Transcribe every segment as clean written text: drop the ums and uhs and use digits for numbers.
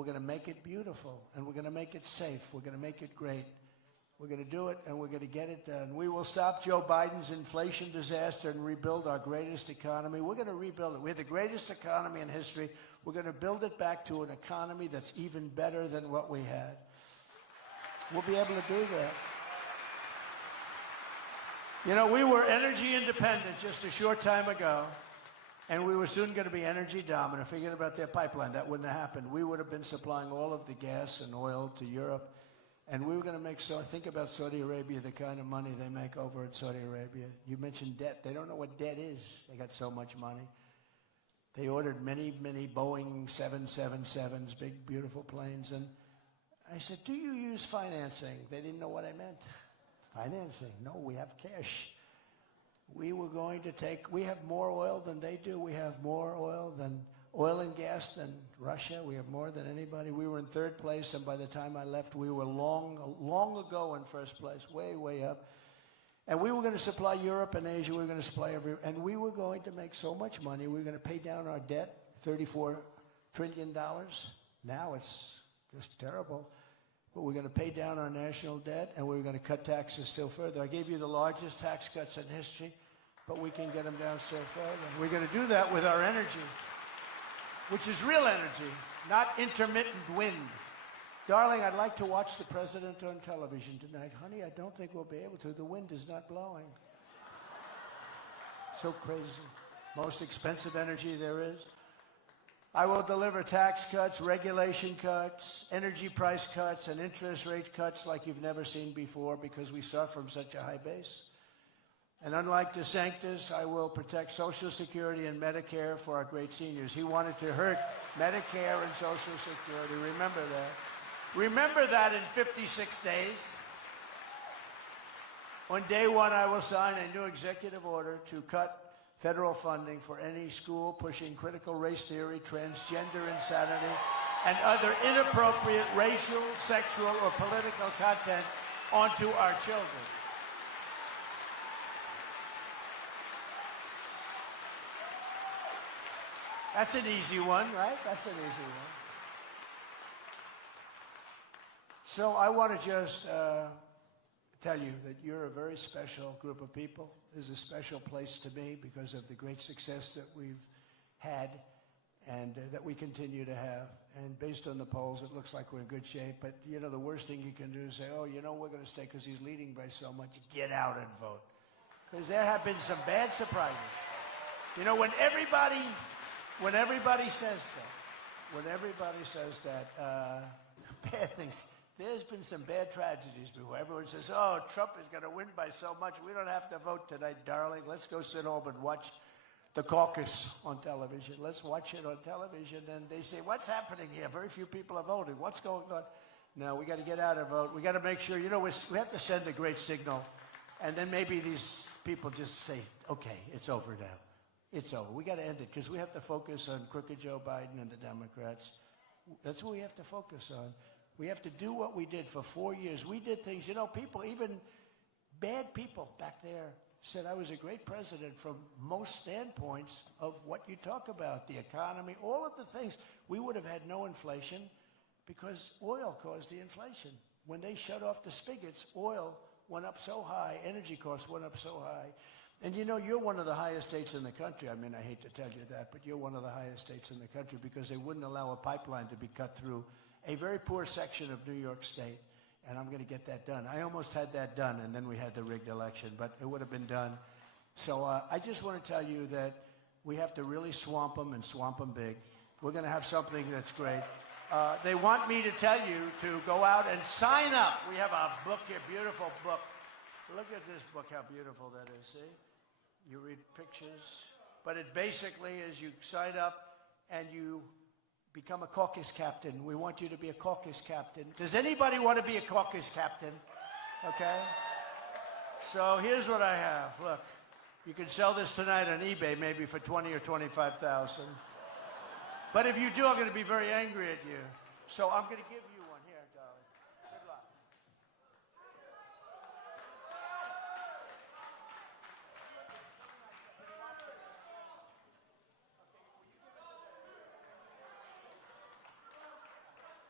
we're going to make it beautiful, and we're going to make it safe. We're going to make it great. We're going to do it, and we're going to get it done. We will stop Joe Biden's inflation disaster and rebuild our greatest economy. We're going to rebuild it. We have the greatest economy in history. We're going to build it back to an economy that's even better than what we had. We'll be able to do that. You know, we were energy independent just a short time ago, and we were soon going to be energy dominant. Forget about their pipeline. That wouldn't have happened. We would have been supplying all of the gas and oil to Europe. And we were going to make, so think about Saudi Arabia, the kind of money they make over in Saudi Arabia. You mentioned debt. They don't know what debt is. They got so much money. They ordered many, many Boeing 777s, big, beautiful planes. And I said, do you use financing? They didn't know what I meant. Financing? No, we have cash. We were going to take, we have more oil than they do. We have more oil and gas than Russia. We have more than anybody. We were in third place, and by the time I left, we were long ago in first place, way, way up. And we were going to supply Europe and Asia. We were going to supply everywhere. And we were going to make so much money. We were going to pay down our debt, $34 trillion. Now it's just terrible. But we're going to pay down our national debt, and we're going to cut taxes still further. I gave you the largest tax cuts in history, but we can get them down still further. We're going to do that with our energy, which is real energy, not intermittent wind. Darling, I'd like to watch the president on television tonight. Honey, I don't think we'll be able to. The wind is not blowing. So crazy. Most expensive energy there is. I will deliver tax cuts, regulation cuts, energy price cuts, and interest rate cuts like you've never seen before, because we start from such a high base. And unlike DeSantis, I will protect Social Security and Medicare for our great seniors. He wanted to hurt Medicare and Social Security. Remember that. Remember that in 56 days. On day one, I will sign a new executive order to cut federal funding for any school pushing critical race theory, transgender insanity, and other inappropriate racial, sexual, or political content onto our children. That's an easy one, right? That's an easy one. So I want to just tell you that you're a very special group of people. There's a special place to me because of the great success that we've had and that we continue to have. And based on the polls, it looks like we're in good shape. But, you know, the worst thing you can do is say, oh, you know, we're going to stay because he's leading by so much. Get out and vote. Because there have been some bad surprises. You know, when everybody says that, bad things. There's been some bad tragedies before. Everyone says, oh, Trump is going to win by so much. We don't have to vote tonight, darling. Let's go sit home and watch the caucus on television. Let's watch it on television. And they say, what's happening here? Very few people are voting. What's going on? No, we got to get out and vote. We got to make sure, you know, we have to send a great signal. And then maybe these people just say, okay, it's over now. It's over. We got to end it because we have to focus on crooked Joe Biden and the Democrats. That's what we have to focus on. We have to do what we did for 4 years. We did things, you know, people, even bad people back there said I was a great president from most standpoints of what you talk about, the economy, all of the things. We would have had no inflation because oil caused the inflation. When they shut off the spigots, oil went up so high, energy costs went up so high. And you know, you're one of the highest states in the country. I mean, I hate to tell you that, but you're one of the highest states in the country because they wouldn't allow a pipeline to be cut through a very poor section of New York State, and I'm going to get that done. I almost had that done, and then we had the rigged election, but it would have been done. So I just want to tell you that we have to really swamp them and swamp them big. We're going to have something that's great. They want me to tell you to go out and sign up. We have a book here, beautiful book. Look at this book, how beautiful that is, see? You read pictures, but it basically is you sign up and you become a caucus captain. We want you to be a caucus captain. Does anybody want to be a caucus captain? Okay. So here's what I have. Look, you can sell this tonight on eBay maybe for $20,000 or $25,000. But if you do, I'm going to be very angry at you. So I'm going to give you one here, darling. Good luck.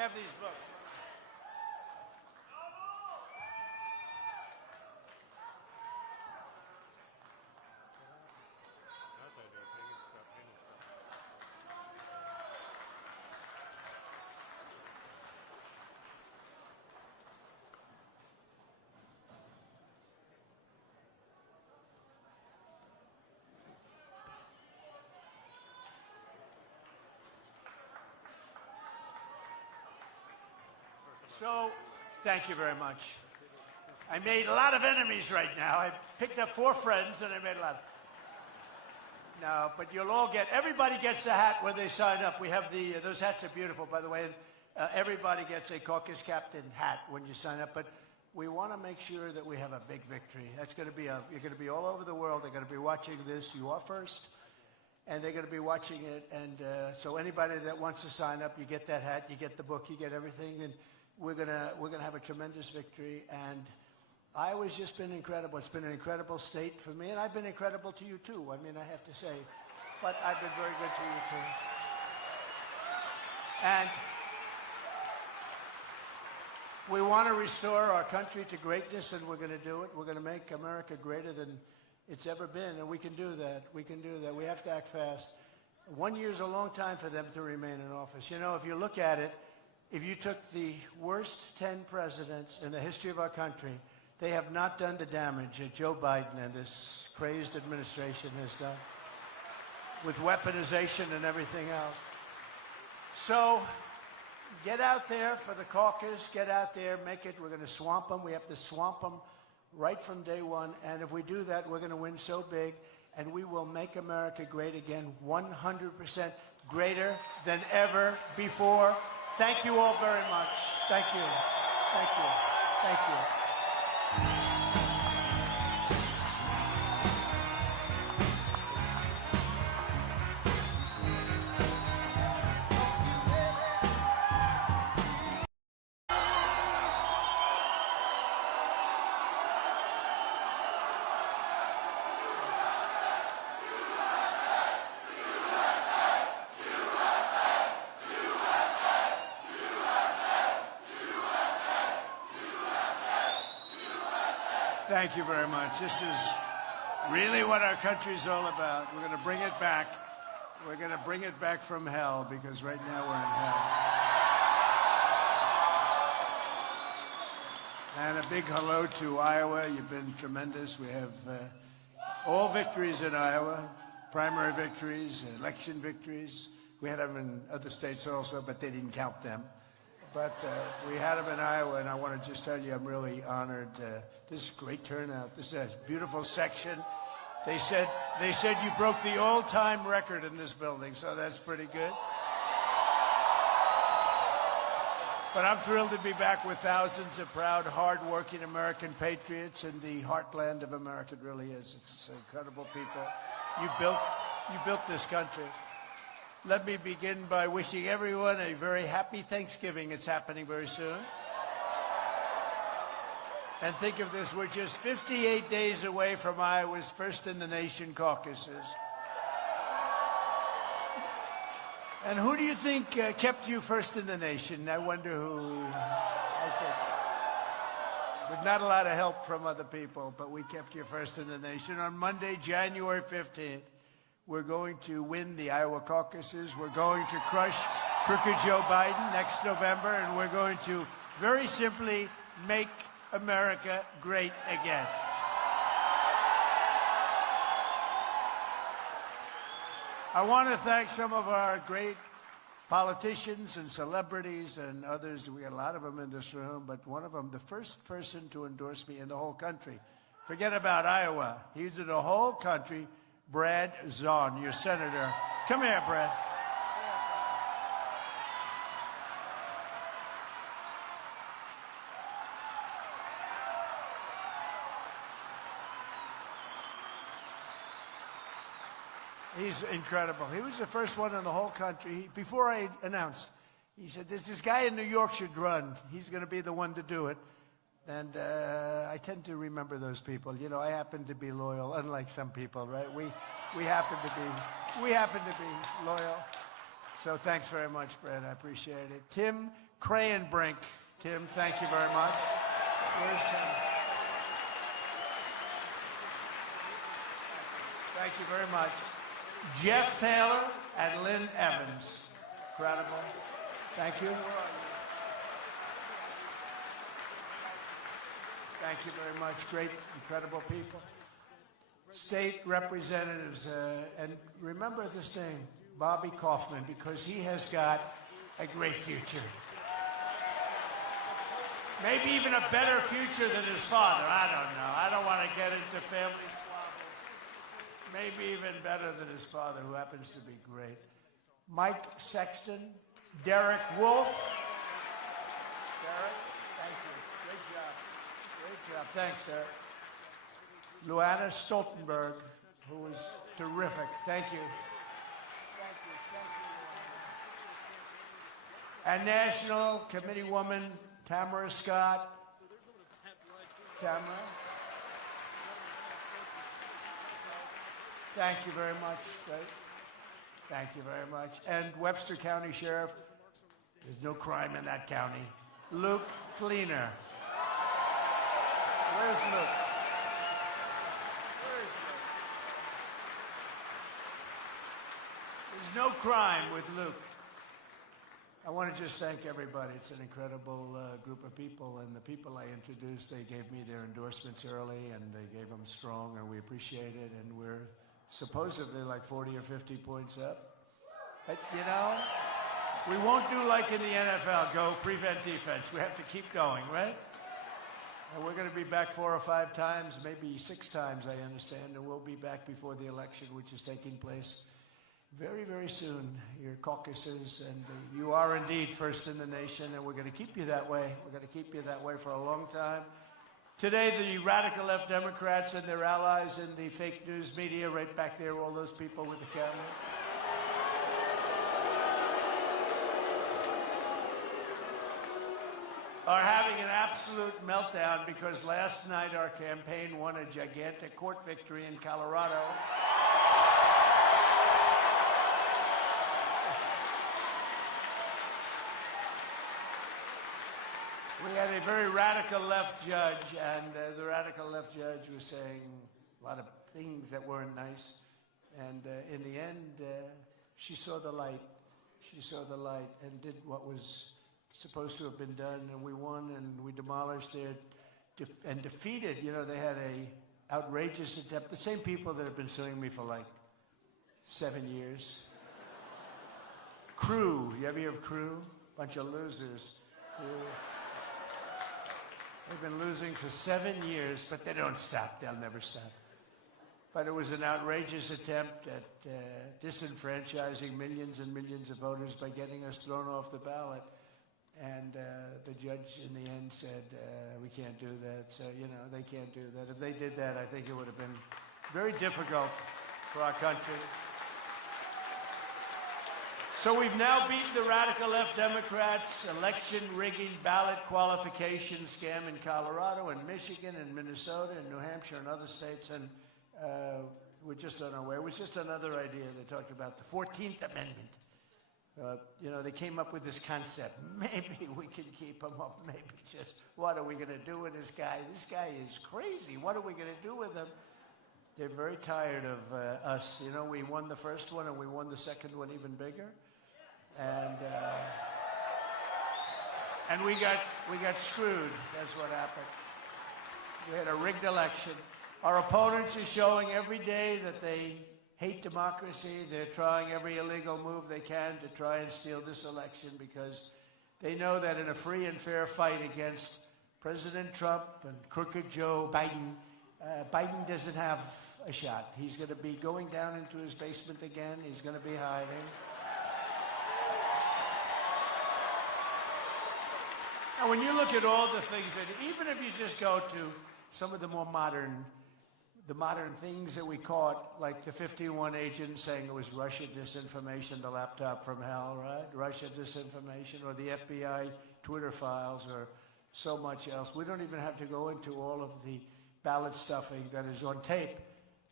have these books. So, thank you very much. I made a lot of enemies right now. I picked up 4 friends and I made a lot. No, but you'll all get, everybody gets a hat when they sign up. We have those hats are beautiful, by the way. And, everybody gets a caucus captain hat when you sign up. But we want to make sure that we have a big victory. That's going to be you're going to be all over the world. They're going to be watching this. You are first. And they're going to be watching it. And so anybody that wants to sign up, you get that hat, you get the book, you get everything. And we're gonna have a tremendous victory, and Iowa's just been incredible. It's been an incredible state for me, and I've been incredible to you too. I mean, I have to say, but I've been very good to you too. And we want to restore our country to greatness, and we're going to do it. We're going to make America greater than it's ever been, and we can do that. We can do that. We have to act fast. 1 year is a long time for them to remain in office. You know, if you look at it, if you took the worst 10 presidents in the history of our country, they have not done the damage that Joe Biden and this crazed administration has done with weaponization and everything else. So get out there for the caucus. Get out there. Make it. We're going to swamp them. We have to swamp them right from day one. And if we do that, we're going to win so big. And we will make America great again, 100% greater than ever before. Thank you all very much. Thank you. Thank you. Thank you. Thank you very much. This is really what our country's all about. We're going to bring it back. We're going to bring it back from hell, because right now we're in hell. And a big hello to Iowa. You've been tremendous. We have all victories in Iowa, primary victories, election victories. We had them in other states also, but they didn't count them. But we had them in Iowa, and I want to just tell you I'm really honored. This is a great turnout. This is a beautiful section. They said you broke the all-time record in this building, so that's pretty good. But I'm thrilled to be back with thousands of proud, hard-working American patriots in the heartland of America. It really is. It's incredible people. You built this country. Let me begin by wishing everyone a very happy Thanksgiving. It's happening very soon. And think of this, we're just 58 days away from Iowa's first in the nation caucuses. And who do you think kept you first in the nation? I wonder who. I think. With not a lot of help from other people, but we kept you first in the nation. On Monday, January 15th, we're going to win the Iowa caucuses. We're going to crush crooked Joe Biden next November, and we're going to very simply make America great again. I want to thank some of our great politicians and celebrities and others. We got a lot of them in this room, but one of them, the first person to endorse me in the whole country. Forget about Iowa. He's in the whole country. Brad Zahn, your senator. Come here, Brad. He's incredible. He was the first one in the whole country. Before I announced, he said, "There's this guy in New York should run. He's going to be the one to do it." And I tend to remember those people. You know, I happen to be loyal, unlike some people, right? We happen to be loyal. So thanks very much, Brad. I appreciate it. Tim Crayenbrink. Tim, thank you very much. Where's Tim? Thank you very much. Jeff Taylor and Lynn Evans. Incredible. Thank you. Thank you very much. Great, incredible people. State representatives, and remember this name, Bobby Kaufman, because he has got a great future. Maybe even a better future than his father. I don't know. I don't want to get into family squabbles. Maybe even better than his father, who happens to be great. Mike Sexton, Derek Wolf. Derek, thank you. Great job. Great job. Thanks, Derek. Luana Stoltenberg, who was terrific. Thank you. Thank you. Thank you. And National Committee Woman Tamara Scott. Tamara. Thank you very much. Great. Thank you very much. And Webster County Sheriff, there's no crime in that county, Luke Fleener. Where's Luke? There's no crime with Luke. I want to just thank everybody. It's an incredible group of people, and the people I introduced, they gave me their endorsements early, and they gave them strong, and we appreciate it, and we're supposedly like 40 or 50 points up. But, you know, we won't do like in the NFL, go prevent defense. We have to keep going, right? And we're going to be back 4 or 5 times, maybe 6 times, I understand, and we'll be back before the election, which is taking place very, very soon. Your caucuses, and you are indeed first in the nation, and we're going to keep you that way. We're going to keep you that way for a long time. Today, the radical left Democrats and their allies in the fake news media, right back there, all those people with the camera, are having an absolute meltdown because last night our campaign won a gigantic court victory in Colorado. We had a very radical left judge, and the radical left judge was saying a lot of things that weren't nice. And in the end, she saw the light. She saw the light and did what was supposed to have been done, and we won, and we demolished it and defeated. You know, they had a outrageous attempt. The same people that have been suing me for like 7 years. Crew, you ever hear of Crew? Bunch of losers. Crew. They've been losing for 7 years, but they don't stop. They'll never stop. But it was an outrageous attempt at disenfranchising millions and millions of voters by getting us thrown off the ballot. And the judge in the end said, we can't do that. So, you know, they can't do that. If they did that, I think it would have been very difficult for our country. So we've now beaten the radical left Democrats' election rigging ballot qualification scam in Colorado and Michigan and Minnesota and New Hampshire and other states, and we're just on our way. It was just another idea. They talked about the 14th Amendment. You know, they came up with this concept. Maybe we can keep him up. Maybe just, what are we going to do with this guy? This guy is crazy. What are we going to do with him? They're very tired of us. You know, we won the first one, and we won the second one even bigger. And we got screwed. That's what happened. We had a rigged election. Our opponents are showing every day that they hate democracy. They're trying every illegal move they can to try and steal this election because they know that in a free and fair fight against President Trump and crooked Joe Biden, Biden doesn't have a shot. He's going to be going down into his basement again. He's going to be hiding. And when you look at all the things that, even if you just go to some of the more modern things that we caught, like the 51 agent saying it was Russia disinformation, the laptop from hell, right? Russia disinformation, or the FBI Twitter files, or so much else. We don't even have to go into all of the ballot stuffing that is on tape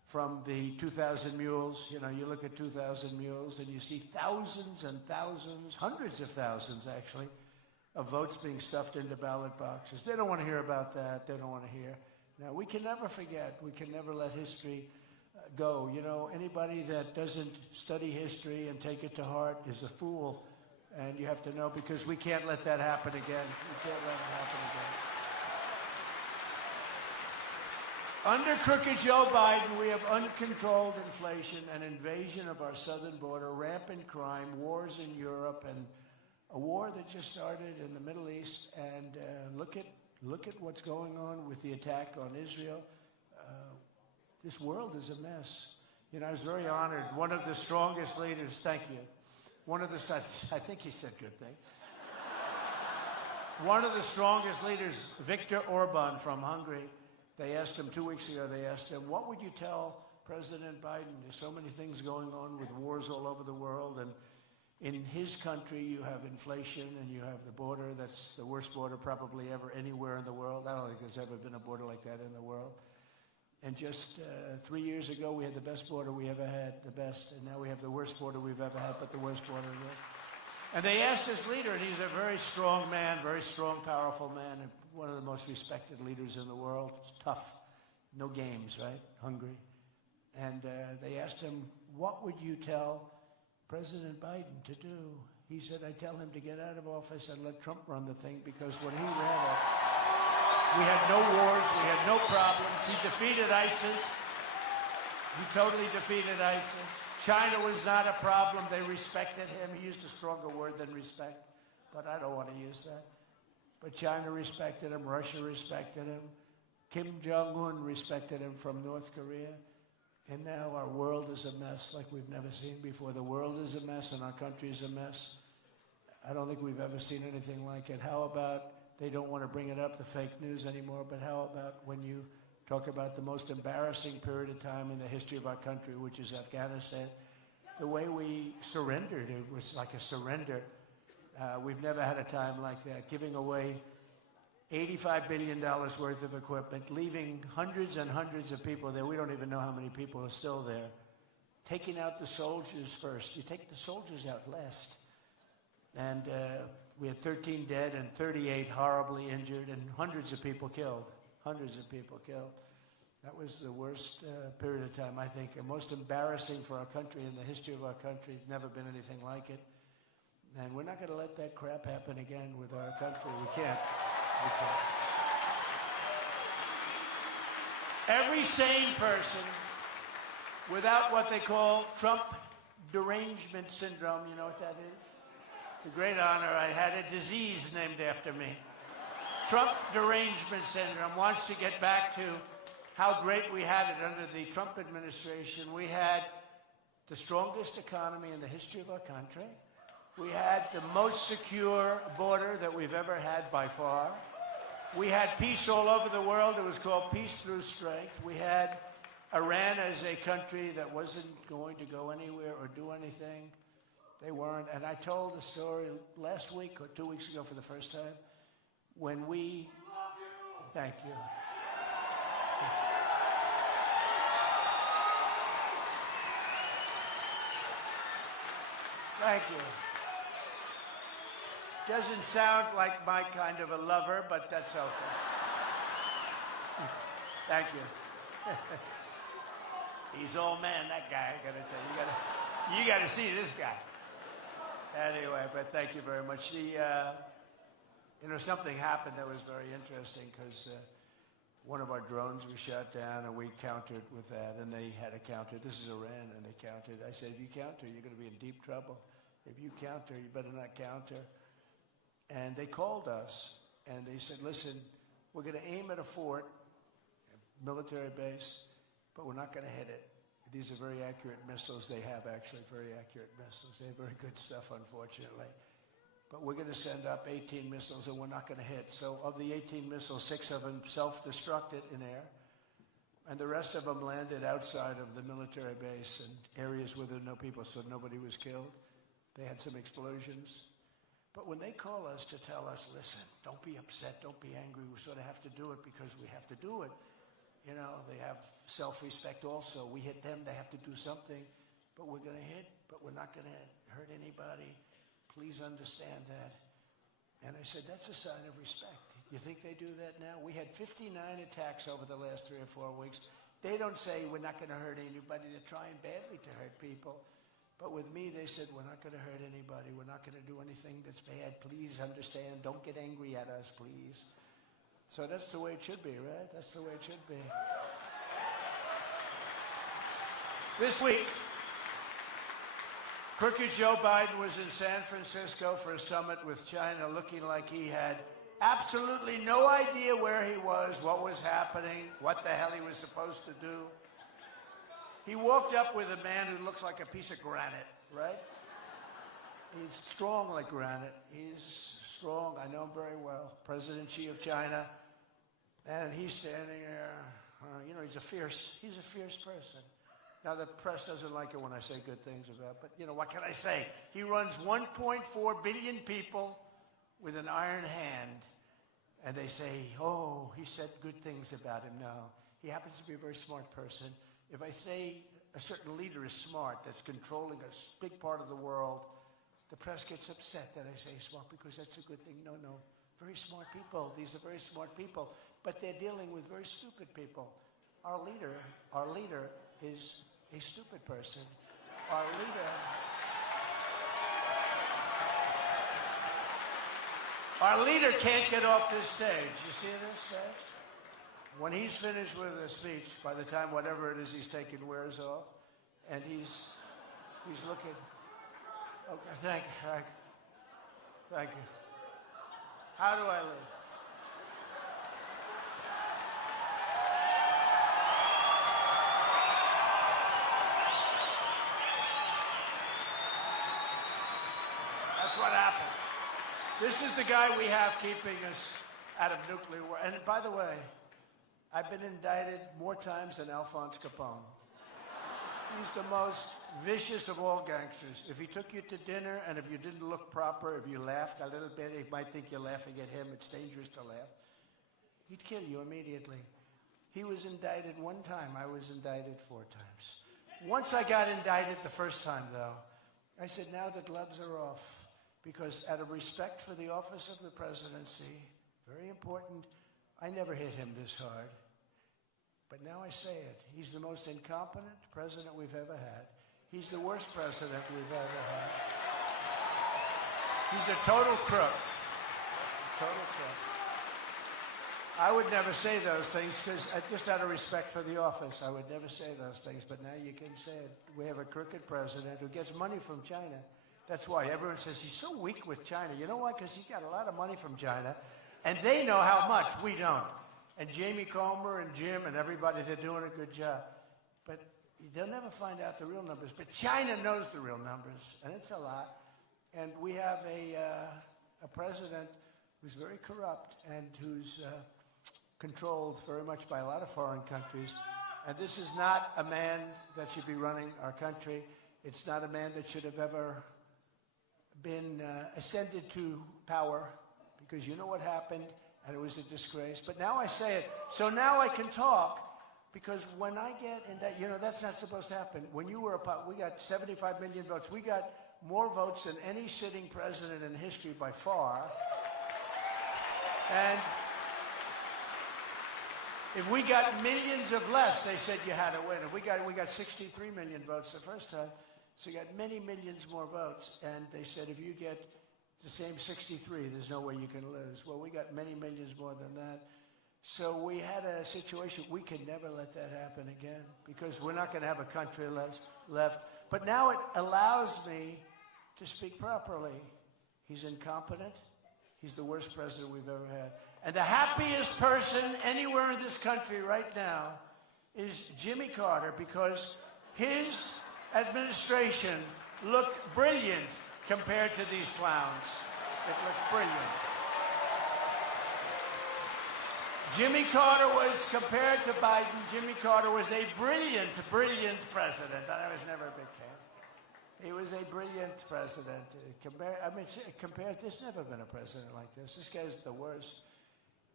from the 2,000 mules. You know, you look at 2,000 mules and you see thousands and thousands, hundreds of thousands actually, of votes being stuffed into ballot boxes. They don't want to hear about that. They don't want to hear. Now, we can never forget. We can never let history go. You know, anybody that doesn't study history and take it to heart is a fool. And you have to know, because we can't let that happen again. We can't let it happen again. Under crooked Joe Biden, we have uncontrolled inflation, an invasion of our southern border, rampant crime, wars in Europe, and a war that just started in the Middle East. And look at what's going on with the attack on Israel. This world is a mess. You know, I was very honored. One of the strongest leaders, thank you. One of the, I think he said good things. One of the strongest leaders, Viktor Orban from Hungary, they asked him 2 weeks ago, they asked him, what would you tell President Biden? There's so many things going on with wars all over the world, and in his country you have inflation and you have the border that's the worst border probably ever anywhere in the world. I don't think there's ever been a border like that in the world. And just 3 years ago, we had the best border we ever had, the best, and now we have the worst border we've ever had, but the worst border ever. And they asked this leader, and he's a very strong man, very strong, powerful man, and one of the most respected leaders in the world. It's tough, no games, right? Hungry. And they asked him, what would you tell President Biden to do? He said, I tell him to get out of office and let Trump run the thing, because when he ran it, we had no wars, we had no problems. He defeated ISIS. He totally defeated ISIS. China was not a problem. They respected him. He used a stronger word than respect, but I don't want to use that. But China respected him. Russia respected him. Kim Jong-un respected him from North Korea. And now our world is a mess like we've never seen before. The world is a mess and our country is a mess. I don't think we've ever seen anything like it. How about, they don't want to bring it up, the fake news anymore, but how about when you talk about the most embarrassing period of time in the history of our country, which is Afghanistan? The way we surrendered, it was like a surrender. We've never had a time like that, giving away $85 billion worth of equipment, leaving hundreds and hundreds of people there. We don't even know how many people are still there. Taking out the soldiers first. You take the soldiers out last. And we had 13 dead and 38 horribly injured and hundreds of people killed. Hundreds of people killed. That was the worst period of time, I think, and most embarrassing for our country in the history of our country. There's never been anything like it. And we're not going to let that crap happen again with our country. We can't. We can't. Every sane person without what they call Trump derangement syndrome, you know what that is? It's a great honor. I had a disease named after me. Trump derangement syndrome wants to get back to how great we had it under the Trump administration. We had the strongest economy in the history of our country. We had the most secure border that we've ever had by far. We had peace all over the world. It was called peace through strength. We had Iran as a country that wasn't going to go anywhere or do anything. They weren't. And I told the story last week or 2 weeks ago for the first time when we... Thank you. Thank you. Doesn't sound like my kind of a lover, but that's okay. Thank you. He's old man, that guy. I gotta tell you, you gotta see this guy. Anyway, but thank you very much. Something happened that was very interesting because one of our drones was shot down and we countered with that, and they had a counter. This is Iran, and they countered. I said, if you counter, you're going to be in deep trouble. If you counter, you better not counter. And they called us, and they said, listen, we're going to aim at a fort, a military base, but we're not going to hit it. These are very accurate missiles. They have actually very accurate missiles. They have very good stuff, unfortunately. But we're going to send up 18 missiles, and we're not going to hit. So of the 18 missiles, 6 of them self-destructed in air, and the rest of them landed outside of the military base in areas where there were no people, so nobody was killed. They had some explosions. But when they call us to tell us, listen, don't be upset, don't be angry, we sort of have to do it because we have to do it. you know, they have self-respect also. We hit them, they have to do something. But we're going to hit, but we're not going to hurt anybody. Please understand that. And I said, that's a sign of respect. You think they do that now? We had 59 attacks over the last 3 or 4 weeks. They don't say we're not going to hurt anybody. They're trying badly to hurt people. But with me, they said, we're not going to hurt anybody. We're not going to do anything that's bad. Please understand. Don't get angry at us, please. So that's the way it should be, right? That's the way it should be. This week, crooked Joe Biden was in San Francisco for a summit with China, looking like he had absolutely no idea where he was, what was happening, what the hell he was supposed to do. He walked up with a man who looks like a piece of granite, right? He's strong like granite. He's strong. I know him very well. President Xi of China. And he's standing there. You know, he's a fierce person. Now, the press doesn't like it when I say good things about, but, you know, what can I say? He runs 1.4 billion people with an iron hand, and they say, oh, he said good things about him. No, he happens to be a very smart person. If I say a certain leader is smart, that's controlling a big part of the world, the press gets upset that I say smart because that's a good thing. No, very smart people. These are very smart people, but they're dealing with very stupid people. Our leader is a stupid person. Our leader can't get off this stage. You see this stage? When he's finished with a speech, by the time whatever it is he's taking wears off, and he's looking. Okay, thank you. How do I leave? What happened. This is the guy we have keeping us out of nuclear war. And by the way, I've been indicted more times than Alphonse Capone. He's the most vicious of all gangsters. If he took you to dinner and if you didn't look proper, if you laughed a little bit, he might think you're laughing at him. It's dangerous to laugh. He'd kill you immediately. He was indicted 1 time. I was indicted 4 times. Once I got indicted the first time, though, I said, now the gloves are off. Because out of respect for the office of the presidency, very important, I never hit him this hard. But now I say it. He's the most incompetent president we've ever had. He's the worst president we've ever had. He's a total crook. Total crook. I would never say those things because just out of respect for the office, I would never say those things. But now you can say it. We have a crooked president who gets money from China. That's why everyone says he's so weak with China. You know why? Because he got a lot of money from China, and they know how much. We don't. And Jamie Comer and Jim and everybody, they're doing a good job. But they'll never find out the real numbers. But China knows the real numbers, and it's a lot. And we have a president who's very corrupt and who's controlled very much by a lot of foreign countries. And this is not a man that should be running our country. It's not a man that should have ever been ascended to power, because you know what happened, and it was a disgrace. But now I say it, so now I can talk, because when I get in that, you know, that's not supposed to happen. When you were we got 75 million votes. We got more votes than any sitting president in history by far. And if we got millions of less, they said you had to win. If we got 63 million votes the first time. So you got many millions more votes, and they said if you get the same 63, there's no way you can lose. Well, we got many millions more than that. So we had a situation, we can never let that happen again, because we're not going to have a country left. But now it allows me to speak properly. He's incompetent. He's the worst president we've ever had. And the happiest person anywhere in this country right now is Jimmy Carter, because his administration looked brilliant compared to these clowns. It looked brilliant. Jimmy Carter was, compared to Biden, Jimmy Carter was a brilliant, brilliant president. I was never a big fan. He was a brilliant president. There's never been a president like this. This guy's the worst.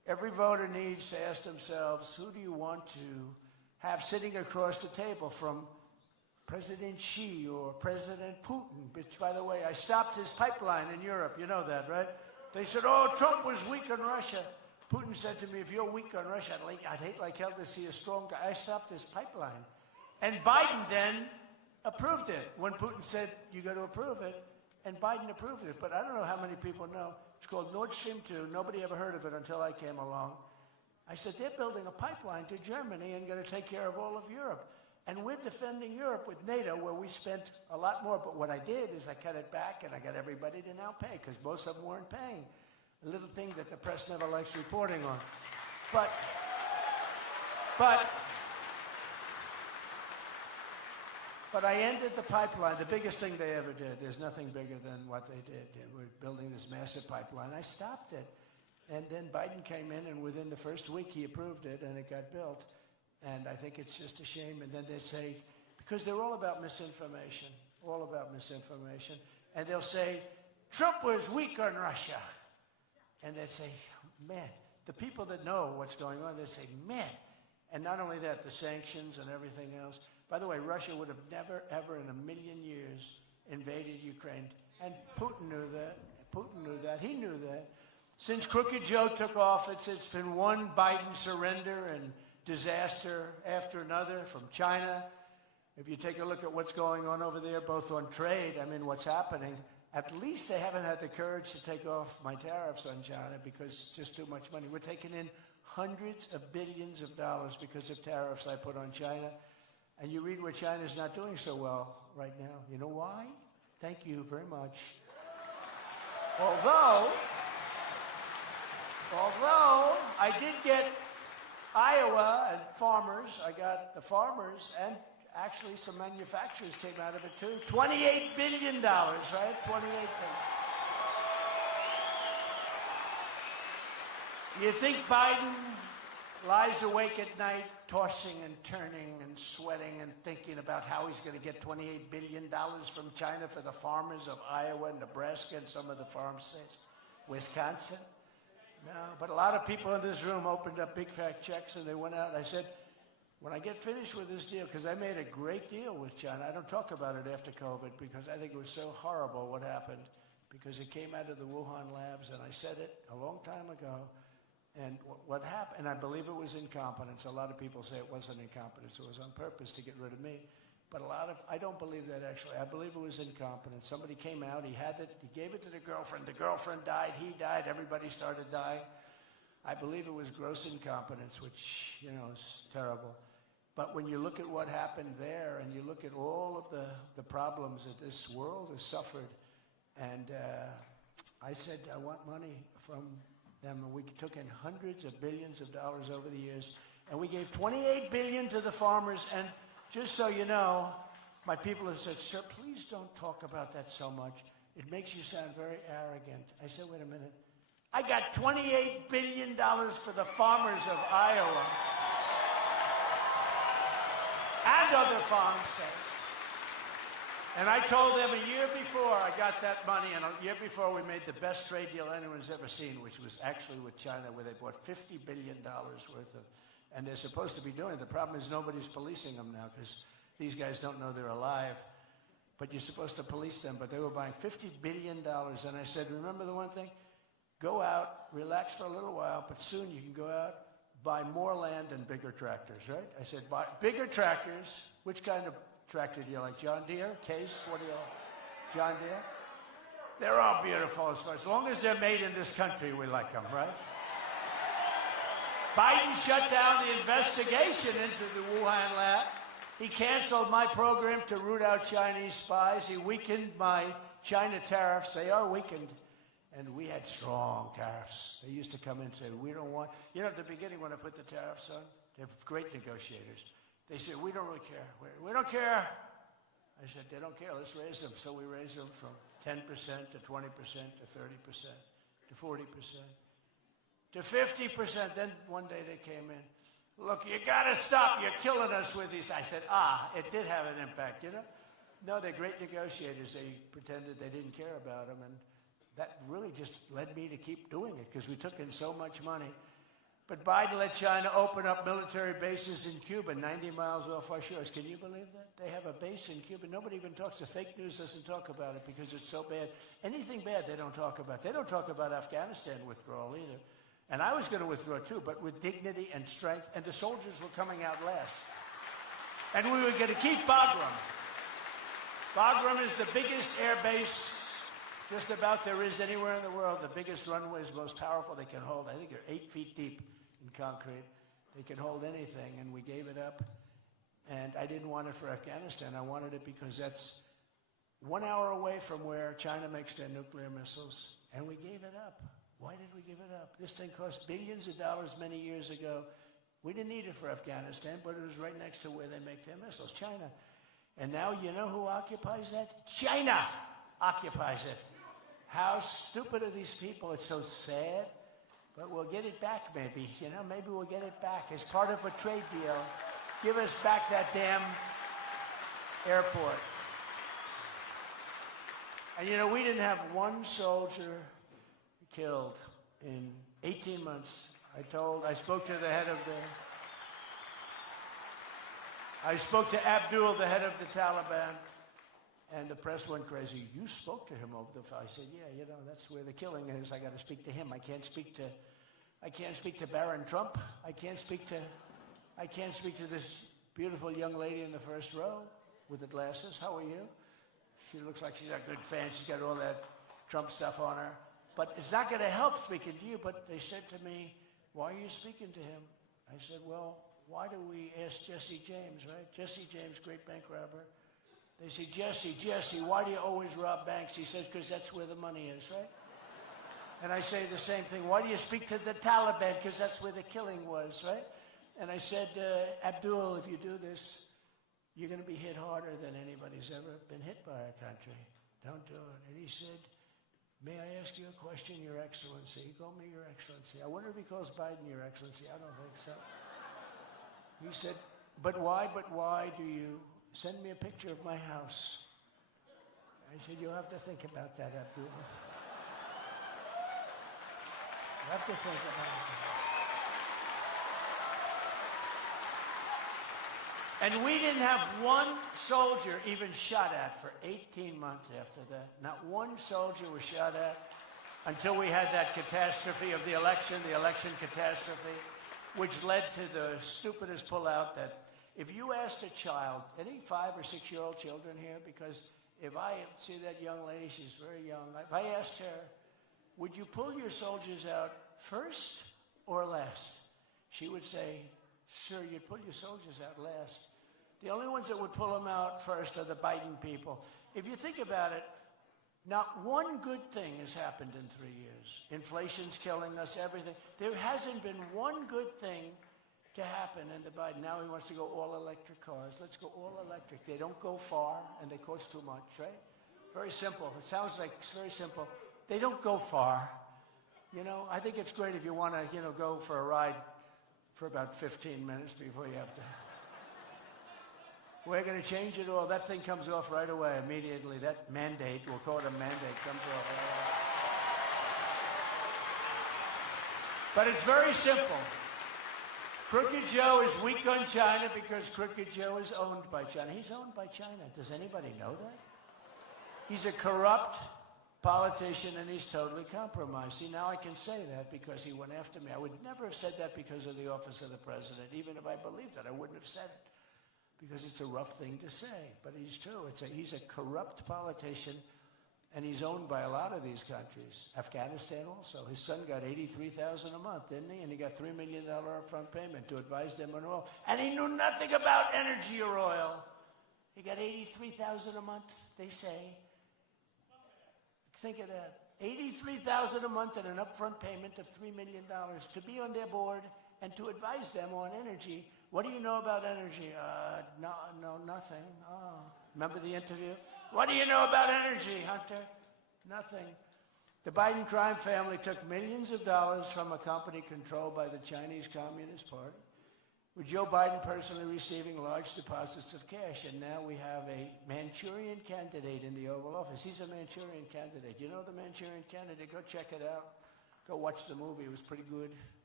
every voter needs to ask themselves, who do you want to have sitting across the table from President Xi or President Putin? Which, by the way, I stopped his pipeline in Europe. You know that, right? They said, oh, Trump was weak on Russia. Putin said to me, if you're weak on Russia, I'd hate like hell to see a strong guy. I stopped his pipeline. And Biden then approved it when Putin said, you got to approve it. And Biden approved it. But I don't know how many people know. It's called Nord Stream 2. Nobody ever heard of it until I came along. I said, they're building a pipeline to Germany and going to take care of all of Europe. And we're defending Europe with NATO, where we spent a lot more. But what I did is I cut it back, and I got everybody to now pay, because most of them weren't paying. A little thing that the press never likes reporting on. But I ended the pipeline, the biggest thing they ever did. There's nothing bigger than what they did. We're building this massive pipeline. I stopped it. And then Biden came in, and within the first week, he approved it, and it got built. And I think it's just a shame. And then they say, because they're all about misinformation, And they'll say, Trump was weak on Russia. And they say, man, the people that know what's going on, they say, man. And not only that, the sanctions and everything else. By the way, Russia would have never, ever in a million years invaded Ukraine. And Putin knew that. He knew that. Since Crooked Joe took office, it's been one Biden surrender and disaster after another from China. If you take a look at what's going on over there, both on trade, I mean, what's happening, at least they haven't had the courage to take off my tariffs on China because it's just too much money. We're taking in hundreds of billions of dollars because of tariffs I put on China. And you read where China's not doing so well right now. You know why? Thank you very much. Although I did get Iowa and farmers, I got the farmers, and actually some manufacturers came out of it too. $28 billion, right? $28 billion. You think Biden lies awake at night, tossing and turning and sweating and thinking about how he's going to get $28 billion from China for the farmers of Iowa and Nebraska and some of the farm states? Wisconsin? No, but a lot of people in this room opened up big fat checks and they went out. And I said, when I get finished with this deal, because I made a great deal with China, I don't talk about it after COVID because I think it was so horrible what happened, because it came out of the Wuhan labs, and I said it a long time ago. And what happened, and I believe it was incompetence. A lot of people say it wasn't incompetence. It was on purpose to get rid of me. But I don't believe that actually. I believe it was incompetence. Somebody came out, he had it, he gave it to the girlfriend. The girlfriend died, he died, everybody started dying. I believe it was gross incompetence, which, you know, is terrible. But when you look at what happened there, and you look at all of the problems that this world has suffered, and I said, I want money from them. And we took in hundreds of billions of dollars over the years, and we gave $28 billion to the farmers. And just so you know, my people have said, sir, please don't talk about that so much. It makes you sound very arrogant. I said, wait a minute. I got $28 billion for the farmers of Iowa and other farm states. And I told them a year before I got that money, and a year before we made the best trade deal anyone's ever seen, which was actually with China, where they bought $50 billion worth of, and they're supposed to be doing it. The problem is nobody's policing them now because these guys don't know they're alive. But you're supposed to police them, but they were buying $50 billion. And I said, remember the one thing? Go out, relax for a little while, but soon you can go out, buy more land and bigger tractors, right? I said, buy bigger tractors. Which kind of tractor do you like? John Deere? Case? What do you like? John Deere? They're all beautiful as long as they're made in this country, we like them, right? Biden shut down the investigation into the Wuhan lab. He canceled my program to root out Chinese spies. He weakened my China tariffs. They are weakened. And we had strong tariffs. They used to come in and say, we don't want, you know, at the beginning when I put the tariffs on, they're great negotiators. They said, we don't really care. We don't care. I said, they don't care. Let's raise them. So we raised them from 10% to 20% to 30% to 40% to 50%. Then one day they came in. Look, you got to stop. You're killing us with these. I said, it did have an impact, you know. No, they're great negotiators. They pretended they didn't care about them. And that really just led me to keep doing it because we took in so much money. But Biden let China open up military bases in Cuba, 90 miles off our shores. Can you believe that? They have a base in Cuba. Nobody even talks. The fake news doesn't talk about it because it's so bad. Anything bad, they don't talk about. They don't talk about Afghanistan withdrawal either. And I was going to withdraw too, but with dignity and strength. And the soldiers were coming out last. And we were going to keep Bagram. Bagram is the biggest air base just about there is anywhere in the world. The biggest runways, most powerful. They can hold, I think they're 8 feet deep in concrete. They can hold anything, and we gave it up. And I didn't want it for Afghanistan. I wanted it because that's 1 hour away from where China makes their nuclear missiles, and we gave it up. Why did we give it up? This thing cost billions of dollars many years ago. We didn't need it for Afghanistan, but it was right next to where they make their missiles, China. And now you know who occupies that? China occupies it. How stupid are these people? It's so sad. But we'll get it back, maybe. You know, maybe we'll get it back as part of a trade deal. Give us back that damn airport. And, you know, we didn't have one soldier killed in 18 months. I spoke to the head of I spoke to Abdul, the head of the Taliban, and the press went crazy. You spoke to him over the phone. I said, yeah, you know, that's where the killing is. I got to speak to him. I can't speak to Barron Trump. I can't speak to this beautiful young lady in the first row with the glasses. How are you? She looks like she's a good fan. She's got all that Trump stuff on her. But it's not going to help speaking to you. But they said to me, why are you speaking to him? I said, well, why do we ask Jesse James, right? Jesse James, great bank robber. They say, Jesse, why do you always rob banks? He says, because that's where the money is, right? And I say the same thing. Why do you speak to the Taliban? Because that's where the killing was, right? And I said, Abdul, if you do this, you're going to be hit harder than anybody's ever been hit by our country. Don't do it. And he said, may I ask you a question, Your Excellency? He called me Your Excellency. I wonder if he calls Biden Your Excellency. I don't think so. He said, but why do you send me a picture of my house? I said, you'll have to think about that, Abdul. You have to think about it. And we didn't have one soldier even shot at for 18 months after that. Not one soldier was shot at until we had that catastrophe of the election catastrophe, which led to the stupidest pullout that if you asked a child, any 5 or 6-year-old children here, because if I see that young lady, she's very young, if I asked her, would you pull your soldiers out first or last? She would say, sir, you'd pull your soldiers out last. The only ones that would pull them out first are the Biden people. If you think about it, not one good thing has happened in 3 years. Inflation's killing us, everything. There hasn't been one good thing to happen in the Biden. Now he wants to go all electric cars. Let's go all electric. They don't go far and they cost too much, right? Very simple. It sounds like it's very simple. They don't go far. You know, I think it's great if you want to, go for a ride for about 15 minutes before you have to. We're going to change it all. That thing comes off right away, immediately. That mandate, we'll call it a mandate, comes off right away. But it's very simple. Crooked Joe is weak on China because Crooked Joe is owned by China. He's owned by China. Does anybody know that? He's a corrupt politician and he's totally compromised. See, now I can say that because he went after me. I would never have said that because of the office of the president. Even if I believed it, I wouldn't have said it. Because it's a rough thing to say, but he's true. He's a corrupt politician, and he's owned by a lot of these countries. Afghanistan also. His son got $83,000 a month, didn't he? And he got $3 million upfront payment to advise them on oil. And he knew nothing about energy or oil. He got $83,000 a month, they say. Think of that. $83,000 a month and an upfront payment of $3 million to be on their board and to advise them on energy. What do you know about energy? No, nothing. Oh. Remember the interview? What do you know about energy, Hunter? Nothing. The Biden crime family took millions of dollars from a company controlled by the Chinese Communist Party, with Joe Biden personally receiving large deposits of cash. And now we have a Manchurian candidate in the Oval Office. He's a Manchurian candidate. You know the Manchurian candidate? Go check it out. Go watch the movie. It was pretty good.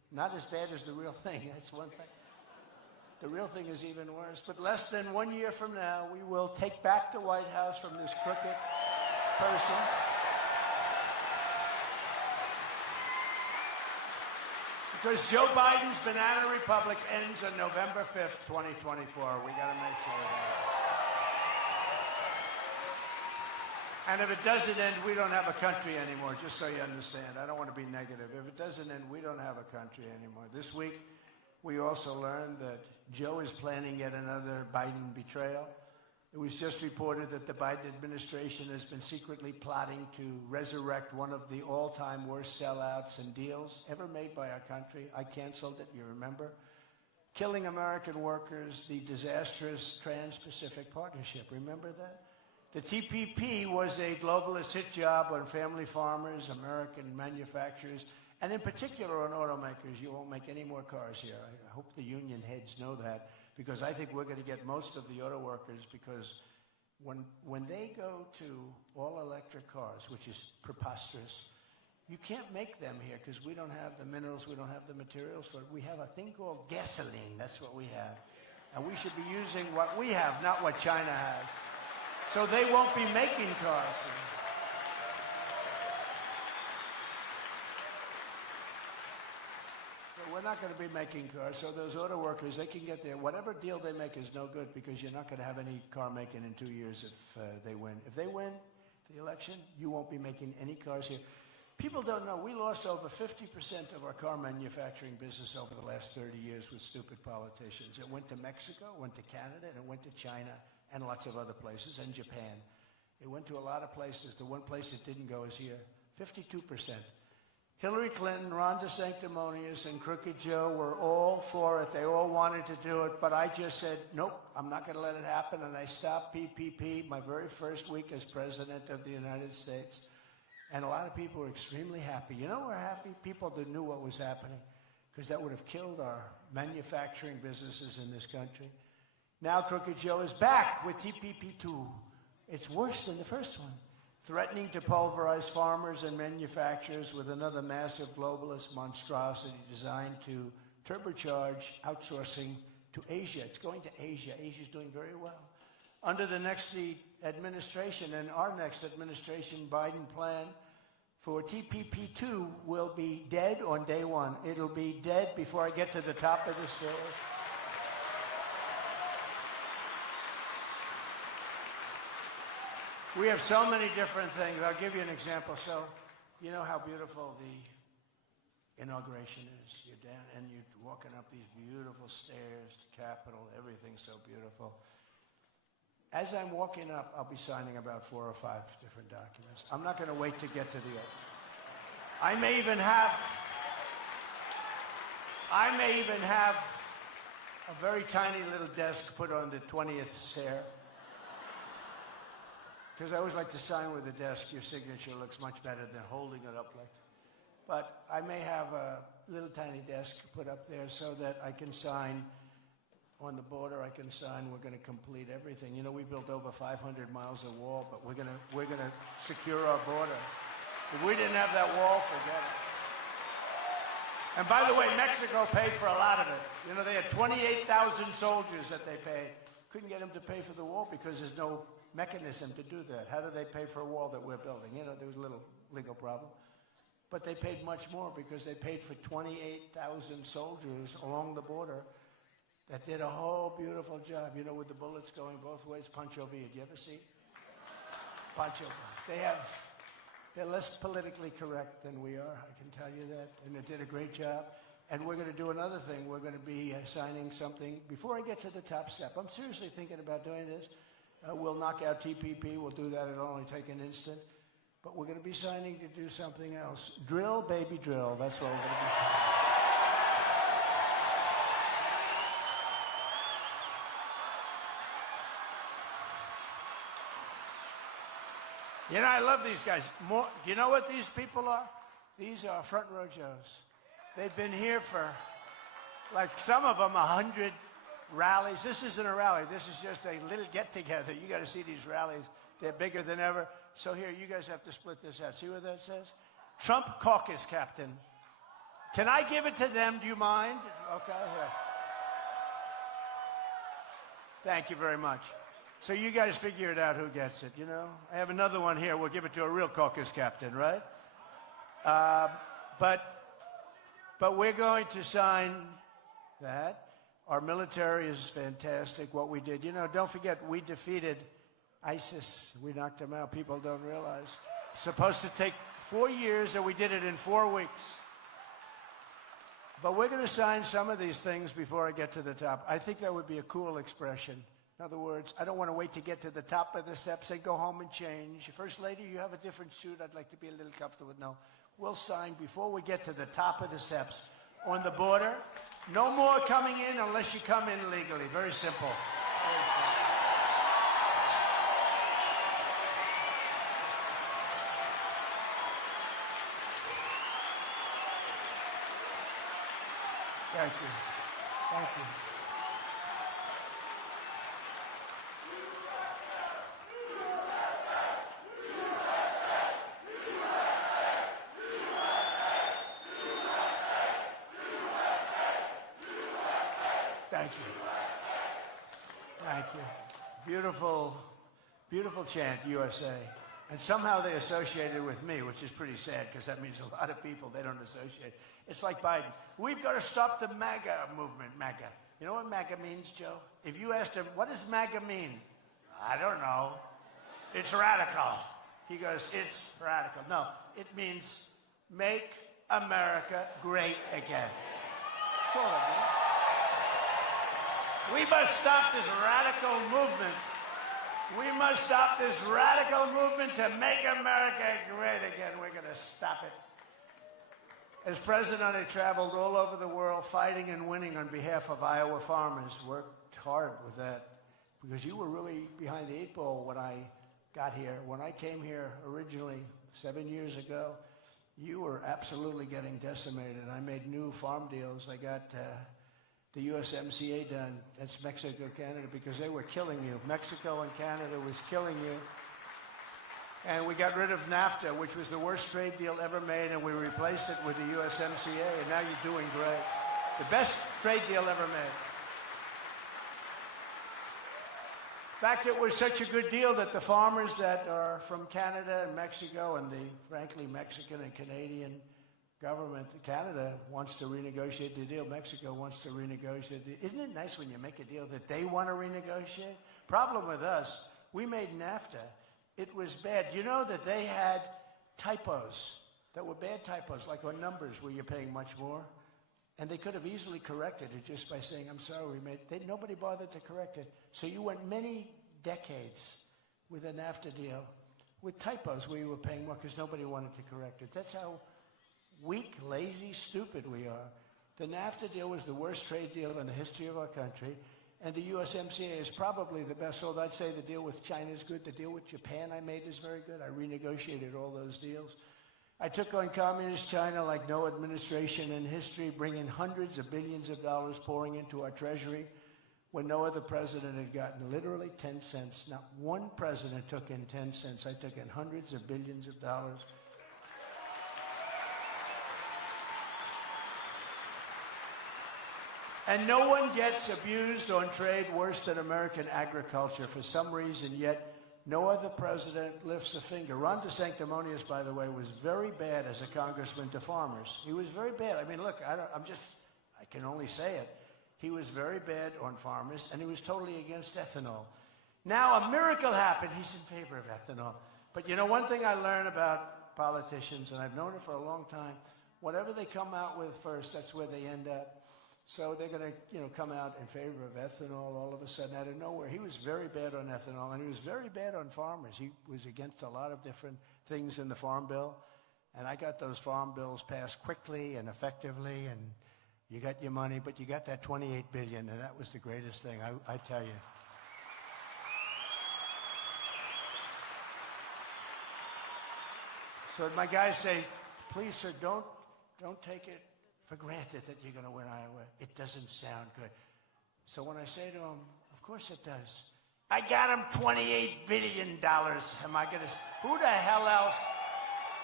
Not as bad as the real thing, that's one thing. The real thing is even worse. But less than 1 year from now, we will take back the White House from this crooked person. Because Joe Biden's banana republic ends on November 5th, 2024. We got to make sure of that. And if it doesn't end, we don't have a country anymore, just so you understand. I don't want to be negative. If it doesn't end, we don't have a country anymore. This week, we also learned that Joe is planning yet another Biden betrayal. It was just reported that the Biden administration has been secretly plotting to resurrect one of the all-time worst sellouts and deals ever made by our country. I canceled it, you remember? Killing American workers, the disastrous Trans-Pacific Partnership. Remember that? The TPP was a globalist hit job on family farmers, American manufacturers, and in particular on automakers. You won't make any more cars here. I hope the union heads know that, because I think we're going to get most of the auto workers, because when they go to all-electric cars, which is preposterous, you can't make them here because we don't have the minerals, we don't have the materials for it. We have a thing called gasoline. That's what we have. And we should be using what we have, not what China has. So they won't be making cars here. We're not going to be making cars, so those auto workers, they can get there. Whatever deal they make is no good, because you're not going to have any car making in 2 years if they win. If they win the election, you won't be making any cars here. People don't know, we lost over 50% of our car manufacturing business over the last 30 years with stupid politicians. It went to Mexico, went to Canada, and it went to China and lots of other places, and Japan. It went to a lot of places. The one place it didn't go is here, 52%. Hillary Clinton, Ron DeSanctimonious, and Crooked Joe were all for it. They all wanted to do it, but I just said, nope, I'm not going to let it happen, and I stopped PPP my very first week as President of the United States. And a lot of people were extremely happy. You know, we're happy? People that knew what was happening, because that would have killed our manufacturing businesses in this country. Now Crooked Joe is back with TPP2. It's worse than the first one, threatening to pulverize farmers and manufacturers with another massive globalist monstrosity designed to turbocharge outsourcing to Asia. It's going to Asia. Asia's doing very well. Under the next administration and our next administration, Biden plan for TPP2 will be dead on day one. It'll be dead before I get to the top of the stairs. We have so many different things. I'll give you an example. So, you know how beautiful the inauguration is. You're down and you're walking up these beautiful stairs to Capitol. Everything's so beautiful. As I'm walking up, I'll be signing about 4 or 5 different documents. I'm not going to wait to get to the end. I may even have a very tiny little desk put on the 20th stair. Because I always like to sign with a desk. Your signature looks much better than holding it up like that. But I may have a little tiny desk put up there so that I can sign on the border. I can sign. We're going to complete everything. You know, we built over 500 miles of wall, but we're going to secure our border. If we didn't have that wall, forget it. And by the way, Mexico paid for a lot of it. You know, they had 28,000 soldiers that they paid. Couldn't get them to pay for the wall because there's no mechanism to do that. How do they pay for a wall that we're building? You know, there was a little legal problem. But they paid much more because they paid for 28,000 soldiers along the border that did a whole beautiful job, you know, with the bullets going both ways. Pancho Villa, did you ever see? Pancho. They're less politically correct than we are, I can tell you that. And they did a great job. And we're going to do another thing. We're going to be signing something. Before I get to the top step, I'm seriously thinking about doing this. We'll knock out TPP. We'll do that. It'll only take an instant. But we're going to be signing to do something else. Drill, baby, drill. That's what we're going to be signing. You know, I love these guys. Do you know what these people are? These are front row Joes. They've been here for, like, some of them 100 rallies. This isn't a rally. This is just a little get-together. You got to see these rallies. They're bigger than ever. So here, you guys have to split this out. See what that says? Trump caucus captain. Can I give it to them? Do you mind? Okay, here. Thank you very much. So you guys figure it out who gets it, you know? I have another one here. We'll give it to a real caucus captain, right? But we're going to sign that. Our military is fantastic, what we did. You know, don't forget, we defeated ISIS. We knocked them out. People don't realize. It's supposed to take 4 years, and we did it in 4 weeks. But we're going to sign some of these things before I get to the top. I think that would be a cool expression. In other words, I don't want to wait to get to the top of the steps and go home and change. First Lady, you have a different suit. I'd like to be a little comfortable. No, we'll sign before we get to the top of the steps. On the border, no more coming in unless you come in legally. Very simple. Very simple. Thank you. Thank you. Thank you. Thank you. Beautiful, beautiful chant, USA. And somehow they associated with me, which is pretty sad because that means a lot of people they don't associate. It's like Biden. We've got to stop the MAGA movement, MAGA. You know what MAGA means, Joe? If you asked him, what does MAGA mean? I don't know. It's radical. He goes, it's radical. No, it means make America great again. That's all it means. We must stop this radical movement. We must stop this radical movement to make America great again. We're going to stop it. As president, I traveled all over the world fighting and winning on behalf of Iowa farmers. Worked hard with that because you were really behind the 8 ball when I got here. When I came here originally 7 years ago, you were absolutely getting decimated. I made new farm deals. I got the USMCA done. That's Mexico, Canada, because they were killing you. Mexico and Canada was killing you. And we got rid of NAFTA, which was the worst trade deal ever made, and we replaced it with the USMCA, and now you're doing great. The best trade deal ever made. In fact, it was such a good deal that the farmers that are from Canada and Mexico and the, frankly, Mexican and Canadian government, Canada wants to renegotiate the deal. Mexico wants to renegotiate the deal. Isn't it nice when you make a deal that they want to renegotiate? Problem with us, we made NAFTA. It was bad. You know that they had typos that were bad typos, like on numbers where you're paying much more. And they could have easily corrected it just by saying, I'm sorry, nobody bothered to correct it. So you went many decades with a NAFTA deal with typos where you were paying more because nobody wanted to correct it. That's how weak, lazy, stupid we are. The NAFTA deal was the worst trade deal in the history of our country. And the USMCA is probably the best, although I'd say the deal with China is good. The deal with Japan I made is very good. I renegotiated all those deals. I took on communist China like no administration in history, bringing hundreds of billions of dollars pouring into our treasury when no other president had gotten literally 10 cents. Not one president took in 10 cents. I took in hundreds of billions of dollars. And no one gets abused on trade worse than American agriculture for some reason, yet no other president lifts a finger. Ron DeSanctimonious, by the way, was very bad as a congressman to farmers. He was very bad. I mean, look, I can only say it. He was very bad on farmers, and he was totally against ethanol. Now a miracle happened. He's in favor of ethanol. But you know, one thing I learned about politicians, and I've known it for a long time, whatever they come out with first, that's where they end up. So they're going to, come out in favor of ethanol all of a sudden out of nowhere. He was very bad on ethanol, and he was very bad on farmers. He was against a lot of different things in the Farm Bill, and I got those Farm Bills passed quickly and effectively, and you got your money, but you got that $28 billion, and that was the greatest thing, I tell you. So my guys say, please, sir, don't take it for granted that you're going to win Iowa. It doesn't sound good. So when I say to him, of course it does. I got him $28 billion. Am I going to, who the hell else?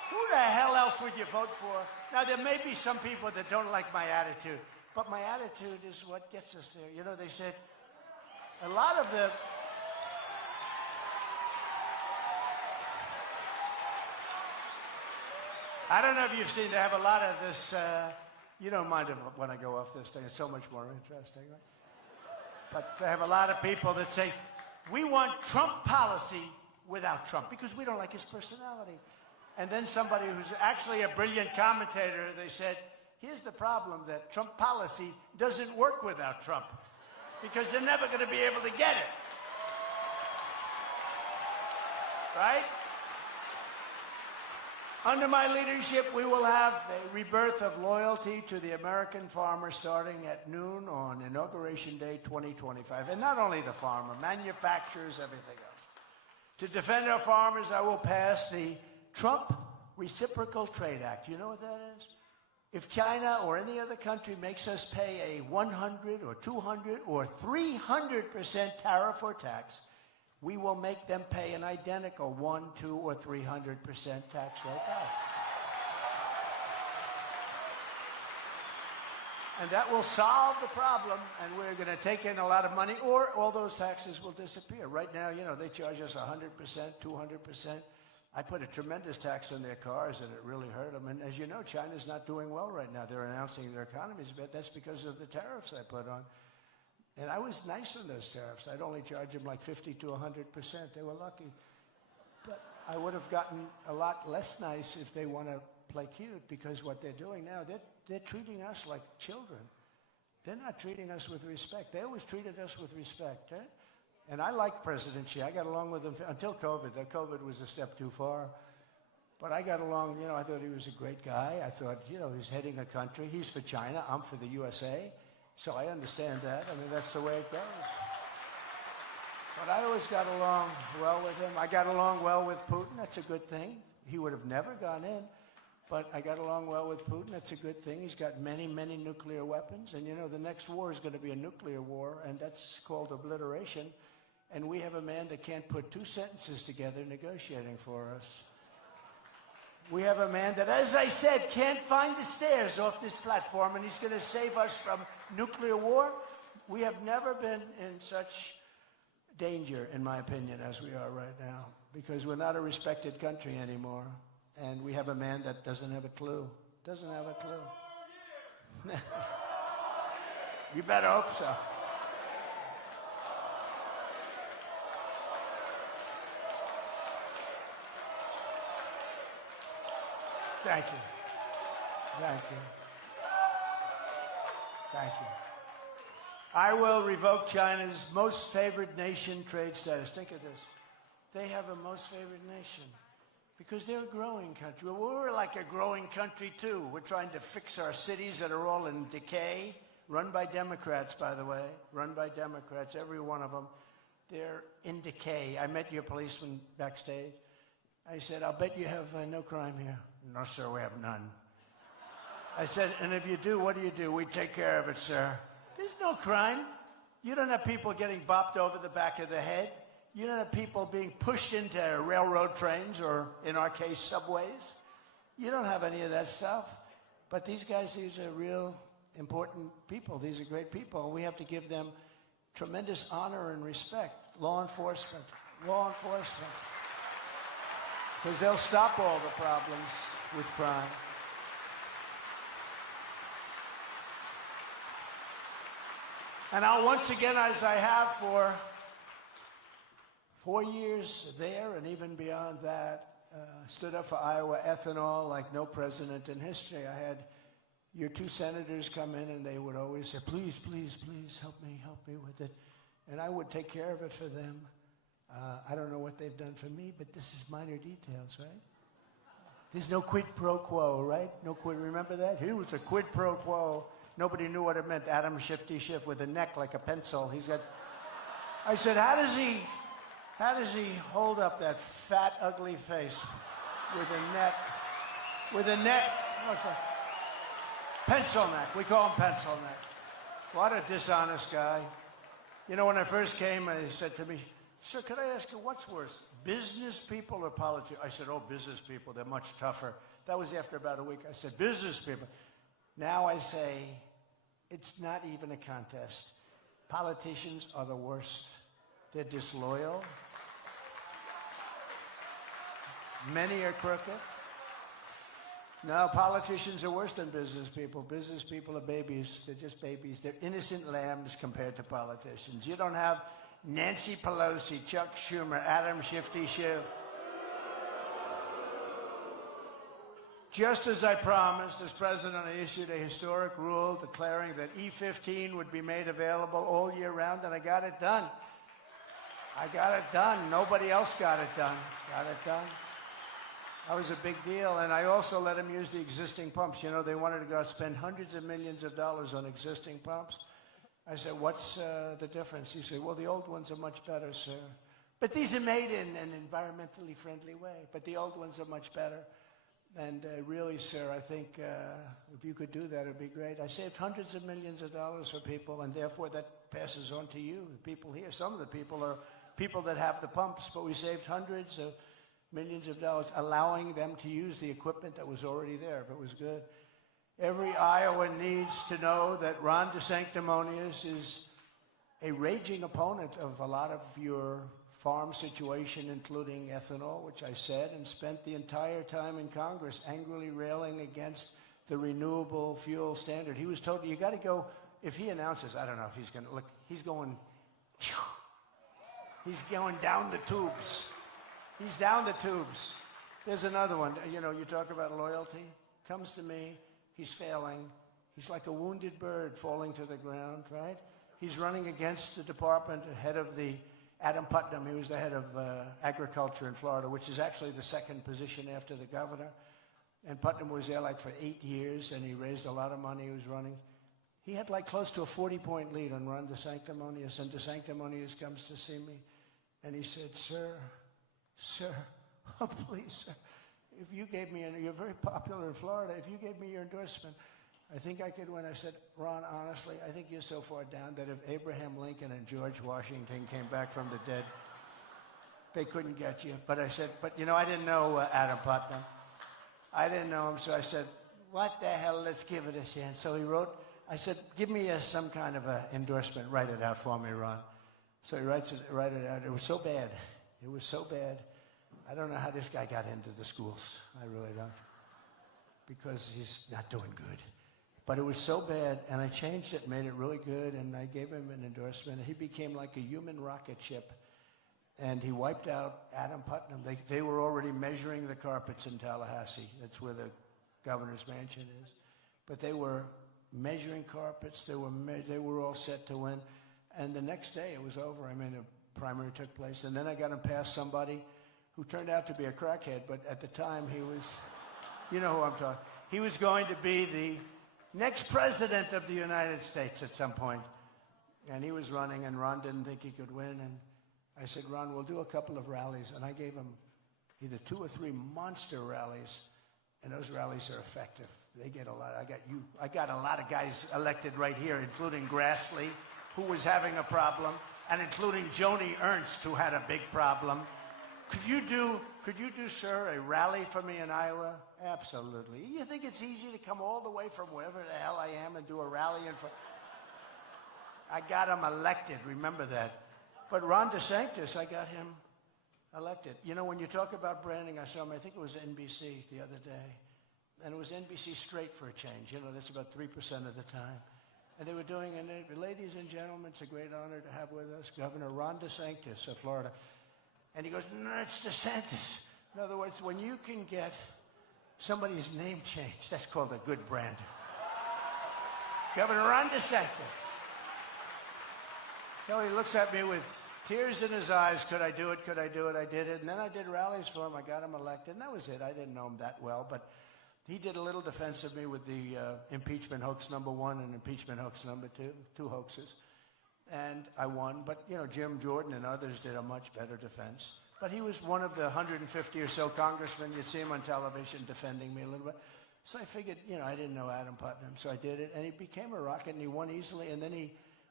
Who the hell else would you vote for? Now, there may be some people that don't like my attitude, but my attitude is what gets us there. You know, they said a lot of the... I don't know if you've seen, they have a lot of this, you don't mind when I go off this thing, it's so much more interesting, right? But they have a lot of people that say, we want Trump policy without Trump, because we don't like his personality. And then somebody who's actually a brilliant commentator, they said, here's the problem, that Trump policy doesn't work without Trump, because they're never going to be able to get it. Right? Under my leadership, we will have a rebirth of loyalty to the American farmer starting at noon on Inauguration Day 2025. And not only the farmer, manufacturers, everything else. To defend our farmers, I will pass the Trump Reciprocal Trade Act. You know what that is? If China or any other country makes us pay a 100 or 200 or 300% tariff or tax, we will make them pay an identical 1, 2, or 300% tax rate back. And that will solve the problem, and we're going to take in a lot of money, or all those taxes will disappear. Right now, you know, they charge us 100%, 200%. I put a tremendous tax on their cars, and it really hurt them. And as you know, China's not doing well right now. They're announcing their economy's bad. That's because of the tariffs I put on. And I was nice on those tariffs. I'd only charge them like 50 to 100%. They were lucky. But I would have gotten a lot less nice if they want to play cute, because what they're doing now, they're treating us like children. They're not treating us with respect. They always treated us with respect. Right? And I like President Xi. I got along with him until COVID. COVID was a step too far. But I got along, you know, I thought he was a great guy. I thought, you know, he's heading a country. He's for China. I'm for the USA. So I understand that. I mean, that's the way it goes. But I always got along well with him. I got along well with Putin. That's a good thing. He would have never gone in. But I got along well with Putin. That's a good thing. He's got many, many nuclear weapons. And, you know, the next war is going to be a nuclear war, and that's called obliteration. And we have a man that can't put two sentences together negotiating for us. We have a man that, as I said, can't find the stairs off this platform, and he's going to save us from nuclear war. We have never been in such danger, in my opinion, as we are right now, because we're not a respected country anymore. And we have a man that doesn't have a clue. Doesn't have a clue. You better hope so. Thank you. Thank you. Thank you. I will revoke China's most favored nation trade status. Think of this. They have a most favored nation because they're a growing country. Well, we're like a growing country, too. We're trying to fix our cities that are all in decay, run by Democrats, by the way, run by Democrats, every one of them. They're in decay. I met your policeman backstage. I said, I'll bet you have no crime here. No, sir, we have none. I said, and if you do, what do? We take care of it, sir. There's no crime. You don't have people getting bopped over the back of the head. You don't have people being pushed into railroad trains or, in our case, subways. You don't have any of that stuff. But these guys, these are real important people. These are great people. And we have to give them tremendous honor and respect. Law enforcement. Law enforcement. Because they'll stop all the problems with crime. And I'll once again, as I have for 4 years there and even beyond that, stood up for Iowa ethanol like no president in history. I had your two senators come in and they would always say, please, please, please help me with it. And I would take care of it for them. I don't know what they've done for me, but this is minor details, right? There's no quid pro quo, right? No quid, remember that? He was a quid pro quo. Nobody knew what it meant. Adam Shifty Schiff with a neck like a pencil. He's got, I said, how does he hold up that fat, ugly face with a neck, what's that? Pencil neck. We call him pencil neck. What a dishonest guy. You know, when I first came, he said to me, Sir, could I ask you, what's worse, business people or politicians? I said, oh, business people, they're much tougher. That was after about a week. I said, business people. Now I say, it's not even a contest. Politicians are the worst. They're disloyal. Many are crooked. No, politicians are worse than business people. Business people are babies. They're just babies. They're innocent lambs compared to politicians. You don't have Nancy Pelosi, Chuck Schumer, Adam Shifty Schiff. Just as I promised, as president, I issued a historic rule declaring that E-15 would be made available all year round, and I got it done. I got it done. Nobody else got it done. Got it done. That was a big deal, and I also let them use the existing pumps. You know, they wanted to go spend hundreds of millions of dollars on existing pumps. I said, what's the difference? He said, well, the old ones are much better, sir. But these are made in an environmentally friendly way, but the old ones are much better. And really, sir, I think if you could do that, it would be great. I saved hundreds of millions of dollars for people, and therefore that passes on to you, the people here. Some of the people are people that have the pumps, but we saved hundreds of millions of dollars, allowing them to use the equipment that was already there, if it was good. Every Iowan needs to know that Ron DeSanctimonious is a raging opponent of a lot of your farm situation, including ethanol, which I said, and spent the entire time in Congress angrily railing against the renewable fuel standard. He was told, you got to go, if he announces, I don't know if he's going to, look, he's going down the tubes. He's down the tubes. There's another one. You know, you talk about loyalty. Comes to me. He's failing. He's like a wounded bird falling to the ground, right? He's running against the department head of the Adam Putnam. He was the head of agriculture in Florida, which is actually the second position after the governor. And Putnam was there like for 8 years, and he raised a lot of money. He was running. He had like close to a 40-point lead on Ron DeSanctimonious, and DeSanctimonious comes to see me, and he said, sir, oh, please, sir, if you gave me, you're very popular in Florida, if you gave me your endorsement, I think I could win. I said, Ron, honestly, I think you're so far down that if Abraham Lincoln and George Washington came back from the dead, they couldn't get you. But I said, but you know, I didn't know Adam Putnam. I didn't know him, so I said, what the hell, let's give it a chance. So he wrote, I said, give me some kind of a endorsement, write it out for me, Ron. So he wrote it out. It was so bad. It was so bad. I don't know how this guy got into the schools. I really don't. Because he's not doing good. But it was so bad, and I changed it, made it really good, and I gave him an endorsement. He became like a human rocket ship, and he wiped out Adam Putnam. They were already measuring the carpets in Tallahassee. That's where the governor's mansion is. But they were measuring carpets. They were all set to win. And the next day, it was over. I mean, the primary took place. And then I got him past somebody who turned out to be a crackhead, but at the time he was, you know who I'm talking. He was going to be the next president of the United States at some point. And he was running, and Ron didn't think he could win. And I said, Ron, we'll do a couple of rallies. And I gave him either 2 or 3 monster rallies, and those rallies are effective. They get a lot. I got a lot of guys elected right here, including Grassley, who was having a problem, and including Joni Ernst, who had a big problem. Could you do, sir, a rally for me in Iowa? Absolutely. You think it's easy to come all the way from wherever the hell I am and do a rally in front? I got him elected, remember that. But Ron DeSantis, I got him elected. You know, when you talk about branding, I saw him, I think it was NBC the other day. And it was NBC Straight for a change. You know, that's about 3% of the time. And they were doing, and ladies and gentlemen, it's a great honor to have with us Governor Ron DeSantis of Florida. And he goes, no, it's DeSantis. In other words, when you can get somebody's name changed, that's called a good brand. Governor Ron DeSantis. So he looks at me with tears in his eyes. Could I do it? Could I do it? I did it. And then I did rallies for him. I got him elected. And that was it. I didn't know him that well. But he did a little defense of me with the impeachment hoax #1 and impeachment hoax #2, 2 hoaxes. And I won. But, you know, Jim Jordan and others did a much better defense. But he was one of the 150 or so congressmen. You'd see him on television defending me a little bit. So I figured, you know, I didn't know Adam Putnam. So I did it. And he became a rocket, and he won easily. And then he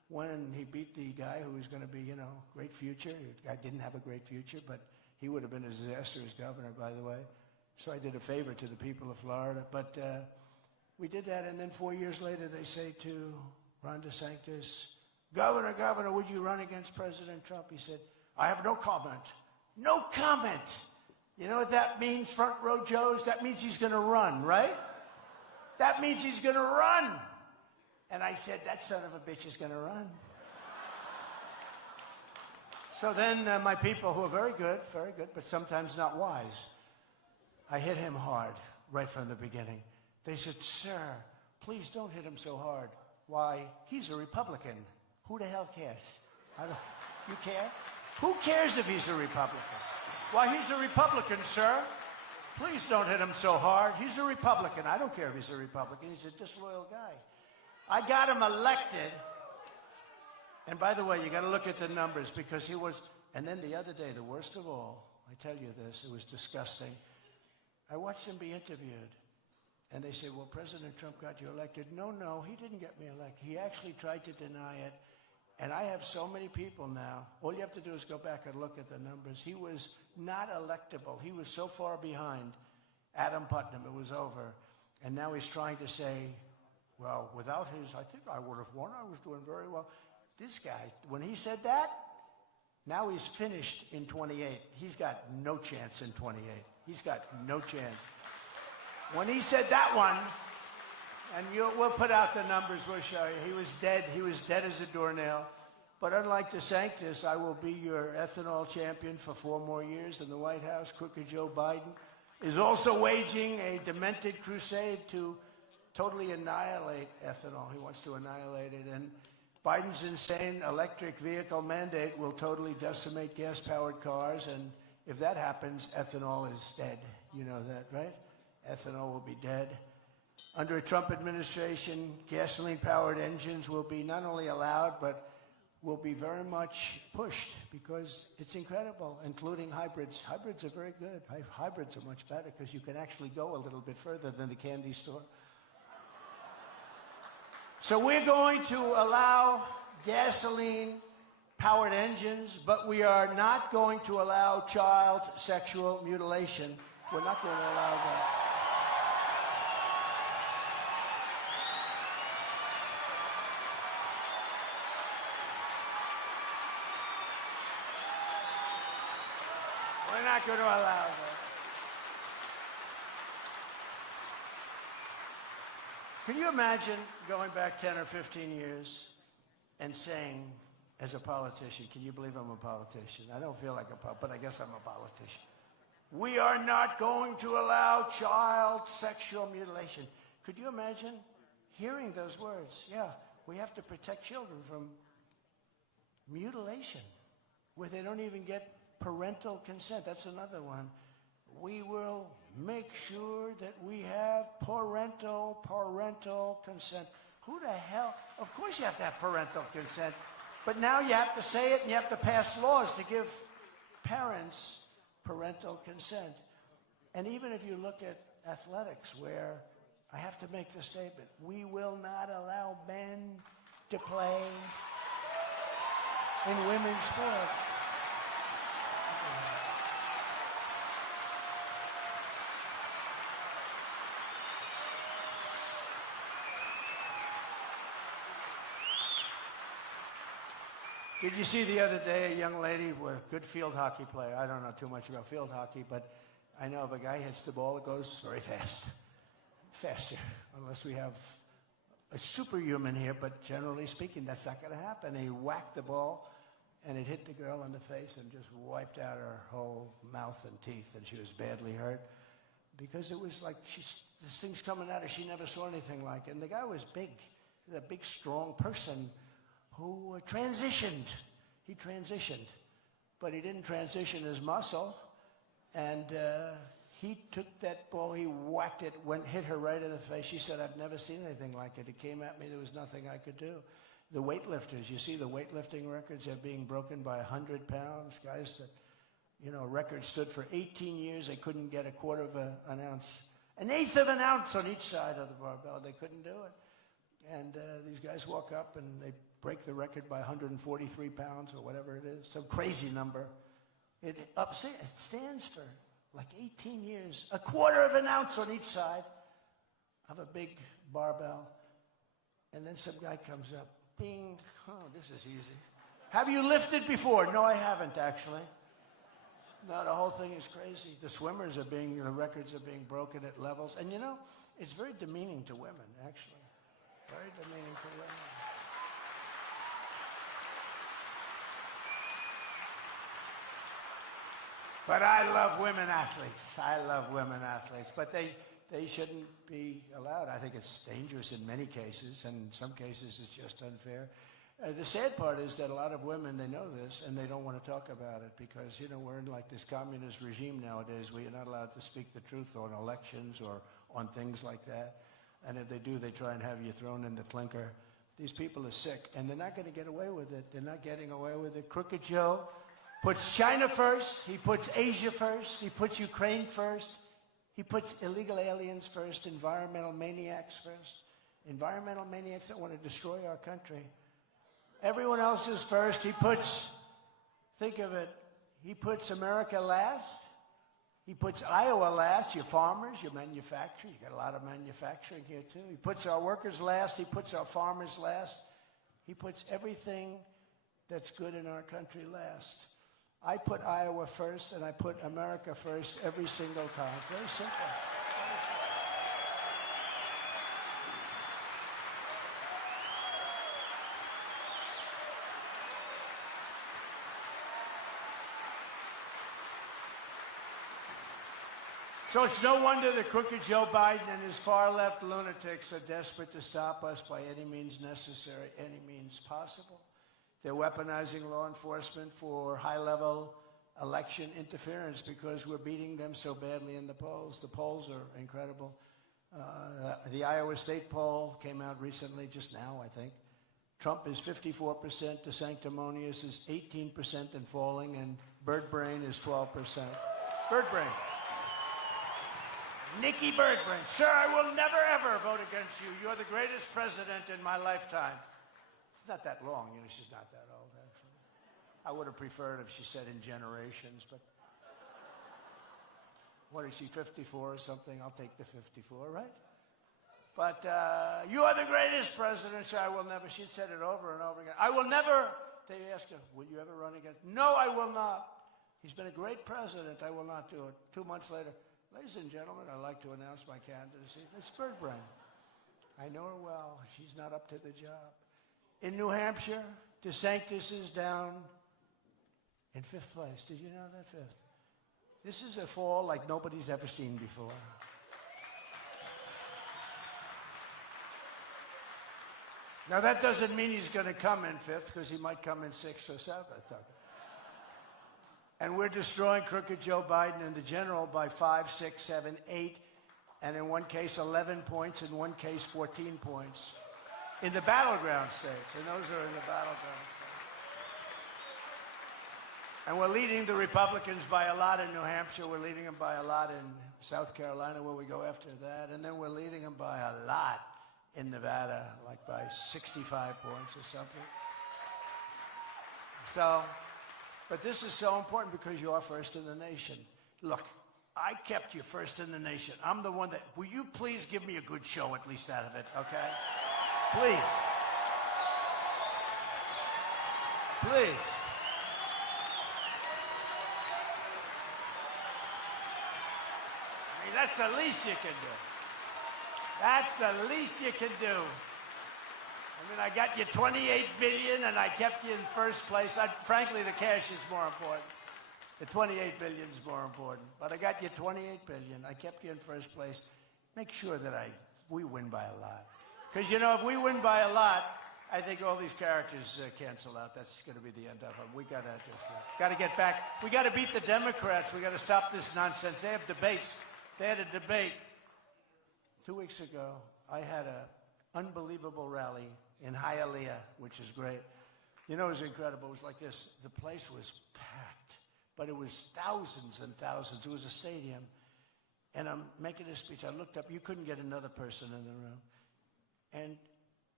when he beat the guy who was going to be, you know, great future. The guy didn't have a great future, but he would have been a disaster as governor, by the way. So I did a favor to the people of Florida. But we did that, and then 4 years later they say to Ron DeSantis, Governor, would you run against President Trump? He said, I have no comment. No comment. You know what that means, front row Joes? That means he's going to run, right? That means he's going to run. And I said, that son of a bitch is going to run. So then my people, who are very good, but sometimes not wise, I hit him hard right from the beginning. They said, sir, please don't hit him so hard. Why? He's a Republican. Who the hell cares? You care? Who cares if he's a Republican? Why, he's a Republican, sir. Please don't hit him so hard. He's a Republican. I don't care if he's a Republican. He's a disloyal guy. I got him elected. And by the way, you got to look at the numbers because he was, and then the other day, the worst of all, I tell you this, it was disgusting. I watched him be interviewed. And they say, well, President Trump got you elected. No, he didn't get me elected. He actually tried to deny it. And I have so many people now. All you have to do is go back and look at the numbers. He was not electable. He was so far behind Adam Putnam, it was over. And now he's trying to say, well, without his, I think I would have won. I was doing very well. This guy, when he said that, now he's finished in 28. He's got no chance in 28. He's got no chance. When he said that one, and we'll put out the numbers, we'll show you. He was dead. He was dead as a doornail. But unlike DeSantis, I will be your ethanol champion for 4 more years in the White House. Crooked Joe Biden is also waging a demented crusade to totally annihilate ethanol. He wants to annihilate it. And Biden's insane electric vehicle mandate will totally decimate gas-powered cars. And if that happens, ethanol is dead. You know that, right? Ethanol will be dead. Under a Trump administration, gasoline-powered engines will be not only allowed, but will be very much pushed because it's incredible, including hybrids. Hybrids are very good. Hybrids are much better because you can actually go a little bit further than the candy store. So we're going to allow gasoline-powered engines, but we are not going to allow child sexual mutilation. We're not going to allow that. We're not going to allow that. Can you imagine going back 10 or 15 years and saying, as a politician, can you believe I'm a politician? I don't feel like a politician, but I guess I'm a politician. We are not going to allow child sexual mutilation. Could you imagine hearing those words? Yeah, we have to protect children from mutilation, where they don't even get parental consent. That's another one. We will make sure that we have parental consent. Who the hell? Of course you have to have parental consent. But now you have to say it and you have to pass laws to give parents parental consent. And even if you look at athletics, where I have to make the statement, we will not allow men to play in women's sports. Did you see the other day a young lady, a good field hockey player? I don't know too much about field hockey, but I know if a guy hits the ball, it goes very fast. Faster, unless we have a superhuman here, but generally speaking, that's not going to happen. He whacked the ball, and it hit the girl in the face and just wiped out her whole mouth and teeth, and she was badly hurt because it was like this thing's coming at her. She never saw anything like it. And the guy was big. He was a big, strong person who transitioned. He transitioned, but he didn't transition his muscle. And he took that ball, he whacked it, hit her right in the face. She said, I've never seen anything like it. It came at me, there was nothing I could do. The weightlifters, you see the weightlifting records are being broken by 100 pounds. Guys that, you know, records stood for 18 years. They couldn't get a quarter of an ounce, an eighth of an ounce on each side of the barbell. They couldn't do it. And these guys walk up and they break the record by 143 pounds or whatever it is, some crazy number. It stands for like 18 years, a quarter of an ounce on each side of a big barbell. And then some guy comes up, bing, oh, this is easy. Have you lifted before? No, I haven't, actually. No, the whole thing is crazy. The swimmers are being, the records are being broken at levels. And you know, it's very demeaning to women, actually. Very demeaning to women. But I love women athletes. I love women athletes. But they shouldn't be allowed. I think it's dangerous in many cases, and in some cases it's just unfair. The sad part is that a lot of women, they know this, and they don't want to talk about it because, you know, we're in like this communist regime nowadays where you're not allowed to speak the truth on elections or on things like that. And if they do, they try and have you thrown in the clinker. These people are sick, and they're not going to get away with it. They're not getting away with it. Crooked Joe puts China first. He puts Asia first. He puts Ukraine first. He puts illegal aliens first, environmental maniacs first. Environmental maniacs that want to destroy our country. Everyone else is first. He puts, think of it, he puts America last. He puts Iowa last, your farmers, your manufacturers. You got a lot of manufacturing here, too. He puts our workers last. He puts our farmers last. He puts everything that's good in our country last. I put Iowa first, and I put America first every single time. It's very simple. Very simple. So it's no wonder that crooked Joe Biden and his far-left lunatics are desperate to stop us by any means necessary, any means possible. They're weaponizing law enforcement for high-level election interference because we're beating them so badly in the polls. The polls are incredible. The Iowa State poll came out recently, just now, I think. Trump is 54%, DeSanctimonious is 18% and falling, and Bird Brain is 12%. Bird Brain. Nikki Birdbrain, sir, I will never, ever vote against you. You're the greatest president in my lifetime. It's not that long, you know, she's not that old, actually. I would have preferred if she said in generations, but what is she, 54 or something? I'll take the 54, right? But you are the greatest president, sir, I will never. She'd said it over and over again. I will never, they asked her, will you ever run again? No, I will not. He's been a great president, I will not do it. 2 months later, ladies and gentlemen, I'd like to announce my candidacy. It's Bird Brain. I know her well. She's not up to the job. In New Hampshire, DeSantis is down in 5th place. Did you know that? 5th. This is a fall like nobody's ever seen before. Now, that doesn't mean he's going to come in 5th, because he might come in 6th or 7th. And we're destroying crooked Joe Biden in the general by 5, 6, 7, 8, and in one case 11 points, in one case 14 points. In the battleground states, and those are in the battleground states. And we're leading the Republicans by a lot in New Hampshire. We're leading them by a lot in South Carolina, where we go after that. And then we're leading them by a lot in Nevada, like by 65 points or something. So, but this is so important because you are first in the nation. Look, I kept you first in the nation. I'm the one that, will you please give me a good show at least out of it, okay? Please. Please. I mean, that's the least you can do. That's the least you can do. I mean, I got you 28 billion and I kept you in first place. Frankly, the cash is more important. The 28 billion is more important. But I got you 28 billion. I kept you in first place. Make sure that we win by a lot. Because, you know, if we win by a lot, I think all these characters cancel out. That's going to be the end of them. We got to get back. We got to beat the Democrats. We got to stop this nonsense. They have debates. They had a debate 2 weeks ago. I had an unbelievable rally in Hialeah, which is great. You know, it was incredible. It was like this. The place was packed, but it was thousands and thousands. It was a stadium. And I'm making this speech. I looked up. You couldn't get another person in the room. And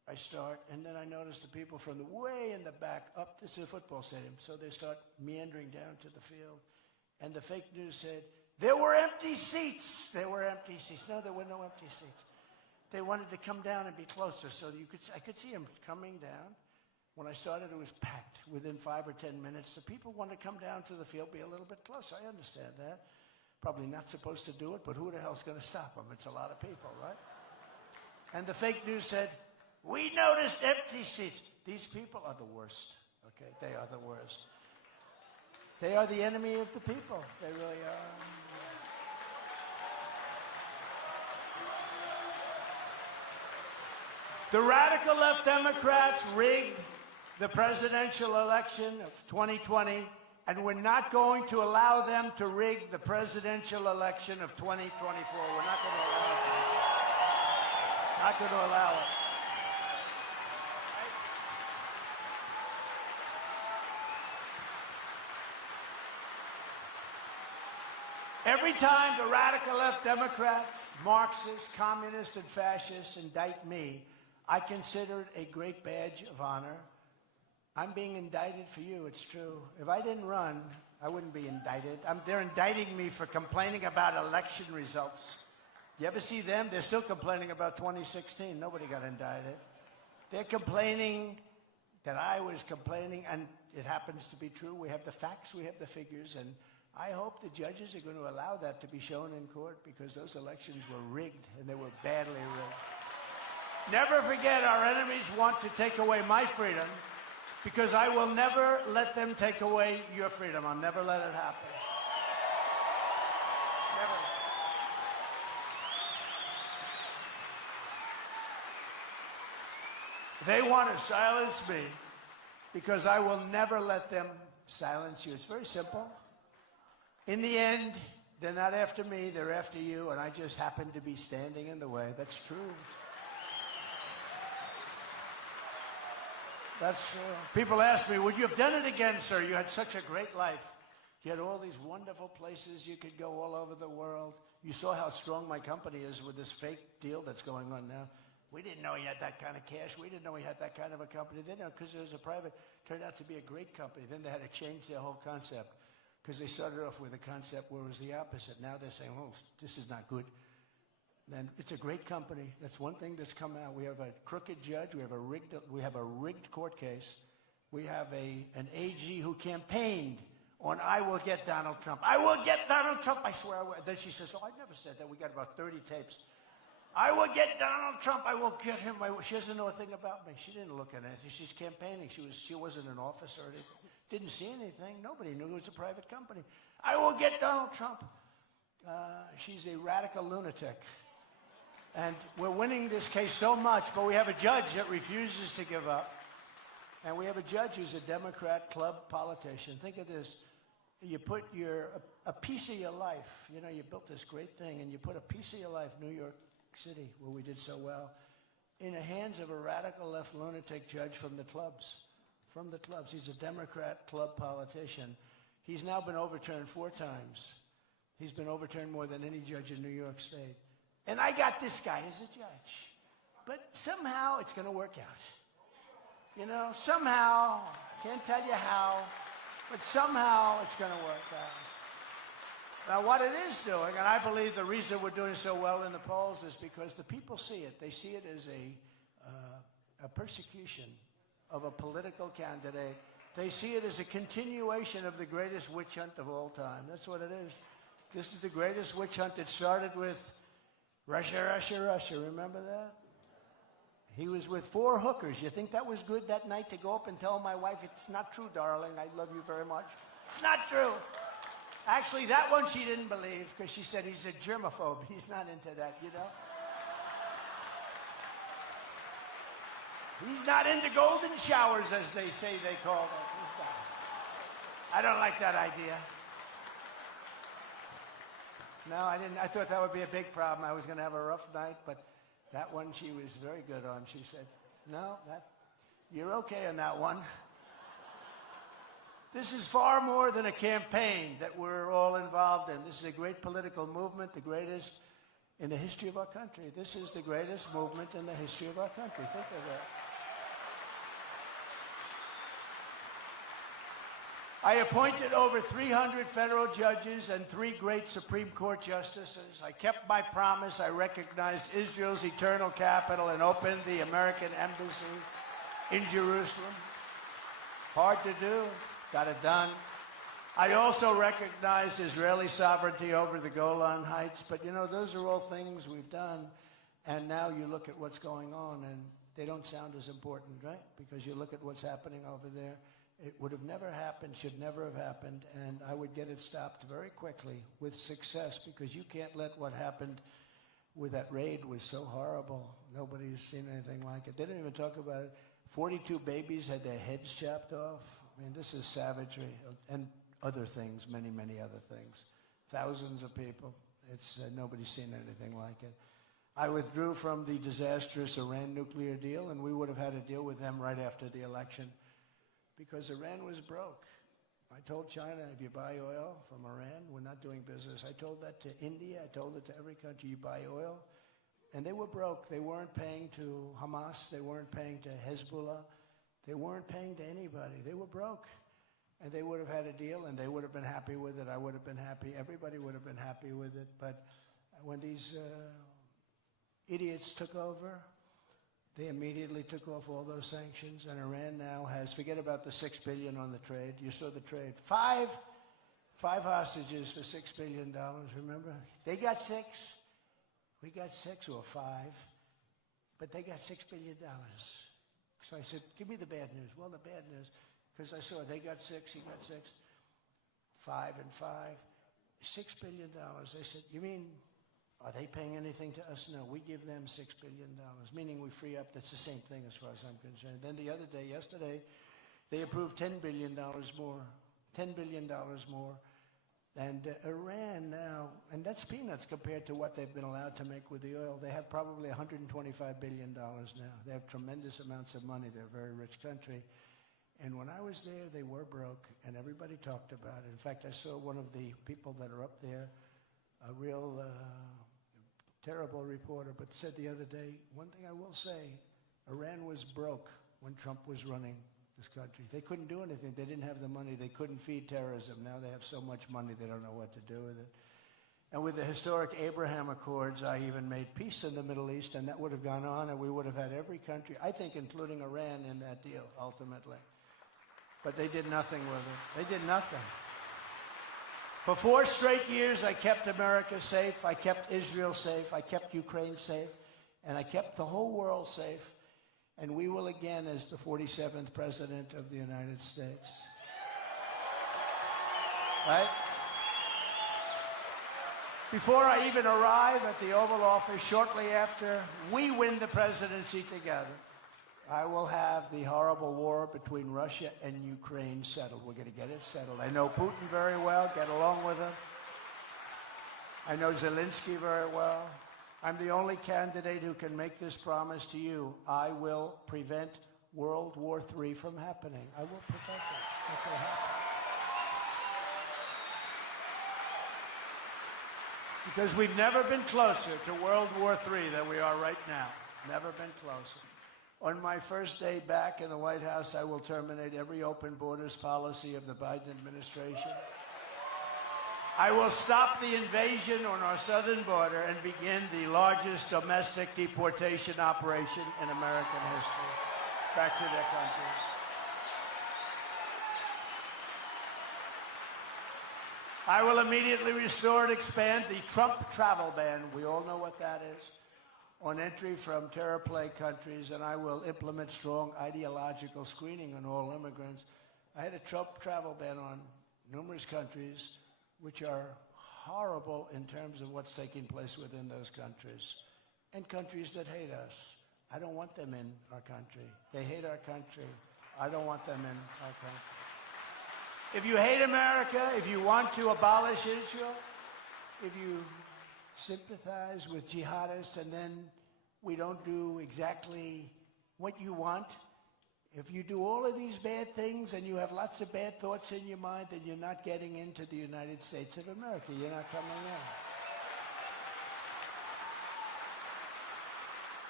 I start, and then I notice the people from the way in the back up. This is a football stadium, so they start meandering down to the field. And the fake news said, there were empty seats. There were empty seats. No, there were no empty seats. They wanted to come down and be closer, so I could see them coming down. When I started, it was packed. Within 5 or 10 minutes, the people want to come down to the field, be a little bit closer. I understand that. Probably not supposed to do it, but who the hell's going to stop them? It's a lot of people, right? And the fake news said, we noticed empty seats. These people are the worst, okay? They are the worst. They are the enemy of the people. They really are. The radical left Democrats rigged the presidential election of 2020, and we're not going to allow them to rig the presidential election of 2024. We're not going to allow it. Not going to allow it. Every time the radical left Democrats, Marxists, communists, and fascists indict me, I consider it a great badge of honor. I'm being indicted for you, it's true. If I didn't run, I wouldn't be indicted. They're indicting me for complaining about election results. You ever see them? They're still complaining about 2016. Nobody got indicted. They're complaining that I was complaining, and it happens to be true. We have the facts, we have the figures, and I hope the judges are going to allow that to be shown in court, because those elections were rigged, and they were badly rigged. Never forget, our enemies want to take away my freedom, because I will never let them take away your freedom. I'll never let it happen. Never. They want to silence me, because I will never let them silence you. It's very simple. In the end, they're not after me, they're after you, and I just happen to be standing in the way. That's true. That's true. People ask me, would you have done it again, sir? You had such a great life. You had all these wonderful places you could go all over the world. You saw how strong my company is with this fake deal that's going on now. We didn't know he had that kind of cash. We didn't know he had that kind of a company. They didn't know, because it was a private, turned out to be a great company. Then they had to change their whole concept, because they started off with a concept where it was the opposite. Now they're saying, oh, this is not good. Then it's a great company. That's one thing that's come out. We have a crooked judge. We have a rigged court case. We have an AG who campaigned on, I will get Donald Trump. I will get Donald Trump. I swear I will. Then she says, oh, I never said that. We got about 30 tapes. I will get Donald Trump. I will get him. She doesn't know a thing about me. She didn't look at anything. She's campaigning. She wasn't in office or anything. Didn't see anything. Nobody knew it was a private company. I will get Donald Trump. She's a radical lunatic. And we're winning this case so much, but we have a judge that refuses to give up. And we have a judge who's a Democrat club politician. Think of this. You put a piece of your life, you know, you built this great thing, and you put a piece of your life, New York City, where we did so well, in the hands of a radical left lunatic judge from the clubs. From the clubs. He's a Democrat club politician. He's now been overturned 4 times. He's been overturned more than any judge in New York State. And I got this guy as a judge. But somehow it's going to work out. You know, somehow, can't tell you how, but somehow it's going to work out. Now, what it is doing, and I believe the reason we're doing so well in the polls is because the people see it. They see it as a persecution of a political candidate. They see it as a continuation of the greatest witch hunt of all time. That's what it is. This is the greatest witch hunt. It started with Russia, Russia, Russia. Remember that? He was with 4 hookers. You think that was good that night to go up and tell my wife, it's not true, darling, I love you very much? It's not true. Actually, that one she didn't believe, because she said he's a germaphobe. He's not into that, you know? He's not into golden showers, as they say they call it. He's not. I don't like that idea. No, I didn't. I thought that would be a big problem. I was going to have a rough night, but that one she was very good on. She said, no, you're okay on that one. This is far more than a campaign that we're all involved in. This is a great political movement, the greatest in the history of our country. This is the greatest movement in the history of our country. Think of that. I appointed over 300 federal judges and 3 great Supreme Court justices. I kept my promise. I recognized Israel's eternal capital and opened the American embassy in Jerusalem. Hard to do. Got it done. I also recognized Israeli sovereignty over the Golan Heights. But, you know, those are all things we've done. And now you look at what's going on, and they don't sound as important, right? Because you look at what's happening over there. It would have never happened, should never have happened, and I would get it stopped very quickly with success, because you can't let what happened with that raid was so horrible. Nobody's seen anything like it. They didn't even talk about it. 42 babies had their heads chopped off. I mean, this is savagery, and other things, many, many other things. Thousands of people. It's nobody's seen anything like it. I withdrew from the disastrous Iran nuclear deal, and we would have had a deal with them right after the election, because Iran was broke. I told China, if you buy oil from Iran, we're not doing business. I told that to India. I told it to every country. You buy oil. And they were broke. They weren't paying to Hamas. They weren't paying to Hezbollah. They weren't paying to anybody. They were broke. And they would have had a deal, and they would have been happy with it. I would have been happy. Everybody would have been happy with it. But when these idiots took over, they immediately took off all those sanctions, and Iran now has, forget about the $6 billion on the trade. You saw the trade. Five hostages for $6 billion, remember? They got 6. We got 6 or 5, but they got $6 billion. So I said, give me the bad news. Well, the bad news, because I saw they got 6, he got 6, 5 and 5, $6 billion. I said, you mean, are they paying anything to us? No, we give them $6 billion, meaning we free up. That's the same thing as far as I'm concerned. Then the other day, yesterday, they approved $10 billion more, $10 billion more. And Iran now, and that's peanuts compared to what they've been allowed to make with the oil. They have probably $125 billion now. They have tremendous amounts of money. They're a very rich country. And when I was there, they were broke, and everybody talked about it. In fact, I saw one of the people that are up there, a real terrible reporter, but said the other day, one thing I will say, Iran was broke when Trump was running this country. They couldn't do anything. They didn't have the money. They couldn't feed terrorism. Now they have so much money, they don't know what to do with it. And with the historic Abraham Accords, I even made peace in the Middle East, and that would have gone on, and we would have had every country, I think including Iran, in that deal, ultimately. But they did nothing with it. They did nothing. For 4 straight years, I kept America safe, I kept Israel safe, I kept Ukraine safe, and I kept the whole world safe. And we will again as the 47th President of the United States. Right? Before I even arrive at the Oval Office, shortly after we win the presidency together, I will have the horrible war between Russia and Ukraine settled. We're going to get it settled. I know Putin very well, get along with him. I know Zelensky very well. I'm the only candidate who can make this promise to you. I will prevent World War III from happening. I will prevent it. It will happen. Because we've never been closer to World War III than we are right now. Never been closer. On my first day back in the White House, I will terminate every open borders policy of the Biden administration. I will stop the invasion on our southern border and begin the largest domestic deportation operation in American history back to their country. I will immediately restore and expand the Trump travel ban. We all know what that is. On entry from terror plagued countries, and I will implement strong ideological screening on all immigrants. I had a Trump travel ban on numerous countries, which are horrible in terms of what's taking place within those countries, and countries that hate us. I don't want them in our country. They hate our country. I don't want them in our country. If you hate America, if you want to abolish Israel, if you sympathize with jihadists and then we don't do exactly what you want, if you do all of these bad things and you have lots of bad thoughts in your mind, then you're not getting into the United States of America. You're not coming in.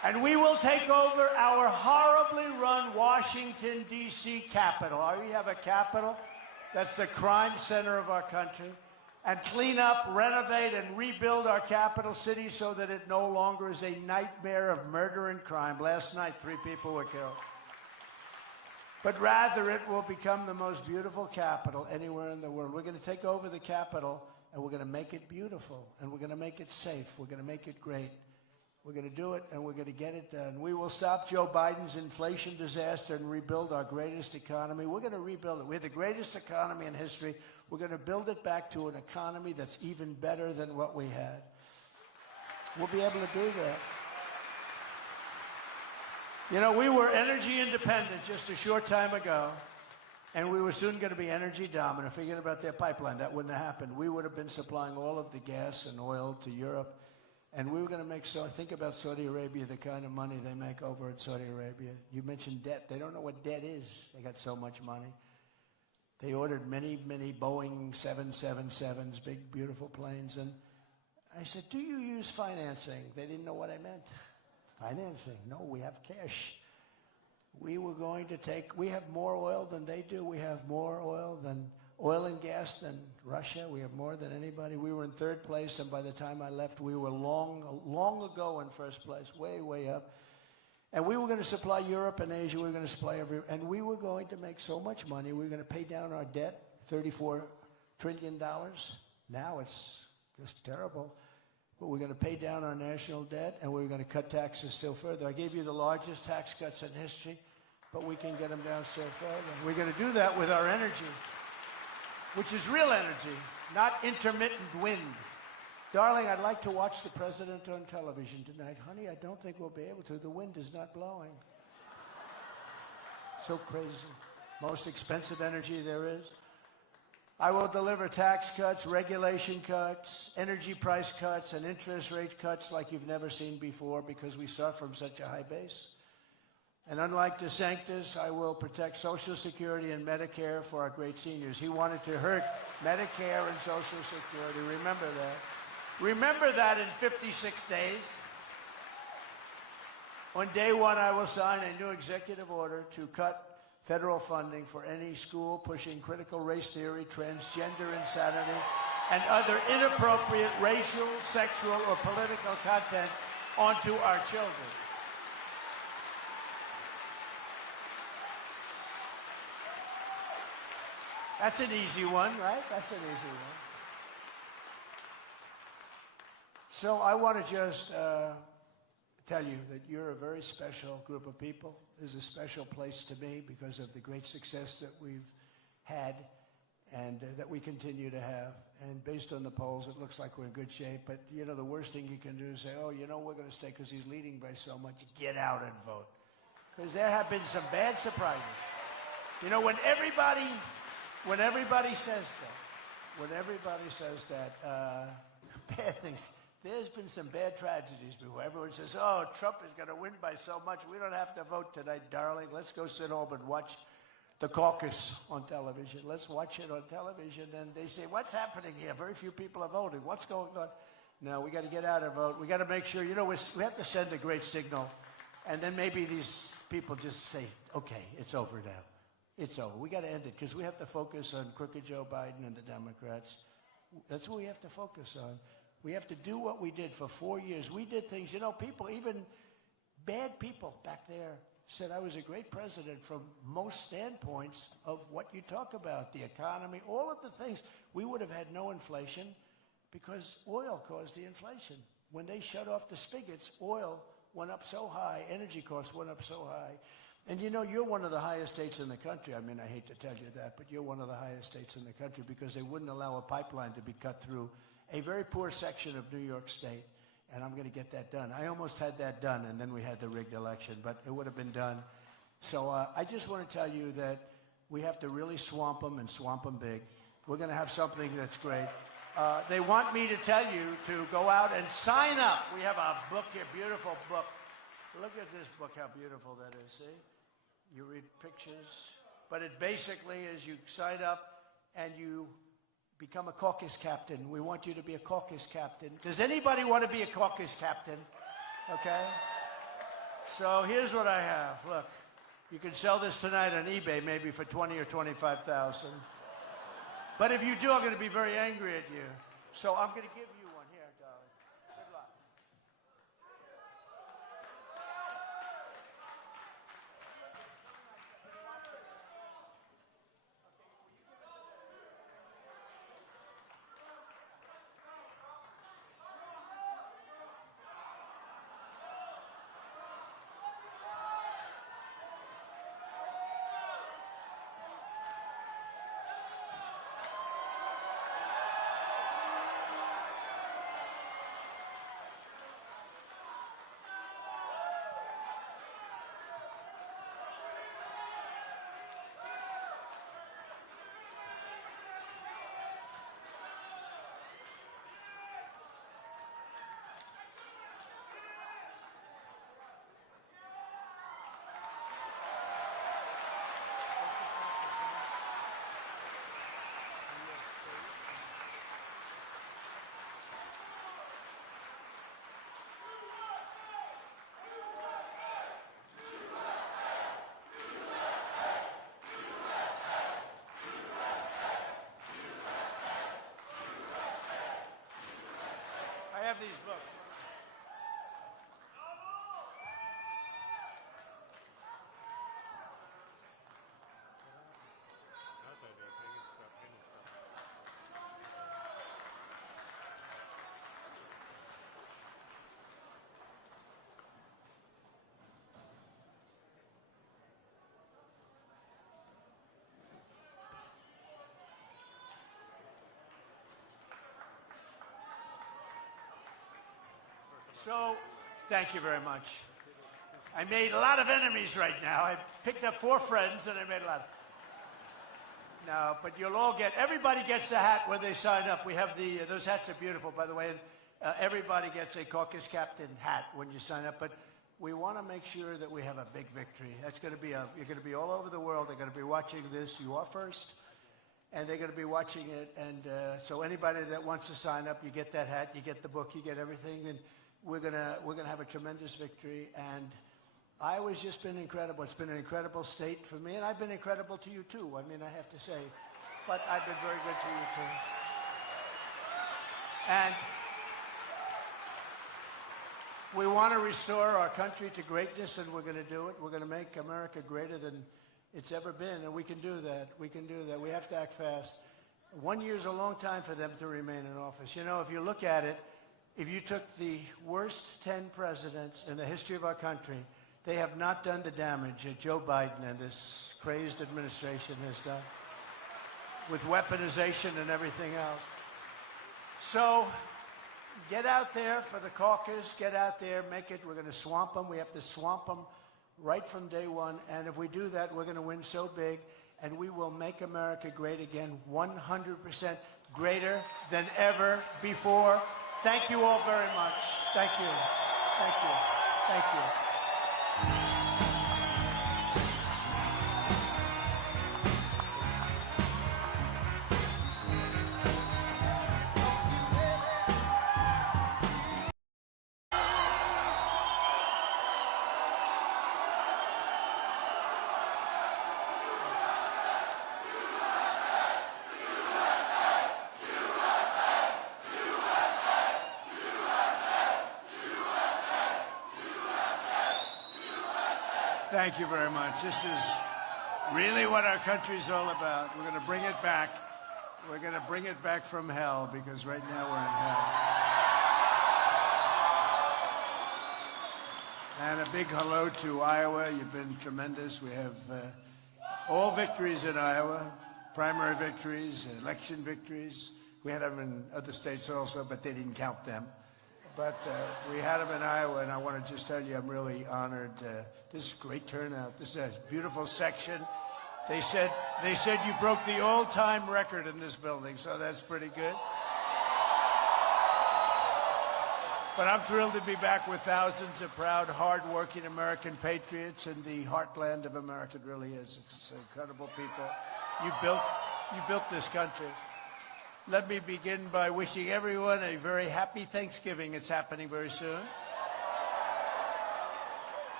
And we will take over our horribly run Washington, D.C. Capitol. We have a capital that's the crime center of our country. And clean up, renovate, and rebuild our capital city so that it no longer is a nightmare of murder and crime. Last night, 3 people were killed. But rather, it will become the most beautiful capital anywhere in the world. We're going to take over the capital, and we're going to make it beautiful, and we're going to make it safe. We're going to make it great. We're going to do it, and we're going to get it done. We will stop Joe Biden's inflation disaster and rebuild our greatest economy. We're going to rebuild it. We have the greatest economy in history. We're going to build it back to an economy that's even better than what we had. We'll be able to do that. You know, we were energy independent just a short time ago, and we were soon going to be energy dominant. Forget about their pipeline. That wouldn't have happened. We would have been supplying all of the gas and oil to Europe. And we were going to make, so think about Saudi Arabia, the kind of money they make over in Saudi Arabia. You mentioned debt. They don't know what debt is. They got so much money. They ordered many, many Boeing 777s, big, beautiful planes. And I said, do you use financing? They didn't know what I meant. Financing? No, we have cash. We were going to take, we have more oil than they do. We have more oil and gas than Russia. We have more than anybody. We were in 3rd place, and by the time I left, we were long ago in 1st place, way, way up. And we were going to supply Europe and Asia. We were going to supply and we were going to make so much money. We were going to pay down our debt, $34 trillion. Now it's just terrible. But we're going to pay down our national debt, and we're going to cut taxes still further. I gave you the largest tax cuts in history, but we can get them down still further. We're going to do that with our energy, which is real energy, not intermittent wind. Darling, I'd like to watch the president on television tonight. Honey, I don't think we'll be able to. The wind is not blowing. So crazy. Most expensive energy there is. I will deliver tax cuts, regulation cuts, energy price cuts, and interest rate cuts like you've never seen before because we start from such a high base. And unlike DeSantis, I will protect Social Security and Medicare for our great seniors. He wanted to hurt Medicare and Social Security. Remember that. Remember that in 56 days. On day 1, I will sign a new executive order to cut federal funding for any school pushing critical race theory, transgender insanity, and other inappropriate racial, sexual, or political content onto our children. That's an easy one, right? That's an easy one. So I want to just tell you that you're a very special group of people. This is a special place to me because of the great success that we've had and that we continue to have. And based on the polls, it looks like we're in good shape. But, you know, the worst thing you can do is say, oh, you know, we're going to stay because he's leading by so much. Get out and vote. Because there have been some bad surprises. You know, when everybody says that, bad things. There's been some bad tragedies before. Everyone says, oh, Trump is going to win by so much. We don't have to vote tonight, darling. Let's go sit home and watch the caucus on television. Let's watch it on television. And they say, what's happening here? Very few people are voting. What's going on? No, we got to get out and vote. We got to make sure, you know, we have to send a great signal. And then maybe these people just say, okay, it's over now. It's over. We got to end it because we have to focus on crooked Joe Biden and the Democrats. That's what we have to focus on. We have to do what we did for 4 years. We did things, you know, people, even bad people back there said I was a great president from most standpoints of what you talk about, the economy, all of the things. We would have had no inflation because oil caused the inflation. When they shut off the spigots, oil went up so high, energy costs went up so high. And you know, you're one of the highest states in the country. I mean, I hate to tell you that, but you're one of the highest states in the country because they wouldn't allow a pipeline to be cut through a very poor section of New York State, and I'm going to get that done. I almost had that done, and then we had the rigged election, but it would have been done. So I just want to tell you that we have to really swamp them and swamp them big. We're going to have something that's great. They want me to tell you to go out and sign up. We have a book here, beautiful book. Look at this book, how beautiful that is, see? You read pictures, but it basically is you sign up and you become a caucus captain. We want you to be a caucus captain. Does anybody want to be a caucus captain? Okay? So here's what I have. Look, you can sell this tonight on eBay maybe for 20 or 25,000. But if you do, I'm going to be very angry at you. So I'm going to give you one here, darling. Good luck. I have these books. So, thank you very much. I made a lot of enemies right now. I picked up 4 friends and I made a lot. No, but you'll all get, everybody gets a hat when they sign up. We have the, those hats are beautiful, by the way. Everybody gets a caucus captain hat when you sign up, but we want to make sure that we have a big victory. That's going to be you're going to be all over the world. They're going to be watching this. You are first. And they're going to be watching it. And so anybody that wants to sign up, you get that hat, you get the book, you get everything. And we're gonna have a tremendous victory, and Iowa's just been incredible. It's been an incredible state for me, and I've been incredible to you too. I mean, I have to say, but I've been very good to you too. And we want to restore our country to greatness, and we're going to do it. We're going to make America greater than it's ever been, and we can do that. We can do that. We have to act fast. 1 year is a long time for them to remain in office. You know, if you look at it, if you took the worst 10 presidents in the history of our country, they have not done the damage that Joe Biden and this crazed administration has done with weaponization and everything else. So get out there for the caucus. Get out there. Make it. We're going to swamp them. We have to swamp them right from day one. And if we do that, we're going to win so big. And we will make America great again, 100% greater than ever before. Thank you all very much. Thank you. Thank you. Thank you. Thank you very much. This is really what our country's all about. We're going to bring it back. We're going to bring it back from hell, because right now we're in hell. And a big hello to Iowa. You've been tremendous. We have all victories in Iowa, primary victories, election victories. We had them in other states also, but they didn't count them. But we had them in Iowa, and I want to just tell you I'm really honored. This is a great turnout. This is a beautiful section. They said you broke the all-time record in this building, so that's pretty good. But I'm thrilled to be back with thousands of proud, hard-working American patriots in the heartland of America. It really is. It's incredible people. You built this country. Let me begin by wishing everyone a very happy Thanksgiving. It's happening very soon.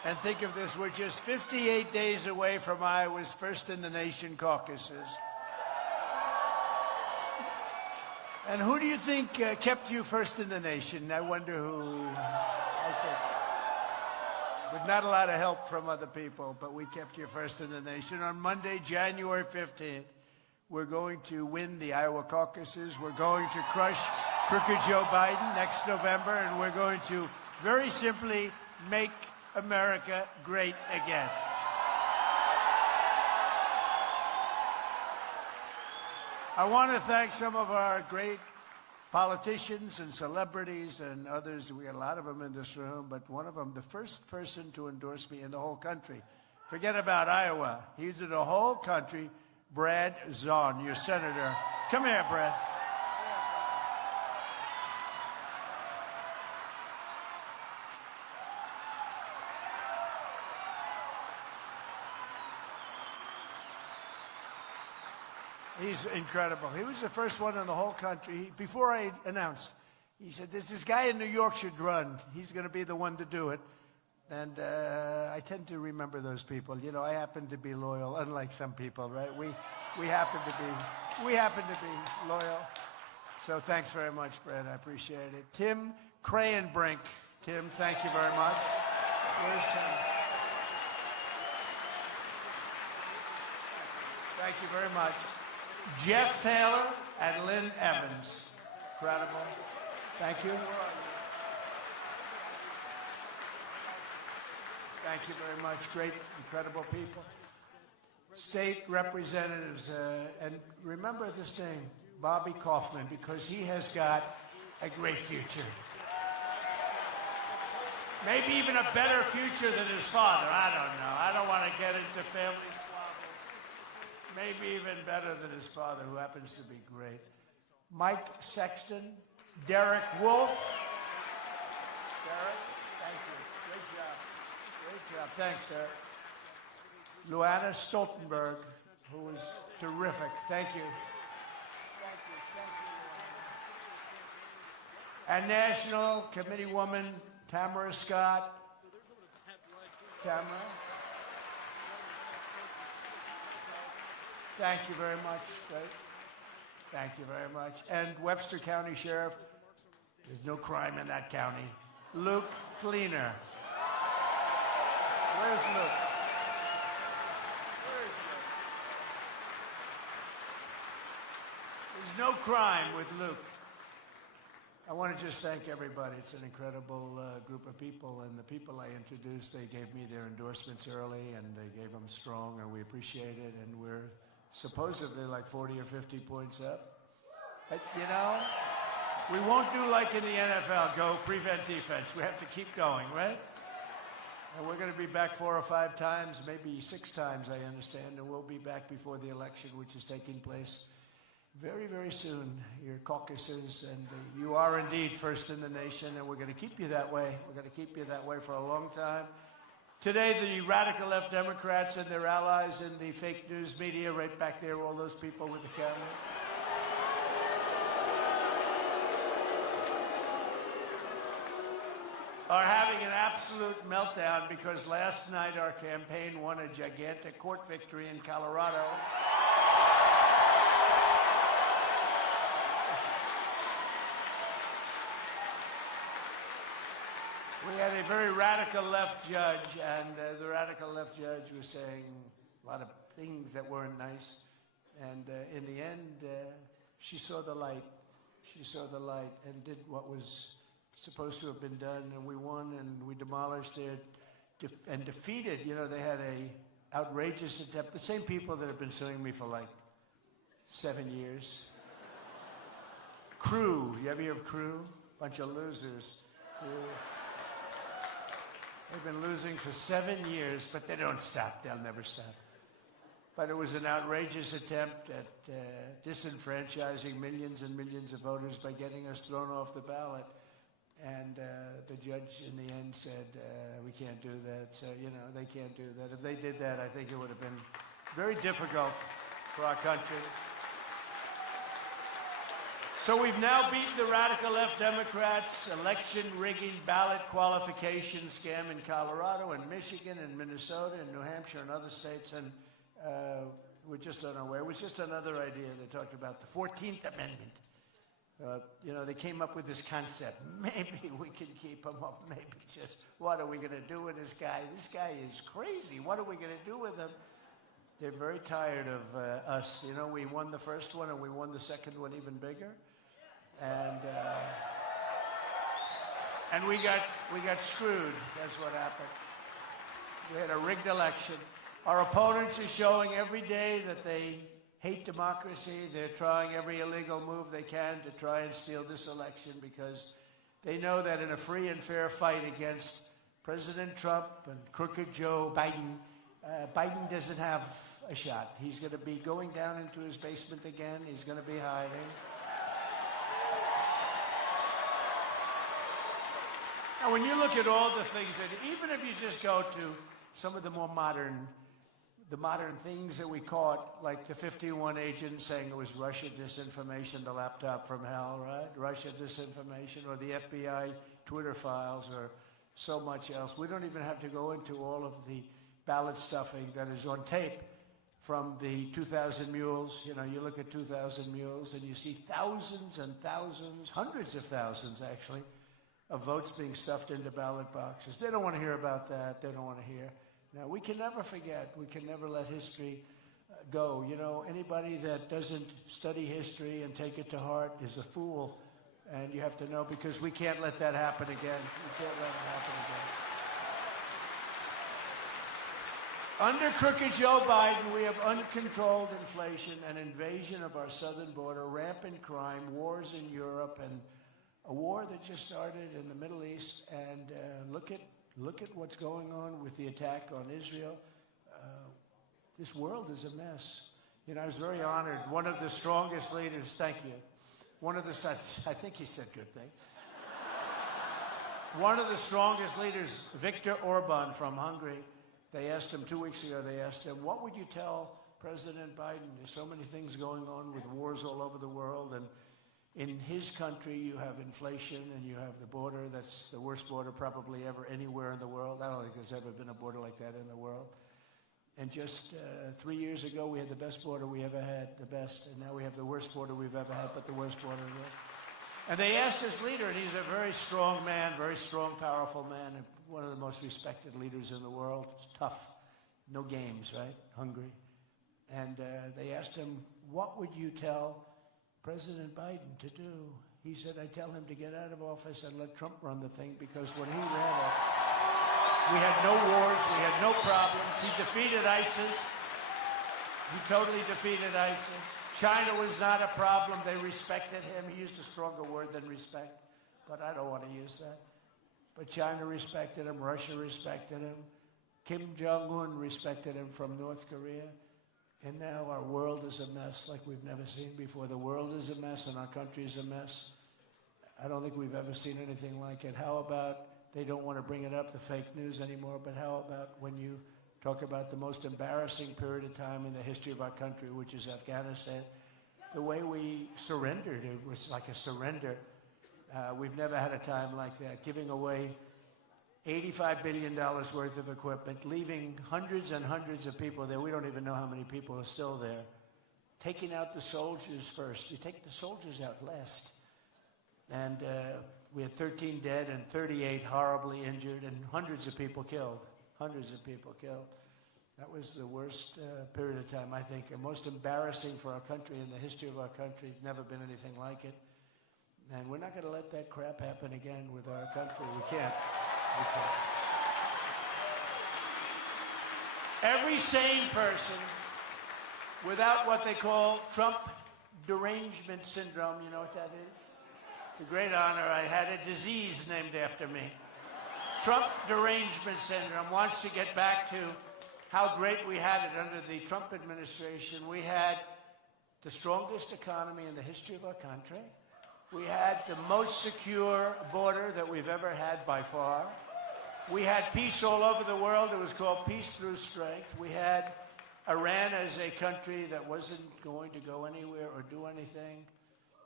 And think of this, we're just 58 days away from Iowa's first in the nation caucuses. And who do you think kept you first in the nation? I wonder who. I think. With not a lot of help from other people, but we kept you first in the nation. On Monday, January 15th, we're going to win the Iowa caucuses. We're going to crush crooked Joe Biden next November, and we're going to very simply make America great again. I want to thank some of our great politicians and celebrities and others. We got a lot of them in this room, but one of them, the first person to endorse me in the whole country. Forget about Iowa. He's in the whole country. Brad Zahn, your senator. Come here, Brad. He's incredible. He was the first one in the whole country. Before I announced, he said, there's this guy in New York should run. He's going to be the one to do it. And I tend to remember those people. You know, I happen to be loyal, unlike some people, right? We happen to be loyal. So thanks very much, Brad. I appreciate it. Tim Crayenbrink. Tim, thank you very much. Where's Tim? Thank you very much. Jeff Taylor and Lynn Evans. Incredible. Thank you. Thank you very much. Great, incredible people. State representatives, and remember this name, Bobby Kaufman, because he has got a great future. Maybe even a better future than his father. I don't know. I don't want to get into family squabbles. Maybe even better than his father, who happens to be great. Mike Sexton, Derek Wolf. Derek, thank you. Great job. Great job. Thanks, Derek. Luana Stoltenberg, who was terrific. Thank you. Thank you. Thank you. And National Committee Woman Tamara Scott. Tamara. Thank you very much. Great. Thank you very much. And Webster County Sheriff. There's no crime in that county. Luke Fleener. Where's Luke? There's no crime with Luke. I want to just thank everybody. It's an incredible group of people, and the people I introduced, they gave me their endorsements early, and they gave them strong, and we appreciate it, and we're supposedly like 40 or 50 points up. But, you know, we won't do like in the NFL, go prevent defense. We have to keep going, right? And we're going to be back 4 or 5 times, maybe 6 times, I understand, and we'll be back before the election, which is taking place very, very soon. Your caucuses, and you are indeed first in the nation, and we're going to keep you that way. We're going to keep you that way for a long time. Today, the radical left Democrats and their allies in the fake news media, right back there, all those people with the camera, are having an absolute meltdown because last night our campaign won a gigantic court victory in Colorado. We had a very radical left judge, and the radical left judge was saying a lot of things that weren't nice. And in the end, she saw the light. She saw the light and did what was supposed to have been done, and we won, and we demolished it and defeated. You know, they had a outrageous attempt. The same people that have been suing me for like 7 years. Crew, you ever hear of Crew? Bunch of losers. Crew. They've been losing for 7 years, but they don't stop. They'll never stop. But it was an outrageous attempt at disenfranchising millions and millions of voters by getting us thrown off the ballot. And the judge in the end said, we can't do that. So, you know, they can't do that. If they did that, I think it would have been very difficult for our country. So we've now beaten the radical left Democrats, election rigging, ballot qualification scam in Colorado and Michigan and Minnesota and New Hampshire and other states, and we're just on our way. It was just another idea to talk about the 14th Amendment. You know, they came up with this concept. Maybe we can keep him up. Maybe just, what are we going to do with this guy? This guy is crazy. What are we going to do with him? They're very tired of us. You know, we won the first one and we won the second one even bigger. And we got screwed. That's what happened. We had a rigged election. Our opponents are showing every day that they hate democracy. They're trying every illegal move they can to try and steal this election because they know that in a free and fair fight against President Trump and crooked Joe Biden, Biden doesn't have a shot. He's going to be going down into his basement again. He's going to be hiding. Now, when you look at all the things that, even if you just go to some of the more modern things that we caught, like the 51 agents saying it was Russia disinformation, the laptop from hell, right? Russia disinformation, or the FBI Twitter files, or so much else. We don't even have to go into all of the ballot stuffing that is on tape from the 2,000 mules. You know, you look at 2,000 mules and you see thousands and thousands, hundreds of thousands actually, of votes being stuffed into ballot boxes. They don't want to hear about that. They don't want to hear. Now, we can never forget. We can never let history go. You know, anybody that doesn't study history and take it to heart is a fool. And you have to know, because we can't let that happen again. We can't let it happen again. Under crooked Joe Biden, we have uncontrolled inflation, an invasion of our southern border, rampant crime, wars in Europe, and a war that just started in the Middle East. And look at what's going on with the attack on Israel. This world is a mess. You know, I was very honored. One of the strongest leaders, thank you. I think he said good thing. One of the strongest leaders, Viktor Orban from Hungary, they asked him 2 weeks ago, they asked him, what would you tell President Biden? There's so many things going on with wars all over the world, and in his country, you have inflation and you have the border. That's the worst border probably ever anywhere in the world. I don't think there's ever been a border like that in the world. And just 3 years ago, we had the best border we ever had, the best. And now we have the worst border we've ever had, but the worst border ever. And they asked this leader, and he's a very strong man, very strong, powerful man, and one of the most respected leaders in the world. It's tough. No games, right? Hungry. And they asked him, what would you tell President Biden to do? He said, I tell him to get out of office and let Trump run the thing, because when he ran it, we had no wars, we had no problems. He defeated ISIS. He totally defeated ISIS. China was not a problem. They respected him. He used a stronger word than respect, but I don't want to use that. But China respected him. Russia respected him. Kim Jong-un respected him from North Korea. And now our world is a mess like we've never seen before. The world is a mess and our country is a mess. I don't think we've ever seen anything like it. How about, they don't want to bring it up, the fake news anymore, but how about when you talk about the most embarrassing period of time in the history of our country, which is Afghanistan, the way we surrendered, it was like a surrender. We've never had a time like that, giving away $85 billion worth of equipment, leaving hundreds and hundreds of people there. We don't even know how many people are still there. Taking out the soldiers first. You take the soldiers out last. And we had 13 dead and 38 horribly injured and hundreds of people killed. Hundreds of people killed. That was the worst period of time, I think, and most embarrassing for our country in the history of our country. Never been anything like it. And we're not going to let that crap happen again with our country. We can't. Every sane person without what they call Trump derangement syndrome, you know what that is? It's a great honor. I had a disease named after me. Trump derangement syndrome wants to get back to how great we had it under the Trump administration. We had the strongest economy in the history of our country. We had the most secure border that we've ever had by far. We had peace all over the world. It was called peace through strength. We had Iran as a country that wasn't going to go anywhere or do anything.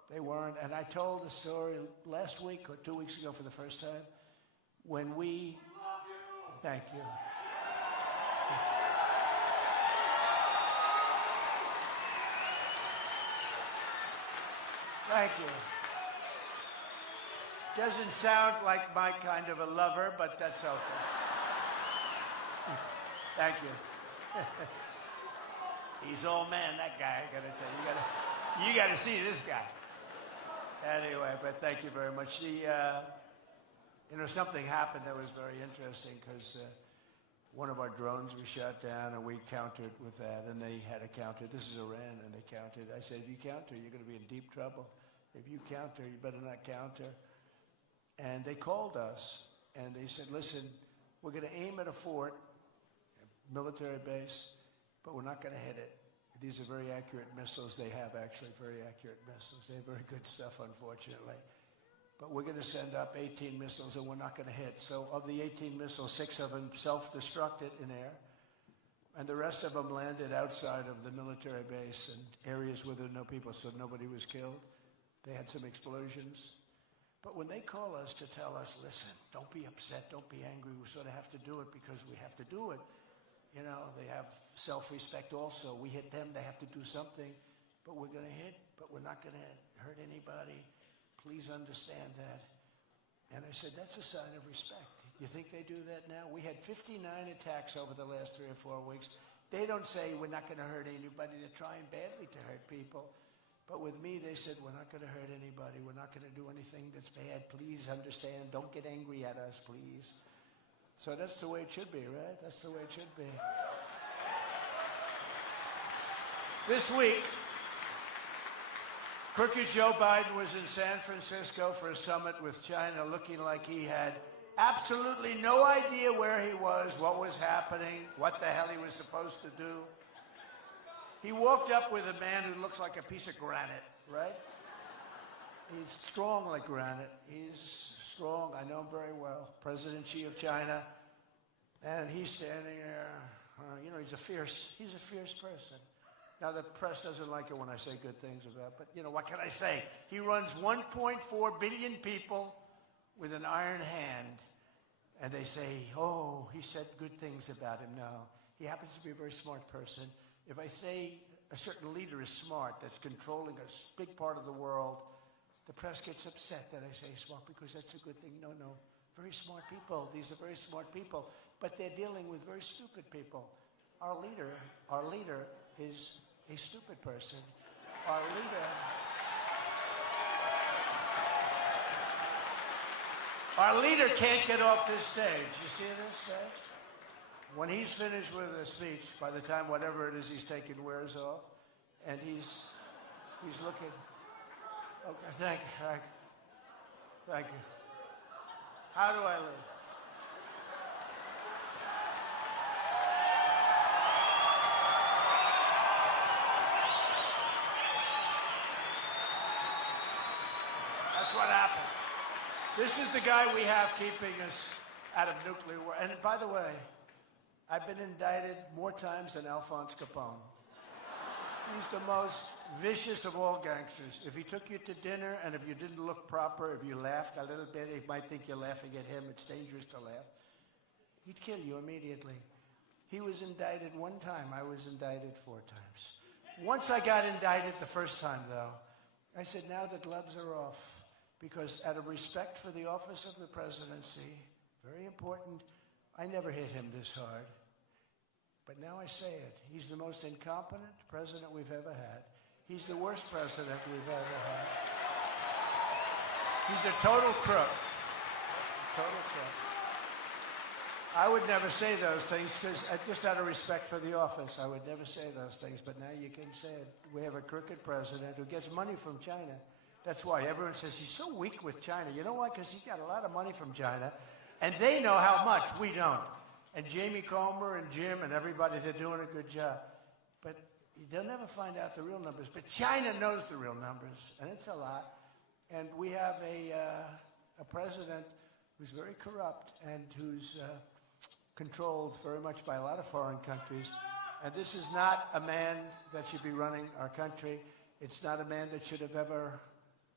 They weren't. And I told the story last week or 2 weeks ago for the first time when we... Thank you. Thank you. Doesn't sound like my kind of a lover, but that's okay. Thank you. He's old man, that guy. I gotta tell you, you gotta see this guy. Anyway, but thank you very much. Something happened that was very interesting because one of our drones was shot down and we countered with that, and they had a counter. This is Iran, and they countered. I said, if you counter, you're going to be in deep trouble. If you counter, you better not counter. And they called us, and they said, listen, we're going to aim at a fort, a military base, but we're not going to hit it. These are very accurate missiles. They have actually very accurate missiles. They have very good stuff, unfortunately. But we're going to send up 18 missiles, and we're not going to hit. So of the 18 missiles, 6 of them self-destructed in air, and the rest of them landed outside of the military base and areas where there were no people, so nobody was killed. They had some explosions. But when they call us to tell us, listen, don't be upset, don't be angry, we sort of have to do it because we have to do it. They have self-respect also. We hit them, they have to do something. But we're going to hit, but we're not going to hurt anybody. Please understand that. And I said, that's a sign of respect. You think they do that now? We had 59 attacks over the last 3 or 4 weeks. They don't say we're not going to hurt anybody. They're trying badly to hurt people. But with me, they said, we're not going to hurt anybody. We're not going to do anything that's bad. Please understand. Don't get angry at us, please. So that's the way it should be, right? That's the way it should be. This week, crooked Joe Biden was in San Francisco for a summit with China, looking like he had absolutely no idea where he was, what was happening, what the hell he was supposed to do. He walked up with a man who looks like a piece of granite, right? He's strong like granite. He's strong. I know him very well. President Xi of China. And he's standing there. He's a fierce person. Now, the press doesn't like it when I say good things about, but, what can I say? He runs 1.4 billion people with an iron hand, and they say, oh, he said good things about him. No, he happens to be a very smart person. If I say a certain leader is smart, that's controlling a big part of the world, the press gets upset that I say smart because that's a good thing. No, very smart people. These are very smart people, but they're dealing with very stupid people. Our leader is a stupid person. Our leader can't get off this stage. You see this stage? When he's finished with a speech, by the time whatever it is he's taking wears off, and he's looking. Okay, thank you. How do I live? That's what happened. This is the guy we have keeping us out of nuclear war. And by the way, I've been indicted more times than Alphonse Capone. He's the most vicious of all gangsters. If he took you to dinner and if you didn't look proper, if you laughed a little bit, he might think you're laughing at him. It's dangerous to laugh. He'd kill you immediately. He was indicted one time. I was indicted 4 times. Once I got indicted the first time, though, I said, now the gloves are off, because out of respect for the office of the presidency, very important, I never hit him this hard. But now I say it. He's the most incompetent president we've ever had. He's the worst president we've ever had. He's a total crook. Total crook. I would never say those things because just out of respect for the office, I would never say those things. But now you can say it. We have a crooked president who gets money from China. That's why everyone says he's so weak with China. You know why? Because he got a lot of money from China. And they know how much. We don't. And Jamie Comer and Jim and everybody, they're doing a good job. But they'll never find out the real numbers. But China knows the real numbers, and it's a lot. And we have a president who's very corrupt and who's controlled very much by a lot of foreign countries. And this is not a man that should be running our country. It's not a man that should have ever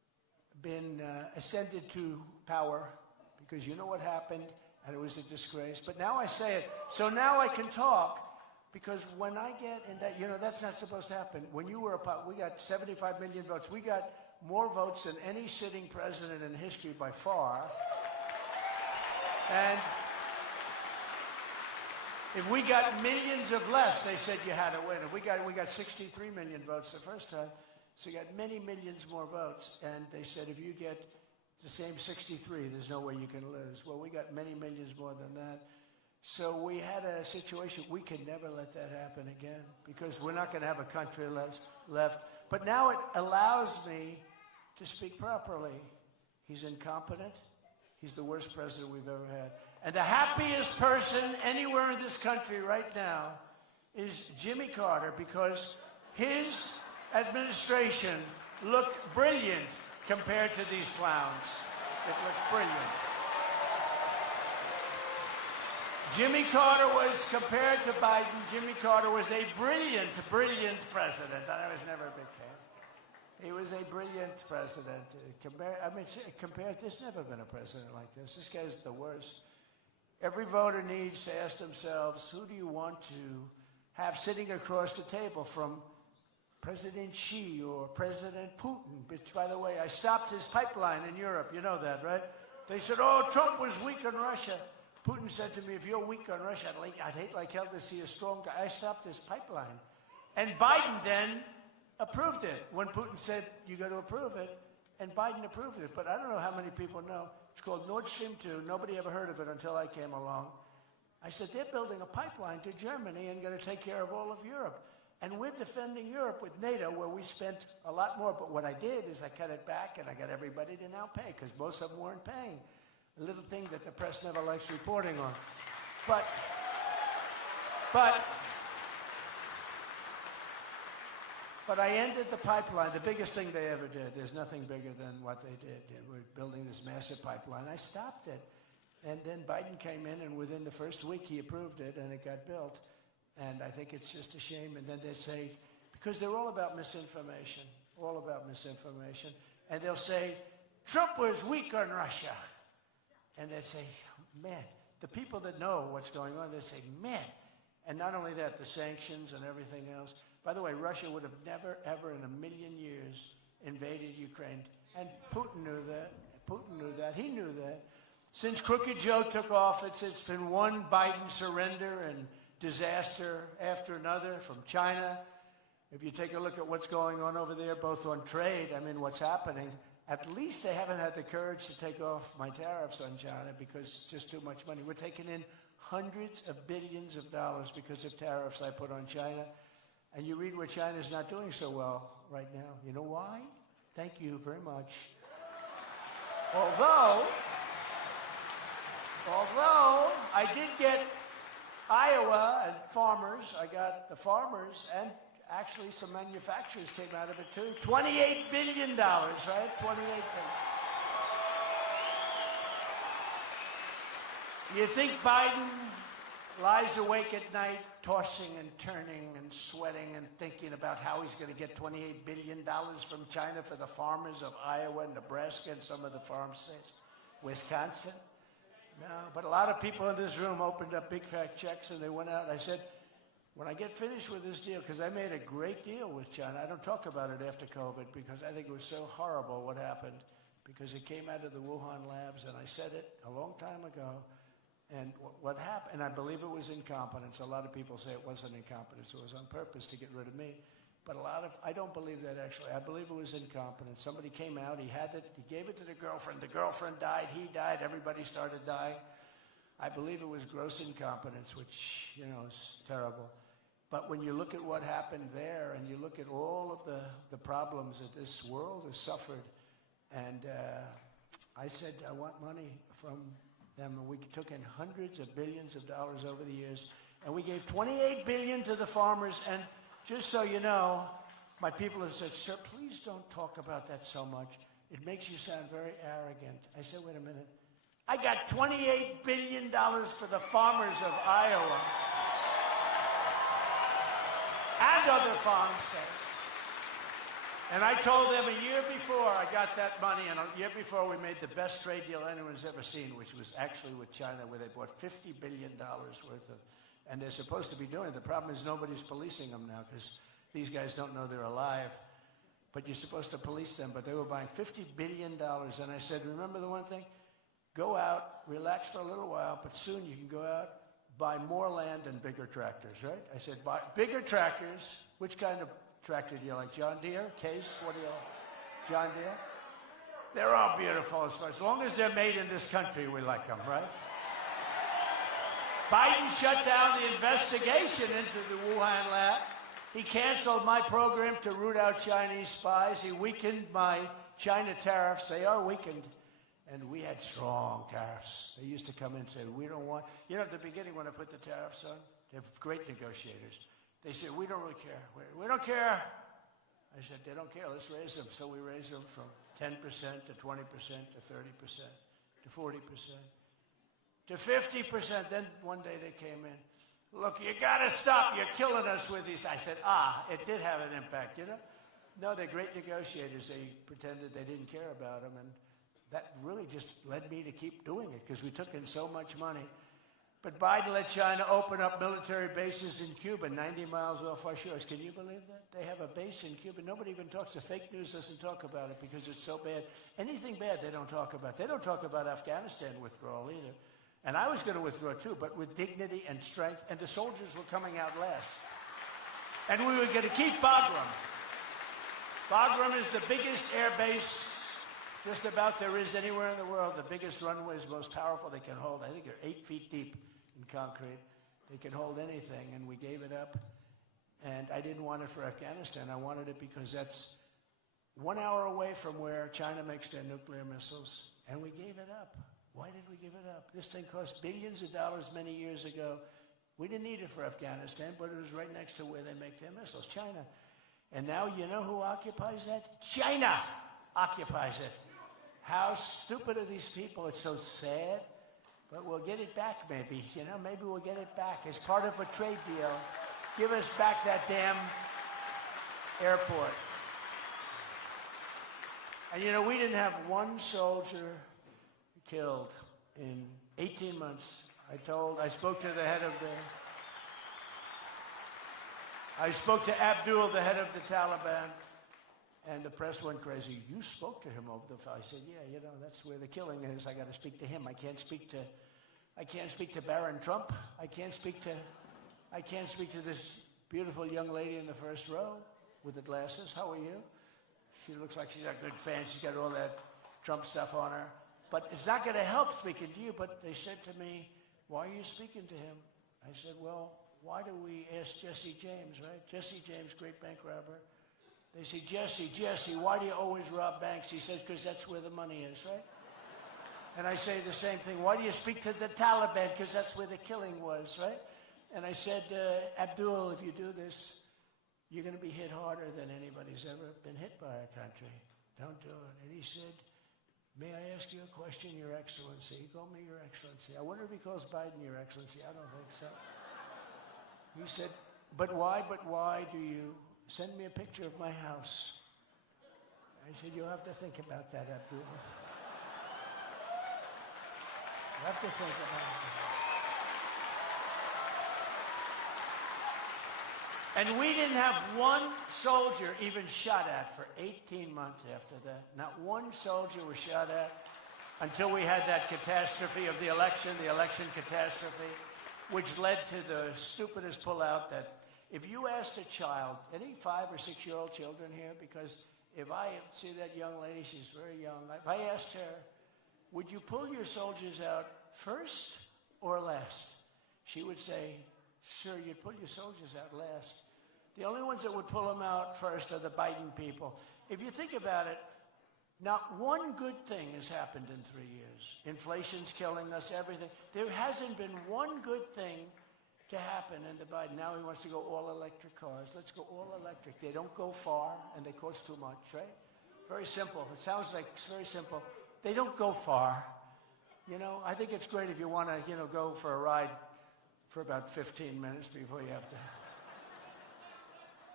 been ascended to power, because you know what happened, and it was a disgrace. But now I say it, so now I can talk, because when I get in that, that's not supposed to happen. When you were we got 75 million votes. We got more votes than any sitting president in history by far. And if we got millions of less, they said you had to win. If we got 63 million votes the first time, so you got many millions more votes. And they said if you get the same 63, there's no way you can lose. Well, we got many millions more than that. So we had a situation, we can never let that happen again, because we're not going to have a country left. But now it allows me to speak properly. He's incompetent. He's the worst president we've ever had. And the happiest person anywhere in this country right now is Jimmy Carter, because his administration looked brilliant compared to these clowns. It looked brilliant. Jimmy Carter was, compared to Biden, Jimmy Carter was a brilliant, brilliant president. I was never a big fan. He was a brilliant president. There's never been a president like this. This guy's the worst. Every voter needs to ask themselves, who do you want to have sitting across the table from President Xi or President Putin? Which, by the way, I stopped his pipeline in Europe. You know that, right? They said, oh, Trump was weak on Russia. Putin said to me, if you're weak on Russia, I'd hate like hell to see a strong guy. I stopped his pipeline. And Biden then approved it when Putin said, you got to approve it. And Biden approved it. But I don't know how many people know. It's called Nord Stream 2. Nobody ever heard of it until I came along. I said, they're building a pipeline to Germany and going to take care of all of Europe. And we're defending Europe with NATO, where we spent a lot more. But what I did is I cut it back, and I got everybody to now pay, because most of them weren't paying. A little thing that the press never likes reporting on. But I ended the pipeline, the biggest thing they ever did. There's nothing bigger than what they did. We're building this massive pipeline. I stopped it. And then Biden came in, and within the first week, he approved it, and it got built. And I think it's just a shame. And then they say, because they're all about misinformation, And they'll say, Trump was weak on Russia. And they'd say, man, the people that know what's going on, they'd say, man. And not only that, the sanctions and everything else. By the way, Russia would have never, ever in a million years invaded Ukraine. And Putin knew that. He knew that. Since Crooked Joe took office, it's been one Biden surrender and disaster after another from China. If you take a look at what's going on over there, both on trade, what's happening, at least they haven't had the courage to take off my tariffs on China, because it's just too much money. We're taking in hundreds of billions of dollars because of tariffs I put on China. And you read where China's not doing so well right now. You know why? Thank you very much. Although I did get Iowa and farmers. I got the farmers, and actually some manufacturers came out of it too. $28 billion, right? $28 billion. You think Biden lies awake at night, tossing and turning and sweating and thinking about how he's going to get $28 billion from China for the farmers of Iowa, Nebraska, and some of the farm states? Wisconsin? No, but a lot of people in this room opened up big fat checks, and they went out. I said, when I get finished with this deal, because I made a great deal with China. I don't talk about it after COVID, because I think it was so horrible what happened, because it came out of the Wuhan labs, and I said it a long time ago. And what happened, and I believe it was incompetence. A lot of people say it wasn't incompetence. It was on purpose to get rid of me. But I don't believe that, actually. I believe it was incompetence. Somebody came out, he had it, he gave it to the girlfriend. The girlfriend died, he died, everybody started dying. I believe it was gross incompetence, which, is terrible. But when you look at what happened there, and you look at all of the problems that this world has suffered, and I said, I want money from them. And we took in hundreds of billions of dollars over the years, and we gave $28 billion to the farmers. And just so you know, my people have said, sir, please don't talk about that so much. It makes you sound very arrogant. I said, wait a minute. I got $28 billion for the farmers of Iowa and other farm states. And I told them a year before I got that money, and a year before we made the best trade deal anyone's ever seen, which was actually with China, where they bought $50 billion worth of, and they're supposed to be doing it. The problem is nobody's policing them now because these guys don't know they're alive. But you're supposed to police them, but they were buying $50 billion. And I said, remember the one thing? Go out, relax for a little while, but soon you can go out, buy more land and bigger tractors, right? I said, buy bigger tractors. Which kind of tractor do you like? John Deere? Case? What do you like? John Deere? They're all beautiful as long as they're made in this country, we like them, right? Biden shut down the investigation into the Wuhan lab. He canceled my program to root out Chinese spies. He weakened my China tariffs. They are weakened. And we had strong tariffs. They used to come in and say, we don't want... You know, at the beginning when I put the tariffs on, they're great negotiators. They said, we don't really care. We don't care. I said, they don't care. Let's raise them. So we raised them from 10% to 20% to 30% to 40% to 50%. Then one day they came in. Look, you got to stop. You're killing us with these. I said, it did have an impact, you know? No, they're great negotiators. They pretended they didn't care about them. And that really just led me to keep doing it because we took in so much money. But Biden let China open up military bases in Cuba, 90 miles off our shores. Can you believe that? They have a base in Cuba. Nobody even talks. The fake news doesn't talk about it because it's so bad. Anything bad they don't talk about. They don't talk about Afghanistan withdrawal either. And I was going to withdraw too, but with dignity and strength. And the soldiers were coming out last. And we were going to keep Bagram. Bagram is the biggest air base just about there is anywhere in the world. The biggest runways, most powerful. They can hold, I think they're 8 feet deep in concrete. They can hold anything, and we gave it up. And I didn't want it for Afghanistan. I wanted it because that's 1 hour away from where China makes their nuclear missiles, and we gave it up. Why did we give it up? This thing cost billions of dollars many years ago. We didn't need it for Afghanistan, but it was right next to where they make their missiles, China. And now you know who occupies that? China occupies it. How stupid are these people? It's so sad. But we'll get it back maybe. You know, maybe we'll get it back as part of a trade deal. Give us back that damn airport. And you know, we didn't have one soldier killed in 18 months. I spoke to the head of the... I spoke to Abdul, the head of the Taliban. And the press went crazy. You spoke to him over the phone. I said, yeah, you know, that's where the killing is. I got to speak to him. I can't speak to Barron Trump. I can't speak to this beautiful young lady in the first row with the glasses. How are you? She looks like she's a good fan. She's got all that Trump stuff on her. But it's not going to help speaking to you. But they said to me, why are you speaking to him? I said, well, why do we ask Jesse James, right? Jesse James, great bank robber. They say, Jesse, why do you always rob banks? He says, because that's where the money is, right? And I say the same thing. Why do you speak to the Taliban? Because that's where the killing was, right? And I said, Abdul, if you do this, you're going to be hit harder than anybody's ever been hit by our country. Don't do it. And he said, may I ask you a question, Your Excellency? He called me Your Excellency. I wonder if he calls Biden Your Excellency. I don't think so. He said, but why do you send me a picture of my house? I said, you'll have to think about that, Abdul. You have to think about it. And we didn't have one soldier even shot at for 18 months after that. Not one soldier was shot at until we had that catastrophe of the election catastrophe, which led to the stupidest pullout that if you asked a child, any 5 or 6-year-old children here, because if I see that young lady, she's very young, if I asked her, would you pull your soldiers out first or last? She would say, sir, you'd pull your soldiers out last. The only ones that would pull them out first are the Biden people. If you think about it, not one good thing has happened in 3 years. Inflation's killing us, everything. There hasn't been one good thing to happen in the Biden. Now he wants to go all electric cars. Let's go all electric. They don't go far and they cost too much, right? Very simple. It sounds like it's very simple. They don't go far. You know, I think it's great if you want to, go for a ride for about 15 minutes before you have to.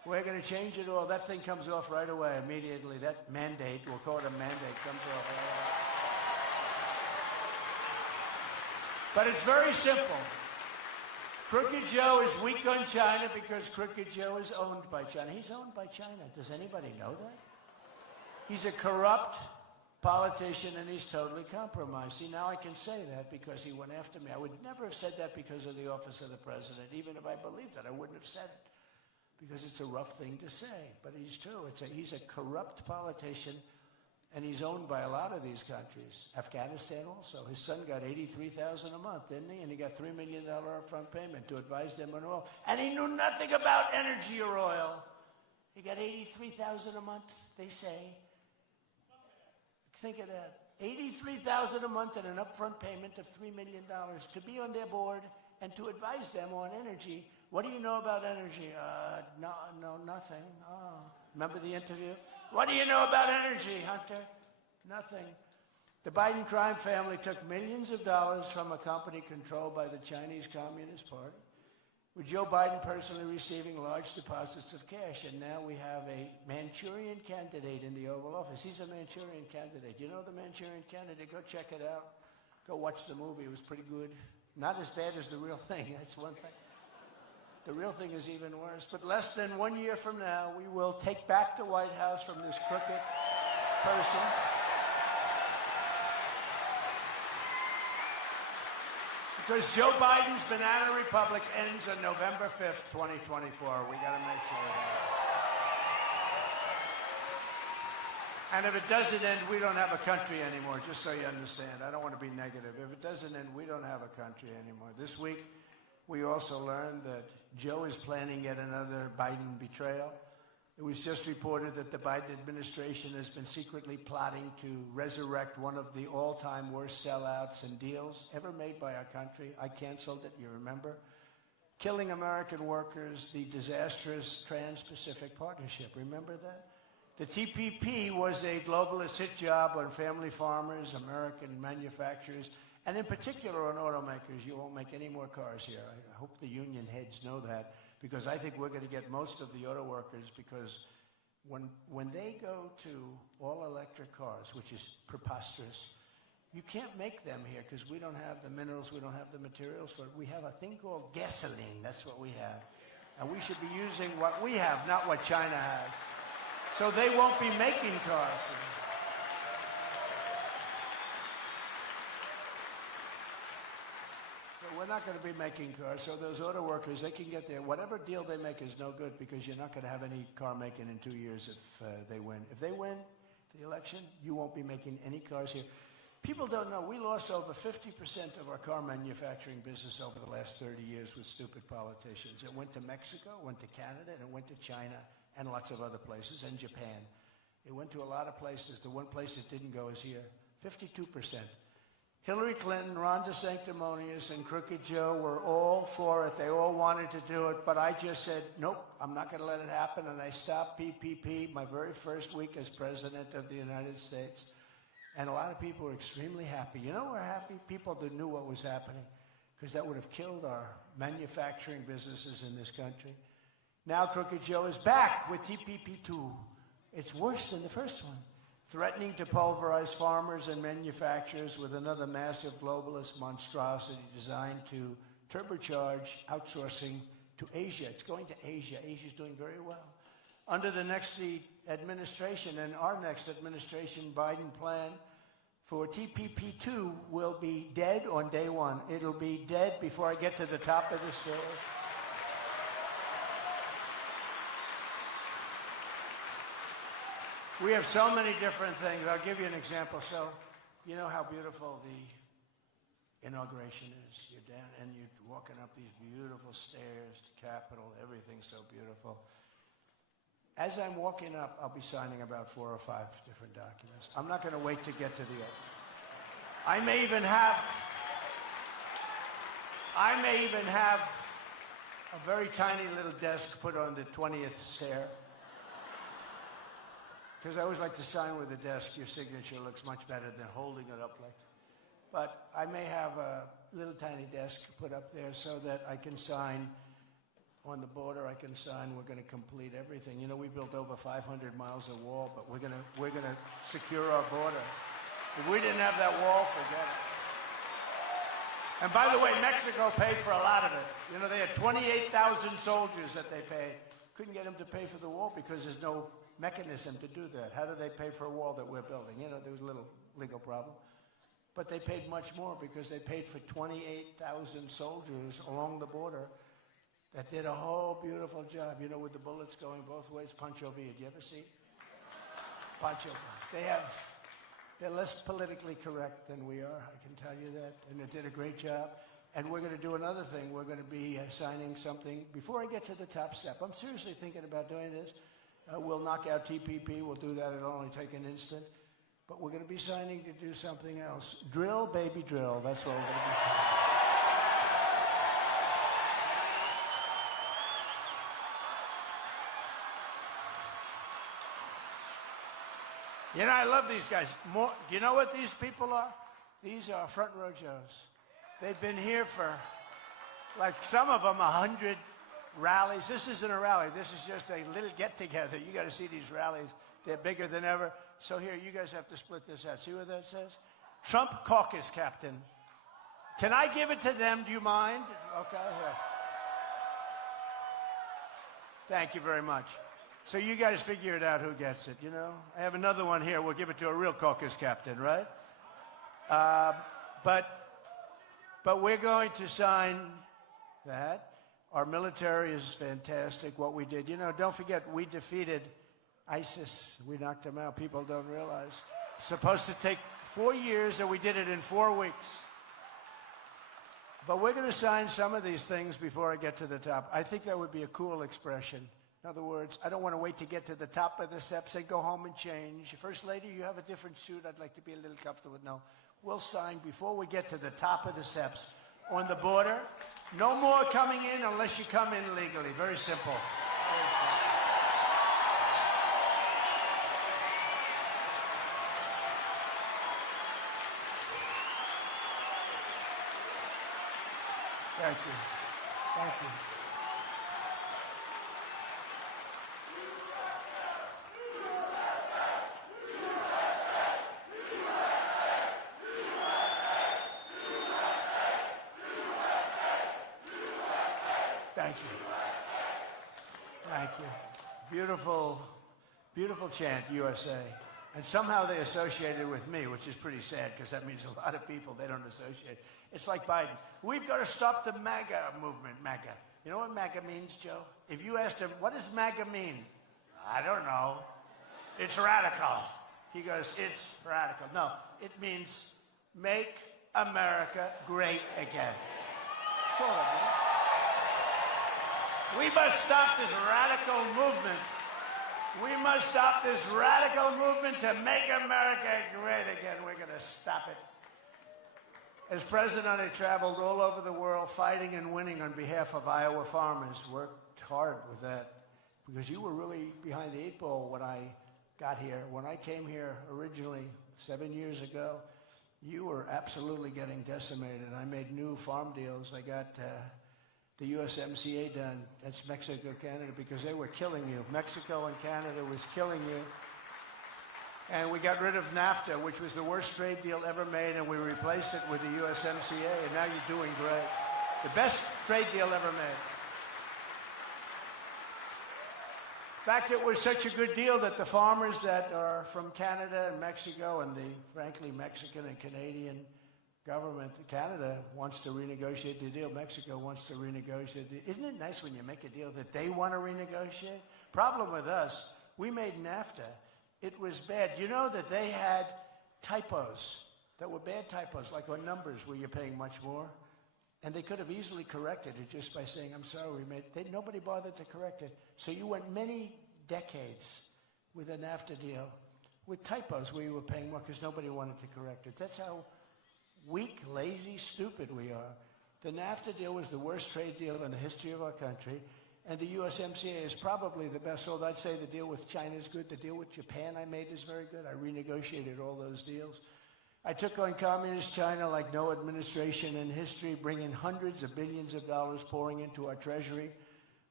We're going to change it all. That thing comes off right away, immediately. That mandate, we'll call it a mandate, comes off right away. But it's very simple. Crooked Joe is weak on China because Crooked Joe is owned by China. He's owned by China. Does anybody know that? He's a corrupt politician, and he's totally compromised. See, now I can say that because he went after me. I would never have said that because of the office of the president. Even if I believed it, I wouldn't have said it because it's a rough thing to say. But he's true. He's a corrupt politician, and he's owned by a lot of these countries. Afghanistan also. His son got $83,000 a month, didn't he? And he got $3 million upfront payment to advise them on oil. And he knew nothing about energy or oil. He got $83,000 a month, they say. Think of that. $83,000 a month and an upfront payment of $3 million to be on their board and to advise them on energy. What do you know about energy? No, nothing. Oh. Remember the interview? What do you know about energy, Hunter? Nothing. The Biden crime family took millions of dollars from a company controlled by the Chinese Communist Party, with Joe Biden personally receiving large deposits of cash. And now we have a Manchurian candidate in the Oval Office. He's a Manchurian candidate. You know the Manchurian candidate? Go check it out. Go watch the movie. It was pretty good. Not as bad as the real thing. That's one thing. The real thing is even worse. But less than 1 year from now, we will take back the White House from this crooked person. Because Joe Biden's banana republic ends on November 5th, 2024. We got to make sure of that. And if it doesn't end, we don't have a country anymore, just so you understand. I don't want to be negative. If it doesn't end, we don't have a country anymore. This week, we also learned that Joe is planning yet another Biden betrayal. It was just reported that the Biden administration has been secretly plotting to resurrect one of the all-time worst sellouts and deals ever made by our country. I canceled it, you remember? Killing American workers, the disastrous Trans-Pacific Partnership. Remember that? The TPP was a globalist hit job on family farmers, American manufacturers, and in particular on automakers. You won't make any more cars here. I hope the union heads know that, because I think we're going to get most of the auto workers, because when they go to all-electric cars, which is preposterous, you can't make them here because we don't have the minerals, we don't have the materials for it. We have a thing called gasoline. That's what we have. And we should be using what we have, not what China has. So they won't be making cars here. We're not going to be making cars, so those auto workers, they can get there. Whatever deal they make is no good, because you're not going to have any car making in 2 years if they win. If they win the election, you won't be making any cars here. People don't know, we lost over 50% of our car manufacturing business over the last 30 years with stupid politicians. It went to Mexico, went to Canada, and it went to China, and lots of other places, and Japan. It went to a lot of places. The one place it didn't go is here. 52%. Hillary Clinton, Ron DeSanctimonious, and Crooked Joe were all for it. They all wanted to do it, but I just said, nope, I'm not going to let it happen, and I stopped PPP my very first week as President of the United States. And a lot of people were extremely happy. You know, we're happy? People that knew what was happening, because that would have killed our manufacturing businesses in this country. Now Crooked Joe is back with TPP2. It's worse than the first one, threatening to pulverize farmers and manufacturers with another massive globalist monstrosity designed to turbocharge outsourcing to Asia. It's going to Asia. Asia's doing very well. Under the next administration and our next administration, Biden plan for TPP2 will be dead on day one. It'll be dead before I get to the top of the stairs. We have so many different things. I'll give you an example. So, you know how beautiful the inauguration is. You're down and you're walking up these beautiful stairs to Capitol. Everything's so beautiful. As I'm walking up, I'll be signing about 4 or 5 different documents. I'm not going to wait to get to the end. I may even have a very tiny little desk put on the 20th stair. Because I always like to sign with a desk. Your signature looks much better than holding it up like that. But I may have a little tiny desk put up there so that I can sign on the border I can sign. We're going to complete everything. You know, we built over 500 miles of wall, but we're going to secure our border. If we didn't have that wall, forget it. And by the way, Mexico paid for a lot of it. You know, they had 28,000 soldiers that they paid. Couldn't get them to pay for the wall because there's no mechanism to do that. How do they pay for a wall that we're building? You know, there was a little legal problem. But they paid much more because they paid for 28,000 soldiers along the border that did a whole beautiful job, you know, with the bullets going both ways. Pancho Villa, did you ever see? Pancho. They're less politically correct than we are, I can tell you that, and they did a great job. And we're going to do another thing. We're going to be signing something. Before I get to the top step, I'm seriously thinking about doing this. We'll knock out TPP. We'll do that. It'll only take an instant. But we're going to be signing to do something else. Drill, baby, drill. That's what we're going to be signing. You know, I love these guys. Do you know what these people are? These are front row Joes. They've been here for, like, some of them 100 rallies. This isn't a rally. This is just a little get-together. You got to see these rallies. They're bigger than ever. So here, you guys have to split this out. See what that says? Trump caucus captain. Can I give it to them? Do you mind? Okay, here. Thank you very much. So you guys figure it out who gets it, you know? I have another one here. We'll give it to a real caucus captain, right? But we're going to sign that. Our military is fantastic, what we did. You know, don't forget, we defeated ISIS. We knocked them out. People don't realize. It's supposed to take 4 years, and we did it in 4 weeks. But we're going to sign some of these things before I get to the top. I think that would be a cool expression. In other words, I don't want to wait to get to the top of the steps and go home and change. First Lady, you have a different suit. I'd like to be a little comfortable. No, we'll sign before we get to the top of the steps. On the border, no more coming in unless you come in legally. Very simple. Thank you. Thank you. Thank you. Thank you. Beautiful, beautiful chant, USA. And somehow they associated with me, which is pretty sad because that means a lot of people they don't associate. It's like Biden. We've got to stop the MAGA movement, MAGA. You know what MAGA means, Joe? If you asked him, what does MAGA mean? I don't know. It's radical. He goes, it's radical. No, it means make America great again. That's all it means. We must stop this radical movement. We must stop this radical movement to make America great again. We're going to stop it. As president, I traveled all over the world fighting and winning on behalf of Iowa farmers. Worked hard with that because you were really behind the 8 ball when I got here. When I came here originally 7 years ago, you were absolutely getting decimated. I made new farm deals. I got the USMCA done. That's Mexico, Canada, because they were killing you. Mexico and Canada was killing you. And we got rid of NAFTA, which was the worst trade deal ever made, and we replaced it with the USMCA, and now you're doing great. The best trade deal ever made. In fact, it was such a good deal that the farmers that are from Canada and Mexico and the, frankly, Mexican and Canadian government, Canada wants to renegotiate the deal. Mexico wants to renegotiate the deal. Isn't it nice when you make a deal that they want to renegotiate? Problem with us, we made NAFTA. It was bad. You know that they had typos that were bad typos, like on numbers where you're paying much more. And they could have easily corrected it just by saying, I'm sorry, nobody bothered to correct it. So you went many decades with a NAFTA deal with typos where you were paying more because nobody wanted to correct it. That's how weak, lazy, stupid we are. The NAFTA deal was the worst trade deal in the history of our country, and the USMCA is probably the best. Although I'd say the deal with China is good. The deal with Japan I made is very good. I renegotiated all those deals. I took on communist China like no administration in history, bringing hundreds of billions of dollars pouring into our treasury.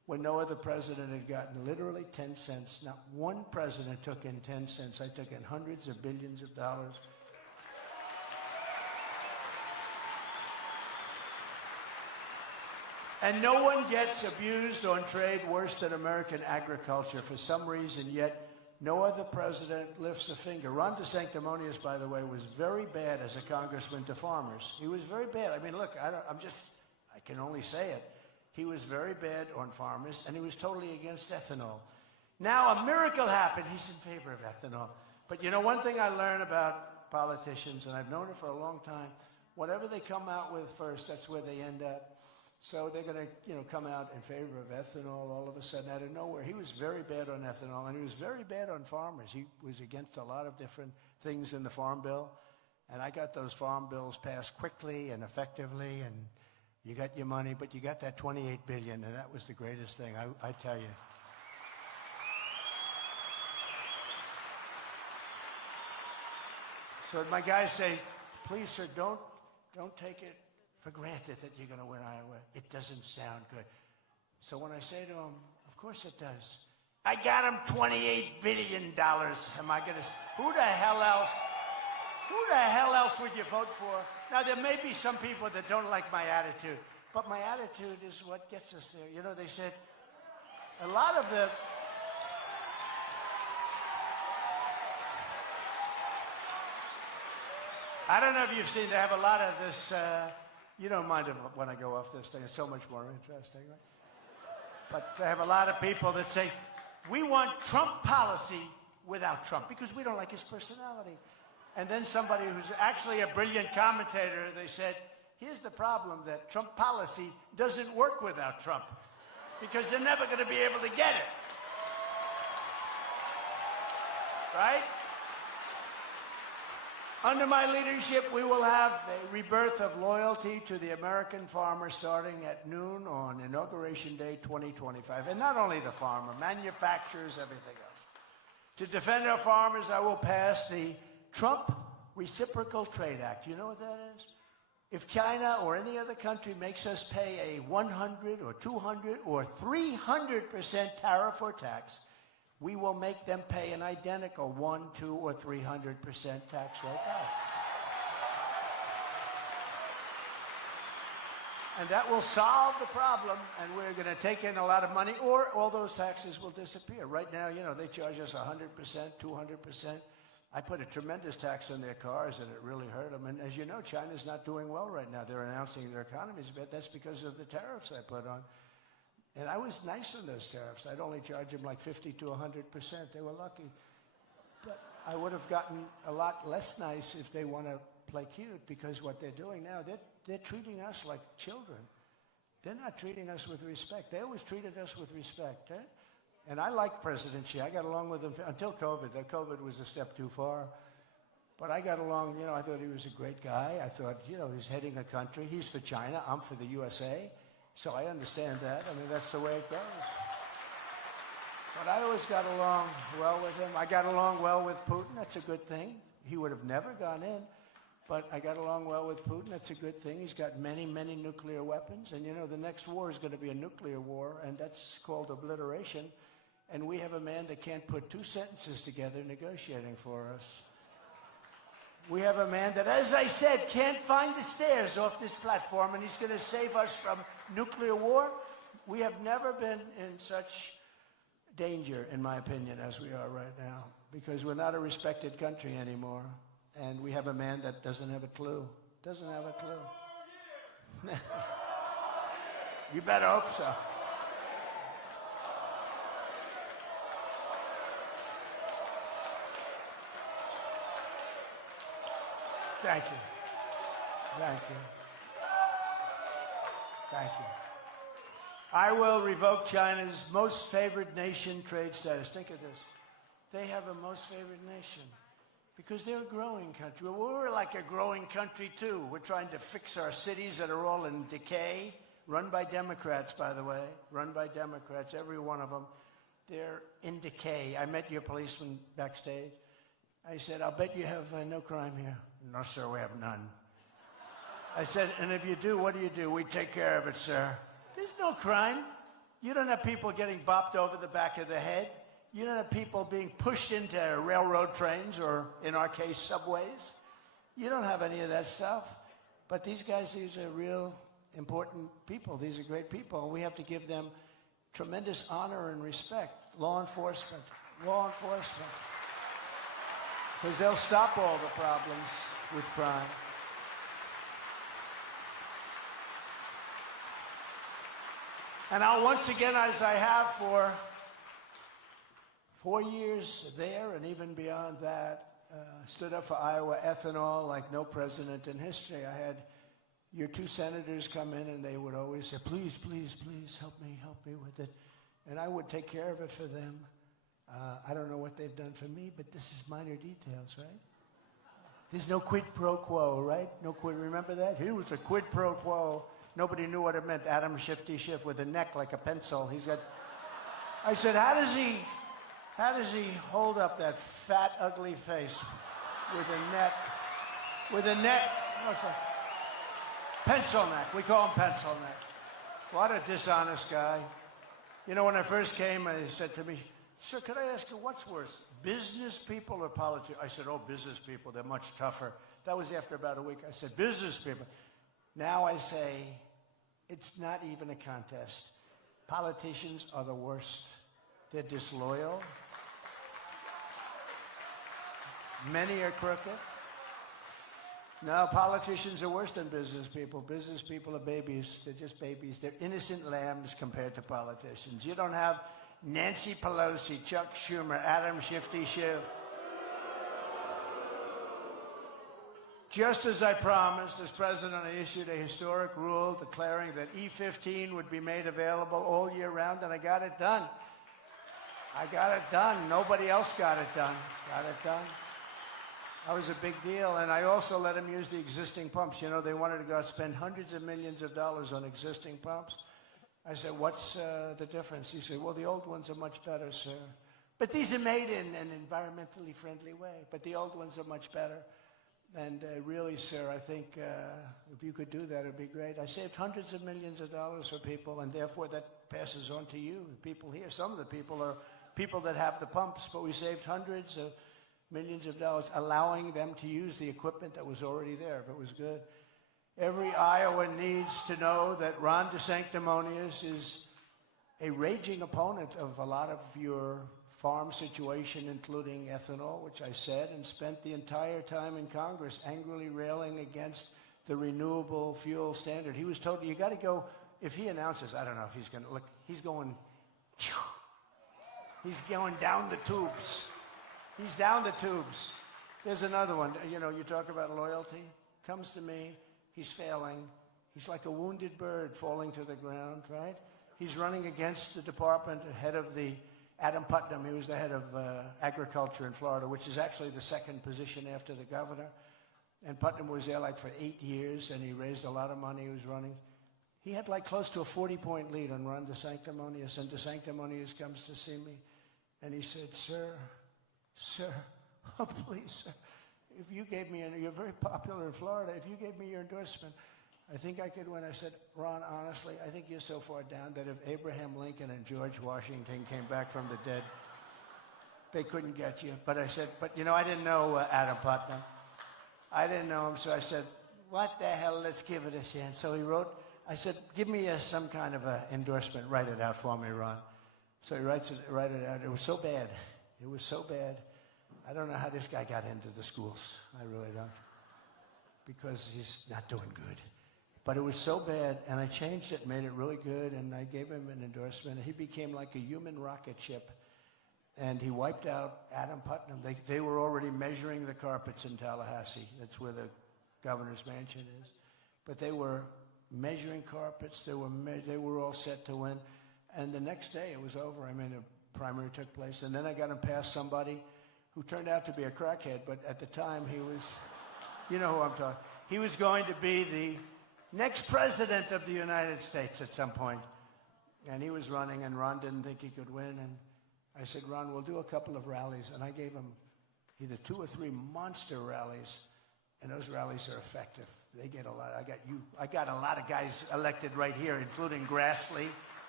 when no other president had gotten literally 10 cents. Not one president took in 10 cents. I took in hundreds of billions of dollars. And no one gets abused on trade worse than American agriculture for some reason, yet no other president lifts a finger. Ron DeSanctimonious, by the way, was very bad as a congressman to farmers. He was very bad. I mean, look, I can only say it. He was very bad on farmers, and he was totally against ethanol. Now a miracle happened. He's in favor of ethanol. But you know, one thing I learned about politicians, and I've known it for a long time, whatever they come out with first, that's where they end up. So they're going to, come out in favor of ethanol all of a sudden out of nowhere. He was very bad on ethanol, and he was very bad on farmers. He was against a lot of different things in the Farm Bill, and I got those Farm Bills passed quickly and effectively, and you got your money, but you got that $28 billion, and that was the greatest thing, I tell you. So my guys say, please, sir, don't take it for granted that you're going to win Iowa. It doesn't sound good. So when I say to him, of course it does. I got him $28 billion. Am I going to, who the hell else would you vote for? Now, there may be some people that don't like my attitude, but my attitude is what gets us there. You know, they said a lot of the, I don't know if you've seen, they have a lot of this, you don't mind when I go off this thing. It's so much more interesting, right? But they have a lot of people that say, we want Trump policy without Trump because we don't like his personality. And then somebody who's actually a brilliant commentator, they said, here's the problem, that Trump policy doesn't work without Trump because they're never going to be able to get it. Right? Under my leadership, we will have a rebirth of loyalty to the American farmer starting at noon on Inauguration Day 2025. And not only the farmer, manufacturers, everything else. To defend our farmers, I will pass the Trump Reciprocal Trade Act. You know what that is? If China or any other country makes us pay a 100 or 200 or 300% tariff or tax, we will make them pay an identical 1, 2, or 300% tax right back. And that will solve the problem, and we're going to take in a lot of money, or all those taxes will disappear. Right now, they charge us 100%, 200%. I put a tremendous tax on their cars, and it really hurt them. And as you know, China's not doing well right now. They're announcing their economy's bad. That's because of the tariffs I put on. And I was nice on those tariffs. I'd only charge them like 50 to 100%. They were lucky. But I would have gotten a lot less nice if they want to play cute, because what they're doing now, they're treating us like children. They're not treating us with respect. They always treated us with respect. Eh? And I liked President Xi. I got along with him until COVID. COVID was a step too far. But I got along, I thought he was a great guy. I thought, he's heading a country. He's for China. I'm for the USA. So I understand that. I mean, that's the way it goes. But I always got along well with him. I got along well with Putin. That's a good thing. He would have never gone in. But I got along well with Putin. That's a good thing. He's got many, many nuclear weapons. And, the next war is going to be a nuclear war, and that's called obliteration. And we have a man that can't put two sentences together negotiating for us. We have a man that, as I said, can't find the stairs off this platform, and he's going to save us from nuclear war. We have never been in such danger, in my opinion, as we are right now, because we're not a respected country anymore, and we have a man that doesn't have a clue. Doesn't have a clue. You better hope so. Thank you. Thank you. Thank you. I will revoke China's most favored nation trade status. Think of this. They have a most favored nation because they're a growing country. Well, we're like a growing country, too. We're trying to fix our cities that are all in decay, run by Democrats, by the way, run by Democrats, every one of them. They're in decay. I met your policeman backstage. I said, I'll bet you have no crime here. No, sir, we have none. I said, and if you do, what do? We take care of it, sir. There's no crime. You don't have people getting bopped over the back of the head. You don't have people being pushed into railroad trains or, in our case, subways. You don't have any of that stuff. But these guys, these are real important people. These are great people. And we have to give them tremendous honor and respect. Law enforcement. Because they'll stop all the problems with crime. And I'll once again, as I have for 4 years there and even beyond that, stood up for Iowa ethanol like no president in history. I had your 2 senators come in and they would always say, please, please, please help me with it. And I would take care of it for them. I don't know what they've done for me, but this is minor details, right? There's no quid pro quo, right? No quid, remember that? Here was a quid pro quo. Nobody knew what it meant. Adam Shifty Schiff with a neck like a pencil. He's got, I said, how does he hold up that fat, ugly face with a neck, pencil neck. We call him pencil neck. What a dishonest guy. You know, when I first came, he said to me, sir, could I ask you, what's worse, business people or politicians? I said, oh, business people, they're much tougher. That was after about a week. I said, business people. Now I say, it's not even a contest. Politicians are the worst. They're disloyal. Many are crooked. No, politicians are worse than business people. Business people are babies. They're just babies. They're innocent lambs compared to politicians. You don't have Nancy Pelosi, Chuck Schumer, Adam Shifty Schiff. Just as I promised, as president, I issued a historic rule declaring that E-15 would be made available all year round, and I got it done. I got it done. Nobody else got it done. Got it done. That was a big deal, and I also let them use the existing pumps. You know, they wanted to go spend hundreds of millions of dollars on existing pumps. I said, what's the difference? He said, well, the old ones are much better, sir. But these are made in an environmentally friendly way, but the old ones are much better. And really, sir, I think if you could do that, it would be great. I saved hundreds of millions of dollars for people, and therefore that passes on to you, the people here. Some of the people are people that have the pumps, but we saved hundreds of millions of dollars, allowing them to use the equipment that was already there, if it was good. Every Iowan needs to know that Ron DeSanctimonious is a raging opponent of a lot of your farm situation, including ethanol, which I said, and spent the entire time in Congress angrily railing against the renewable fuel standard. He was told, you got to go, if he announces, I don't know if he's going to look, he's going down the tubes. He's down the tubes. There's another one. You know, you talk about loyalty. Comes to me. He's failing. He's like a wounded bird falling to the ground, right? He's running against the department, head of the Adam Putnam. He was the head of agriculture in Florida, which is actually the second position after the governor. And Putnam was there like for 8 years, and he raised a lot of money. He was running. He had like close to a 40-point lead on Ron DeSanctimonious, and DeSanctimonious comes to see me, and he said, Sir, oh, please, sir, if you gave me, you're very popular in Florida, if you gave me your endorsement, I think I could win. I said, Ron, honestly, I think you're so far down that if Abraham Lincoln and George Washington came back from the dead, they couldn't get you. But I said, but you know, I didn't know Adam Putnam. I didn't know him, so I said, what the hell, let's give it a chance. So he wrote, I said, give me some kind of a endorsement, write it out for me, Ron. So he wrote it out. It was so bad. It was so bad. I don't know how this guy got into the schools. I really don't. Because he's not doing good. But it was so bad, and I changed it, made it really good, and I gave him an endorsement. He became like a human rocket ship, and he wiped out Adam Putnam. They were already measuring the carpets in Tallahassee. That's where the governor's mansion is. But they were measuring carpets. They were all set to win. And the next day, it was over. I mean, the primary took place. And then I got him past somebody who turned out to be a crackhead, but at the time he was, you know who I'm talking. He was going to be the next president of the United States at some point. And he was running, and Ron didn't think he could win. And I said, Ron, we'll do a couple of rallies. And I gave him either 2 or 3 monster rallies, and those rallies are effective. They get a lot. I got a lot of guys elected right here, including Grassley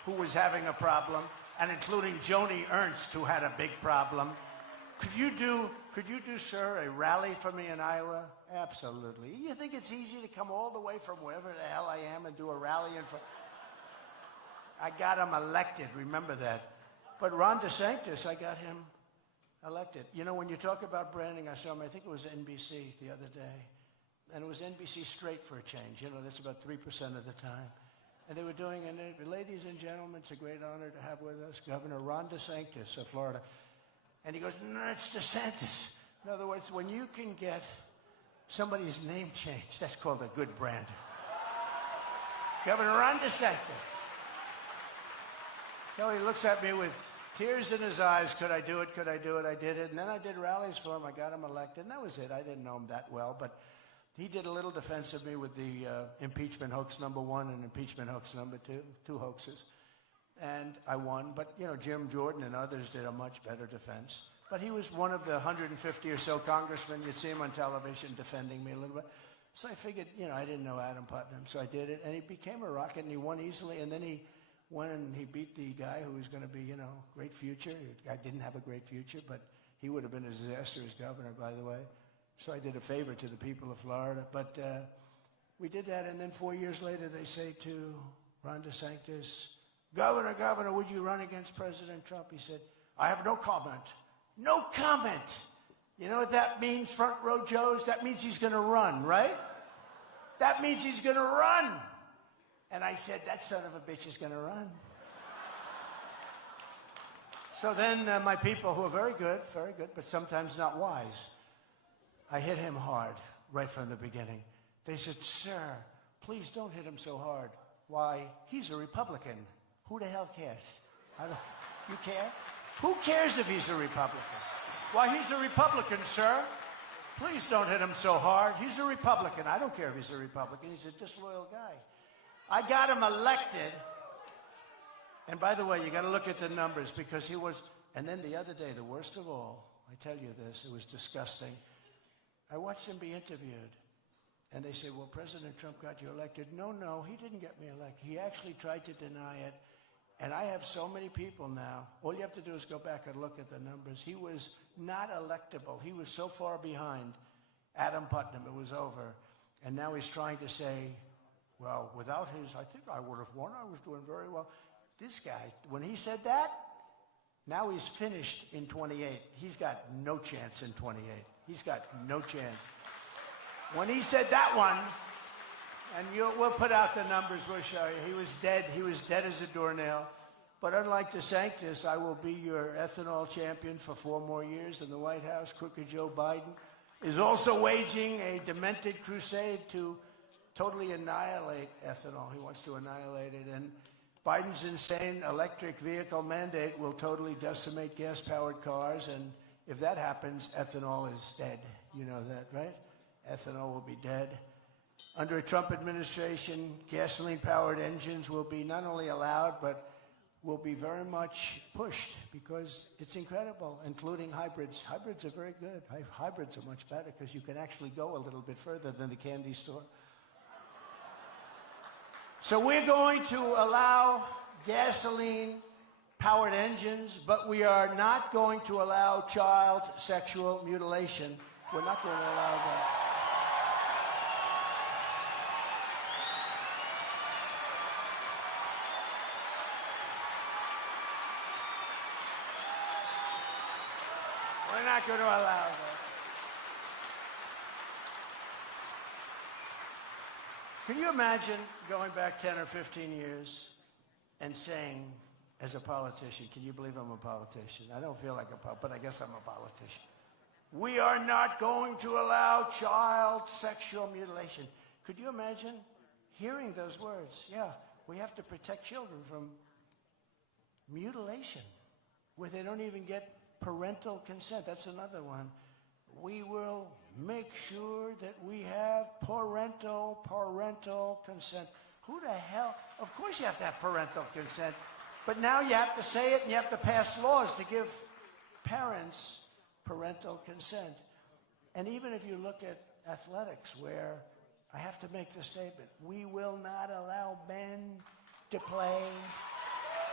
who was having a problem, and including Joni Ernst, who had a big problem. Could you do, sir, a rally for me in Iowa? Absolutely. You think it's easy to come all the way from wherever the hell I am and do a rally in front? I got him elected, remember that. But Ron DeSantis, I got him elected. You know, when you talk about branding, I saw him, I think it was NBC the other day. And it was NBC straight for a change. You know, that's about 3% of the time. And they were doing, and ladies and gentlemen, it's a great honor to have with us Governor Ron DeSantis of Florida. And he goes, no, it's DeSantis. In other words, when you can get somebody's name changed, that's called a good brand. Governor Ron DeSantis. So he looks at me with tears in his eyes. Could I do it? Could I do it? I did it. And then I did rallies for him. I got him elected. And that was it. I didn't know him that well. But he did a little defense of me with the impeachment hoax #1 and impeachment hoax #2, 2 hoaxes. And I won. But, you know, Jim Jordan and others did a much better defense. But he was one of the 150 or so congressmen. You'd see him on television defending me a little bit. So I figured, you know, I didn't know Adam Putnam. So I did it. And he became a rocket, and he won easily. And then he went and he beat the guy who was going to be, you know, great future. The guy didn't have a great future, but he would have been a disaster as governor, by the way. So I did a favor to the people of Florida. But we did that, and then 4 years later they say to Ron DeSantis, Governor, would you run against President Trump? He said, I have no comment. No comment. You know what that means, front row Joes? That means he's going to run, right? That means he's going to run. And I said, that son of a bitch is going to run. So then my people, who are very good, but sometimes not wise, I hit him hard right from the beginning. They said, sir, please don't hit him so hard. Why? He's a Republican. Who the hell cares? You care? Who cares if he's a Republican? Why, he's a Republican, sir. Please don't hit him so hard. He's a Republican. I don't care if he's a Republican. He's a disloyal guy. I got him elected. And by the way, you got to look at the numbers because he was, and then the other day, the worst of all, I tell you this, it was disgusting. I watched him be interviewed. And they say, well, President Trump got you elected. No, he didn't get me elected. He actually tried to deny it. And I have so many people now. All you have to do is go back and look at the numbers. He was not electable. He was so far behind Adam Putnam, it was over. And now he's trying to say, well, without his, I think I would have won. I was doing very well. This guy, when he said that, now he's finished in 28. He's got no chance in 28. He's got no chance. When he said that one, and we'll put out the numbers, we'll show you. He was dead. He was dead as a doornail. But unlike DeSantis, I will be your ethanol champion for 4 more years in the White House. Crooked Joe Biden is also waging a demented crusade to totally annihilate ethanol. He wants to annihilate it. And Biden's insane electric vehicle mandate will totally decimate gas-powered cars. And if that happens, ethanol is dead. You know that, right? Ethanol will be dead. Under a Trump administration, gasoline-powered engines will be not only allowed, but will be very much pushed because it's incredible, including hybrids. Hybrids are very good. Hybrids are much better because you can actually go a little bit further than the candy store. So we're going to allow gasoline-powered engines, but we are not going to allow child sexual mutilation. We're not going to allow that. We're not going to allow that. Can you imagine going back 10 or 15 years and saying, as a politician, can you believe I'm a politician? I don't feel like a politician, but I guess I'm a politician. We are not going to allow child sexual mutilation. Could you imagine hearing those words? Yeah, we have to protect children from mutilation, where they don't even get parental consent. That's another one. We will make sure that we have parental consent. Who the hell? Of course you have to have parental consent. But now you have to say it and you have to pass laws to give parents parental consent. And even if you look at athletics, where I have to make the statement, we will not allow men to play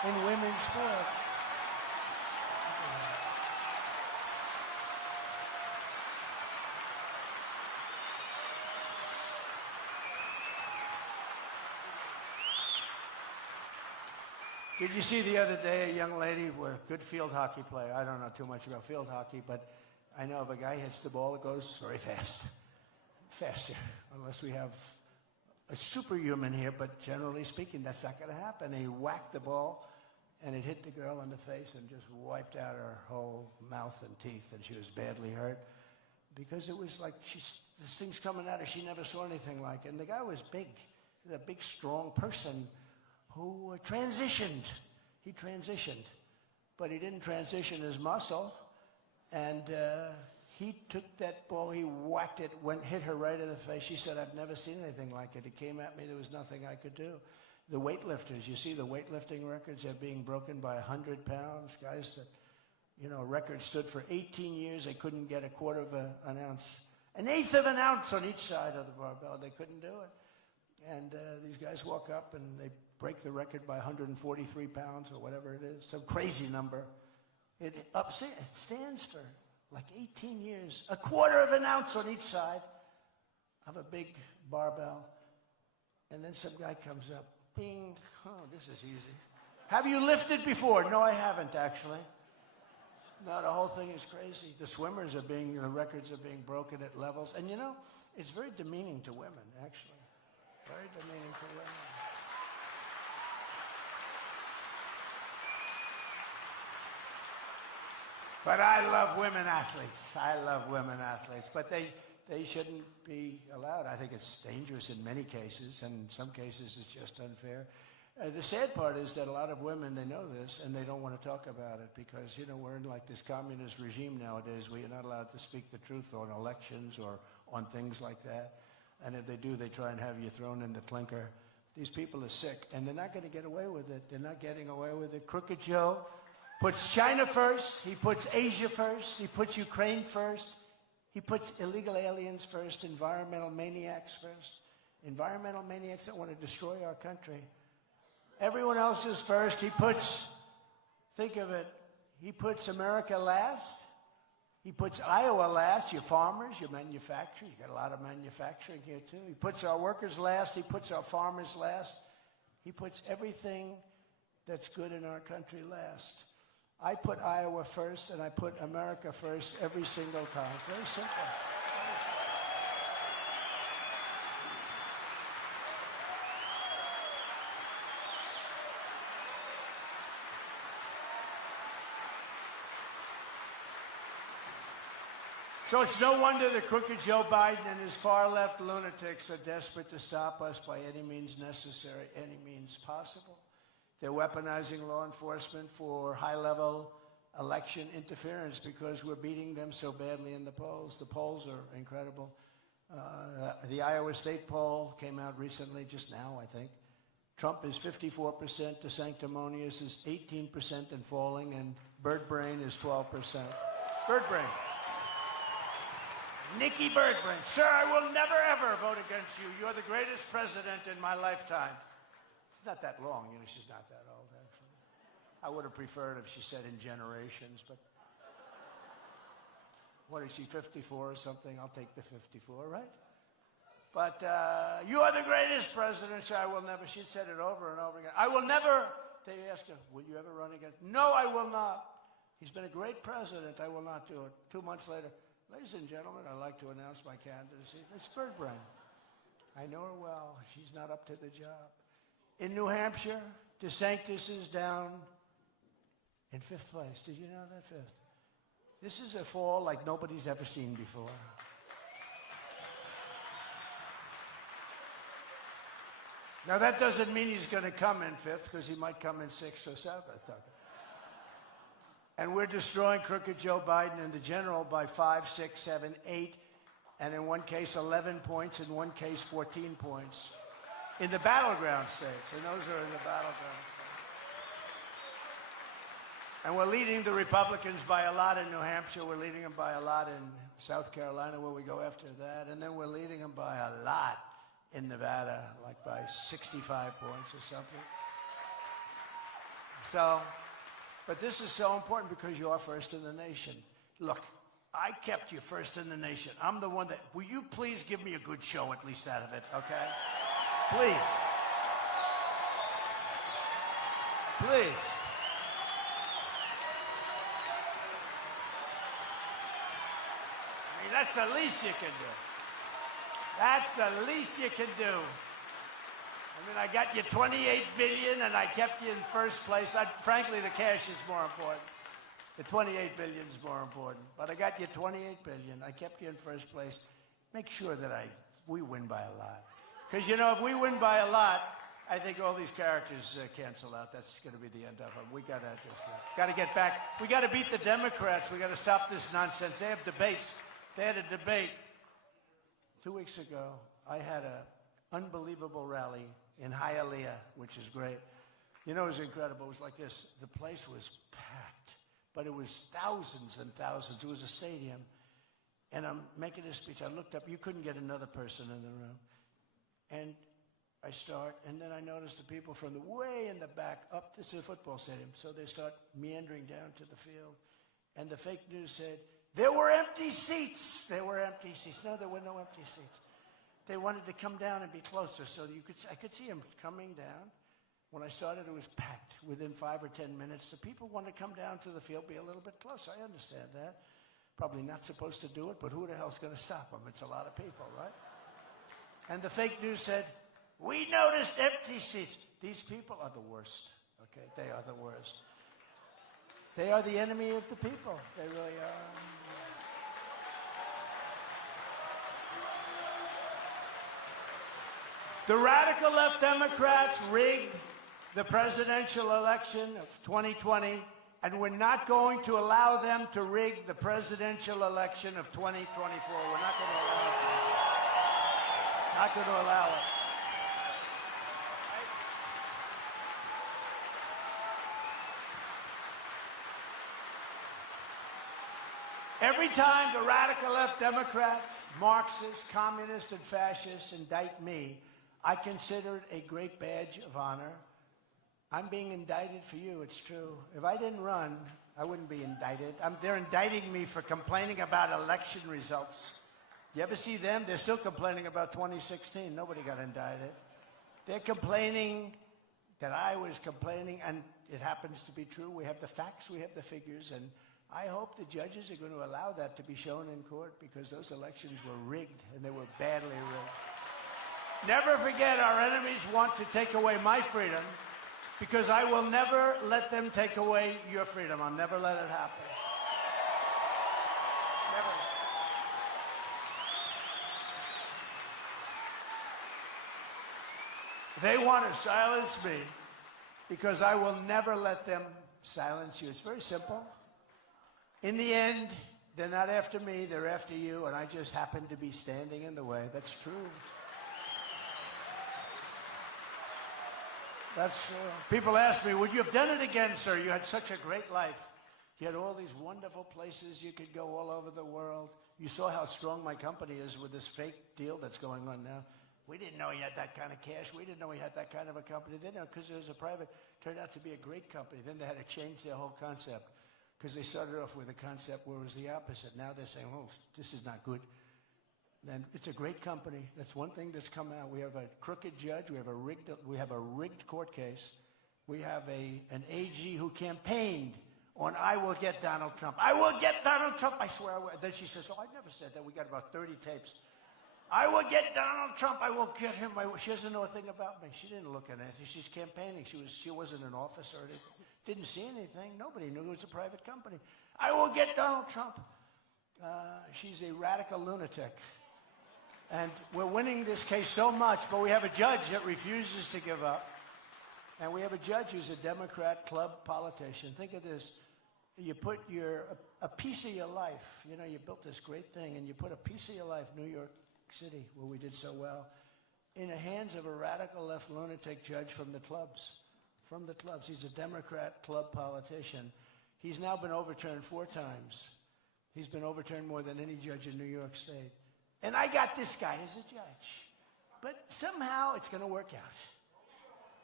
in women's sports. Did you see the other day a young lady, a good field hockey player? I don't know too much about field hockey, but I know if a guy hits the ball, it goes very fast. Faster, unless we have a superhuman here, but generally speaking, that's not going to happen. He whacked the ball, and it hit the girl in the face and just wiped out her whole mouth and teeth, and she was badly hurt because it was like this thing's coming at her. She never saw anything like it. And the guy was big. He was a big, strong person who transitioned. He transitioned, but he didn't transition his muscle, and he took that ball, he whacked it, hit her right in the face. She said, I've never seen anything like it. It came at me, there was nothing I could do. The weightlifters, you see the weightlifting records are being broken by 100 pounds. Guys that, record stood for 18 years, they couldn't get a quarter of an ounce, an eighth of an ounce on each side of the barbell. They couldn't do it. And these guys walk up and they break the record by 143 pounds or whatever it is, some crazy number. It stands for like 18 years, a quarter of an ounce on each side of a big barbell. And then some guy comes up, bing, oh, this is easy. Have you lifted before? No, I haven't actually. No, the whole thing is crazy. The swimmers the records are being broken at levels. And it's very demeaning to women, actually. Very demeaning to women. But I love women athletes. I love women athletes. But they shouldn't be allowed. I think it's dangerous in many cases, and in some cases it's just unfair. The sad part is that a lot of women, they know this, and they don't want to talk about it because, we're in like this communist regime nowadays where you're not allowed to speak the truth on elections or on things like that. And if they do, they try and have you thrown in the clinker. These people are sick, and they're not going to get away with it. They're not getting away with it. Crooked Joe puts China first. He puts Asia first. He puts Ukraine first. He puts illegal aliens first, environmental maniacs first. Environmental maniacs that want to destroy our country. Everyone else is first. He puts, think of it, he puts America last. He puts Iowa last, your farmers, your manufacturers. You got a lot of manufacturing here too. He puts our workers last. He puts our farmers last. He puts everything that's good in our country last. I put Iowa first, and I put America first every single time. It's very simple. Very simple. So it's no wonder that crooked Joe Biden and his far-left lunatics are desperate to stop us by any means necessary, any means possible. They're weaponizing law enforcement for high-level election interference because we're beating them so badly in the polls. The polls are incredible. The Iowa State poll came out recently, just now, I think. Trump is 54%, DeSanctimonious is 18% and falling, and Bird Brain is 12%. Bird Brain. Nikki Birdbrain, sir, I will never, ever vote against you. You're the greatest president in my lifetime. It's not that long, she's not that old, actually. I would have preferred if she said in generations, but what is she, 54 or something? I'll take the 54, right? But you are the greatest president, sir, I will never. She'd said it over and over again. I will never, they asked her, will you ever run again? No, I will not. He's been a great president, I will not do it. 2 months later, ladies and gentlemen, I'd like to announce my candidacy. It's Bird Brain. I know her well. She's not up to the job. In New Hampshire, DeSantis is down in 5th place. Did you know that? 5th. This is a fall like nobody's ever seen before. Now, that doesn't mean he's going to come in 5th, because he might come in 6th or 7th. And we're destroying crooked Joe Biden in the general by 5, 6, 7, 8, and in one case 11 points, in one case 14 points. In the battleground states, and those are in the battleground states. And we're leading the Republicans by a lot in New Hampshire. We're leading them by a lot in South Carolina, where we go after that. And then we're leading them by a lot in Nevada, like by 65 points or something. So, but this is so important because you are first in the nation. Look, I kept you first in the nation. I'm the one that, will you please give me a good show at least out of it, okay? Please. Please. I mean, that's the least you can do. That's the least you can do. I mean, I got you 28 billion and I kept you in first place. Frankly, the cash is more important. The 28 billion is more important. But I got you 28 billion. I kept you in first place. Make sure that we win by a lot. Because, you know, if we win by a lot, I think all these characters cancel out. That's going to be the end of them. We got to get back. We got to beat the Democrats. We got to stop this nonsense. They have debates. They had a debate 2 weeks ago. I had an unbelievable rally in Hialeah, which is great. You know, it was incredible. It was like this. The place was packed, but it was thousands and thousands. It was a stadium. And I'm making this speech. I looked up. You couldn't get another person in the room. And I start, and then I notice the people from the way in the back up. This is a football stadium. So they start meandering down to the field. And the fake news said, there were empty seats. There were empty seats. No, there were no empty seats. They wanted to come down and be closer, so I could see them coming down. When I started, it was packed. Within 5 or 10 minutes, the people want to come down to the field, be a little bit closer. I understand that. Probably not supposed to do it, but who the hell's going to stop them? It's a lot of people, right? And the fake news said, we noticed empty seats. These people are the worst, okay? They are the worst. They are the enemy of the people. They really are. The radical left Democrats rigged the presidential election of 2020, and we're not going to allow them to rig the presidential election of 2024. We're not going to allow it. Not going to allow it. Every time the radical left Democrats, Marxists, communists, and fascists indict me, I consider it a great badge of honor. I'm being indicted for you, it's true. If I didn't run, I wouldn't be indicted. They're indicting me for complaining about election results. You ever see them? They're still complaining about 2016. Nobody got indicted. They're complaining that I was complaining, and it happens to be true. We have the facts, we have the figures, and I hope the judges are going to allow that to be shown in court because those elections were rigged, and they were badly rigged. Never forget, our enemies want to take away my freedom because I will never let them take away your freedom. I'll never let it happen. Never. They want to silence me because I will never let them silence you. It's very simple. In the end, they're not after me, they're after you, and I just happen to be standing in the way. That's true. That's true. People ask me, would you have done it again, sir? You had such a great life. You had all these wonderful places you could go all over the world. You saw how strong my company is with this fake deal that's going on now. We didn't know he had that kind of cash. We didn't know he had that kind of a company. They didn't know because it was a private. Turned out to be a great company. Then they had to change their whole concept because they started off with a concept where it was the opposite. Now they're saying, oh, this is not good. Then it's a great company. That's one thing that's come out. We have a crooked judge. We have a rigged court case. We have an AG who campaigned on I will get Donald Trump. I will get Donald Trump. I swear I will. Then she says, oh, I never said that. We got about 30 tapes. I will get Donald Trump. I will get him. She doesn't know a thing about me. She didn't look at anything. She's campaigning. She wasn't in office or anything. Didn't see anything. Nobody knew it was a private company. I will get Donald Trump. She's a radical lunatic. And we're winning this case so much, but we have a judge that refuses to give up. And we have a judge who's a Democrat club politician. Think of this. You put a piece of your life, you know, you built this great thing, and you put a piece of your life, New York City, where we did so well, in the hands of a radical left lunatic judge from the clubs. From the clubs. He's a Democrat club politician. He's now been overturned 4 times. He's been overturned more than any judge in New York State. And I got this guy as a judge. But somehow it's going to work out.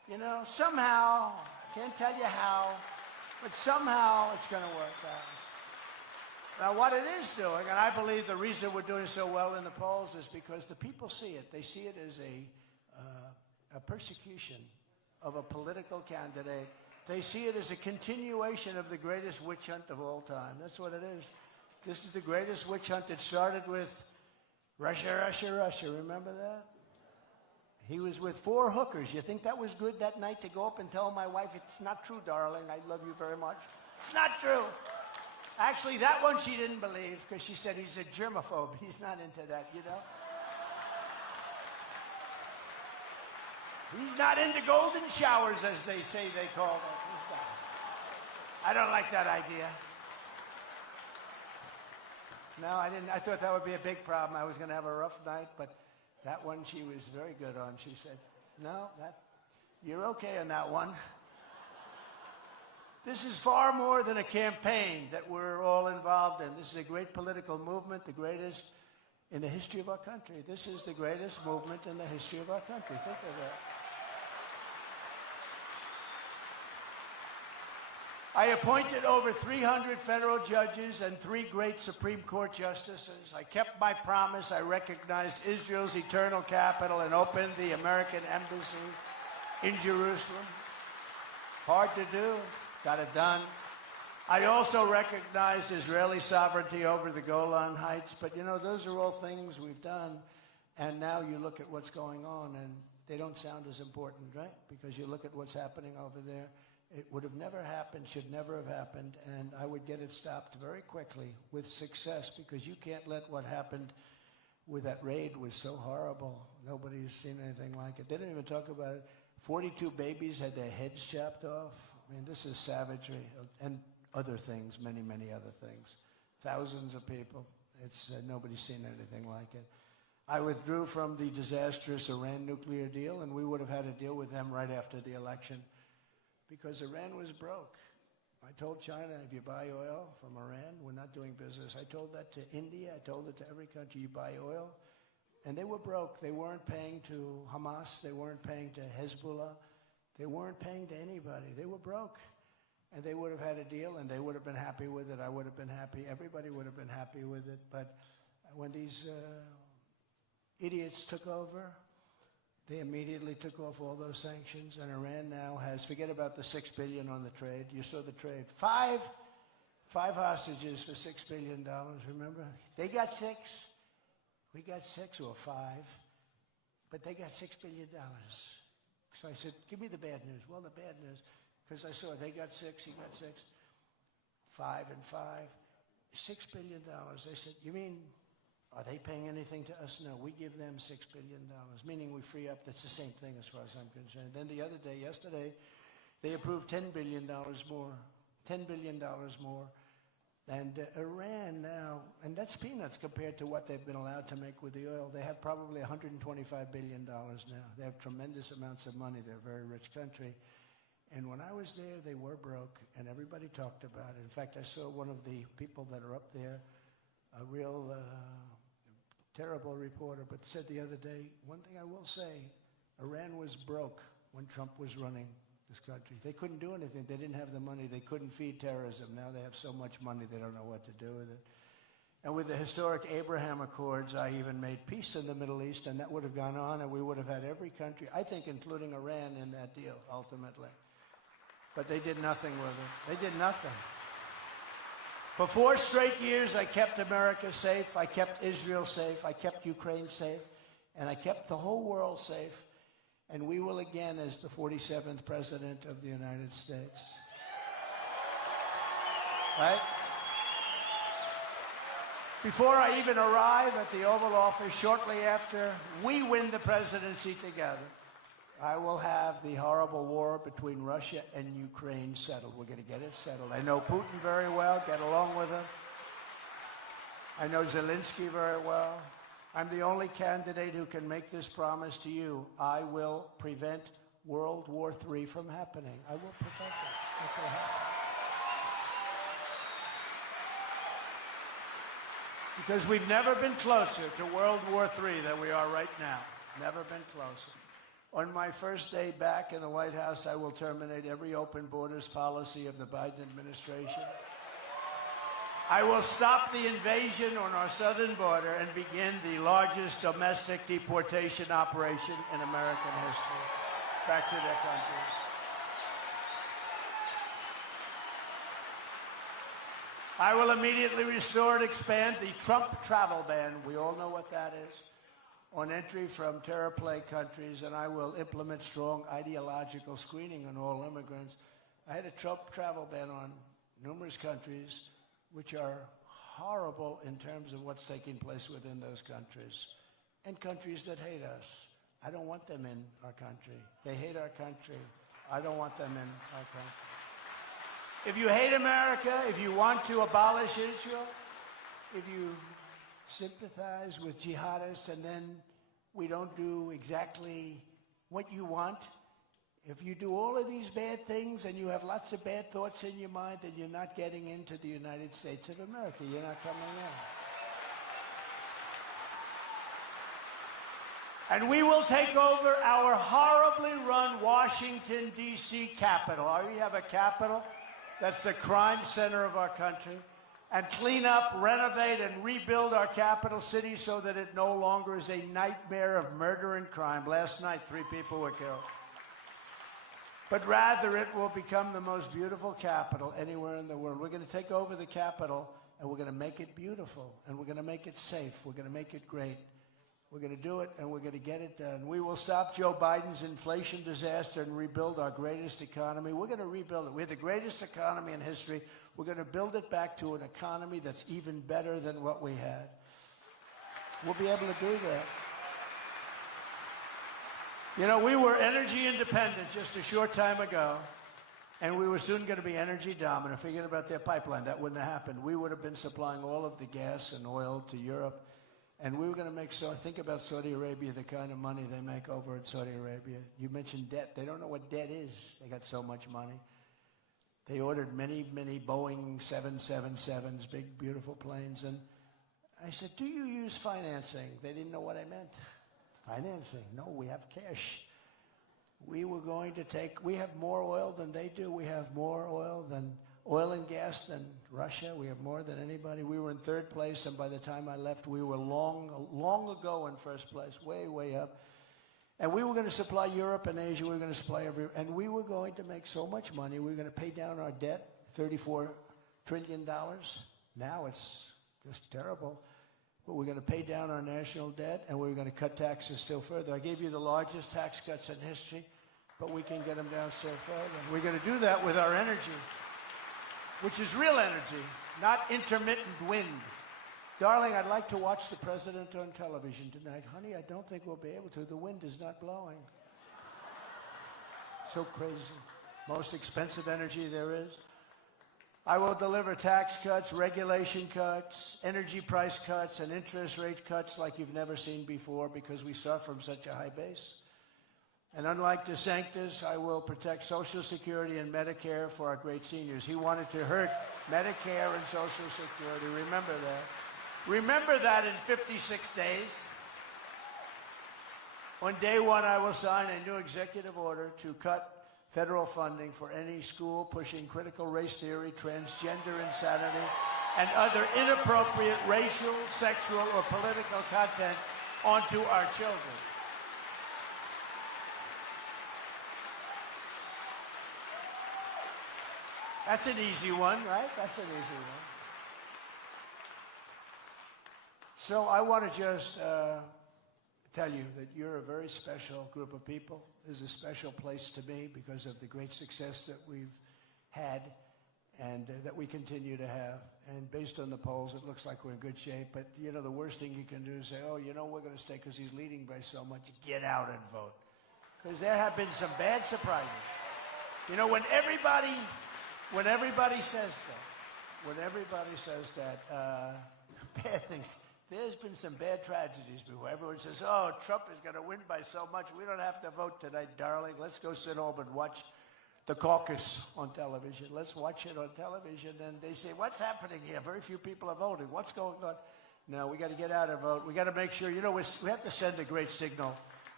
You know, somehow, can't tell you how, but somehow it's going to work out. Now, what it is doing, and I believe the reason we're doing so well in the polls is because the people see it. They see it as a persecution of a political candidate. They see it as a continuation of the greatest witch hunt of all time. That's what it is. This is the greatest witch hunt. It started with Russia, Russia, Russia. Remember that? He was with 4 hookers. You think that was good that night to go up and tell my wife, it's not true, darling, I love you very much? It's not true. Actually, that one she didn't believe because she said he's a germaphobe. He's not into that, you know? He's not into golden showers, as they say they call it. He's not. I don't like that idea. No, I didn't. I thought that would be a big problem. I was going to have a rough night, but that one she was very good on. She said, no, you're okay on that one. This is far more than a campaign that we're all involved in. This is a great political movement, the greatest in the history of our country. This is the greatest movement in the history of our country. Think of that. I appointed over 300 federal judges and 3 great Supreme Court justices. I kept my promise. I recognized Israel's eternal capital and opened the American embassy in Jerusalem. Hard to do. Got it done. I also recognized Israeli sovereignty over the Golan Heights. But, you know, those are all things we've done. And now you look at what's going on, and they don't sound as important, right? Because you look at what's happening over there. It would have never happened, should never have happened, and I would get it stopped very quickly with success, because you can't let what happened with that raid was so horrible. Nobody's seen anything like it. They didn't even talk about it. 42 babies had their heads chopped off. I mean, this is savagery, and other things, many, many other things. Thousands of people. It's nobody's seen anything like it. I withdrew from the disastrous Iran nuclear deal, and we would have had a deal with them right after the election, because Iran was broke. I told China, if you buy oil from Iran, we're not doing business. I told that to India. I told it to every country. You buy oil. And they were broke. They weren't paying to Hamas. They weren't paying to Hezbollah. They weren't paying to anybody. They were broke. And they would have had a deal, and they would have been happy with it. I would have been happy. Everybody would have been happy with it. But when these idiots took over, they immediately took off all those sanctions, and Iran now has, forget about the $6 billion on the trade. You saw the trade. Five hostages for $6 billion, remember? They got 6. We got 6 or 5, but they got $6 billion. So I said, give me the bad news. Well, the bad news, because I saw they got 6, he got 6, 5 and 5, $6 billion. They said, you mean, are they paying anything to us? No, we give them $6 billion, meaning we free up. That's the same thing as far as I'm concerned. Then the other day, yesterday, they approved $10 billion more, $10 billion more. And Iran now, and that's peanuts compared to what they've been allowed to make with the oil. They have probably $125 billion now. They have tremendous amounts of money. They're a very rich country. And when I was there, they were broke, and everybody talked about it. In fact, I saw one of the people that are up there, a real terrible reporter, but said the other day, one thing I will say, Iran was broke when Trump was running this country. They couldn't do anything. They didn't have the money. They couldn't feed terrorism. Now they have so much money, they don't know what to do with it. And with the historic Abraham Accords, I even made peace in the Middle East, and that would have gone on, and we would have had every country, I think including Iran, in that deal, ultimately. But they did nothing with it. They did nothing. For 4 straight years, I kept America safe, I kept Israel safe, I kept Ukraine safe, and I kept the whole world safe. And we will again as the 47th President of the United States. Right? Before I even arrive at the Oval Office, shortly after we win the presidency together, I will have the horrible war between Russia and Ukraine settled. We're going to get it settled. I know Putin very well, get along with him. I know Zelensky very well. I'm the only candidate who can make this promise to you. I will prevent World War III from happening. I will prevent it. It will happen. Because we've never been closer to World War III than we are right now. Never been closer. On my first day back in the White House, I will terminate every open borders policy of the Biden administration. I will stop the invasion on our southern border and begin the largest domestic deportation operation in American history back to their country. I will immediately restore and expand the Trump travel ban. We all know what that is. On entry from terror plagued countries, and I will implement strong ideological screening on all immigrants. I had a Trump travel ban on numerous countries, which are horrible in terms of what's taking place within those countries, and countries that hate us. I don't want them in our country. They hate our country. I don't want them in our country. If you hate America, if you want to abolish Israel, if you sympathize with jihadists and then we don't do exactly what you want, if you do all of these bad things and you have lots of bad thoughts in your mind, then you're not getting into the United States of America. You're not coming in. And we will take over our horribly run Washington, D.C. Capitol. We have a capital that's the crime center of our country, and clean up, renovate, and rebuild our capital city so that it no longer is a nightmare of murder and crime. Last night, 3 people were killed. But rather, it will become the most beautiful capital anywhere in the world. We're going to take over the capital, and we're going to make it beautiful, and we're going to make it safe. We're going to make it great. We're going to do it, and we're going to get it done. We will stop Joe Biden's inflation disaster and rebuild our greatest economy. We're going to rebuild it. We have the greatest economy in history. We're going to build it back to an economy that's even better than what we had. We'll be able to do that. You know, we were energy independent just a short time ago, and we were soon going to be energy dominant. Forget about their pipeline. That wouldn't have happened. We would have been supplying all of the gas and oil to Europe. And we were going to make, so think about Saudi Arabia, the kind of money they make over in Saudi Arabia. You mentioned debt. They don't know what debt is. They got so much money. They ordered many, many Boeing 777s, big, beautiful planes. And I said, do you use financing? They didn't know what I meant. Financing? No, we have cash. We were going to take, we have more oil than they do. We have more oil and gas than Russia. We have more than anybody. We were in 3rd place, and by the time I left, we were long ago in 1st place, way, way up. And we were going to supply Europe and Asia. We were going to supply everywhere. And we were going to make so much money. We were going to pay down our debt, $34 trillion. Now it's just terrible. But we're going to pay down our national debt, and we're going to cut taxes still further. I gave you the largest tax cuts in history, but we can get them down still further. We're going to do that with our energy, which is real energy, not intermittent wind. Darling, I'd like to watch the president on television tonight. Honey, I don't think we'll be able to. The wind is not blowing. So crazy. Most expensive energy there is. I will deliver tax cuts, regulation cuts, energy price cuts, and interest rate cuts like you've never seen before because we start from such a high base. And unlike DeSantis, I will protect Social Security and Medicare for our great seniors. He wanted to hurt Medicare and Social Security. Remember that. Remember that in 56 days. On day 1, I will sign a new executive order to cut federal funding for any school pushing critical race theory, transgender insanity, and other inappropriate racial, sexual, or political content onto our children. That's an easy one, right? That's an easy one. So I want to just tell you that you're a very special group of people. This is a special place to me because of the great success that we've had and that we continue to have. And based on the polls, it looks like we're in good shape. But, you know, the worst thing you can do is say, oh, you know, we're going to stay because he's leading by so much. Get out and vote. Because there have been some bad surprises. You know, when everybody says that, bad things. There's been some bad tragedies before. Everyone says, oh, Trump is going to win by so much. We don't have to vote tonight, darling. Let's go sit home and watch the caucus on television. Let's watch it on television. And they say, what's happening here? Very few people are voting. What's going on? No, we got to get out and vote. We got to make sure, you know, we have to send a great signal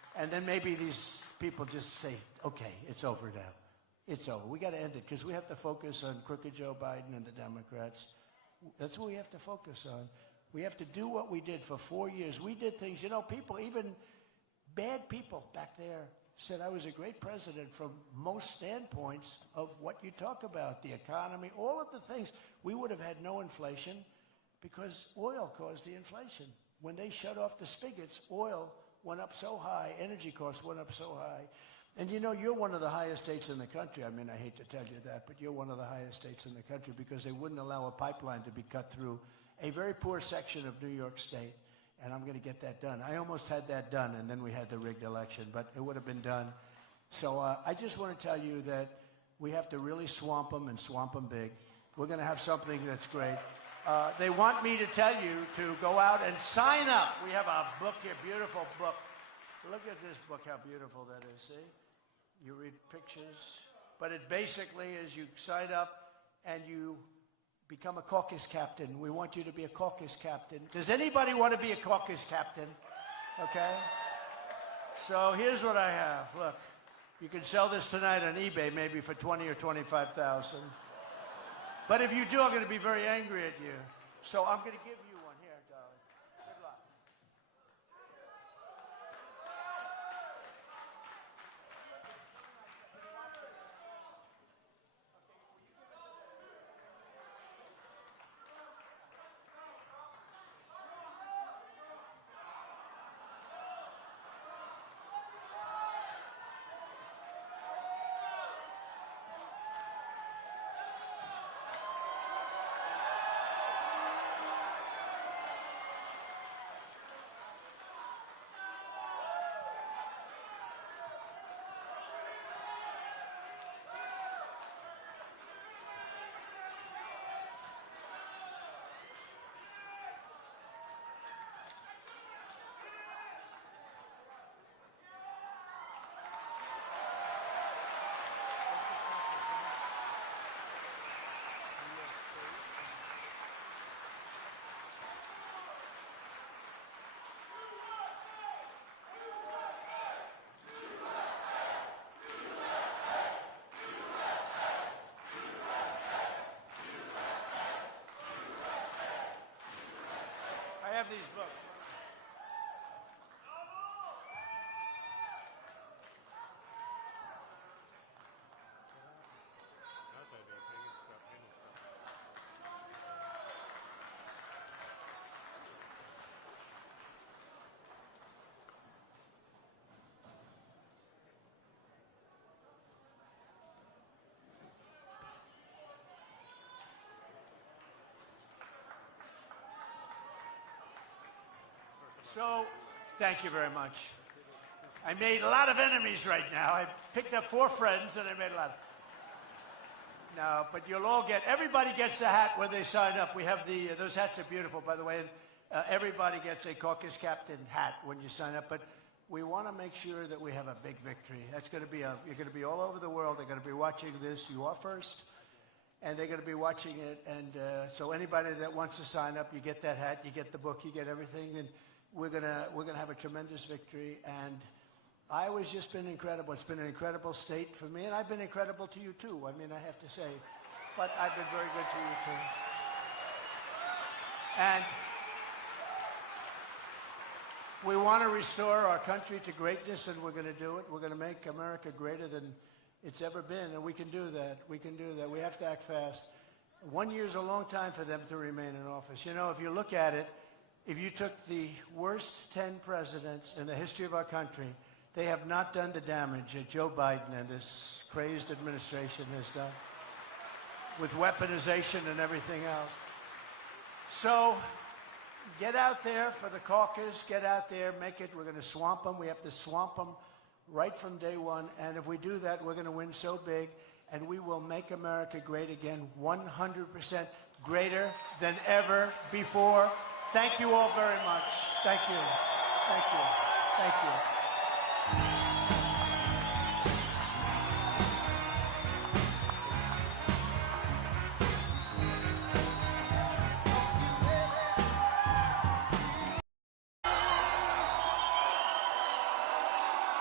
And then maybe these people just say, okay, it's over now. It's over. We got to end it because we have to focus on crooked Joe Biden and the Democrats. That's what we have to focus on. We have to do what we did for 4 years. We did things, people, even bad people back there said I was a great president from most standpoints of what you talk about, the economy, all of the things. We would have had no inflation because oil caused the inflation. When they shut off the spigots, oil went up so high, energy costs went up so high. And you're one of the highest states in the country. I mean, I hate to tell you that, but you're one of the highest states in the country because they wouldn't allow a pipeline to be cut through a very poor section of New York State. And I'm going to get that done. I almost had that done, and then we had the rigged election, but it would have been done. So I just want to tell you that we have to really swamp them and swamp them big. We're going to have something that's great. They want me to tell you to go out and sign up. We have a book here, beautiful book. Look at this book, how beautiful that is, see? You read pictures. But it basically is you sign up and you become a caucus captain. We want you to be a caucus captain. Does anybody want to be a caucus captain? Okay? So here's what I have. Look, you can sell this tonight on eBay maybe for $20,000 or $25,000. But if you do, I'm going to be very angry at you. So I'm going to give you one here, darling. Good luck. I have these books. So, thank you very much. I made a lot of enemies right now. I picked up 4 friends and I made a lot of... No, but you'll all get... Everybody gets a hat when they sign up. We have the... those hats are beautiful, by the way. And, everybody gets a caucus captain hat when you sign up. But we want to make sure that we have a big victory. That's going to be a... You're going to be all over the world. They're going to be watching this. You are first. And they're going to be watching it. And so anybody that wants to sign up, you get that hat, you get the book, you get everything. And we're gonna have a tremendous victory, and Iowa's just been incredible. It's been an incredible state for me, and I've been incredible to you too. I mean, I have to say, but I've been very good to you too. And we want to restore our country to greatness, and we're going to do it. We're going to make America greater than it's ever been, and we can do that. We can do that. We have to act fast. 1 year is a long time for them to remain in office. If you look at it, if you took the worst 10 presidents in the history of our country, they have not done the damage that Joe Biden and this crazed administration has done with weaponization and everything else. So get out there for the caucus. Get out there. Make it. We're going to swamp them. We have to swamp them right from day one. And if we do that, we're going to win so big. And we will make America great again, 100% greater than ever before. Thank you all very much. Thank you. Thank you. Thank you.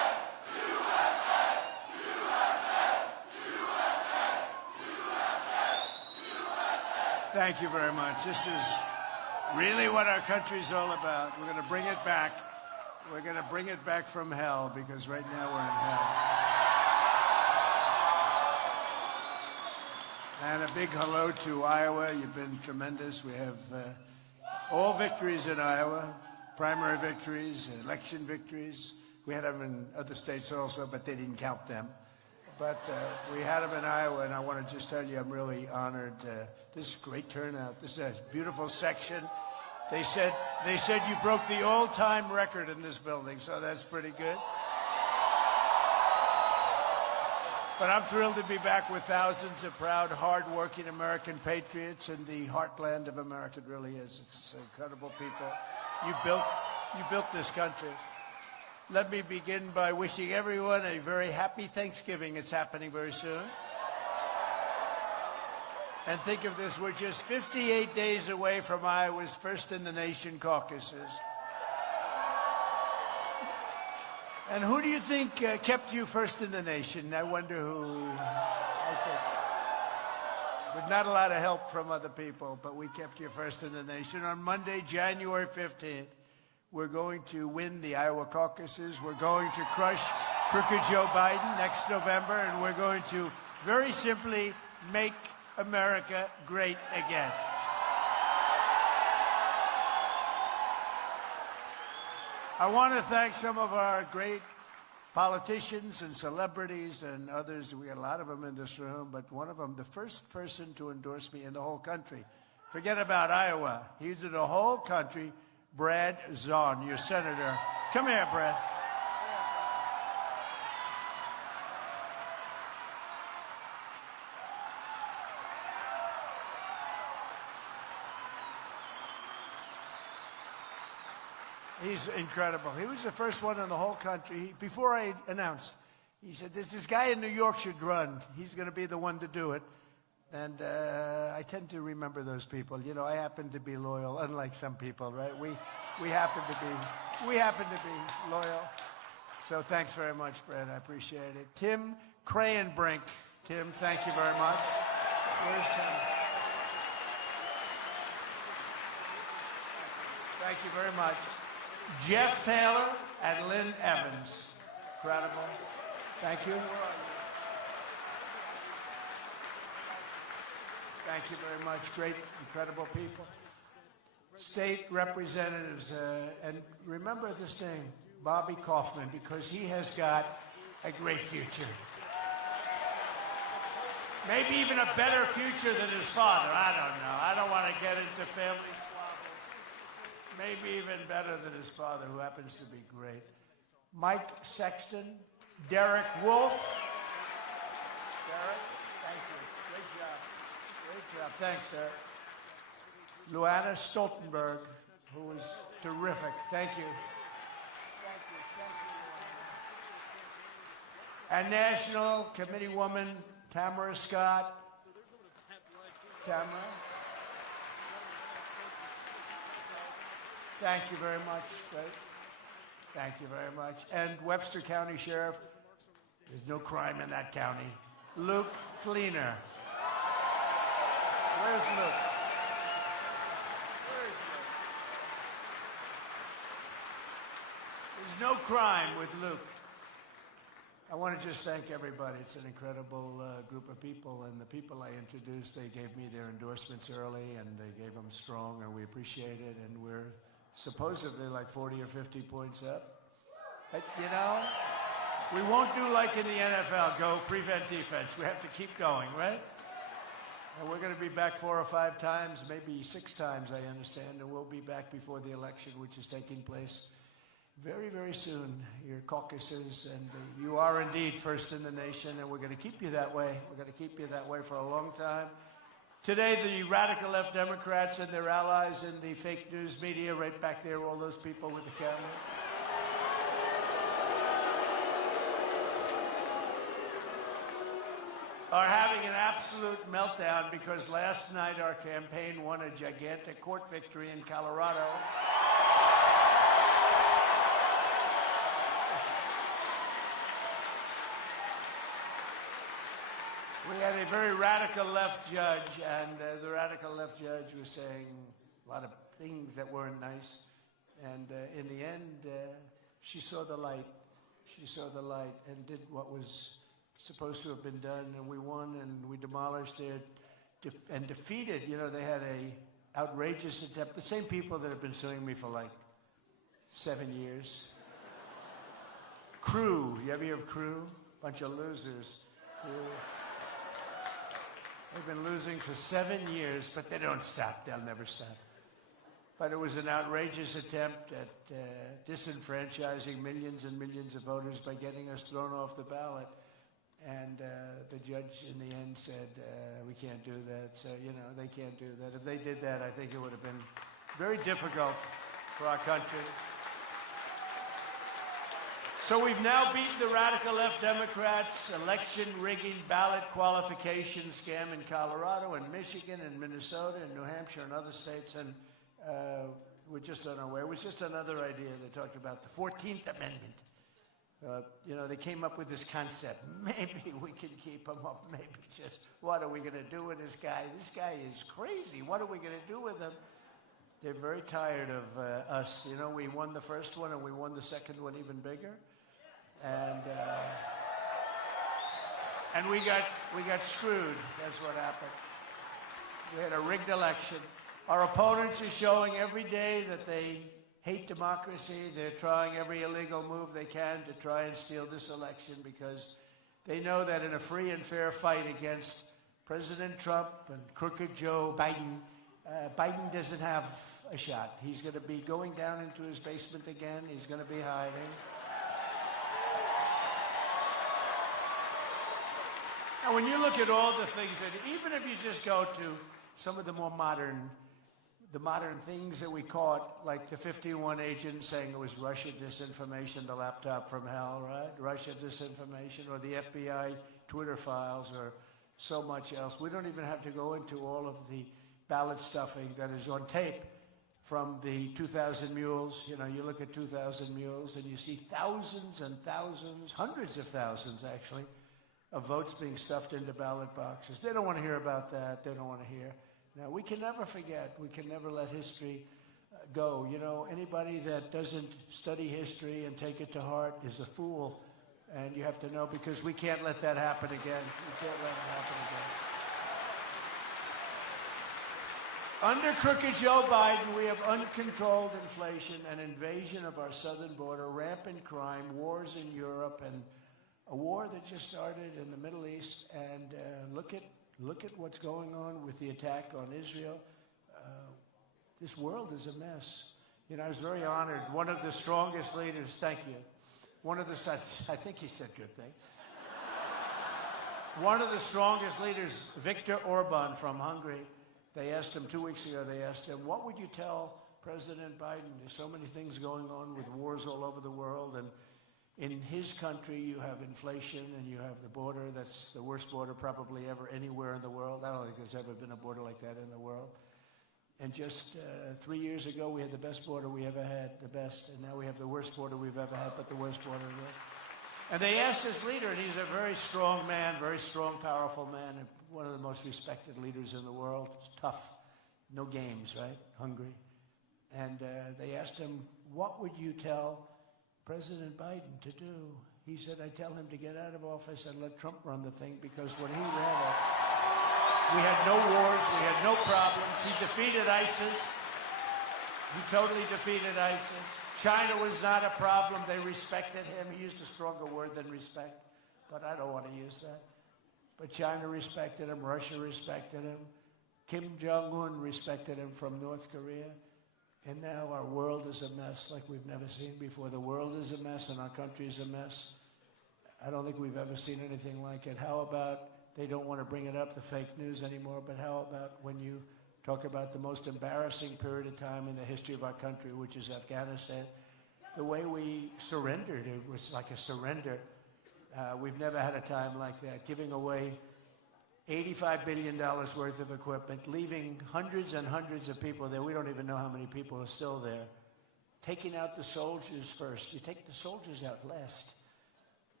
Thank you very much. This is really what our country's all about. We're going to bring it back. We're going to bring it back from hell, because right now we're in hell. And a big hello to Iowa. You've been tremendous. We have all victories in Iowa, primary victories, election victories. We had them in other states also, but they didn't count them. But we had them in Iowa, and I want to just tell you, I'm really honored. This is a great turnout. This is a beautiful section. They said you broke the all-time record in this building, so that's pretty good. But I'm thrilled to be back with thousands of proud, hard-working American patriots in the heartland of America. It really is. It's incredible people. You built this country. Let me begin by wishing everyone a very happy Thanksgiving. It's happening very soon. And think of this, we're just 58 days away from Iowa's first in the nation caucuses. And who do you think kept you first in the nation? I wonder who. I think. With not a lot of help from other people, but we kept you first in the nation. On Monday, January 15th, we're going to win the Iowa caucuses. We're going to crush crooked Joe Biden next November, and we're going to very simply make America great again. I want to thank some of our great politicians and celebrities and others. We got a lot of them in this room, but one of them, the first person to endorse me in the whole country. Forget about Iowa. He's in the whole country. Brad Zahn, your senator. Come here, Brad. He's incredible. He was the first one in the whole country. Before I announced, he said, this guy in New York should run. He's going to be the one to do it. And I tend to remember those people. You know, I happen to be loyal, unlike some people, right? We happen to be loyal. So thanks very much, Brad. I appreciate it. Tim Crayenbrink. Tim, thank you very much. Where's Tim? Thank you very much. Jeff Taylor and Lynn Evans. Incredible. Thank you. Thank you very much. Great, incredible people. State representatives, and remember this name, Bobby Kaufman, because he has got a great future. Maybe even a better future than his father. I don't know. I don't want to get into family squabbles. Maybe even better than his father, who happens to be great. Mike Sexton, Derek Wolf. Derek, thank you. Great job. Great job. Thanks, Derek. Luana Stoltenberg, who was terrific. Thank you. Thank you. Thank you. And National Committee Woman Tamara Scott. Tamara. Thank you very much. Great. Thank you very much. And Webster County Sheriff. There's no crime in that county. Luke Fleener. Where's Luke? Where is Luke? There's no crime with Luke. I want to just thank everybody. It's an incredible group of people, and the people I introduced, they gave me their endorsements early, and they gave them strong, and we appreciate it, and we're supposedly like 40 or 50 points up. But, you know, we won't do like in the NFL, go prevent defense. We have to keep going, right? And we're going to be back 4 or 5 times, maybe 6 times, I understand, and we'll be back before the election, which is taking place very, very soon, your caucuses, and you are indeed first in the nation, and we're going to keep you that way. We're going to keep you that way for a long time. Today, the radical left Democrats and their allies in the fake news media, right back there, all those people with the camera, are having an absolute meltdown because last night our campaign won a gigantic court victory in Colorado. We had a very radical left judge, and the radical left judge was saying a lot of things that weren't nice. And in the end, she saw the light. She saw the light and did what was supposed to have been done, and we won, and we demolished it and defeated. You know, they had a outrageous attempt. The same people that have been suing me for like 7 years. Crew. You ever hear of Crew? Bunch of losers. Crew. They've been losing for 7 years, but they don't stop. They'll never stop. But it was an outrageous attempt at disenfranchising millions and millions of voters by getting us thrown off the ballot. And the judge in the end said, we can't do that. So, you know, they can't do that. If they did that, I think it would have been very difficult for our country. So we've now beaten the radical left Democrats, election rigging, ballot qualification scam in Colorado and Michigan and Minnesota and New Hampshire and other states. And we're just on our way. It was just another idea. They talked about the 14th Amendment. You know, they came up with this concept. Maybe we can keep him up. Maybe just, what are we going to do with this guy? This guy is crazy. What are we going to do with him? They're very tired of us. You know, we won the first one, and we won the second one even bigger. And we got screwed. That's what happened. We had a rigged election. Our opponents are showing every day that they hate democracy. They're trying every illegal move they can to try and steal this election because they know that in a free and fair fight against President Trump and crooked Joe Biden, Biden doesn't have a shot. He's going to be going down into his basement again. He's going to be hiding. Now, when you look at all the things that, even if you just go to some of the more modern things that we caught, like the 51 agent saying it was Russia disinformation, the laptop from hell, right? Russia disinformation, or the FBI Twitter files, or so much else. We don't even have to go into all of the ballot stuffing that is on tape from the 2,000 mules. You know, you look at 2,000 mules and you see thousands and thousands, hundreds of thousands actually, of votes being stuffed into ballot boxes. They don't want to hear about that. They don't want to hear. Now, we can never forget. We can never let history go. You know, anybody that doesn't study history and take it to heart is a fool. And you have to know, because we can't let that happen again. We can't let it happen again. Under crooked Joe Biden, we have uncontrolled inflation, an invasion of our southern border, rampant crime, wars in Europe, and a war that just started in the Middle East. And look at what's going on with the attack on Israel. This world is a mess. You know, I was very honored. One of the strongest leaders, thank you. I think he said good thing. One of the strongest leaders, Viktor Orban from Hungary, they asked him 2 weeks ago, they asked him, what would you tell President Biden? There's so many things going on with wars all over the world, and in his country, you have inflation and you have the border. That's the worst border probably ever anywhere in the world. I don't think there's ever been a border like that in the world. And just 3 years ago, we had the best border we ever had, the best. And now we have the worst border we've ever had, but the worst border ever. And they asked this leader, and he's a very strong man, very strong, powerful man, and one of the most respected leaders in the world. It's tough. No games, right? Hungry. And they asked him, what would you tell President Biden to do? He said, I tell him to get out of office and let Trump run the thing, because when he ran it, we had no wars, we had no problems. He defeated ISIS. He totally defeated ISIS. China was not a problem. They respected him. He used a stronger word than respect, but I don't want to use that. But China respected him. Russia respected him. Kim Jong-un respected him from North Korea. And now our world is a mess like we've never seen before. The world is a mess and our country is a mess. I don't think we've ever seen anything like it. How about, they don't want to bring it up, the fake news anymore, but how about when you talk about the most embarrassing period of time in the history of our country, which is Afghanistan, the way we surrendered, it was like a surrender. We've never had a time like that, giving away $85 billion worth of equipment, leaving hundreds and hundreds of people there. We don't even know how many people are still there. Taking out the soldiers first. You take the soldiers out last.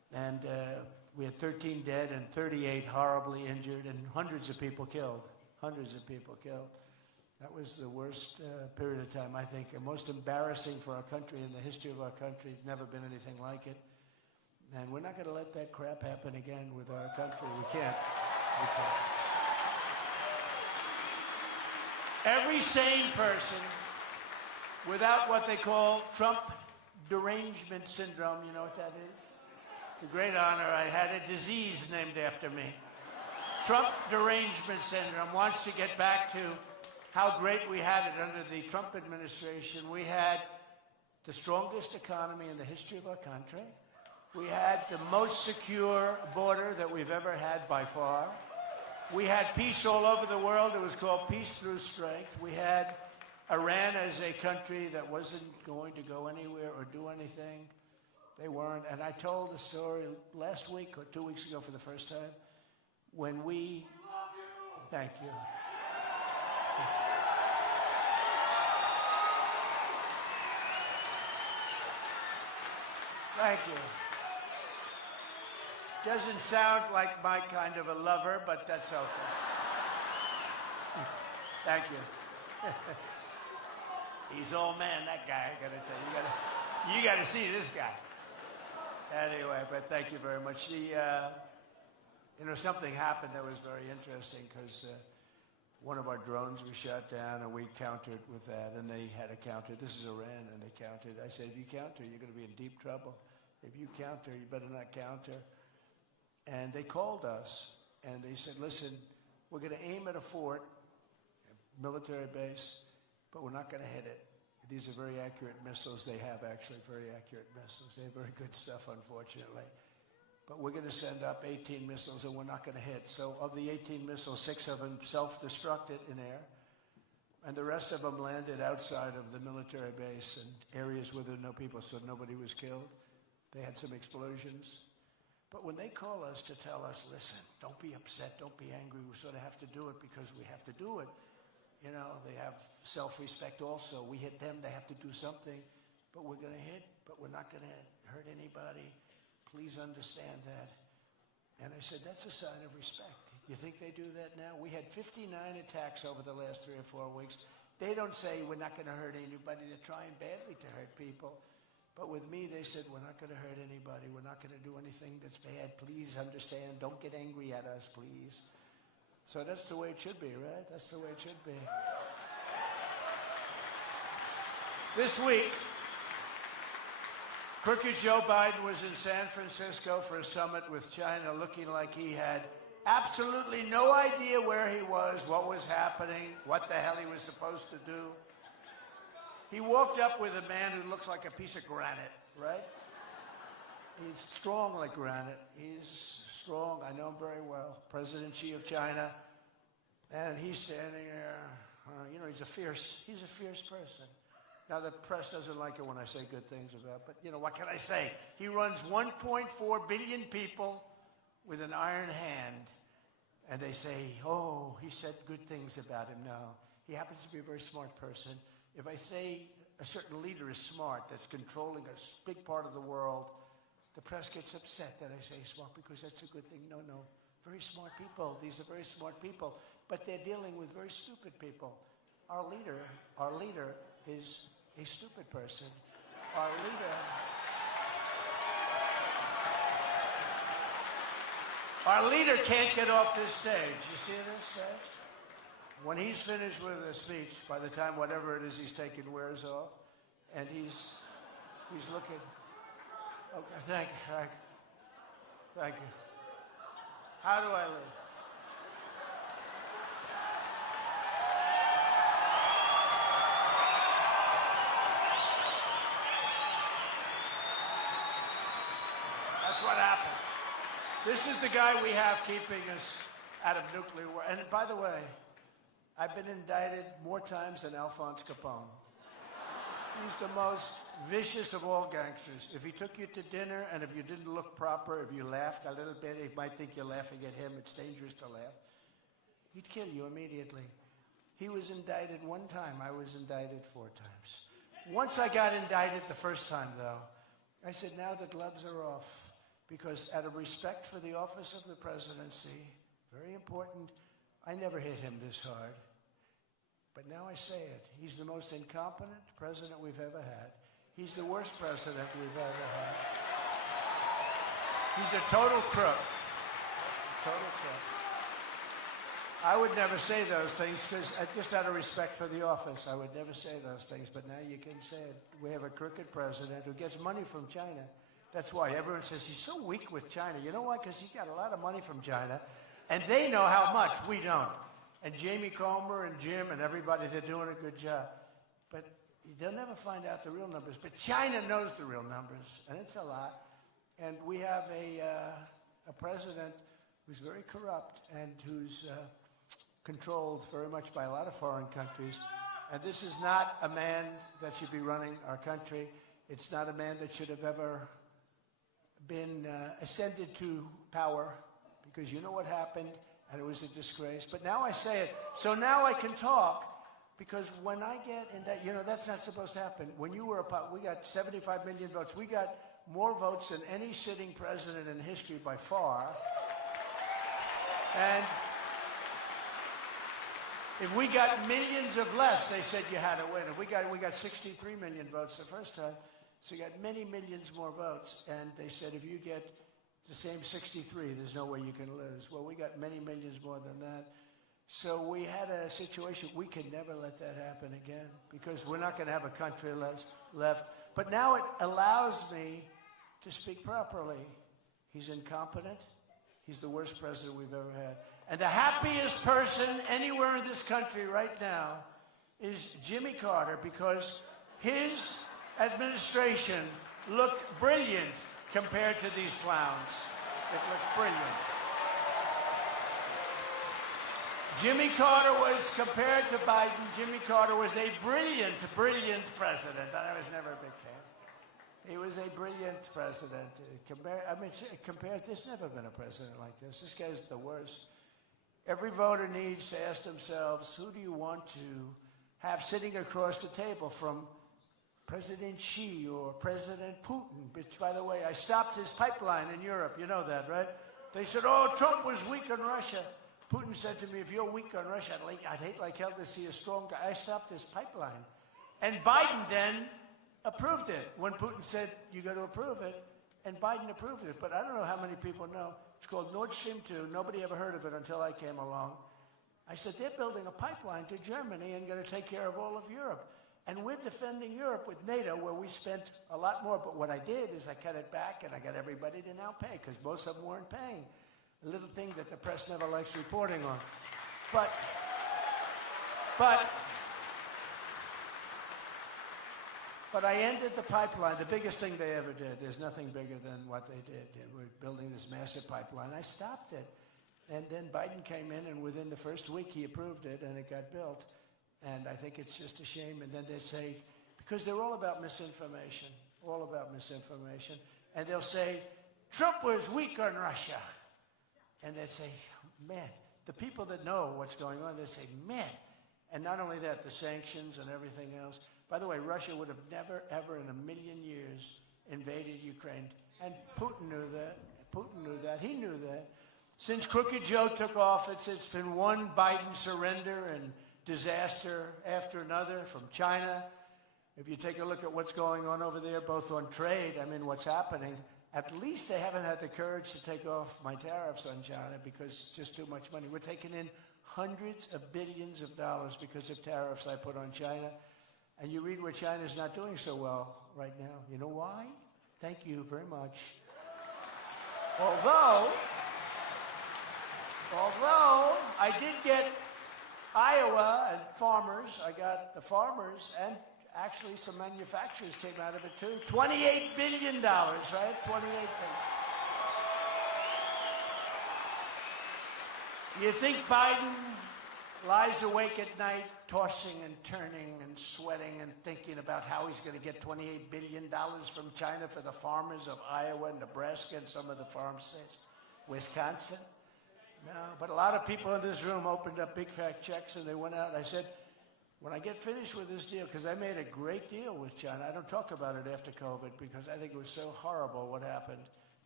And we had 13 dead and 38 horribly injured and hundreds of people killed. Hundreds of people killed. That was the worst period of time, I think, and most embarrassing for our country in the history of our country. Never been anything like it. And we're not going to let that crap happen again with our country. We can't. We can't. Every sane person without what they call Trump derangement syndrome, you know what that is? It's a great honor. I had a disease named after me. Trump derangement syndrome wants to get back to how great we had it under the Trump administration. We had the strongest economy in the history of our country. We had the most secure border that we've ever had by far. We had peace all over the world. It was called peace through strength. We had Iran as a country that wasn't going to go anywhere or do anything. They weren't. And I told the story last week or 2 weeks ago for the first time when we... Thank you. Thank you. Doesn't sound like my kind of a lover, but that's okay. Thank you. He's old man, that guy. I gotta tell you, you gotta see this guy. Anyway, but thank you very much. Something happened that was very interesting because one of our drones was shot down, and we countered with that, and they had a counter. This is Iran, and they countered. I said, if you counter, you're going to be in deep trouble. If you counter, you better not counter. And they called us, and they said, listen, we're going to aim at a fort, a military base, but we're not going to hit it. These are very accurate missiles. They have actually very accurate missiles. They have very good stuff, unfortunately. But we're going to send up 18 missiles, and we're not going to hit. So of the 18 missiles, 6 of them self-destructed in air, and the rest of them landed outside of the military base and areas where there were no people, so nobody was killed. They had some explosions. But when they call us to tell us, listen, don't be upset, don't be angry, we sort of have to do it because we have to do it. You know, they have self-respect also. We hit them, they have to do something. But we're going to hit, but we're not going to hurt anybody. Please understand that. And I said, that's a sign of respect. You think they do that now? We had 59 attacks over the last 3 or 4 weeks. They don't say we're not going to hurt anybody. They're trying badly to hurt people. But with me, they said, we're not going to hurt anybody. We're not going to do anything that's bad. Please understand. Don't get angry at us, please. So that's the way it should be, right? That's the way it should be. This week, crooked Joe Biden was in San Francisco for a summit with China, looking like he had absolutely no idea where he was, what was happening, what the hell he was supposed to do. He walked up with a man who looks like a piece of granite, right? He's strong like granite. He's strong. I know him very well. President Xi of China. And he's standing there. He's a fierce person. Now, the press doesn't like it when I say good things about, but, what can I say? He runs 1.4 billion people with an iron hand. And they say, oh, he said good things about him. No, he happens to be a very smart person. If I say a certain leader is smart, that's controlling a big part of the world, the press gets upset that I say smart because that's a good thing. No, very smart people. These are very smart people, but they're dealing with very stupid people. Our leader is a stupid person. Our leader can't get off this stage. You see this stage? When he's finished with a speech, by the time whatever it is he's taking wears off, and he's looking. Okay, thank you. How do I live? That's what happened. This is the guy we have keeping us out of nuclear war. And by the way, I've been indicted more times than Alphonse Capone. He's the most vicious of all gangsters. If he took you to dinner and if you didn't look proper, if you laughed a little bit, he might think you're laughing at him. It's dangerous to laugh. He'd kill you immediately. He was indicted 1 time. I was indicted 4 times. Once I got indicted the first time, though, I said, now the gloves are off. because out of respect for the office of the presidency, very important, I never hit him this hard. But now I say it. He's the most incompetent president we've ever had. He's the worst president we've ever had. He's a total crook. Total crook. I would never say those things because just out of respect for the office, I would never say those things. But now you can say it. We have a crooked president who gets money from China. That's why everyone says he's so weak with China. You know why? Because he got a lot of money from China, and they know how much. We don't. And Jamie Comer and Jim and everybody, they're doing a good job. But they'll never find out the real numbers. But China knows the real numbers, and it's a lot. And we have a president who's very corrupt and who's controlled very much by a lot of foreign countries. And this is not a man that should be running our country. It's not a man that should have ever been ascended to power, because you know what happened, and it was a disgrace. But now I say it, so now I can talk, because when I get in that, you know, that's not supposed to happen. When you were we got 75 million votes. We got more votes than any sitting president in history by far. And if we got millions of less, they said you had to win. If we got 63 million votes the first time, so you got many millions more votes. And they said if you get the same 63, there's no way you can lose. Well, we got many millions more than that. So we had a situation, we could never let that happen again, because we're not going to have a country left. But now it allows me to speak properly. He's incompetent. He's the worst president we've ever had. And the happiest person anywhere in this country right now is Jimmy Carter, because his administration looked brilliant compared to these clowns. It looked brilliant. Jimmy Carter was, compared to Biden, Jimmy Carter was a brilliant, brilliant president. I was never a big fan. He was a brilliant president. Compared, there's never been a president like this. This guy's the worst. Every voter needs to ask themselves, who do you want to have sitting across the table from President Xi or President Putin? Which, by the way, I stopped his pipeline in Europe. You know that, right? They said, oh, Trump was weak on Russia. Putin said to me, if you're weak on Russia, I'd hate like hell to see a strong guy. I stopped his pipeline. And Biden then approved it when Putin said, you got to approve it. And Biden approved it. But I don't know how many people know. It's called Nord Stream 2. Nobody ever heard of it until I came along. I said, they're building a pipeline to Germany and going to take care of all of Europe. And we're defending Europe with NATO, where we spent a lot more. But what I did is I cut it back, and I got everybody to now pay, because most of them weren't paying. A little thing that the press never likes reporting on. But I ended the pipeline, the biggest thing they ever did. There's nothing bigger than what they did. We're building this massive pipeline. I stopped it. And then Biden came in, and within the first week, he approved it, and it got built. And I think it's just a shame. And then they say, because they're all about misinformation, And they'll say, Trump was weak on Russia. And they'd say, man, the people that know what's going on, they'd say, man. And not only that, the sanctions and everything else. By the way, Russia would have never, ever in a million years invaded Ukraine. And Putin knew that. He knew that. Since Crooked Joe took office, it's been one Biden surrender and disaster after another from China. If you take a look at what's going on over there, both on trade, what's happening, at least they haven't had the courage to take off my tariffs on China, because it's just too much money. We're taking in hundreds of billions of dollars because of tariffs I put on China. And you read where China's not doing so well right now. You know why? Thank you very much. Although I did get Iowa and farmers. I got the farmers, and actually some manufacturers came out of it too. $28 billion, right? $28 billion. You think Biden lies awake at night, tossing and turning and sweating and thinking about how he's going to get $28 billion from China for the farmers of Iowa, Nebraska, and some of the farm states? Wisconsin? No, but a lot of people in this room opened up big fat checks, and they went out. I said, when I get finished with this deal, because I made a great deal with China, I don't talk about it after COVID, because I think it was so horrible what happened.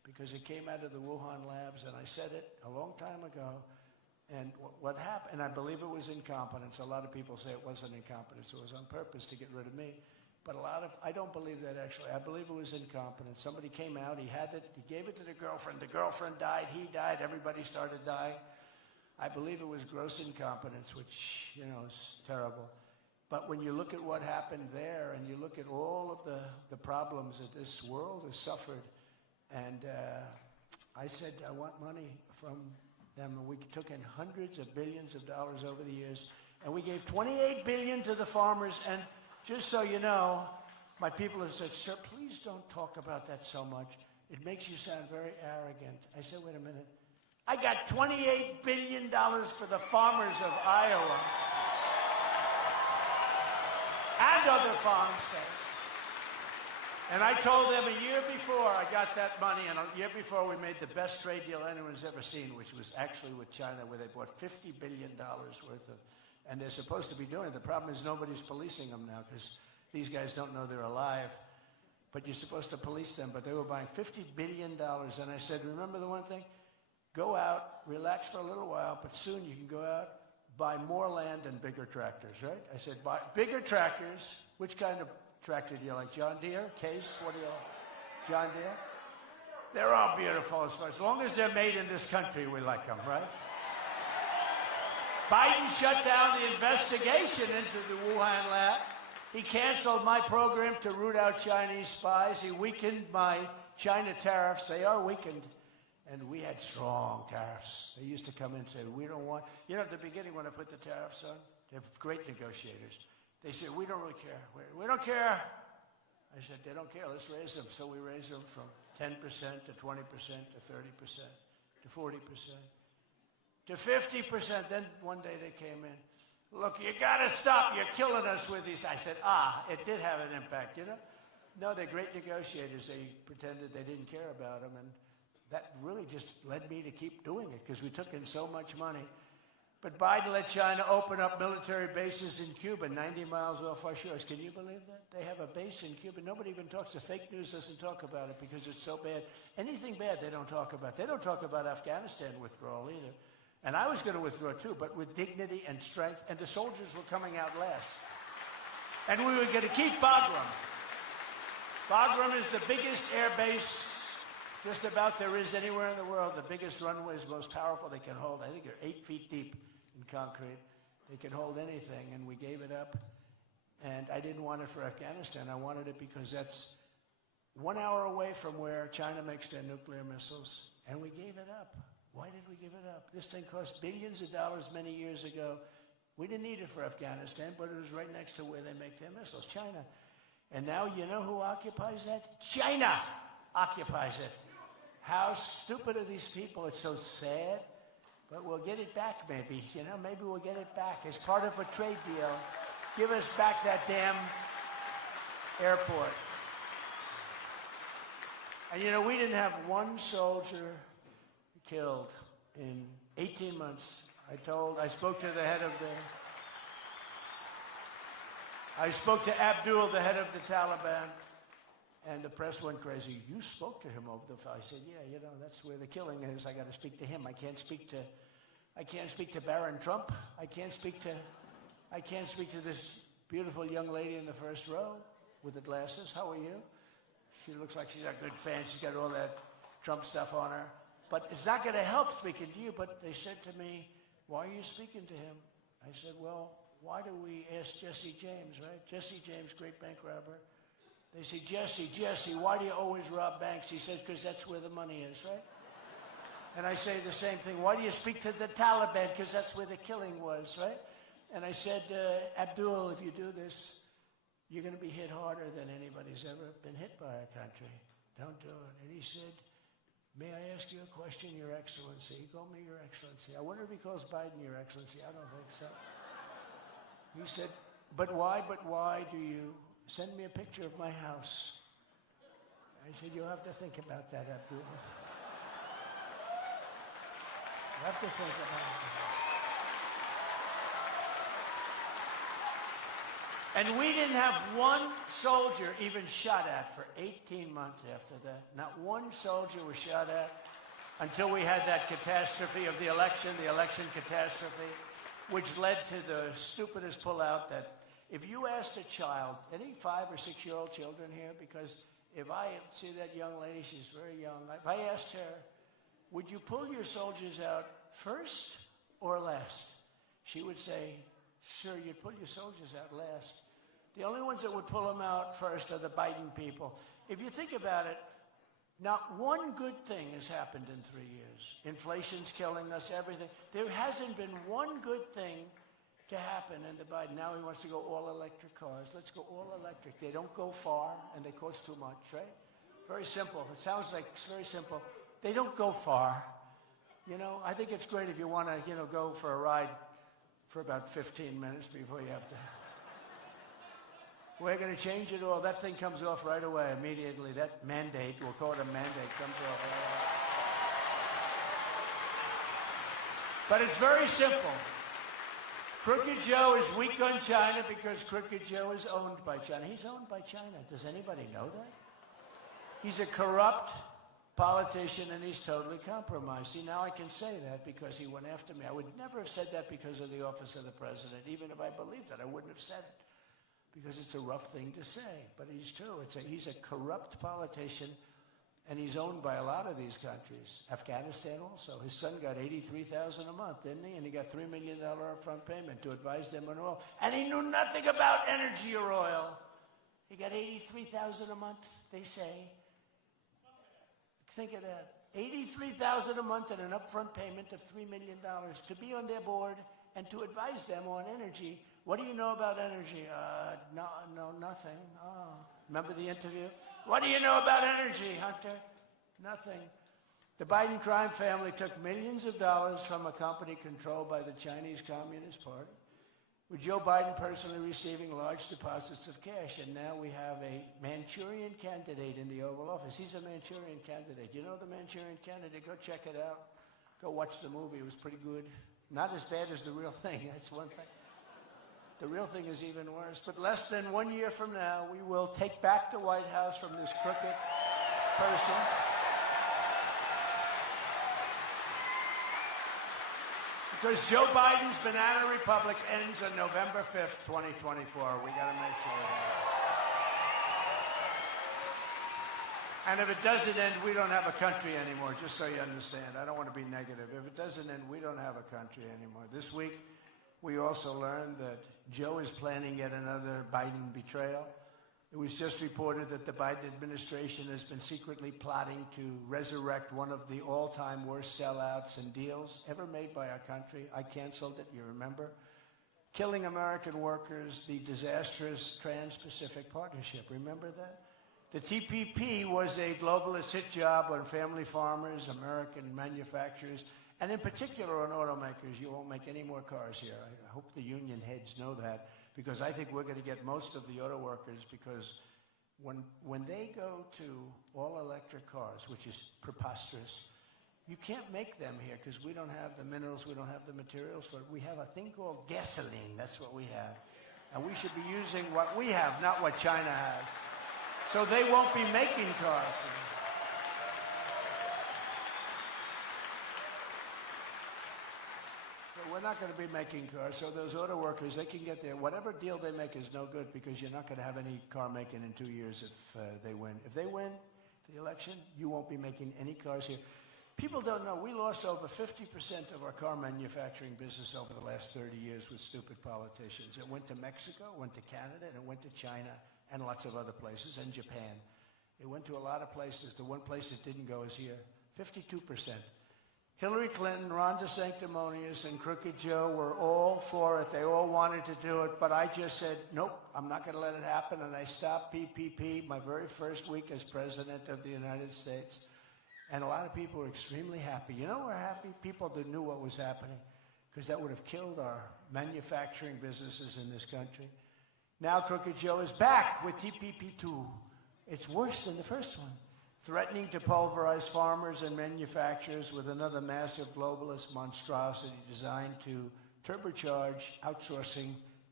because it came out of the Wuhan labs, and I said it a long time ago. And what happened, and I believe it was incompetence. A lot of people say it wasn't incompetence. It was on purpose to get rid of me. But I don't believe that actually. I believe it was incompetence. Somebody came out, he had it, he gave it to the girlfriend. The girlfriend died, he died, everybody started dying. I believe it was gross incompetence, which, you know, is terrible. But when you look at what happened there, and you look at all of the problems that this world has suffered, and I said, I want money from them. We took in hundreds of billions of dollars over the years, and we gave $28 billion to the farmers. And just so you know, my people have said, sir, please don't talk about that so much. It makes you sound very arrogant. I said, wait a minute. I got $28 billion for the farmers of Iowa and other farm states. And I told them a year before I got that money, and a year before we made the best trade deal anyone's ever seen, which was actually with China, where they bought $50 billion worth of, and they're supposed to be doing it. The problem is nobody's policing them now because these guys don't know they're alive. But you're supposed to police them, but they were buying $50 billion. And I said, remember the one thing? Go out, relax for a little while, but soon you can go out, buy more land and bigger tractors, right? I said, buy bigger tractors. Which kind of tractor do you like? John Deere? Case? What do you like? John Deere? They're all beautiful. As long as they're made in this country, we like them, right? Biden shut down the investigation into the Wuhan lab. He canceled my program to root out Chinese spies. He weakened my China tariffs. They are weakened. And we had strong tariffs. They used to come in and say, we don't want, you know, at the beginning when I put the tariffs on, they're great negotiators. They said, we don't really care. We don't care. I said, they don't care. Let's raise them. So we raised them from 10% to 20% to 30% to 40% to 50%. Then one day they came in. Look, you got to stop. You're killing us with these. I said, it did have an impact, you know. No, they're great negotiators. They pretended they didn't care about them. And that really just led me to keep doing it because we took in so much money. But Biden let China open up military bases in Cuba, 90 miles off our shores. Can you believe that? They have a base in Cuba. Nobody even talks. The fake news doesn't talk about it because it's so bad. Anything bad, they don't talk about. They don't talk about Afghanistan withdrawal either. And I was going to withdraw too, but with dignity and strength. And the soldiers were coming out last. And we were going to keep Bagram. Bagram is the biggest air base just about there is anywhere in the world. The biggest runways, most powerful they can hold. I think they're 8 feet deep in concrete. They can hold anything, and we gave it up. And I didn't want it for Afghanistan. I wanted it because that's 1 hour away from where China makes their nuclear missiles, and we gave it up. Why did we give it up? This thing cost billions of dollars many years ago. We didn't need it for Afghanistan, but it was right next to where they make their missiles, China. And now you know who occupies that? China occupies it. How stupid are these people? It's so sad. But we'll get it back, maybe. You know, maybe we'll get it back as part of a trade deal. Give us back that damn airport. And, you know, we didn't have one soldier killed in 18 months. I spoke to the head of I spoke to Abdul, the head of the Taliban. And the press went crazy. You spoke to him over the phone. I said, yeah, you know, that's where the killing is. I got to speak to him. I can't speak to Barron Trump. I can't speak to this beautiful young lady in the first row with the glasses. How are you? She looks like she's got good fans. She's got all that Trump stuff on her. But it's not going to help speaking to you. But they said to me, why are you speaking to him? I said, well, why do we ask Jesse James, right? Jesse James, great bank robber. They say, Jesse, why do you always rob banks? He says, because that's where the money is, right? And I say the same thing. Why do you speak to the Taliban? Because that's where the killing was, right? And I said, Abdul, if you do this, you're going to be hit harder than anybody's ever been hit by our country. Don't do it. And he said, may I ask you a question, Your Excellency? He called me Your Excellency. I wonder if he calls Biden Your Excellency. I don't think so. He said, but why do you send me a picture of my house? I said, you'll have to think about that, Abdul. You have to think about it. And we didn't have one soldier even shot at for 18 months after that. Not one soldier was shot at until we had that catastrophe of the election catastrophe, which led to the stupidest pullout that if you asked a child, any 5 or 6-year-old children here, because if I see that young lady, she's very young, if I asked her, would you pull your soldiers out first or last? She would say, sir, you'd pull your soldiers out last. The only ones that would pull them out first are the Biden people. If you think about it, not one good thing has happened in 3 years. Inflation's killing us, everything. There hasn't been one good thing to happen in the Biden. Now he wants to go all-electric cars. Let's go all-electric. They don't go far, and they cost too much, right? Very simple. It sounds like it's very simple. They don't go far. You know, I think it's great if you want to, you know, go for a ride for about 15 minutes before you have to. We're going to change it all. That thing comes off right away, immediately. That mandate, we'll call it a mandate, comes off right away. But it's very simple. Crooked Joe is weak on China because Crooked Joe is owned by China. He's owned by China. Does anybody know that? He's a corrupt politician, and he's totally compromised. See, now I can say that because he went after me. I would never have said that because of the office of the president. Even if I believed it, I wouldn't have said it because it's a rough thing to say. But he's true. He's a corrupt politician, and he's owned by a lot of these countries. Afghanistan also. His son got $83,000 a month, didn't he? And he got $3 million upfront payment to advise them on oil. And he knew nothing about energy or oil. He got $83,000 a month, they say. Think of that. $83,000 a month and an upfront payment of $3 million to be on their board and to advise them on energy. What do you know about energy? No, nothing. Oh. Remember the interview? What do you know about energy, Hunter? Nothing. The Biden crime family took millions of dollars from a company controlled by the Chinese Communist Party, with Joe Biden personally receiving large deposits of cash. And now we have a Manchurian candidate in the Oval Office. He's a Manchurian candidate. You know the Manchurian candidate? Go check it out. Go watch the movie. It was pretty good. Not as bad as the real thing. That's one thing. The real thing is even worse. But less than 1 year from now, we will take back the White House from this crooked person. Because Joe Biden's banana republic ends on November 5th, 2024. We got to make sure of that. And if it doesn't end, we don't have a country anymore, just so you understand. I don't want to be negative. If it doesn't end, we don't have a country anymore. This week, we also learned that Joe is planning yet another Biden betrayal. It was just reported that the Biden administration has been secretly plotting to resurrect one of the all-time worst sellouts and deals ever made by our country. I canceled it, you remember? Killing American workers, the disastrous Trans-Pacific Partnership. Remember that? The TPP was a globalist hit job on family farmers, American manufacturers, and in particular on automakers. You won't make any more cars here. I hope the union heads know that, because I think we're going to get most of the auto workers, because when they go to all-electric cars, which is preposterous, you can't make them here because we don't have the minerals, we don't have the materials for it. We have a thing called gasoline. That's what we have. And we should be using what we have, not what China has. So they won't be making cars. We're not going to be making cars, so those auto workers, they can get there. Whatever deal they make is no good, because you're not going to have any car making in 2 years if they win. If they win the election, you won't be making any cars here. People don't know, we lost over 50% of our car manufacturing business over the last 30 years with stupid politicians. It went to Mexico, went to Canada, and it went to China, and lots of other places, and Japan. It went to a lot of places. The one place it didn't go is here. 52%. Hillary Clinton, Ron DeSanctimonious, and Crooked Joe were all for it. They all wanted to do it, but I just said, nope, I'm not going to let it happen, and I stopped PPP my very first week as President of the United States. And a lot of people were extremely happy. You know we're happy? People that knew what was happening, because that would have killed our manufacturing businesses in this country. Now Crooked Joe is back with TPP2. It's worse than the first one, threatening to pulverize farmers and manufacturers with another massive globalist monstrosity designed to turbocharge outsourcing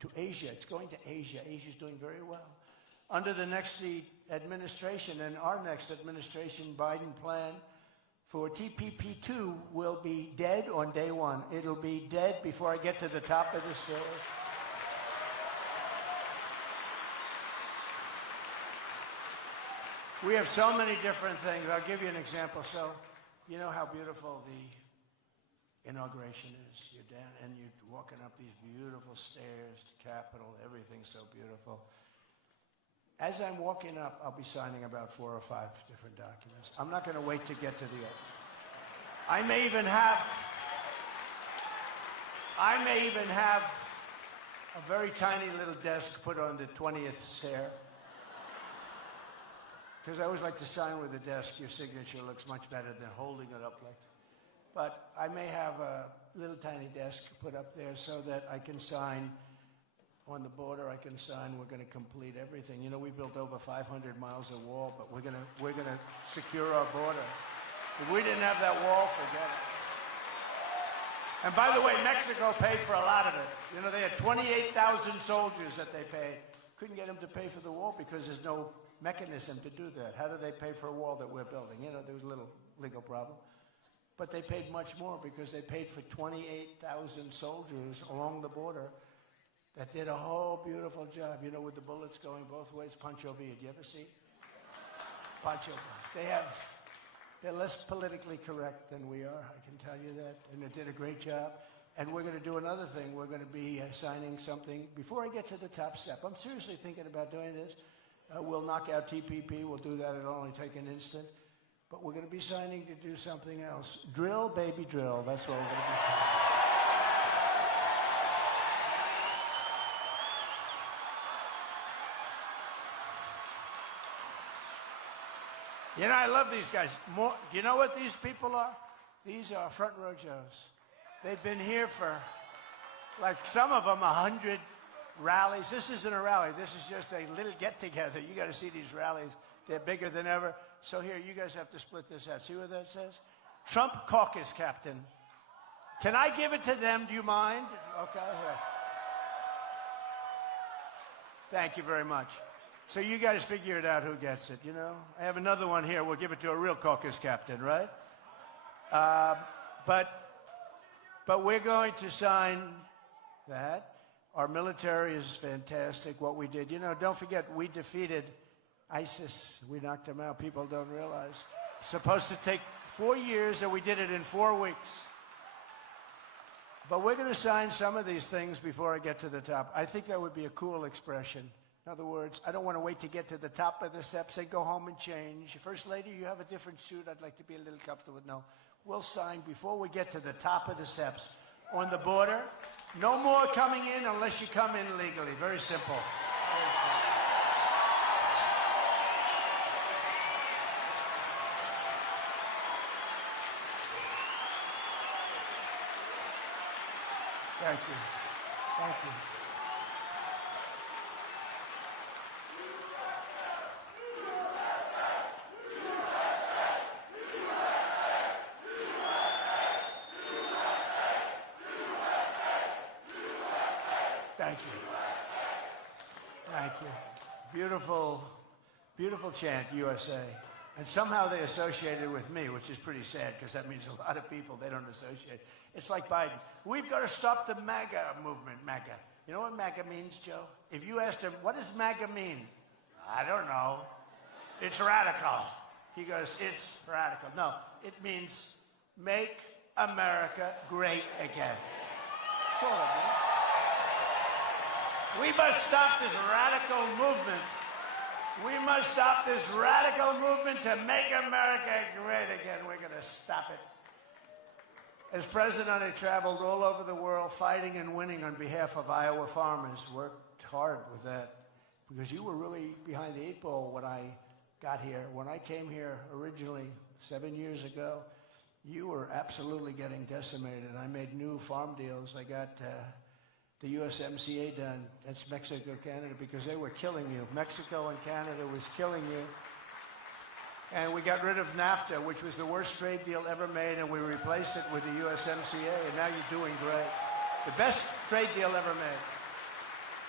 to Asia. It's going to Asia. Asia's doing very well. Under the next administration and our next administration, Biden plan for TPP-2 will be dead on day one. It'll be dead before I get to the top of the stairs. We have so many different things. I'll give you an example. So, you know how beautiful the inauguration is. You're down and you're walking up these beautiful stairs to Capitol. Everything's so beautiful. As I'm walking up, I'll be signing about 4 or 5 different documents. I'm not going to wait to get to the open. I may even have a very tiny little desk put on the 20th stair. Because I always like to sign with a desk. Your signature looks much better than holding it up like that. But I may have a little tiny desk put up there so that I can sign on the border. I can sign. We're going to complete everything. You know, we built over 500 miles of wall, but we're going to secure our border. If we didn't have that wall, forget it. And by the way, Mexico paid for a lot of it. You know, they had 28,000 soldiers that they paid. Couldn't get them to pay for the wall because there's no mechanism to do that. How do they pay for a wall that we're building? You know, there was a little legal problem. But they paid much more because they paid for 28,000 soldiers along the border that did a whole beautiful job, you know, with the bullets going both ways. Pancho Villa, do you ever see? Pancho. They're less politically correct than we are, I can tell you that, and they did a great job. And we're going to do another thing. We're going to be signing something. Before I get to the top step, I'm seriously thinking about doing this. We'll knock out TPP. We'll do that. It'll only take an instant. But we're going to be signing to do something else. Drill, baby, drill. That's what we're going to be signing. You know, I love these guys. Do you know what these people are? These are front row Joes. They've been here for, like, some of them 100 rallies. This isn't a rally. This is just a little get-together. You got to see these rallies. They're bigger than ever. So here, you guys have to split this out. See what that says? Trump caucus captain. Can I give it to them? Do you mind? Okay. Here. Thank you very much. So you guys figure it out who gets it, you know? I have another one here. We'll give it to a real caucus captain, right? But we're going to sign that. Our military is fantastic, what we did. You know, don't forget, we defeated ISIS. We knocked them out. People don't realize. It's supposed to take 4 years, and we did it in 4 weeks. But we're going to sign some of these things before I get to the top. I think that would be a cool expression. In other words, I don't want to wait to get to the top of the steps. Say, go home and change. First Lady, you have a different suit. I'd like to be a little comfortable. No, we'll sign before we get to the top of the steps. On the border, no more coming in unless you come in legally. Very simple. Thank you. Thank you. Thank you. Thank you. Beautiful, beautiful chant, USA. And somehow they associated with me, which is pretty sad because that means a lot of people they don't associate. It's like Biden. We've got to stop the MAGA movement, MAGA. You know what MAGA means, Joe? If you asked him, what does MAGA mean? I don't know. It's radical. He goes, it's radical. No, it means make America great again. That's all it means. We must stop this radical movement. We must stop this radical movement to make America great again. We're going to stop it. As president, I traveled all over the world fighting and winning on behalf of Iowa farmers. Worked hard with that because you were really behind the 8 ball when I got here. When I came here originally 7 years ago, you were absolutely getting decimated. I made new farm deals. I got the USMCA done. That's Mexico, Canada, because they were killing you. Mexico and Canada was killing you. And we got rid of NAFTA, which was the worst trade deal ever made, and we replaced it with the USMCA, and now you're doing great. The best trade deal ever made.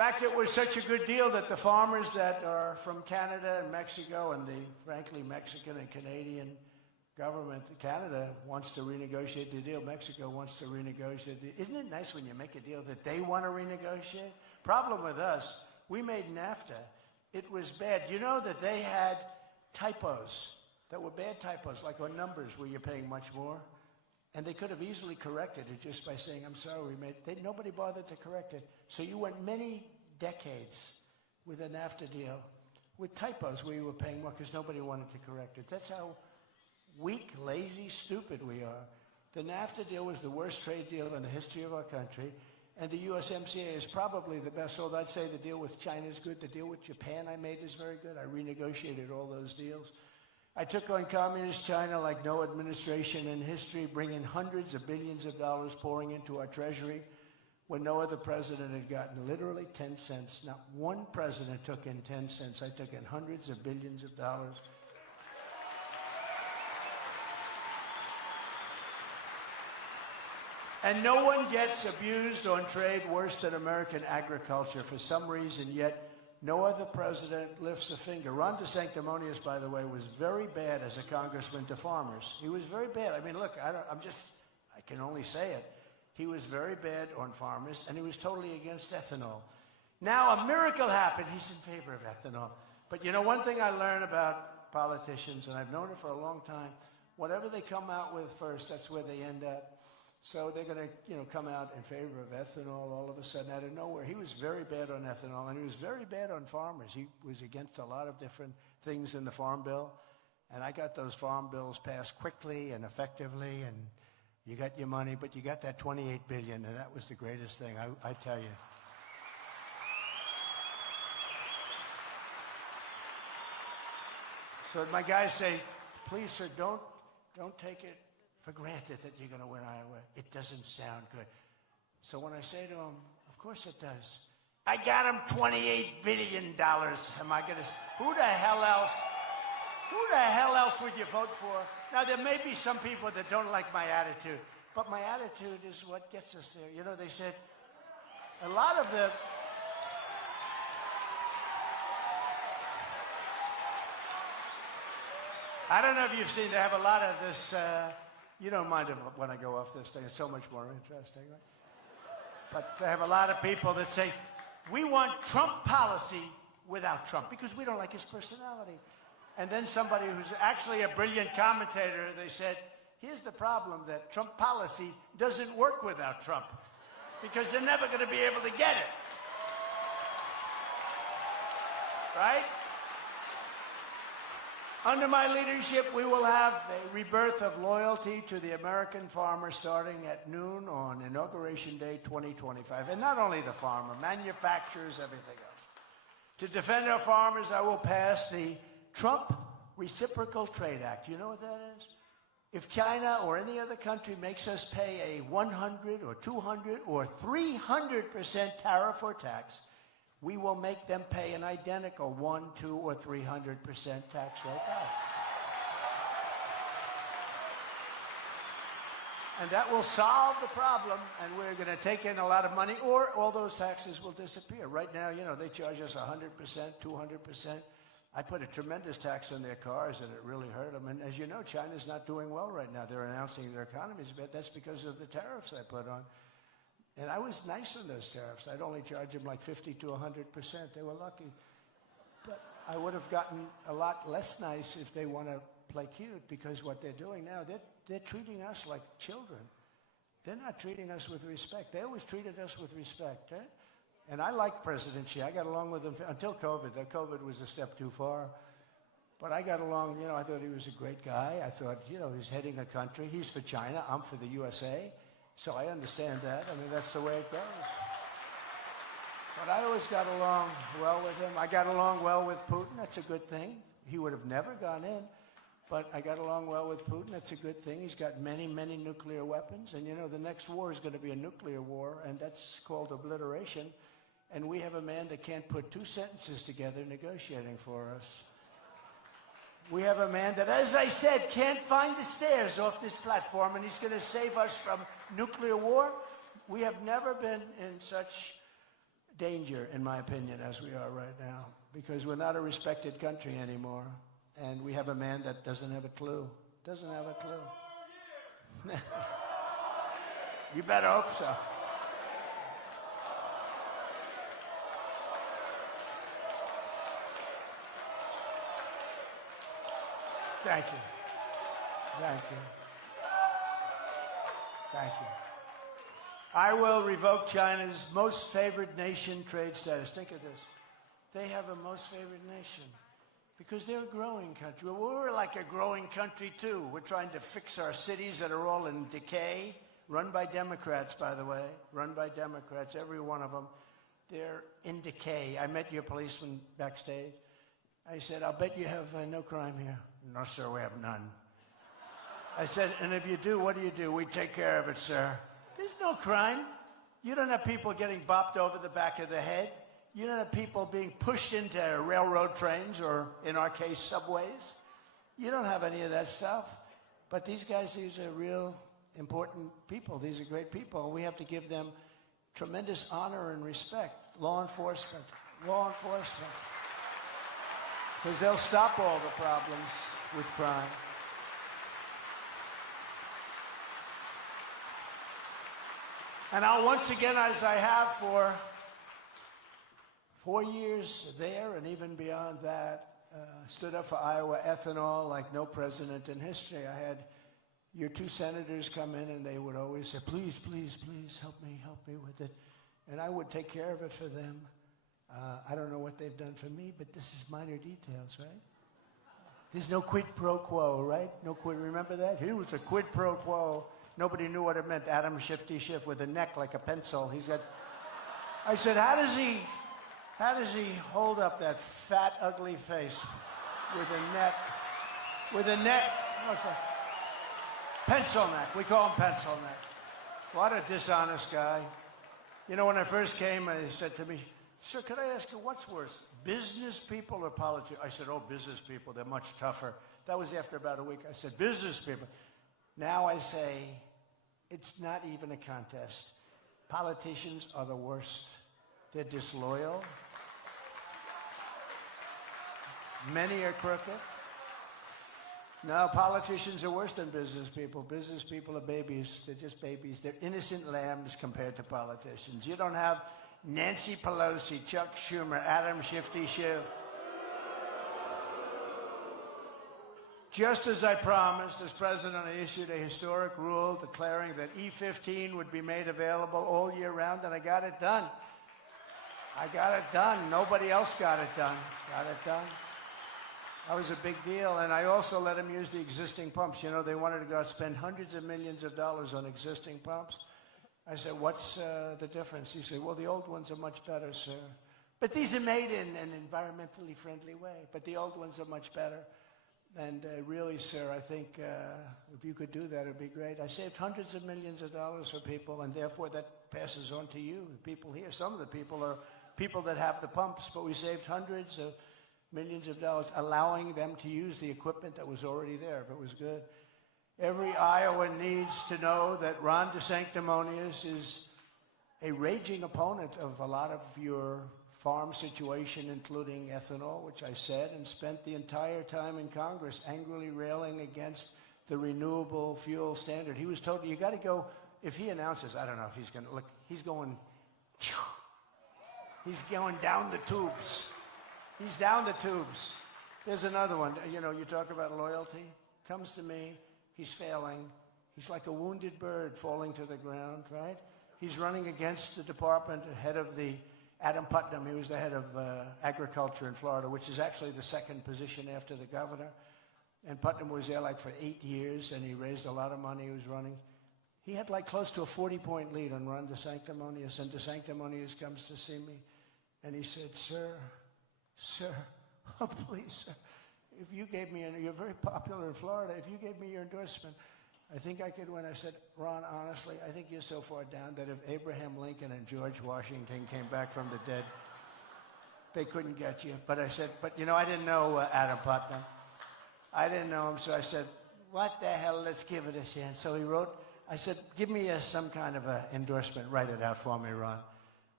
fact, it was such a good deal that the farmers that are from Canada and Mexico and the, frankly, Mexican and Canadian government, Canada wants to renegotiate the deal. Mexico wants to renegotiate the deal. Isn't it nice when you make a deal that they want to renegotiate? Problem with us, we made NAFTA. It was bad. You know that they had typos that were bad typos, like on numbers where you're paying much more. And they could have easily corrected it just by saying, I'm sorry, nobody bothered to correct it. So you went many decades with a NAFTA deal with typos where you were paying more because nobody wanted to correct it. That's how weak, lazy, stupid we are. The NAFTA deal was the worst trade deal in the history of our country, and the USMCA is probably the best. Although I'd say the deal with China is good. The deal with Japan I made is very good. I renegotiated all those deals. I took on communist China like no administration in history, bringing hundreds of billions of dollars pouring into our treasury when no other president had gotten literally 10 cents. Not one president took in 10 cents. I took in hundreds of billions of dollars. And no one gets abused on trade worse than American agriculture for some reason, yet no other president lifts a finger. Ron DeSanctimonious, by the way, was very bad as a congressman to farmers. He was very bad. I mean, look, I can only say it. He was very bad on farmers, and he was totally against ethanol. Now a miracle happened. He's in favor of ethanol. But you know, one thing I learned about politicians, and I've known it for a long time, whatever they come out with first, that's where they end up. So they're going to, come out in favor of ethanol all of a sudden out of nowhere. He was very bad on ethanol, and he was very bad on farmers. He was against a lot of different things in the Farm Bill, and I got those Farm Bills passed quickly and effectively, and you got your money, but you got that $28 billion, and that was the greatest thing, I tell you. So my guys say, please, sir, don't take it for granted that you're going to win Iowa. It doesn't sound good. So when I say to him, of course it does. I got him $28 billion. Am I going to, who the hell else would you vote for? Now, there may be some people that don't like my attitude, but my attitude is what gets us there. You know, they said, a lot of the, I don't know if you've seen, they have a lot of this, you don't mind when I go off this thing. It's so much more interesting, right? But they have a lot of people that say, we want Trump policy without Trump because we don't like his personality. And then somebody who's actually a brilliant commentator, they said, here's the problem, that Trump policy doesn't work without Trump because they're never going to be able to get it. Right? Under my leadership, we will have a rebirth of loyalty to the American farmer starting at noon on Inauguration Day 2025. And not only the farmer, manufacturers, everything else. To defend our farmers, I will pass the Trump Reciprocal Trade Act. You know what that is? If China or any other country makes us pay a 100 or 200 or 300% tariff or tax, we will make them pay an identical 1, 2, or 300% tax rate back. And that will solve the problem, and we're going to take in a lot of money, or all those taxes will disappear. Right now, they charge us 100%, 200%. I put a tremendous tax on their cars, and it really hurt them. And as you know, China's not doing well right now. They're announcing their economy's bad. That's because of the tariffs I put on. And I was nice on those tariffs. I'd only charge them like 50 to 100%. They were lucky. But I would have gotten a lot less nice if they want to play cute, because what they're doing now, they're treating us like children. They're not treating us with respect. They always treated us with respect. And I like President Xi. I got along with him until COVID. COVID was a step too far. But I got along, I thought he was a great guy. I thought, he's heading a country. He's for China. I'm for the USA. So I understand that. I mean, that's the way it goes. But I always got along well with him. I got along well with Putin. That's a good thing. He would have never gone in. But I got along well with Putin. That's a good thing. He's got many, many nuclear weapons. And, the next war is going to be a nuclear war, and that's called obliteration. And we have a man that can't put two sentences together negotiating for us. We have a man that, as I said, can't find the stairs off this platform, and he's going to save us from nuclear war. We have never been in such danger, in my opinion, as we are right now, because we're not a respected country anymore, and we have a man that doesn't have a clue. Doesn't have a clue. You better hope so. Thank you. Thank you. Thank you. I will revoke China's most favored nation trade status. Think of this. They have a most favored nation because they're a growing country. Well, we're like a growing country, too. We're trying to fix our cities that are all in decay, run by Democrats, by the way, run by Democrats, every one of them. They're in decay. I met your policeman backstage. I said, I'll bet you have no crime here. No, sir, we have none. I said, and if you do, what do? We take care of it, sir. There's no crime. You don't have people getting bopped over the back of the head. You don't have people being pushed into railroad trains or, in our case, subways. You don't have any of that stuff. But these guys, these are real important people. These are great people. And we have to give them tremendous honor and respect. Law enforcement. Law enforcement. Because they'll stop all the problems with crime. And I'll once again, as I have for 4 years there and even beyond that, stood up for Iowa ethanol like no president in history. I had your two senators come in and they would always say, please, please, please, help me with it. And I would take care of it for them. I don't know what they've done for me, but this is minor details, right? There's no quid pro quo, right? No quid, remember that? He was a quid pro quo. Nobody knew what it meant. Adam Shifty Schiff with a neck like a pencil. He's got, I said, how does he hold up that fat, ugly face with a neck, what's that? Pencil neck. We call him pencil neck. What a dishonest guy. You know, when I first came, he said to me, sir, could I ask you, what's worse, business people or politics? I said, oh, business people, they're much tougher. That was after about a week. I said, business people. Now I say, it's not even a contest. Politicians are the worst. They're disloyal. Many are crooked. No, politicians are worse than business people. Business people are babies. They're just babies. They're innocent lambs compared to politicians. You don't have Nancy Pelosi, Chuck Schumer, Adam Shifty Schiff. Just as I promised, as president, I issued a historic rule declaring that E-15 would be made available all year round, and I got it done. I got it done. Nobody else got it done. Got it done. That was a big deal, and I also let them use the existing pumps. You know, they wanted to go spend hundreds of millions of dollars on existing pumps. I said, what's the difference? He said, well, the old ones are much better, sir. But these are made in an environmentally friendly way, but the old ones are much better. And really, sir, I think if you could do that, it would be great. I saved hundreds of millions of dollars for people, and therefore that passes on to you, the people here. Some of the people are people that have the pumps, but we saved hundreds of millions of dollars, allowing them to use the equipment that was already there, if it was good. Every Iowan needs to know that Ron DeSanctimonious is a raging opponent of a lot of your farm situation, including ethanol, which I said, and spent the entire time in Congress angrily railing against the renewable fuel standard. He was told, you got to go, if he announces, I don't know if he's going to, look, he's going down the tubes. He's down the tubes. There's another one. You know, you talk about loyalty. Comes to me. He's failing. He's like a wounded bird falling to the ground, right? He's running against the department, head of the Adam Putnam. He was the head of agriculture in Florida, which is actually the second position after the governor. And Putnam was there like for 8 years, and he raised a lot of money. He was running. He had like close to a 40-point lead on Ron DeSanctimonious, and DeSanctimonious comes to see me, and he said, Sir, oh, please, sir, if you gave me, you're very popular in Florida, if you gave me your endorsement, I think I could win. I said, Ron, honestly, I think you're so far down that if Abraham Lincoln and George Washington came back from the dead, they couldn't get you. But I said, but you know, I didn't know Adam Putnam. I didn't know him, so I said, what the hell, let's give it a chance. So he wrote, I said, give me some kind of an endorsement, write it out for me, Ron.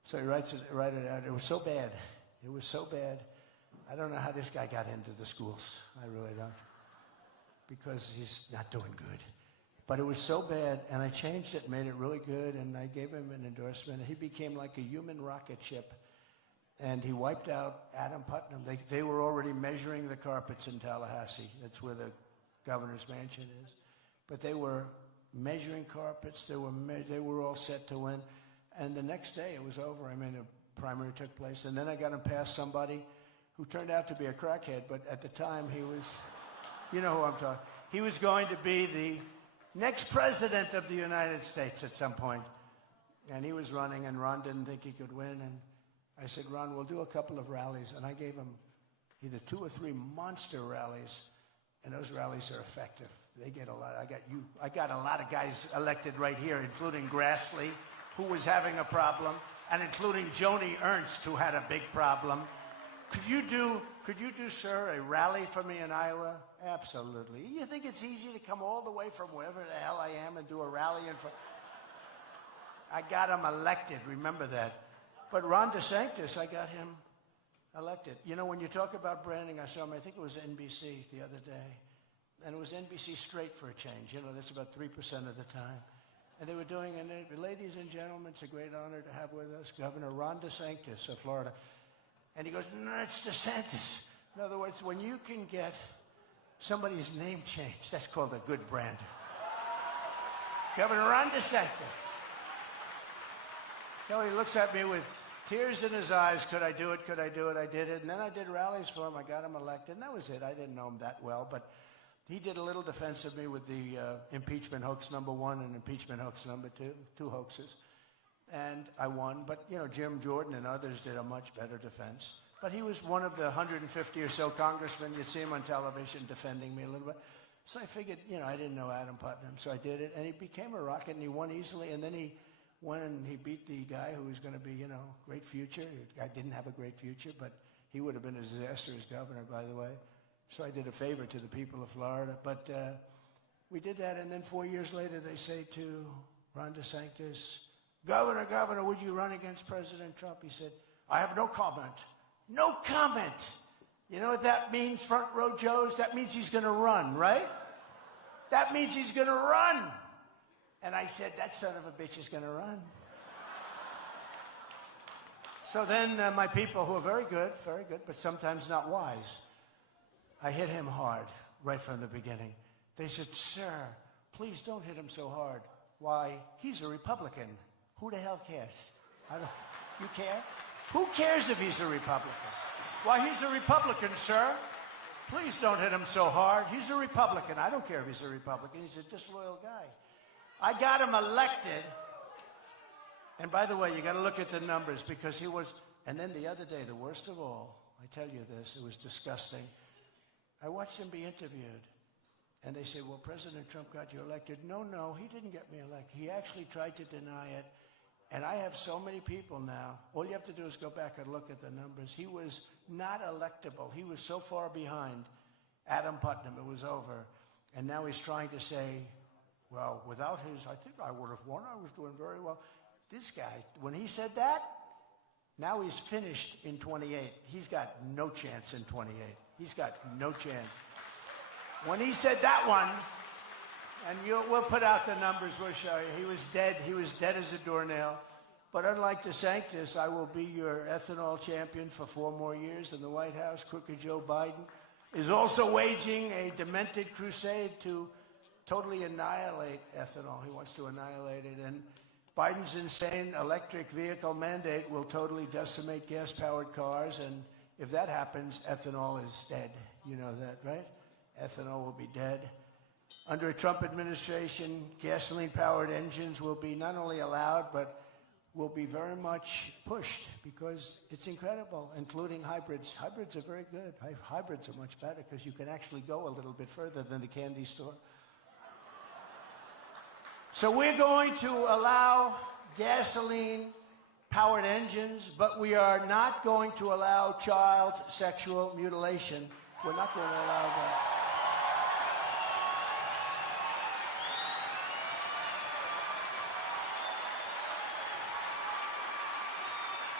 So he writes it out. It was so bad. It was so bad. I don't know how this guy got into the schools. I really don't. Because he's not doing good. But it was so bad, and I changed it, made it really good, and I gave him an endorsement. He became like a human rocket ship, and he wiped out Adam Putnam. They were already measuring the carpets in Tallahassee. That's where the governor's mansion is. But they were measuring carpets. They were all set to win. And the next day, it was over. I mean, a primary took place. And then I got him past somebody who turned out to be a crackhead, but at the time he was, you know who I'm talking. He was going to be the next president of the United States at some point. And he was running, and Ron didn't think he could win. And I said, Ron, we'll do a couple of rallies. And I gave him either 2 or 3 monster rallies, and those rallies are effective. They get a lot. I got a lot of guys elected right here, including Grassley, who was having a problem, and including Joni Ernst, who had a big problem. Could you do, sir, a rally for me in Iowa? Absolutely. You think it's easy to come all the way from wherever the hell I am and do a rally in front? I got him elected, remember that. But Ron DeSantis, I got him elected. You know, when you talk about branding, I saw him, I think it was NBC the other day. And it was NBC straight for a change. You know, that's about 3% of the time. And they were doing, and ladies and gentlemen, it's a great honor to have with us Governor Ron DeSantis of Florida. And he goes, no, it's DeSantis. In other words, when you can get somebody's name changed, that's called a good brand. Governor Ron DeSantis. So he looks at me with tears in his eyes. Could I do it? Could I do it? I did it. And then I did rallies for him. I got him elected. And that was it. I didn't know him that well. But he did a little defense of me with the impeachment hoax #1 and impeachment hoax #2, 2 hoaxes. And I won. But, you know, Jim Jordan and others did a much better defense. But he was one of the 150 or so congressmen. You'd see him on television defending me a little bit. So I figured, you know, I didn't know Adam Putnam. So I did it. And he became a rocket, and he won easily. And then he went and he beat the guy who was going to be, you know, great future. The guy didn't have a great future, but he would have been a disaster as governor, by the way. So I did a favor to the people of Florida. But we did that, and then 4 years later, they say to Ron DeSantis, Governor, would you run against President Trump? He said, I have no comment. No comment. You know what that means, front row Joes? That means he's going to run, right? That means he's going to run. And I said, that son of a bitch is going to run. So then my people, who are very good, but sometimes not wise, I hit him hard right from the beginning. They said, sir, please don't hit him so hard. Why? He's a Republican. Who the hell cares? You care? Who cares if he's a Republican? Why, he's a Republican, sir. Please don't hit him so hard. He's a Republican. I don't care if he's a Republican. He's a disloyal guy. I got him elected. And by the way, you got to look at the numbers because he was, and then the other day, the worst of all, I tell you this, it was disgusting. I watched him be interviewed. And they say, well, President Trump got you elected. No, he didn't get me elected. He actually tried to deny it. And I have so many people now. All you have to do is go back and look at the numbers. He was not electable. He was so far behind Adam Putnam, it was over. And now he's trying to say, well, without his, I think I would have won. I was doing very well. This guy, when he said that, now he's finished in 28. He's got no chance in 28. He's got no chance. When he said that one, and we'll put out the numbers, we'll show you. He was dead. He was dead as a doornail. But unlike DeSantis, I will be your ethanol champion for 4 more years in the White House. Crooked Joe Biden is also waging a demented crusade to totally annihilate ethanol. He wants to annihilate it. And Biden's insane electric vehicle mandate will totally decimate gas-powered cars. And if that happens, ethanol is dead. You know that, right? Ethanol will be dead. Under a Trump administration, gasoline-powered engines will be not only allowed, but will be very much pushed because it's incredible, including hybrids. Hybrids are very good. Hybrids are much better because you can actually go a little bit further than the candy store. So we're going to allow gasoline-powered engines, but we are not going to allow child sexual mutilation. We're not going to allow that.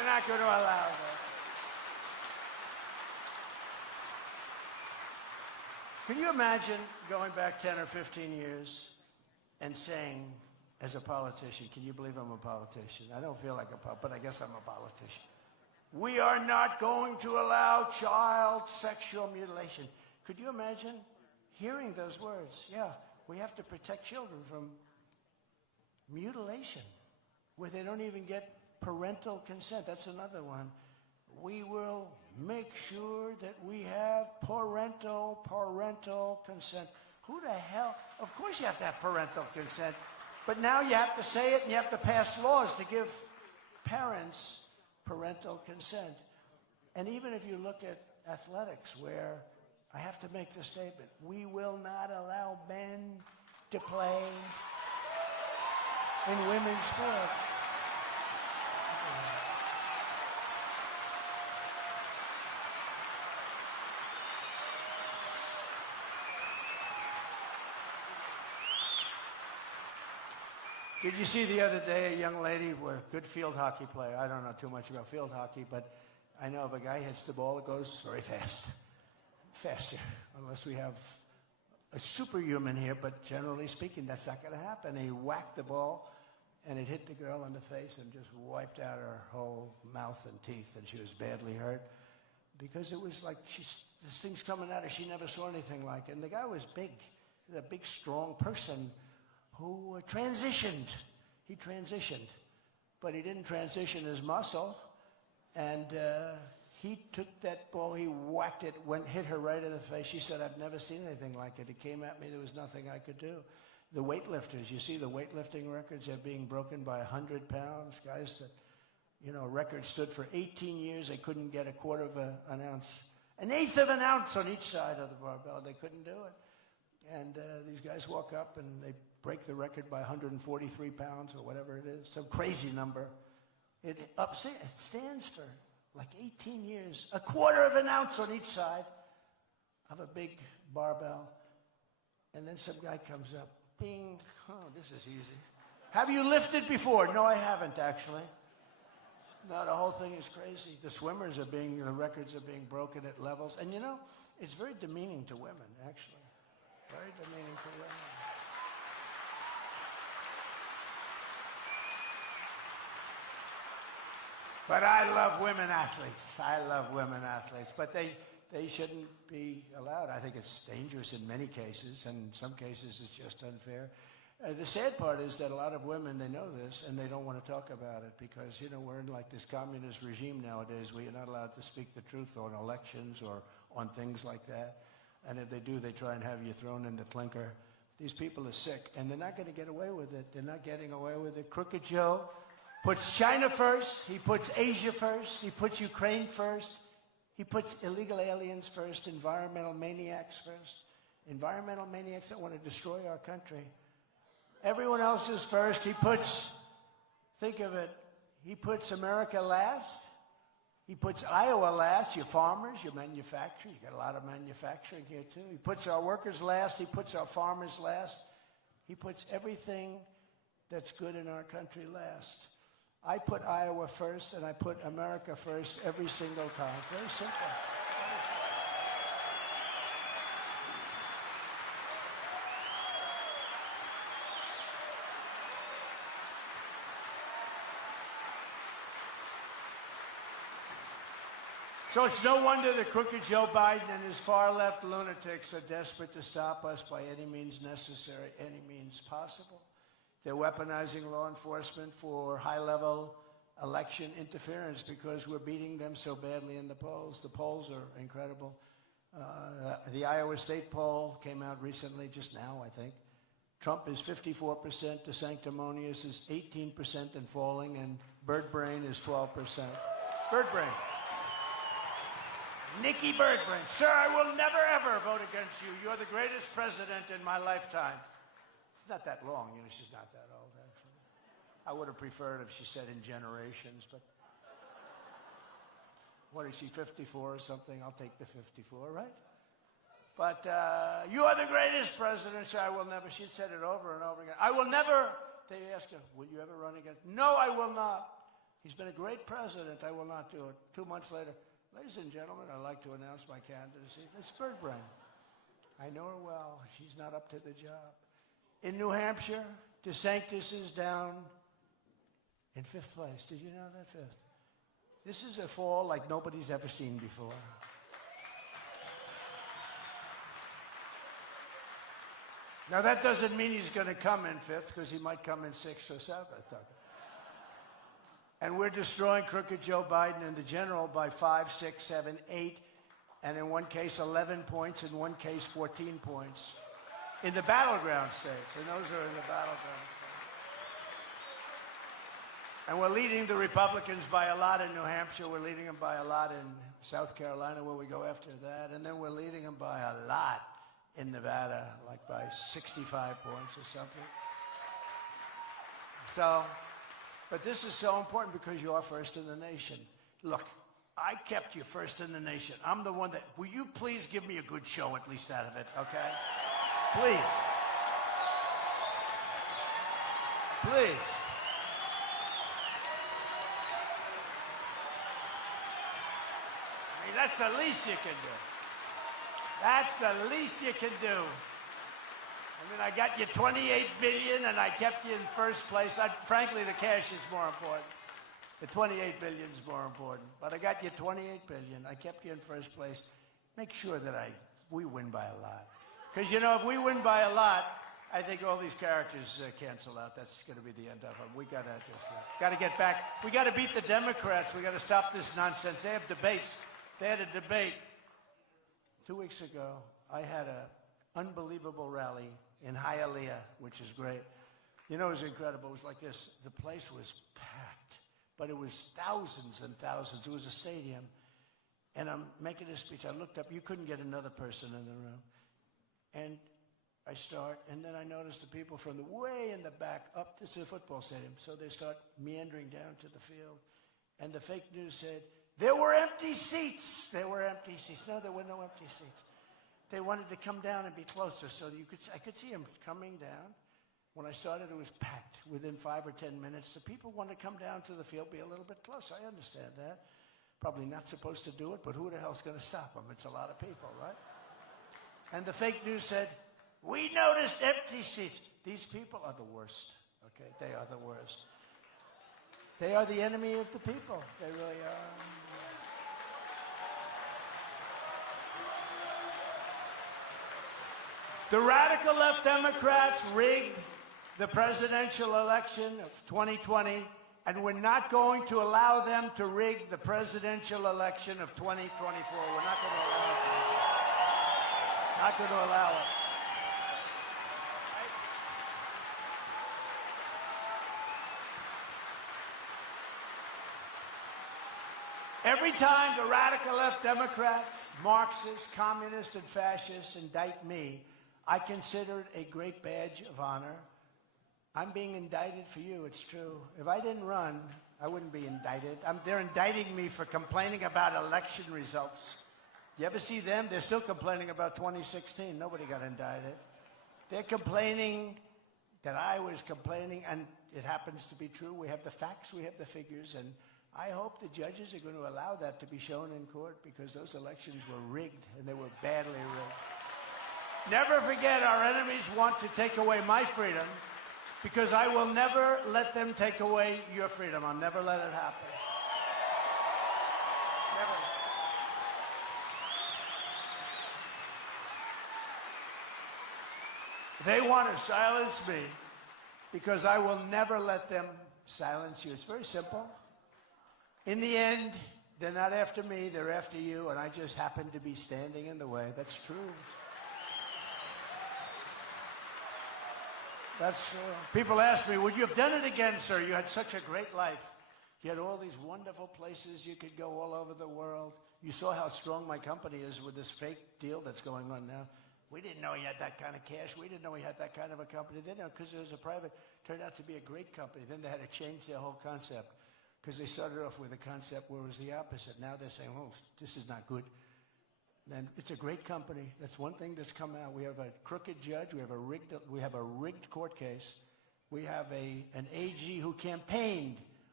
We're not going to allow that. Can you imagine going back 10 or 15 years and saying, as a politician, can you believe I'm a politician? I don't feel like a politician, but I guess I'm a politician. We are not going to allow child sexual mutilation. Could you imagine hearing those words? Yeah, we have to protect children from mutilation, where they don't even get parental consent. That's another one. We will make sure that we have parental consent. Who the hell? Of course you have to have parental consent. But now you have to say it and you have to pass laws to give parents parental consent. And even if you look at athletics, where I have to make the statement, we will not allow men to play in women's sports. Did you see the other day a young lady, a good field hockey player? I don't know too much about field hockey, but I know if a guy hits the ball, it goes very fast. Faster, unless we have a superhuman here, but generally speaking, that's not going to happen. He whacked the ball, and it hit the girl in the face and just wiped out her whole mouth and teeth, and she was badly hurt. Because it was like, this thing's coming at her, she never saw anything like it. And the guy was big, a big, strong person, who transitioned. He transitioned, but he didn't transition his muscle. And he took that ball, he whacked it, hit her right in the face. She said, I've never seen anything like it. It came at me, there was nothing I could do. The weightlifters, you see the weightlifting records are being broken by 100 pounds. Guys that, you know, record stood for 18 years. They couldn't get a quarter of an ounce, an eighth of an ounce on each side of the barbell. They couldn't do it. And these guys walk up and they break the record by 143 pounds or whatever it is, some crazy number. It stands for like 18 years, a quarter of an ounce on each side of a big barbell. And then some guy comes up, bing, oh, this is easy. Have you lifted before? No, I haven't actually. No, the whole thing is crazy. The records are being broken at levels. And you know, it's very demeaning to women, actually. Very demeaning to women. But I love women athletes. I love women athletes. But they shouldn't be allowed. I think it's dangerous in many cases, and in some cases it's just unfair. The sad part is that a lot of women, they know this, and they don't want to talk about it because, you know, we're in like this communist regime nowadays where you're not allowed to speak the truth on elections or on things like that. And if they do, they try and have you thrown in the clinker. These people are sick, and they're not going to get away with it. They're not getting away with it. Crooked Joe puts China first. He puts Asia first. He puts Ukraine first. He puts illegal aliens first, environmental maniacs first. Environmental maniacs that want to destroy our country. Everyone else is first. He puts, think of it, he puts America last. He puts Iowa last, your farmers, your manufacturing. You got a lot of manufacturing here too. He puts our workers last. He puts our farmers last. He puts everything that's good in our country last. I put Iowa first, and I put America first every single time. Very simple. Very simple. So it's no wonder that crooked Joe Biden and his far-left lunatics are desperate to stop us by any means necessary, any means possible. They're weaponizing law enforcement for high-level election interference because we're beating them so badly in the polls. The polls are incredible. The Iowa State poll came out recently, just now, I think. Trump is 54%, DeSanctimonious is 18% and falling, and Birdbrain is 12%. Birdbrain. Nikki Birdbrain. Sir, I will never, ever vote against you. You're the greatest president in my lifetime. It's not that long. You know, she's not that old, actually. I would have preferred if she said in generations, but what is she, 54 or something? I'll take the 54, right? But you are the greatest president, sir. I will never. She'd said it over and over again. I will never. They asked her, will you ever run again? No, I will not. He's been a great president. I will not do it. 2 months later, ladies and gentlemen, I'd like to announce my candidacy. It's Birdbrain. I know her well. She's not up to the job. In New Hampshire, DeSantis is down in 5th place. Did you know that? 5th. This is a fall like nobody's ever seen before. Now, that doesn't mean he's going to come in 5th, because he might come in 6th or 7th. And we're destroying crooked Joe Biden in the general by 5, 6, 7, 8, and in one case 11 points, in one case 14 points. In the battleground states, and those are in the battleground states. And we're leading the Republicans by a lot in New Hampshire. We're leading them by a lot in South Carolina, where we go after that. And then we're leading them by a lot in Nevada, like by 65 points or something. So, but this is so important because you are first in the nation. Look, I kept you first in the nation. I'm the one that, will you please give me a good show at least out of it, okay? Please. Please. I mean, that's the least you can do. That's the least you can do. I mean, I got you 28 billion and I kept you in first place. Frankly, the cash is more important. The 28 billion is more important. But I got you 28 billion. I kept you in first place. Make sure that we win by a lot. Because, you know, if we win by a lot, I think all these characters cancel out. That's going to be the end of them. We got to get back. We got to beat the Democrats. We got to stop this nonsense. They have debates. They had a debate 2 weeks ago. I had an unbelievable rally in Hialeah, which is great. You know, it was incredible. It was like this. The place was packed, but it was thousands and thousands. It was a stadium. And I'm making this speech. I looked up. You couldn't get another person in the room. And I start, and then I notice the people from the way in the back up. This is a football stadium. So they start meandering down to the field. And the fake news said, there were empty seats. There were empty seats. No, there were no empty seats. They wanted to come down and be closer, so I could see them coming down. When I started, it was packed. Within 5 or 10 minutes, the people wanted to come down to the field, be a little bit closer. I understand that. Probably not supposed to do it, but who the hell's going to stop them? It's a lot of people, right? And the fake news said, we noticed empty seats. These people are the worst, okay? They are the worst. They are the enemy of the people. They really are. The radical left Democrats rigged the presidential election of 2020, and we're not going to allow them to rig the presidential election of 2024. We're not going to allow it. Not going to allow it. Every time the radical left Democrats, Marxists, communists, and fascists indict me, I consider it a great badge of honor. I'm being indicted for you, it's true. If I didn't run, I wouldn't be indicted. They're indicting me for complaining about election results. You ever see them? They're still complaining about 2016. Nobody got indicted. They're complaining that I was complaining, and it happens to be true. We have the facts, we have the figures, and I hope the judges are going to allow that to be shown in court, because those elections were rigged, and they were badly rigged. Never forget, our enemies want to take away my freedom, because I will never let them take away your freedom. I'll never let it happen. Never. They want to silence me because I will never let them silence you. It's very simple. In the end, they're not after me, they're after you, and I just happen to be standing in the way. That's true. That's true. People ask me, would you have done it again, sir? You had such a great life. You had all these wonderful places you could go all over the world. You saw how strong my company is with this fake deal that's going on now. We didn't know he had that kind of cash. We didn't know he had that kind of a company. They didn't know, because it was a private, turned out to be a great company. Then they had to change their whole concept, because they started off with a concept where it was the opposite. Now they're saying, oh, this is not good. And it's a great company. That's one thing that's come out. We have a crooked judge. We have a rigged court case. We have an AG who campaigned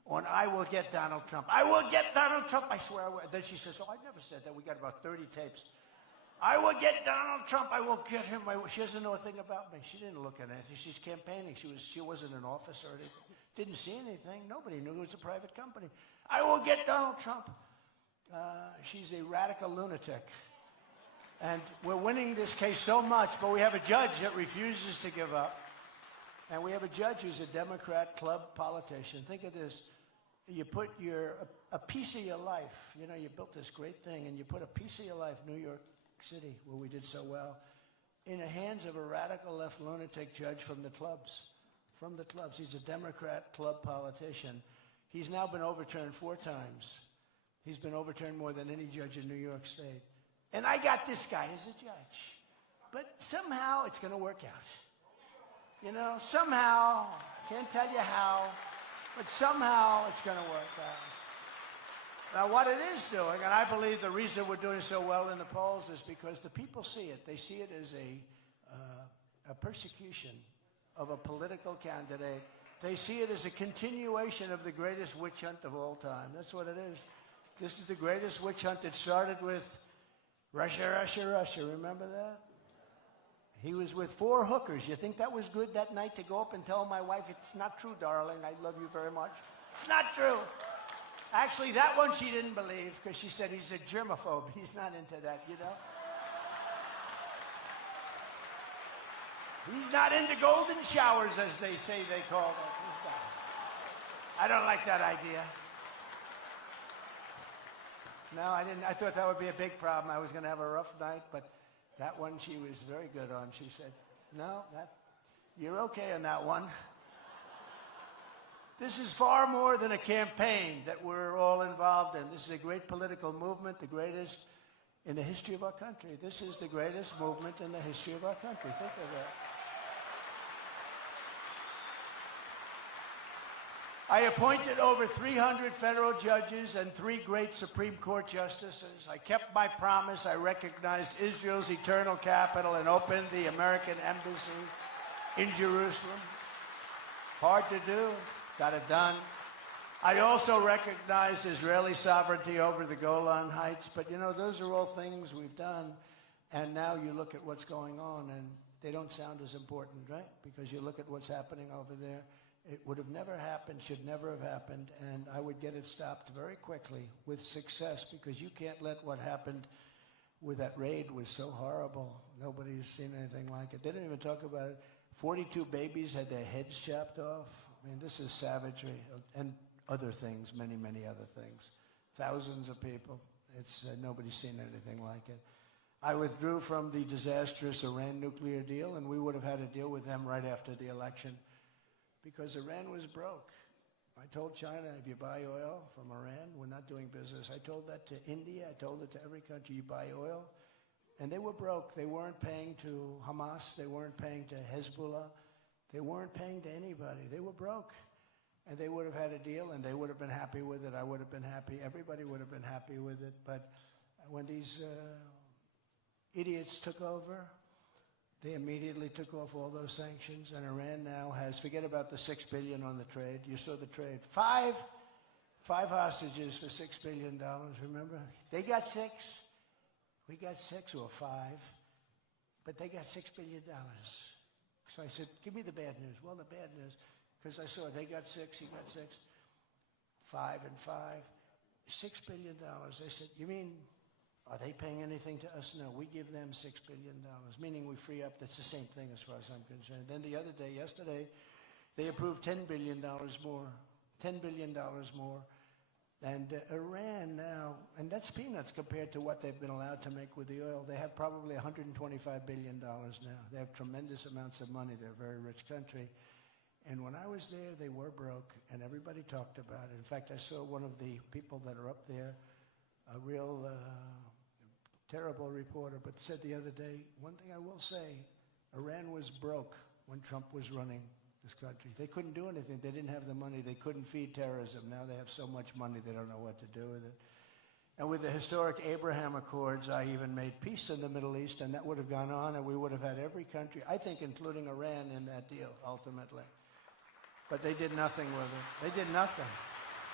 on I will get Donald Trump. I will get Donald Trump, I swear I will. Then she says, oh, I never said that. We got about 30 tapes. I will get Donald Trump. I will get him. She doesn't know a thing about me. She didn't look at anything. She's campaigning. She wasn't in office or anything. Didn't see anything. Nobody knew it was a private company. I will get Donald Trump. She's a radical lunatic. And we're winning this case so much, but we have a judge that refuses to give up. And we have a judge who's a Democrat club politician. Think of this. You put a piece of your life, you know, you built this great thing, and you put a piece of your life, New York City, where we did so well, in the hands of a radical left lunatic judge from the clubs. From the clubs. He's a Democrat club politician. He's now been overturned 4 times. He's been overturned more than any judge in New York State. And I got this guy as a judge. But somehow it's going to work out. You know, somehow, can't tell you how, but somehow it's going to work out. Now, what it is doing, and I believe the reason we're doing so well in the polls is because the people see it. They see it as a persecution of a political candidate. They see it as a continuation of the greatest witch hunt of all time. That's what it is. This is the greatest witch hunt. It started with Russia, Russia, Russia. Remember that? He was with 4 hookers. You think that was good that night to go up and tell my wife, it's not true, darling, I love you very much? It's not true. Actually, that one she didn't believe because she said he's a germaphobe. He's not into that, you know? He's not into golden showers, as they say they call it. He's not. I don't like that idea. No, I didn't. I thought that would be a big problem. I was going to have a rough night, but that one she was very good on. She said, no, you're okay on that one. This is far more than a campaign that we're all involved in. This is a great political movement, the greatest in the history of our country. This is the greatest movement in the history of our country. Think of that. I appointed over 300 federal judges and 3 great Supreme Court justices. I kept my promise. I recognized Israel's eternal capital and opened the American embassy in Jerusalem. Hard to do. Got it done. I also recognized Israeli sovereignty over the Golan Heights. But, you know, those are all things we've done. And now you look at what's going on, and they don't sound as important, right? Because you look at what's happening over there. It would have never happened, should never have happened, and I would get it stopped very quickly with success, because you can't let what happened with that raid was so horrible. Nobody's seen anything like it. They didn't even talk about it. 42 babies had their heads chopped off. I mean, this is savagery, and other things, many, many other things. Thousands of people. It's nobody's seen anything like it. I withdrew from the disastrous Iran nuclear deal, and we would have had to deal with them right after the election, because Iran was broke. I told China, if you buy oil from Iran, we're not doing business. I told that to India. I told it to every country. You buy oil. And they were broke. They weren't paying to Hamas. They weren't paying to Hezbollah. They weren't paying to anybody. They were broke. And they would have had a deal, and they would have been happy with it. I would have been happy. Everybody would have been happy with it. But when these idiots took over, they immediately took off all those sanctions, and Iran now has, forget about the $6 billion on the trade. You saw the trade. Five hostages for $6 billion, remember? They got 6. We got 6 or 5. But they got $6 billion. So I said, give me the bad news. Well, the bad news, because I saw they got 6, you got 6. 5 and 5. $6 billion. They said, you mean, are they paying anything to us? No, we give them $6 billion, meaning we free up. That's the same thing as far as I'm concerned. Then the other day, yesterday, they approved $10 billion more. $10 billion more. And Iran now, and that's peanuts compared to what they've been allowed to make with the oil. They have probably $125 billion now. They have tremendous amounts of money. They're a very rich country. And when I was there, they were broke, and everybody talked about it. In fact, I saw one of the people that are up there, a real terrible reporter, but said the other day, one thing I will say, Iran was broke when Trump was running this country. They couldn't do anything. They didn't have the money. They couldn't feed terrorism. Now they have so much money, they don't know what to do with it. And with the historic Abraham Accords, I even made peace in the Middle East, and that would have gone on, and we would have had every country, I think including Iran, in that deal, ultimately. But they did nothing with it. They did nothing.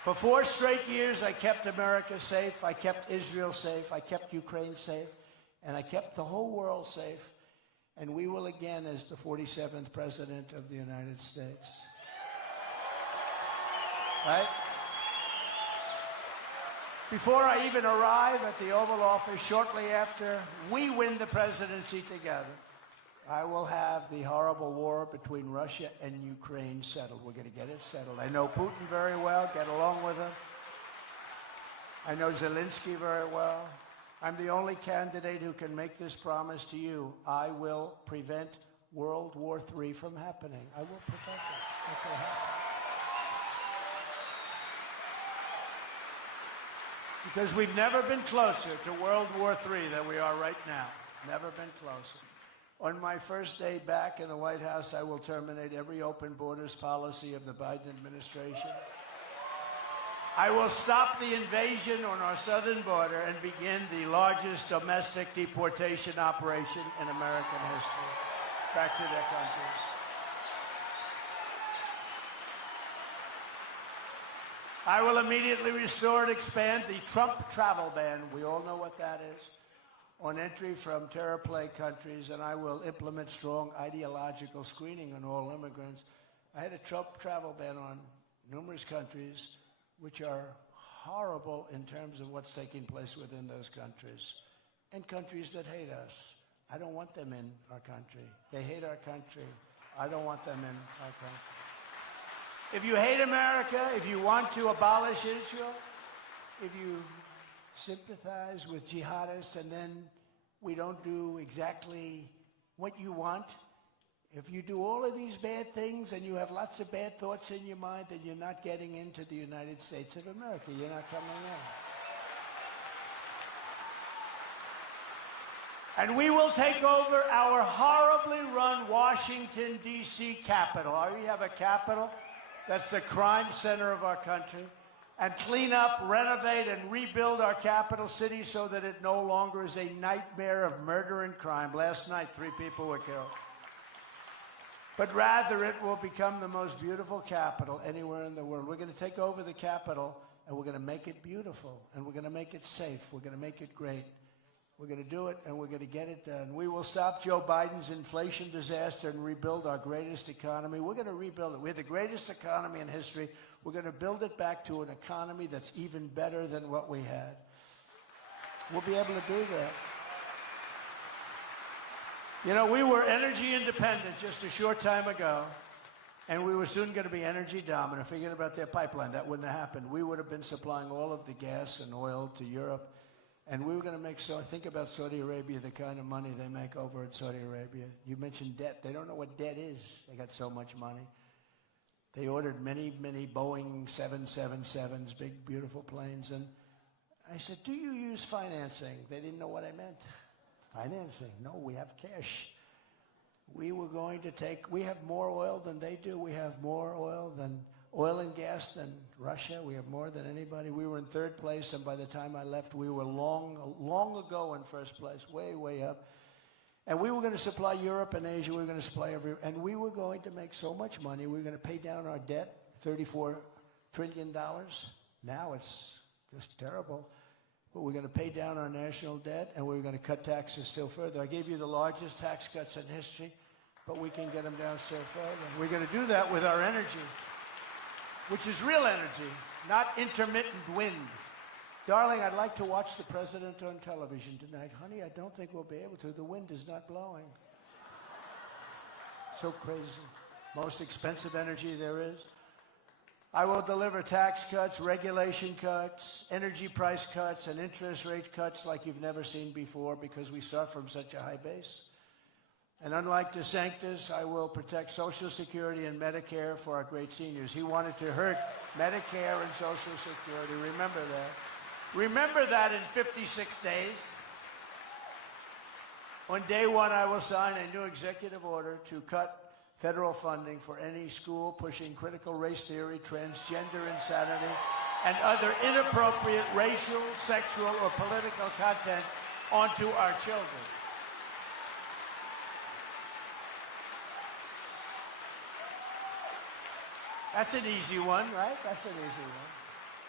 For 4 straight years, I kept America safe, I kept Israel safe, I kept Ukraine safe, and I kept the whole world safe. And we will again as the 47th President of the United States. Right? Before I even arrive at the Oval Office, shortly after we win the presidency together, I will have the horrible war between Russia and Ukraine settled. We're going to get it settled. I know Putin very well, get along with him. I know Zelensky very well. I'm the only candidate who can make this promise to you. I will prevent World War III from happening. I will prevent it. It will happen. Because we've never been closer to World War III than we are right now. Never been closer. On my first day back in the White House, I will terminate every open borders policy of the Biden administration. I will stop the invasion on our southern border and begin the largest domestic deportation operation in American history back to their country. I will immediately restore and expand the Trump travel ban. We all know what that is. On entry from terror-plagued countries, and I will implement strong ideological screening on all immigrants. I had a Trump travel ban on numerous countries, which are horrible in terms of what's taking place within those countries, and countries that hate us. I don't want them in our country. They hate our country. I don't want them in our country. If you hate America, if you want to abolish Israel, if you sympathize with jihadists and then we don't do exactly what you want, if you do all of these bad things and you have lots of bad thoughts in your mind, then you're not getting into the United States of America. You're not coming in. And we will take over our horribly run Washington, D.C. Capitol. We have a Capitol that's the crime center of our country, and clean up, renovate, and rebuild our capital city so that it no longer is a nightmare of murder and crime. Last night, 3 people were killed. But rather, it will become the most beautiful capital anywhere in the world. We're going to take over the capital, and we're going to make it beautiful, and we're going to make it safe. We're going to make it great. We're going to do it, and we're going to get it done. We will stop Joe Biden's inflation disaster and rebuild our greatest economy. We're going to rebuild it. We have the greatest economy in history. We're going to build it back to an economy that's even better than what we had. We'll be able to do that. You know, we were energy independent just a short time ago, and we were soon going to be energy dominant. Forget about their pipeline. That wouldn't have happened. We would have been supplying all of the gas and oil to Europe. And we were going to make, so think about Saudi Arabia, the kind of money they make over in Saudi Arabia. You mentioned debt. They don't know what debt is. They got so much money. They ordered many, many Boeing 777s, big, beautiful planes. And I said, do you use financing? They didn't know what I meant. Financing? No, we have cash. We were going to take, we have more oil than they do. We have more oil and gas than Russia. We have more than anybody. We were in 3rd place, and by the time I left, we were long ago in 1st place, way, way up. And we were going to supply Europe and Asia. We were going to supply everywhere. And we were going to make so much money. We were going to pay down our debt, $34 trillion. Now it's just terrible. But we're going to pay down our national debt, and we're going to cut taxes still further. I gave you the largest tax cuts in history, but we can get them down still further. We're going to do that with our energy, which is real energy, not intermittent wind. Darling, I'd like to watch the president on television tonight. Honey, I don't think we'll be able to. The wind is not blowing. So crazy. Most expensive energy there is. I will deliver tax cuts, regulation cuts, energy price cuts, and interest rate cuts like you've never seen before because we start from such a high base. And unlike DeSantis, I will protect Social Security and Medicare for our great seniors. He wanted to hurt Medicare and Social Security. Remember that. Remember that in 56 days. On day 1, I will sign a new executive order to cut federal funding for any school pushing critical race theory, transgender insanity, and other inappropriate racial, sexual, or political content onto our children. That's an easy one, right? That's an easy one.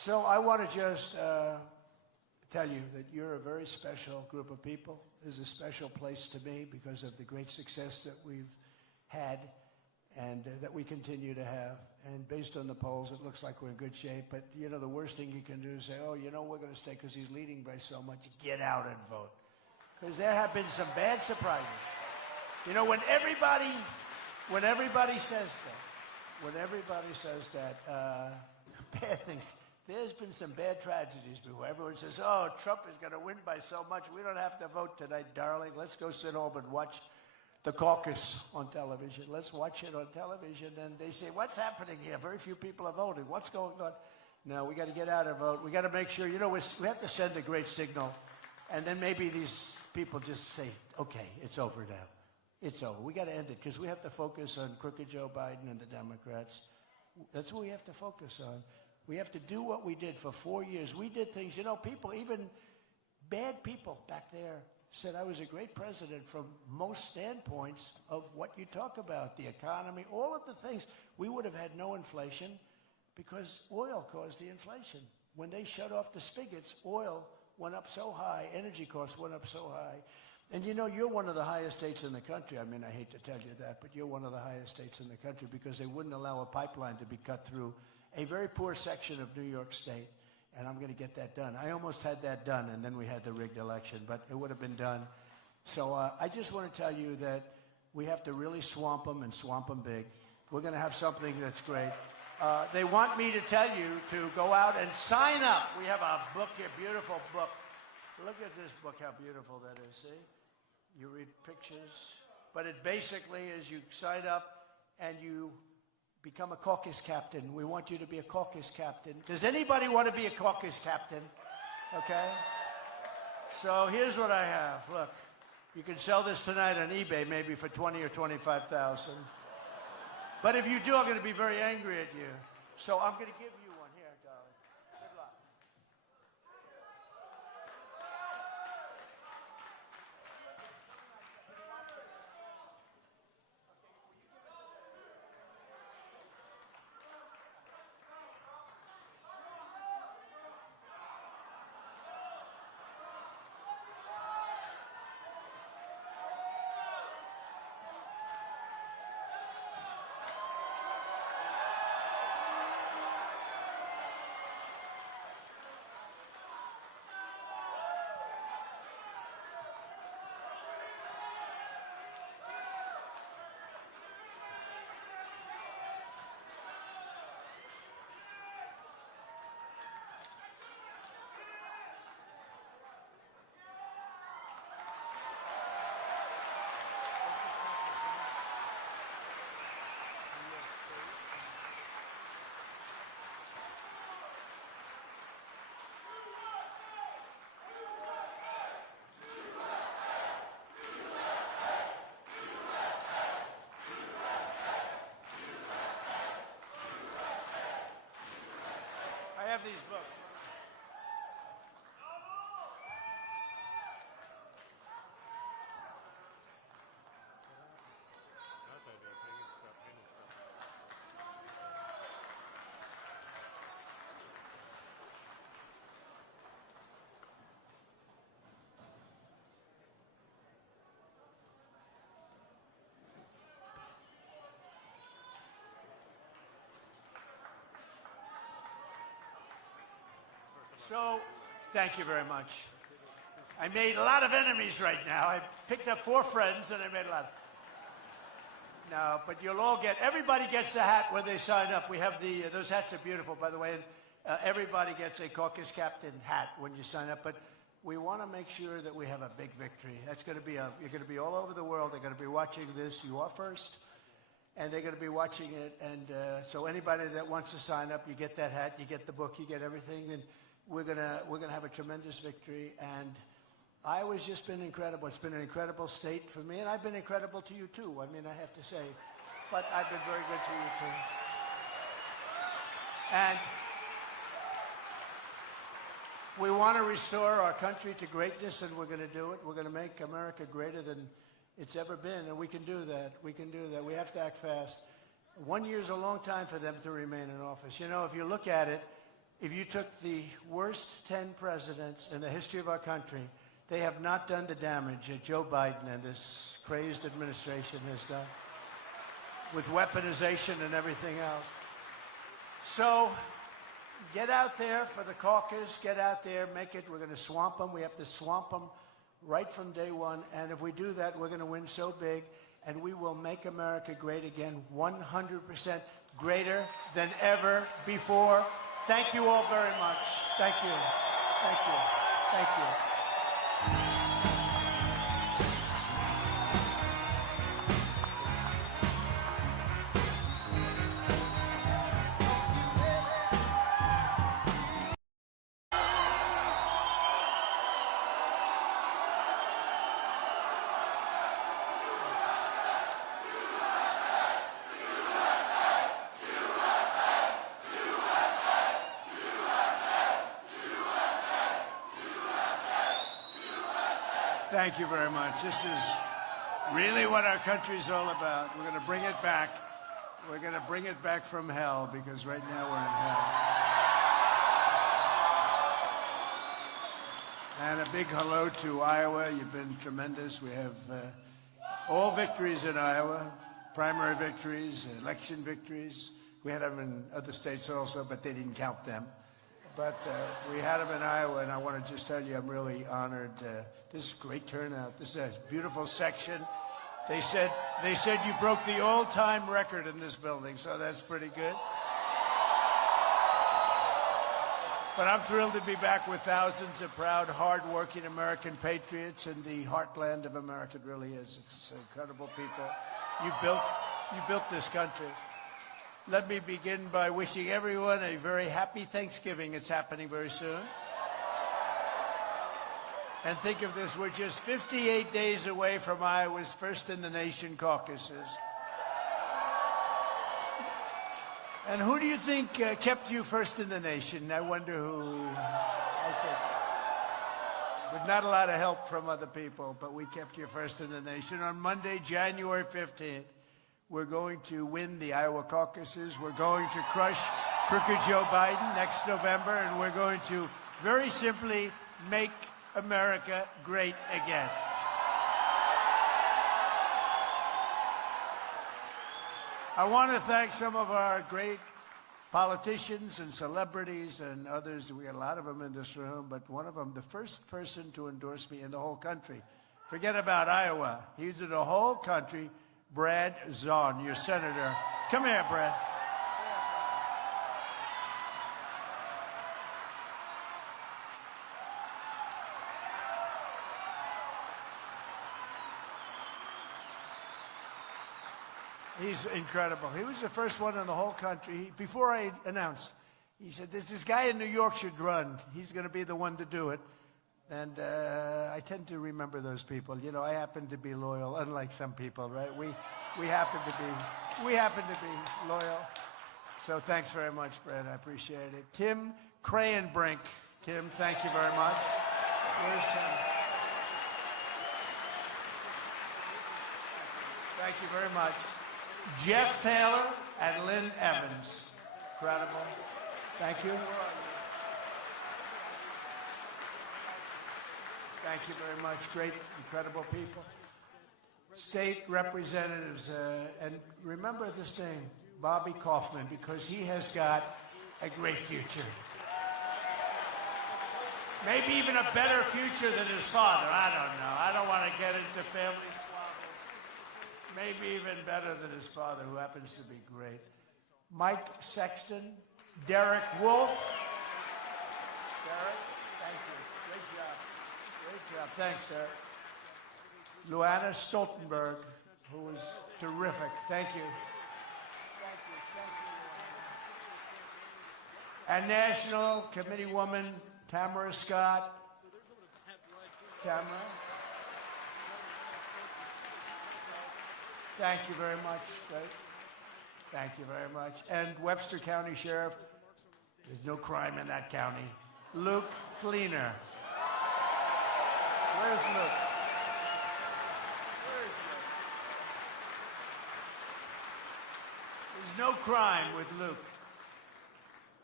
So I want to just tell you that you're a very special group of people. This is a special place to me because of the great success that we've had and that we continue to have. And based on the polls, it looks like we're in good shape. But, you know, the worst thing you can do is say, oh, you know, we're going to stay because he's leading by so much. Get out and vote. Because there have been some bad surprises. You know, when everybody says that, bad things, there's been some bad tragedies before. Everyone says, oh, Trump is going to win by so much. We don't have to vote tonight, darling. Let's go sit home and watch the caucus on television. Let's watch it on television. And they say, what's happening here? Very few people are voting. What's going on? No, we got to get out and vote. We got to make sure, you know, we have to send a great signal. And then maybe these people just say, okay, it's over now. It's over. We got to end it because we have to focus on crooked Joe Biden and the Democrats. That's what we have to focus on. We have to do what we did for 4 years. We did things, you know, people, even bad people back there said I was a great president from most standpoints of what you talk about, the economy, all of the things. We would have had no inflation because oil caused the inflation. When they shut off the spigots, oil went up so high, energy costs went up so high. And you know, you're one of the highest states in the country. I mean, I hate to tell you that, but you're one of the highest states in the country because they wouldn't allow a pipeline to be cut through a very poor section of New York State. And I'm going to get that done. I almost had that done, and then we had the rigged election, but it would have been done. So I just want to tell you that we have to really swamp them and swamp them big. We're going to have something that's great. They want me to tell you to go out and sign up. We have a book here, beautiful book. Look at this book, how beautiful that is, see? You read pictures. But it basically is you sign up and you become a caucus captain. We want you to be a caucus captain. Does anybody want to be a caucus captain? Okay? So here's what I have. Look, you can sell this tonight on eBay maybe for $20,000 or $25,000. But if you do, I'm going to be very angry at you. So I'm going to give you one here, darling. Good luck. I have these books. So, thank you very much. I made a lot of enemies right now. I picked up 4 friends and I made a lot. No, but you'll all get, everybody gets a hat when they sign up. We have those hats are beautiful, by the way. And, everybody gets a caucus captain hat when you sign up. But we want to make sure that we have a big victory. That's going to be you're going to be all over the world. They're going to be watching this. You are first. And they're going to be watching it. And so anybody that wants to sign up, you get that hat, you get the book, you get everything. And we're gonna have a tremendous victory, and Iowa's just been incredible. It's been an incredible state for me, and I've been incredible to you too. I mean, I have to say, but I've been very good to you too. And we want to restore our country to greatness, and we're going to do it. We're going to make America greater than it's ever been, and we can do that. We can do that. We have to act fast. 1 year is a long time for them to remain in office. You know, if you look at it, if you took the worst 10 presidents in the history of our country, they have not done the damage that Joe Biden and this crazed administration has done with weaponization and everything else. So get out there for the caucus. Get out there, make it. We're going to swamp them. We have to swamp them right from day one. And if we do that, we're going to win so big, and we will make America great again, 100% greater than ever before. Thank you all very much. Thank you. Thank you. Thank you. Thank you very much. This is really what our country's all about. We're going to bring it back. We're going to bring it back from hell, because right now we're in hell. And a big hello to Iowa. You've been tremendous. We have all victories in Iowa, primary victories, election victories. We had them in other states also, but they didn't count them. But we had them in Iowa, and I want to just tell you I'm really honored. This is a great turnout. This is a beautiful section. They said you broke the all-time record in this building, so that's pretty good. But I'm thrilled to be back with thousands of proud, hard-working American patriots in the heartland of America. It really is. It's incredible people. You built this country. Let me begin by wishing everyone a very happy Thanksgiving. It's happening very soon. And think of this, we're just 58 days away from Iowa's first in the nation caucuses. And who do you think kept you first in the nation? I wonder who. I think. With not a lot of help from other people, but we kept you first in the nation. On Monday, January 15th, we're going to win the Iowa caucuses. We're going to crush crooked Joe Biden next November, and we're going to very simply make America great again. I want to thank some of our great politicians and celebrities and others. We got a lot of them in this room, but one of them, the first person to endorse me in the whole country. Forget about Iowa. He's in the whole country. Brad Zahn, your senator. Come here, Brad. He's incredible. He was the first one in the whole country. Before I announced, he said, there's this guy in New York should run. He's going to be the one to do it. And I tend to remember those people. You know, I happen to be loyal, unlike some people, right? We happen to be loyal. So thanks very much, Brad. I appreciate it. Tim Crayenbrink. Tim, thank you very much. Where's Tim? Thank you very much. Jeff Taylor and Lynn Evans. Incredible. Thank you. Thank you very much. Great, incredible people. State representatives, and remember this name, Bobby Kaufman, because he has got a great future. Maybe even a better future than his father. I don't know. I don't want to get into family squabbles. Maybe even better than his father, who happens to be great. Mike Sexton, Derek Wolf. Derek, thank you. Great job. Great job. Thanks, Derek. Luana Stoltenberg, who was terrific. Thank you. Thank you. Thank you. And National Committee woman Tamara Scott. Tamara. Thank you very much. Great. Thank you very much. And Webster County Sheriff. There's no crime in that county. Luke Fleener. Where's Luke? There's no crime with Luke.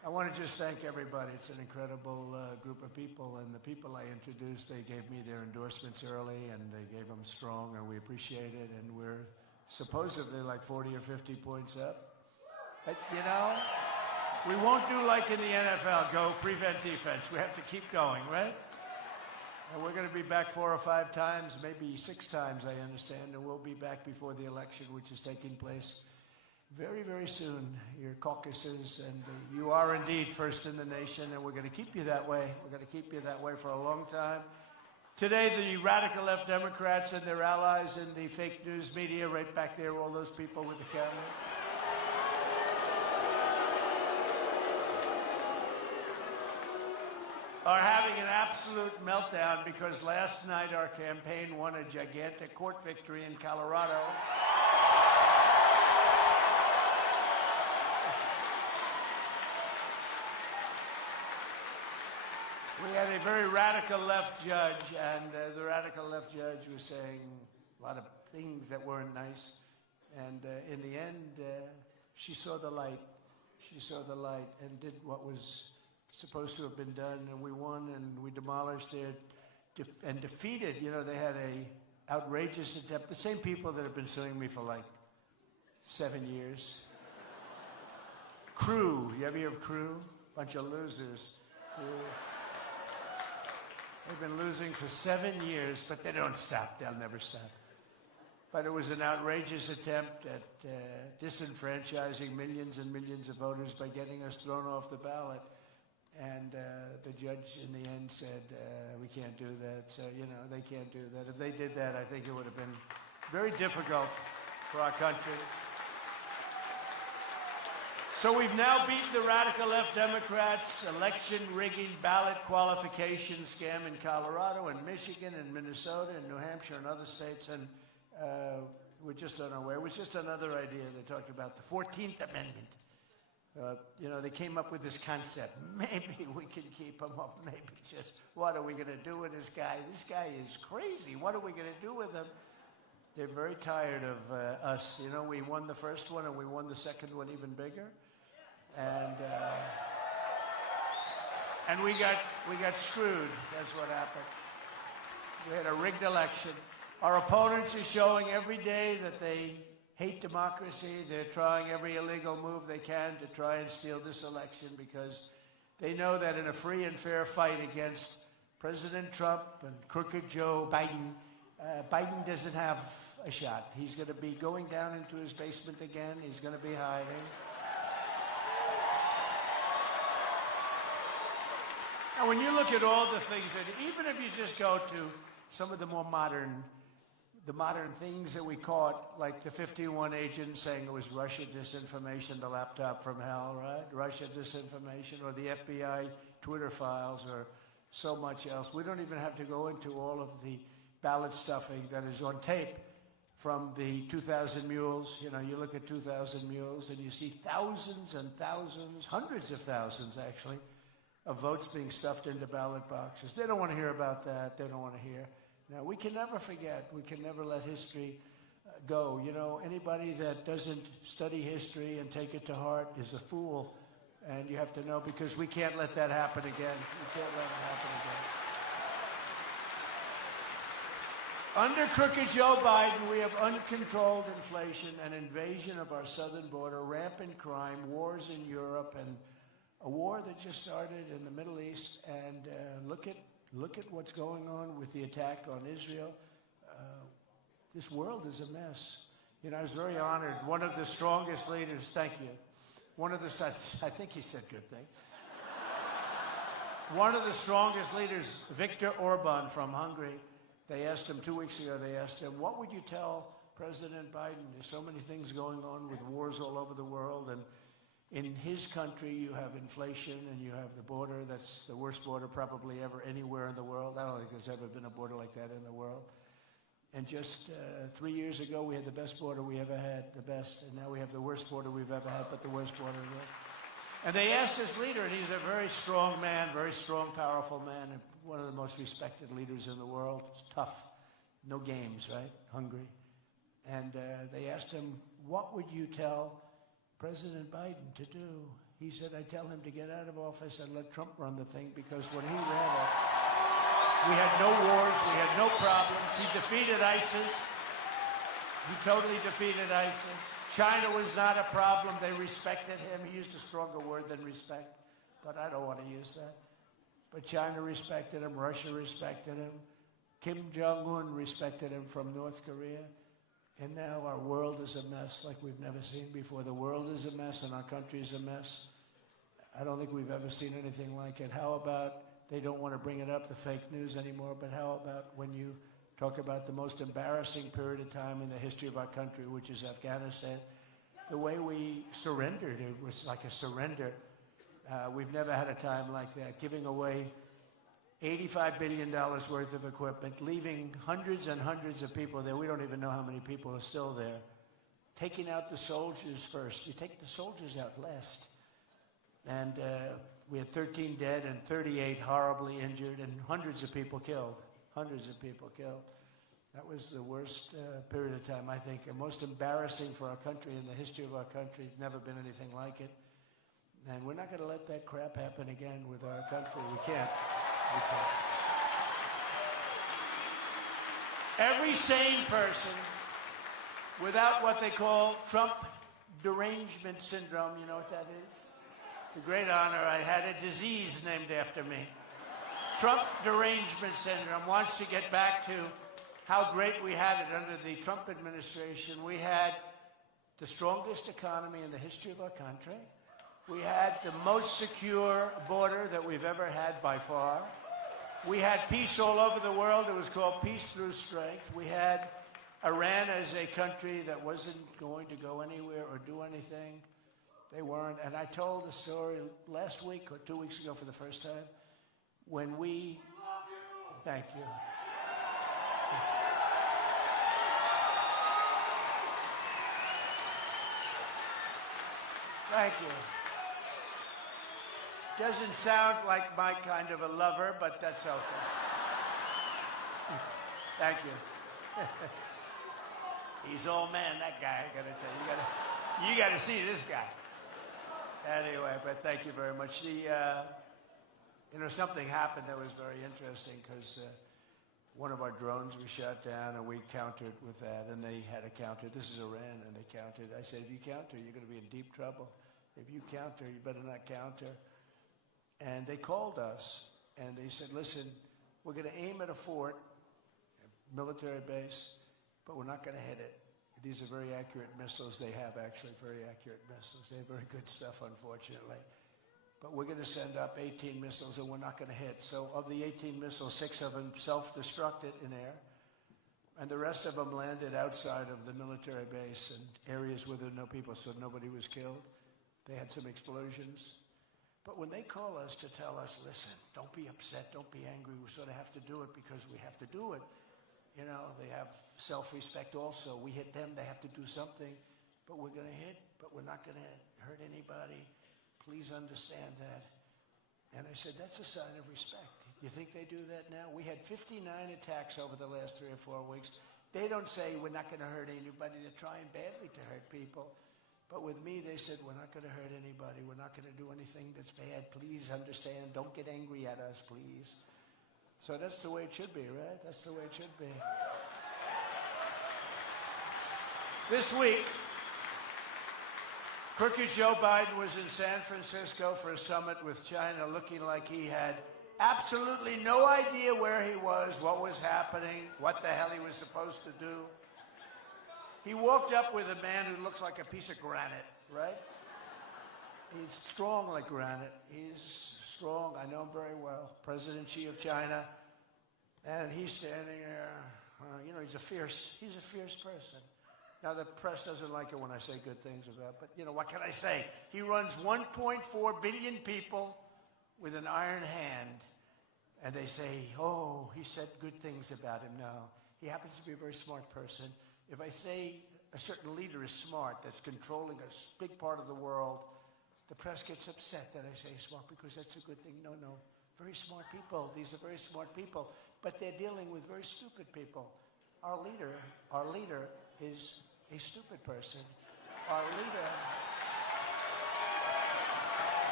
I want to just thank everybody. It's an incredible group of people, and the people I introduced, they gave me their endorsements early, and they gave them strong, and we appreciate it, and we're supposedly like 40 or 50 points up. But, you know, we won't do like in the NFL, go prevent defense. We have to keep going, right? And we're going to be back 4 or 5 times, maybe 6 times, I understand, and we'll be back before the election, which is taking place very, very soon. Your caucuses, and you are indeed first in the nation, and we're going to keep you that way. We're going to keep you that way for a long time. Today, the radical left Democrats and their allies in the fake news media, right back there, all those people with the camera, are having an absolute meltdown because last night our campaign won a gigantic court victory in Colorado. We had a very radical left judge, and the radical left judge was saying a lot of things that weren't nice. And in the end, she saw the light. She saw the light and did what was supposed to have been done, and we won, and we demolished it and defeated. You know, they had a outrageous attempt. The same people that have been suing me for like 7 years. Crew, you ever hear of Crew? Bunch of losers. They've been losing for 7 years, but they don't stop. They'll never stop. But it was an outrageous attempt at disenfranchising millions and millions of voters by getting us thrown off the ballot. And the judge in the end said, we can't do that. So, you know, they can't do that. If they did that, I think it would have been very difficult for our country. So we've now beaten the radical left Democrats' election rigging ballot qualification scam in Colorado and Michigan and Minnesota and New Hampshire and other states. And we're just on our way. It was just another idea. They talked about the 14th Amendment. You know, they came up with this concept. Maybe we can keep him up. Maybe just, what are we going to do with this guy? This guy is crazy. What are we going to do with him? They're very tired of us. You know, we won the first one, and we won the second one even bigger. And we got screwed. That's what happened. We had a rigged election. Our opponents are showing every day that they hate democracy. They're trying every illegal move they can to try and steal this election because they know that in a free and fair fight against President Trump and crooked Joe Biden, Biden doesn't have a shot. He's going to be going down into his basement again. He's going to be hiding. Now, when you look at all the things that, even if you just go to some of the more modern things that we caught, like the 51 agents saying it was Russia disinformation, the laptop from hell, right? Russia disinformation, or the FBI Twitter files, or so much else. We don't even have to go into all of the ballot stuffing that is on tape from the 2,000 mules. You know, you look at 2,000 mules and you see thousands and thousands, hundreds of thousands actually, of votes being stuffed into ballot boxes. They don't want to hear about that. They don't want to hear. Now, we can never forget. We can never let history go. You know, anybody that doesn't study history and take it to heart is a fool. And you have to know, because we can't let that happen again. We can't let it happen again. Under crooked Joe Biden, we have uncontrolled inflation, an invasion of our southern border, rampant crime, wars in Europe, and a war that just started in the Middle East. And look at what's going on with the attack on Israel. This world is a mess. You know, I was very honored. One of the strongest leaders, thank you. I think he said good thing. One of the strongest leaders, Viktor Orban from Hungary, they asked him 2 weeks ago, they asked him, what would you tell President Biden? There's so many things going on with wars all over the world, and in his country, you have inflation, and you have the border. That's the worst border probably ever anywhere in the world. I don't think there's ever been a border like that in the world. And just 3 years ago, we had the best border we ever had, the best. And now we have the worst border we've ever had, but the worst border ever. And they asked this leader, and he's a very strong man, very strong, powerful man, and one of the most respected leaders in the world. It's tough. No games, right? Hungry. And they asked him, what would you tell President Biden to do? He said, I tell him to get out of office and let Trump run the thing, because when he ran it, we had no wars, we had no problems. He defeated ISIS. He totally defeated ISIS. China was not a problem. They respected him. He used a stronger word than respect, but I don't want to use that. But China respected him. Russia respected him. Kim Jong-un respected him from North Korea. And now our world is a mess like we've never seen before. The world is a mess and our country is a mess. I don't think we've ever seen anything like it. How about, they don't want to bring it up, the fake news anymore, but how about when you talk about the most embarrassing period of time in the history of our country, which is Afghanistan, the way we surrendered, it was like a surrender. We've never had a time like that, giving away $85 billion worth of equipment, leaving hundreds and hundreds of people there. We don't even know how many people are still there. Taking out the soldiers first. You take the soldiers out last. And we had 13 dead and 38 horribly injured and hundreds of people killed. Hundreds of people killed. That was the worst period of time, I think, and most embarrassing for our country in the history of our country. Never been anything like it. And we're not going to let that crap happen again with our country. We can't. Every sane person without what they call Trump derangement syndrome, you know what that is? It's a great honor. I had a disease named after me. Trump derangement syndrome wants to get back to how great we had it under the Trump administration. We had the strongest economy in the history of our country. We had the most secure border that we've ever had by far. We had peace all over the world. It was called peace through strength. We had Iran as a country that wasn't going to go anywhere or do anything. They weren't. And I told a story last week or 2 weeks ago for the first time when we... Thank you. Thank you. Doesn't sound like my kind of a lover, but that's okay. Thank you. He's old man, that guy. I gotta tell you, you gotta see this guy. Anyway, but thank you very much. Something happened that was very interesting because one of our drones was shot down and we countered with that, and they had a counter. This is Iran, and they countered. I said, if you counter, you're going to be in deep trouble. If you counter, you better not counter. And they called us, and they said, listen, we're going to aim at a fort, a military base, but we're not going to hit it. These are very accurate missiles. They have actually very accurate missiles. They have very good stuff, unfortunately. But we're going to send up 18 missiles, and we're not going to hit. So of the 18 missiles, 6 of them self-destructed in air, and the rest of them landed outside of the military base and areas where there were no people, so nobody was killed. They had some explosions. But when they call us to tell us, listen, don't be upset, don't be angry, we sort of have to do it because we have to do it. You know, they have self-respect also. We hit them, they have to do something. But we're going to hit, but we're not going to hurt anybody. Please understand that. And I said, that's a sign of respect. You think they do that now? We had 59 attacks over the last 3 or 4 weeks. They don't say we're not going to hurt anybody. They're trying badly to hurt people. But with me, they said, we're not going to hurt anybody. We're not going to do anything that's bad. Please understand. Don't get angry at us, please. So that's the way it should be, right? That's the way it should be. This week, crooked Joe Biden was in San Francisco for a summit with China, looking like he had absolutely no idea where he was, what was happening, what the hell he was supposed to do. He walked up with a man who looks like a piece of granite, right? He's strong like granite. He's strong. I know him very well. President Xi of China. And he's standing there. He's a fierce person. Now, the press doesn't like it when I say good things about, but, what can I say? He runs 1.4 billion people with an iron hand. And they say, oh, he said good things about him. No, he happens to be a very smart person. If I say a certain leader is smart, that's controlling a big part of the world, the press gets upset that I say smart because that's a good thing. No, very smart people. These are very smart people, but they're dealing with very stupid people. Our leader is a stupid person. Our leader...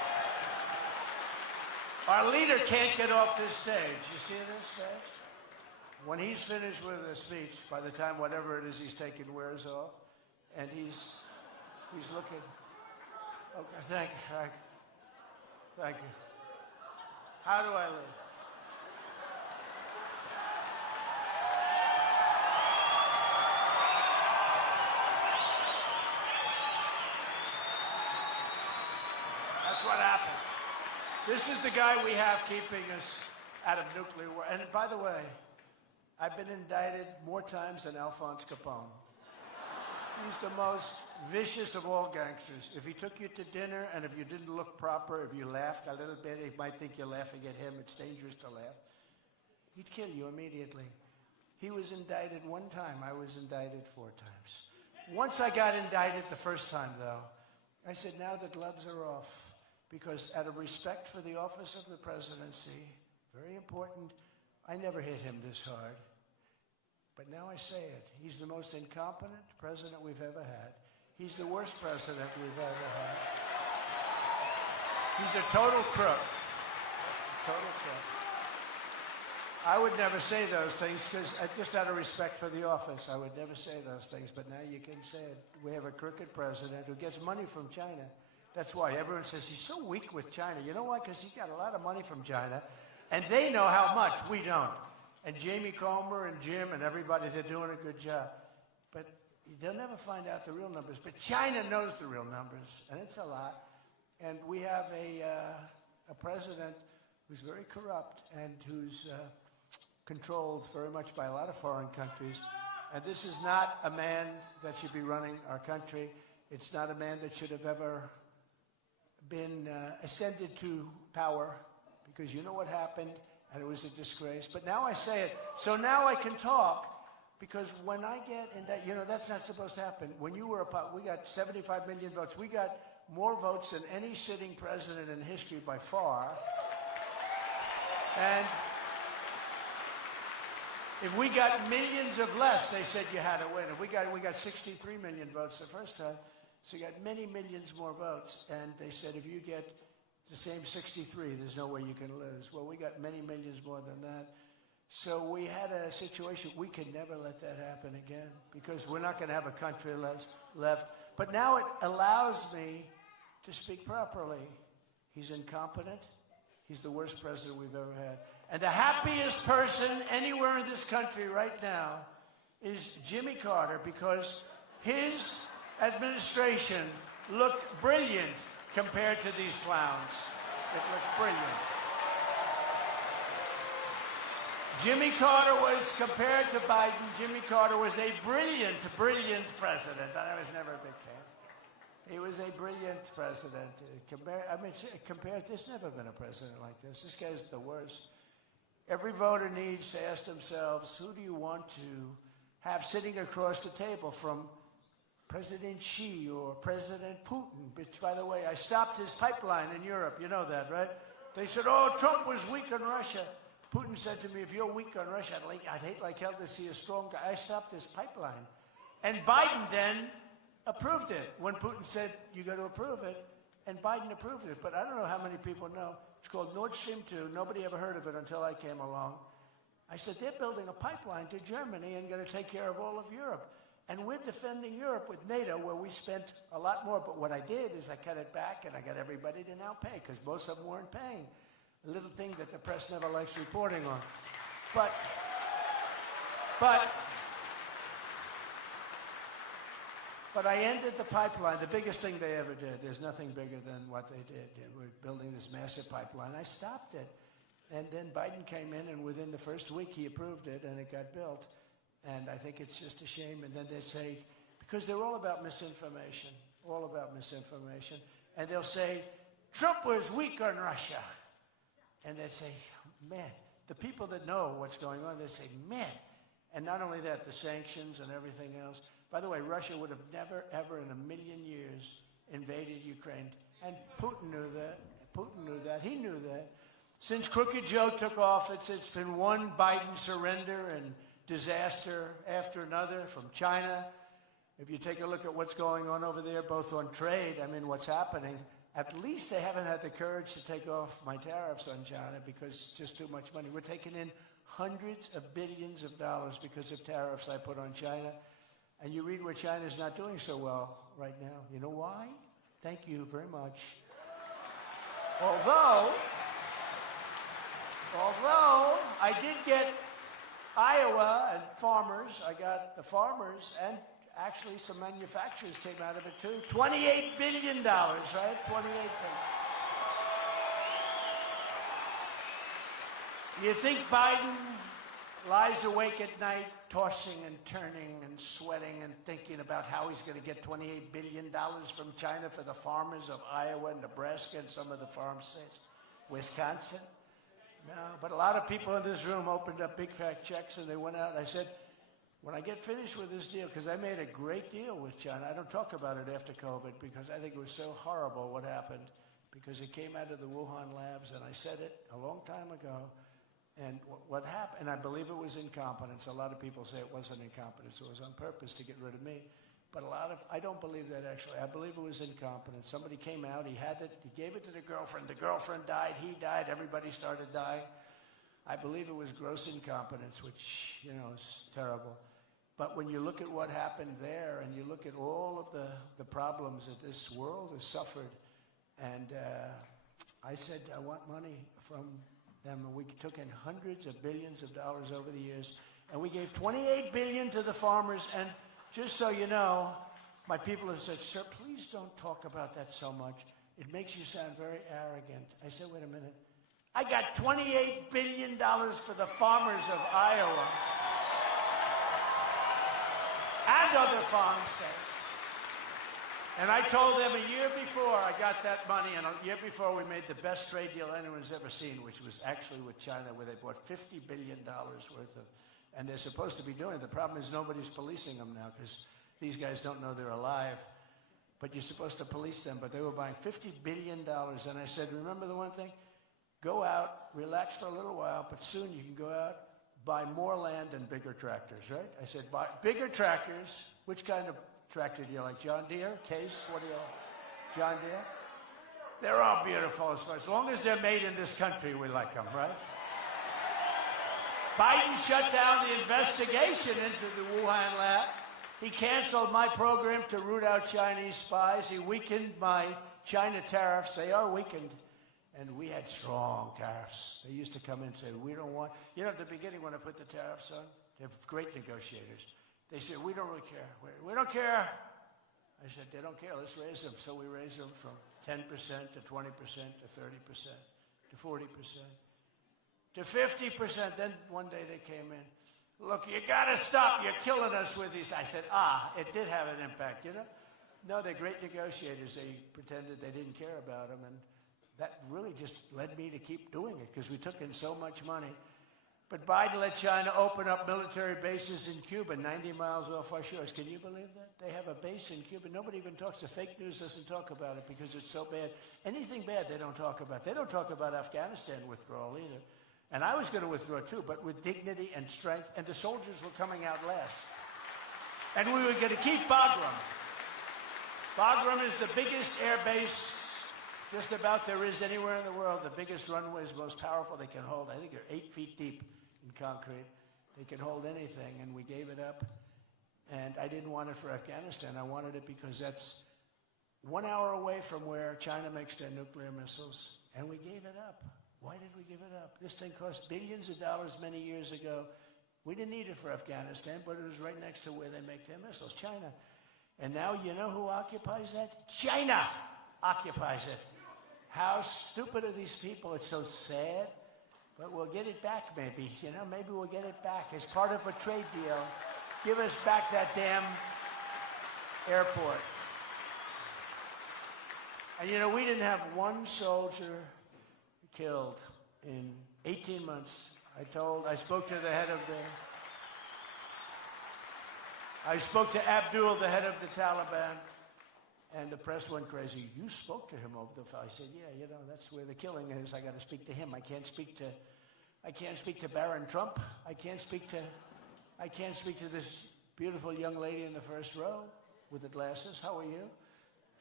Our leader can't get off this stage. You see this stage? When he's finished with a speech, by the time whatever it is he's taking wears off, and he's looking. Okay, thank you. Thank you. How do I live? That's what happened. This is the guy we have keeping us out of nuclear war. And by the way, I've been indicted more times than Alphonse Capone. He's the most vicious of all gangsters. If he took you to dinner and if you didn't look proper, if you laughed a little bit, he might think you're laughing at him. It's dangerous to laugh. He'd kill you immediately. He was indicted one time. I was indicted 4 times. Once I got indicted the first time, though, I said, now the gloves are off, because out of respect for the office of the presidency, very important, I never hit him this hard. But now I say it. He's the most incompetent president we've ever had. He's the worst president we've ever had. He's a total crook. Total crook. I would never say those things because just out of respect for the office, I would never say those things. But now you can say it. We have a crooked president who gets money from China. That's why everyone says he's so weak with China. You know why? Because he got a lot of money from China, and they know how much. We don't. And Jamie Comer and Jim and everybody, they're doing a good job. But they'll never find out the real numbers. But China knows the real numbers, and it's a lot. And we have a president who's very corrupt and who's controlled very much by a lot of foreign countries. And this is not a man that should be running our country. It's not a man that should have ever been ascended to power, because you know what happened, and it was a disgrace. But now I say it, so now I can talk, because when I get in that, you know, that's not supposed to happen. When you were we got 75 million votes. We got more votes than any sitting president in history by far. And if we got millions of less, they said you had to win. If we got 63 million votes the first time, so you got many millions more votes. And they said if you get the same 63, there's no way you can lose. Well, we got many millions more than that. So we had a situation, we can never let that happen again, because we're not going to have a country left. But now it allows me to speak properly. He's incompetent. He's the worst president we've ever had. And the happiest person anywhere in this country right now is Jimmy Carter, because his administration looked brilliant compared to these clowns. It looked brilliant. Jimmy Carter was, compared to Biden, Jimmy Carter was a brilliant, brilliant president. I was never a big fan. He was a brilliant president. There's never been a president like this. This guy's the worst. Every voter needs to ask themselves, who do you want to have sitting across the table from President Xi or President Putin? Which, by the way, I stopped his pipeline in Europe. You know that, right? They said, oh, Trump was weak on Russia. Putin said to me, if you're weak on Russia, I'd hate like hell to see a strong guy. I stopped his pipeline. And Biden then approved it when Putin said, you got to approve it. And Biden approved it. But I don't know how many people know. It's called Nord Stream 2. Nobody ever heard of it until I came along. I said, they're building a pipeline to Germany and going to take care of all of Europe. And we're defending Europe with NATO, where we spent a lot more. But what I did is I cut it back, and I got everybody to now pay, because most of them weren't paying. A little thing that the press never likes reporting on. But I ended the pipeline, the biggest thing they ever did. There's nothing bigger than what they did. We're building this massive pipeline. I stopped it. And then Biden came in, and within the first week, he approved it, and it got built. And I think it's just a shame. And then they say, because they're all about misinformation, And they'll say, Trump was weak on Russia. And they'd say, man, the people that know what's going on, they'd say, man. And not only that, the sanctions and everything else. By the way, Russia would have never, ever in a million years invaded Ukraine. And Putin knew that. He knew that. Since Crooked Joe took office, it's been one Biden surrender and disaster after another from China. If you take a look at what's going on over there, both on trade, I mean, what's happening, At least they haven't had the courage to take off my tariffs on China because it's just too much money. We're taking in hundreds of billions of dollars because of tariffs I put on China. And you read where China's not doing so well right now. You know why? Thank you very much. Although I did get Iowa and farmers, I got the farmers and actually some manufacturers came out of it too. $28 billion, right? $28 billion. You think Biden lies awake at night, tossing and turning and sweating and thinking about how he's going to get $28 billion from China for the farmers of Iowa, Nebraska, and some of the farm states? Wisconsin? No, but a lot of people in this room opened up big fat checks and they went out. I said, when I get finished with this deal, because I made a great deal with China, I don't talk about it after COVID because I think it was so horrible what happened because it came out of the Wuhan labs, and I said it a long time ago. And what happened, and I believe it was incompetence. A lot of people say it wasn't incompetence. It was on purpose to get rid of me. But I don't believe that actually. I believe it was incompetence. Somebody came out, he had it, he gave it to the girlfriend. The girlfriend died, he died, everybody started dying. I believe it was gross incompetence, which, you know, is terrible. But when you look at what happened there and you look at all of the problems that this world has suffered, and I said, I want money from them. And we took in hundreds of billions of dollars over the years, and we gave $28 billion to the farmers. And just so you know, my people have said, sir, please don't talk about that so much. It makes you sound very arrogant. I said, wait a minute. I got $28 billion for the farmers of Iowa and other farm states. And I told them a year before I got that money, and a year before we made the best trade deal anyone's ever seen, which was actually with China, where they bought $50 billion worth of, and they're supposed to be doing it. The problem is nobody's policing them now because these guys don't know they're alive. But you're supposed to police them, but they were buying $50 billion. And I said, remember the one thing? Go out, relax for a little while, but soon you can go out, buy more land and bigger tractors, right? I said, buy bigger tractors. Which kind of tractor do you like? John Deere? Case? What do you like? John Deere? They're all beautiful as long as they're made in this country, we like them, right? Biden shut down the investigation into the Wuhan lab. He canceled my program to root out Chinese spies. He weakened my China tariffs. They are weakened. And we had strong tariffs. They used to come in and say, we don't want, you know, at the beginning when I put the tariffs on, they're great negotiators. They said, we don't really care. We don't care. I said, they don't care. Let's raise them. So we raised them from 10% to 20% to 30% to 40% to 50%. Then one day they came in. Look, you got to stop. You're killing us with these. I said, it did have an impact, you know. No, they're great negotiators. They pretended they didn't care about them. And that really just led me to keep doing it because we took in so much money. But Biden let China open up military bases in Cuba, 90 miles off our shores. Can you believe that? They have a base in Cuba. Nobody even talks. The fake news doesn't talk about it because it's so bad. Anything bad they don't talk about. They don't talk about Afghanistan withdrawal either. And I was going to withdraw too, but with dignity and strength. And the soldiers were coming out last. And we were going to keep Bagram. Bagram is the biggest air base just about there is anywhere in the world. The biggest runways, most powerful. They can hold, I think they're 8 feet deep in concrete. They can hold anything, and we gave it up. And I didn't want it for Afghanistan. I wanted it because that's 1 hour away from where China makes their nuclear missiles, and we gave it up. Why did we give it up? This thing cost billions of dollars many years ago. We didn't need it for Afghanistan, but it was right next to where they make their missiles, China. And now you know who occupies that? China occupies it. How stupid are these people? It's so sad. But we'll get it back maybe. You know, maybe we'll get it back as part of a trade deal. Give us back that damn airport. And you know, we didn't have one soldier killed in 18 months. I spoke to the head of I spoke to Abdul, the head of the Taliban. And the press went crazy. You spoke to him over the phone. I said, yeah, you know, that's where the killing is. I got to speak to him. I can't speak to Barron Trump. I can't speak to this beautiful young lady in the first row with the glasses. How are you?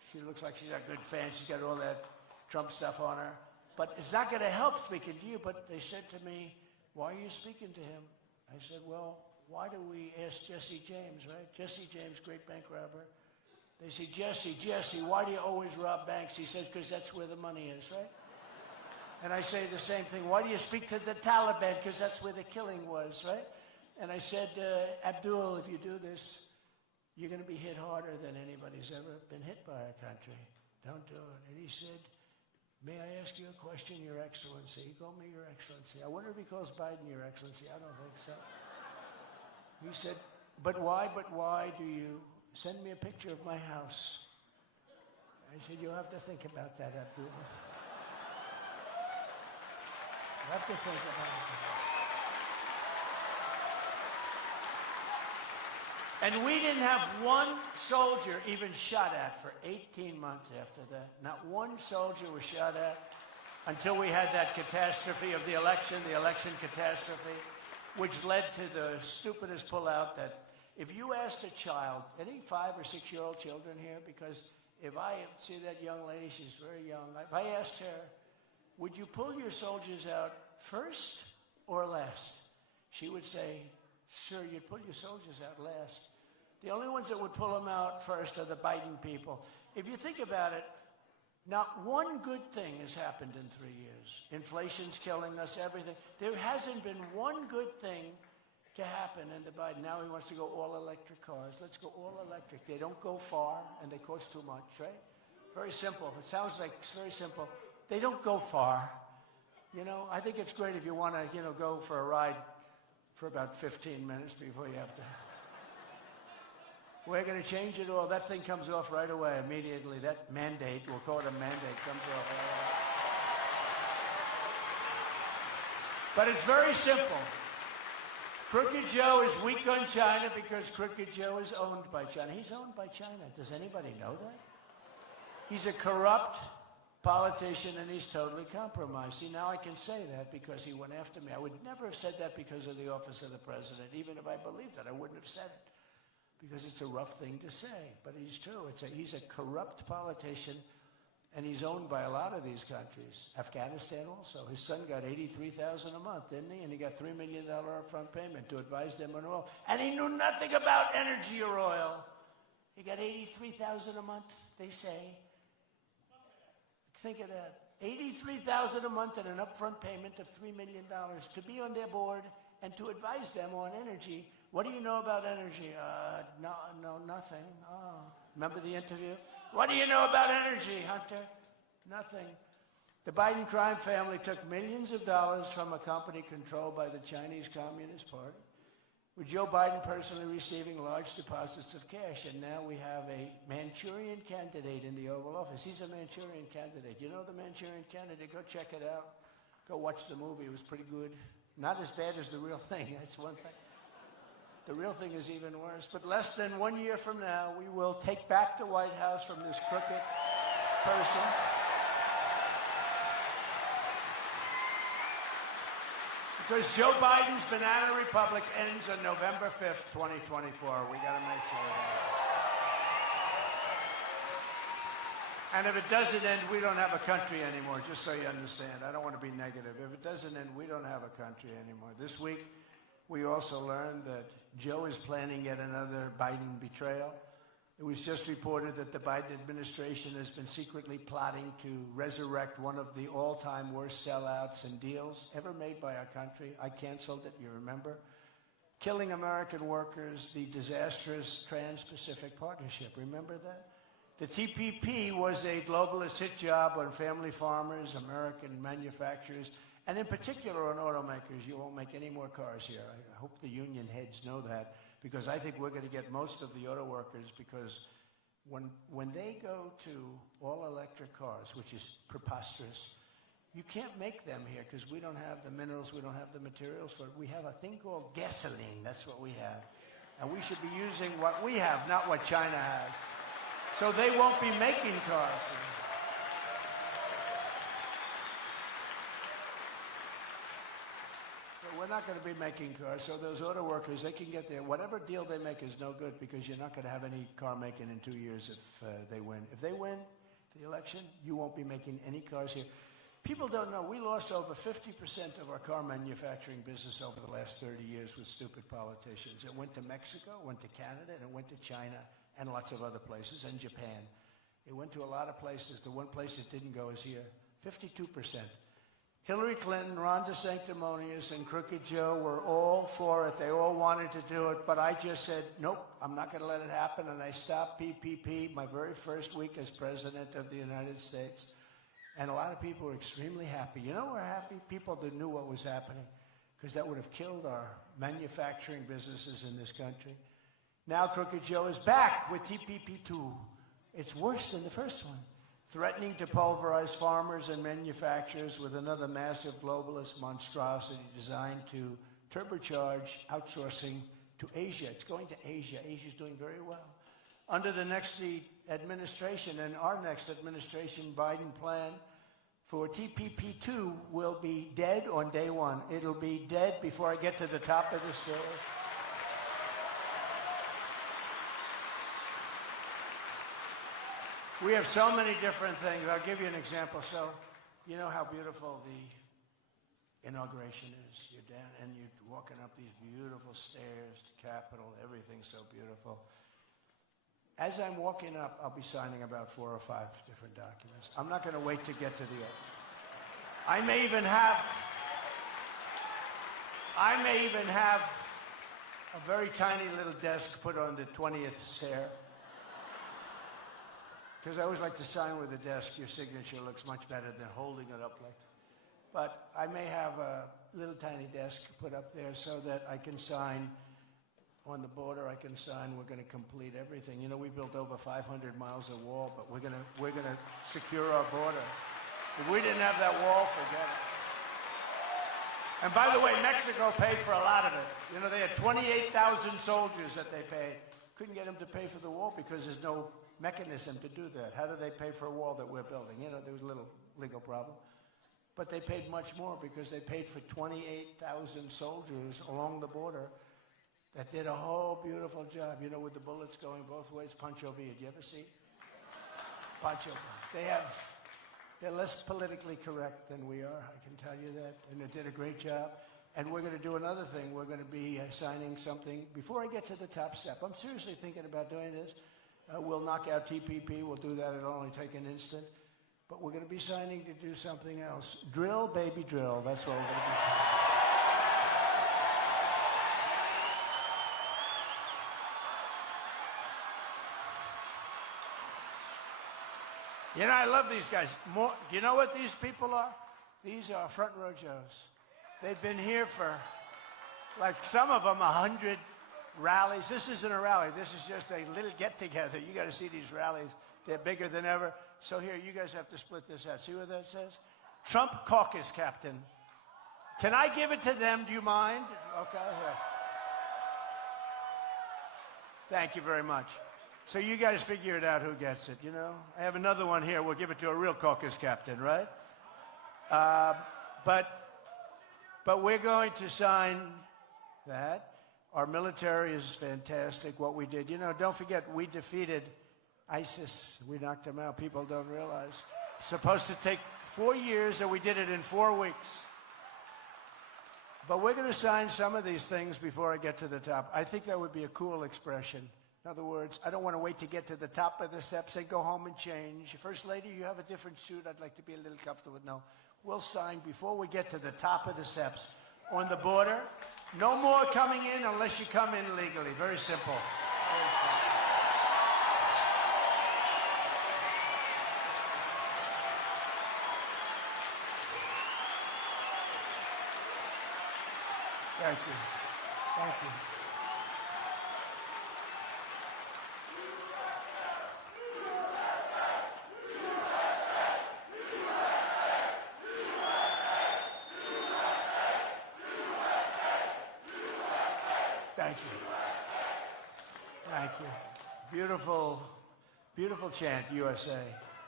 She looks like she's a good fan. She's got all that Trump stuff on her. But it's not going to help speaking to you. But they said to me, why are you speaking to him? I said, well, why do we ask Jesse James, right? Jesse James, great bank robber. They say, Jesse, why do you always rob banks? He says, because that's where the money is, right? And I say the same thing. Why do you speak to the Taliban? Because that's where the killing was, right? And I said, Abdul, if you do this, you're going to be hit harder than anybody's ever been hit by our country. Don't do it. And he said, may I ask you a question, Your Excellency? He called me Your Excellency. I wonder if he calls Biden Your Excellency. I don't think so. He said, but why do you send me a picture of my house? I said, you'll have to think about that, Abdul. You have to think about it. And we didn't have one soldier even shot at for 18 months after that. Not one soldier was shot at until we had that catastrophe of the election catastrophe, which led to the stupidest pullout that if you asked a child, any 5 or 6 year old children here, because if I see that young lady, she's very young, if I asked her, would you pull your soldiers out first or last? She would say, sir, you'd pull your soldiers out last. The only ones that would pull them out first are the Biden people. If you think about it, not one good thing has happened in 3 years. Inflation's killing us, everything. There hasn't been one good thing to happen in the Biden. Now he wants to go all electric cars. Let's go all electric. They don't go far and they cost too much, right? Very simple. It sounds like it's very simple. They don't go far. You know, I think it's great if you want to, go for a ride for about 15 minutes before you have to. We're going to change it all. That thing comes off right away, immediately. That mandate, we'll call it a mandate, comes off right away. But it's very simple. Crooked Joe is weak on China because Crooked Joe is owned by China. He's owned by China. Does anybody know that? He's a corrupt politician and he's totally compromised. See, now I can say that because he went after me. I would never have said that because of the office of the president. Even if I believed it, I wouldn't have said it. Because it's a rough thing to say, but he's true. He's a corrupt politician, and he's owned by a lot of these countries. Afghanistan also. His son got $83,000 a month, didn't he? And he got $3 million upfront payment to advise them on oil. And he knew nothing about energy or oil. He got $83,000 a month, they say. Think of that. $83,000 a month and an upfront payment of $3 million to be on their board and to advise them on energy. What do you know about energy? No, nothing. Oh. Remember the interview? What do you know about energy, Hunter? Nothing. The Biden crime family took millions of dollars from a company controlled by the Chinese Communist Party, with Joe Biden personally receiving large deposits of cash. And now we have a Manchurian candidate in the Oval Office. He's a Manchurian candidate. You know the Manchurian candidate? Go check it out. Go watch the movie. It was pretty good. Not as bad as the real thing. That's one thing. The real thing is even worse. But less than 1 year from now, we will take back the White House from this crooked person. Because Joe Biden's banana republic ends on November 5th, 2024. We got to make sure of that. And if it doesn't end, we don't have a country anymore, just so you understand. I don't want to be negative. If it doesn't end, we don't have a country anymore. This week, we also learned that Joe is planning yet another Biden betrayal. It was just reported that the Biden administration has been secretly plotting to resurrect one of the all-time worst sellouts and deals ever made by our country. I canceled it, you remember? Killing American workers, the disastrous Trans-Pacific Partnership. Remember that? The TPP was a globalist hit job on family farmers, American manufacturers, and in particular on automakers. You won't make any more cars here. I hope the union heads know that, because I think we're going to get most of the auto workers, because when they go to all-electric cars, which is preposterous, you can't make them here because we don't have the minerals, we don't have the materials for it. We have a thing called gasoline. That's what we have. And we should be using what we have, not what China has. So they won't be making cars. So we're not going to be making cars, so those auto workers, they can get there. Whatever deal they make is no good because you're not going to have any car making in 2 years if they win. If they win the election, you won't be making any cars here. People don't know, we lost over 50% of our car manufacturing business over the last 30 years with stupid politicians. It went to Mexico, went to Canada, and it went to China and lots of other places, and Japan. It went to a lot of places. The one place it didn't go is here, 52%. Hillary Clinton, Ron DeSanctimonious, and Crooked Joe were all for it. They all wanted to do it, but I just said, nope, I'm not going to let it happen, and I stopped PPP my very first week as President of the United States. And a lot of people were extremely happy. You know, we're happy? People that knew what was happening, because that would have killed our manufacturing businesses in this country. Now Crooked Joe is back with TPP2. It's worse than the first one, threatening to pulverize farmers and manufacturers with another massive globalist monstrosity designed to turbocharge outsourcing to Asia. It's going to Asia. Asia's doing very well. Under the next administration and our next administration, Biden plan for TPP2 will be dead on day one. It'll be dead before I get to the top of the stairs. We have so many different things. I'll give you an example. So, you know how beautiful the inauguration is. You're down and you're walking up these beautiful stairs to Capitol. Everything's so beautiful. As I'm walking up, I'll be signing about 4 or 5 different documents. I'm not going to wait to get to the end. I may even have a very tiny little desk put on the 20th stair. Because I always like to sign with a desk. Your signature looks much better than holding it up like that. But I may have a little tiny desk put up there so that I can sign on the border. I can sign. We're going to complete everything. You know, we built over 500 miles of wall, but we're going to secure our border. If we didn't have that wall, forget it. And by the way, Mexico paid for a lot of it. You know, they had 28,000 soldiers that they paid. Couldn't get them to pay for the wall because there's no mechanism to do that. How do they pay for a wall that we're building? You know, there was a little legal problem. But they paid much more because they paid for 28,000 soldiers along the border that did a whole beautiful job, you know, with the bullets going both ways. Pancho Villa, did you ever see? Pancho Villa. They're less politically correct than we are, I can tell you that, and they did a great job. And we're going to do another thing. We're going to be signing something. Before I get to the top step, I'm seriously thinking about doing this. We'll knock out TPP. We'll do that. It'll only take an instant. But we're going to be signing to do something else. Drill, baby, drill. That's what we're going to be signing. You know, I love these guys. Do you know what these people are? These are front row Joes. They've been here for, like, some of them 100 rallies. This isn't a rally. This is just a little get-together. You got to see these rallies. They're bigger than ever. So here, you guys have to split this out. See what that says? Trump caucus captain. Can I give it to them? Do you mind? Okay, here. Thank you very much. So you guys figure it out who gets it, you know? I have another one here. We'll give it to a real caucus captain, right? But we're going to sign that. Our military is fantastic, what we did. You know, don't forget, we defeated ISIS. We knocked them out. People don't realize. It's supposed to take 4 years, and we did it in 4 weeks. But we're going to sign some of these things before I get to the top. I think that would be a cool expression. In other words, I don't want to wait to get to the top of the steps and go home and change. First Lady, you have a different suit I'd like to be a little comfortable with. No, we'll sign before we get to the top of the steps. On the border, no more coming in unless you come in legally. Very simple. Thank you. Thank you. Thank you. Thank you. Beautiful, beautiful chant, USA.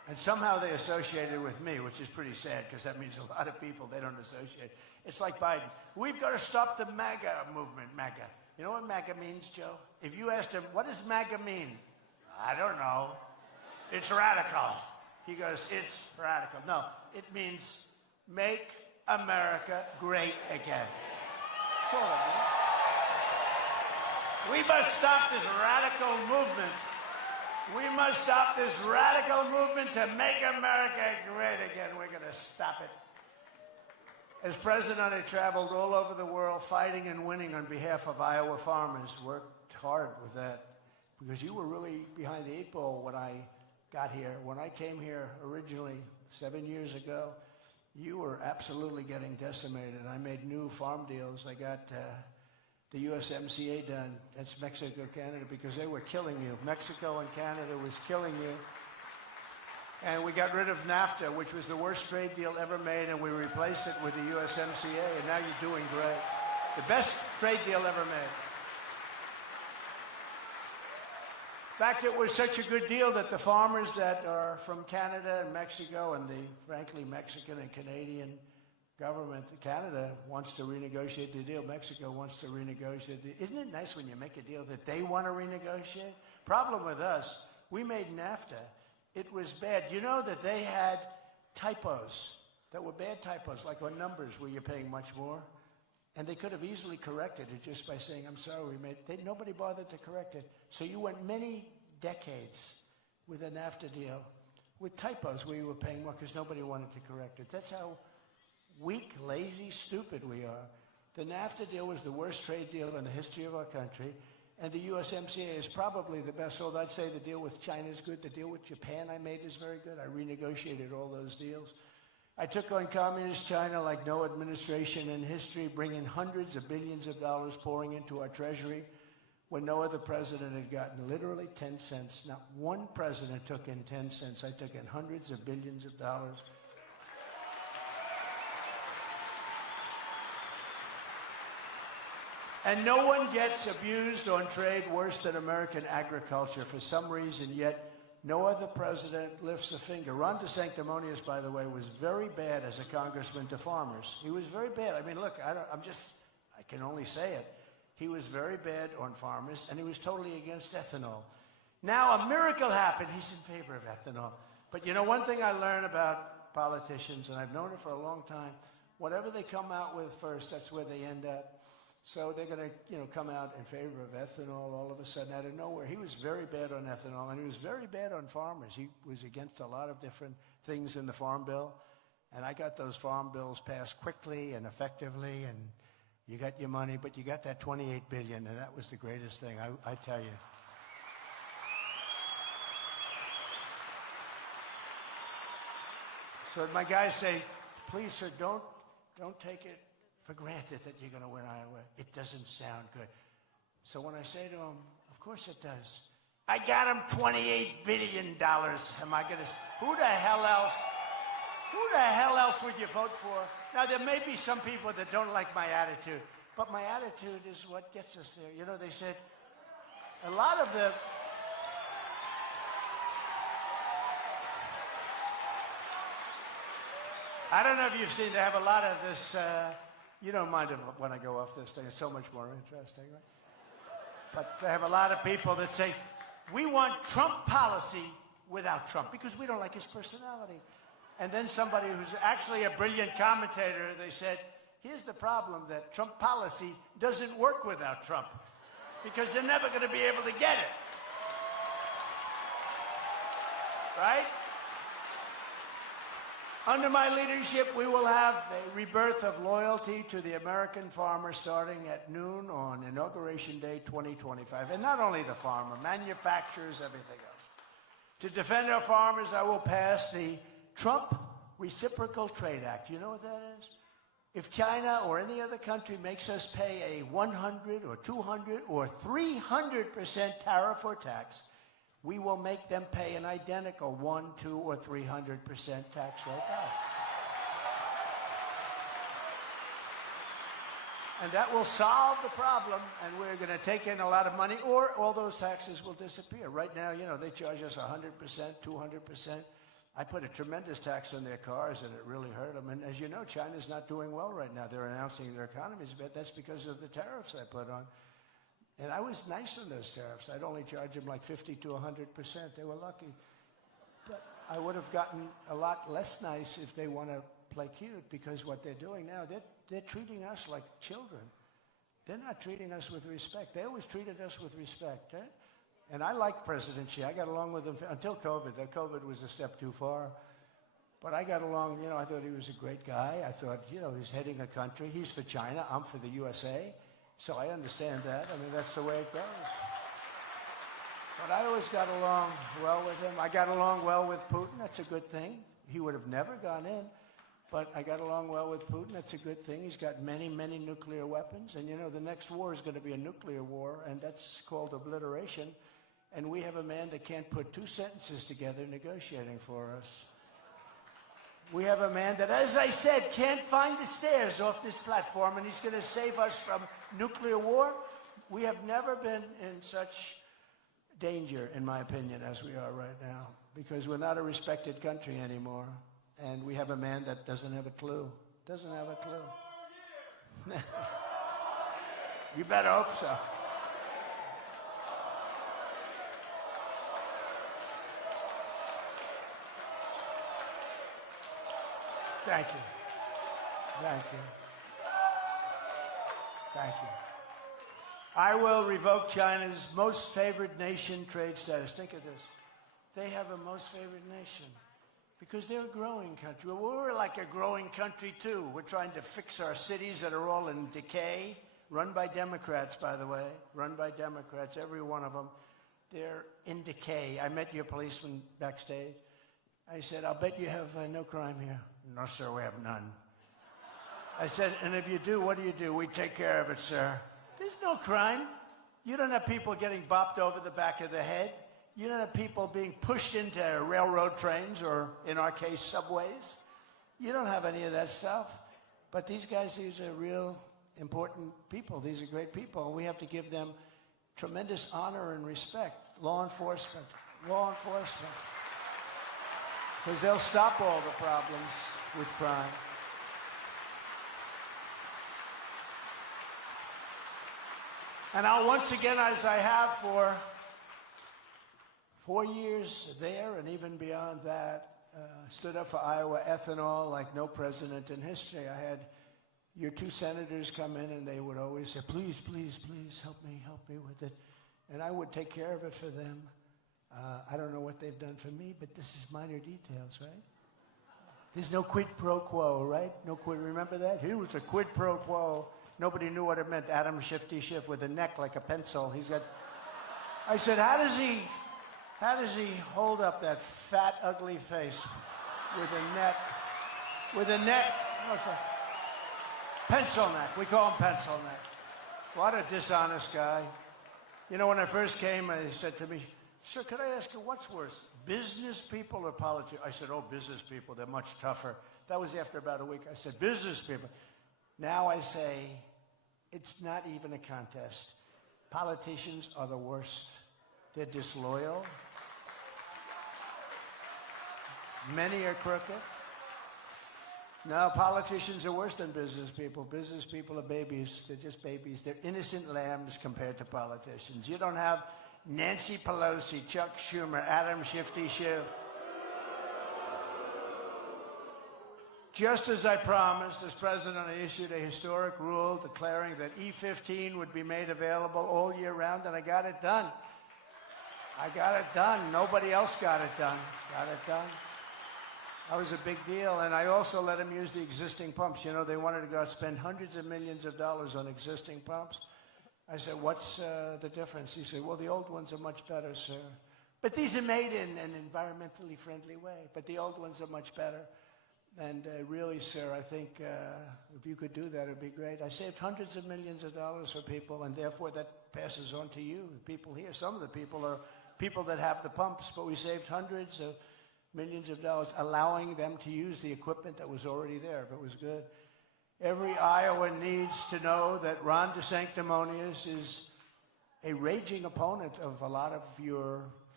And somehow they associated with me, which is pretty sad because that means a lot of people they don't associate. It's like Biden. We've got to stop the MAGA movement, MAGA. You know what MAGA means, Joe? If you asked him, what does MAGA mean? I don't know. It's radical. He goes, it's radical. No, it means make America great again. That's all it means. We must stop this radical movement. We must stop this radical movement to make America great again. We're going to stop it. As president, I traveled all over the world fighting and winning on behalf of Iowa farmers. Worked hard with that because you were really behind the 8 ball when I got here. When I came here originally 7 years ago, you were absolutely getting decimated. I made new farm deals. I got the USMCA done. That's Mexico, Canada, because they were killing you. Mexico and Canada was killing you. And we got rid of NAFTA, which was the worst trade deal ever made, and we replaced it with the USMCA, and now you're doing great. The best trade deal ever made. In fact, it was such a good deal that the farmers that are from Canada and Mexico and the, frankly, Mexican and Canadian government, Canada wants to renegotiate the deal. Mexico wants to renegotiate the deal. Isn't it nice when you make a deal that they want to renegotiate? Problem with us, we made NAFTA. It was bad. You know that they had typos that were bad typos, like on numbers where you're paying much more. And they could have easily corrected it just by saying, I'm sorry, nobody bothered to correct it. So you went many decades with a NAFTA deal with typos where you were paying more because nobody wanted to correct it. That's how weak, lazy, stupid we are. The NAFTA deal was the worst trade deal in the history of our country, and the USMCA is probably the best. Although I'd say the deal with China is good. The deal with Japan I made is very good. I renegotiated all those deals. I took on communist China like no administration in history, bringing hundreds of billions of dollars pouring into our treasury when no other president had gotten literally 10 cents. Not one president took in 10 cents. I took in hundreds of billions of dollars. And no one gets abused on trade worse than American agriculture for some reason, yet no other president lifts a finger. Ron DeSanctimonious, by the way, was very bad as a congressman to farmers. He was very bad. I mean, look, I can only say it. He was very bad on farmers, and he was totally against ethanol. Now a miracle happened. He's in favor of ethanol. But you know, one thing I learned about politicians, and I've known it for a long time, whatever they come out with first, that's where they end up. So they're going to, come out in favor of ethanol all of a sudden out of nowhere. He was very bad on ethanol, and he was very bad on farmers. He was against a lot of different things in the Farm Bill, and I got those Farm Bills passed quickly and effectively, and you got your money, but you got that $28 billion, and that was the greatest thing, I tell you. So my guys say, please, sir, don't take it for granted that you're going to win Iowa. It doesn't sound good. So when I say to him, of course it does. I got him $28 billion. Am I going to, who the hell else would you vote for? Now, there may be some people that don't like my attitude, but my attitude is what gets us there. You know, they said, a lot of the, I don't know if you've seen, they have a lot of this, you don't mind it when I go off this thing. It's so much more interesting, right? But they have a lot of people that say, we want Trump policy without Trump because we don't like his personality. And then somebody who's actually a brilliant commentator, they said, here's the problem, that Trump policy doesn't work without Trump because they're never going to be able to get it. Right? Under my leadership, we will have a rebirth of loyalty to the American farmer starting at noon on Inauguration Day 2025. And not only the farmer, manufacturers, everything else. To defend our farmers, I will pass the Trump Reciprocal Trade Act. You know what that is? If China or any other country makes us pay a 100 or 200 or 300% tariff or tax, we will make them pay an identical 1, 2, or 300% tax rate back. And that will solve the problem, and we're going to take in a lot of money, or all those taxes will disappear. Right now, they charge us 100%, 200%. I put a tremendous tax on their cars, and it really hurt them. And as you know, China's not doing well right now. They're announcing their economy's bad. That's because of the tariffs I put on. And I was nice on those tariffs. I'd only charge them like 50 to 100%. They were lucky. But I would have gotten a lot less nice if they want to play cute, because what they're doing now, they're treating us like children. They're not treating us with respect. They always treated us with respect, right? And I like President Xi. I got along with him until COVID. COVID was a step too far. But I got along, I thought he was a great guy. I thought, he's heading a country. He's for China. I'm for the USA. So I understand that. I mean, that's the way it goes. But I always got along well with him. I got along well with Putin. That's a good thing. He would have never gone in. But I got along well with Putin. That's a good thing. He's got many, many nuclear weapons. And, the next war is going to be a nuclear war, and that's called obliteration. And we have a man that can't put two sentences together negotiating for us. We have a man that, as I said, can't find the stairs off this platform, and he's going to save us from nuclear war. We have never been in such danger, in my opinion, as we are right now, because we're not a respected country anymore. And we have a man that doesn't have a clue. Doesn't have a clue. You better hope so. Thank you. Thank you. Thank you. I will revoke China's most favored nation trade status. Think of this. They have a most favored nation because they're a growing country. Well, we're like a growing country, too. We're trying to fix our cities that are all in decay, run by Democrats, by the way, run by Democrats, every one of them. They're in decay. I met your policeman backstage. I said, I'll bet you have no crime here. No, sir, we have none. I said, and if you do, what do? We take care of it, sir. There's no crime. You don't have people getting bopped over the back of the head. You don't have people being pushed into railroad trains or, in our case, subways. You don't have any of that stuff. But these guys, these are real important people. These are great people, and we have to give them tremendous honor and respect. Law enforcement. Because they'll stop all the problems with crime. And I'll once again, as I have for 4 years there and even beyond that, stood up for Iowa ethanol like no president in history. I had your two senators come in and they would always say, please, please, please help me with it. And I would take care of it for them. I don't know what they've done for me, but this is minor details, right? There's no quid pro quo, right? No quid. Remember that? He was a quid pro quo. Nobody knew what it meant. Adam Shifty Schiff with a neck like a pencil. He's got. I said, how does he hold up that fat, ugly face with a neck? With a neck. What's that? Pencil neck. We call him pencil neck. What a dishonest guy. When I first came, he said to me, sir, could I ask you, what's worse, business people or politicians? I said, business people, they're much tougher. That was after about a week. I said, business people. Now I say, it's not even a contest. Politicians are the worst. They're disloyal. Many are crooked. No, politicians are worse than business people. Business people are babies. They're just babies. They're innocent lambs compared to politicians. You don't have Nancy Pelosi, Chuck Schumer, Adam Shifty Schiff. Just as I promised, as president, I issued a historic rule declaring that E-15 would be made available all year round, and I got it done. Nobody else got it done. That was a big deal, and I also let them use the existing pumps. They wanted to go spend hundreds of millions of dollars on existing pumps. I said, what's the difference? He said, well, the old ones are much better, sir. But these are made in an environmentally friendly way. But the old ones are much better. And really, sir, I think if you could do that, it would be great. I saved hundreds of millions of dollars for people, and therefore that passes on to you, the people here. Some of the people are people that have the pumps, but we saved hundreds of millions of dollars, allowing them to use the equipment that was already there, if it was good. Every Iowan needs to know that Ron DeSanctimonious is a raging opponent of a lot of your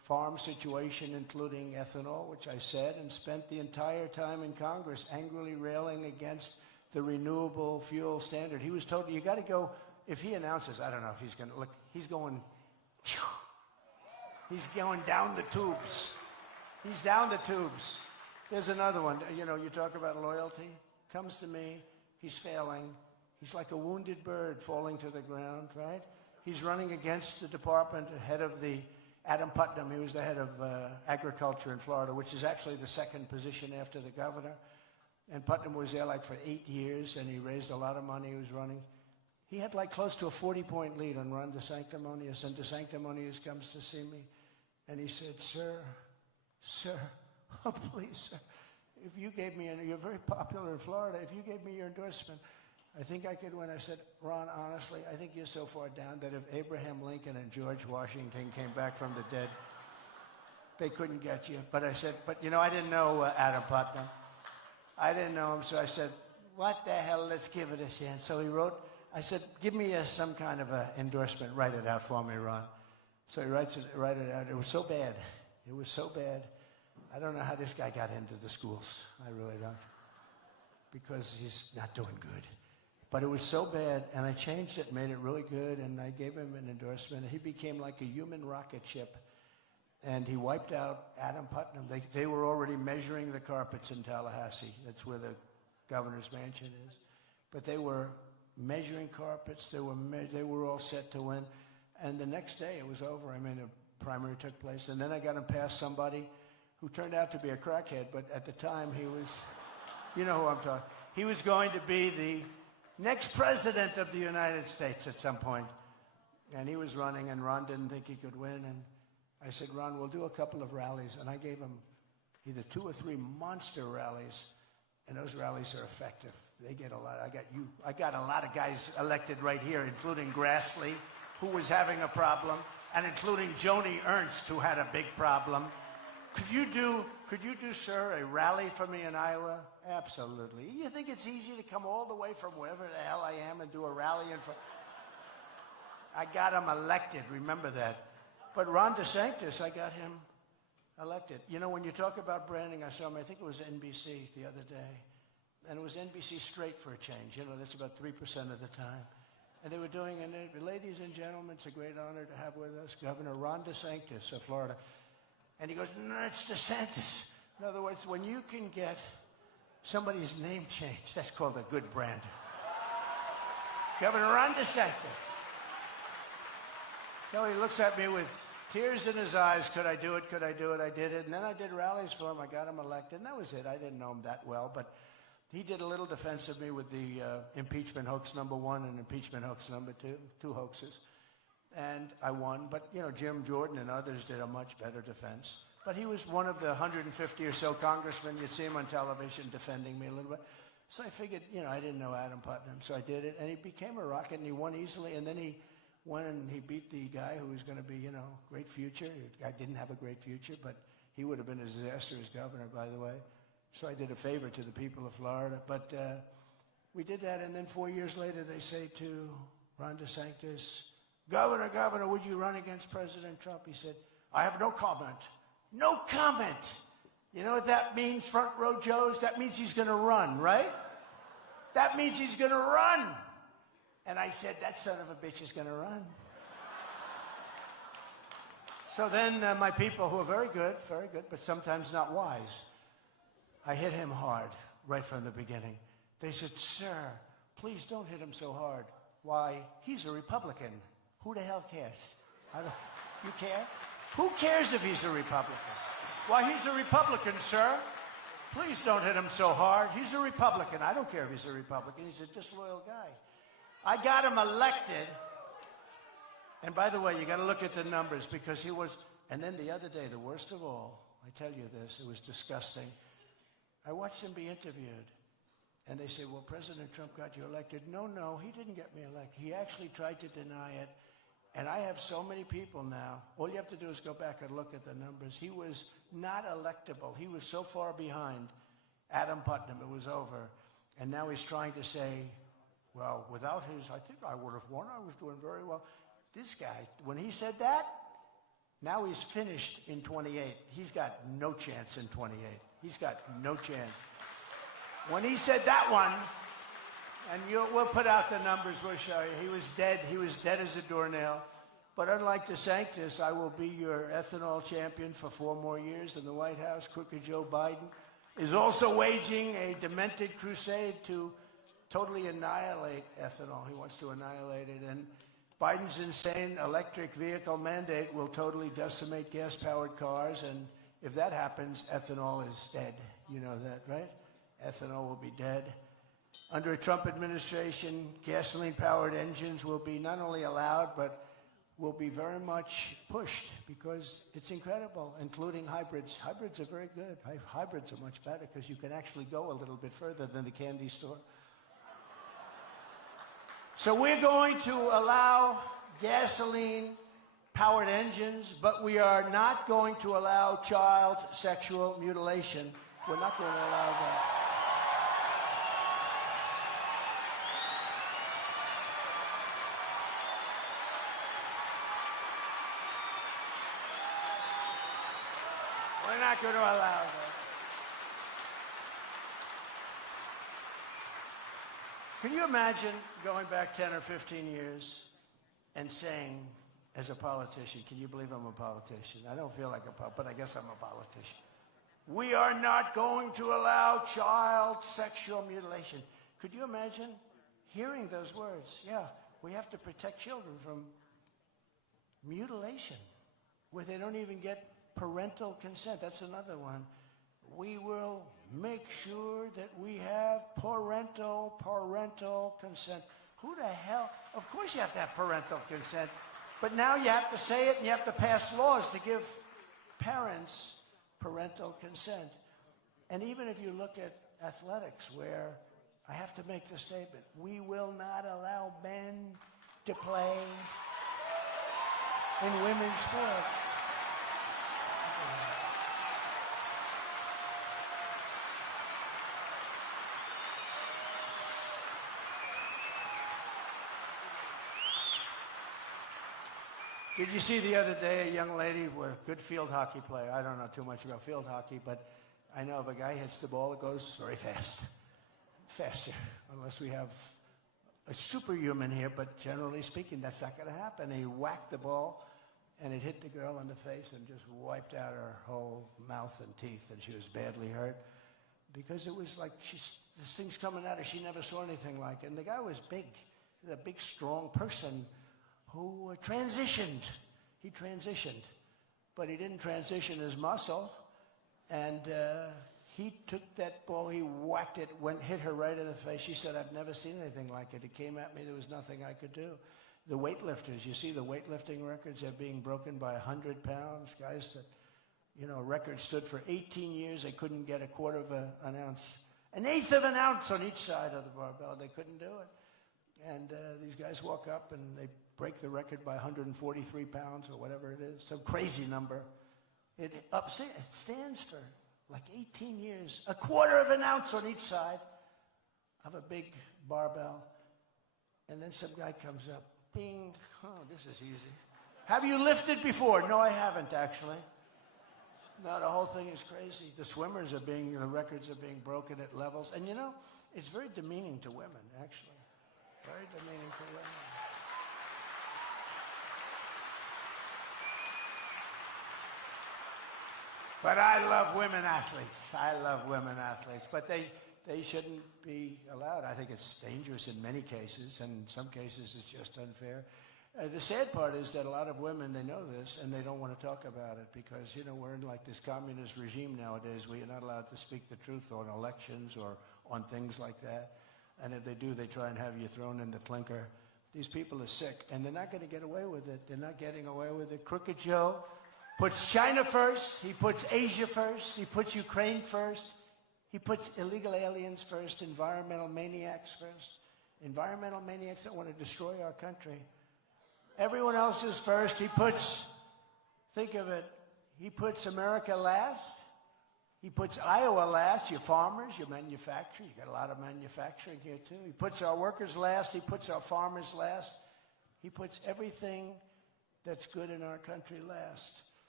farm situation, including ethanol, which I said, and spent the entire time in Congress angrily railing against the renewable fuel standard. He was told, you got to go, if he announces, I don't know if he's going to look, he's going down the tubes. He's down the tubes. There's another one. You know, you talk about loyalty. Comes to me. He's failing. He's like a wounded bird falling to the ground, right? He's running against the department head of the Adam Putnam. He was the head of agriculture in Florida, which is actually the second position after the governor. And Putnam was there like for 8 years, and he raised a lot of money. He was running. He had like close to a 40-point lead on Ron DeSanctimonious, and DeSanctimonious comes to see me, and he said, sir, oh, please, sir, if you gave me, you're very popular in Florida, if you gave me your endorsement, I think I could win. I said, Ron, honestly, I think you're so far down that if Abraham Lincoln and George Washington came back from the dead, they couldn't get you. But I said, but you know, I didn't know Adam Putnam. I didn't know him, so I said, what the hell, let's give it a chance. So he wrote, I said, give me some kind of endorsement, write it out for me, Ron. So he writes it out. It was so bad. It was so bad. I don't know how this guy got into the schools. I really don't. Because he's not doing good. But it was so bad, and I changed it, made it really good, and I gave him an endorsement. He became like a human rocket ship, and he wiped out Adam Putnam. They were already measuring the carpets in Tallahassee. That's where the governor's mansion is. But they were measuring carpets. They were all set to win. And the next day, it was over. I mean, the primary took place. And then I got him past somebody who turned out to be a crackhead, but at the time he was, you know who I'm talking. He was going to be the next president of the United States at some point. And he was running, and Ron didn't think he could win. And I said, Ron, we'll do a couple of rallies. And I gave him either 2 or 3 monster rallies, and those rallies are effective. They get a lot. I got a lot of guys elected right here, including Grassley, who was having a problem, and including Joni Ernst, who had a big problem. Could you do, sir, a rally for me in Iowa? Absolutely. You think it's easy to come all the way from wherever the hell I am and do a rally in front? I got him elected, remember that. But Ron DeSantis, I got him elected. You know, when you talk about branding, I saw him, I think it was NBC the other day. And it was NBC straight for a change. You know, that's about 3% of the time. And they were doing, and ladies and gentlemen, it's a great honor to have with us Governor Ron DeSantis of Florida. And he goes, no, it's DeSantis. In other words, when you can get somebody's name changed, that's called a good brand. Governor Ron DeSantis. So he looks at me with tears in his eyes. Could I do it? Could I do it? I did it. And then I did rallies for him. I got him elected. And that was it. I didn't know him that well. But he did a little defense of me with the impeachment hoax #1 and impeachment hoax #2, 2 hoaxes. And I won. But, you know, Jim Jordan and others did a much better defense. But he was one of the 150 or so congressmen. You'd see him on television defending me a little bit. So I figured, you know, I didn't know Adam Putnam. So I did it. And he became a rocket, and he won easily. And then he went and he beat the guy who was going to be, you know, great future. The guy didn't have a great future, but he would have been a disaster as governor, by the way. So I did a favor to the people of Florida. But we did that, and then 4 years later they say to Ron DeSantis, Governor, would you run against President Trump? He said, I have no comment. No comment. You know what that means, front row Joes? That means he's going to run, right? That means he's going to run. And I said, that son of a bitch is going to run. So then my people, who are very good, but sometimes not wise, I hit him hard right from the beginning. They said, sir, please don't hit him so hard. Why? He's a Republican. Who the hell cares? You care? Who cares if he's a Republican? Why, he's a Republican, sir. Please don't hit him so hard. He's a Republican. I don't care if he's a Republican. He's a disloyal guy. I got him elected. And by the way, you got to look at the numbers because he was, and then the other day, the worst of all, I tell you this, it was disgusting. I watched him be interviewed. And they say, well, President Trump got you elected. No, he didn't get me elected. He actually tried to deny it. And I have so many people now. All you have to do is go back and look at the numbers. He was not electable. He was so far behind Adam Putnam, it was over. And now he's trying to say, well, without his, I think I would have won. I was doing very well. This guy, when he said that, Now he's finished in 28. He's got no chance in 28. He's got no chance. When he said that one, and we'll put out the numbers, we'll show you. He was dead. He was dead as a doornail. But unlike DeSantis, I will be your ethanol champion for 4 more years in the White House. Crooked Joe Biden is also waging a demented crusade to totally annihilate ethanol. He wants to annihilate it. And Biden's insane electric vehicle mandate will totally decimate gas-powered cars. And if that happens, ethanol is dead. You know that, right? Ethanol will be dead. Under a Trump administration, gasoline-powered engines will be not only allowed, but will be very much pushed because it's incredible, including hybrids. Hybrids are very good. Hybrids are much better because you can actually go a little bit further than the candy store. So we're going to allow gasoline-powered engines, but we are not going to allow child sexual mutilation. We're not going to allow that. We're not going to allow that. Can you imagine going back 10 or 15 years and saying, as a politician, can you believe I'm a politician? I don't feel like a politician, but I guess I'm a politician. We are not going to allow child sexual mutilation. Could you imagine hearing those words? Yeah, we have to protect children from mutilation, where they don't even get parental consent. That's another one. We will make sure that we have parental consent. Who the hell? Of course you have to have parental consent. But now you have to say it and you have to pass laws to give parents parental consent. And even if you look at athletics, where I have to make the statement, we will not allow men to play in women's sports. Did you see the other day a young lady, a good field hockey player? I don't know too much about field hockey, but I know if a guy hits the ball, it goes very fast. Faster, unless we have a superhuman here, but generally speaking, that's not going to happen. He whacked the ball, and it hit the girl in the face and just wiped out her whole mouth and teeth, and she was badly hurt because it was like this thing's coming at her. She never saw anything like it. And the guy was big. He was a big, strong person who transitioned. He transitioned, but he didn't transition his muscle. And he took that ball, he whacked it, hit her right in the face. She said, I've never seen anything like it. It came at me, there was nothing I could do. The weightlifters, you see the weightlifting records are being broken by 100 pounds. Guys that, record stood for 18 years. They couldn't get a quarter of an ounce, an eighth of an ounce on each side of the barbell. They couldn't do it. And these guys walk up and they break the record by 143 pounds or whatever it is, some crazy number. It stands for like 18 years, a quarter of an ounce on each side of a big barbell. And then some guy comes up, bing, oh, this is easy. Have you lifted before? No, I haven't actually. No, the whole thing is crazy. The records are being broken at levels. And it's very demeaning to women, actually. Very demeaning to women. But I love women athletes. I love women athletes. But they shouldn't be allowed. I think it's dangerous in many cases, and in some cases it's just unfair. The sad part is that a lot of women, they know this, and they don't want to talk about it because, we're in like this communist regime nowadays where you're not allowed to speak the truth on elections or on things like that. And if they do, they try and have you thrown in the clinker. These people are sick, and they're not going to get away with it. They're not getting away with it. Crooked Joe puts China first. He puts Asia first. He puts Ukraine first. He puts illegal aliens first, environmental maniacs first. Environmental maniacs that want to destroy our country. Everyone else is first. He puts, think of it, he puts America last. He puts Iowa last, your farmers, your manufacturers. You got a lot of manufacturing here too. He puts our workers last. He puts our farmers last. He puts everything that's good in our country last.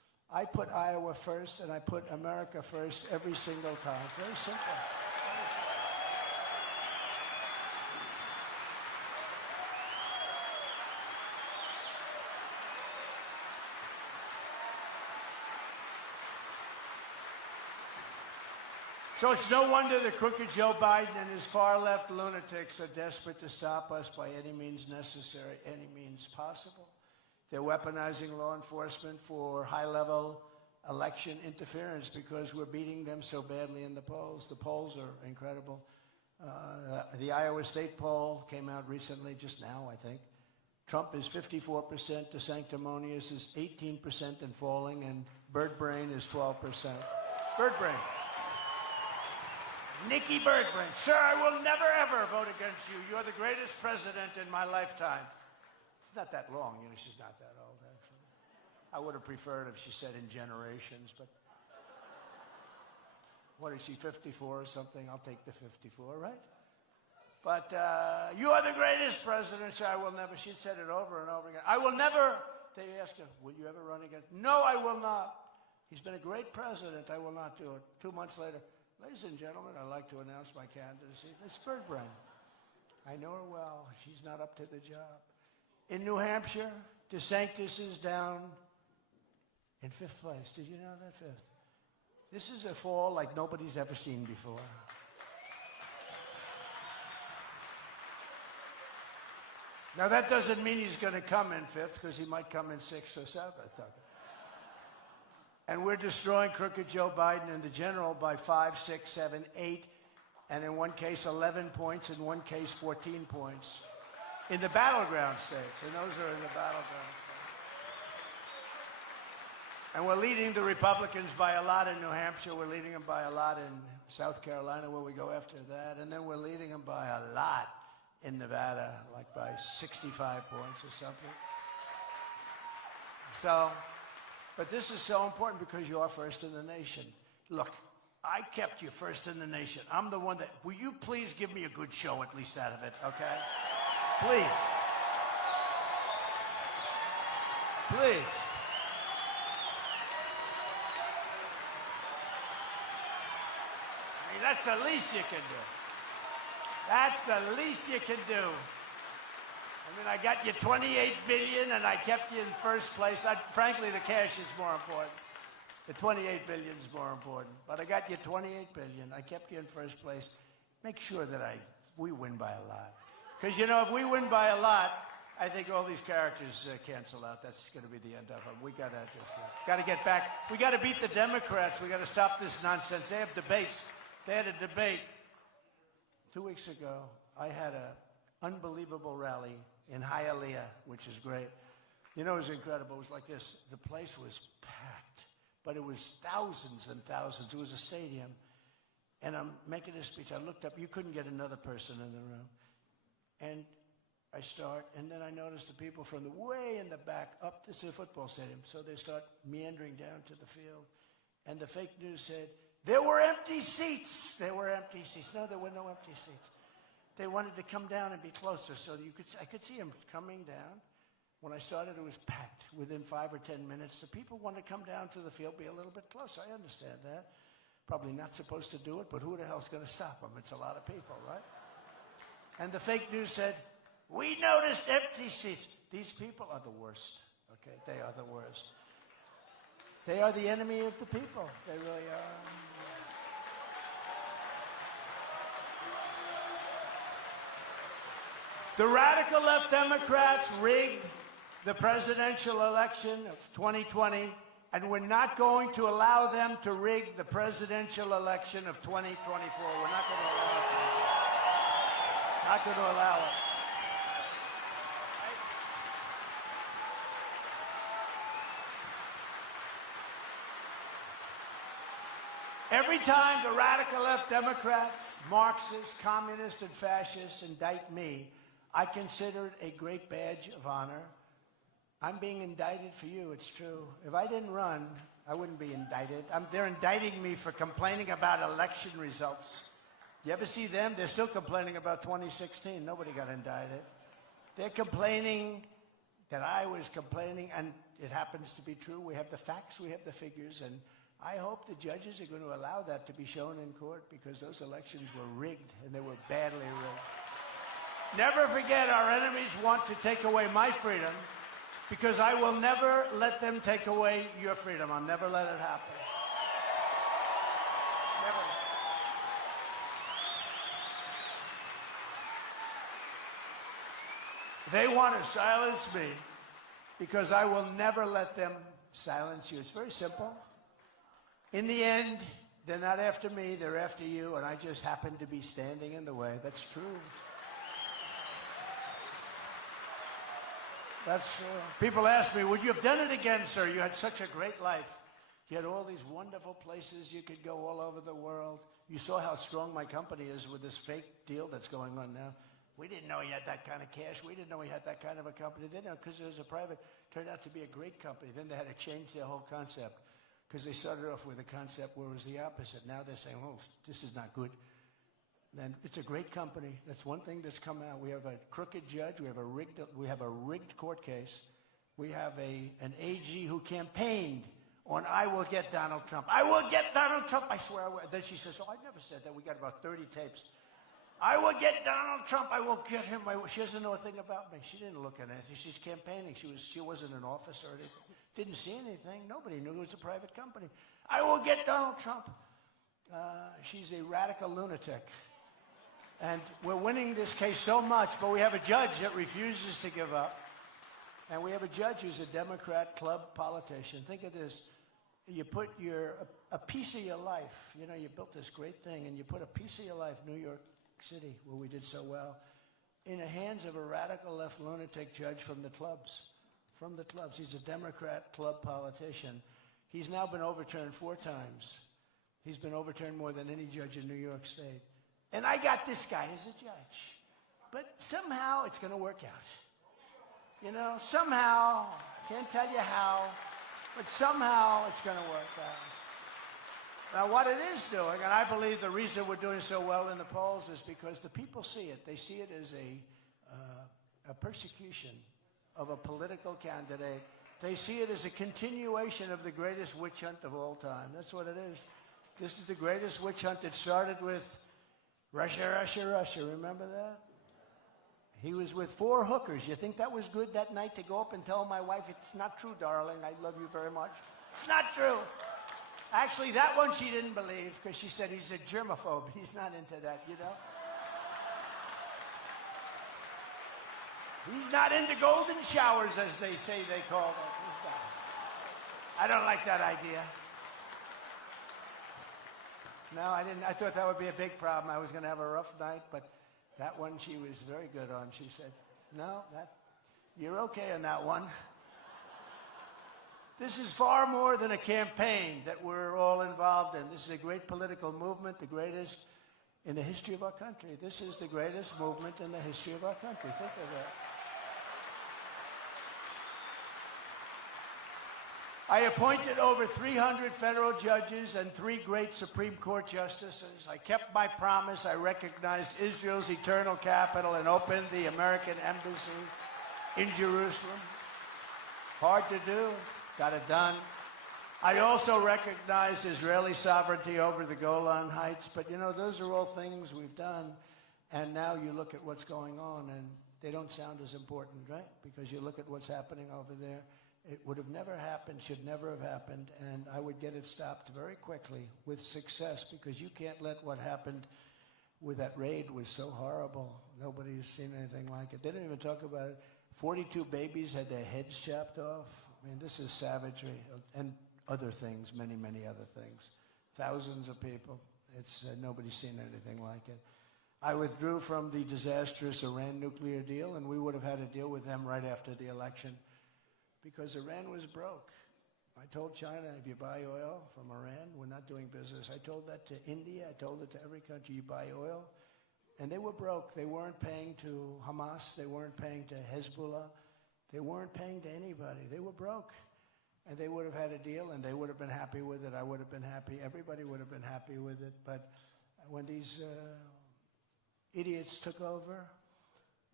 I put Iowa first, and I put America first every single time. It's very simple. Very simple. So it's no wonder the crooked Joe Biden and his far-left lunatics are desperate to stop us by any means necessary, any means possible. They're weaponizing law enforcement for high-level election interference because we're beating them so badly in the polls. The polls are incredible. The Iowa State poll came out recently, just now, I think. Trump is 54%, DeSanctimonious is 18% and falling, and Bird Brain is 12%. Bird Brain. Nikki Birdbrain, sir, I will never, ever vote against you. You're the greatest president in my lifetime. It's not that long, you know, she's not that old, actually. I would have preferred if she said in generations, but what is she, 54 or something? I'll take the 54, right? But you are the greatest president, sir, I will never. She'd said it over and over again. I will never, they asked her, will you ever run again? No, I will not. He's been a great president, I will not do it. 2 months later, ladies and gentlemen, I'd like to announce my candidacy. It's Bird Brain. I know her well. She's not up to the job. In New Hampshire, DeSantis is down in 5th place. Did you know that? 5th. This is a fall like nobody's ever seen before. Now, that doesn't mean he's going to come in 5th, because he might come in 6th or 7th. And we're destroying crooked Joe Biden in the general by 5, 6, 7, 8, and in one case 11 points, in one case 14 points. In the battleground states, and those are in the battleground states. And we're leading the Republicans by a lot in New Hampshire. We're leading them by a lot in South Carolina, where we go after that. And then we're leading them by a lot in Nevada, like by 65 points or something. So, but this is so important because you are first in the nation. Look, I kept you first in the nation. I'm the one that, will you please give me a good show at least out of it, okay? Please. Please. I mean, that's the least you can do. That's the least you can do. I mean, I got you 28 billion and I kept you in first place. Frankly, the cash is more important. The 28 billion is more important. But I got you 28 billion. I kept you in first place. Make sure that we win by a lot. Because, you know, if we win by a lot, I think all these characters cancel out. That's going to be the end of them. We got to get back. We got to beat the Democrats. We got to stop this nonsense. They have debates. They had a debate 2 weeks ago. I had an unbelievable rally in Hialeah, which is great. You know, it was incredible. It was like this. The place was packed, but it was thousands and thousands. It was a stadium. And I'm making this speech. I looked up. You couldn't get another person in the room. And I start, and then I notice the people from the way in the back up. This is a football stadium. So they start meandering down to the field. And the fake news said, there were empty seats. There were empty seats. No, there were no empty seats. They wanted to come down and be closer, so I could see them coming down. When I started, it was packed. Within 5 or 10 minutes, the people want to come down to the field, be a little bit closer. I understand that. Probably not supposed to do it, but who the hell's going to stop them? It's a lot of people, right? And the fake news said, we noticed empty seats. These people are the worst, okay? They are the worst. They are the enemy of the people. They really are. The radical left Democrats rigged the presidential election of 2020, and we're not going to allow them to rig the presidential election of 2024. We're not going to allow it. Not going to allow it. Every time the radical left Democrats, Marxists, communists, and fascists indict me, I consider it a great badge of honor. I'm being indicted for you, it's true. If I didn't run, I wouldn't be indicted. They're indicting me for complaining about election results. You ever see them? They're still complaining about 2016. Nobody got indicted. They're complaining that I was complaining, and it happens to be true. We have the facts, we have the figures, and I hope the judges are going to allow that to be shown in court, because those elections were rigged, and they were badly rigged. Never forget, our enemies want to take away my freedom, because I will never let them take away your freedom. I'll never let it happen. Never. They want to silence me, because I will never let them silence you. It's very simple. In the end, they're not after me, they're after you, and I just happen to be standing in the way. That's true. That's true. People ask me, would you have done it again, sir? You had such a great life. You had all these wonderful places you could go all over the world. You saw how strong my company is with this fake deal that's going on now. We didn't know he had that kind of cash. We didn't know he had that kind of a company. They didn't know, because it was a private, turned out to be a great company. Then they had to change their whole concept, because they started off with a concept where it was the opposite. Now they're saying, oh, this is not good. Then it's a great company. That's one thing that's come out. We have a crooked judge. We have a rigged court case. We have an AG who campaigned on, I will get Donald Trump. I will get Donald Trump. I swear I will. Then she says, oh, I never said that. We got about 30 tapes. I will get Donald Trump. I will get him. She doesn't know a thing about me. She didn't look at anything. She's campaigning. She wasn't in office or anything. Didn't see anything. Nobody knew it was a private company. I will get Donald Trump. She's a radical lunatic. And we're winning this case so much, but we have a judge that refuses to give up. And we have a judge who's a Democrat club politician. Think of this. You put a piece of your life, you know, you built this great thing, and you put a piece of your life, New York City, where we did so well, in the hands of a radical left lunatic judge from the clubs. From the clubs. He's a Democrat club politician. He's now been overturned 4 times. He's been overturned more than any judge in New York State. And I got this guy as a judge. But somehow it's going to work out. You know, somehow, can't tell you how, but somehow it's going to work out. Now, what it is doing, and I believe the reason we're doing so well in the polls is because the people see it. They see it as a persecution of a political candidate. They see it as a continuation of the greatest witch hunt of all time. That's what it is. This is the greatest witch hunt. It started with Russia, Russia, Russia. Remember that? He was with 4 hookers. You think that was good that night to go up and tell my wife, it's not true, darling, I love you very much? It's not true. Actually, that one she didn't believe, because she said he's a germaphobe. He's not into that, you know? He's not into golden showers, as they say they call them. He's not. I don't like that idea. No, I didn't. I thought that would be a big problem. I was going to have a rough night, but that one she was very good on. She said, no, you're okay on that one. This is far more than a campaign that we're all involved in. This is a great political movement, the greatest in the history of our country. This is the greatest movement in the history of our country. Think of that. I appointed over 300 federal judges and 3 great Supreme Court justices. I kept my promise. I recognized Israel's eternal capital and opened the American embassy in Jerusalem. Hard to do. Got it done. I also recognized Israeli sovereignty over the Golan Heights. But, you know, those are all things we've done. And now you look at what's going on, and they don't sound as important, right? Because you look at what's happening over there. It would have never happened, should never have happened, and I would get it stopped very quickly with success, because you can't let what happened with that raid was so horrible. Nobody's seen anything like it. They didn't even talk about it. 42 babies had their heads chopped off. I mean, this is savagery, and other things, many, many other things. Thousands of people. It's nobody's seen anything like it. I withdrew from the disastrous Iran nuclear deal, and we would have had a deal with them right after the election, because Iran was broke. I told China, if you buy oil from Iran, we're not doing business. I told that to India. I told it to every country. You buy oil. And they were broke. They weren't paying to Hamas. They weren't paying to Hezbollah. They weren't paying to anybody. They were broke. And they would have had a deal, and they would have been happy with it. I would have been happy. Everybody would have been happy with it. But when these idiots took over,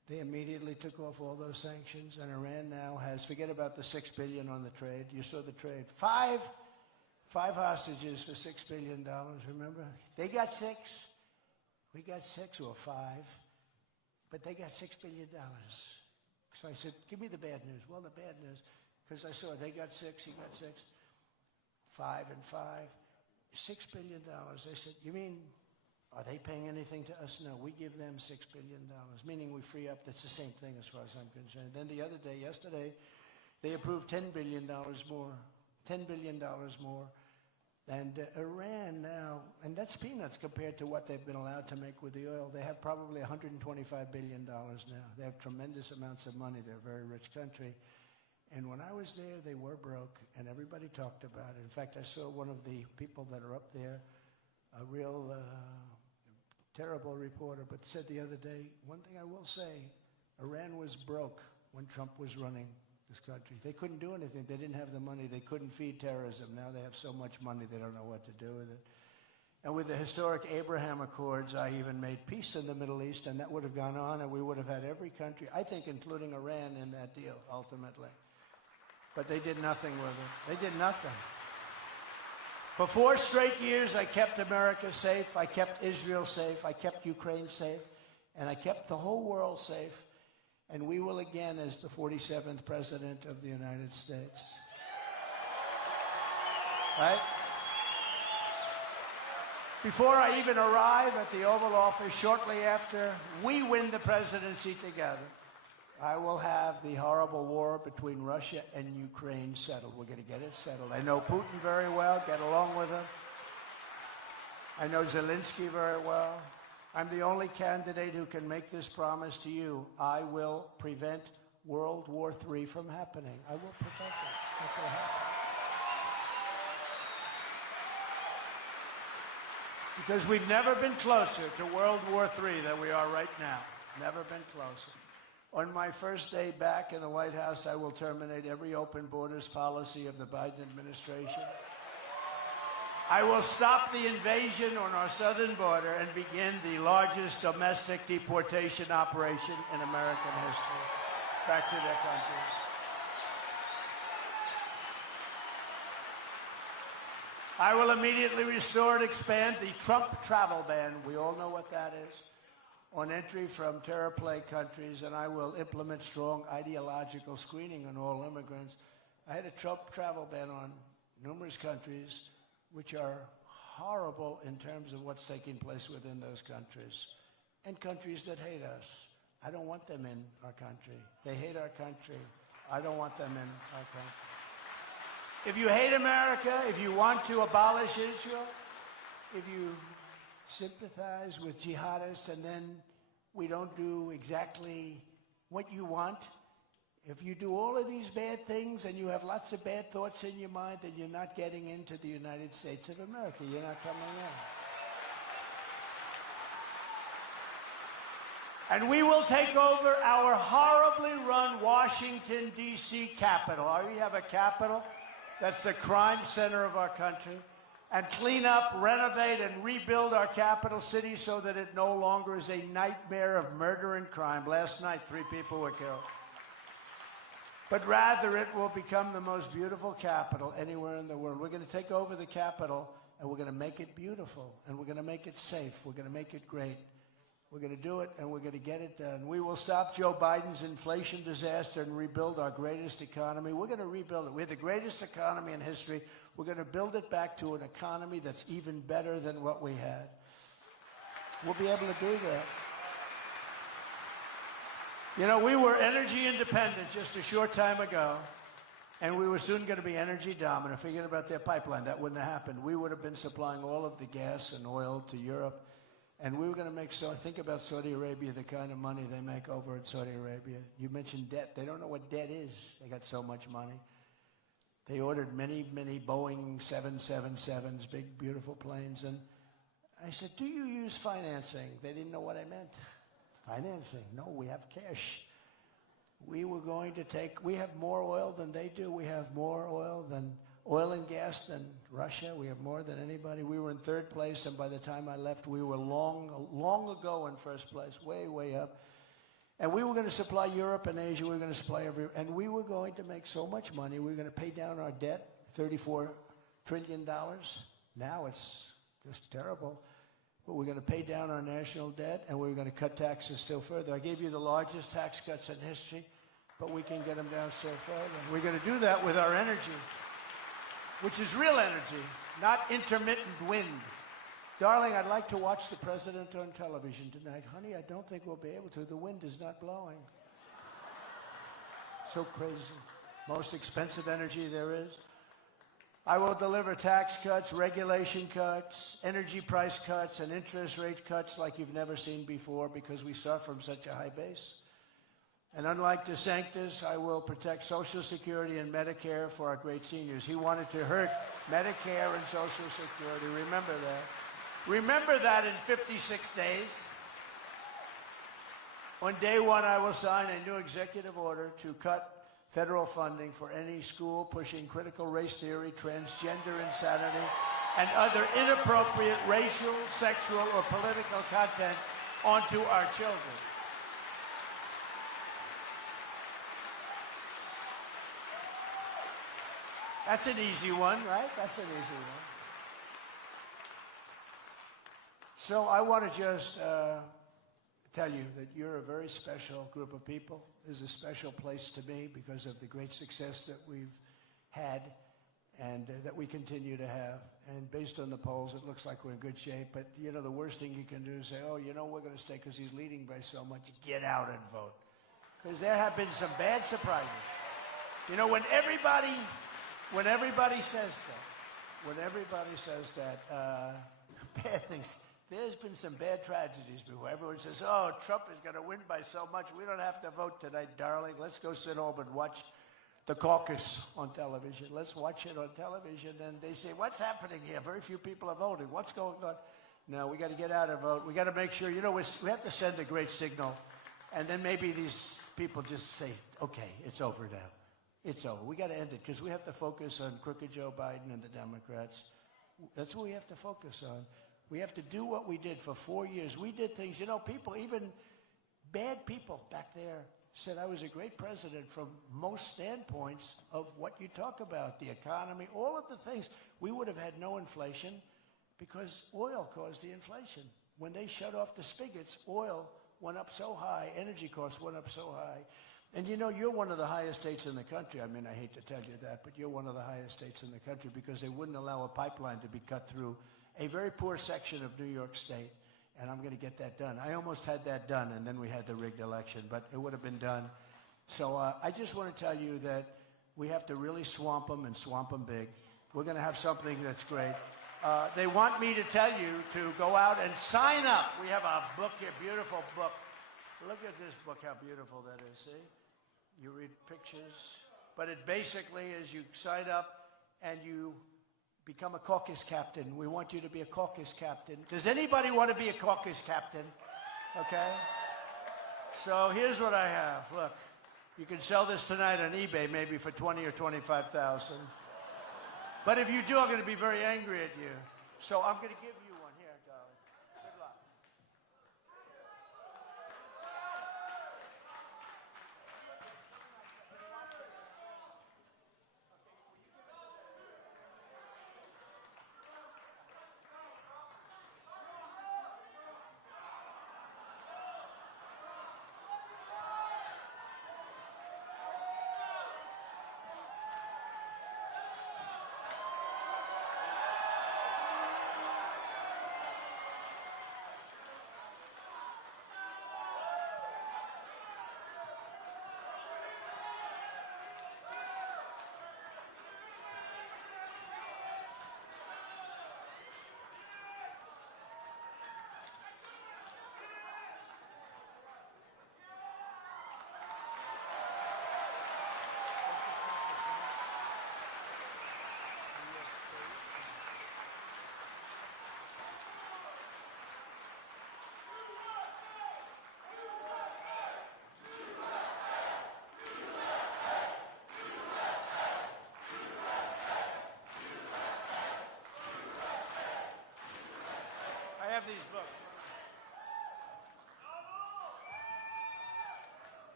They immediately took off all those sanctions, and Iran now has, forget about the $6 billion on the trade. You saw the trade. Five hostages for $6 billion, remember? They got 6. We got 6 or 5. But they got $6 billion. So I said, give me the bad news. Well, the bad news, because I saw they got 6, he got 6. 5 and 5. $6 billion. They said, you mean, are they paying anything to us? No, we give them $6 billion, meaning we free up. That's the same thing as far as I'm concerned. Then the other day, yesterday, they approved $10 billion more. $10 billion more. And Iran now, and that's peanuts compared to what they've been allowed to make with the oil. They have probably $125 billion now. They have tremendous amounts of money. They're a very rich country. And when I was there, they were broke, and everybody talked about it. In fact, I saw one of the people that are up there, a real terrible reporter, but said the other day, one thing I will say, Iran was broke when Trump was running this country. They couldn't do anything. They didn't have the money. They couldn't feed terrorism. Now they have so much money, they don't know what to do with it. And with the historic Abraham Accords, I even made peace in the Middle East, and that would have gone on, and we would have had every country, I think including Iran, in that deal, ultimately. But they did nothing with it. They did nothing. For 4 straight years, I kept America safe. I kept Israel safe. I kept Ukraine safe. And I kept the whole world safe. And we will again as the 47th President of the United States. Right? Before I even arrive at the Oval Office, shortly after we win the presidency together, I will have the horrible war between Russia and Ukraine settled. We're going to get it settled. I know Putin very well, get along with him. I know Zelensky very well. I'm the only candidate who can make this promise to you. I will prevent World War III from happening. I will prevent it. It will happen. Because we've never been closer to World War III than we are right now. Never been closer. On my first day back in the White House, I will terminate every open borders policy of the Biden administration. I will stop the invasion on our southern border and begin the largest domestic deportation operation in American history back to their country. I will immediately restore and expand the Trump travel ban. We all know what that is. On entry from terror plagued countries, and I will implement strong ideological screening on all immigrants. I had a Trump travel ban on numerous countries, which are horrible in terms of what's taking place within those countries, and countries that hate us. I don't want them in our country. They hate our country. I don't want them in our country. If you hate America, if you want to abolish Israel, if you sympathize with jihadists and then we don't do exactly what you want, if you do all of these bad things and you have lots of bad thoughts in your mind, then you're not getting into the United States of America. You're not coming in. And we will take over our horribly run Washington, D.C. Capitol. We have a capital that's the crime center of our country. And clean up, renovate, and rebuild our capital city so that it no longer is a nightmare of murder and crime. Last night, 3 people were killed. But rather, it will become the most beautiful capital anywhere in the world. We're going to take over the capital, and we're going to make it beautiful, and we're going to make it safe. We're going to make it great. We're going to do it, and we're going to get it done. We will stop Joe Biden's inflation disaster and rebuild our greatest economy. We're going to rebuild it. We have the greatest economy in history. We're going to build it back to an economy that's even better than what we had. We'll be able to do that. You know, we were energy independent just a short time ago, and we were soon going to be energy dominant. Forget about their pipeline. That wouldn't have happened. We would have been supplying all of the gas and oil to Europe. And we were going to make, so think about Saudi Arabia, the kind of money they make over in Saudi Arabia. You mentioned debt. They don't know what debt is. They got so much money. They ordered many, many Boeing 777s, big, beautiful planes. And I said, do you use financing? They didn't know what I meant. Financing? No, we have cash. We were going to take, we have more oil than they do. We have more oil and gas than Russia. We have more than anybody. We were in 3rd place, and by the time I left, we were long ago in 1st place, way, way up. And we were going to supply Europe and Asia. We were going to supply and we were going to make so much money. We were going to pay down our debt, $34 trillion. Now it's just terrible. But we're going to pay down our national debt, and we're going to cut taxes still further. I gave you the largest tax cuts in history, but we can get them down still further. We're going to do that with our energy, which is real energy, not intermittent wind. Darling, I'd like to watch the president on television tonight. Honey, I don't think we'll be able to. The wind is not blowing. So crazy. Most expensive energy there is. I will deliver tax cuts, regulation cuts, energy price cuts, and interest rate cuts like you've never seen before because we start from such a high base. And unlike DeSantis, I will protect Social Security and Medicare for our great seniors. He wanted to hurt Medicare and Social Security. Remember that. Remember that in 56 days. On day one, I will sign a new executive order to cut federal funding for any school pushing critical race theory, transgender insanity, and other inappropriate racial, sexual, or political content onto our children. That's an easy one, right? That's an easy one. So I want to just tell you that you're a very special group of people. This is a special place to me because of the great success that we've had and that we continue to have. And based on the polls, it looks like we're in good shape. But, you know, the worst thing you can do is say, oh, you know, we're going to stay because he's leading by so much. Get out and vote. Because there have been some bad surprises. You know, when everybody says that, bad things. There's been some bad tragedies before. Everyone says, oh, Trump is going to win by so much. We don't have to vote tonight, darling. Let's go sit home and watch the caucus on television. Let's watch it on television. And they say, what's happening here? Very few people are voting. What's going on? No, we got to get out and vote. We got to make sure, you know, we have to send a great signal. And then maybe these people just say, okay, it's over now. It's over. We got to end it because we have to focus on crooked Joe Biden and the Democrats. That's what we have to focus on. We have to do what we did for 4 years. We did things, you know, people, even bad people back there said I was a great president from most standpoints of what you talk about, the economy, all of the things. We would have had no inflation because oil caused the inflation. When they shut off the spigots, oil went up so high, energy costs went up so high. And you know, you're one of the highest states in the country. I mean, I hate to tell you that, but you're one of the highest states in the country because they wouldn't allow a pipeline to be cut through a very poor section of New York State, and I'm going to get that done. I almost had that done, and then we had the rigged election, but it would have been done. So I just want to tell you that we have to really swamp them and swamp them big. We're going to have something that's great. They want me to tell you to go out and sign up. We have a book here, beautiful book. Look at this book, how beautiful that is, see? You read pictures, but it basically is you sign up and you become a caucus captain. We want you to be a caucus captain. Does anybody want to be a caucus captain? Okay? So here's what I have. Look, you can sell this tonight on eBay maybe for $20,000 or $25,000. But if you do, I'm going to be very angry at you. So I'm going to give you one here, darling. Good luck. I have these books.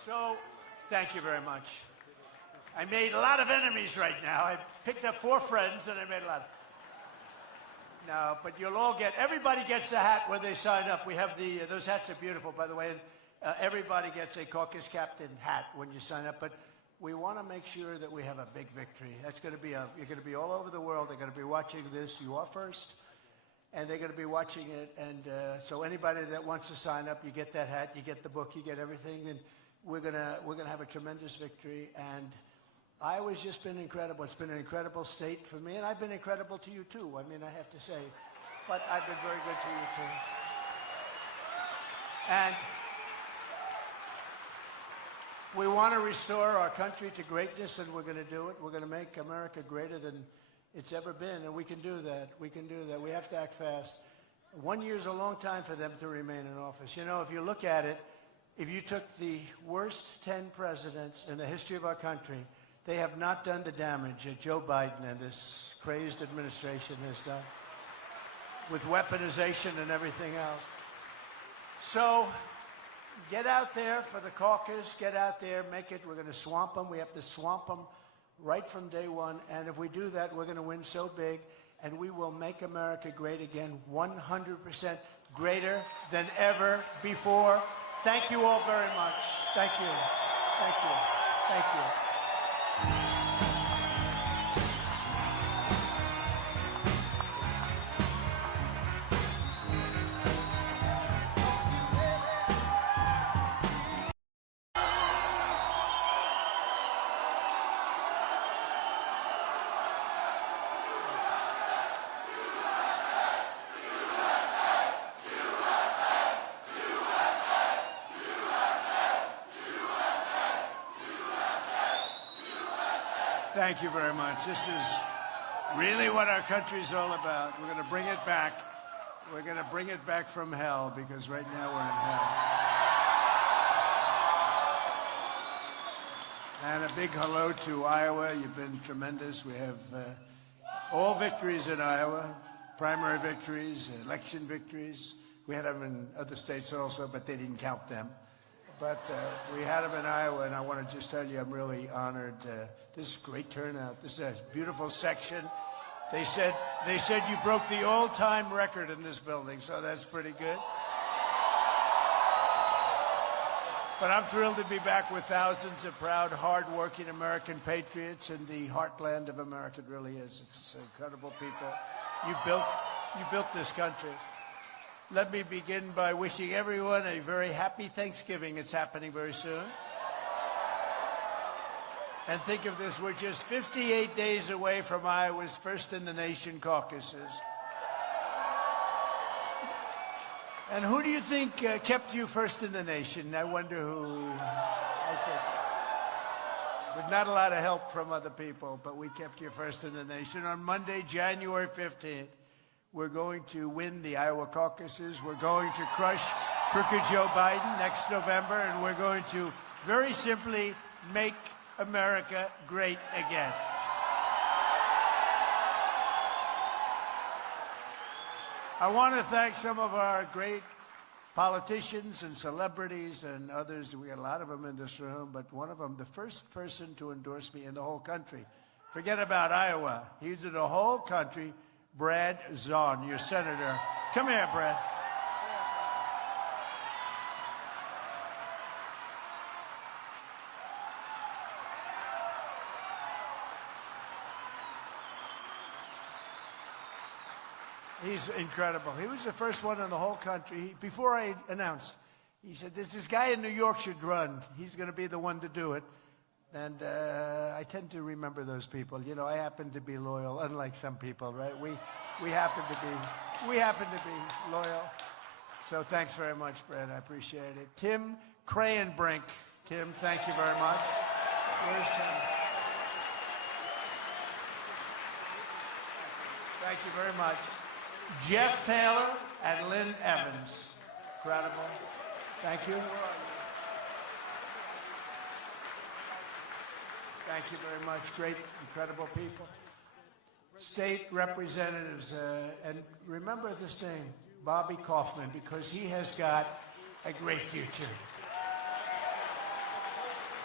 So, thank you very much. I made a lot of enemies right now. I picked up 4 friends and I made a lot. No, but you'll all get, everybody gets a hat when they sign up. We have those hats are beautiful, by the way. And, everybody gets a caucus captain hat when you sign up. But we want to make sure that we have a big victory. That's going to be you're going to be all over the world. They're going to be watching this. You are first. And they're going to be watching it. And so anybody that wants to sign up, you get that hat, you get the book, you get everything. And we're going to have a tremendous victory. And Iowa's just been incredible. It's been an incredible state for me, and I've been incredible to you, too. I mean, I have to say. But I've been very good to you, too. And we want to restore our country to greatness, and we're going to do it. We're going to make America greater than it's ever been, and we can do that. We can do that. We have to act fast. 1 year is a long time for them to remain in office. You know, if you look at it, if you took the worst 10 presidents in the history of our country, they have not done the damage that Joe Biden and this crazed administration has done with weaponization and everything else. So get out there for the caucus. Get out there. Make it. We're going to swamp them. We have to swamp them right from day one. And if we do that, we're going to win so big. And we will make America great again, 100% greater than ever before. Thank you all very much. Thank you. Thank you. Thank you. Thank you very much. This is really what our country's all about. We're going to bring it back. We're going to bring it back from hell, because right now we're in hell. And a big hello to Iowa. You've been tremendous. We have all victories in Iowa, primary victories, election victories. We had them in other states also, but they didn't count them. But we had them in Iowa, and I want to just tell you I'm really honored. This is a great turnout. This is a beautiful section. They said you broke the all-time record in this building, so that's pretty good. But I'm thrilled to be back with thousands of proud, hard-working American patriots in the heartland of America. It really is. It's incredible people. You built this country. Let me begin by wishing everyone a very happy Thanksgiving. It's happening very soon. And think of this, we're just 58 days away from Iowa's first in the nation caucuses. And who do you think kept you first in the nation? I wonder who. I think. With not a lot of help from other people, but we kept you first in the nation. On Monday, January 15th, we're going to win the Iowa caucuses. We're going to crush crooked Joe Biden next November, and we're going to very simply make America great again. I want to thank some of our great politicians and celebrities and others. We got a lot of them in this room, but one of them, the first person to endorse me in the whole country. Forget about Iowa. He's in the whole country. Brad Zahn, your senator. Come here, Brad. He's incredible. He was the first one in the whole country. Before I announced, he said, this guy in New York should run. He's going to be the one to do it. And I tend to remember those people. You know, I happen to be loyal, unlike some people, right? We happen to be loyal. So thanks very much, Brad. I appreciate it. Tim Crayenbrink. Tim, thank you very much. Where's Tim? Thank you very much. Jeff Taylor and Lynn Evans. Incredible. Thank you. Thank you very much. Great, incredible people. State representatives, and remember this name, Bobby Kaufman, because he has got a great future.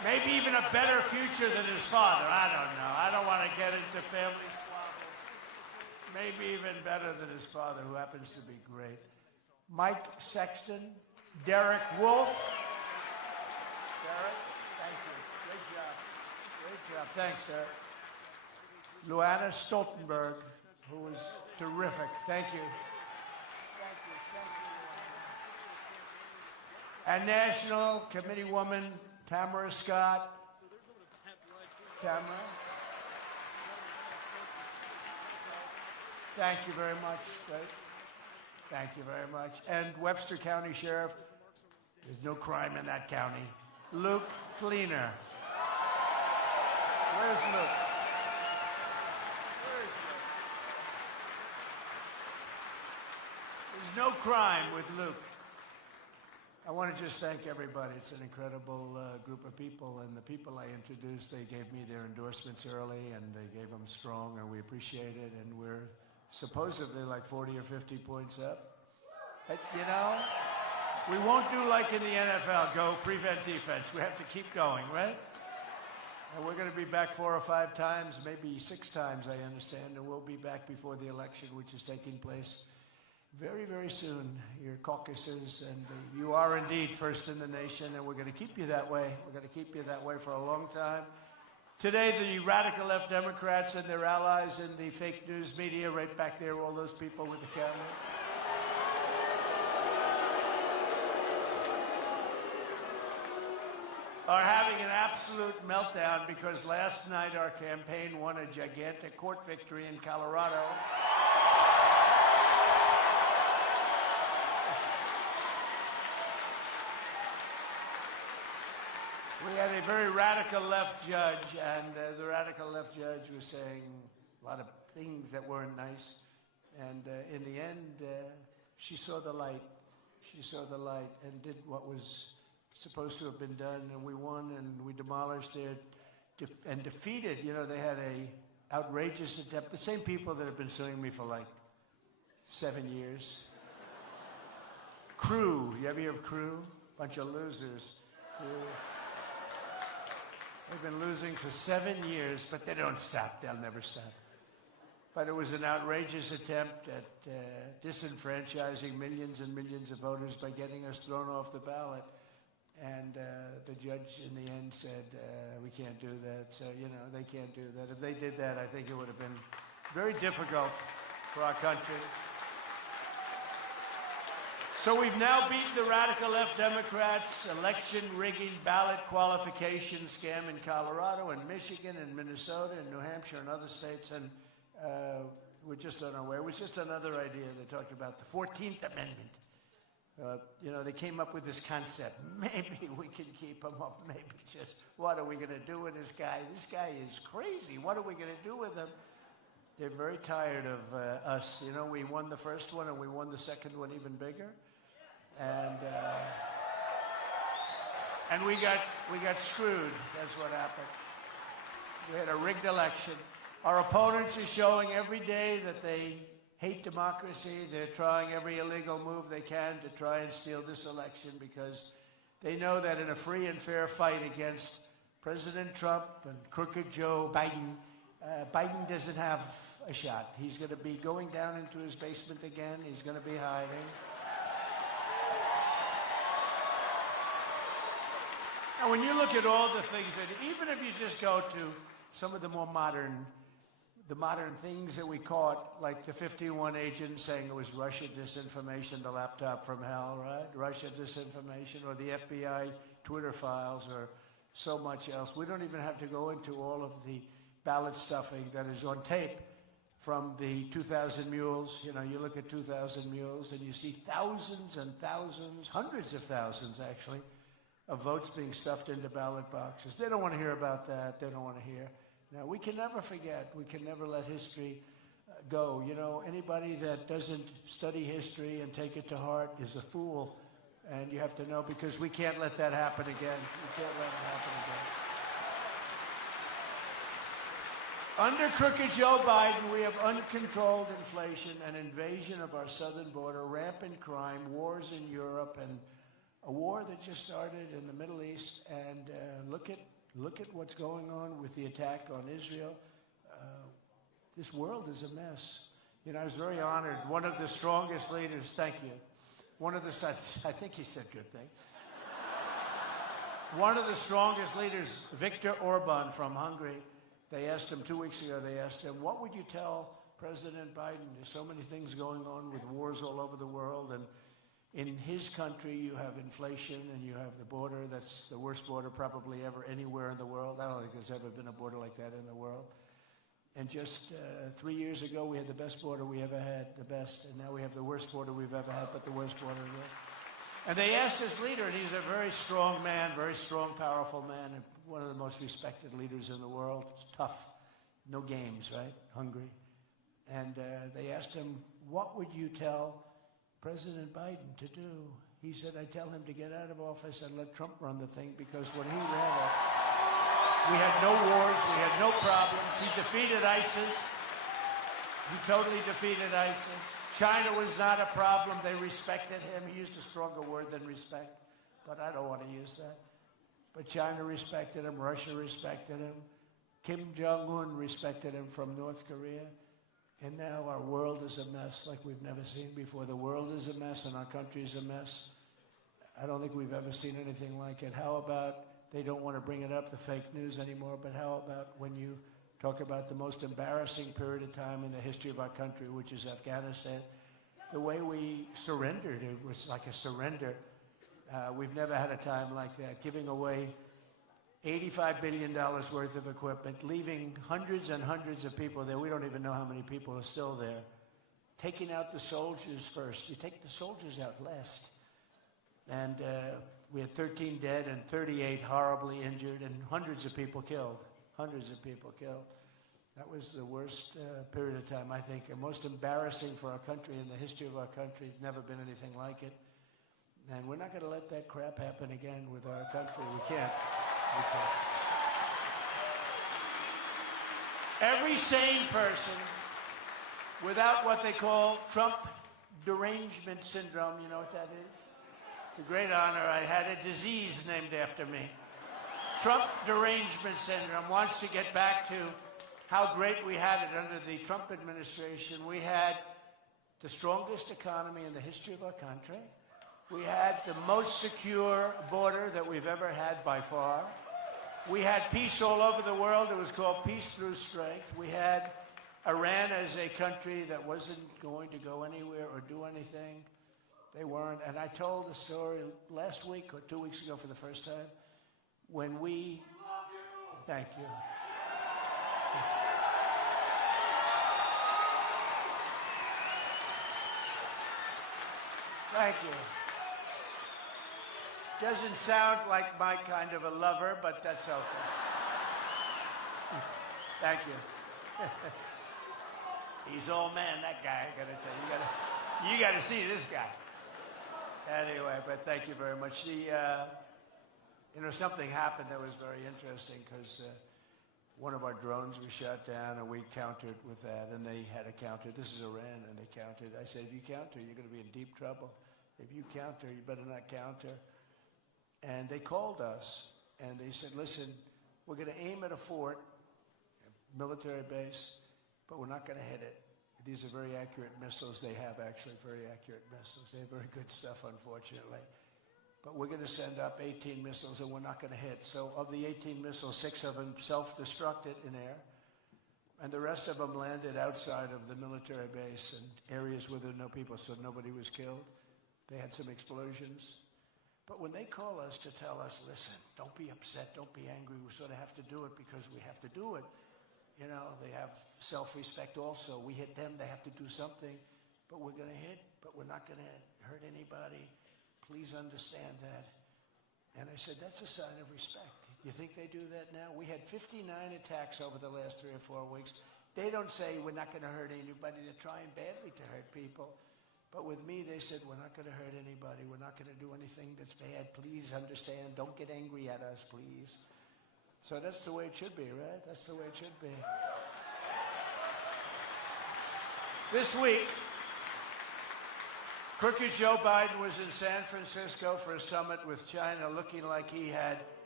Maybe even a better future than his father. I don't know. I don't want to get into family squabbles. Maybe even better than his father, who happens to be great. Mike Sexton, Derek Wolf. Derek, thank you. Great job. Great job. Thanks, Derek. Luana Stoltenberg, who was terrific. Thank you. Thank you. Thank you. And National Committee Woman Tamara Scott. Tamara. Thank you very much. Thank you very much. And Webster County Sheriff. There's no crime in that county. Luke Fleener. Where's Luke? There's no crime with Luke. I want to just thank everybody. It's an incredible group of people, and the people I introduced, they gave me their endorsements early, and they gave them strong, and we appreciate it, and we're supposedly like 40 or 50 points up. But, you know, we won't do like in the NFL, go prevent defense. We have to keep going, right? And we're going to be back 4 or 5 times, maybe 6 times, I understand, and we'll be back before the election, which is taking place very, very soon, your caucuses, and you are indeed first in the nation, and we're going to keep you that way. We're going to keep you that way for a long time. Today, the radical left Democrats and their allies in the fake news media, right back there, all those people with the camera, are having an absolute meltdown because last night our campaign won a gigantic court victory in Colorado. We had a very radical left judge, and the radical left judge was saying a lot of things that weren't nice. And in the end, she saw the light. She saw the light and did what was supposed to have been done, and we won, and we demolished it and defeated. You know, they had a outrageous attempt. The same people that have been suing me for like 7 years. Crew, you ever hear of Crew? Bunch of losers. Crew. They've been losing for 7 years, but they don't stop. They'll never stop. But it was an outrageous attempt at disenfranchising millions and millions of voters by getting us thrown off the ballot. And the judge in the end said, we can't do that. So, you know, they can't do that. If they did that, I think it would have been very difficult for our country. So we've now beaten the radical left Democrats' election rigging ballot qualification scam in Colorado and Michigan and Minnesota and New Hampshire and other states. And we're just on our way. It was just another idea. They talked about the 14th Amendment. You know, they came up with this concept. Maybe we can keep him up. Maybe just, what are we going to do with this guy? This guy is crazy. What are we going to do with him? They're very tired of us. You know, we won the first one, and we won the second one even bigger. And we got screwed. That's what happened. We had a rigged election. Our opponents are showing every day that they hate democracy. They're trying every illegal move they can to try and steal this election because they know that in a free and fair fight against President Trump and crooked Joe Biden, Biden doesn't have a shot. He's going to be going down into his basement again. He's going to be hiding. Now, when you look at all the things, that even if you just go to some of the more modern things that we caught, like the 51 agent saying it was Russia disinformation, the laptop from hell, right? Russia disinformation, or the FBI Twitter files, or so much else. We don't even have to go into all of the ballot stuffing that is on tape from the 2,000 mules. You know, you look at 2,000 mules and you see thousands and thousands, hundreds of thousands actually, of votes being stuffed into ballot boxes. They don't want to hear about that. They don't want to hear. Now, we can never forget. We can never let history go. You know, anybody that doesn't study history and take it to heart is a fool. And you have to know, because we can't let that happen again. We can't let it happen again. Under crooked Joe Biden, we have uncontrolled inflation, an invasion of our southern border, rampant crime, wars in Europe, and a war that just started in the Middle East. And look at Look at what's going on with the attack on Israel. This world is a mess. You know, I was very honored. One of the strongest leaders, thank you. I think he said good thing. One of the strongest leaders, Viktor Orban from Hungary, they asked him 2 weeks ago, they asked him, what would you tell President Biden? There's so many things going on with wars all over the world, and in his country you have inflation and you have the border that's the worst border probably ever anywhere in the world. I don't think there's ever been a border like that in the world. And just 3 years ago, we had the best border we ever had, the best, and now we have the worst border we've ever had, but the worst border ever. And they asked this leader, and he's a very strong man, very strong, powerful man, and one of the most respected leaders in the world. It's tough, no games, right? Hungry. And they asked him, what would you tell President Biden to do? He said, I tell him to get out of office and let Trump run the thing, because when he ran it, we had no wars, we had no problems. He defeated ISIS. He totally defeated ISIS. China was not a problem. They respected him. He used a stronger word than respect, but I don't want to use that. But China respected him. Russia respected him. Kim Jong-un respected him from North Korea. And now our world is a mess like we've never seen before. The world is a mess and our country is a mess. I don't think we've ever seen anything like it. How about, they don't want to bring it up, the fake news anymore, but how about when you talk about the most embarrassing period of time in the history of our country, which is Afghanistan, the way we surrendered, it was like a surrender. We've never had a time like that, giving away $85 billion worth of equipment, leaving hundreds and hundreds of people there. We don't even know how many people are still there. Taking out the soldiers first. You take the soldiers out last. And we had 13 dead and 38 horribly injured and hundreds of people killed. Hundreds of people killed. That was the worst period of time, I think, and most embarrassing for our country in the history of our country. Never been anything like it. And we're not going to let that crap happen again with our country. We can't. We can't. Every sane person without what they call Trump derangement syndrome, you know what that is? It's a great honor. I had a disease named after me. Trump derangement syndrome wants to get back to how great we had it under the Trump administration. We had the strongest economy in the history of our country. We had the most secure border that we've ever had by far. We had peace all over the world. It was called peace through strength. We had Iran as a country that wasn't going to go anywhere or do anything. They weren't. And I told the story last week or 2 weeks ago for the first time when we... Thank you. Thank you. Doesn't sound like my kind of a lover, but that's okay. Thank you. He's all man, that guy. I gotta tell you, you gotta see this guy. Anyway, but thank you very much. You know, something happened that was very interesting because one of our drones was shot down and we countered with that, and they had a counter. This is Iran, and they countered. I said, if you counter, you're going to be in deep trouble. If you counter, you better not counter. And they called us, and they said, listen, we're going to aim at a fort, a military base, but we're not going to hit it. These are very accurate missiles. They have actually very accurate missiles. They have very good stuff, unfortunately. But we're going to send up 18 missiles, and we're not going to hit. So of the 18 missiles, 6 of them self-destructed in air, and the rest of them landed outside of the military base and areas where there were no people, so nobody was killed. They had some explosions. But when they call us to tell us, listen, don't be upset, don't be angry, we sort of have to do it because we have to do it. You know, they have self-respect also. We hit them, they have to do something. But we're going to hit, but we're not going to hurt anybody. Please understand that. And I said, that's a sign of respect. You think they do that now? We had 59 attacks over the last 3 or 4 weeks. They don't say we're not going to hurt anybody. They're trying badly to hurt people. But with me, they said, we're not going to hurt anybody. We're not going to do anything that's bad. Please understand. Don't get angry at us, please. So that's the way it should be, right? That's the way it should be. This week, crooked Joe Biden was in San Francisco for a summit with China, looking like he had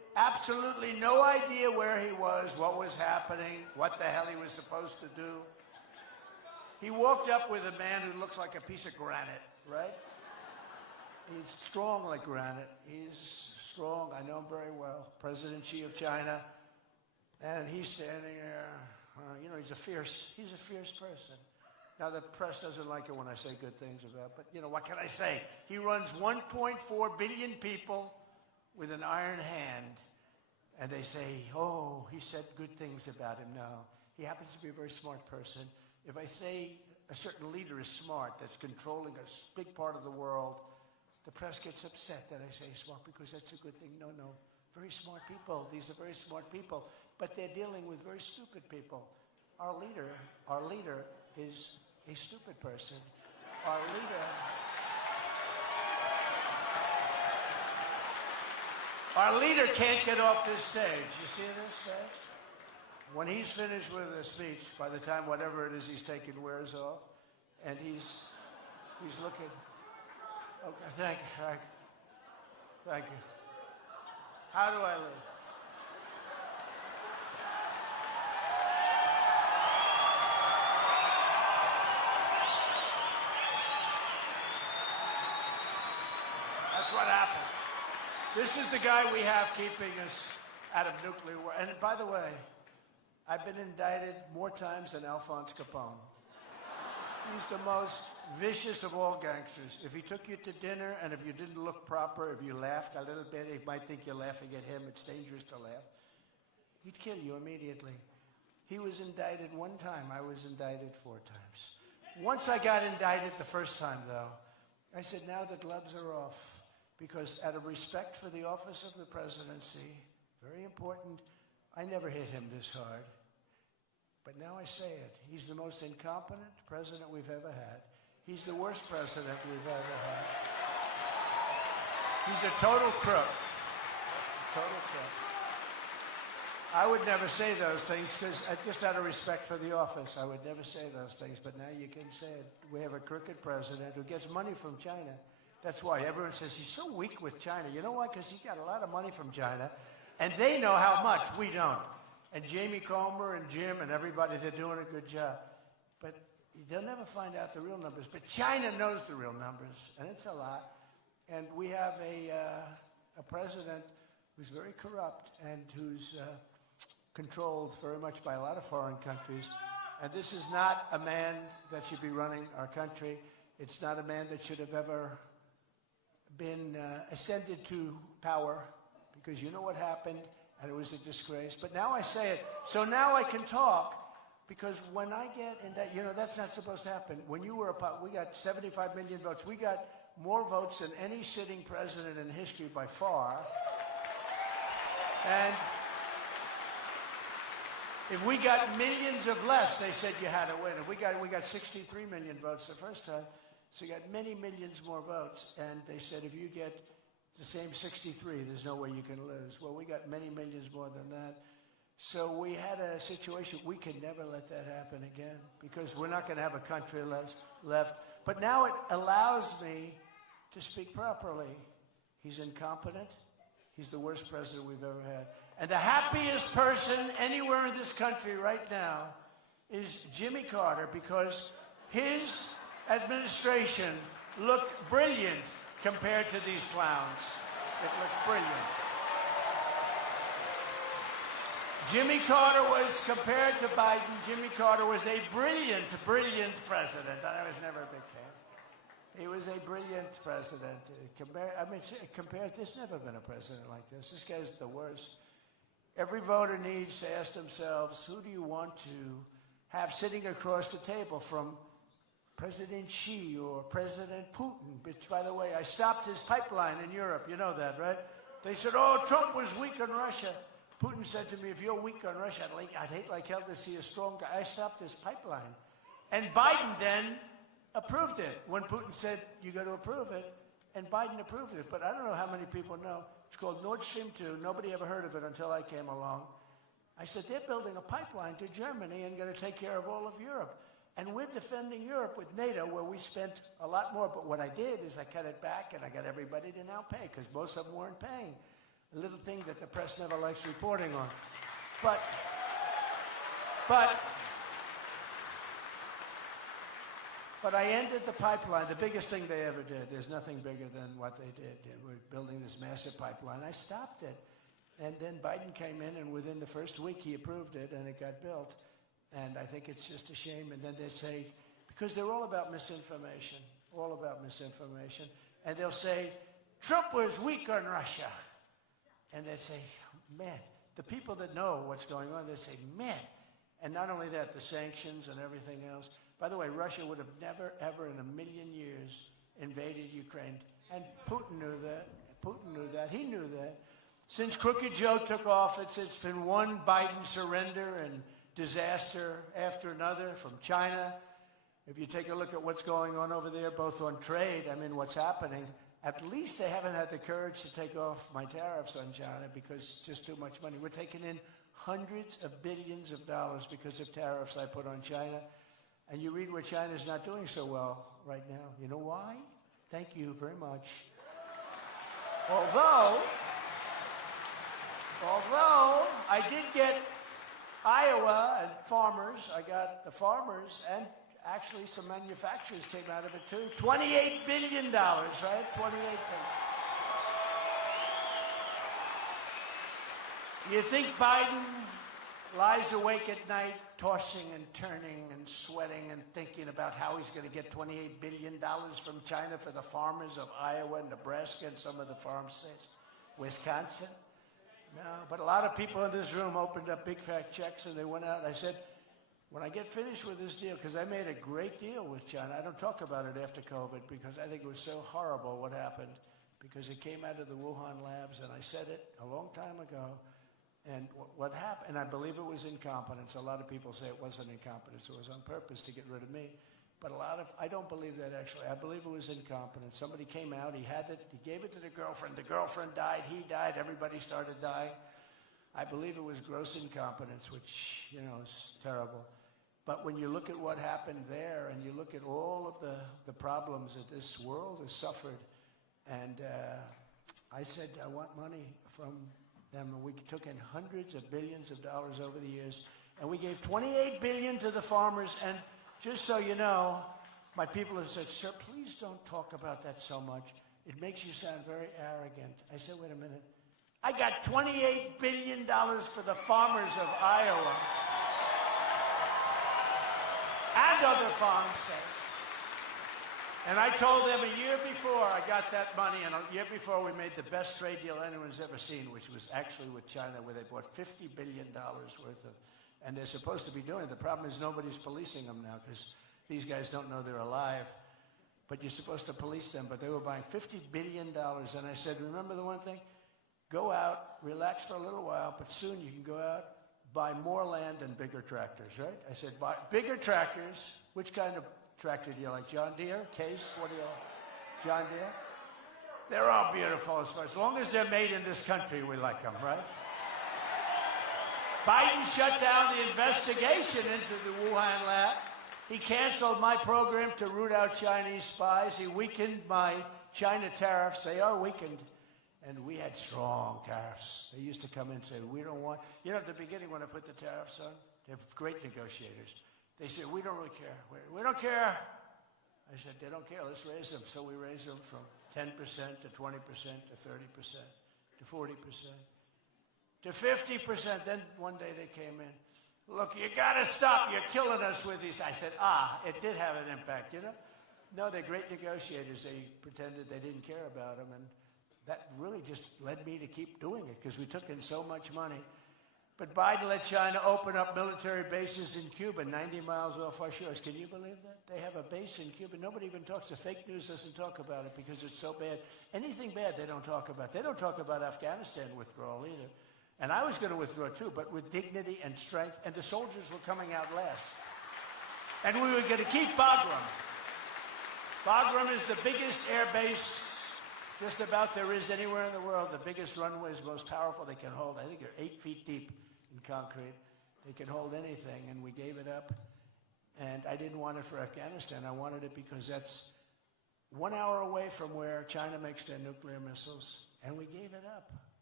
absolutely no idea where he was, what was happening, what the hell he was supposed to do. He walked up with a man who looks like a piece of granite, right? He's strong like granite. He's strong. I know him very well. President Xi of China. And he's standing there. You know, he's a fierce person. Now, the press doesn't like it when I say good things about, but, you know, what can I say? He runs 1.4 billion people with an iron hand. And they say, oh, he said good things about him. No, he happens to be a very smart person. If I say a certain leader is smart, that's controlling a big part of the world, the press gets upset that I say smart because that's a good thing. No, no, very smart people. These are very smart people, but they're dealing with very stupid people. Our leader is a stupid person. Our leader can't get off this stage. You see this stage? When he's finished with a speech, by the time whatever it is he's taking wears off, and he's looking. Okay, thank you. How do I live? That's what happened. This is the guy we have keeping us out of nuclear war. And by the way, I've been indicted more times than Alphonse Capone. He's the most vicious of all gangsters. If he took you to dinner and if you didn't look proper, if you laughed a little bit, he might think you're laughing at him. It's dangerous to laugh. He'd kill you immediately. He was indicted one time. I was indicted 4 times. Once I got indicted the first time, though, I said, now the gloves are off. Because out of respect for the office of the presidency, very important, I never hit him this hard. But now I say it. He's the most incompetent president we've ever had. He's the worst president we've ever had. He's a total crook. Total crook. I would never say those things because just out of respect for the office, I would never say those things. But now you can say it. We have a crooked president who gets money from China. That's why everyone says he's so weak with China. You know why? Because he got a lot of money from China, and they know how much. We don't. And Jamie Comer and Jim and everybody, they're doing a good job. But they'll never find out the real numbers. But China knows the real numbers, and it's a lot. And we have a president who's very corrupt and who's controlled very much by a lot of foreign countries. And this is not a man that should be running our country. It's not a man that should have ever been ascended to power, because you know what happened, and it was a disgrace. But now I say it, so now I can talk, because when I get in that, you know, that's not supposed to happen. When you were we got 75 million votes. We got more votes than any sitting president in history by far. And if we got millions of less, they said you had to win. If we got 63 million votes the first time. So you got many millions more votes, and they said if you get the same 63, there's no way you can lose. Well, we got many millions more than that. So we had a situation, we could never let that happen again, because we're not going to have a country left. But now it allows me to speak properly. He's incompetent. He's the worst president we've ever had. And the happiest person anywhere in this country right now is Jimmy Carter, because his administration looked brilliant compared to these clowns. It looked brilliant. Jimmy Carter was, compared to Biden, Jimmy Carter was a brilliant, brilliant president. I was never a big fan. He was a brilliant president. There's never been a president like this. This guy's the worst. Every voter needs to ask themselves, who do you want to have sitting across the table from President Xi or President Putin, which, by the way, I stopped his pipeline in Europe. You know that, right? They said, oh, Trump was weak on Russia. Putin said to me, if you're weak on Russia, I'd hate like hell to see a strong guy. I stopped his pipeline. And Biden then approved it when Putin said, you got to approve it. And Biden approved it. But I don't know how many people know. It's called Nord Stream 2. Nobody ever heard of it until I came along. I said, they're building a pipeline to Germany and going to take care of all of Europe. And we're defending Europe with NATO, where we spent a lot more. But what I did is I cut it back, and I got everybody to now pay, because most of them weren't paying. a little thing that the press never likes reporting on. But I ended the pipeline, the biggest thing they ever did. There's nothing bigger than what they did. We're building this massive pipeline. I stopped it. And then Biden came in, and within the first week, he approved it, and it got built. And I think it's just a shame. And then they say, because they're all about misinformation, And they'll say, Trump was weak on Russia. And they'd say, man, the people that know what's going on, they'd say, man. And not only that, the sanctions and everything else. By the way, Russia would have never, ever in a million years invaded Ukraine. And Putin knew that. He knew that. Since Crooked Joe took office, it's been one Biden surrender and disaster after another from China. If you take a look at what's going on over there, both on trade, I mean, what's happening, at least they haven't had the courage to take off my tariffs on China because it's just too much money. We're taking in hundreds of billions of dollars because of tariffs I put on China. And you read where China's not doing so well right now. You know why? Thank you very much. Although I did get Iowa and farmers, I got the farmers, and actually some manufacturers came out of it too. $28 billion, right? $28 billion. You think Biden lies awake at night, tossing and turning and sweating and thinking about how he's going to get $28 billion from China for the farmers of Iowa, Nebraska, and some of the farm states? Wisconsin? No, but a lot of people in this room opened up big fat checks and they went out. I said, when I get finished with this deal, because I made a great deal with China, I don't talk about it after COVID because I think it was so horrible what happened because it came out of the Wuhan labs, and I said it a long time ago. And what happened, and I believe it was incompetence. A lot of people say it wasn't incompetence. It was on purpose to get rid of me. But I don't believe that actually. I believe it was incompetence. Somebody came out, he had it, he gave it to the girlfriend. The girlfriend died, he died, everybody started dying. I believe it was gross incompetence, which, you know, is terrible. But when you look at what happened there and you look at all of the problems that this world has suffered, and I said, I want money from them. We took in hundreds of billions of dollars over the years, and we gave $28 billion to the farmers. And just so you know, my people have said, sir, please don't talk about that so much. It makes you sound very arrogant. I said, wait a minute. I got $28 billion for the farmers of Iowa and other farm states. And I told them a year before I got that money, and a year before we made the best trade deal anyone's ever seen, which was actually with China, where they bought $50 billion worth of, and they're supposed to be doing it. The problem is nobody's policing them now because these guys don't know they're alive. But you're supposed to police them, but they were buying $50 billion. And I said, remember the one thing? Go out, relax for a little while, but soon you can go out, buy more land and bigger tractors, right? I said, buy bigger tractors. Which kind of tractor do you like? John Deere? Case? What do you like? John Deere? They're all beautiful as long as they're made in this country, we like them, right? Biden shut down the investigation into the Wuhan lab. He canceled my program to root out Chinese spies. He weakened my China tariffs. They are weakened. And we had strong tariffs. They used to come in and say, we don't want... You know, at the beginning when I put the tariffs on, they're great negotiators. They said, we don't really care. We don't care. I said, they don't care. Let's raise them. So we raised them from 10% to 20% to 30% to 40% to 50%. Then one day they came in. Look, you got to stop. You're killing us with these. I said, it did have an impact, you know? No, they're great negotiators. They pretended they didn't care about them. And that really just led me to keep doing it because we took in so much money. But Biden let China open up military bases in Cuba, 90 miles off our shores. Can you believe that? They have a base in Cuba. Nobody even talks. The fake news doesn't talk about it because it's so bad. Anything bad, they don't talk about. They don't talk about Afghanistan withdrawal either. And I was going to withdraw too, but with dignity and strength. And the soldiers were coming out last. And we were going to keep Bagram. Bagram is the biggest air base just about there is anywhere in the world. The biggest runways, most powerful they can hold. I think they're 8 feet deep in concrete. They can hold anything, and we gave it up. And I didn't want it for Afghanistan. I wanted it because that's 1 hour away from where China makes their nuclear missiles, and we gave it up.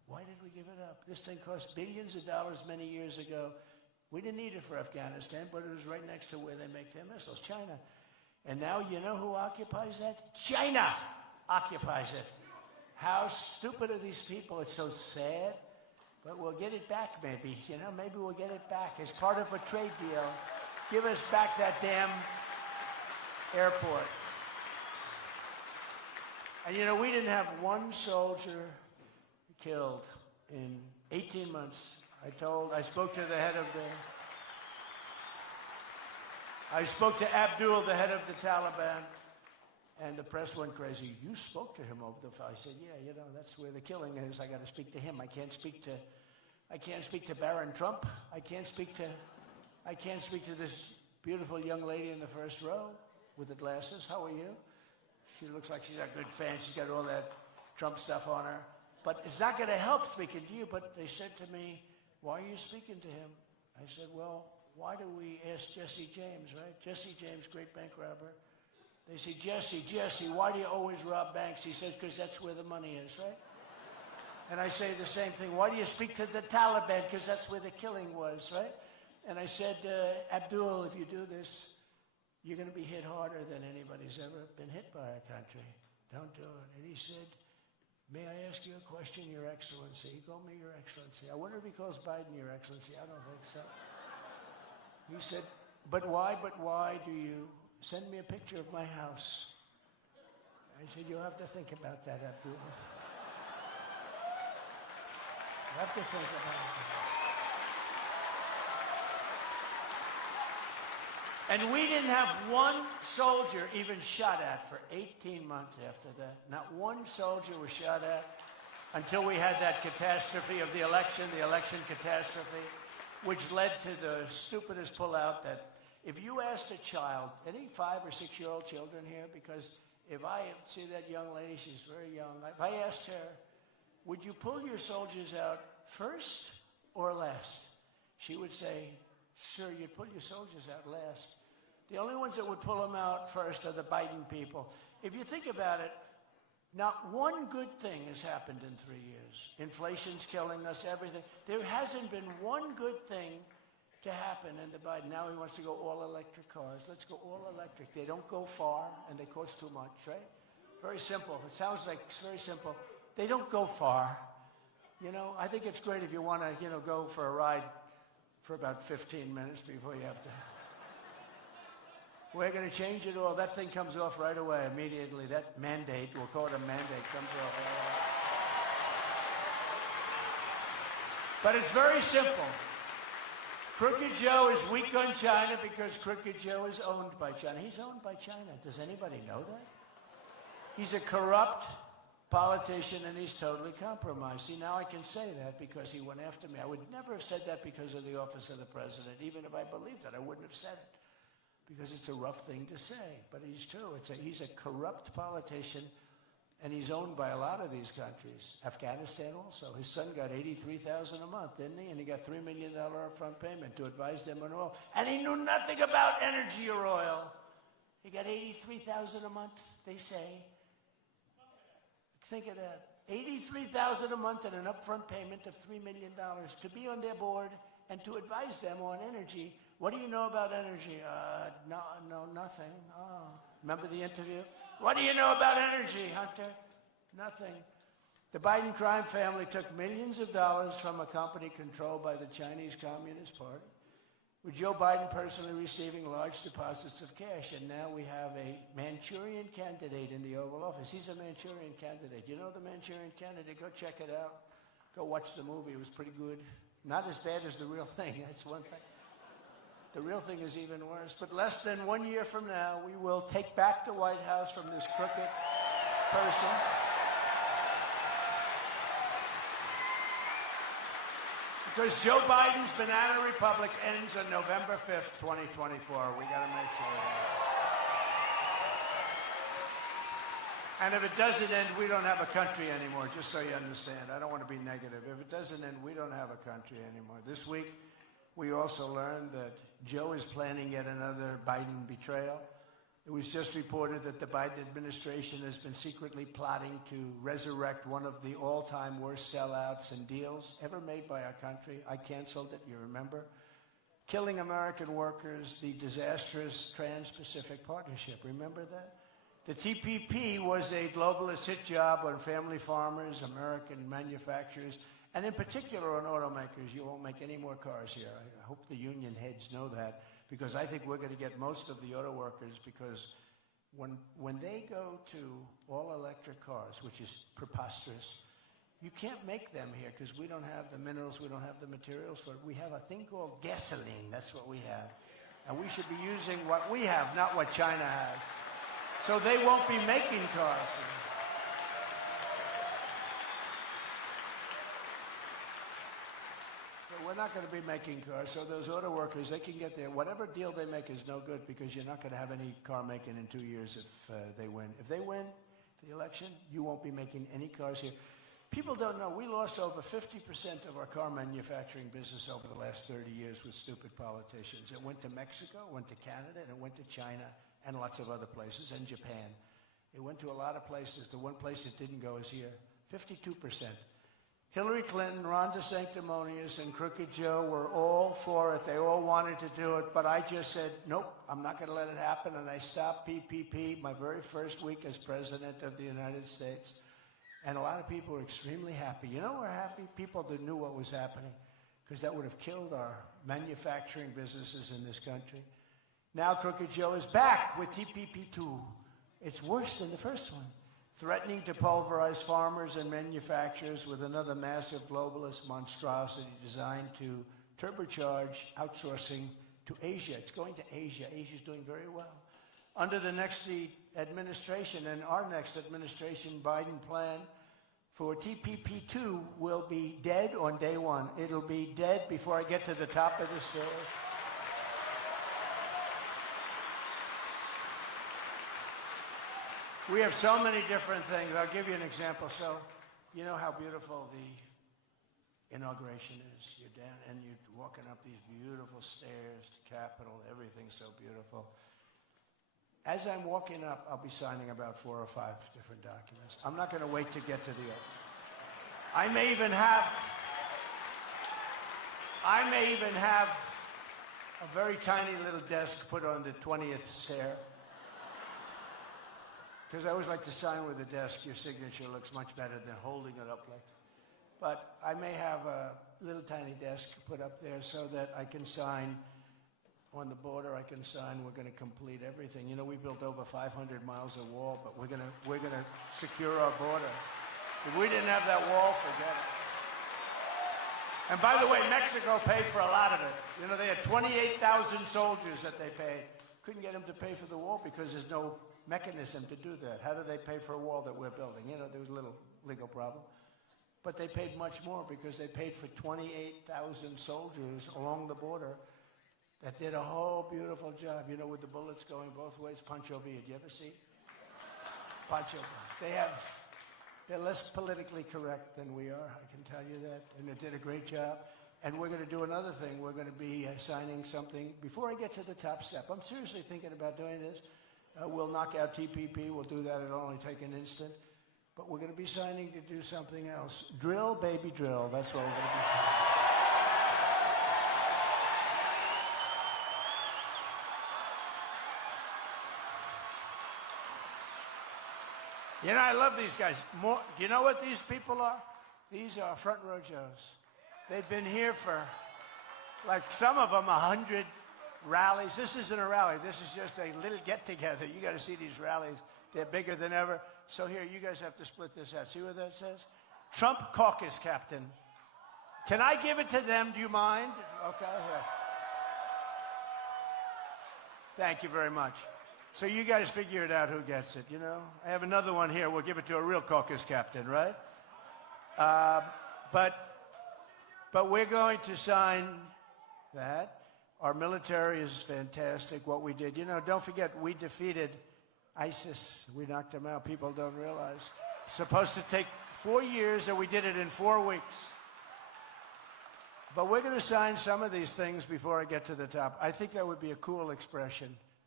Why did we give it up? This thing cost billions of dollars many years ago. We didn't need it for Afghanistan, but it was right next to where they make their missiles, China. And now you know who occupies that? China occupies it. How stupid are these people? It's so sad. But we'll get it back maybe. Maybe we'll get it back as part of a trade deal. Give us back that damn airport. And we didn't have one soldier killed in 18 months. I spoke to the head of I spoke to Abdul, the head of the Taliban, and the press went crazy. You spoke to him over the phone. I said, yeah, that's where the killing is. I got to speak to him. I can't speak to Barron Trump. I can't speak to this beautiful young lady in the first row with the glasses. How are you? She looks like she's got good fans. She's got all that Trump stuff on her. But it's not going to help speaking to you. But they said to me, why are you speaking to him? I said, well, why do we ask Jesse James, right? Jesse James, great bank robber. They say, Jesse, why do you always rob banks? He says, because that's where the money is, right? And I say the same thing. Why do you speak to the Taliban? Because that's where the killing was, right? And I said, Abdul, if you do this, you're going to be hit harder than anybody's ever been hit by our country. Don't do it. And he said, may I ask you a question, Your Excellency? He called me Your Excellency. I wonder if he calls Biden Your Excellency. I don't think so. He said, but why do you send me a picture of my house? I said, you'll have to think about that, Abdul. You have to think about it. And we didn't have one soldier even shot at for 18 months after that. Not one soldier was shot at until we had that catastrophe of the election catastrophe, which led to the stupidest pullout that if you asked a child, any 5 or 6-year-old children here, because if I see that young lady, she's very young, if I asked her, would you pull your soldiers out first or last? She would say, sir, you'd pull your soldiers out last. The only ones that would pull them out first are the Biden people. If you think about it, not one good thing has happened in 3 years. Inflation's killing us, everything. There hasn't been one good thing to happen in the Biden. Now he wants to go all-electric cars. Let's go all-electric. They don't go far, and they cost too much, right? Very simple. It sounds like it's very simple. They don't go far. I think it's great if you want to, go for a ride for about 15 minutes before you have to. We're going to change it all. That thing comes off right away, immediately. That mandate, we'll call it a mandate, comes off right away. But it's very simple. Crooked Joe is weak on China because Crooked Joe is owned by China. He's owned by China. Does anybody know that? He's a corrupt politician, and he's totally compromised. See, now I can say that because he went after me. I would never have said that because of the office of the president. Even if I believed it, I wouldn't have said it because it's a rough thing to say. But he's true. He's a corrupt politician, and he's owned by a lot of these countries. Afghanistan also. His son got $83,000 a month, didn't he? And he got $3 million upfront payment to advise them on oil. And he knew nothing about energy or oil. He got $83,000 a month, they say. Think of that. $83,000 a month and an upfront payment of $3 million to be on their board and to advise them on energy. What do you know about energy? No, nothing. Oh. Remember the interview? What do you know about energy, Hunter? Nothing. The Biden crime family took millions of dollars from a company controlled by the Chinese Communist Party, with Joe Biden personally receiving large deposits of cash. And now we have a Manchurian candidate in the Oval Office. He's a Manchurian candidate. You know the Manchurian candidate? Go check it out. Go watch the movie. It was pretty good. Not as bad as the real thing. That's one thing. The real thing is even worse. But less than 1 year from now, we will take back the White House from this crooked person. Because Joe Biden's banana republic ends on November 5th, 2024. We got to make sure of that. And if it doesn't end, we don't have a country anymore, just so you understand. I don't want to be negative. If it doesn't end, we don't have a country anymore. This week, we also learned that Joe is planning yet another Biden betrayal. It was just reported that the Biden administration has been secretly plotting to resurrect one of the all-time worst sellouts and deals ever made by our country. I canceled it, you remember? Killing American workers, the disastrous Trans-Pacific Partnership. Remember that? The TPP was a globalist hit job on family farmers, American manufacturers, and in particular on automakers. You won't make any more cars here. I hope the union heads know that, because I think we're going to get most of the auto workers, because when they go to all-electric cars, which is preposterous, you can't make them here because we don't have the minerals, we don't have the materials for it. We have a thing called gasoline. That's what we have. And we should be using what we have, not what China has. So they won't be making cars. We're not going to be making cars, so those auto workers, they can get there. Whatever deal they make is no good, because you're not going to have any car making in 2 years if they win. If they win the election, you won't be making any cars here. People don't know, we lost over 50% of our car manufacturing business over the last 30 years with stupid politicians. It went to Mexico, went to Canada, and it went to China, and lots of other places, and Japan. It went to a lot of places. The one place it didn't go is here. 52%. Hillary Clinton, Ron DeSanctimonious, and Crooked Joe were all for it. They all wanted to do it, but I just said, nope, I'm not going to let it happen, and I stopped PPP my very first week as President of the United States. And a lot of people were extremely happy. You know we're happy? People that knew what was happening, because that would have killed our manufacturing businesses in this country. Now Crooked Joe is back with TPP2. It's worse than the first one, threatening to pulverize farmers and manufacturers with another massive globalist monstrosity designed to turbocharge outsourcing to Asia. It's going to Asia. Asia's doing very well. Under the next administration and our next administration, Biden plan for TPP2 will be dead on day one. It'll be dead before I get to the top of the stairs. We have so many different things. I'll give you an example. So, you know how beautiful the inauguration is. You're down and you're walking up these beautiful stairs to Capitol. Everything's so beautiful. As I'm walking up, I'll be signing about 4 or 5 different documents. I'm not going to wait to get to the open. I may even have a very tiny little desk put on the 20th stair. Because I always like to sign with a desk. Your signature looks much better than holding it up like that. But I may have a little tiny desk put up there so that I can sign on the border. I can sign. We're going to complete everything. You know, we built over 500 miles of wall, but we're going to secure our border. If we didn't have that wall, forget it. And by the way, Mexico paid for a lot of it. You know, they had 28,000 soldiers that they paid. Couldn't get them to pay for the wall because there's no mechanism to do that. How do they pay for a wall that we're building? You know, there was a little legal problem. But they paid much more because they paid for 28,000 soldiers along the border that did a whole beautiful job, you know, with the bullets going both ways. Pancho Villa, do you ever see? Pancho. They're less politically correct than we are, I can tell you that. And they did a great job. And we're going to do another thing. We're going to be signing something. Before I get to the top step, I'm seriously thinking about doing this. We'll knock out TPP. We'll do that. It'll only take an instant. But we're going to be signing to do something else. Drill, baby, drill. That's what we're going to be signing. You know, I love these guys. Do you know what these people are? These are front row Joes. They've been here for, like, some of them 100 rallies. This isn't a rally. This is just a little get-together. You got to see these rallies. They're bigger than ever. So here, you guys have to split this out. See what that says? Trump caucus captain. Can I give it to them? Do you mind? Okay, here. Thank you very much. So you guys figure it out who gets it, you know? I have another one here. We'll give it to a real caucus captain, right? But we're going to sign that. Our military is fantastic, what we did. You know, don't forget, we defeated ISIS. We knocked them out. People don't realize. It's supposed to take 4 years, and we did it in 4 weeks. But we're going to sign some of these things before I get to the top. I think that would be a cool expression.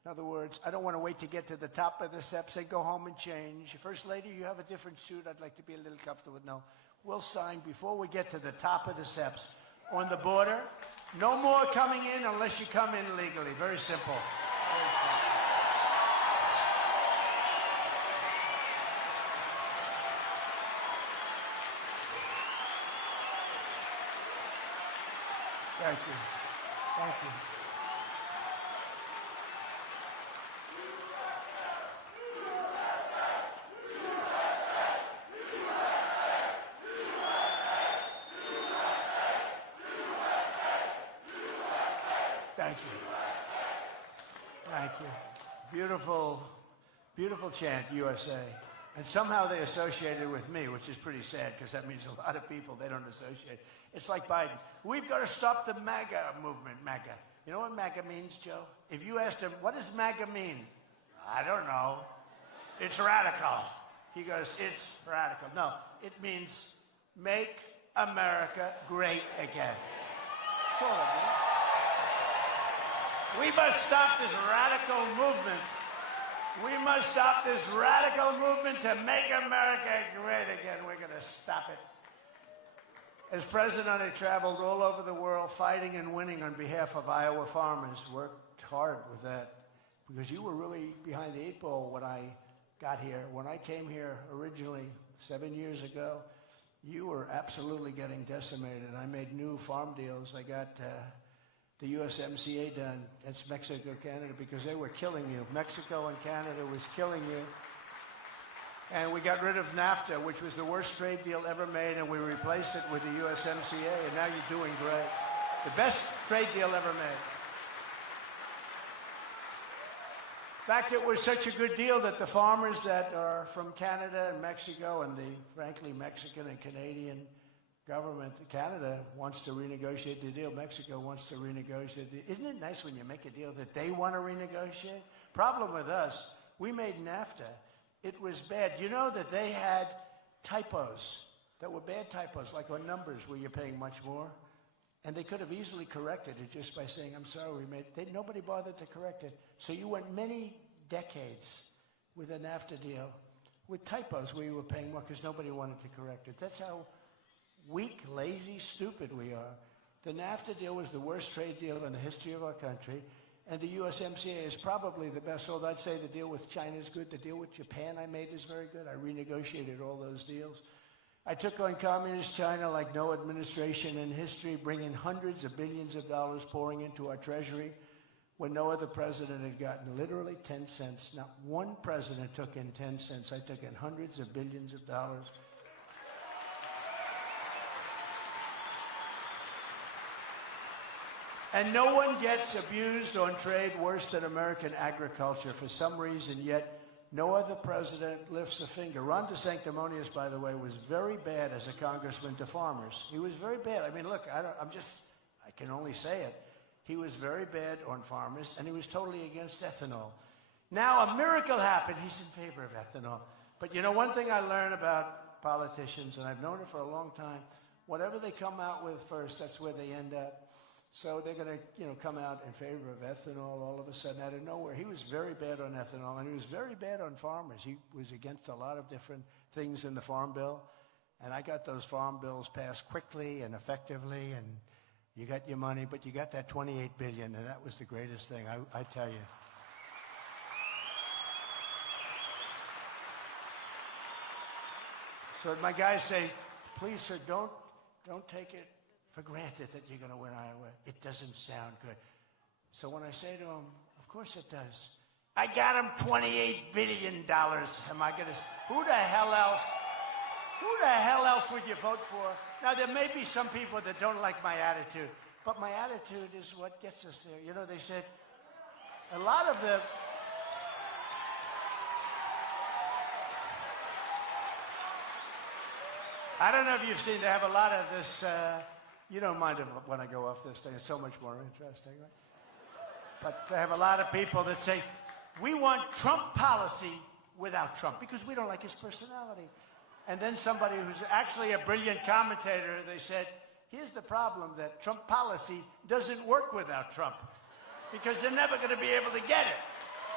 In other words, I don't want to wait to get to the top of the steps. Say, go home and change. First Lady, you have a different suit. I'd like to be a little comfortable. No, we'll sign before we get to the top of the steps. On the border, no more coming in unless you come in legally. Very simple. Very simple. Thank you. Thank you. Thank you. Thank you. Beautiful, beautiful chant, USA. And somehow they associated with me, which is pretty sad because that means a lot of people they don't associate. It's like Biden. We've got to stop the MAGA movement, MAGA. You know what MAGA means, Joe? If you asked him, what does MAGA mean? I don't know. It's radical. He goes, it's radical. No, it means make America great again. That's all it means. We must stop this radical movement. We must stop this radical movement to make America great again. We're going to stop it. As president, I traveled all over the world fighting and winning on behalf of Iowa farmers. Worked hard with that because you were really behind the 8 ball when I got here. When I came here originally 7 years ago, you were absolutely getting decimated. I made new farm deals. I got the USMCA done. That's Mexico, Canada, because they were killing you. Mexico and Canada was killing you. And we got rid of NAFTA, which was the worst trade deal ever made, and we replaced it with the USMCA, and now you're doing great. The best trade deal ever made. In fact, it was such a good deal that the farmers that are from Canada and Mexico and the, frankly, Mexican and Canadian government, Canada wants to renegotiate the deal. Mexico wants to renegotiate the deal. Isn't it nice when you make a deal that they want to renegotiate? Problem with us, we made NAFTA. It was bad. You know that they had typos that were bad typos, like on numbers where you're paying much more. And they could have easily corrected it just by saying, I'm sorry, nobody bothered to correct it. So you went many decades with a NAFTA deal with typos where you were paying more because nobody wanted to correct it. That's how weak, lazy, stupid we are. The NAFTA deal was the worst trade deal in the history of our country, and the USMCA is probably the best. Although I'd say the deal with China is good. The deal with Japan I made is very good. I renegotiated all those deals. I took on communist China like no administration in history, bringing hundreds of billions of dollars pouring into our treasury when no other president had gotten literally 10 cents. Not one president took in 10 cents. I took in hundreds of billions of dollars. And no one gets abused on trade worse than American agriculture for some reason, yet no other president lifts a finger. Ron DeSanctimonious, by the way, was very bad as a congressman to farmers. He was very bad. I mean, look, I can only say it. He was very bad on farmers, and he was totally against ethanol. Now a miracle happened. He's in favor of ethanol. But you know, one thing I learned about politicians, and I've known it for a long time, whatever they come out with first, that's where they end up. So they're going to, come out in favor of ethanol all of a sudden out of nowhere. He was very bad on ethanol, and he was very bad on farmers. He was against a lot of different things in the Farm Bill, and I got those Farm Bills passed quickly and effectively, and you got your money, but you got that $28 billion, and that was the greatest thing, I tell you. So my guys say, please, sir, don't take it for granted that you're going to win Iowa. It doesn't sound good. So when I say to him, of course it does. I got him $28 billion. Am I going to, who the hell else would you vote for? Now, there may be some people that don't like my attitude, but my attitude is what gets us there. You know, they said, a lot of the, I don't know if you've seen, they have a lot of this, you don't mind when I go off this thing. It's so much more interesting, right? But they have a lot of people that say, we want Trump policy without Trump because we don't like his personality. And then somebody who's actually a brilliant commentator, they said, here's the problem, that Trump policy doesn't work without Trump because they're never going to be able to get it.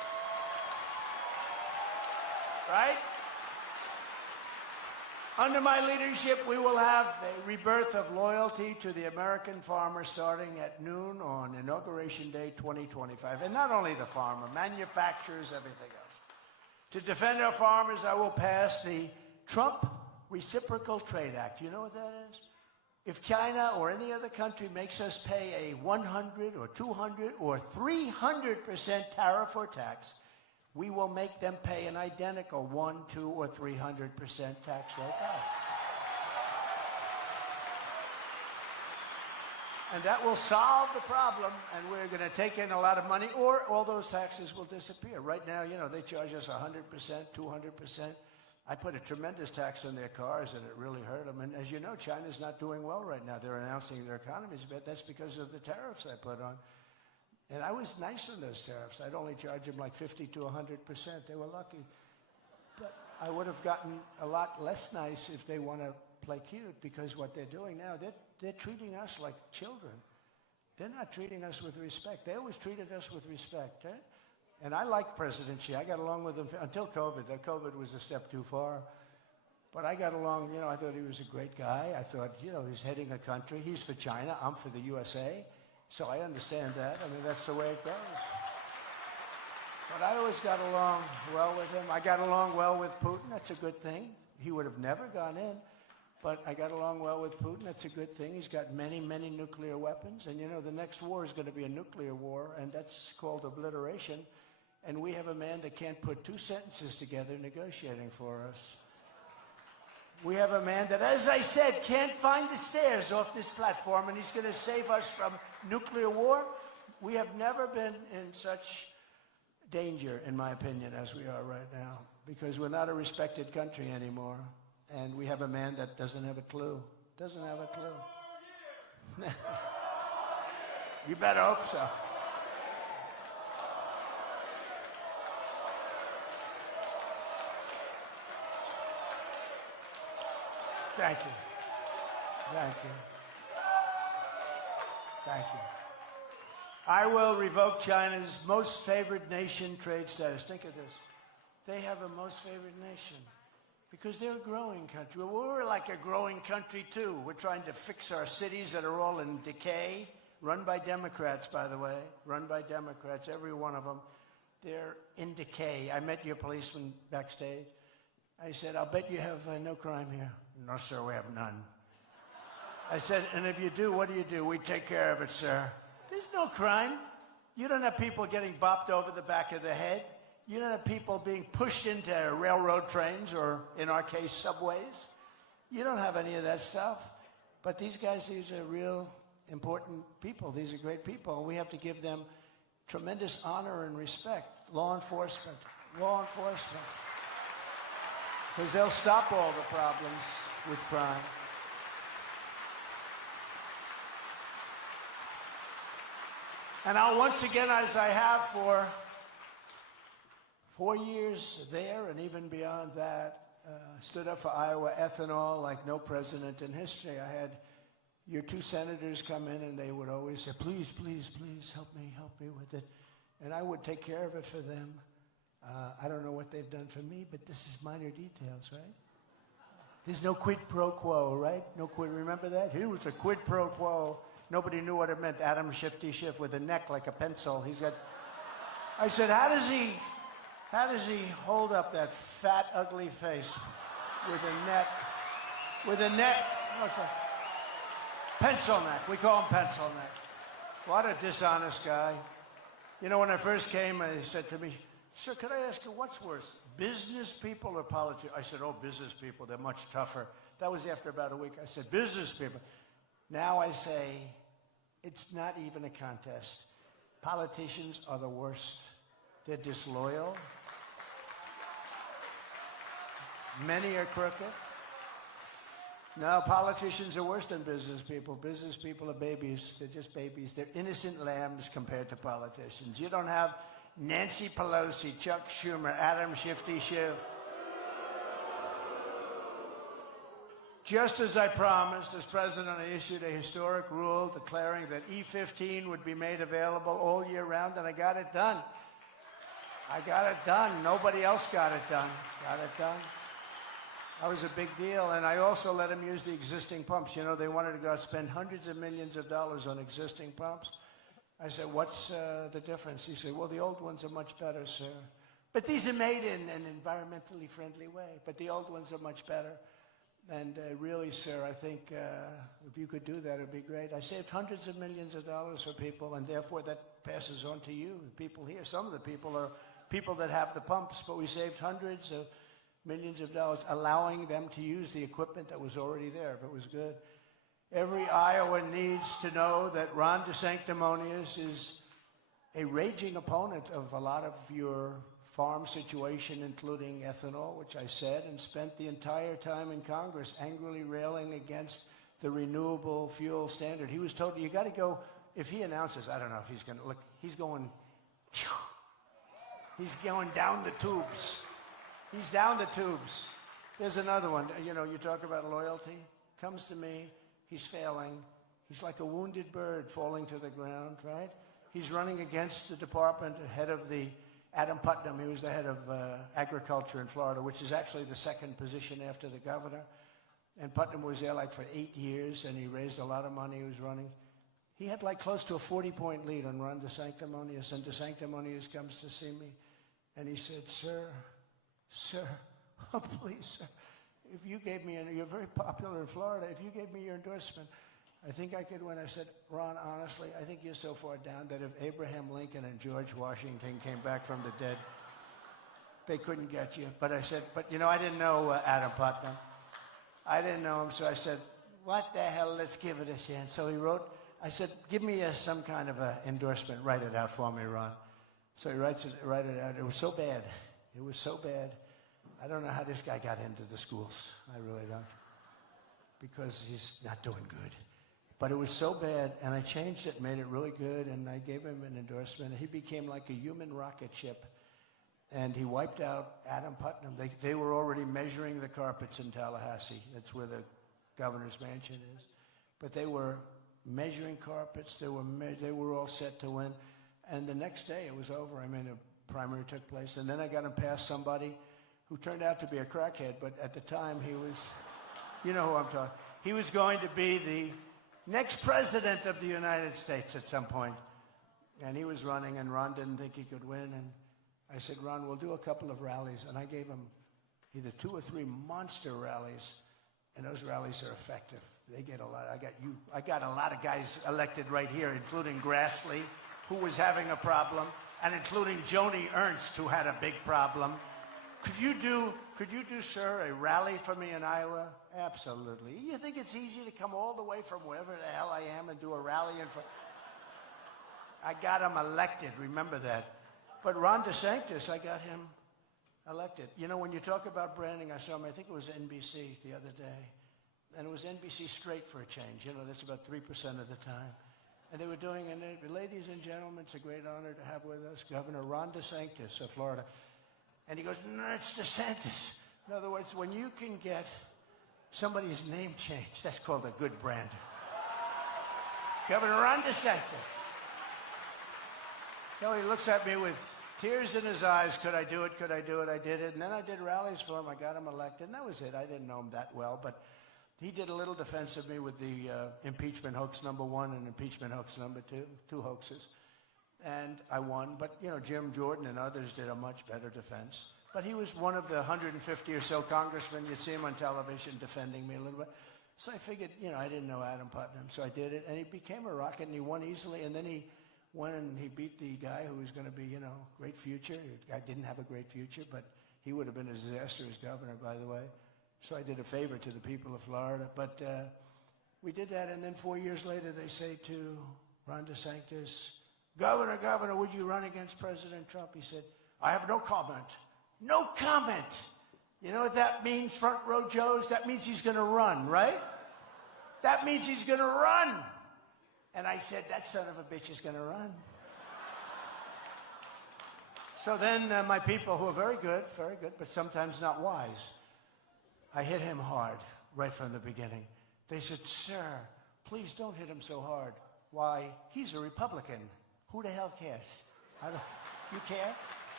right? Under my leadership, we will have a rebirth of loyalty to the American farmer starting at noon on Inauguration Day 2025. And not only the farmer, manufacturers, everything else. To defend our farmers, I will pass the Trump Reciprocal Trade Act. You know what that is? If China or any other country makes us pay a 100 or 200 or 300% tariff or tax, we will make them pay an identical 1, 2, or 300% tax rate back. And that will solve the problem, and we're going to take in a lot of money, or all those taxes will disappear. Right now, you know, they charge us 100%, 200%. I put a tremendous tax on their cars, and it really hurt them. And as you know, China's not doing well right now. They're announcing their economy's bad. That's because of the tariffs I put on. And I was nice on those tariffs. I'd only charge them like 50 to 100%. They were lucky. But I would have gotten a lot less nice if they want to play cute, because what they're doing now, they're treating us like children. They're not treating us with respect. They always treated us with respect. And I like President Xi. I got along with him until COVID. COVID was a step too far. But I got along, you know, I thought he was a great guy. I thought, you know, he's heading a country. He's for China. I'm for the USA. So I understand that. I mean, that's the way it goes. But I always got along well with him. I got along well with Putin. That's a good thing. He would have never gone in. But I got along well with Putin. That's a good thing. He's got many, many nuclear weapons. And, you know, the next war is going to be a nuclear war, and that's called obliteration. And we have a man that can't put two sentences together negotiating for us. We have a man that, as I said, can't find the stairs off this platform, and he's going to save us from nuclear war. We have never been in such danger, in my opinion, as we are right now, because we're not a respected country anymore. And we have a man that doesn't have a clue. Doesn't have a clue. You better hope so. Thank you. Thank you. Thank you. I will revoke China's most favored nation trade status. Think of this. They have a most favored nation because they're a growing country. Well, we're like a growing country, too. We're trying to fix our cities that are all in decay, run by Democrats, by the way, run by Democrats, every one of them. They're in decay. I met your policeman backstage. I said, I'll bet you have no crime here. No, sir, we have none. I said, and if you do, what do? We take care of it, sir. There's no crime. You don't have people getting bopped over the back of the head. You don't have people being pushed into railroad trains or, in our case, subways. You don't have any of that stuff. But these guys, these are real important people. These are great people. And we have to give them tremendous honor and respect. Law enforcement. Law enforcement. Because they'll stop all the problems with crime. And I'll once again, as I have for 4 years there and even beyond that, stood up for Iowa ethanol like no president in history. I had your two senators come in and they would always say, please, please, please help me with it. And I would take care of it for them. I don't know what they've done for me, but this is minor details, right? There's no quid pro quo, right? No quid, remember that? He was a quid pro quo. Nobody knew what it meant. Adam Shifty Schiff with a neck like a pencil. He's got, I said, how does he hold up that fat, ugly face with a neck, what's that? Pencil neck, we call him pencil neck. What a dishonest guy. You know, when I first came, he said to me, sir, could I ask you, what's worse, business people or politicians? I said, oh, business people, they're much tougher. That was after about a week. I said, business people. Now I say, it's not even a contest. Politicians are the worst. They're disloyal. Many are crooked. No, politicians are worse than business people. Business people are babies. They're just babies. They're innocent lambs compared to politicians. You don't have Nancy Pelosi, Chuck Schumer, Adam Shifty Schiff. Just as I promised, as president, I issued a historic rule declaring that E-15 would be made available all year round, and I got it done. I got it done. Nobody else got it done. Got it done. That was a big deal. And I also let them use the existing pumps. You know, they wanted to go spend hundreds of millions of dollars on existing pumps. I said, what's the difference? He said, well, the old ones are much better, sir. But these are made in an environmentally friendly way. But the old ones are much better. And really, sir, I think if you could do that, it would be great. I saved hundreds of millions of dollars for people, and therefore that passes on to you, the people here. Some of the people are people that have the pumps, but we saved hundreds of millions of dollars, allowing them to use the equipment that was already there, if it was good. Every Iowan needs to know that Ron DeSanctimonious is a raging opponent of a lot of your farm situation, including ethanol, which I said, and spent the entire time in Congress angrily railing against the renewable fuel standard. He was told, you got to go, if he announces, I don't know if he's going to, look, he's going down the tubes. He's down the tubes. There's another one. You know, you talk about loyalty. Comes to me. He's failing. He's like a wounded bird falling to the ground, right? He's running against the department, head of the Adam Putnam. He was the head of agriculture in Florida, which is actually the second position after the governor. And Putnam was there like for 8 years, and he raised a lot of money. He was running. He had like close to a 40-point lead on Ron DeSanctimonious, and DeSanctimonious comes to see me, and he said, Sir, oh, please, sir, if you gave me, you're very popular in Florida, if you gave me your endorsement, I think I could win. I said, Ron, honestly, I think you're so far down that if Abraham Lincoln and George Washington came back from the dead, they couldn't get you. But I said, but you know, I didn't know Adam Putnam. I didn't know him, so I said, what the hell, let's give it a chance. So he wrote, I said, give me some kind of a endorsement, write it out for me, Ron. So he write it out. It was so bad. It was so bad. I don't know how this guy got into the schools. I really don't. Because he's not doing good. But it was so bad, and I changed it, made it really good, and I gave him an endorsement. He became like a human rocket ship, and he wiped out Adam Putnam. They were already measuring the carpets in Tallahassee. That's where the governor's mansion is. But they were measuring carpets. They were all set to win. And the next day, it was over. I mean, a primary took place. And then I got him past somebody who turned out to be a crackhead, but at the time he was, you know who I'm talking. He was going to be the next president of the United States at some point. And he was running, and Ron didn't think he could win. And I said, Ron, we'll do a couple of rallies. And I gave him either 2 or 3 monster rallies, and those rallies are effective. They get a lot. I got a lot of guys elected right here, including Grassley, who was having a problem, and including Joni Ernst, who had a big problem. Could you do, sir, a rally for me in Iowa? Absolutely. You think it's easy to come all the way from wherever the hell I am and do a rally in front? I got him elected, remember that. But Ron DeSantis, I got him elected. You know, when you talk about branding, I saw him, I think it was NBC the other day. And it was NBC straight for a change. You know, that's about 3% of the time. And they were doing, and ladies and gentlemen, it's a great honor to have with us Governor Ron DeSantis of Florida. And he goes, no, it's DeSantis. In other words, when you can get somebody's name changed, that's called a good brander. Governor Ron DeSantis. So he looks at me with tears in his eyes. Could I do it? Could I do it? I did it. And then I did rallies for him. I got him elected. And that was it. I didn't know him that well. But he did a little defense of me with the impeachment hoax #1 and impeachment hoax #2, 2 hoaxes. And I won. But, you know, Jim Jordan and others did a much better defense. But he was one of the 150 or so congressmen. You'd see him on television defending me a little bit. So I figured, you know, I didn't know Adam Putnam. So I did it. And he became a rocket, and he won easily. And then he went and he beat the guy who was going to be, you know, great future. The guy didn't have a great future, but he would have been a disaster as governor, by the way. So I did a favor to the people of Florida. But we did that, and then 4 years later, they say to Ron DeSantis, Governor, would you run against President Trump? He said, I have no comment. No comment. You know what that means, front row Joes? That means he's going to run, right? That means he's going to run. And I said, that son of a bitch is going to run. So then my people, who are very good, but sometimes not wise, I hit him hard right from the beginning. They said, sir, please don't hit him so hard. Why? He's a Republican. Who the hell cares? You care?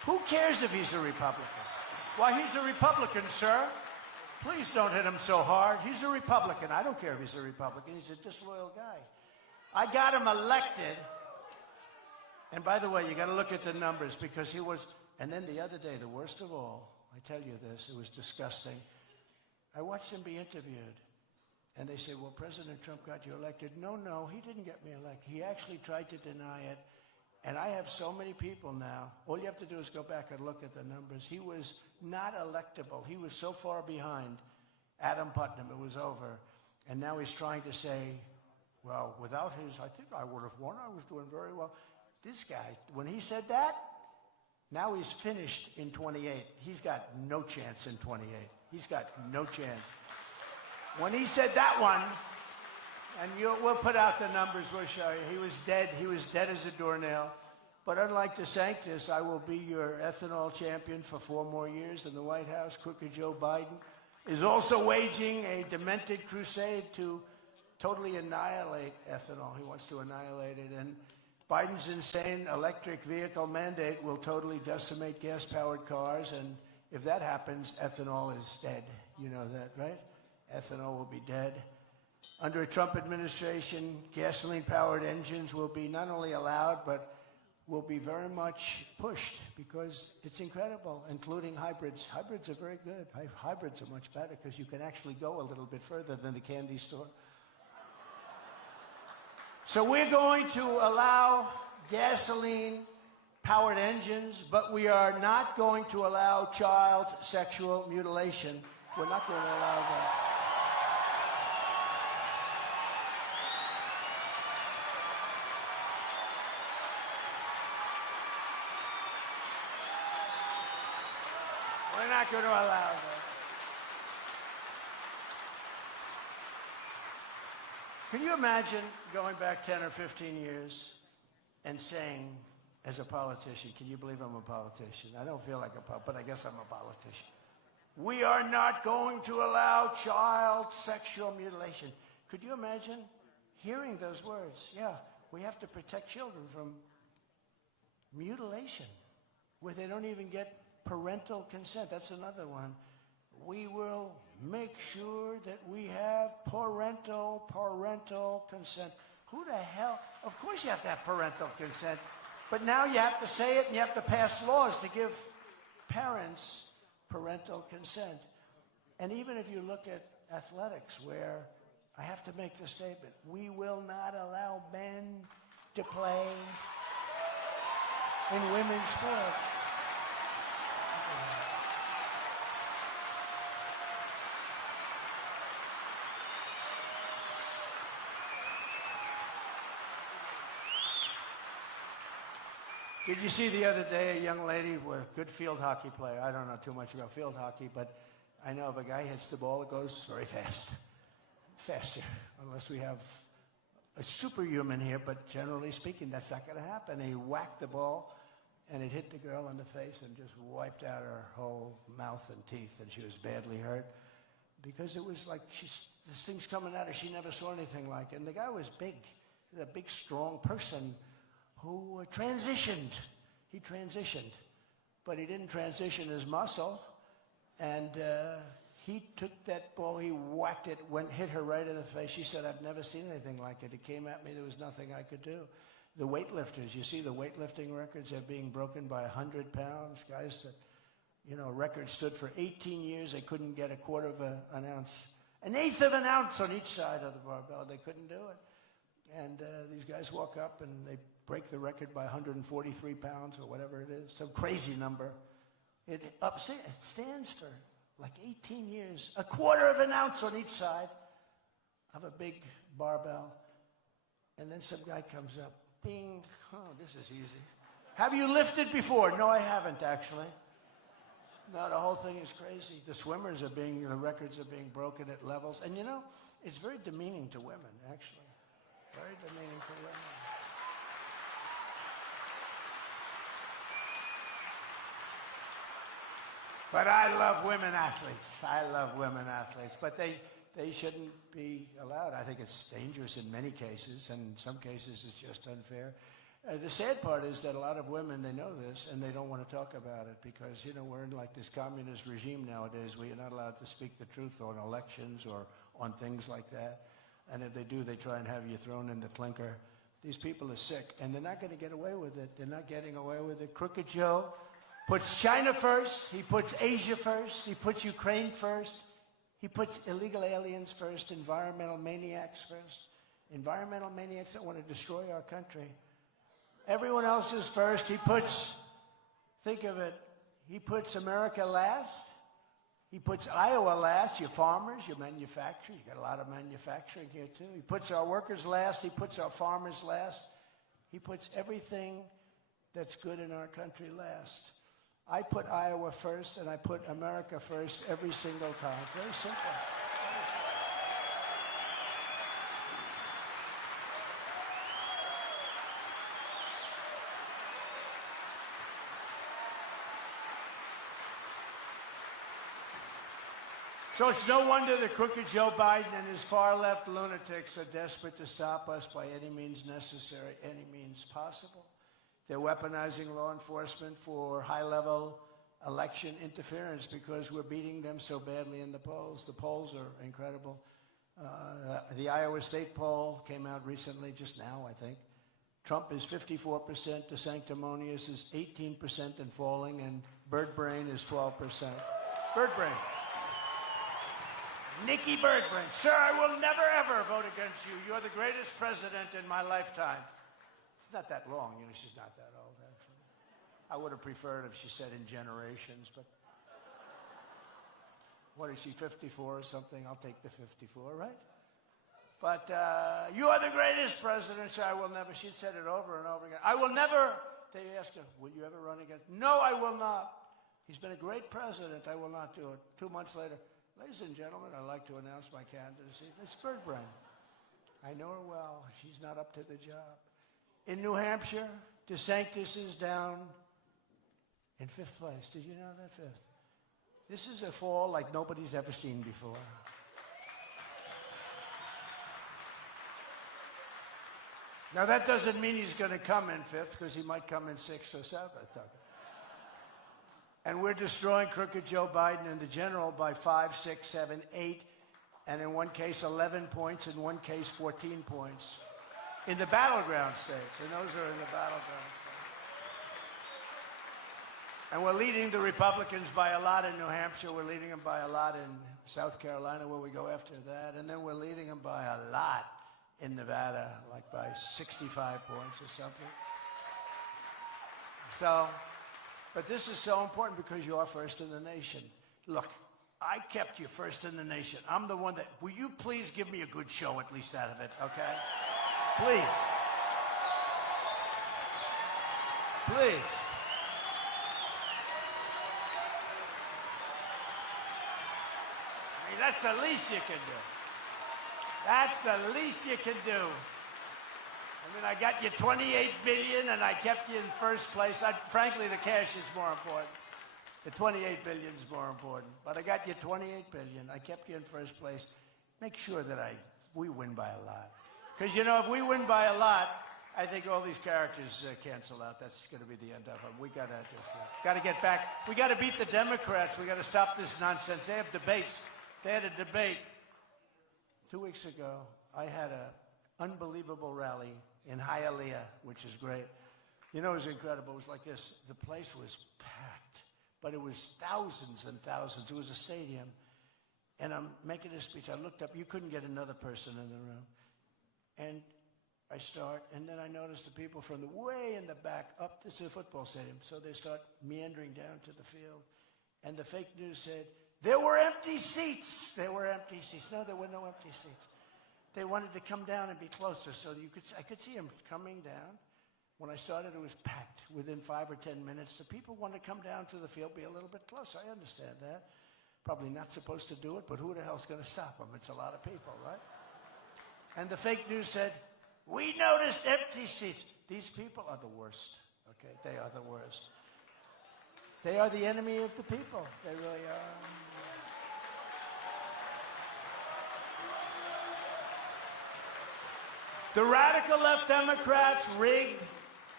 Who cares if he's a Republican? Why, he's a Republican, sir. Please don't hit him so hard. He's a Republican. I don't care if he's a Republican. He's a disloyal guy. I got him elected. And by the way, you got to look at the numbers because he was, and then the other day, the worst of all, I tell you this, it was disgusting. I watched him be interviewed. And they say, well, President Trump got you elected. No, he didn't get me elected. He actually tried to deny it. And I have so many people now. All you have to do is go back and look at the numbers. He was not electable. He was so far behind Adam Putnam, it was over. And now he's trying to say, well, without his, I think I would have won. I was doing very well. This guy, when he said that, now he's finished in 28. He's got no chance in 28. He's got no chance. When he said that one, and we'll put out the numbers, we'll show you. He was dead. He was dead as a doornail. But unlike DeSantis, I will be your ethanol champion for 4 more years in the White House. Crooked Joe Biden is also waging a demented crusade to totally annihilate ethanol. He wants to annihilate it. And Biden's insane electric vehicle mandate will totally decimate gas-powered cars. And if that happens, ethanol is dead. You know that, right? Ethanol will be dead. Under a Trump administration, gasoline-powered engines will be not only allowed, but will be very much pushed because it's incredible, including hybrids. Hybrids are very good. Hybrids are much better because you can actually go a little bit further than the candy store. So we're going to allow gasoline-powered engines, but we are not going to allow child sexual mutilation. We're not going to allow that. We're not going to allow that. Can you imagine going back 10 or 15 years and saying, as a politician, can you believe I'm a politician? I don't feel like a politician, but I guess I'm a politician. We are not going to allow child sexual mutilation. Could you imagine hearing those words? Yeah, we have to protect children from mutilation, where they don't even get parental consent. That's another one. We will make sure that we have parental consent. Who the hell? Of course you have to have parental consent. But now you have to say it and you have to pass laws to give parents parental consent. And even if you look at athletics, where I have to make the statement, we will not allow men to play in women's sports. Did you see the other day a young lady, a good field hockey player? I don't know too much about field hockey, but I know if a guy hits the ball, it goes very fast. Faster, unless we have a superhuman here, but generally speaking, that's not going to happen. He whacked the ball, and it hit the girl in the face and just wiped out her whole mouth and teeth, and she was badly hurt because it was like this thing's coming at her. She never saw anything like it. And the guy was big. He was a big, strong person who transitioned. He transitioned, but he didn't transition his muscle. And he took that ball, he whacked it, hit her right in the face. She said, I've never seen anything like it. It came at me, there was nothing I could do. The weightlifters, you see the weightlifting records are being broken by 100 pounds. Guys that, record stood for 18 years. They couldn't get a quarter of an ounce, an eighth of an ounce on each side of the barbell. They couldn't do it. And these guys walk up and they break the record by 143 pounds or whatever it is, some crazy number. It stands for like 18 years, a quarter of an ounce on each side of a big barbell. And then some guy comes up, bing, oh, this is easy. Have you lifted before? No, I haven't actually. No, the whole thing is crazy. The records are being broken at levels. And it's very demeaning to women, actually. Very demeaning to women. But I love women athletes. I love women athletes. But they shouldn't be allowed. I think it's dangerous in many cases, and in some cases it's just unfair. The sad part is that a lot of women, they know this, and they don't want to talk about it because, you know, we're in like this communist regime nowadays where you're not allowed to speak the truth on elections or on things like that. And if they do, they try and have you thrown in the clinker. These people are sick, and they're not going to get away with it. They're not getting away with it. Crooked Joe puts China first. He puts Asia first. He puts Ukraine first. He puts illegal aliens first, environmental maniacs first. Environmental maniacs that want to destroy our country. Everyone else is first. He puts, think of it, he puts America last. He puts Iowa last, your farmers, your manufacturers. You got a lot of manufacturing here too. He puts our workers last. He puts our farmers last. He puts everything that's good in our country last. I put Iowa first, and I put America first every single time. It's very simple. Very simple. So it's no wonder that crooked Joe Biden and his far-left lunatics are desperate to stop us by any means necessary, any means possible. They're weaponizing law enforcement for high-level election interference because we're beating them so badly in the polls. The polls are incredible. The Iowa State poll came out recently, just now, I think. Trump is 54%, DeSanctimonious is 18% and falling, and Bird Brain is 12%. Bird Brain. Nikki Birdbrain, sir, I will never, ever vote against you. You're the greatest president in my lifetime. It's not that long. You know, she's not that old, actually. I would have preferred if she said in generations, but what is she, 54 or something? I'll take the 54, right? But you are the greatest president, sir. I will never. She'd said it over and over again. I will never. They asked her, will you ever run again? No, I will not. He's been a great president. I will not do it. 2 months later, ladies and gentlemen, I'd like to announce my candidacy. It's Bird Brain. I know her well. She's not up to the job. In New Hampshire, DeSantis is down in 5th place. Did you know that? 5th. This is a fall like nobody's ever seen before. Now, that doesn't mean he's going to come in 5th, because he might come in 6th or 7th. And we're destroying crooked Joe Biden in the general by 5, 6, 7, 8, and in one case 11 points, in one case 14 points. In the battleground states, and those are in the battleground states. And we're leading the Republicans by a lot in New Hampshire. We're leading them by a lot in South Carolina, where we go after that. And then we're leading them by a lot in Nevada, like by 65 points or something. So, but this is so important because you are first in the nation. Look, I kept you first in the nation. I'm the one that, will you please give me a good show at least out of it, okay? Please. Please. I mean, that's the least you can do. That's the least you can do. I mean, I got you 28 billion and I kept you in first place. Frankly, the cash is more important. The 28 billion is more important. But I got you 28 billion. I kept you in first place. Make sure that we win by a lot. Because, you know, if we win by a lot, I think all these characters cancel out. That's going to be the end of them. We got to get back. We got to beat the Democrats. We got to stop this nonsense. They have debates. They had a debate 2 weeks ago. I had an unbelievable rally in Hialeah, which is great. You know, it was incredible. It was like this. The place was packed, but it was thousands and thousands. It was a stadium. And I'm making this speech. I looked up. You couldn't get another person in the room. And I start, and then I notice the people from the way in the back up. This is a football stadium. So they start meandering down to the field. And the fake news said, there were empty seats. There were empty seats. No, there were no empty seats. They wanted to come down and be closer, so I could see them coming down. When I started, it was packed. Within 5 or 10 minutes, the people wanted to come down to the field, be a little bit closer. I understand that. Probably not supposed to do it, but who the hell's going to stop them? It's a lot of people, right? And the fake news said, we noticed empty seats. These people are the worst, okay? They are the worst. They are the enemy of the people. They really are. The radical left Democrats rigged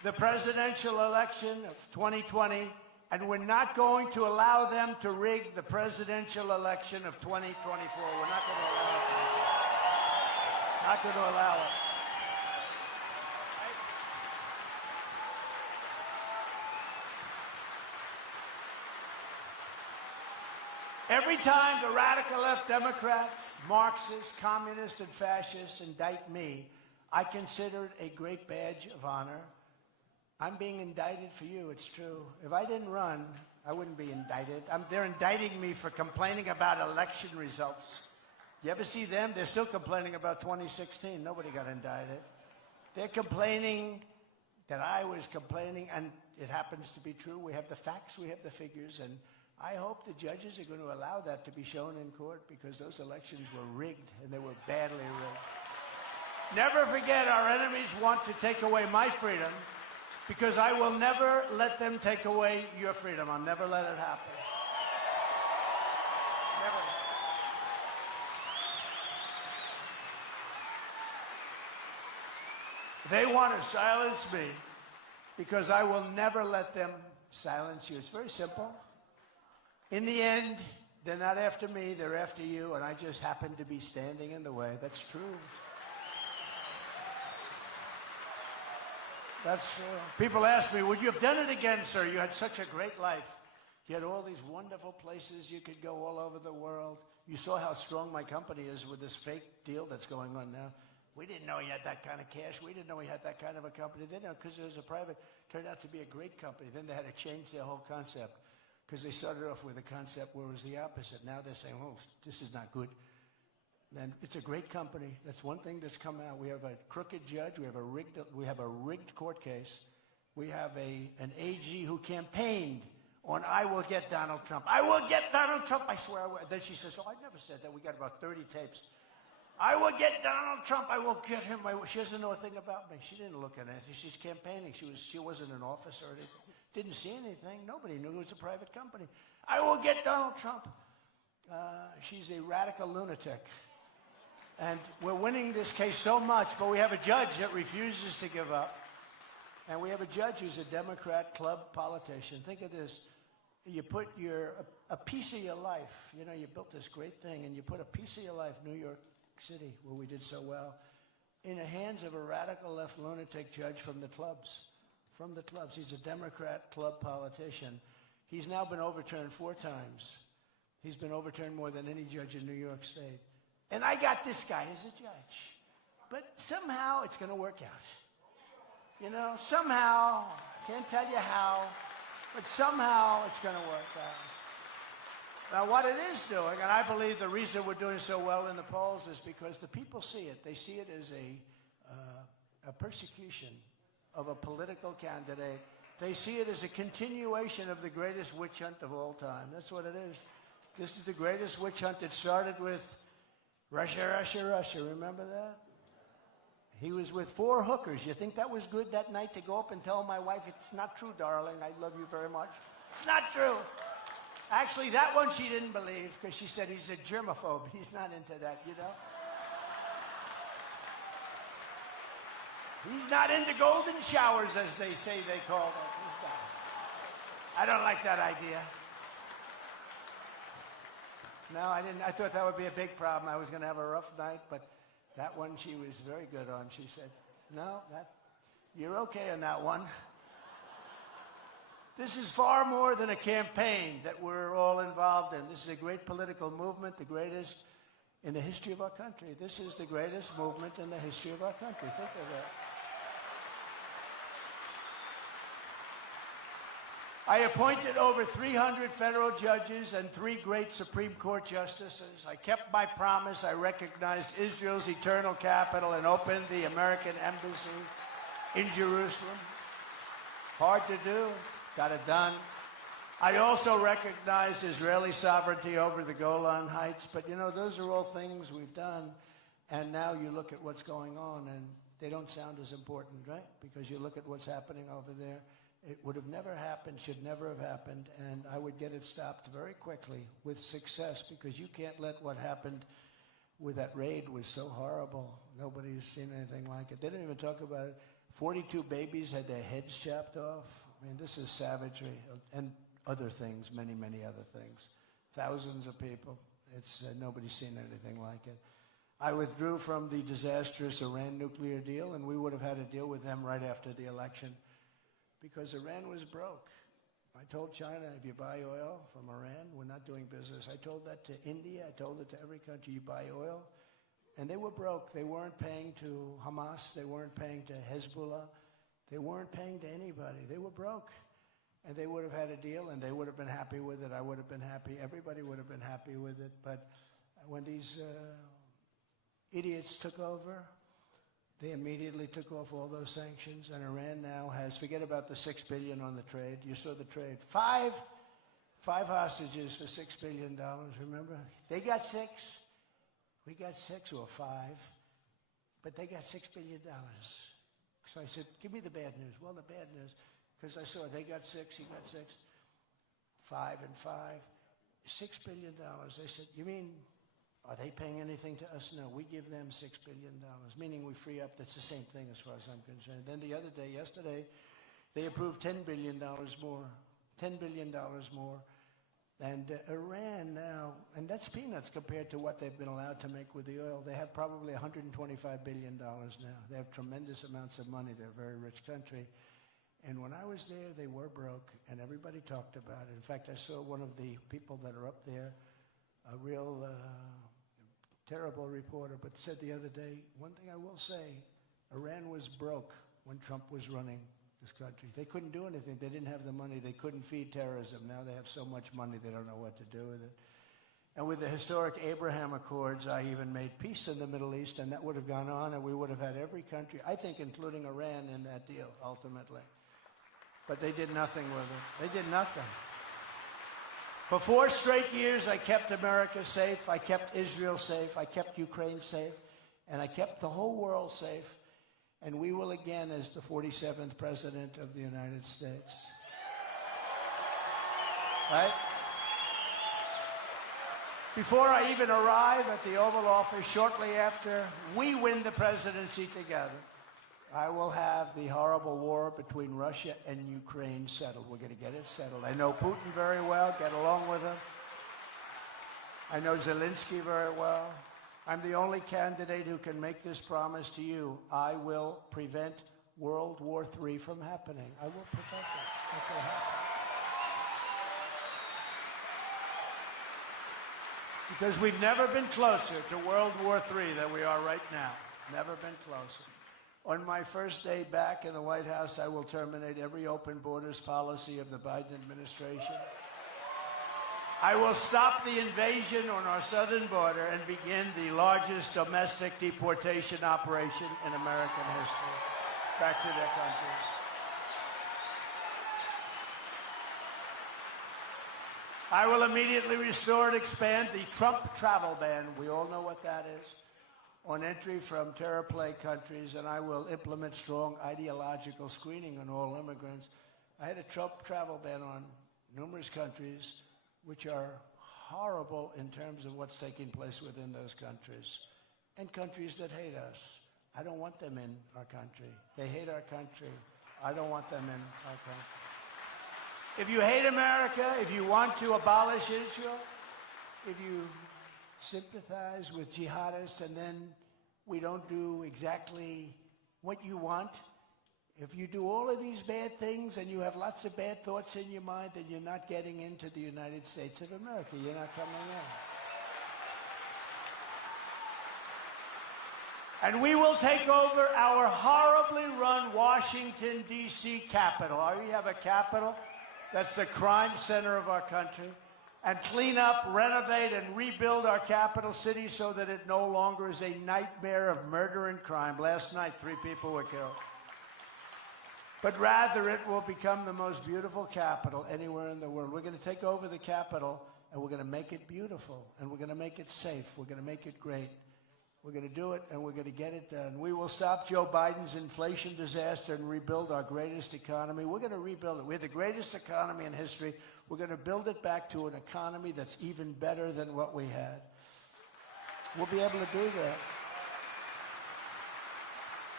the presidential election of 2020, and we're not going to allow them to rig the presidential election of 2024. We're not going to allow it. Not going to allow it. Every time the radical left Democrats, Marxists, communists, and fascists indict me, I consider it a great badge of honor. I'm being indicted for you, it's true. If I didn't run, I wouldn't be indicted. They're indicting me for complaining about election results. You ever see them? They're still complaining about 2016. Nobody got indicted. They're complaining that I was complaining, and it happens to be true. We have the facts, we have the figures, and I hope the judges are going to allow that to be shown in court, because those elections were rigged, and they were badly rigged. Never forget, our enemies want to take away my freedom, because I will never let them take away your freedom. I'll never let it happen. Never. They want to silence me because I will never let them silence you. It's very simple. In the end, they're not after me, they're after you, and I just happen to be standing in the way. That's true. That's true. People ask me, would you have done it again, sir? You had such a great life. You had all these wonderful places you could go all over the world. You saw how strong my company is with this fake deal that's going on now. We didn't know he had that kind of cash. We didn't know he had that kind of a company. They didn't know, because it was a private, turned out to be a great company. Then they had to change their whole concept, because they started off with a concept where it was the opposite. Now they're saying, oh, this is not good. And it's a great company. That's one thing that's come out. We have a crooked judge. We have a rigged court case. We have an AG who campaigned on, I will get Donald Trump. I will get Donald Trump. I swear I will. Then she says, oh, I never said that. We got about 30 tapes. I will get Donald Trump. I will get him. She doesn't know a thing about me. She didn't look at anything. She's campaigning. She wasn't in office or anything. Didn't see anything. Nobody knew it was a private company. I will get Donald Trump. She's a radical lunatic. And we're winning this case so much, but we have a judge that refuses to give up. And we have a judge who's a Democrat club politician. Think of this. You put a piece of your life, you know, you built this great thing, and you put a piece of your life, New York City, where we did so well, in the hands of a radical left lunatic judge from the clubs. From the clubs. He's a Democrat club politician. He's now been overturned 4 times. He's been overturned more than any judge in New York State. And I got this guy as a judge. But somehow it's going to work out. You know, somehow, can't tell you how, but somehow it's going to work out. Now, what it is doing, and I believe the reason we're doing so well in the polls is because the people see it. They see it as a persecution of a political candidate. They see it as a continuation of the greatest witch hunt of all time. That's what it is. This is the greatest witch hunt. It started with Russia, Russia, Russia. Remember that? He was with 4 hookers. You think that was good that night to go up and tell my wife, it's not true, darling, I love you very much? It's not true. Actually, that one she didn't believe, because she said he's a germaphobe. He's not into that, you know? He's not into golden showers, as they say they call it. He's not. I don't like that idea. No, I didn't. I thought that would be a big problem. I was going to have a rough night, but that one she was very good on. She said, no, you're okay on that one. This is far more than a campaign that we're all involved in. This is a great political movement, the greatest in the history of our country. This is the greatest movement in the history of our country. Think of that. I appointed over 300 federal judges and 3 great Supreme Court justices. I kept my promise. I recognized Israel's eternal capital and opened the American embassy in Jerusalem. Hard to do. Got it done. I also recognized Israeli sovereignty over the Golan Heights. But, you know, those are all things we've done. And now you look at what's going on, and they don't sound as important, right? Because you look at what's happening over there. It would have never happened, should never have happened, and I would get it stopped very quickly with success, because you can't let what happened with that raid was so horrible. Nobody's seen anything like it. They didn't even talk about it. 42 babies had their heads chopped off. I mean, this is savagery, and other things, many, many other things. Thousands of people. It's nobody's seen anything like it. I withdrew from the disastrous Iran nuclear deal, and we would have had to deal with them right after the election because Iran was broke. I told China, if you buy oil from Iran, we're not doing business. I told that to India. I told it to every country. You buy oil. And they were broke. They weren't paying to Hamas. They weren't paying to Hezbollah. They weren't paying to anybody. They were broke. And they would have had a deal, and they would have been happy with it. I would have been happy. Everybody would have been happy with it. But when these idiots took over, they immediately took off all those sanctions, and Iran now has, forget about the $6 billion on the trade. You saw the trade. Five hostages for $6 billion, remember? They got 6. We got 6 or 5, but they got $6 billion. So I said, give me the bad news. Well, the bad news, because I saw they got 6, he got 6, 5 and 5, $6 billion. They said, you mean, are they paying anything to us? No, we give them $6 billion, meaning we free up. That's the same thing as far as I'm concerned. Then the other day, yesterday, they approved $10 billion more, $10 billion more. And Iran now, and that's peanuts compared to what they've been allowed to make with the oil. They have probably $125 billion now. They have tremendous amounts of money. They're a very rich country. And when I was there, they were broke, and everybody talked about it. In fact, I saw one of the people that are up there, a real terrible reporter, but said the other day, one thing I will say, Iran was broke when Trump was running this country. They couldn't do anything. They didn't have the money. They couldn't feed terrorism. Now they have so much money, they don't know what to do with it. And with the historic Abraham Accords, I even made peace in the Middle East, and that would have gone on, and we would have had every country, I think including Iran, in that deal, ultimately. But they did nothing with it. They did nothing. For 4 straight years, I kept America safe. I kept Israel safe. I kept Ukraine safe. And I kept the whole world safe. And we will again as the 47th President of the United States. Right? Before I even arrive at the Oval Office, shortly after we win the presidency together, I will have the horrible war between Russia and Ukraine settled. We're going to get it settled. I know Putin very well, get along with him. I know Zelensky very well. I'm the only candidate who can make this promise to you. I will prevent World War III from happening. I will prevent it. It will happen. Because we've never been closer to World War III than we are right now. Never been closer. On my first day back in the White House, I will terminate every open borders policy of the Biden administration. I will stop the invasion on our southern border and begin the largest domestic deportation operation in American history back to their country. I will immediately restore and expand the Trump travel ban. We all know what that is. On entry from terror-plagued countries, and I will implement strong ideological screening on all immigrants. I had a Trump travel ban on numerous countries, which are horrible in terms of what's taking place within those countries, and countries that hate us. I don't want them in our country. They hate our country. I don't want them in our country. If you hate America, if you want to abolish Israel, if you sympathize with jihadists and then we don't do exactly what you want, if you do all of these bad things and you have lots of bad thoughts in your mind, then you're not getting into the United States of America. You're not coming in. And we will take over our horribly run Washington, D.C. Capitol. We have a Capitol that's the crime center of our country. And clean up, renovate, and rebuild our capital city so that it no longer is a nightmare of murder and crime. Last night, 3 people were killed. But rather, it will become the most beautiful capital anywhere in the world. We're going to take over the capital, and we're going to make it beautiful, and we're going to make it safe. We're going to make it great. We're going to do it, and we're going to get it done. We will stop Joe Biden's inflation disaster and rebuild our greatest economy. We're going to rebuild it. We have the greatest economy in history. We're going to build it back to an economy that's even better than what we had. We'll be able to do that.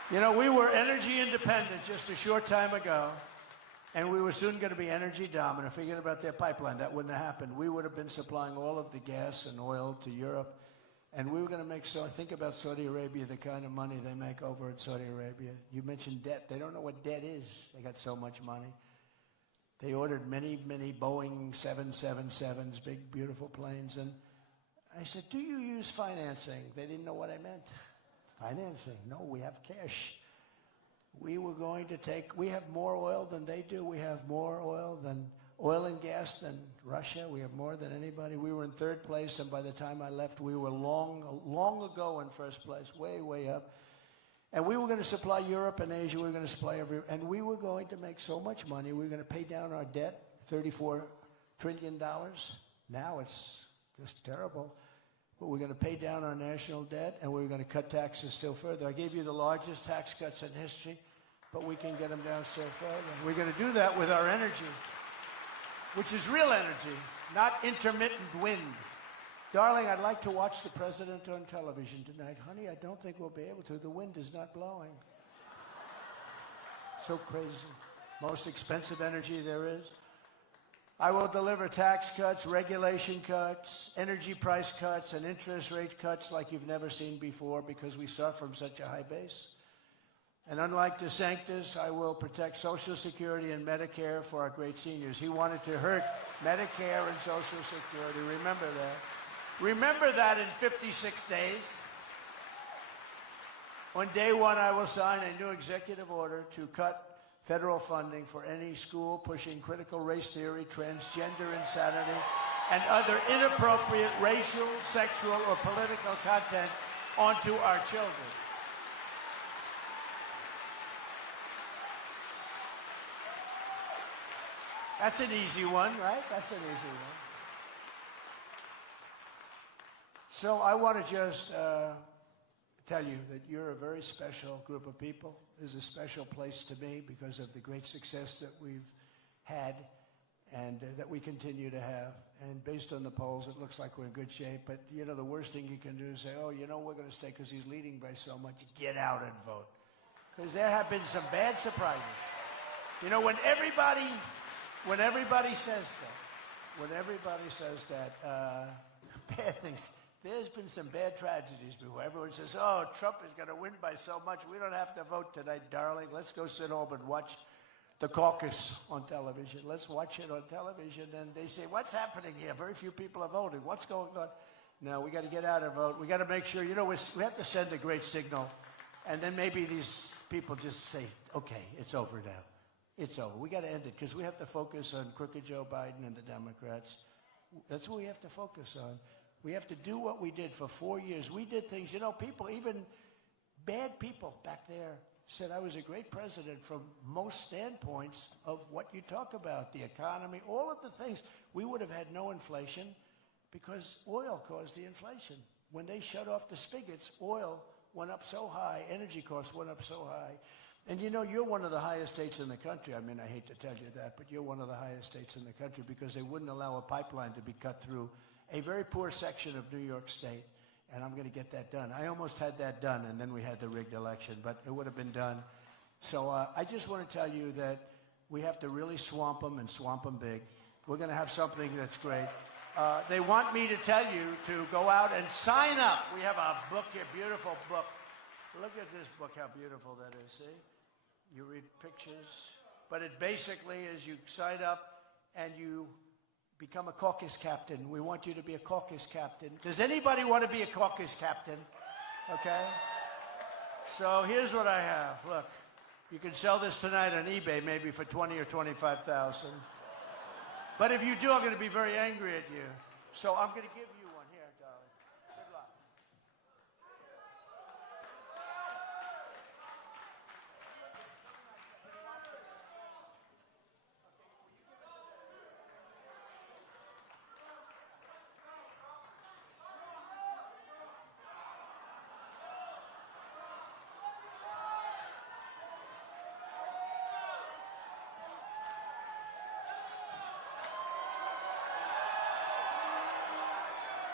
You know, we were energy independent just a short time ago, and we were soon going to be energy dominant. Forget about their pipeline. That wouldn't have happened. We would have been supplying all of the gas and oil to Europe, and we were going to make, so think about Saudi Arabia, the kind of money they make over in Saudi Arabia. You mentioned debt. They don't know what debt is. They got so much money. They ordered many, many Boeing 777s, big, beautiful planes, and I said, do you use financing? They didn't know what I meant. Financing? No, we have cash. We were going to we have more oil than they do. We have more oil and gas than Russia. We have more than anybody. We were in third place, and by the time I left, we were long ago in first place, way, way up. And we were going to supply Europe and Asia. We were going to supply and we were going to make so much money. We were going to pay down our debt, $34 trillion. Now it's just terrible. But we're going to pay down our national debt, and we're going to cut taxes still further. I gave you the largest tax cuts in history, but we can get them down still further. We're going to do that with our energy, which is real energy, not intermittent wind. Darling, I'd like to watch the president on television tonight. Honey, I don't think we'll be able to. The wind is not blowing. So crazy. Most expensive energy there is. I will deliver tax cuts, regulation cuts, energy price cuts, and interest rate cuts like you've never seen before because we start from such a high base. And unlike DeSantis, I will protect Social Security and Medicare for our great seniors. He wanted to hurt Medicare and Social Security. Remember that. Remember that in 56 days. On day one, I will sign a new executive order to cut federal funding for any school pushing critical race theory, transgender insanity, and other inappropriate racial, sexual, or political content onto our children. That's an easy one, right? That's an easy one. So I want to just tell you that you're a very special group of people. There's a special place to me because of the great success that we've had and that we continue to have. And based on the polls, it looks like we're in good shape. But, you know, the worst thing you can do is say, oh, you know, we're going to stay because he's leading by so much. Get out and vote. Because there have been some bad surprises. You know, when everybody says that, bad things. There's been some bad tragedies before. Everyone says, oh, Trump is going to win by so much. We don't have to vote tonight, darling. Let's go sit home and watch the caucus on television. Let's watch it on television. And they say, what's happening here? Very few people are voting. What's going on? No, we got to get out and vote. We got to make sure, you know, we have to send a great signal. And then maybe these people just say, okay, it's over now. It's over. We got to end it because we have to focus on crooked Joe Biden and the Democrats. That's what we have to focus on. We have to do what we did for 4 years. We did things, you know, people, even bad people back there said I was a great president from most standpoints of what you talk about, the economy, all of the things. We would have had no inflation because oil caused the inflation. When they shut off the spigots, oil went up so high, energy costs went up so high. And you know, you're one of the highest states in the country. I mean, I hate to tell you that, but you're one of the highest states in the country because they wouldn't allow a pipeline to be cut through a very poor section of New York State, and I'm going to get that done. I almost had that done, and then we had the rigged election, but it would have been done. So I just want to tell you that we have to really swamp them and swamp them big. We're going to have something that's great. They want me to tell you to go out and sign up. We have a book here, beautiful book. Look at this book, how beautiful that is, see? You read pictures, but it basically is you sign up and you become a caucus captain. We want you to be a caucus captain. Does anybody want to be a caucus captain? Okay. So here's what I have. Look, you can sell this tonight on eBay maybe for $20,000 or $25,000. But if you do, I'm going to be very angry at you. So I'm going to give you one here, darling. Good luck.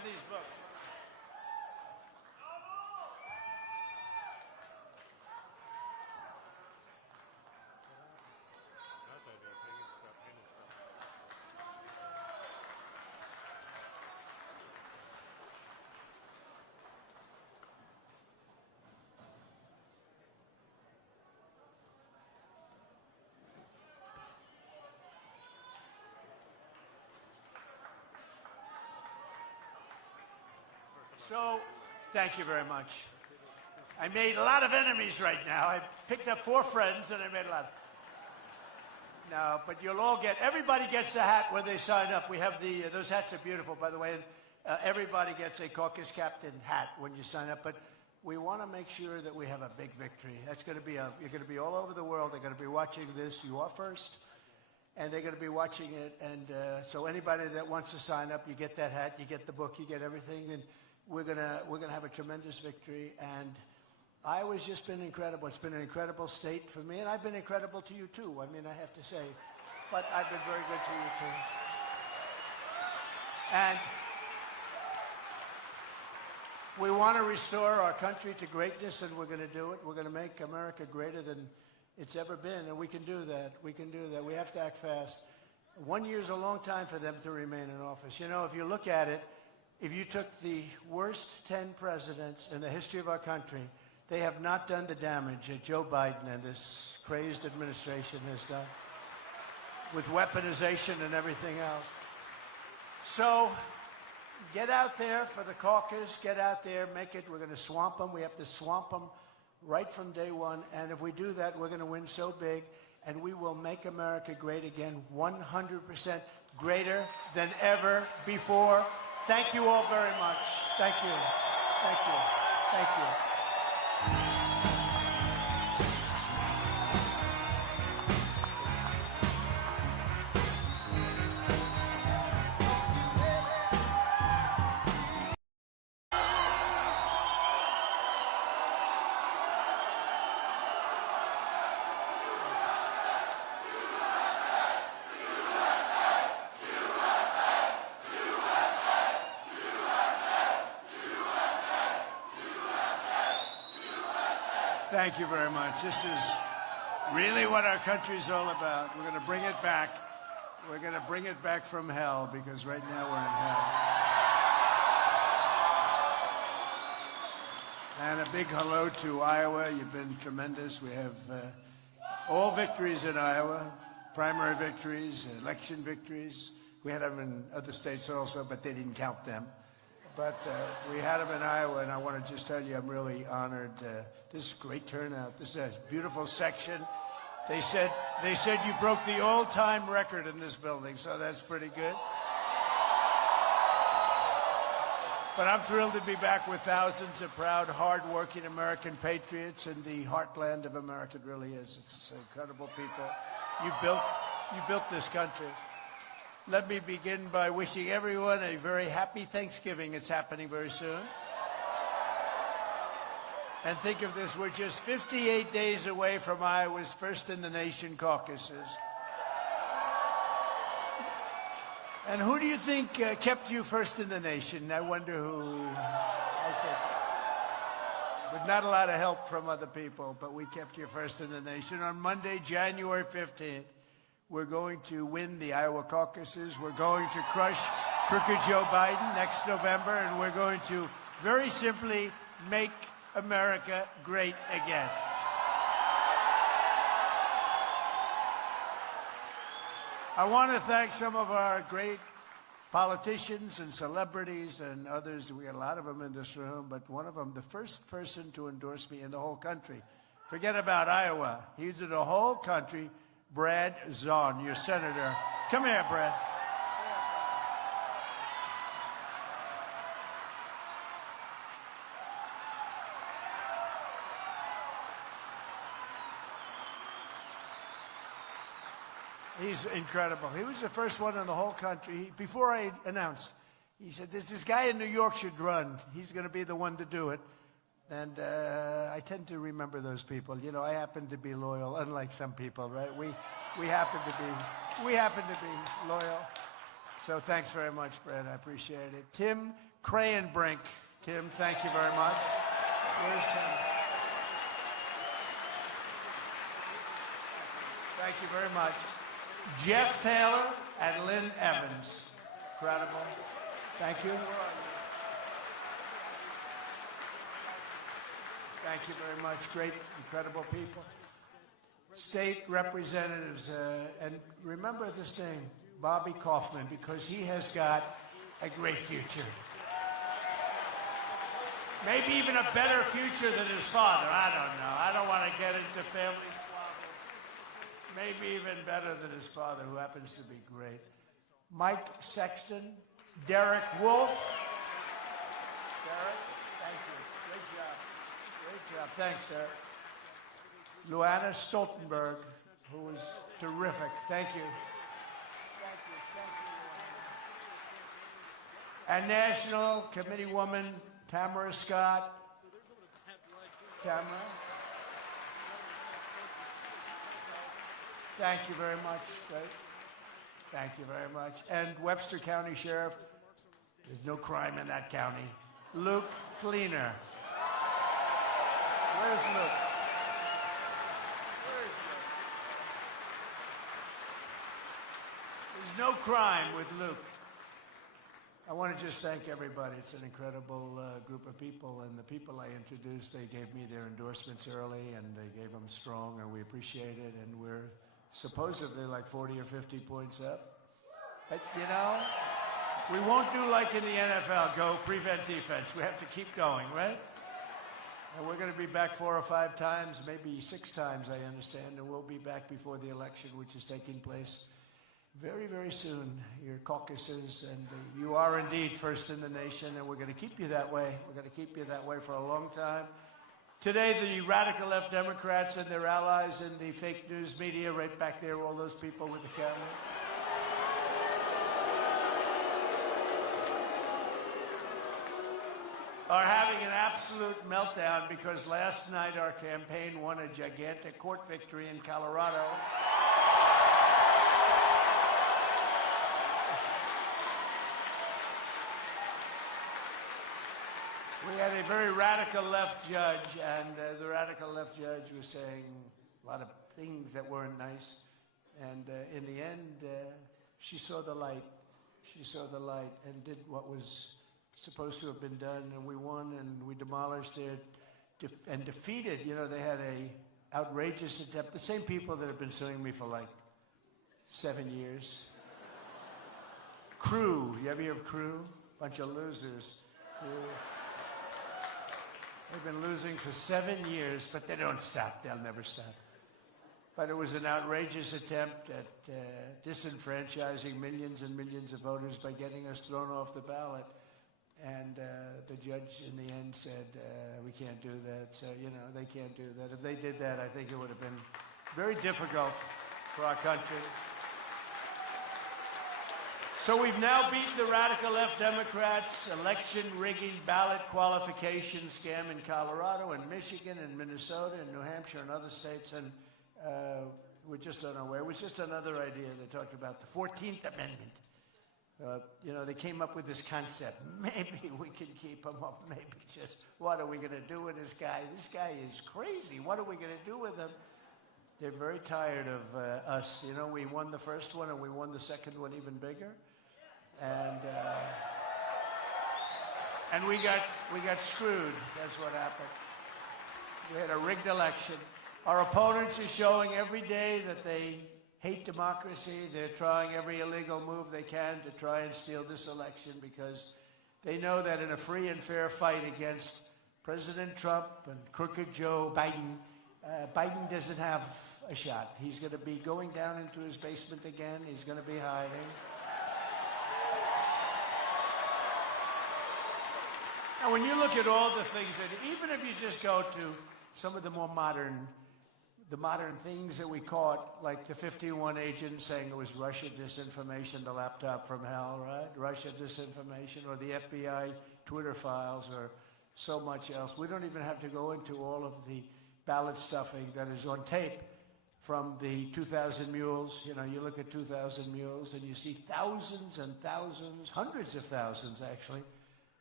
have these books. So, thank you very much. I made a lot of enemies right now. I picked up 4 friends and I made a lot. No, but you'll all get, everybody gets a hat when they sign up. We have those hats are beautiful, by the way. And, everybody gets a caucus captain hat when you sign up. But we want to make sure that we have a big victory. That's going to be you're going to be all over the world. They're going to be watching this. You are first. And they're going to be watching it. And so anybody that wants to sign up, you get that hat, you get the book, you get everything. And we're gonna have a tremendous victory, and Iowa's just been incredible. It's been an incredible state for me, and I've been incredible to you too. I mean, I have to say, but I've been very good to you too. And we want to restore our country to greatness, and we're going to do it. We're going to make America greater than it's ever been, and we can do that. We can do that. We have to act fast. 1 year is a long time for them to remain in office. You know, if you look at it, if you took the worst 10 presidents in the history of our country, they have not done the damage that Joe Biden and this crazed administration has done with weaponization and everything else. So get out there for the caucus. Get out there. Make it. We're going to swamp them. We have to swamp them right from day one. And if we do that, we're going to win so big. And we will make America great again, 100% greater than ever before. Thank you all very much. Thank you. Thank you. Thank you. Thank you very much. This is really what our country's all about. We're going to bring it back. We're going to bring it back from hell, because right now we're in hell. And a big hello to Iowa. You've been tremendous. We have all victories in Iowa, primary victories, election victories. We had them in other states also, but they didn't count them. But we had them in Iowa, and I want to just tell you I'm really honored. This is a great turnout. This is a beautiful section. They said you broke the all-time record in this building, so that's pretty good. But I'm thrilled to be back with thousands of proud, hard-working American patriots in the heartland of America. It really is. It's incredible people. You built this country. Let me begin by wishing everyone a very happy Thanksgiving. It's happening very soon. And think of this, we're just 58 days away from Iowa's first in the nation caucuses. And who do you think kept you first in the nation? I wonder who. I think. With not a lot of help from other people, but we kept you first in the nation. On Monday, January 15th, we're going to win the Iowa caucuses. We're going to crush crooked Joe Biden next November, and we're going to very simply make America great again. I want to thank some of our great politicians and celebrities and others. We got a lot of them in this room, but one of them, the first person to endorse me in the whole country. Forget about Iowa. He's in the whole country. Brad Zahn, your senator. Come here, Brad. He's incredible. He was the first one in the whole country. Before I announced, he said, "There's this guy in New York should run. He's going to be the one to do it." And I tend to remember those people. You know, I happen to be loyal, unlike some people, right? We happen to be loyal. So thanks very much, Brad. I appreciate it. Tim Crayenbrink. Tim, thank you very much. Where's Tim? Thank you very much. Jeff Taylor and Lynn Evans. Incredible. Thank you. Thank you very much. Great, incredible people. State representatives, and remember this name, Bobby Kaufman, because he has got a great future. Maybe even a better future than his father. I don't know. I don't want to get into family squabbles. Maybe even better than his father, who happens to be great. Mike Sexton, Derek Wolf. Derek, thank you. Great job. Great job. Thanks, Derek. Luana Stoltenberg, who was terrific. Thank you. Thank you. Thank you, Luana. And National Committee Woman Tamara Scott. Tamara. Thank you very much. Great. Thank you very much. And Webster County Sheriff. There's no crime in that county. Luke Fleener. Where's Luke? Where's Luke? There's no crime with Luke. I want to just thank everybody. It's an incredible group of people, and the people I introduced, they gave me their endorsements early, and they gave them strong, and we appreciate it, and we're supposedly like 40 or 50 points up. But, you know, we won't do like in the NFL, go prevent defense. We have to keep going, right? And we're going to be back 4 or 5 times, maybe 6 times, I understand, and we'll be back before the election, which is taking place very, very soon. Your caucuses, and you are indeed first in the nation, and we're going to keep you that way. We're going to keep you that way for a long time. Today, the radical left Democrats and their allies in the fake news media, right back there, all those people with the camera, are having an absolute meltdown because last night our campaign won a gigantic court victory in Colorado. We had a very radical left judge, and the radical left judge was saying a lot of things that weren't nice. And in the end, she saw the light. She saw the light and did what was supposed to have been done, and we won, and we demolished it and defeated. You know, they had a outrageous attempt. The same people that have been suing me for like 7 years. Crew, you ever hear of Crew? Bunch of losers. Crew. They've been losing for 7 years, but they don't stop. They'll never stop. But it was an outrageous attempt at disenfranchising millions and millions of voters by getting us thrown off the ballot. And the judge in the end said, we can't do that. So, you know, they can't do that. If they did that, I think it would have been very difficult for our country. So we've now beaten the radical left Democrats' election rigging ballot qualification scam in Colorado and Michigan and Minnesota and New Hampshire and other states, and we're just on our way. It was just another idea. They talked about the 14th Amendment. You know, they came up with this concept. Maybe we can keep him up. Maybe just, what are we going to do with this guy? This guy is crazy. What are we going to do with him? They're very tired of us. You know, we won the first one, and we won the second one even bigger. And we got screwed. That's what happened. We had a rigged election. Our opponents are showing every day that they hate democracy. They're trying every illegal move they can to try and steal this election because they know that in a free and fair fight against President Trump and crooked Joe Biden, Biden doesn't have a shot. He's going to be going down into his basement again. He's going to be hiding. Now, when you look at all the things that, even if you just go to some of the more modern things that we caught, like the 51 agent saying it was Russia disinformation, the laptop from hell, right? Russia disinformation, or the FBI Twitter files, or so much else. We don't even have to go into all of the ballot stuffing that is on tape from the 2,000 mules. You know, you look at 2,000 mules and you see thousands and thousands, hundreds of thousands actually,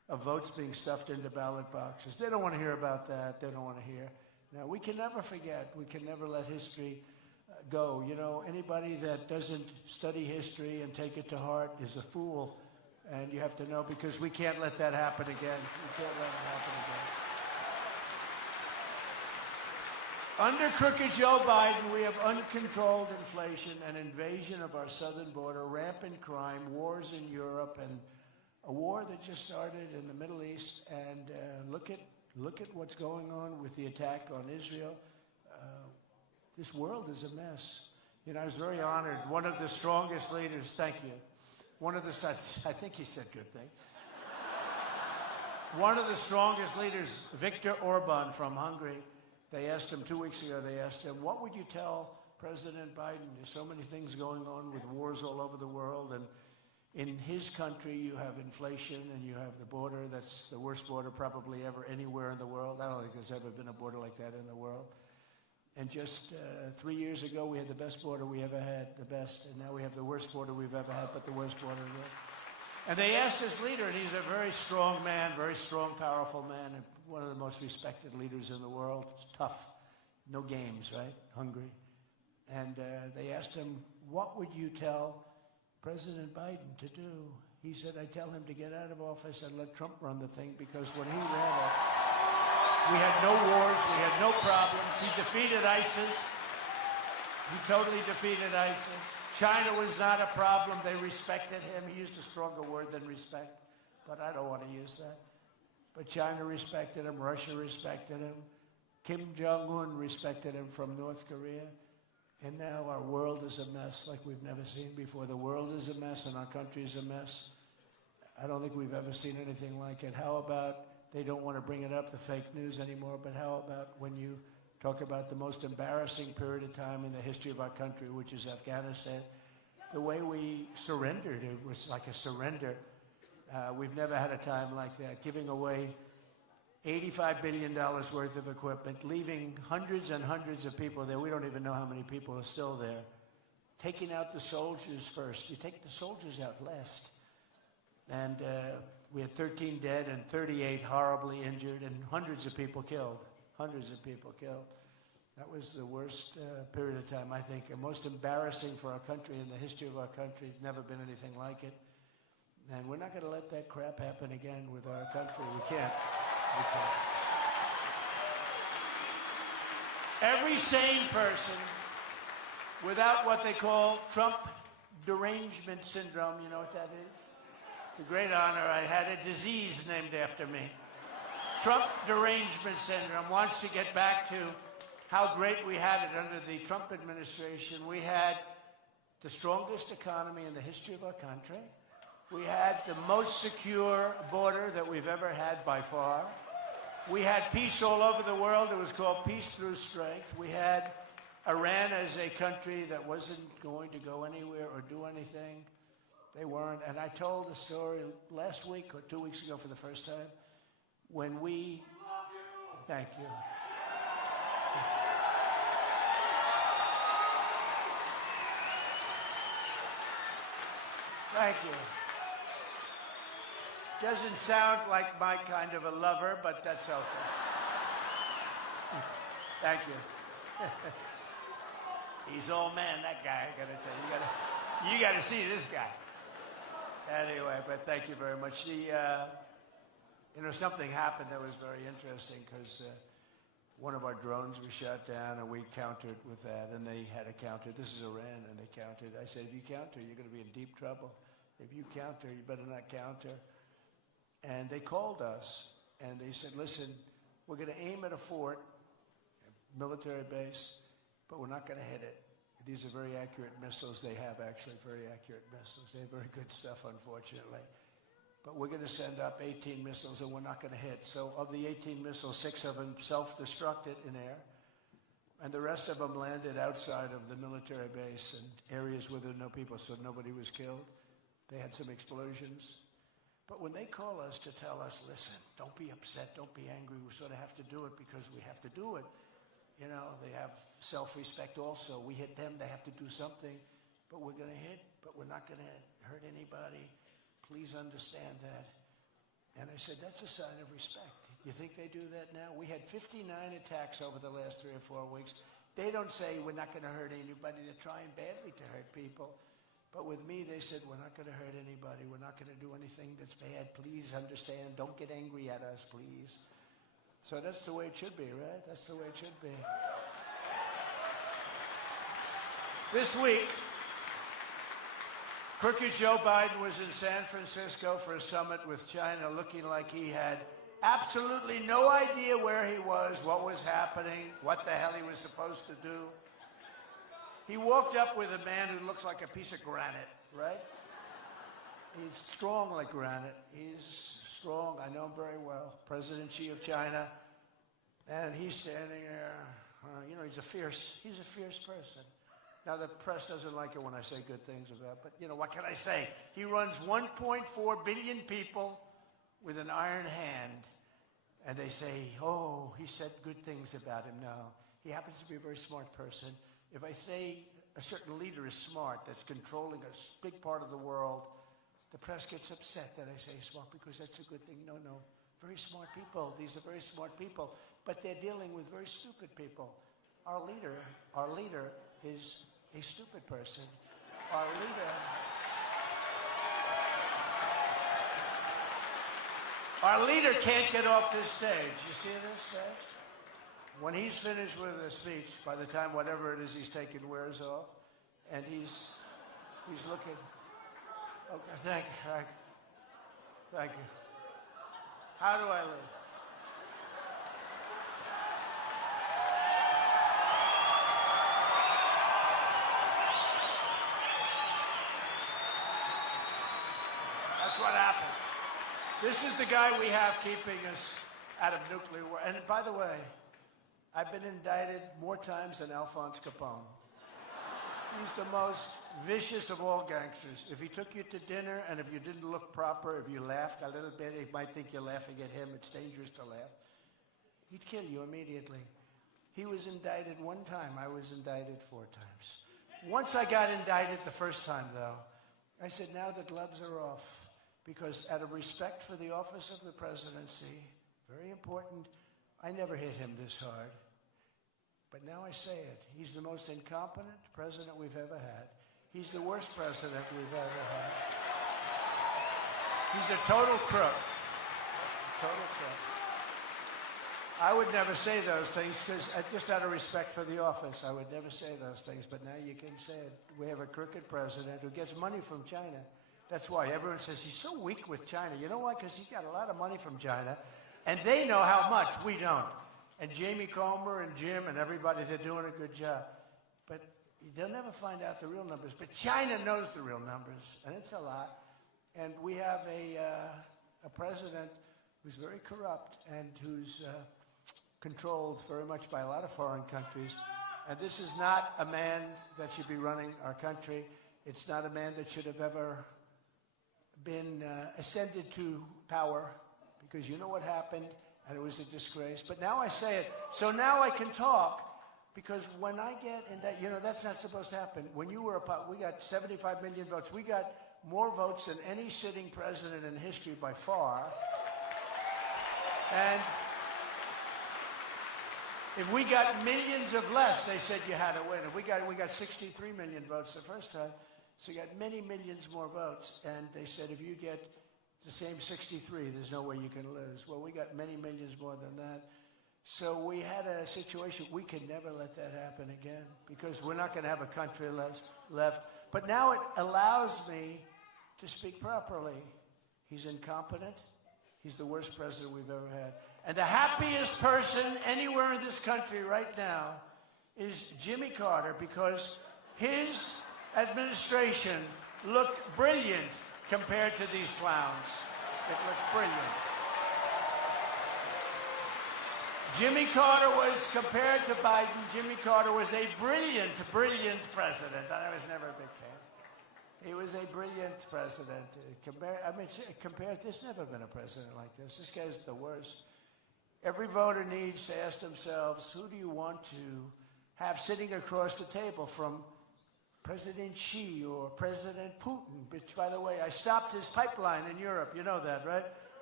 of votes being stuffed into ballot boxes. They don't want to hear about that. They don't want to hear. Now, we can never forget. We can never let history go. You know, anybody that doesn't study history and take it to heart is a fool. And you have to know, because we can't let that happen again. We can't let it happen again. Under crooked Joe Biden, we have uncontrolled inflation, an invasion of our southern border, rampant crime, wars in Europe, and a war that just started in the Middle East. And look at what's going on with the attack on Israel. This world is a mess. You know, I was very honored. One of the strongest leaders, thank you. One of the, I think he said good thing. One of the strongest leaders, Viktor Orban from Hungary, they asked him 2 weeks ago, they asked him, what would you tell President Biden? There's so many things going on with wars all over the world. And in his country, you have inflation and you have the border. That's the worst border probably ever anywhere in the world. I don't think there's ever been a border like that in the world. And just 3 years ago, we had the best border we ever had, the best. And now we have the worst border we've ever had, but the worst border ever. And they asked this leader, and he's a very strong man, very strong, powerful man, and one of the most respected leaders in the world. It's tough. No games, right? Hungry. And they asked him, what would you tell President Biden to do? He said, I tell him to get out of office and let Trump run the thing, because when he ran it, we had no wars, we had no problems. He defeated ISIS. He totally defeated ISIS. China was not a problem. They respected him. He used a stronger word than respect, but I don't want to use that. But China respected him. Russia respected him. Kim Jong-un respected him from North Korea. And now our world is a mess like we've never seen before. The world is a mess and our country is a mess. I don't think we've ever seen anything like it. How about, they don't want to bring it up, the fake news anymore, but how about when you talk about the most embarrassing period of time in the history of our country, which is Afghanistan, the way we surrendered, it was like a surrender. We've never had a time like that, giving away $85 billion worth of equipment, leaving hundreds and hundreds of people there. We don't even know how many people are still there. Taking out the soldiers first. You take the soldiers out last. And we had 13 dead and 38 horribly injured and hundreds of people killed. Hundreds of people killed. That was the worst period of time, I think, and most embarrassing for our country in the history of our country. Never been anything like it. And we're not going to let that crap happen again with our country. We can't. We can't. Every sane person without what they call Trump derangement syndrome, you know what that is? It's a great honor. I had a disease named after me. Trump derangement syndrome wants to get back to how great we had it under the Trump administration. We had the strongest economy in the history of our country. We had the most secure border that we've ever had by far. We had peace all over the world. It was called peace through strength. We had Iran as a country that wasn't going to go anywhere or do anything. They weren't. And I told a story last week or 2 weeks ago for the first time when we... Thank you. Thank you. Doesn't sound like my kind of a lover, but that's okay. Thank you. He's old man, that guy. I gotta tell you, you gotta see this guy. Anyway, but thank you very much. You know, something happened that was very interesting because one of our drones was shot down and we countered with that, and they had a counter. This is Iran, and they countered. I said, if you counter, you're going to be in deep trouble. If you counter, you better not counter. And they called us, and they said, listen, we're going to aim at a fort, a military base, but we're not going to hit it. These are very accurate missiles. They have actually very accurate missiles. They have very good stuff, unfortunately. But we're going to send up 18 missiles, and we're not going to hit. So of the 18 missiles, 6 of them self-destructed in air, and the rest of them landed outside of the military base and areas where there were no people, so nobody was killed. They had some explosions. But when they call us to tell us, listen, don't be upset, don't be angry, we sort of have to do it because we have to do it. You know, they have self-respect also. We hit them, they have to do something. But we're going to hit, but we're not going to hurt anybody. Please understand that. And I said, that's a sign of respect. You think they do that now? We had 59 attacks over the last 3 or 4 weeks. They don't say we're not going to hurt anybody. They're trying badly to hurt people. But with me, they said, we're not going to hurt anybody. We're not going to do anything that's bad. Please understand. Don't get angry at us, please. So that's the way it should be, right? That's the way it should be. This week, crooked Joe Biden was in San Francisco for a summit with China, looking like he had absolutely no idea where he was, what was happening, what the hell he was supposed to do. He walked up with a man who looks like a piece of granite, right? He's strong like granite. He's strong. I know him very well. President Xi of China. And he's standing there. You know, he's a fierce person. Now, the press doesn't like it when I say good things about, but, you know, what can I say? He runs 1.4 billion people with an iron hand, and they say, oh, he said good things about him. No, he happens to be a very smart person. If I say a certain leader is smart, that's controlling a big part of the world, the press gets upset that I say smart because that's a good thing. No, very smart people. These are very smart people, but they're dealing with very stupid people. Our leader is a stupid person. Our leader can't get off this stage. You see this stage? When he's finished with a speech, by the time whatever it is he's taking wears off, and he's looking. Okay, thank you. How do I live? That's what happened. This is the guy we have keeping us out of nuclear war. And by the way, I've been indicted more times than Alphonse Capone. He's the most vicious of all gangsters. If he took you to dinner and if you didn't look proper, if you laughed a little bit, he might think you're laughing at him. It's dangerous to laugh. He'd kill you immediately. He was indicted one time. I was indicted 4 times. Once I got indicted the first time, though, I said, now the gloves are off. Because out of respect for the office of the presidency, very important, I never hit him this hard. But now I say it. He's the most incompetent president we've ever had. He's the worst president we've ever had. He's a total crook. Total crook. I would never say those things because just out of respect for the office, I would never say those things. But now you can say it. We have a crooked president who gets money from China. That's why everyone says he's so weak with China. You know why? Because he got a lot of money from China. And they know how much. We don't. And Jamie Comer and Jim and everybody, they're doing a good job. But they'll never find out the real numbers. But China knows the real numbers, and it's a lot. And we have a president who's very corrupt and who's controlled very much by a lot of foreign countries. And this is not a man that should be running our country. It's not a man that should have ever been ascended to power, because you know what happened, and it was a disgrace. But now I say it, so now I can talk, because when I get in that, you know, that's not supposed to happen. When you were we got 75 million votes. We got more votes than any sitting president in history by far. And if we got millions of less, they said you had to win. If we got 63 million votes the first time. So you got many millions more votes, and they said if you get the same 63, there's no way you can lose. Well, we got many millions more than that. So we had a situation, we can never let that happen again, because we're not going to have a country left. But now it allows me to speak properly. He's incompetent. He's the worst president we've ever had. And the happiest person anywhere in this country right now is Jimmy Carter, because his administration looked brilliant compared to these clowns. It looked brilliant. Jimmy Carter was, compared to Biden, Jimmy Carter was a brilliant, brilliant president. I was never a big fan. He was a brilliant president. There's never been a president like this. This guy's the worst. Every voter needs to ask themselves, who do you want to have sitting across the table from President Xi or President Putin, which, by the way, I stopped his pipeline in Europe. You know that, right?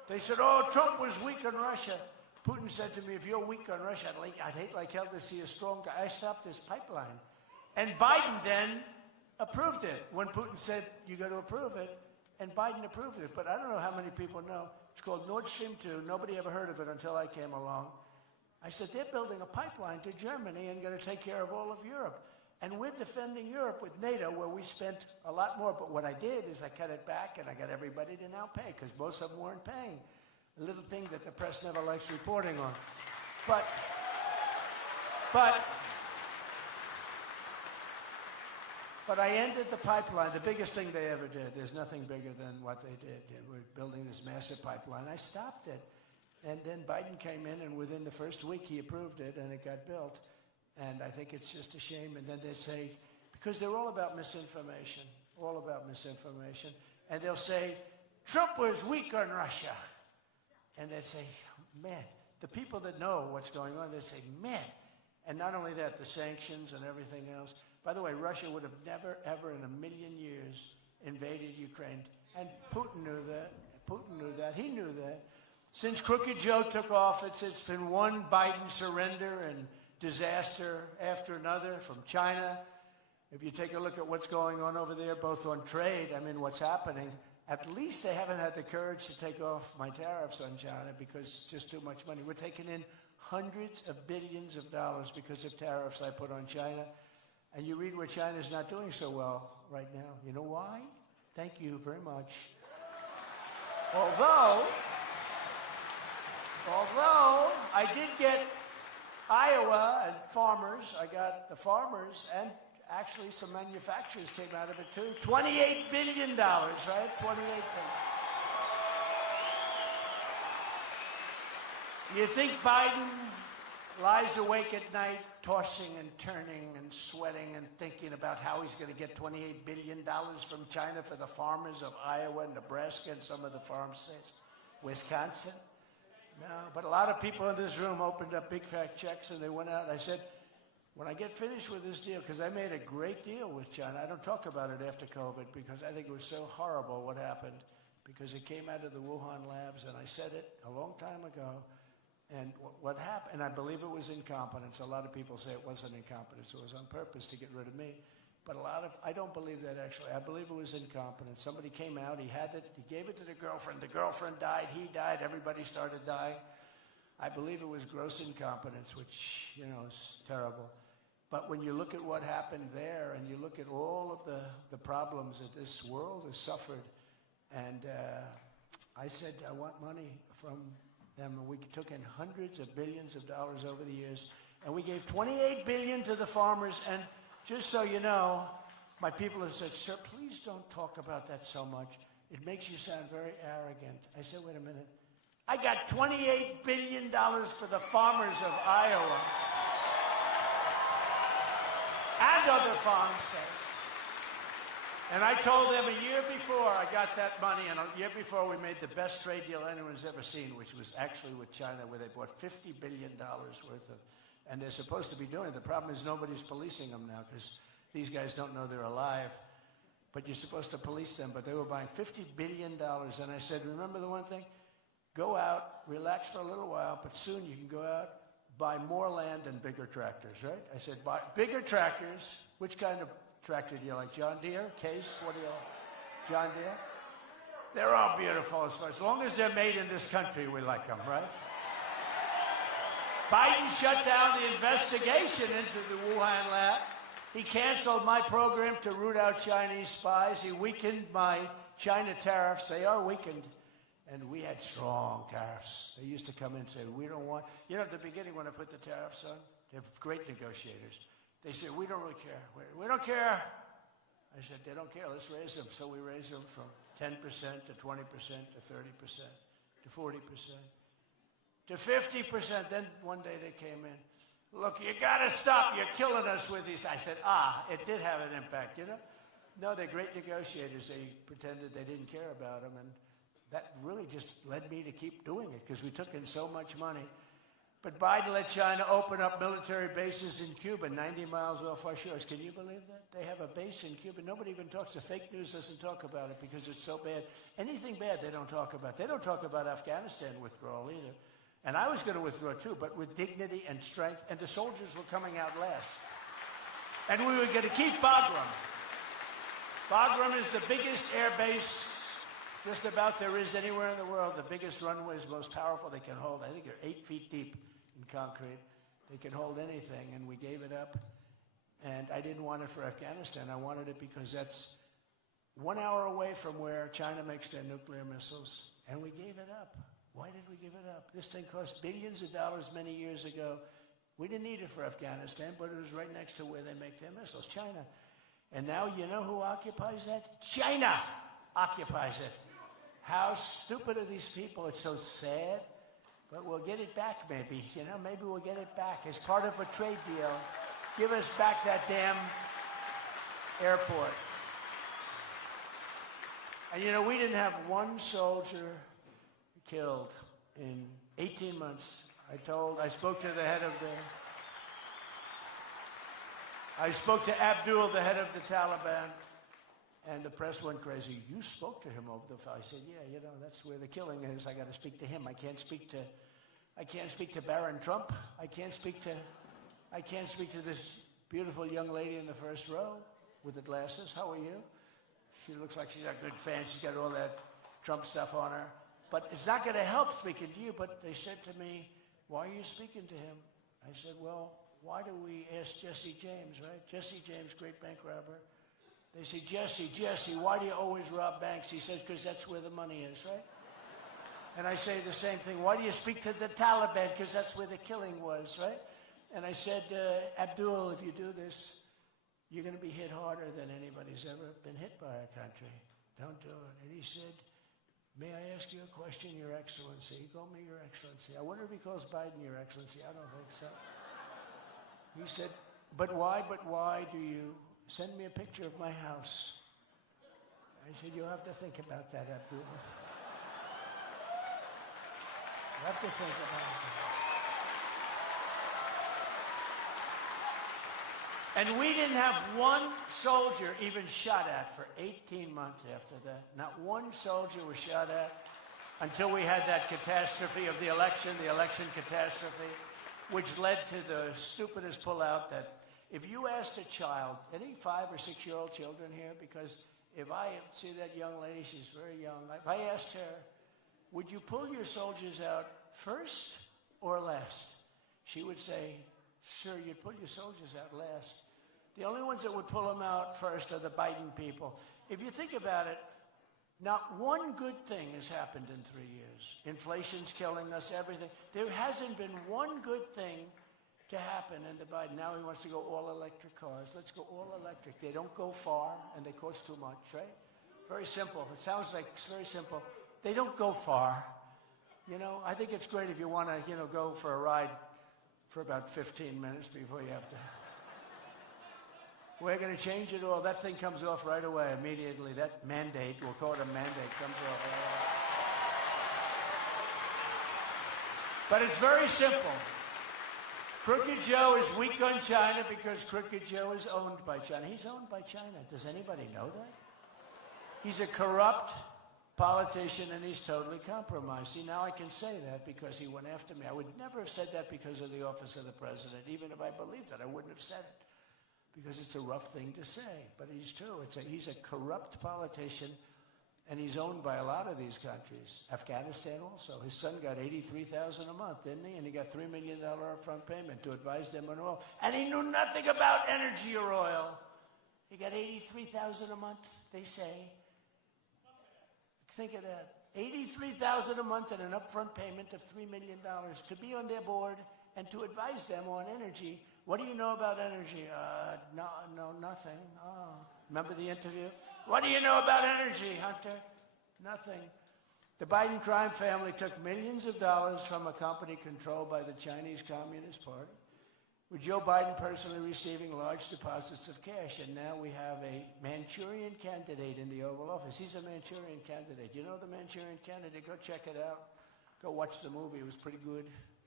They said, oh, Trump was weak on Russia. Putin said to me, if you're weak on Russia, I'd hate like hell to see a strong guy. I stopped this pipeline. And Biden then approved it when Putin said, you got to approve it. And Biden approved it. But I don't know how many people know. It's called Nord Stream 2. Nobody ever heard of it until I came along. I said, they're building a pipeline to Germany and going to take care of all of Europe. And we're defending Europe with NATO, where we spent a lot more. But what I did is I cut it back, and I got everybody to now pay, because most of them weren't paying. A little thing that the press never likes reporting on. But I ended the pipeline, the biggest thing they ever did. There's nothing bigger than what they did. We're building this massive pipeline. I stopped it. And then Biden came in, and within the first week, he approved it, and it got built. And I think it's just a shame. And then they say, because they're all about misinformation, And they'll say, Trump was weak on Russia. And they'd say, man, the people that know what's going on, they'd say, man. And not only that, the sanctions and everything else. By the way, Russia would have never, ever in a million years invaded Ukraine. And Putin knew that. He knew that. Since Crooked Joe took office, it's been one Biden surrender and disaster after another from China. If you take a look at what's going on over there, both on trade, I mean, what's happening, at least they haven't had the courage to take off my tariffs on China because it's just too much money. We're taking in hundreds of billions of dollars because of tariffs I put on China. And you read where China's not doing so well right now. You know why? Thank you very much. Although I did get Iowa and farmers, I got the farmers, and actually some manufacturers came out of it too. $28 billion, right? $28 billion. You think Biden lies awake at night, tossing and turning and sweating and thinking about how he's going to get $28 billion from China for the farmers of Iowa, Nebraska, and some of the farm states? Wisconsin? No, but a lot of people in this room opened up big fat checks and they went out. And I said, when I get finished with this deal, because I made a great deal with China, I don't talk about it after COVID because I think it was so horrible what happened, because it came out of the Wuhan labs, and I said it a long time ago. And what happened, and I believe it was incompetence. A lot of people say it wasn't incompetence. It was on purpose to get rid of me. But I don't believe that actually. I believe it was incompetence. Somebody came out, he had it, he gave it to the girlfriend. The girlfriend died, he died, everybody started dying. I believe it was gross incompetence, which, you know, is terrible. But when you look at what happened there, and you look at all of the problems that this world has suffered, and I said, I want money from them. And we took in hundreds of billions of dollars over the years, and we gave $28 billion to the farmers. And just so you know, my people have said, sir, please don't talk about that so much. It makes you sound very arrogant. I said, wait a minute. I got $28 billion for the farmers of Iowa and other farm states. And I told them a year before I got that money, and a year before we made the best trade deal anyone's ever seen, which was actually with China, where they bought $50 billion worth of, and they're supposed to be doing it. The problem is nobody's policing them now because these guys don't know they're alive. But you're supposed to police them, but they were buying $50 billion. And I said, remember the one thing? Go out, relax for a little while, but soon you can go out, buy more land and bigger tractors, right? I said, buy bigger tractors. Which kind of tractor do you like? John Deere? Case? What do you like? John Deere? They're all beautiful. As long as they're made in this country, we like them, right? Biden shut down the investigation into the Wuhan lab. He canceled my program to root out Chinese spies. He weakened my China tariffs. They are weakened. And we had strong tariffs. They used to come in and say, we don't want... You know, at the beginning when I put the tariffs on, they're great negotiators. They said, we don't really care. We don't care. I said, they don't care. Let's raise them. So we raised them from 10% to 20% to 30% to 40% to 50%. Then one day they came in. Look, you got to stop. You're killing us with these. I said, it did have an impact, you know? No, they're great negotiators. They pretended they didn't care about them. And that really just led me to keep doing it because we took in so much money. But Biden let China open up military bases in Cuba, 90 miles off our shores. Can you believe that? They have a base in Cuba. Nobody even talks. The fake news doesn't talk about it because it's so bad. Anything bad, they don't talk about. They don't talk about Afghanistan withdrawal either. And I was going to withdraw too, but with dignity and strength. And the soldiers were coming out last. And we were going to keep Bagram. Bagram is the biggest air base just about there is anywhere in the world. The biggest runways, most powerful. They can hold, I think they're 8 feet deep in concrete. They can hold anything, and we gave it up. And I didn't want it for Afghanistan. I wanted it because that's 1 hour away from where China makes their nuclear missiles, and we gave it up. Why did we give it up? This thing cost billions of dollars many years ago. We didn't need it for Afghanistan, but it was right next to where they make their missiles, China. And now you know who occupies that? China occupies it. How stupid are these people? It's so sad. But we'll get it back maybe. You know, maybe we'll get it back as part of a trade deal. Give us back that damn airport. And you know, we didn't have one soldier killed in 18 months. I spoke to the head of I spoke to Abdul, the head of the Taliban, and the press went crazy. You spoke to him over the phone. I said, yeah, you know, that's where the killing is. I got to speak to him. I can't speak to Barron Trump. I can't speak to this beautiful young lady in the first row with the glasses. How are you? She looks like she's a good fan. She's got all that Trump stuff on her. But it's not going to help speaking to you. But they said to me, why are you speaking to him? I said, well, why do we ask Jesse James, right? Jesse James, great bank robber. They say, Jesse, why do you always rob banks? He says, because that's where the money is, right? And I say the same thing. Why do you speak to the Taliban? Because that's where the killing was, right? And I said, Abdul, if you do this, you're going to be hit harder than anybody's ever been hit by our country. Don't do it. And he said, may I ask you a question, Your Excellency? He called me Your Excellency. I wonder if he calls Biden Your Excellency. I don't think so. He said, but why do you send me a picture of my house? I said, you'll have to think about that, Abdul. You have to think about it. And we didn't have one soldier even shot at for 18 months after that. Not one soldier was shot at until we had that catastrophe of the election catastrophe, which led to the stupidest pullout that if you asked a child, any 5 or 6-year-old children here, because if I see that young lady, she's very young, if I asked her, would you pull your soldiers out first or last? She would say, sir, you'd pull your soldiers out last. The only ones that would pull them out first are the Biden people. If you think about it, not one good thing has happened in 3 years. Inflation's killing us, everything. There hasn't been one good thing to happen in the Biden. Now he wants to go all electric cars. Let's go all electric. They don't go far and they cost too much, right? Very simple. It sounds like it's very simple. They don't go far. You know, I think it's great if you want to, you know, go for a ride for about 15 minutes before you have to. We're going to change it all. That thing comes off right away, immediately. That mandate, we'll call it a mandate, comes off right away. But it's very simple. Crooked Joe is weak on China because Crooked Joe is owned by China. He's owned by China. Does anybody know that? He's a corrupt politician and he's totally compromised. See, now I can say that because he went after me. I would never have said that because of the office of the president. Even if I believed it, I wouldn't have said it. Because it's a rough thing to say, but he's true. He's a corrupt politician, and he's owned by a lot of these countries. Afghanistan also. His son got $83,000 a month, didn't he? And he got $3 million upfront payment to advise them on oil. And he knew nothing about energy or oil. He got $83,000 a month, they say. Think of that. $83,000 a month and an upfront payment of $3 million to be on their board and to advise them on energy. What do you know about energy? No, nothing. Oh. Remember the interview? What do you know about energy, Hunter? Nothing. The Biden crime family took millions of dollars from a company controlled by the Chinese Communist Party, with Joe Biden personally receiving large deposits of cash. And now we have a Manchurian candidate in the Oval Office. He's a Manchurian candidate. You know the Manchurian candidate? Go check it out. Go watch the movie. It was pretty good.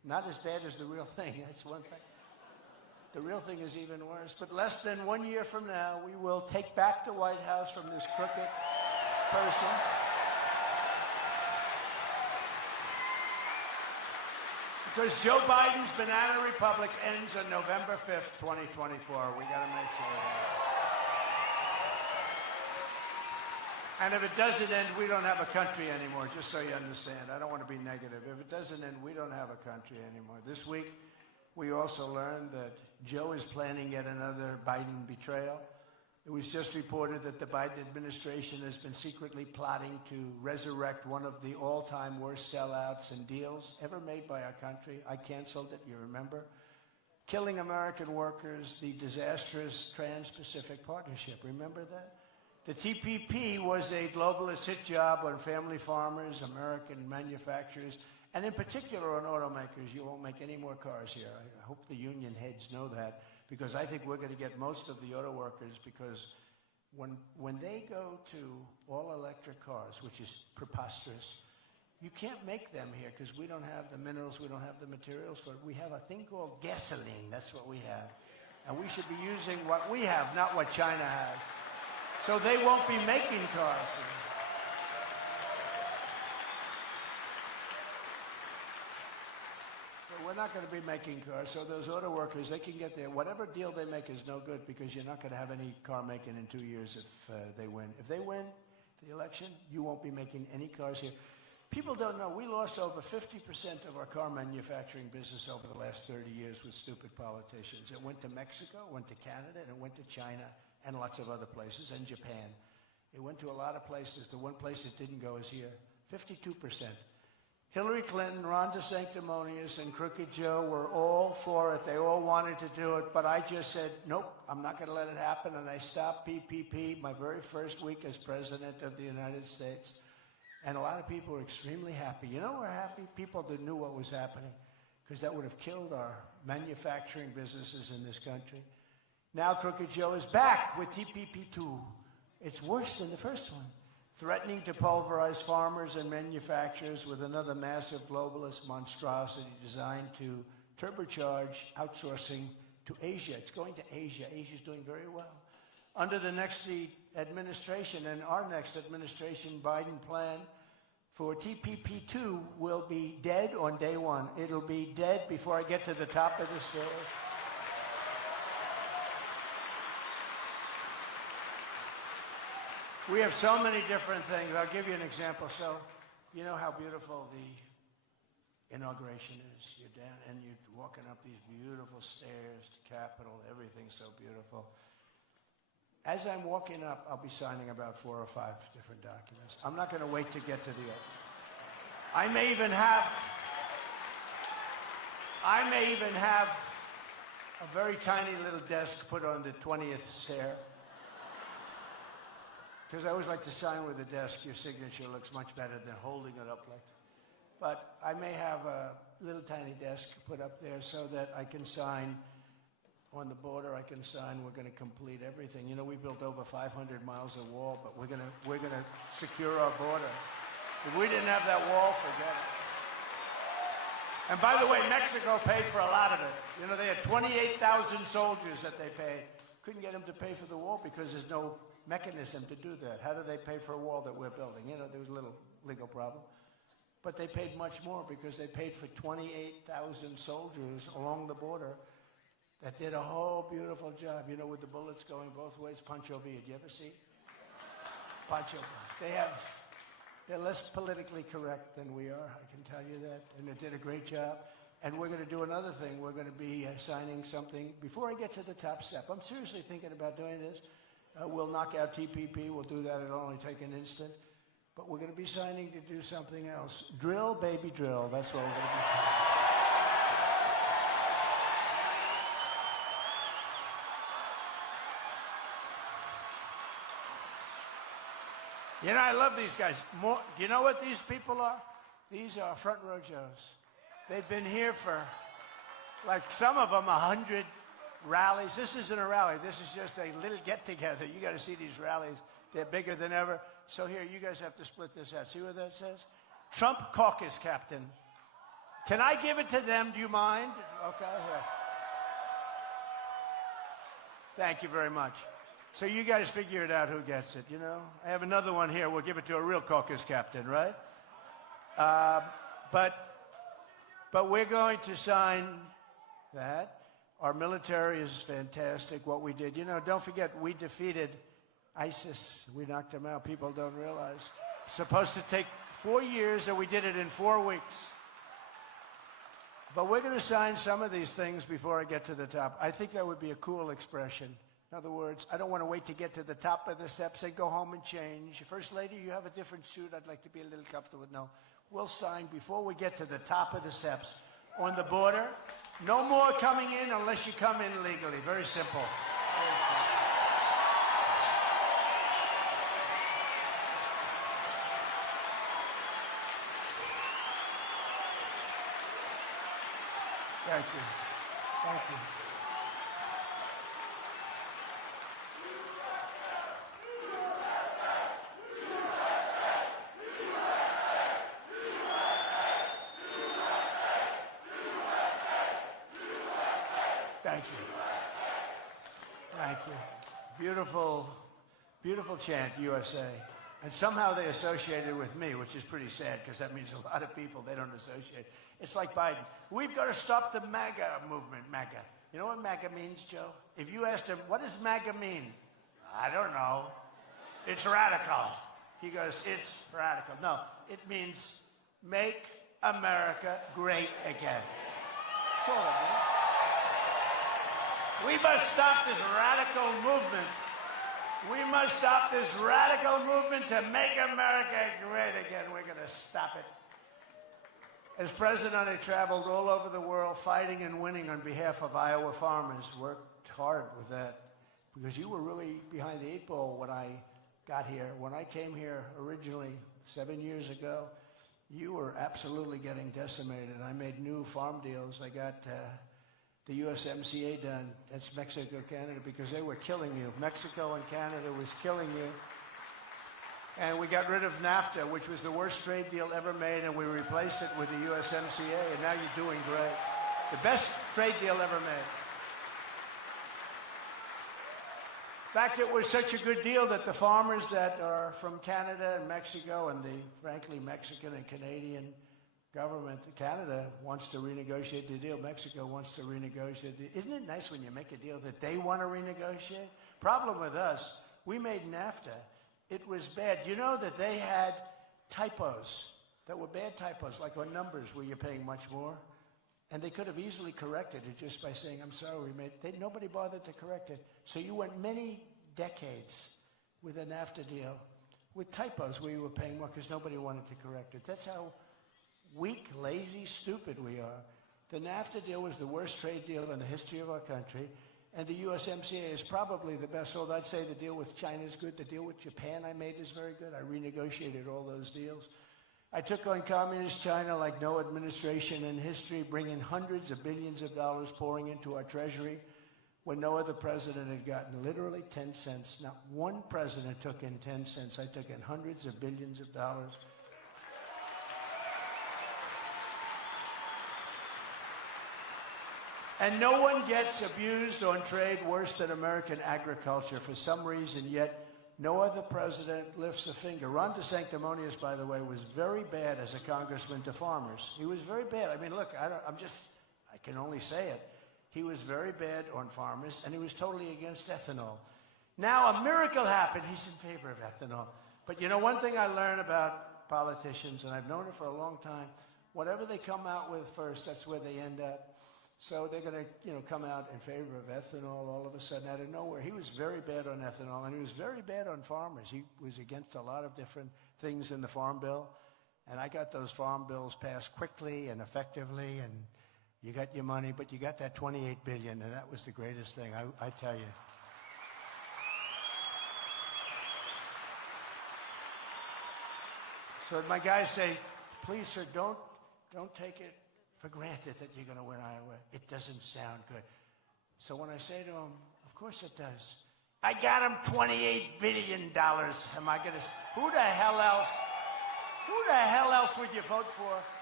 Not as bad as the real thing, that's one thing. The real thing is even worse. But less than 1 year from now, we will take back the White House from this crooked person. Because Joe Biden's banana republic ends on November 5th, 2024. We got to make sure of that. And if it doesn't end, we don't have a country anymore, just so you understand. I don't want to be negative. If it doesn't end, we don't have a country anymore. This week, we also learned that Joe is planning yet another Biden betrayal. It was just reported that the Biden administration has been secretly plotting to resurrect one of the all-time worst sellouts and deals ever made by our country. I canceled it, you remember? Killing American workers, the disastrous Trans-Pacific Partnership. Remember that? The TPP was a globalist hit job on family farmers, American manufacturers, and in particular on automakers. You won't make any more cars here. I hope the union heads know that, because I think we're going to get most of the auto workers, because when they go to all-electric cars, which is preposterous, you can't make them here because we don't have the minerals, we don't have the materials for it. We have a thing called gasoline. That's what we have. And we should be using what we have, not what China has. So they won't be making cars here. We're not going to be making cars, so those auto workers, they can get there. Whatever deal they make is no good, because you're not going to have any car making in 2 years if they win. If they win the election, you won't be making any cars here. People don't know, we lost over 50% of our car manufacturing business over the last 30 years with stupid politicians. It went to Mexico, went to Canada, and it went to China, and lots of other places, and Japan. It went to a lot of places. The one place it didn't go is here, 52%. Hillary Clinton, Ron DeSanctimonious, and Crooked Joe were all for it. They all wanted to do it, but I just said, nope, I'm not going to let it happen, and I stopped PPP my very first week as President of the United States. And a lot of people were extremely happy. You know, we're happy? People that knew what was happening, because that would have killed our manufacturing businesses in this country. Now Crooked Joe is back with TPP2. It's worse than the first one, threatening to pulverize farmers and manufacturers with another massive globalist monstrosity designed to turbocharge outsourcing to Asia. It's going to Asia. Asia's doing very well. Under the next administration and our next administration, Biden plan for TPP2 will be dead on day one. It'll be dead before I get to the top of the stairs. We have so many different things. I'll give you an example. So, you know how beautiful the inauguration is. You're down and you're walking up these beautiful stairs to Capitol. Everything's so beautiful. As I'm walking up, I'll be signing about 4 or 5 different documents. I'm not going to wait to get to the end. I may even have a very tiny little desk put on the 20th stair. Because I always like to sign with a desk. Your signature looks much better than holding it up like that. But I may have a little tiny desk put up there so that I can sign on the border. I can sign. We're going to complete everything. You know, we built over 500 miles of wall, but we're going to secure our border. If we didn't have that wall, forget it. And by the way, Mexico paid for a lot of it. You know, they had 28,000 soldiers that they paid. Couldn't get them to pay for the wall because there's no mechanism to do that. How do they pay for a wall that we're building? You know, there was a little legal problem. But they paid much more because they paid for 28,000 soldiers along the border that did a whole beautiful job, you know, with the bullets going both ways. Pancho Villa, did you ever see? Pancho. They're less politically correct than we are, I can tell you that. And they did a great job. And we're going to do another thing. We're going to be signing something. Before I get to the top step, I'm seriously thinking about doing this. We'll knock out TPP. We'll do that. It'll only take an instant. But we're going to be signing to do something else. Drill, baby, drill. That's what we're going to be signing. You know, I love these guys. You know what these people are? These are front row Joes. They've been here for, like, some of them 100 rallies. This isn't a rally. This is just a little get-together. You got to see these rallies. They're bigger than ever. So here, you guys have to split this out. See what that says? Trump caucus captain. Can I give it to them? Do you mind? Okay, here. Thank you very much. So you guys figure it out who gets it, you know? I have another one here. We'll give it to a real caucus captain, right? But we're going to sign that. Our military is fantastic, what we did. You know, don't forget, we defeated ISIS. We knocked them out. People don't realize. It's supposed to take 4 years, and we did it in 4 weeks. But we're going to sign some of these things before I get to the top. I think that would be a cool expression. In other words, I don't want to wait to get to the top of the steps and go home and change. First Lady, you have a different suit. I'd like to be a little comfortable. No, we'll sign before we get to the top of the steps. On the border, no more coming in unless you come in legally. Very simple. Thank you. Thank you. Thank you. Thank you. Beautiful, beautiful chant, USA. And somehow they associated with me, which is pretty sad because that means a lot of people they don't associate. It's like Biden. We've got to stop the MAGA movement, MAGA. You know what MAGA means, Joe? If you asked him, what does MAGA mean? I don't know. It's radical. He goes, it's radical. No, it means make America great again. That's all it means. We must stop this radical movement. We must stop this radical movement to make America great again. We're going to stop it. As president, I traveled all over the world fighting and winning on behalf of Iowa farmers. Worked hard with that because you were really behind the 8 ball when I got here. When I came here originally 7 years ago, you were absolutely getting decimated. I made new farm deals. I got the USMCA done. That's Mexico, Canada, because they were killing you. Mexico and Canada was killing you. And we got rid of NAFTA, which was the worst trade deal ever made, and we replaced it with the USMCA, and now you're doing great. The best trade deal ever made. In fact, it was such a good deal that the farmers that are from Canada and Mexico and the, frankly, Mexican and Canadian government, Canada wants to renegotiate the deal. Mexico wants to renegotiate the deal. Isn't it nice when you make a deal that they want to renegotiate? Problem with us, we made NAFTA. It was bad. You know that they had typos that were bad typos, like on numbers where you're paying much more. And they could have easily corrected it just by saying, I'm sorry, nobody bothered to correct it. So you went many decades with a NAFTA deal with typos where you were paying more because nobody wanted to correct it. That's how weak, lazy, stupid we are. The NAFTA deal was the worst trade deal in the history of our country. And the USMCA is probably the best, although I'd say the deal with China is good. The deal with Japan I made is very good. I renegotiated all those deals. I took on communist China like no administration in history, bringing hundreds of billions of dollars pouring into our treasury when no other president had gotten literally 10 cents. Not one president took in 10 cents. I took in hundreds of billions of dollars. And no one gets abused on trade worse than American agriculture for some reason, yet no other president lifts a finger. Ron DeSanctimonious, by the way, was very bad as a congressman to farmers. He was very bad. I mean, look, I can only say it. He was very bad on farmers, and he was totally against ethanol. Now a miracle happened. He's in favor of ethanol. But you know, one thing I learned about politicians, and I've known it for a long time, whatever they come out with first, that's where they end up. So they're going to, come out in favor of ethanol all of a sudden out of nowhere. He was very bad on ethanol, and he was very bad on farmers. He was against a lot of different things in the Farm Bill, and I got those Farm Bills passed quickly and effectively, and you got your money, but you got that $28 billion, and that was the greatest thing, I tell you. So my guys say, please, sir, don't take it for granted that you're going to win Iowa. It doesn't sound good. So when I say to him, of course it does. I got him $28 billion. Am I going to, who the hell else would you vote for?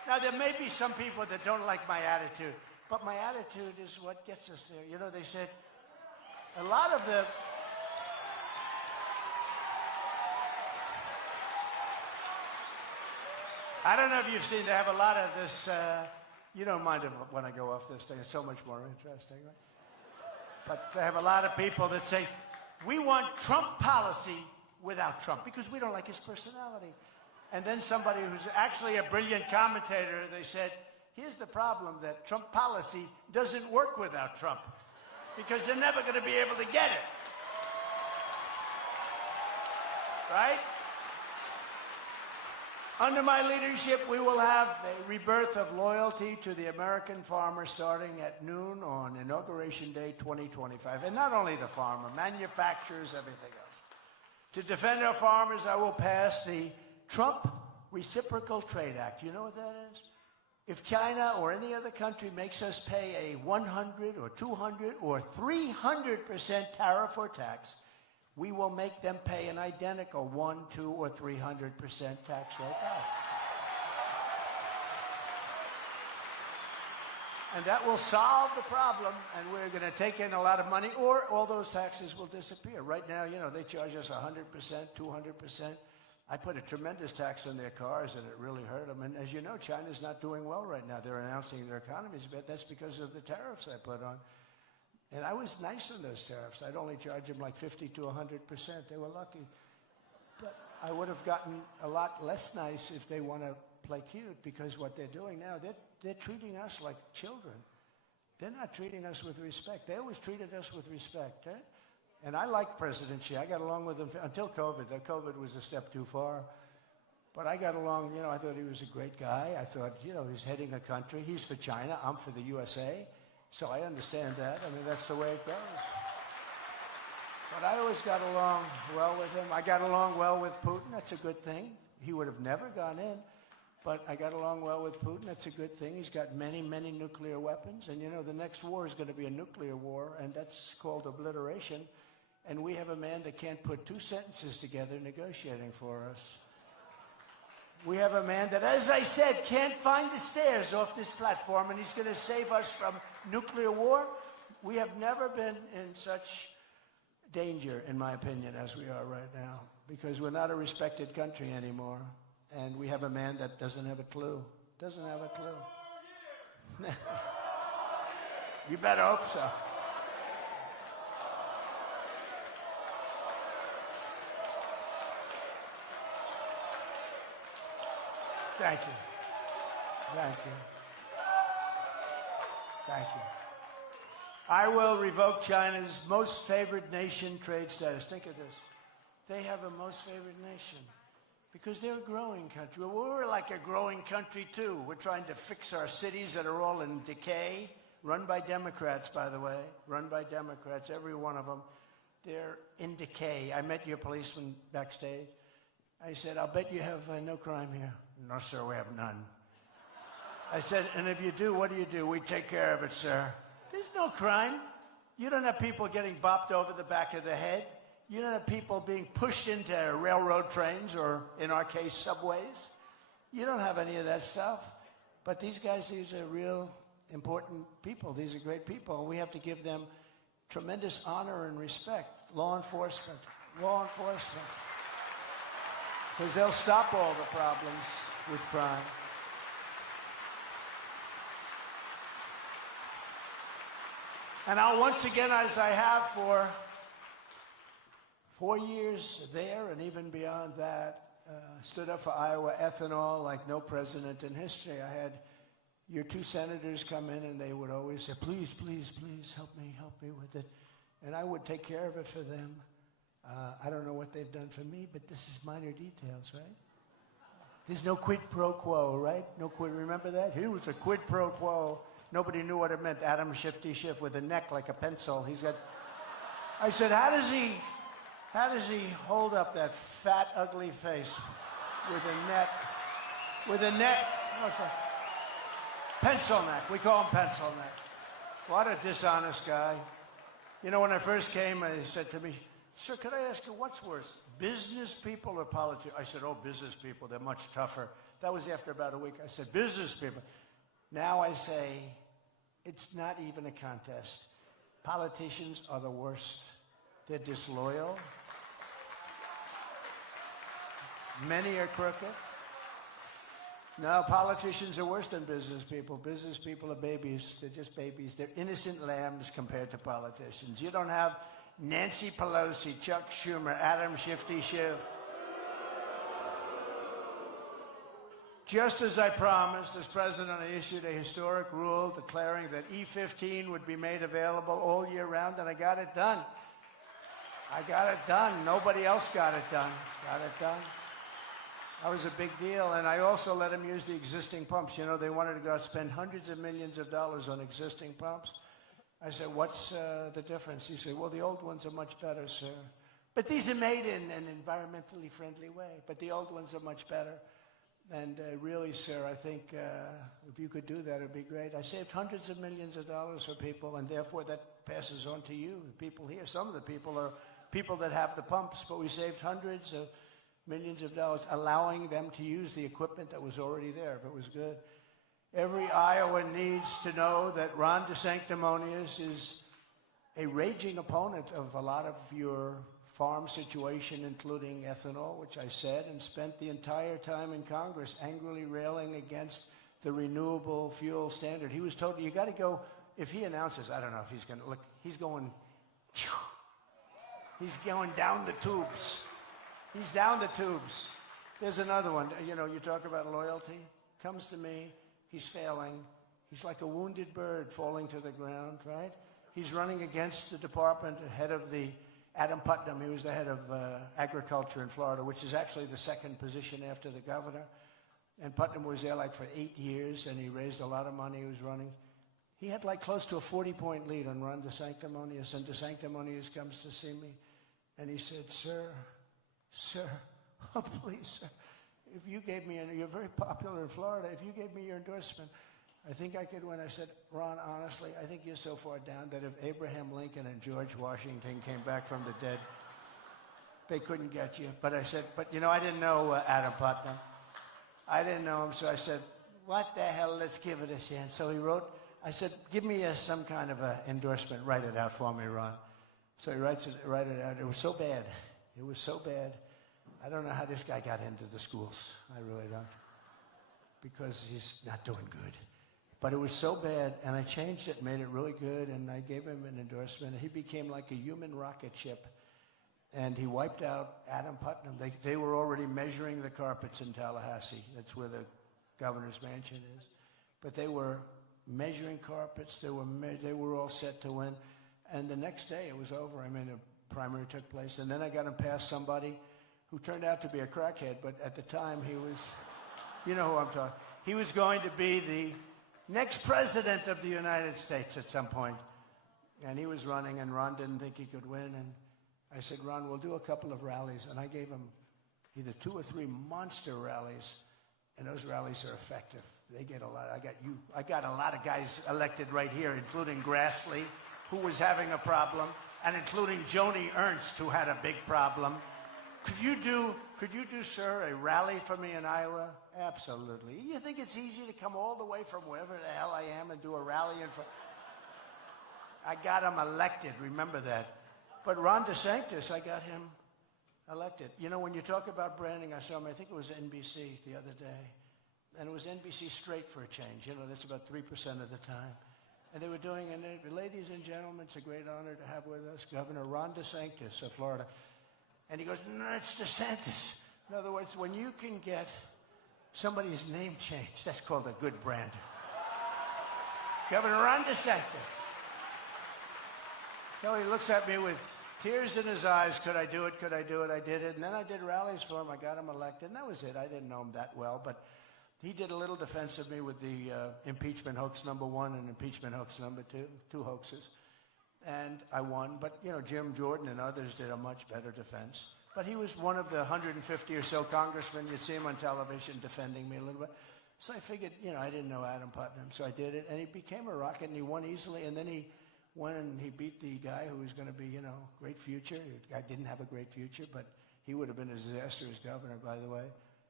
Now, there may be some people that don't like my attitude, but my attitude is what gets us there. You know, they said a lot of the... I don't know if you've seen, they have a lot of this, you don't mind it when I go off this thing, it's so much more interesting, right? But they have a lot of people that say, we want Trump policy without Trump, because we don't like his personality. And then somebody who's actually a brilliant commentator, they said, here's the problem, that Trump policy doesn't work without Trump, because they're never going to be able to get it. Right? Under my leadership, we will have a rebirth of loyalty to the American farmer starting at noon on Inauguration Day 2025. And not only the farmer, manufacturers, everything else. To defend our farmers, I will pass the Trump Reciprocal Trade Act. You know what that is? If China or any other country makes us pay a 100 or 200 or 300% tariff or tax, we will make them pay an identical 1, 2, or 300% tax rate back. And that will solve the problem, and we're going to take in a lot of money, or all those taxes will disappear. Right now, you know, they charge us 100%, 200%. I put a tremendous tax on their cars, and it really hurt them. And as you know, China's not doing well right now. They're announcing their economy's bad. That's because of the tariffs I put on. And I was nice on those tariffs. I'd only charge them like 50 to 100%. They were lucky. But I would have gotten a lot less nice if they want to play cute, because what they're doing now, they're treating us like children. They're not treating us with respect. They always treated us with respect. Eh? And I like President Xi. I got along with him until COVID. COVID was a step too far. But I got along, you know, I thought he was a great guy. I thought, you know, he's heading a country. He's for China. I'm for the USA. So I understand that. I mean, that's the way it goes. But I always got along well with him. I got along well with Putin. That's a good thing. He would have never gone in. But I got along well with Putin. That's a good thing. He's got many, many nuclear weapons. And, you know, the next war is going to be a nuclear war, and that's called obliteration. And we have a man that can't put two sentences together negotiating for us. We have a man that, as I said, can't find the stairs off this platform, and he's going to save us from nuclear war. We have never been in such danger, in my opinion, as we are right now, because we're not a respected country anymore, and we have a man that doesn't have a clue. Doesn't have a clue. You better hope so. Thank you. Thank you. Thank you. I will revoke China's most favored nation trade status. Think of this. They have a most favored nation because they're a growing country. Well, we're like a growing country, too. We're trying to fix our cities that are all in decay, run by Democrats, by the way, run by Democrats, every one of them. They're in decay. I met your policeman backstage. I said, I'll bet you have no crime here. No, sir, we have none. I said, and if you do, what do? We take care of it, sir. There's no crime. You don't have people getting bopped over the back of the head. You don't have people being pushed into railroad trains or, in our case, subways. You don't have any of that stuff. But these guys, these are real important people. These are great people, and we have to give them tremendous honor and respect. Law enforcement. Because they'll stop all the problems with crime. And I'll once again, as I have for 4 years there and even beyond that, stood up for Iowa ethanol like no president in history. I had your two senators come in and they would always say, please, please, please help me with it. And I would take care of it for them. I don't know what they've done for me, but this is minor details, right? There's no quid pro quo, right? No quid, remember that? He was a quid pro quo. Nobody knew what it meant. Adam Shifty Schiff with a neck like a pencil. He's got, I said, how does he hold up that fat, ugly face with a neck, what's that? Pencil neck, we call him pencil neck. What a dishonest guy. You know, when I first came, he said to me, sir, could I ask you, what's worse, business people or politicians? I said, oh, business people, they're much tougher. That was after about a week. I said, business people. Now I say, it's not even a contest. Politicians are the worst. They're disloyal. Many are crooked. No, politicians are worse than business people. Business people are babies. They're just babies. They're innocent lambs compared to politicians. You don't have Nancy Pelosi, Chuck Schumer, Adam Shifty Schiff. Just as I promised, as president, I issued a historic rule declaring that E-15 would be made available all year round, and I got it done. I got it done. Nobody else got it done. Got it done. That was a big deal, and I also let them use the existing pumps. You know, they wanted to go spend hundreds of millions of dollars on existing pumps. I said, what's the difference? He said, well, the old ones are much better, sir. But these are made in an environmentally friendly way, but the old ones are much better. And really, sir, I think if you could do that, it would be great. I saved hundreds of millions of dollars for people, and therefore that passes on to you, the people here. Some of the people are people that have the pumps, but we saved hundreds of millions of dollars, allowing them to use the equipment that was already there, if it was good. Every Iowan needs to know that Ron DeSanctimonious is a raging opponent of a lot of your farm situation, including ethanol, which I said, and spent the entire time in Congress angrily railing against the renewable fuel standard. He was told, you got to go, if he announces, I don't know if he's going to look, he's going down the tubes. He's down the tubes. There's another one. You know, you talk about loyalty. Comes to me. He's failing. He's like a wounded bird falling to the ground, right? He's running against the department, head of the Adam Putnam. He was the head of agriculture in Florida, which is actually the second position after the governor. And Putnam was there like for 8 years, and he raised a lot of money. He was running. He had like close to a 40-point lead on Ron DeSanctimonious, and DeSanctimonious comes to see me, and he said, sir, oh, please, sir, if you gave me, you're very popular in Florida, if you gave me your endorsement, I think I could win. I said, Ron, honestly, I think you're so far down that if Abraham Lincoln and George Washington came back from the dead, they couldn't get you. But I said, but you know, I didn't know Adam Putnam. I didn't know him, so I said, what the hell, let's give it a chance. So he wrote, I said, give me some kind of a endorsement, write it out for me, Ron. So he wrote it out. It was so bad. It was so bad. I don't know how this guy got into the schools. I really don't. Because he's not doing good. But it was so bad, and I changed it, made it really good, and I gave him an endorsement. He became like a human rocket ship, and he wiped out Adam Putnam. They were already measuring the carpets in Tallahassee. That's where the governor's mansion is. But they were measuring carpets. They were all set to win. And the next day, it was over. I mean, the primary took place. And then I got him past somebody who turned out to be a crackhead, but at the time he was, you know who I'm talking. He was going to be the next president of the United States at some point. And he was running, and Ron didn't think he could win. And I said, Ron, we'll do a couple of rallies. And I gave him either 2 or 3 monster rallies, and those rallies are effective. They get a lot. I got a lot of guys elected right here, including Grassley, who was having a problem, and including Joni Ernst, who had a big problem. Could you do, sir, a rally for me in Iowa? Absolutely. You think it's easy to come all the way from wherever the hell I am and do a rally in front? I got him elected, remember that. But Ron DeSantis, I got him elected. You know, when you talk about branding, I saw him, I think it was NBC the other day. And it was NBC straight for a change. You know, that's about 3% of the time. And they were doing, and ladies and gentlemen, it's a great honor to have with us Governor Ron DeSantis of Florida. And he goes, no, it's DeSantis. In other words, when you can get somebody's name changed, that's called a good brander. Governor Ron DeSantis. So he looks at me with tears in his eyes. Could I do it? Could I do it? I did it. And then I did rallies for him. I got him elected. And that was it. I didn't know him that well. But he did a little defense of me with the impeachment hoax #1 and impeachment hoax #2, 2 hoaxes. And I won. But, you know, Jim Jordan and others did a much better defense. But he was one of the 150 or so congressmen. You'd see him on television defending me a little bit. So I figured, you know, I didn't know Adam Putnam. So I did it. And he became a rocket, and he won easily. And then he went and he beat the guy who was going to be, you know, great future. The guy didn't have a great future, but he would have been a disaster as governor, by the way.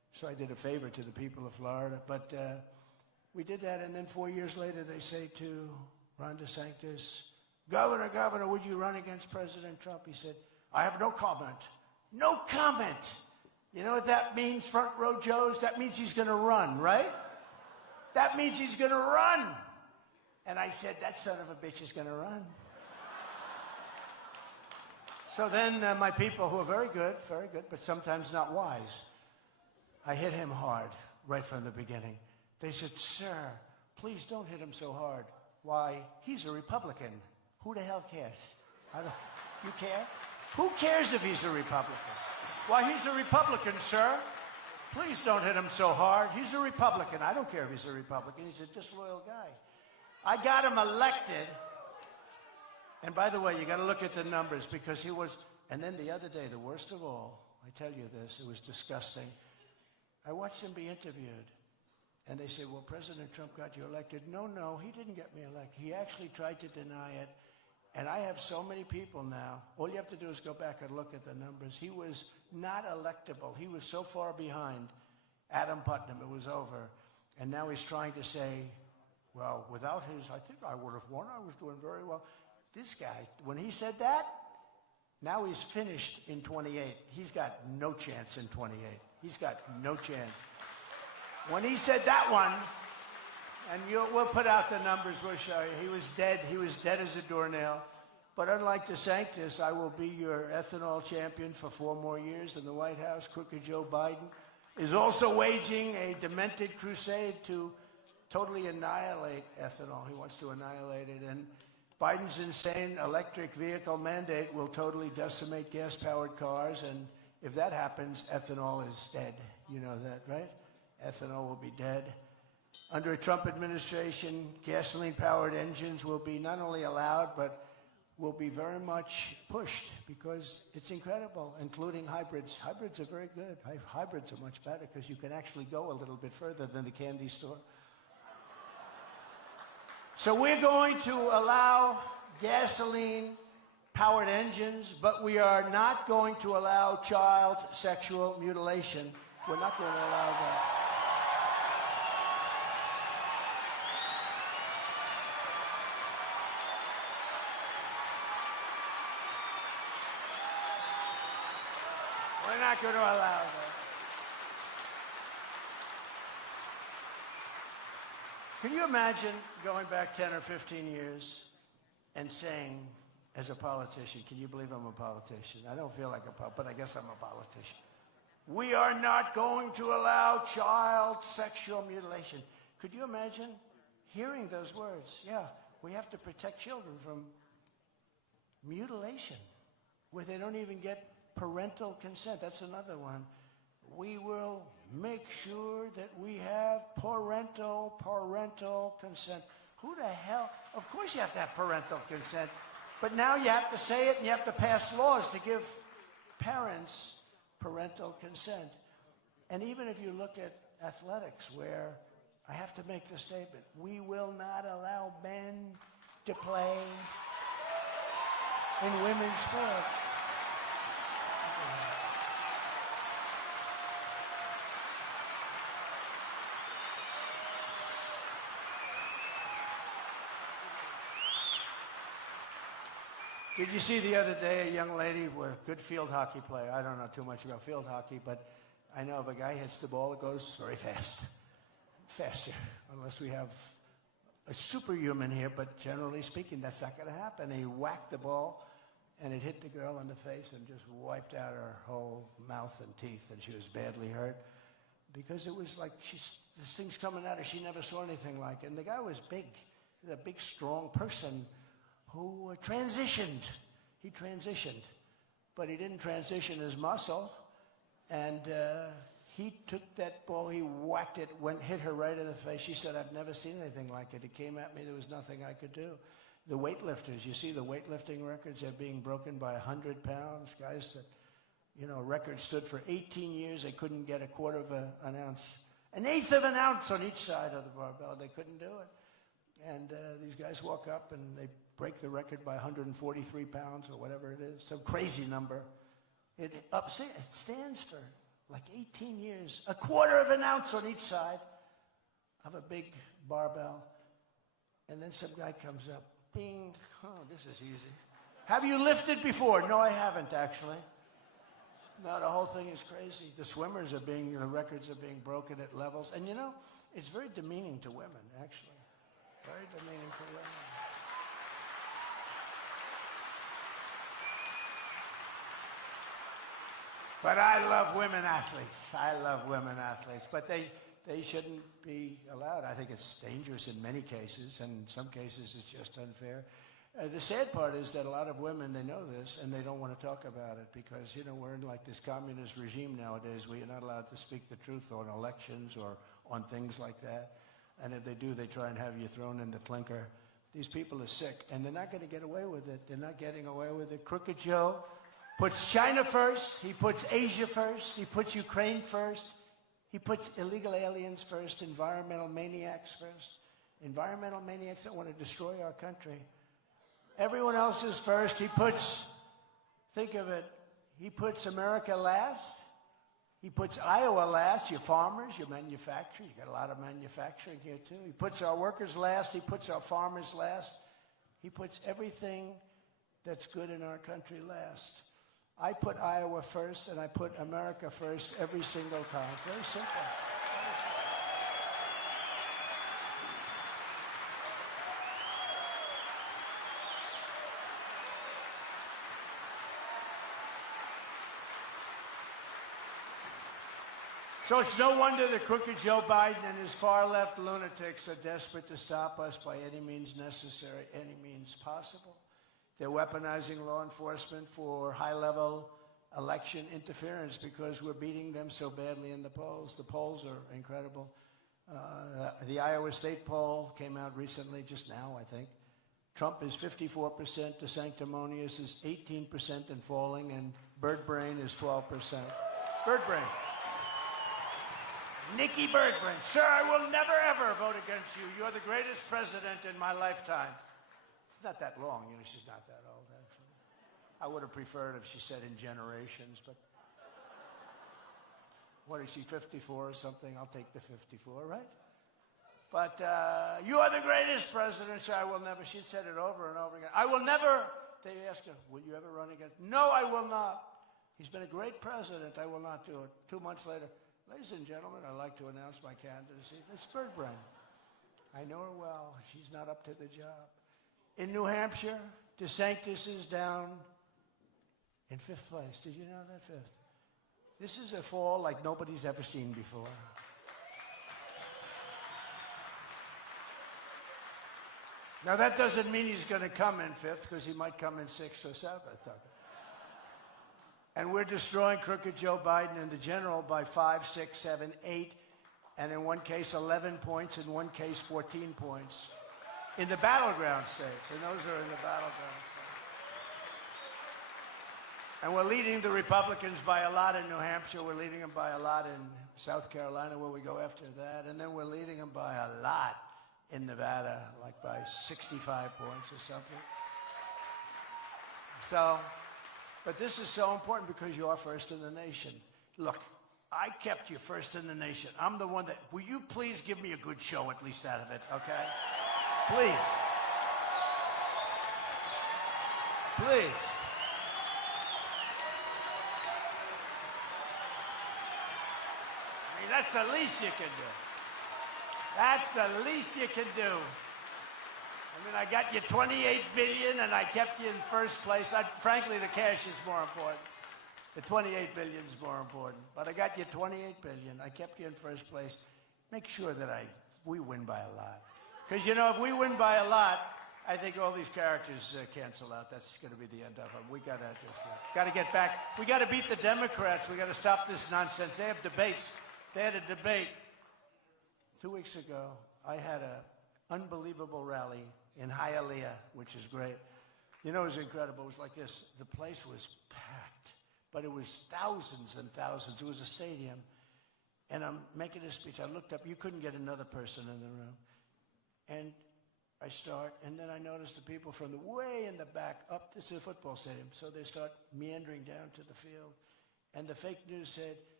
So I did a favor to the people of Florida. But we did that, and then 4 years later they say to Ron DeSantis, Governor, would you run against President Trump? He said, I have no comment. No comment. You know what that means, front row Joes? That means he's going to run, right? That means he's going to run. And I said, that son of a bitch is going to run. So then my people, who are very good, but sometimes not wise, I hit him hard right from the beginning. They said, sir, please don't hit him so hard. Why? He's a Republican. Who the hell cares? You care? Who cares if he's a Republican? Why, he's a Republican, sir. Please don't hit him so hard. He's a Republican. I don't care if he's a Republican. He's a disloyal guy. I got him elected. And by the way, you got to look at the numbers because he was, and then the other day, the worst of all, I tell you this, it was disgusting. I watched him be interviewed. And they say, well, President Trump got you elected. No, he didn't get me elected. He actually tried to deny it. And I have so many people now. All you have to do is go back and look at the numbers. He was not electable. He was so far behind Adam Putnam, it was over. And now he's trying to say, well, without his, I think I would have won. I was doing very well. This guy, when he said that, now he's finished in 28. He's got no chance in 28. He's got no chance. When he said that one, and we'll put out the numbers, we'll show you. He was dead. He was dead as a doornail. But unlike DeSantis, I will be your ethanol champion for 4 more years in the White House. Crooked Joe Biden is also waging a demented crusade to totally annihilate ethanol. He wants to annihilate it. And Biden's insane electric vehicle mandate will totally decimate gas-powered cars. And if that happens, ethanol is dead. You know that, right? Ethanol will be dead. Under a Trump administration, gasoline-powered engines will be not only allowed, but will be very much pushed because it's incredible, including hybrids. Hybrids are very good. Hybrids are much better because you can actually go a little bit further than the candy store. So we're going to allow gasoline-powered engines, but we are not going to allow child sexual mutilation. We're not going to allow that. We're not going to allow that. Can you imagine going back 10 or 15 years and saying, as a politician, can you believe I'm a politician? I don't feel like a politician, but I guess I'm a politician. We are not going to allow child sexual mutilation. Could you imagine hearing those words? Yeah, we have to protect children from mutilation, where they don't even get parental consent. That's another one. We will make sure that we have parental consent. Who the hell? Of course you have to have parental consent. But now you have to say it and you have to pass laws to give parents parental consent. And even if you look at athletics, where I have to make the statement, we will not allow men to play in women's sports. Did you see the other day a young lady, a good field hockey player? I don't know too much about field hockey, but I know if a guy hits the ball, it goes very fast. Faster, unless we have a superhuman here, but generally speaking, that's not going to happen. He whacked the ball, and it hit the girl in the face and just wiped out her whole mouth and teeth, and she was badly hurt because it was like this thing's coming at her. She never saw anything like it. And the guy was big. He was a big, strong person who transitioned. He transitioned, but he didn't transition his muscle. And he took that ball, he whacked it, hit her right in the face. She said, I've never seen anything like it. It came at me, there was nothing I could do. The weightlifters, you see the weightlifting records are being broken by 100 pounds. Guys that, records stood for 18 years. They couldn't get a quarter of an ounce, an eighth of an ounce on each side of the barbell. They couldn't do it. And these guys walk up and they break the record by 143 pounds or whatever it is, some crazy number. It stands for like 18 years, a quarter of an ounce on each side of a big barbell. And then some guy comes up, bing, oh, this is easy. Have you lifted before? No, I haven't, actually. No, the whole thing is crazy. The swimmers are being, the records are being broken at levels. And you know, it's very demeaning to women, actually. Very demeaning to women. But I love women athletes. I love women athletes. But they shouldn't be allowed. I think it's dangerous in many cases, and in some cases it's just unfair. The sad part is that a lot of women, they know this, and they don't want to talk about it because, you know, we're in like this communist regime nowadays where you're not allowed to speak the truth on elections or on things like that. And if they do, they try and have you thrown in the clinker. These people are sick, and they're not going to get away with it. They're not getting away with it. Crooked Joe puts China first. He puts Asia first. He puts Ukraine first. He puts illegal aliens first, environmental maniacs first. Environmental maniacs that want to destroy our country. Everyone else is first. He puts, think of it, he puts America last. He puts Iowa last, your farmers, your manufacturers. You got a lot of manufacturing here too. He puts our workers last. He puts our farmers last. He puts everything that's good in our country last. I put Iowa first, and I put America first every single time. It's very simple. Very simple. So it's no wonder that crooked Joe Biden and his far-left lunatics are desperate to stop us by any means necessary, any means possible. They're weaponizing law enforcement for high-level election interference because we're beating them so badly in the polls. The polls are incredible. The Iowa State poll came out recently, just now, I think. Trump is 54%, DeSanctimonious is 18% and falling, and Bird Brain is 12%. Bird Brain. Nikki Birdbrain, sir, I will never, ever vote against you. You're the greatest president in my lifetime. It's not that long, you know, she's not that old, actually. I would have preferred if she said in generations, but what is she, 54 or something? I'll take the 54, right? But you are the greatest president, sir, I will never. She'd said it over and over again. I will never, they asked her, will you ever run again? No, I will not. He's been a great president, I will not do it. 2 months later, ladies and gentlemen, I'd like to announce my candidacy. It's Bird Brain. I know her well. She's not up to the job. In New Hampshire, DeSantis is down in 5th place. Did you know that? 5th. This is a fall like nobody's ever seen before. Now, that doesn't mean he's going to come in 5th, because he might come in 6th or 7th. And we're destroying crooked Joe Biden in the general by 5, 6, 7, 8, and in one case 11 points, in one case 14 points. In the battleground states, and those are in the battleground states. And we're leading the Republicans by a lot in New Hampshire. We're leading them by a lot in South Carolina, where we go after that. And then we're leading them by a lot in Nevada, like by 65 points or something. So, but this is so important because you are first in the nation. Look, I kept you first in the nation. I'm the one that, will you please give me a good show at least out of it, okay? Please. Please. I mean, that's the least you can do. That's the least you can do. I mean, I got you 28 billion and I kept you in first place. Frankly, the cash is more important. The 28 billion is more important. But I got you 28 billion. I kept you in first place. Make sure that we win by a lot. Because, you know, if we win by a lot, I think all these characters cancel out. That's going to be the end of them. We got to get back. We got to beat the Democrats. We got to stop this nonsense. They have debates. They had a debate 2 weeks ago. I had an unbelievable rally in Hialeah, which is great. You know, it was incredible. It was like this. The place was packed, but it was thousands and thousands. It was a stadium. And I'm making this speech. I looked up. You couldn't get another person in the room. And I start, and then I notice the people from the way in the back up. This is a football stadium. So they start meandering down to the field. And the fake news said,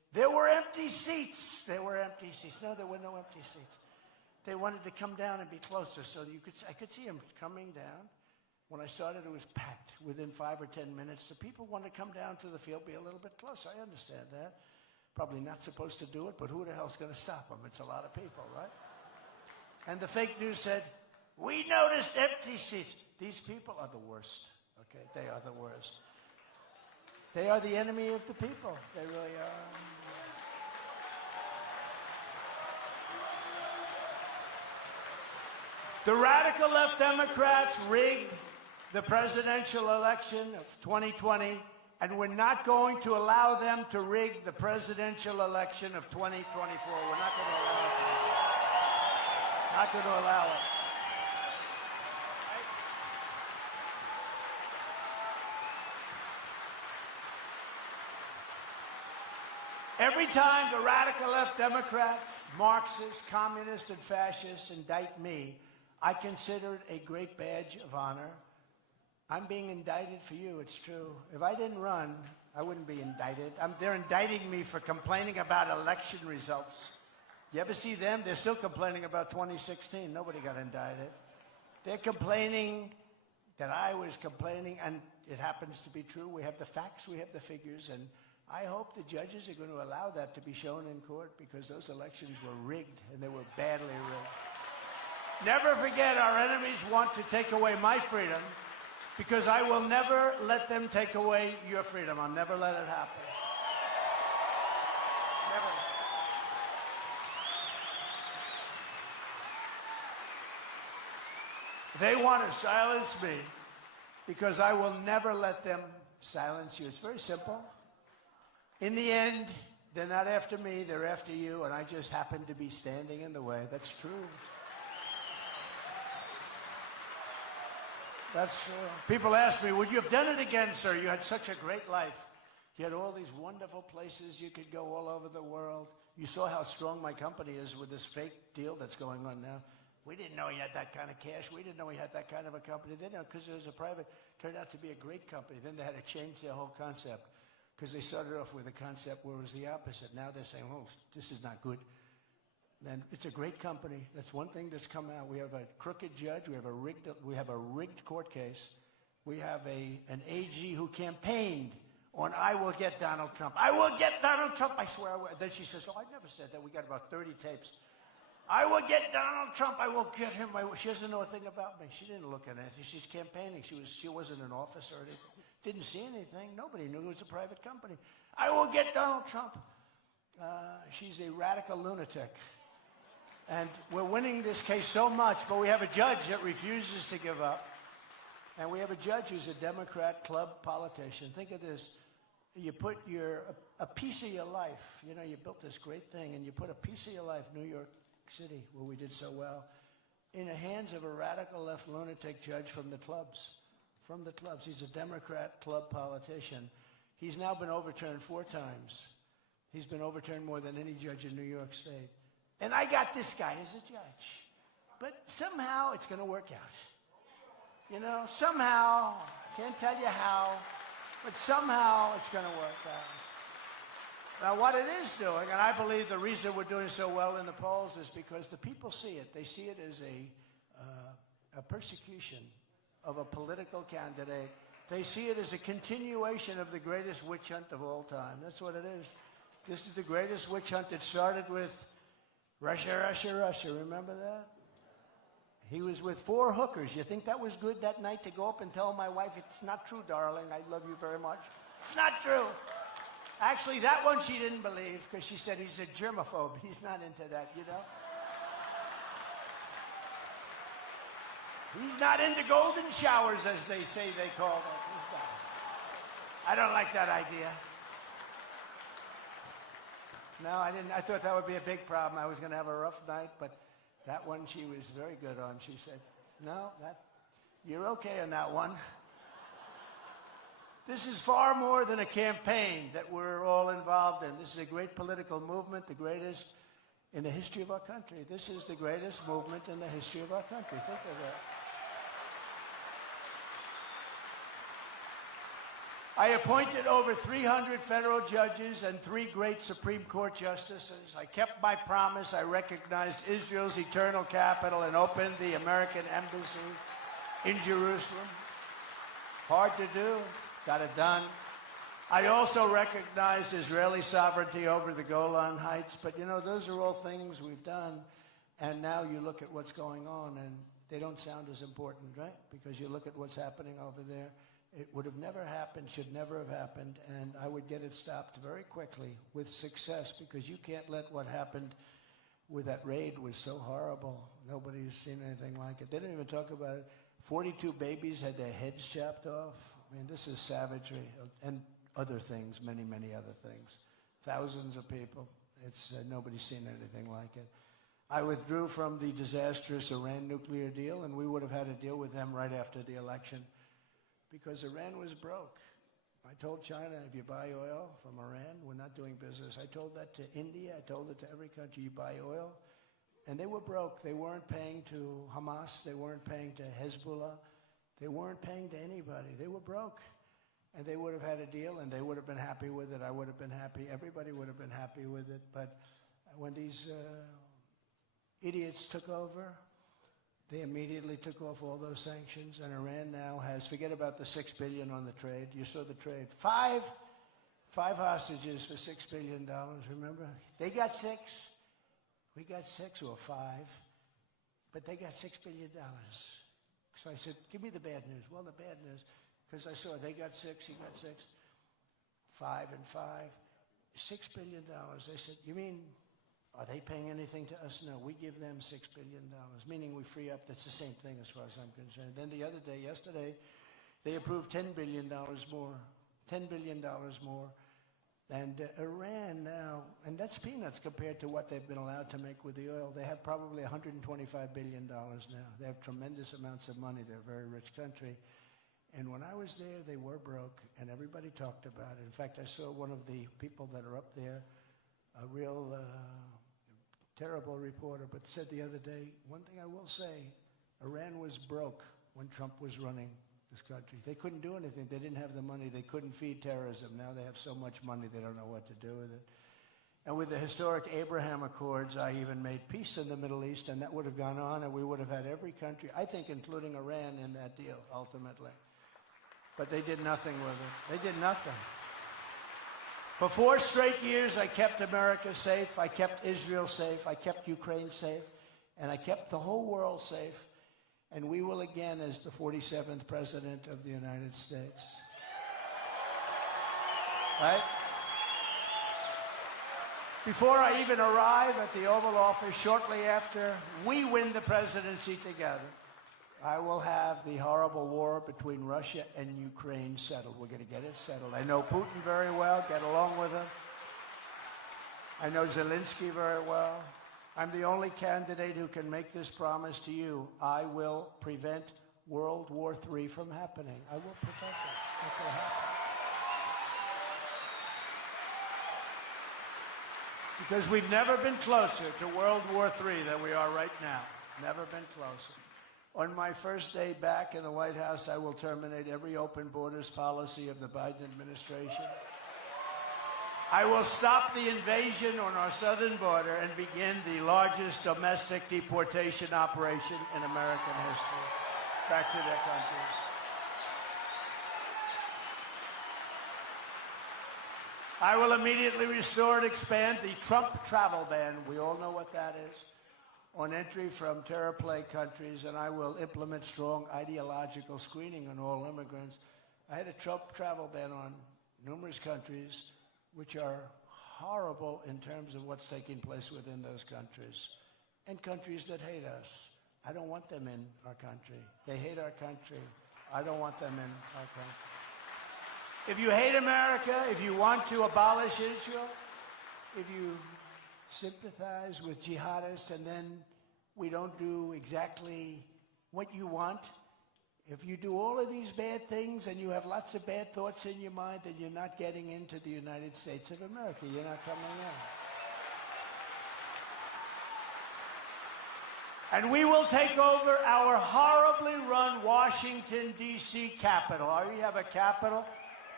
There were empty seats. There were empty seats. No, there were no empty seats. They wanted to come down and be closer, so I could see them coming down. When I started, it was packed. Within 5 or 10 minutes, the people want to come down to the field, be a little bit closer. I understand that. Probably not supposed to do it, but who the hell's going to stop them? It's a lot of people, right? And the fake news said, we noticed empty seats. These people are the worst, okay? They are the worst. They are the enemy of the people. They really are. The radical left Democrats rigged the presidential election of 2020, and we're not going to allow them to rig the presidential election of 2024. We're not going to allow it. Not going to allow it. Every time the radical left Democrats, Marxists, communists, and fascists indict me, I consider it a great badge of honor. I'm being indicted for you, it's true. If I didn't run, I wouldn't be indicted. They're indicting me for complaining about election results. You ever see them? They're still complaining about 2016. Nobody got indicted. They're complaining that I was complaining, and it happens to be true. We have the facts, we have the figures, and I hope the judges are going to allow that to be shown in court, because those elections were rigged, and they were badly rigged. Never forget, our enemies want to take away my freedom, because I will never let them take away your freedom. I'll never let it happen. Never. They want to silence me because I will never let them silence you. It's very simple. In the end, they're not after me, they're after you, and I just happen to be standing in the way. That's true. That's true. People ask me, would you have done it again, sir? You had such a great life. You had all these wonderful places you could go all over the world. You saw how strong my company is with this fake deal that's going on now. We didn't know he had that kind of cash. We didn't know he had that kind of a company. They didn't know, because it was a private, turned out to be a great company. Then they had to change their whole concept, because they started off with a concept where it was the opposite. Now they're saying, oh, this is not good. And it's a great company. That's one thing that's come out. We have a crooked judge. We have a rigged court case. We have an AG who campaigned on, I will get Donald Trump. I will get Donald Trump. I swear I will. Then she says, oh, I never said that. We got about 30 tapes. I will get Donald Trump. I will get him. She doesn't know a thing about me. She didn't look at anything. She's campaigning. She wasn't in office or anything. Didn't see anything. Nobody knew it was a private company. I will get Donald Trump. She's a radical lunatic. And we're winning this case so much, but we have a judge that refuses to give up. And we have a judge who's a Democrat club politician. Think of this. You put a piece of your life, you know, you built this great thing, and you put a piece of your life, New York City, where we did so well, in the hands of a radical left lunatic judge from the clubs. From the clubs. He's a Democrat club politician. He's now been overturned 4 times. He's been overturned more than any judge in New York State. And I got this guy as a judge. But somehow it's going to work out. You know, somehow, can't tell you how, but somehow it's going to work out. Now, what it is doing, and I believe the reason we're doing so well in the polls is because the people see it. They see it as a persecution of a political candidate. They see it as a continuation of the greatest witch hunt of all time. That's what it is. This is the greatest witch hunt. It started with Russia, Russia, Russia. Remember that? He was with 4 hookers. You think that was good that night to go up and tell my wife, it's not true, darling, I love you very much? It's not true. Actually, that one she didn't believe, because she said he's a germaphobe. He's not into that, you know? He's not into golden showers, as they say they call it. He's not. I don't like that idea. No, I didn't. I thought that would be a big problem. I was going to have a rough night, but that one she was very good on. She said, no, you're okay on that one. This is far more than a campaign that we're all involved in. This is a great political movement, the greatest in the history of our country. This is the greatest movement in the history of our country. Think of that. I appointed over 300 federal judges and 3 great Supreme Court justices. I kept my promise. I recognized Israel's eternal capital and opened the American embassy in Jerusalem. Hard to do, got it done. I also recognized Israeli sovereignty over the Golan Heights, but you know, those are all things we've done, and now you look at what's going on, and they don't sound as important, right? Because you look at what's happening over there. It would have never happened, should never have happened, and I would get it stopped very quickly with success, because you can't let what happened with that raid was so horrible. Nobody's seen anything like it. They didn't even talk about it. 42 babies had their heads chopped off. I mean, this is savagery, and other things, many, many other things. Thousands of people. It's nobody's seen anything like it. I withdrew from the disastrous Iran nuclear deal, and we would have had a deal with them right after the election, because Iran was broke. I told China, if you buy oil from Iran, we're not doing business. I told that to India. I told it to every country. You buy oil. And they were broke. They weren't paying to Hamas. They weren't paying to Hezbollah. They weren't paying to anybody. They were broke. And they would have had a deal, and they would have been happy with it. I would have been happy. Everybody would have been happy with it. But when these idiots took over, they immediately took off all those sanctions, and Iran now has, forget about the $6 billion on the trade. You saw the trade. Five hostages for $6 billion, remember? They got 6. We got 6 or 5, but they got $6 billion. So I said, give me the bad news. Well, the bad news, because I saw they got 6, he got 6, 5 and 5, $6 billion. I said, you mean, are they paying anything to us? No, we give them $6 billion, meaning we free up. That's the same thing as far as I'm concerned. Then the other day, yesterday, they approved $10 billion more, $10 billion more. And Iran now, and that's peanuts compared to what they've been allowed to make with the oil. They have probably $125 billion now. They have tremendous amounts of money. They're a very rich country. And when I was there, they were broke, and everybody talked about it. In fact, I saw one of the people that are up there, a real terrible reporter, but said the other day, one thing I will say, Iran was broke when Trump was running this country. They couldn't do anything. They didn't have the money. They couldn't feed terrorism. Now they have so much money, they don't know what to do with it. And with the historic Abraham Accords, I even made peace in the Middle East, and that would have gone on, and we would have had every country, I think including Iran, in that deal, ultimately. But they did nothing with it. They did nothing. For 4 straight years, I kept America safe, I kept Israel safe, I kept Ukraine safe, and I kept the whole world safe. And we will again as the 47th President of the United States. Right? Before I even arrive at the Oval Office, shortly after we win the presidency together, I will have the horrible war between Russia and Ukraine settled. We're going to get it settled. I know Putin very well, get along with him. I know Zelensky very well. I'm the only candidate who can make this promise to you. I will prevent World War III from happening. I will prevent it. It's not going to happen. Because we've never been closer to World War III than we are right now. Never been closer. On my first day back in the White House, I will terminate every open borders policy of the Biden administration. I will stop the invasion on our southern border and begin the largest domestic deportation operation in American history back to their country. I will immediately restore and expand the Trump travel ban. We all know what that is. On entry from terror plagued countries, and I will implement strong ideological screening on all immigrants. I had a Trump travel ban on numerous countries, which are horrible in terms of what's taking place within those countries. And countries that hate us. I don't want them in our country. They hate our country. I don't want them in our country. If you hate America, if you want to abolish Israel, if you sympathize with jihadists and then we don't do exactly what you want, if you do all of these bad things and you have lots of bad thoughts in your mind, then you're not getting into the United States of America. You're not coming in. And we will take over our horribly run Washington, D.C. Capitol. We have a Capitol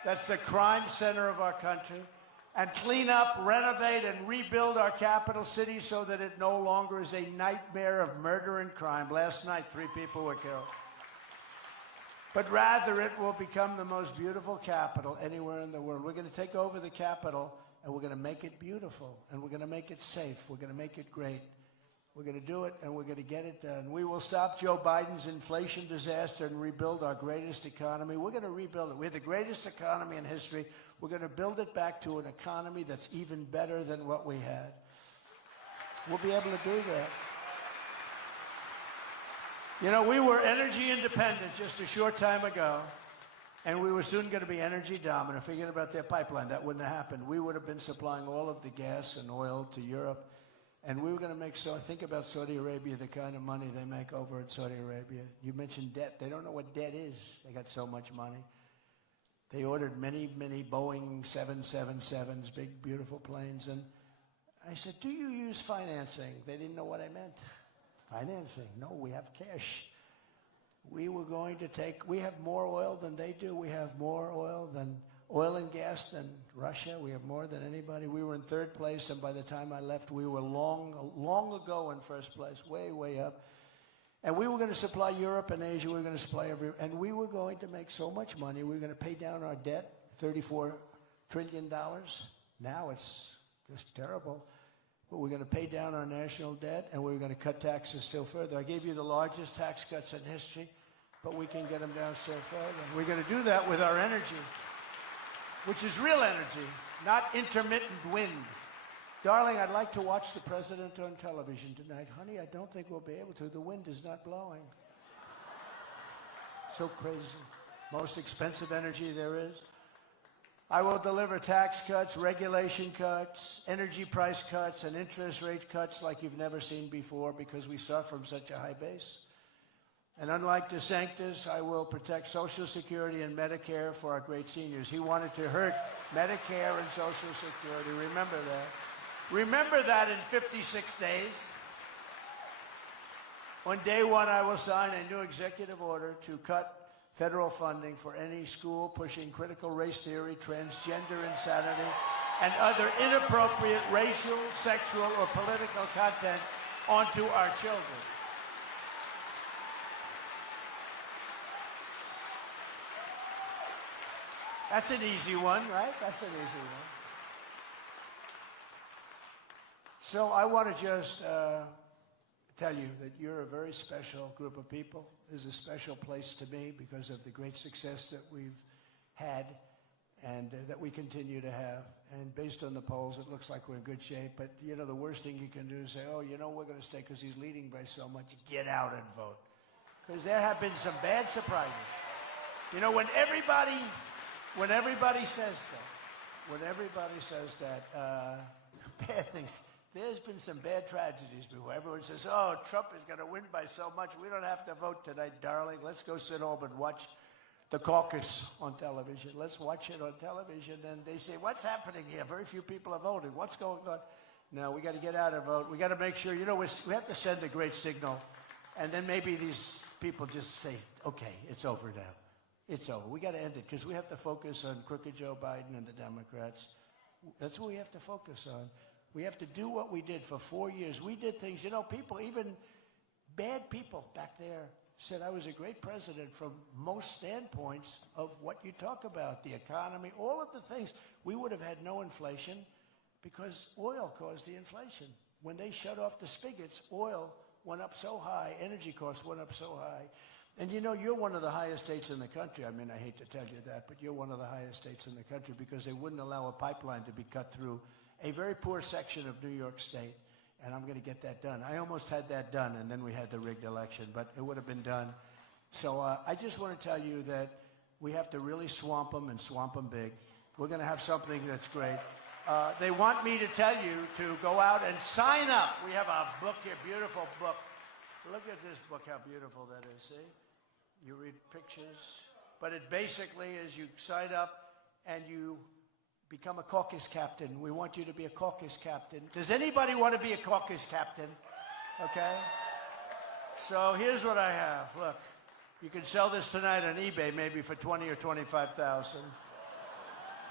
that's the crime center of our country, and clean up, renovate, and rebuild our capital city so that it no longer is a nightmare of murder and crime. Last night, 3 people were killed. But rather, it will become the most beautiful capital anywhere in the world. We're going to take over the capital, and we're going to make it beautiful, and we're going to make it safe. We're going to make it great. We're going to do it, and we're going to get it done. We will stop Joe Biden's inflation disaster and rebuild our greatest economy. We're going to rebuild it. We have the greatest economy in history. We're going to build it back to an economy that's even better than what we had. We'll be able to do that. You know, we were energy independent just a short time ago, and we were soon going to be energy dominant. Forget about their pipeline. That wouldn't have happened. We would have been supplying all of the gas and oil to Europe. And we were going to make, so think about Saudi Arabia, the kind of money they make over in Saudi Arabia. You mentioned debt. They don't know what debt is. They got so much money. They ordered many, many Boeing 777s, big, beautiful planes. And I said, do you use financing? They didn't know what I meant. Financing? No, we have cash. We were going to take, we have more oil than they do. We have more oil and gas than Russia. We have more than anybody. We were in 3rd place, and by the time I left, we were long ago in 1st place, way, way up. And we were going to supply Europe and Asia. We were going to supply everywhere. And we were going to make so much money. We were going to pay down our debt, $34 trillion. Now it's just terrible. But we're going to pay down our national debt, and we're going to cut taxes still further. I gave you the largest tax cuts in history, but we can get them down still further. We're going to do that with our energy, which is real energy, not intermittent wind. Darling, I'd like to watch the president on television tonight. Honey, I don't think we'll be able to. The wind is not blowing. So crazy. Most expensive energy there is. I will deliver tax cuts, regulation cuts, energy price cuts, and interest rate cuts like you've never seen before because we start from such a high base. And unlike DeSantis, I will protect Social Security and Medicare for our great seniors. He wanted to hurt Medicare and Social Security. Remember that. Remember that in 56 days. On day 1, I will sign a new executive order to cut federal funding for any school pushing critical race theory, transgender insanity, and other inappropriate racial, sexual, or political content onto our children. That's an easy one, right? That's an easy one. So I want to just tell you that you're a very special group of people. This is a special place to me because of the great success that we've had and that we continue to have. And based on the polls, it looks like we're in good shape. But, you know, the worst thing you can do is say, oh, you know, we're going to stay because he's leading by so much. Get out and vote. Because there have been some bad surprises. You know, when everybody says that, bad things. There's been some bad tragedies before. Everyone says, oh, Trump is going to win by so much. We don't have to vote tonight, darling. Let's go sit home and watch the caucus on television. Let's watch it on television. And they say, what's happening here? Very few people are voting. What's going on? No, we got to get out and vote. We got to make sure, you know, we have to send a great signal. And then maybe these people just say, okay, it's over now. It's over. We got to end it because we have to focus on crooked Joe Biden and the Democrats. That's what we have to focus on. We have to do what we did for 4 years. We did things, you know, people, even bad people back there said I was a great president from most standpoints of what you talk about, the economy, all of the things. We would have had no inflation because oil caused the inflation. When they shut off the spigots, oil went up so high, energy costs went up so high. And you know, you're one of the highest states in the country. I mean, I hate to tell you that, but you're one of the highest states in the country because they wouldn't allow a pipeline to be cut through a very poor section of New York State, and I'm going to get that done. I almost had that done, and then we had the rigged election, but it would have been done. So I just want to tell you that we have to really swamp them and swamp them big. We're going to have something that's great. They want me to tell you to go out and sign up. We have a book here, beautiful book. Look at this book, how beautiful that is, see? You read pictures, but it basically is you sign up and you become a caucus captain. We want you to be a caucus captain. Does anybody want to be a caucus captain? Okay? So here's what I have. Look, you can sell this tonight on eBay maybe for $20,000 or $25,000.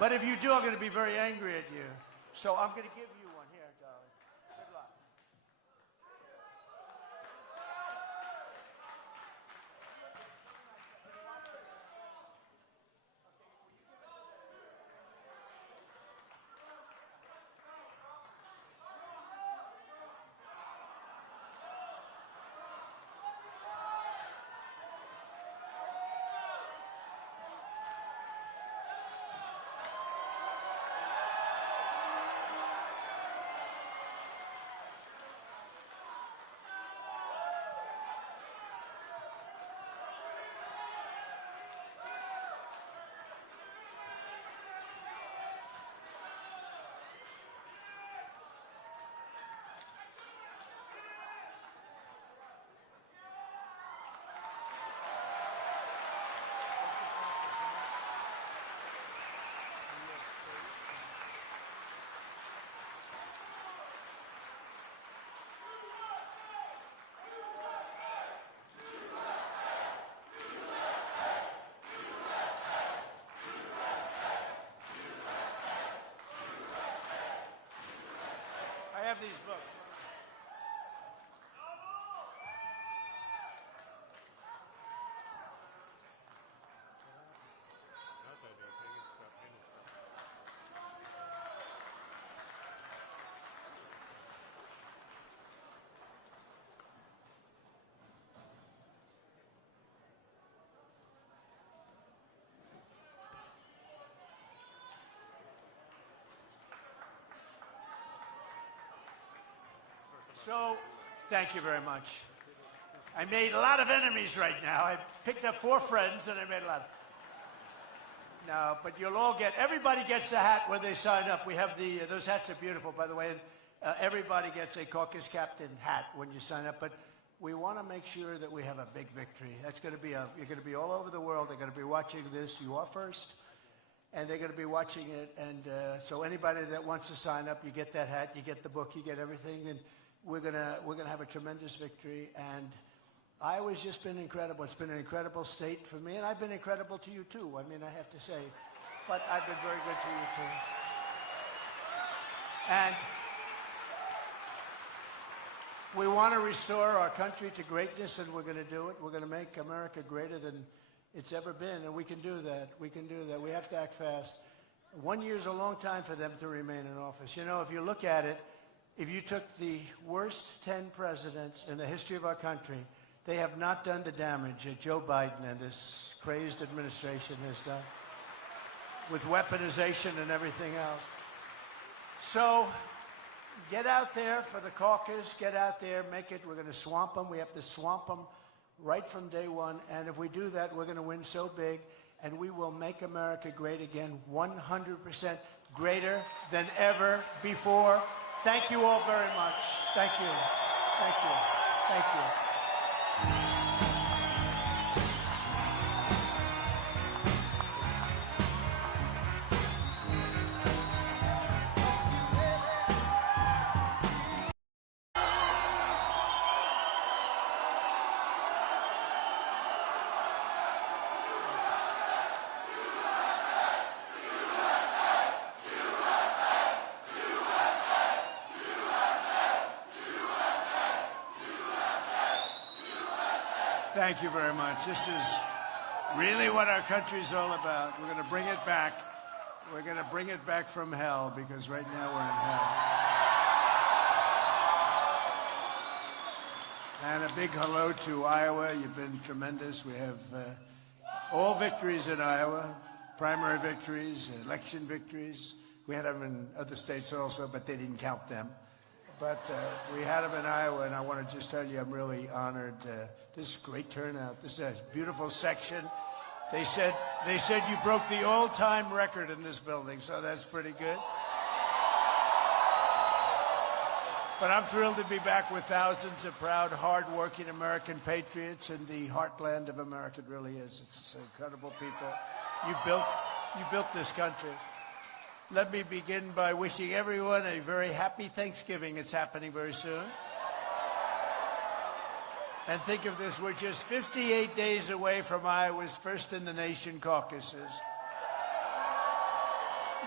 But if you do, I'm going to be very angry at you. So I'm going to give you one here, darling. Good luck. I have these books. So, thank you very much. I made a lot of enemies right now. I picked up 4 friends and I made a lot. No, but you'll all get, everybody gets a hat when they sign up. We have those hats are beautiful, by the way. And, everybody gets a caucus captain hat when you sign up. But we want to make sure that we have a big victory. That's going to be you're going to be all over the world. They're going to be watching this. You are first. And they're going to be watching it. And so anybody that wants to sign up, you get that hat, you get the book, you get everything. And we're gonna have a tremendous victory, and Iowa's just been incredible. It's been an incredible state for me, and I've been incredible to you too. I mean, I have to say, but I've been very good to you too. And we want to restore our country to greatness, and we're going to do it. We're going to make America greater than it's ever been, and we can do that. We can do that. We have to act fast. 1 year is a long time for them to remain in office. You know, if you look at it, if you took the worst 10 presidents in the history of our country, they have not done the damage that Joe Biden and this crazed administration has done with weaponization and everything else. So get out there for the caucus. Get out there. Make it. We're going to swamp them. We have to swamp them right from day one. And if we do that, we're going to win so big. And we will make America great again, 100% greater than ever before. Thank you all very much. Thank you. Thank you. Thank you. Thank you very much. This is really what our country's all about. We're going to bring it back. We're going to bring it back from hell, because right now we're in hell. And a big hello to Iowa. You've been tremendous. We have all victories in Iowa, primary victories, election victories. We had them in other states also, but they didn't count them. But we had them in Iowa, and I want to just tell you I'm really honored. This is a great turnout. This is a beautiful section. They said you broke the all-time record in this building, so that's pretty good. But I'm thrilled to be back with thousands of proud, hard-working American patriots in the heartland of America. It really is. It's incredible people. You built this country. Let me begin by wishing everyone a very happy Thanksgiving. It's happening very soon. And think of this, we're just 58 days away from Iowa's first in the nation caucuses.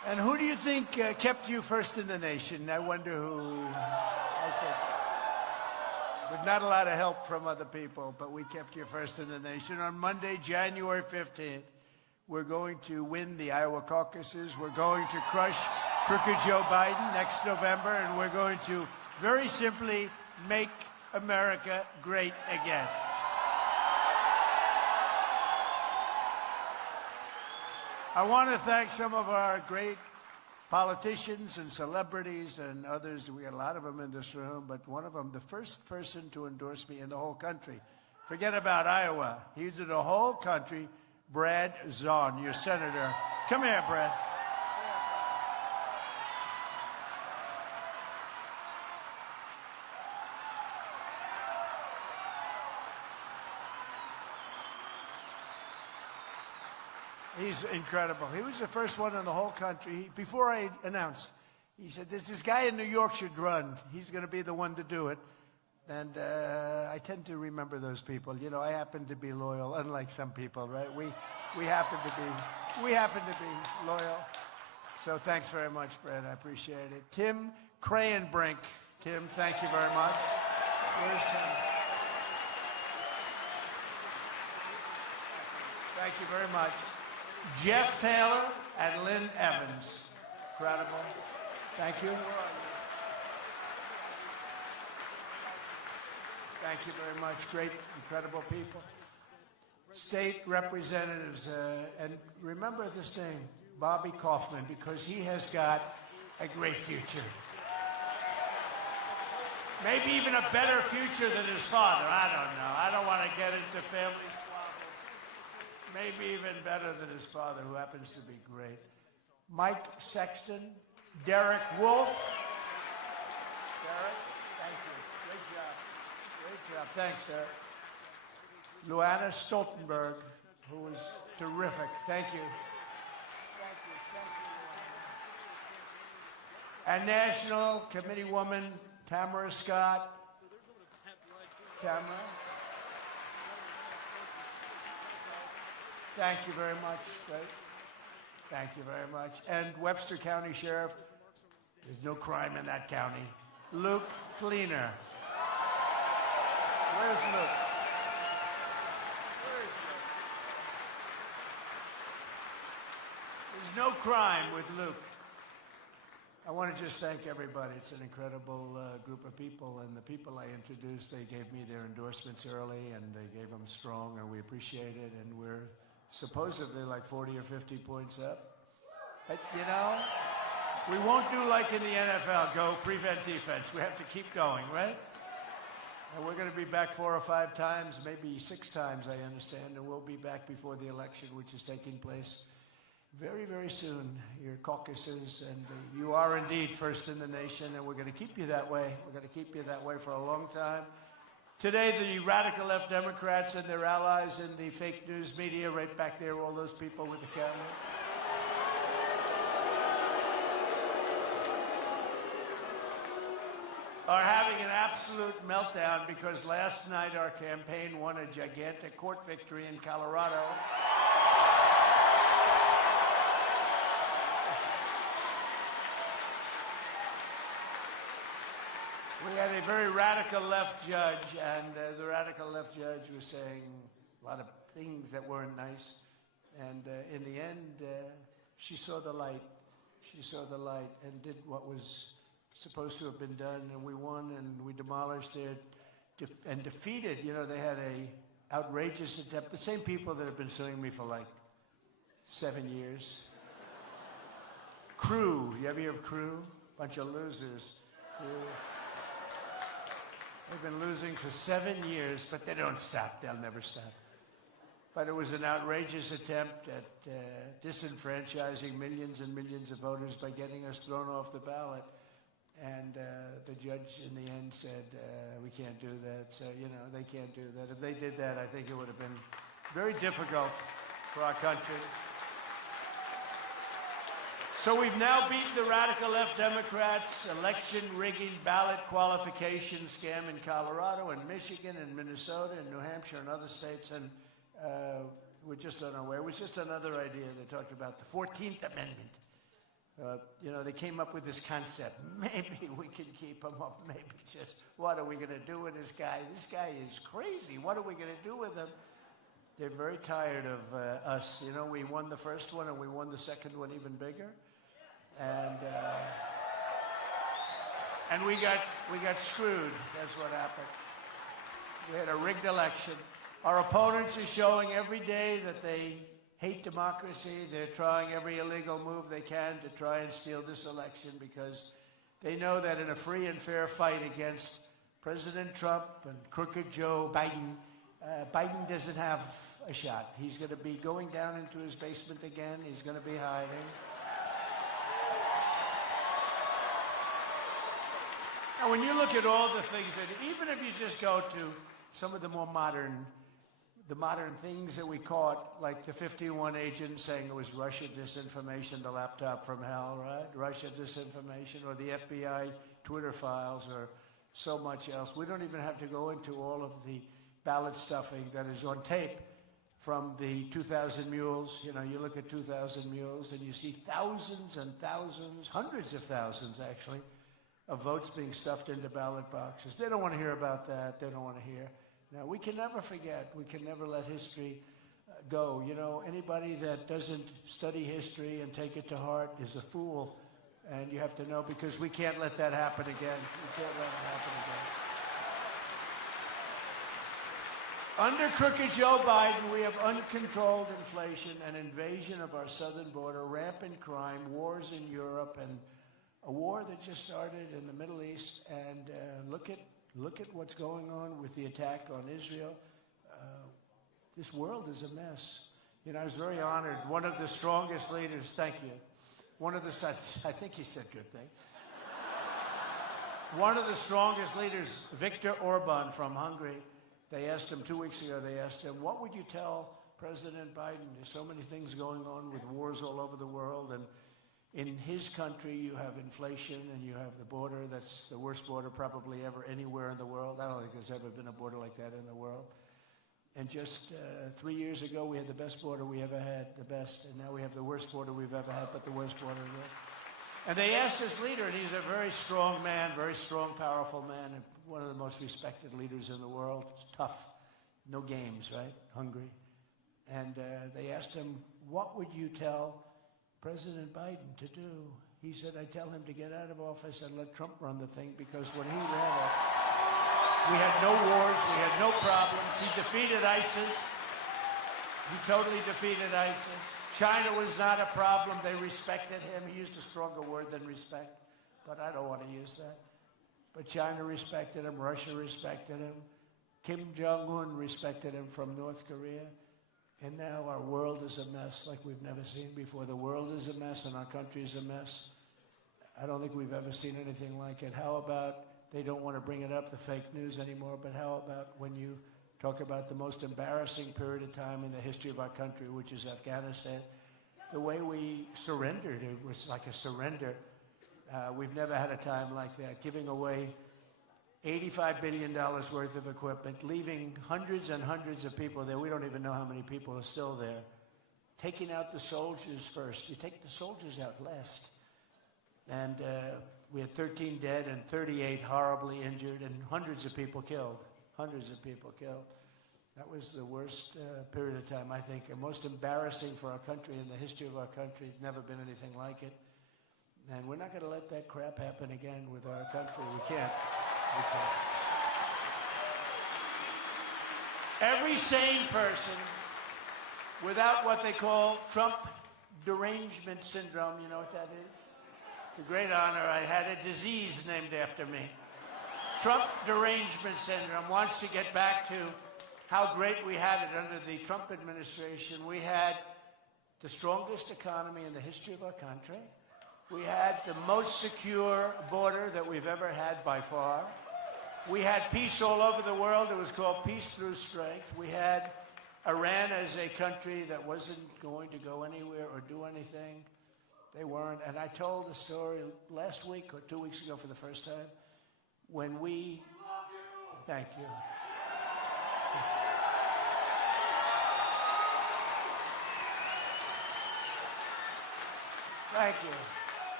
And who do you think kept you first in the nation? I wonder who. I think. With not a lot of help from other people, but we kept you first in the nation. On Monday, January 15th, we're going to win the Iowa caucuses. We're going to crush crooked Joe Biden next November, and we're going to very simply make America great again. I want to thank some of our great politicians and celebrities and others. We got a lot of them in this room, but one of them, the first person to endorse me in the whole country. Forget about Iowa. He's in the whole country. Brad Zahn, your senator. Come here, Brad. He's incredible. He was the first one in the whole country. Before I announced, he said, this guy in New York should run. He's going to be the one to do it. And I tend to remember those people. You know, I happen to be loyal, unlike some people, right? We happen to be loyal. So thanks very much, Brad. I appreciate it. Tim Crayenbrink. Tim, thank you very much. Where's Tim? Thank you very much. Jeff Taylor and Lynn Evans. Incredible. Thank you. Thank you very much. Great, incredible people. State representatives, and remember this name, Bobby Kaufman, because he has got a great future. Maybe even a better future than his father. I don't know. I don't want to get into family squabbles. Maybe even better than his father, who happens to be great. Mike Sexton, Derek Wolf. Derek, thank you. Great job. Great job. Thanks, Derek. Luana Stoltenberg, who was terrific. Thank you. Thank you. Thank you. And National Committee Woman Tamara Scott. Tamara. Thank you very much. Great. Thank you very much. And Webster County Sheriff. There's no crime in that county. Luke Fleener. Where's Luke? Where is Luke? There's no crime with Luke. I want to just thank everybody. It's an incredible group of people, and the people I introduced, they gave me their endorsements early, and they gave them strong, and we appreciate it, and we're supposedly like 40 or 50 points up. But, you know, we won't do like in the NFL, go prevent defense. We have to keep going, right? And we're going to be back 4 or 5 times, maybe 6 times, I understand, and we'll be back before the election, which is taking place very, very soon, your caucuses, and you are indeed first in the nation, and we're going to keep you that way. We're going to keep you that way for a long time. Today, the radical left Democrats and their allies in the fake news media, right back there, all those people with the camera, are having an absolute meltdown because last night our campaign won a gigantic court victory in Colorado. We had a very radical left judge, and the radical left judge was saying a lot of things that weren't nice. And in the end, she saw the light. She saw the light and did what was supposed to have been done, and we won, and we demolished it and defeated. You know, they had a outrageous attempt. The same people that have been suing me for like 7 years. Crew, you ever hear of Crew? Bunch of losers. Crew. They've been losing for 7 years, but they don't stop. They'll never stop. But it was an outrageous attempt at disenfranchising millions and millions of voters by getting us thrown off the ballot. And the judge in the end said, we can't do that. So, you know, they can't do that. If they did that, I think it would have been very difficult for our country. So we've now beaten the radical left Democrats' election rigging ballot qualification scam in Colorado and Michigan and Minnesota and New Hampshire and other states. And we're just on our way. It was just another idea. They talked about the 14th Amendment. You know, they came up with this concept. Maybe we can keep him up. Maybe just, what are we going to do with this guy? This guy is crazy. What are we going to do with him? They're very tired of us. You know, we won the first one, and we won the second one even bigger. And we got screwed. That's what happened. We had a rigged election. Our opponents are showing every day that they hate democracy. They're trying every illegal move they can to try and steal this election because they know that in a free and fair fight against President Trump and crooked Joe Biden, Biden doesn't have a shot. He's going to be going down into his basement again. He's going to be hiding. Now, when you look at all the things, and even if you just go to some of the more modern things that we caught, like the 51 agent saying it was Russia disinformation, the laptop from hell, right? Russia disinformation, or the FBI Twitter files, or so much else. We don't even have to go into all of the ballot stuffing that is on tape from the 2,000 mules. You know, you look at 2,000 mules and you see thousands and thousands, hundreds of thousands actually, of votes being stuffed into ballot boxes. They don't want to hear about that. They don't want to hear. Now, we can never forget. We can never let history go. You know, anybody that doesn't study history and take it to heart is a fool. And you have to know, because we can't let that happen again. We can't let it happen again. Under crooked Joe Biden, we have uncontrolled inflation, an invasion of our southern border, rampant crime, wars in Europe, and a war that just started in the Middle East. And look at what's going on with the attack on Israel. This world is a mess. You know, I was very honored. One of the strongest leaders, thank you. I think he said good thing. One of the strongest leaders, Viktor Orban from Hungary, they asked him 2 weeks ago, they asked him, what would you tell President Biden? There's so many things going on with wars all over the world, and in his country you have inflation and you have the border that's the worst border probably ever anywhere in the world. I don't think there's ever been a border like that in the world. And just 3 years ago, we had the best border we ever had, the best, and now we have the worst border we've ever had, but the worst border ever. And they asked this leader, and he's a very strong man, very strong, powerful man, and one of the most respected leaders in the world. It's tough, no games, right? Hungry. And they asked him, what would you tell President Biden to do? He said, I tell him to get out of office and let Trump run the thing, because when he ran it, we had no wars, we had no problems. He defeated ISIS. He totally defeated ISIS. China was not a problem. They respected him. He used a stronger word than respect, but I don't want to use that. But China respected him. Russia respected him. Kim Jong-un respected him from North Korea. And now our world is a mess like we've never seen before. The world is a mess and our country is a mess. I don't think we've ever seen anything like it. How about, they don't want to bring it up, the fake news anymore, but how about when you talk about the most embarrassing period of time in the history of our country, which is Afghanistan, the way we surrendered, it was like a surrender. We've never had a time like that, giving away $85 billion worth of equipment, leaving hundreds and hundreds of people there. We don't even know how many people are still there. Taking out the soldiers first. You take the soldiers out last. And we had 13 dead and 38 horribly injured and hundreds of people killed. Hundreds of people killed. That was the worst period of time, I think, and most embarrassing for our country in the history of our country. Never been anything like it. And we're not going to let that crap happen again with our country. We can't. We can't. Every sane person without what they call Trump derangement syndrome, you know what that is? It's a great honor. I had a disease named after me. Trump derangement syndrome wants to get back to how great we had it under the Trump administration. We had the strongest economy in the history of our country. We had the most secure border that we've ever had by far. We had peace all over the world. It was called peace through strength. We had Iran as a country that wasn't going to go anywhere or do anything. They weren't. And I told the story last week or 2 weeks ago for the first time when we... Thank you. Thank you.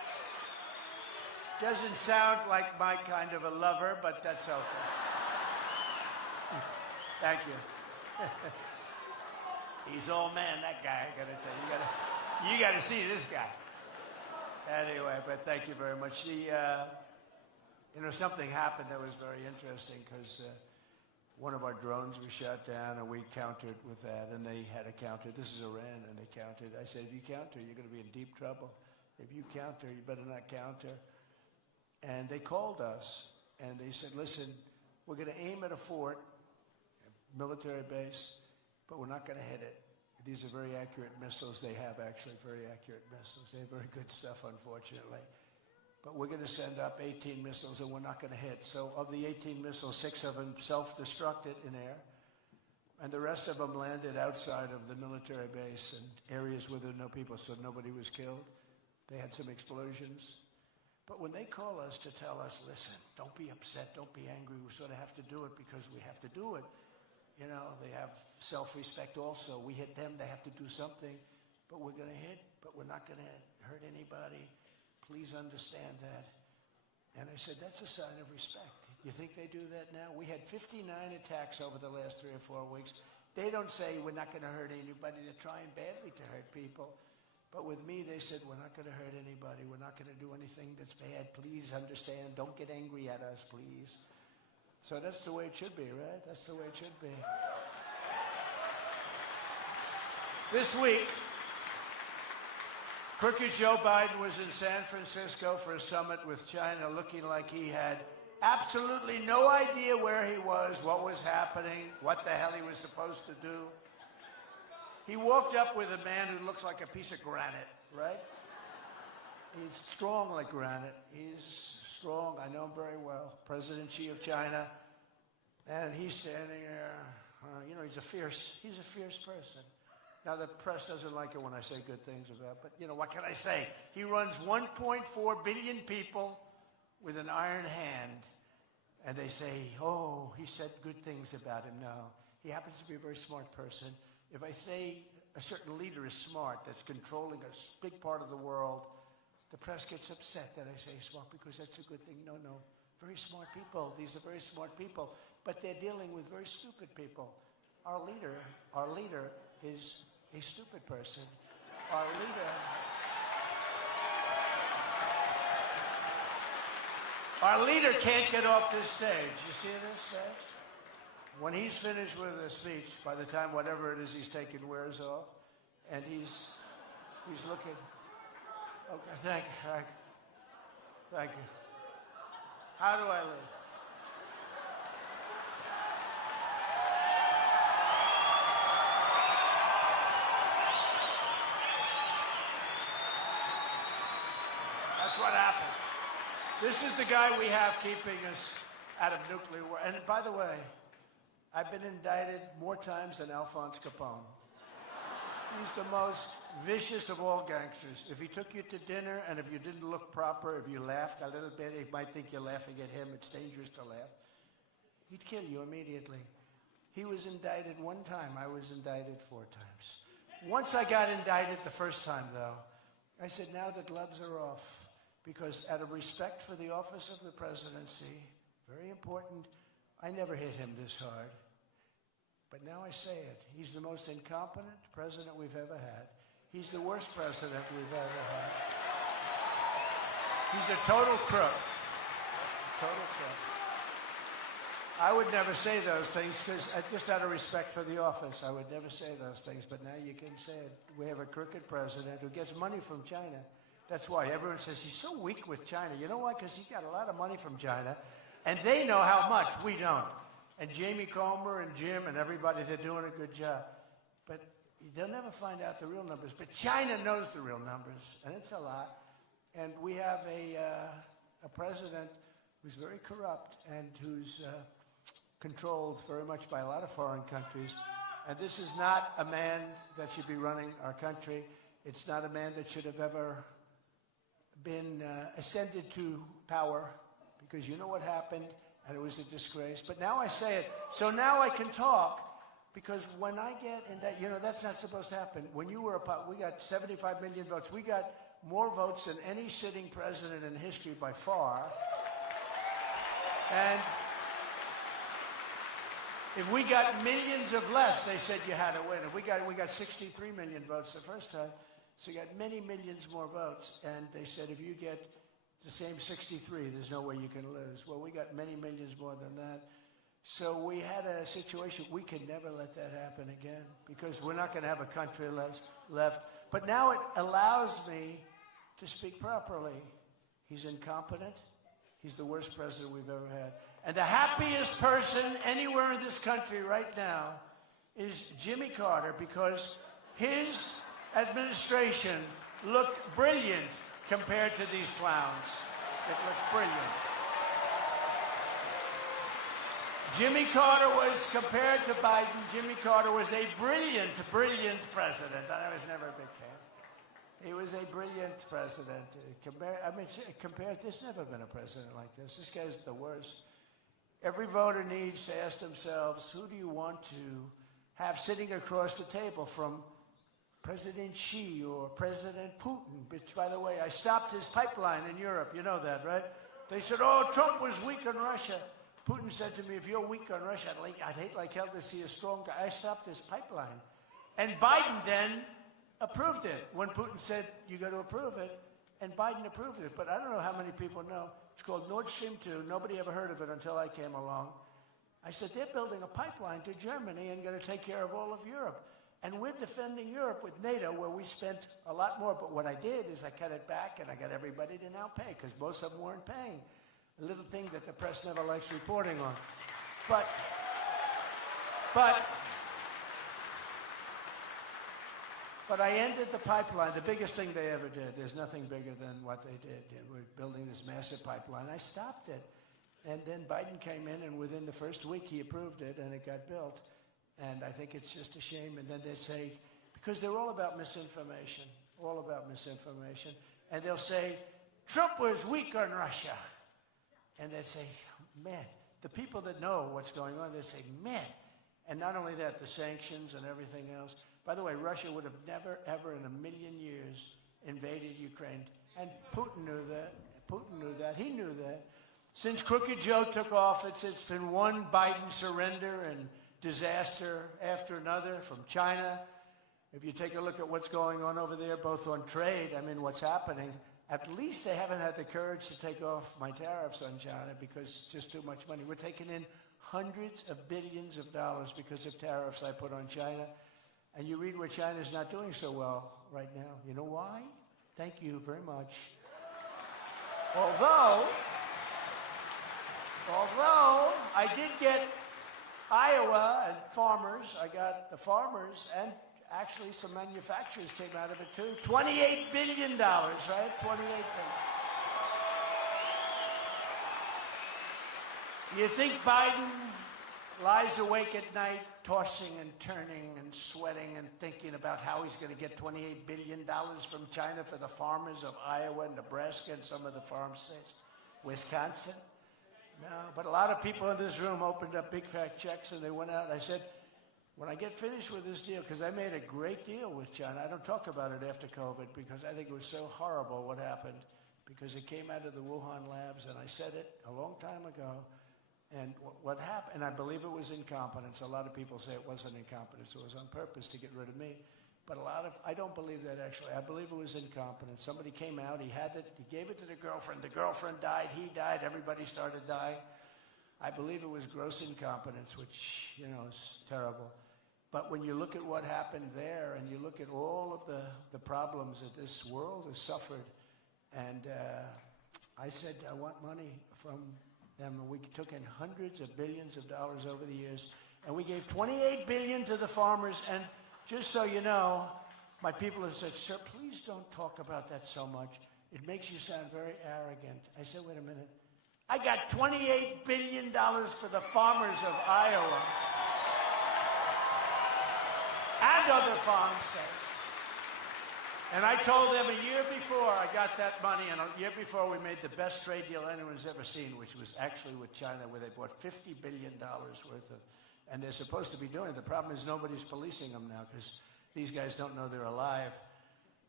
Doesn't sound like my kind of a lover, but that's okay. Thank you. He's all man, that guy. I gotta tell you, you gotta see this guy. Anyway, but thank you very much. Something happened that was very interesting because one of our drones was shot down, and we countered with that, and they had a counter. This is Iran, and they countered. I said, if you counter, you're going to be in deep trouble. If you counter, you better not counter. And they called us, and they said, listen, we're going to aim at a fort, a military base, but we're not going to hit it. These are very accurate missiles. They have actually very accurate missiles. They have very good stuff, unfortunately. But we're going to send up 18 missiles, and we're not going to hit. So of the 18 missiles, 6 of them self-destructed in air, and the rest of them landed outside of the military base and areas where there were no people, so nobody was killed. They had some explosions. But when they call us to tell us, listen, don't be upset, don't be angry, we sort of have to do it because we have to do it. They have self-respect also. We hit them, they have to do something. But we're going to hit, but we're not going to hurt anybody. Please understand that. And I said, that's a sign of respect. You think they do that now? We had 59 attacks over the last 3 or 4 weeks. They don't say we're not going to hurt anybody. They're trying badly to hurt people. But with me, they said, we're not going to hurt anybody. We're not going to do anything that's bad. Please understand. Don't get angry at us, please. So that's the way it should be, right? That's the way it should be. This week, crooked Joe Biden was in San Francisco for a summit with China, looking like he had absolutely no idea where he was, what was happening, what the hell he was supposed to do. He walked up with a man who looks like a piece of granite, right? He's strong like granite. He's strong. I know him very well. President Xi of China. And he's standing there. He's a fierce person. Now, the press doesn't like it when I say good things about, but, what can I say? He runs 1.4 billion people with an iron hand, and they say, oh, he said good things about him. No, he happens to be a very smart person. If I say a certain leader is smart, that's controlling a big part of the world, the press gets upset that I say smart because that's a good thing. No, very smart people. These are very smart people, but they're dealing with very stupid people. Our leader is a stupid person. Our leader can't get off this stage. You see this stage? When he's finished with a speech, by the time whatever it is he's taking wears off, and he's looking. Okay, thank you. How do I leave? That's what happened. This is the guy we have keeping us out of nuclear war. And by the way, I've been indicted more times than Alphonse Capone. He's the most vicious of all gangsters. If he took you to dinner and if you didn't look proper, if you laughed a little bit, he might think you're laughing at him. It's dangerous to laugh. He'd kill you immediately. He was indicted 1 time. I was indicted 4 times. Once I got indicted the first time, though, I said, now the gloves are off. Because out of respect for the office of the presidency, very important, I never hit him this hard. But now I say it. He's the most incompetent president we've ever had. He's the worst president we've ever had. He's a total crook. Total crook. I would never say those things because just out of respect for the office, I would never say those things. But now you can say it. We have a crooked president who gets money from China. That's why everyone says he's so weak with China. You know why? Because he got a lot of money from China, and they know how much. We don't. And Jamie Comer and Jim and everybody, they're doing a good job. But they'll never find out the real numbers. But China knows the real numbers, and it's a lot. And we have a president who's very corrupt and who's controlled very much by a lot of foreign countries. And this is not a man that should be running our country. It's not a man that should have ever been ascended to power, because you know what happened, and it was a disgrace. But now I say it, so now I can talk, because when I get in that, that's not supposed to happen. When you were we got 75 million votes. We got more votes than any sitting president in history by far. And if we got millions of less, they said you had to win. If we got 63 million votes the first time, so you got many millions more votes. And they said if you get the same 63, there's no way you can lose. Well, we got many millions more than that. So we had a situation, we could never let that happen again because we're not going to have a country left. But now it allows me to speak properly. He's incompetent. He's the worst president we've ever had. And the happiest person anywhere in this country right now is Jimmy Carter because his administration looked brilliant compared to these clowns. It looked brilliant. Jimmy Carter was, compared to Biden, Jimmy Carter was a brilliant, brilliant president. I was never a big fan. He was a brilliant president. Compared, there's never been a president like this. This guy's the worst. Every voter needs to ask themselves, who do you want to have sitting across the table from President Xi or President Putin? Which, by the way, I stopped his pipeline in Europe. You know that, right? They said, oh, Trump was weak on Russia. Putin said to me, if you're weak on Russia, I'd hate like hell to see a strong guy. I stopped his pipeline. And Biden then approved it when Putin said, you got to approve it. And Biden approved it. But I don't know how many people know. It's called Nord Stream 2. Nobody ever heard of it until I came along. I said, they're building a pipeline to Germany and going to take care of all of Europe. And we're defending Europe with NATO, where we spent a lot more. But what I did is I cut it back, and I got everybody to now pay, because most of them weren't paying. A little thing that the press never likes reporting on. But I ended the pipeline, the biggest thing they ever did. There's nothing bigger than what they did. We're building this massive pipeline. I stopped it. And then Biden came in, and within the first week, he approved it, and it got built. And I think it's just a shame. And then they say, because they're all about misinformation, And they'll say, Trump was weak on Russia. And they'd say, man, the people that know what's going on, they'd say, man. And not only that, the sanctions and everything else. By the way, Russia would have never, ever in a million years invaded Ukraine. And Putin knew that. He knew that. Since Crooked Joe took office, it's been one Biden surrender and disaster after another from China. If you take a look at what's going on over there, both on trade, what's happening, at least they haven't had the courage to take off my tariffs on China because it's just too much money. We're taking in hundreds of billions of dollars because of tariffs I put on China. And you read where China's not doing so well right now. You know why? Thank you very much. Although I did get Iowa and farmers. I got the farmers, and actually some manufacturers came out of it too. $28 billion, right? $28 billion. You think Biden lies awake at night, tossing and turning and sweating and thinking about how he's going to get $28 billion from China for the farmers of Iowa, Nebraska, and some of the farm states? Wisconsin? No, but a lot of people in this room opened up big fat checks and they went out. I said, when I get finished with this deal, because I made a great deal with China, I don't talk about it after COVID because I think it was so horrible what happened, because it came out of the Wuhan labs, and I said it a long time ago. And what happened, and I believe it was incompetence. A lot of people say it wasn't incompetence. It was on purpose to get rid of me. But I don't believe that actually. I believe it was incompetence. Somebody came out, he had it, he gave it to the girlfriend. The girlfriend died, he died, everybody started dying. I believe it was gross incompetence, which, is terrible. But when you look at what happened there, and you look at all of the problems that this world has suffered, and I said, I want money from them. We took in hundreds of billions of dollars over the years, and we gave $28 billion to the farmers. And just so you know, my people have said, sir, please don't talk about that so much. It makes you sound very arrogant. I said, wait a minute. I got $28 billion for the farmers of Iowa and other farm states. And I told them a year before I got that money, and a year before we made the best trade deal anyone's ever seen, which was actually with China, where they bought $50 billion worth of, and they're supposed to be doing it. The problem is nobody's policing them now because these guys don't know they're alive.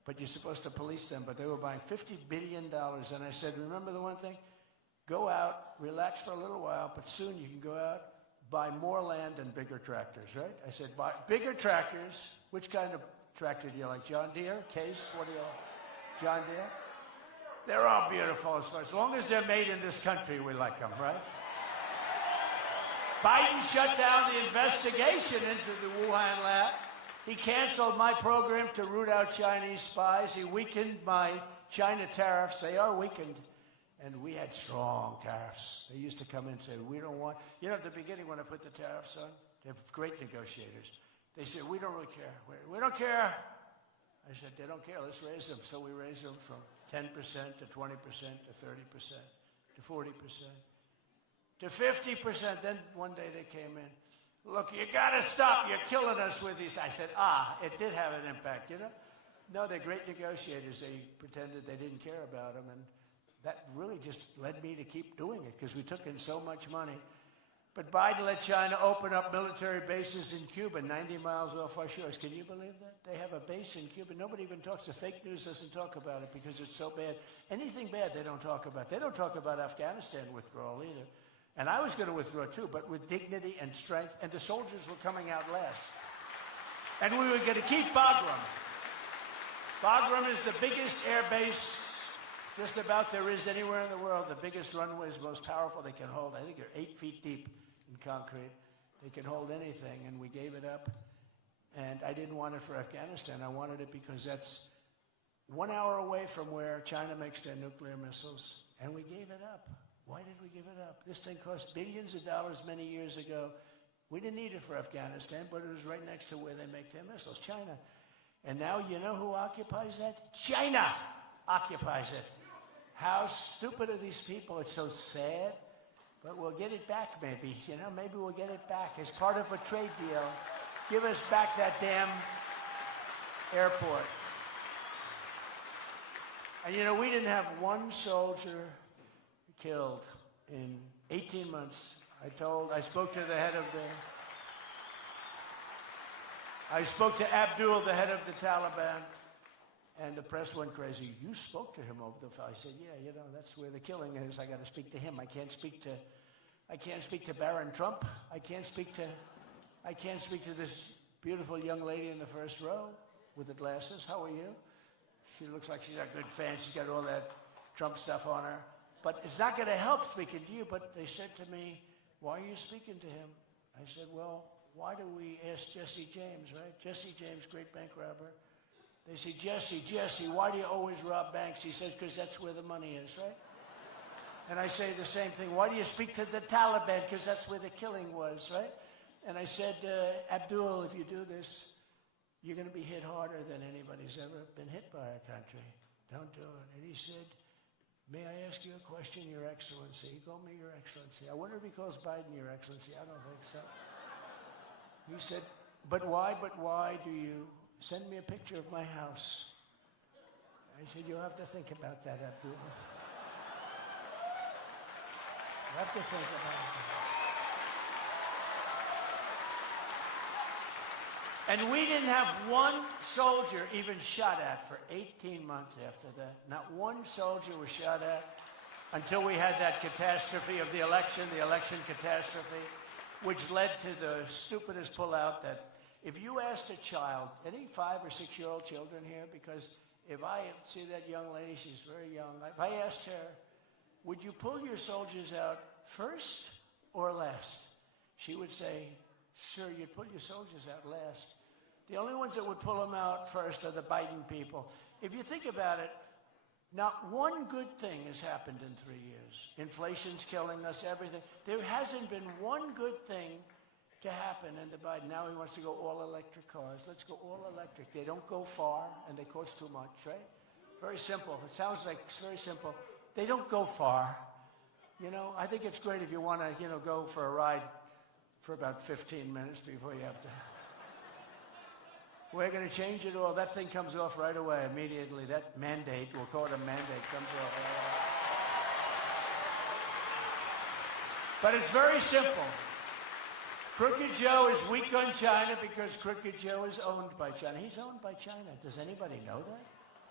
but you're supposed to police them, but they were buying $50 billion. And I said, remember the one thing? Go out, relax for a little while, but soon you can go out, buy more land and bigger tractors, right? I said, buy bigger tractors. Which kind of tractor do you like? John Deere? Case? What do you like? John Deere? They're all beautiful. As long as they're made in this country, we like them, right? Biden shut down the investigation into the Wuhan lab. He canceled my program to root out Chinese spies. He weakened my China tariffs. They are weakened. And we had strong tariffs. They used to come in and say, we don't want... You know, at the beginning when I put the tariffs on, they're great negotiators. They said, we don't really care. We don't care. I said, they don't care. Let's raise them. So we raised them from 10% to 20% to 30% to 40% to 50%. Then one day they came in. Look, you got to stop. You're killing us with these. I said, it did have an impact, you know? No, they're great negotiators. They pretended they didn't care about them. And that really just led me to keep doing it because we took in so much money. But Biden let China open up military bases in Cuba, 90 miles off our shores. Can you believe that? They have a base in Cuba. Nobody even talks. The fake news doesn't talk about it because it's so bad. Anything bad, they don't talk about. They don't talk about Afghanistan withdrawal either. And I was going to withdraw too, but with dignity and strength, and the soldiers were coming out last. And we were going to keep Bagram. Bagram is the biggest air base just about there is anywhere in the world. The biggest runways, most powerful they can hold. I think they're 8 feet deep in concrete. They can hold anything, and we gave it up. And I didn't want it for Afghanistan. I wanted it because that's 1 hour away from where China makes their nuclear missiles, and we gave it up. Why did we give it up? This thing cost billions of dollars many years ago. We didn't need it for Afghanistan, but it was right next to where they make their missiles, China. And now you know who occupies that? China occupies it. How stupid are these people? It's so sad. But we'll get it back maybe. You know, maybe we'll get it back as part of a trade deal. Give us back that damn airport. And you know, we didn't have one soldier killed in 18 months. I spoke to the head of I spoke to Abdul, the head of the Taliban, and the press went crazy. You spoke to him over the phone. I said, yeah, you know, that's where the killing is. I got to speak to him. I can't speak to Barron Trump. I can't speak to this beautiful young lady in the first row with the glasses. How are you? She looks like she's got good fans. She's got all that Trump stuff on her. But it's not going to help speaking to you. But they said to me, why are you speaking to him? I said, well, why do we ask Jesse James, right? Jesse James, great bank robber. They say, Jesse, why do you always rob banks? He says, because that's where the money is, right? And I say the same thing. Why do you speak to the Taliban? Because that's where the killing was, right? And I said, Abdul, if you do this, you're going to be hit harder than anybody's ever been hit by our country. Don't do it. And he said, may I ask you a question, Your Excellency? He called me Your Excellency. I wonder if he calls Biden Your Excellency. I don't think so. He said, but why do you send me a picture of my house? I said, you'll have to think about that, Abdul. You have to think about it. And we didn't have one soldier even shot at for 18 months after that. Not one soldier was shot at until we had that catastrophe of the election catastrophe, which led to the stupidest pullout that if you asked a child, any 5 or 6-year-old children here, because if I see that young lady, she's very young, if I asked her, would you pull your soldiers out first or last? She would say, sir, you'd pull your soldiers out last. The only ones that would pull them out first are the Biden people. If you think about it, not one good thing has happened in 3 years. Inflation's killing us, everything. There hasn't been one good thing to happen in the Biden. Now he wants to go all-electric cars. Let's go all-electric. They don't go far, and they cost too much, right? Very simple. It sounds like it's very simple. They don't go far. You know, I think it's great if you want to, you know, go for a ride for about 15 minutes before you have to. We're going to change it all. That thing comes off right away, immediately. That mandate, we'll call it a mandate, comes off right away. But it's very simple. Crooked Joe is weak on China because Crooked Joe is owned by China. He's owned by China. Does anybody know that?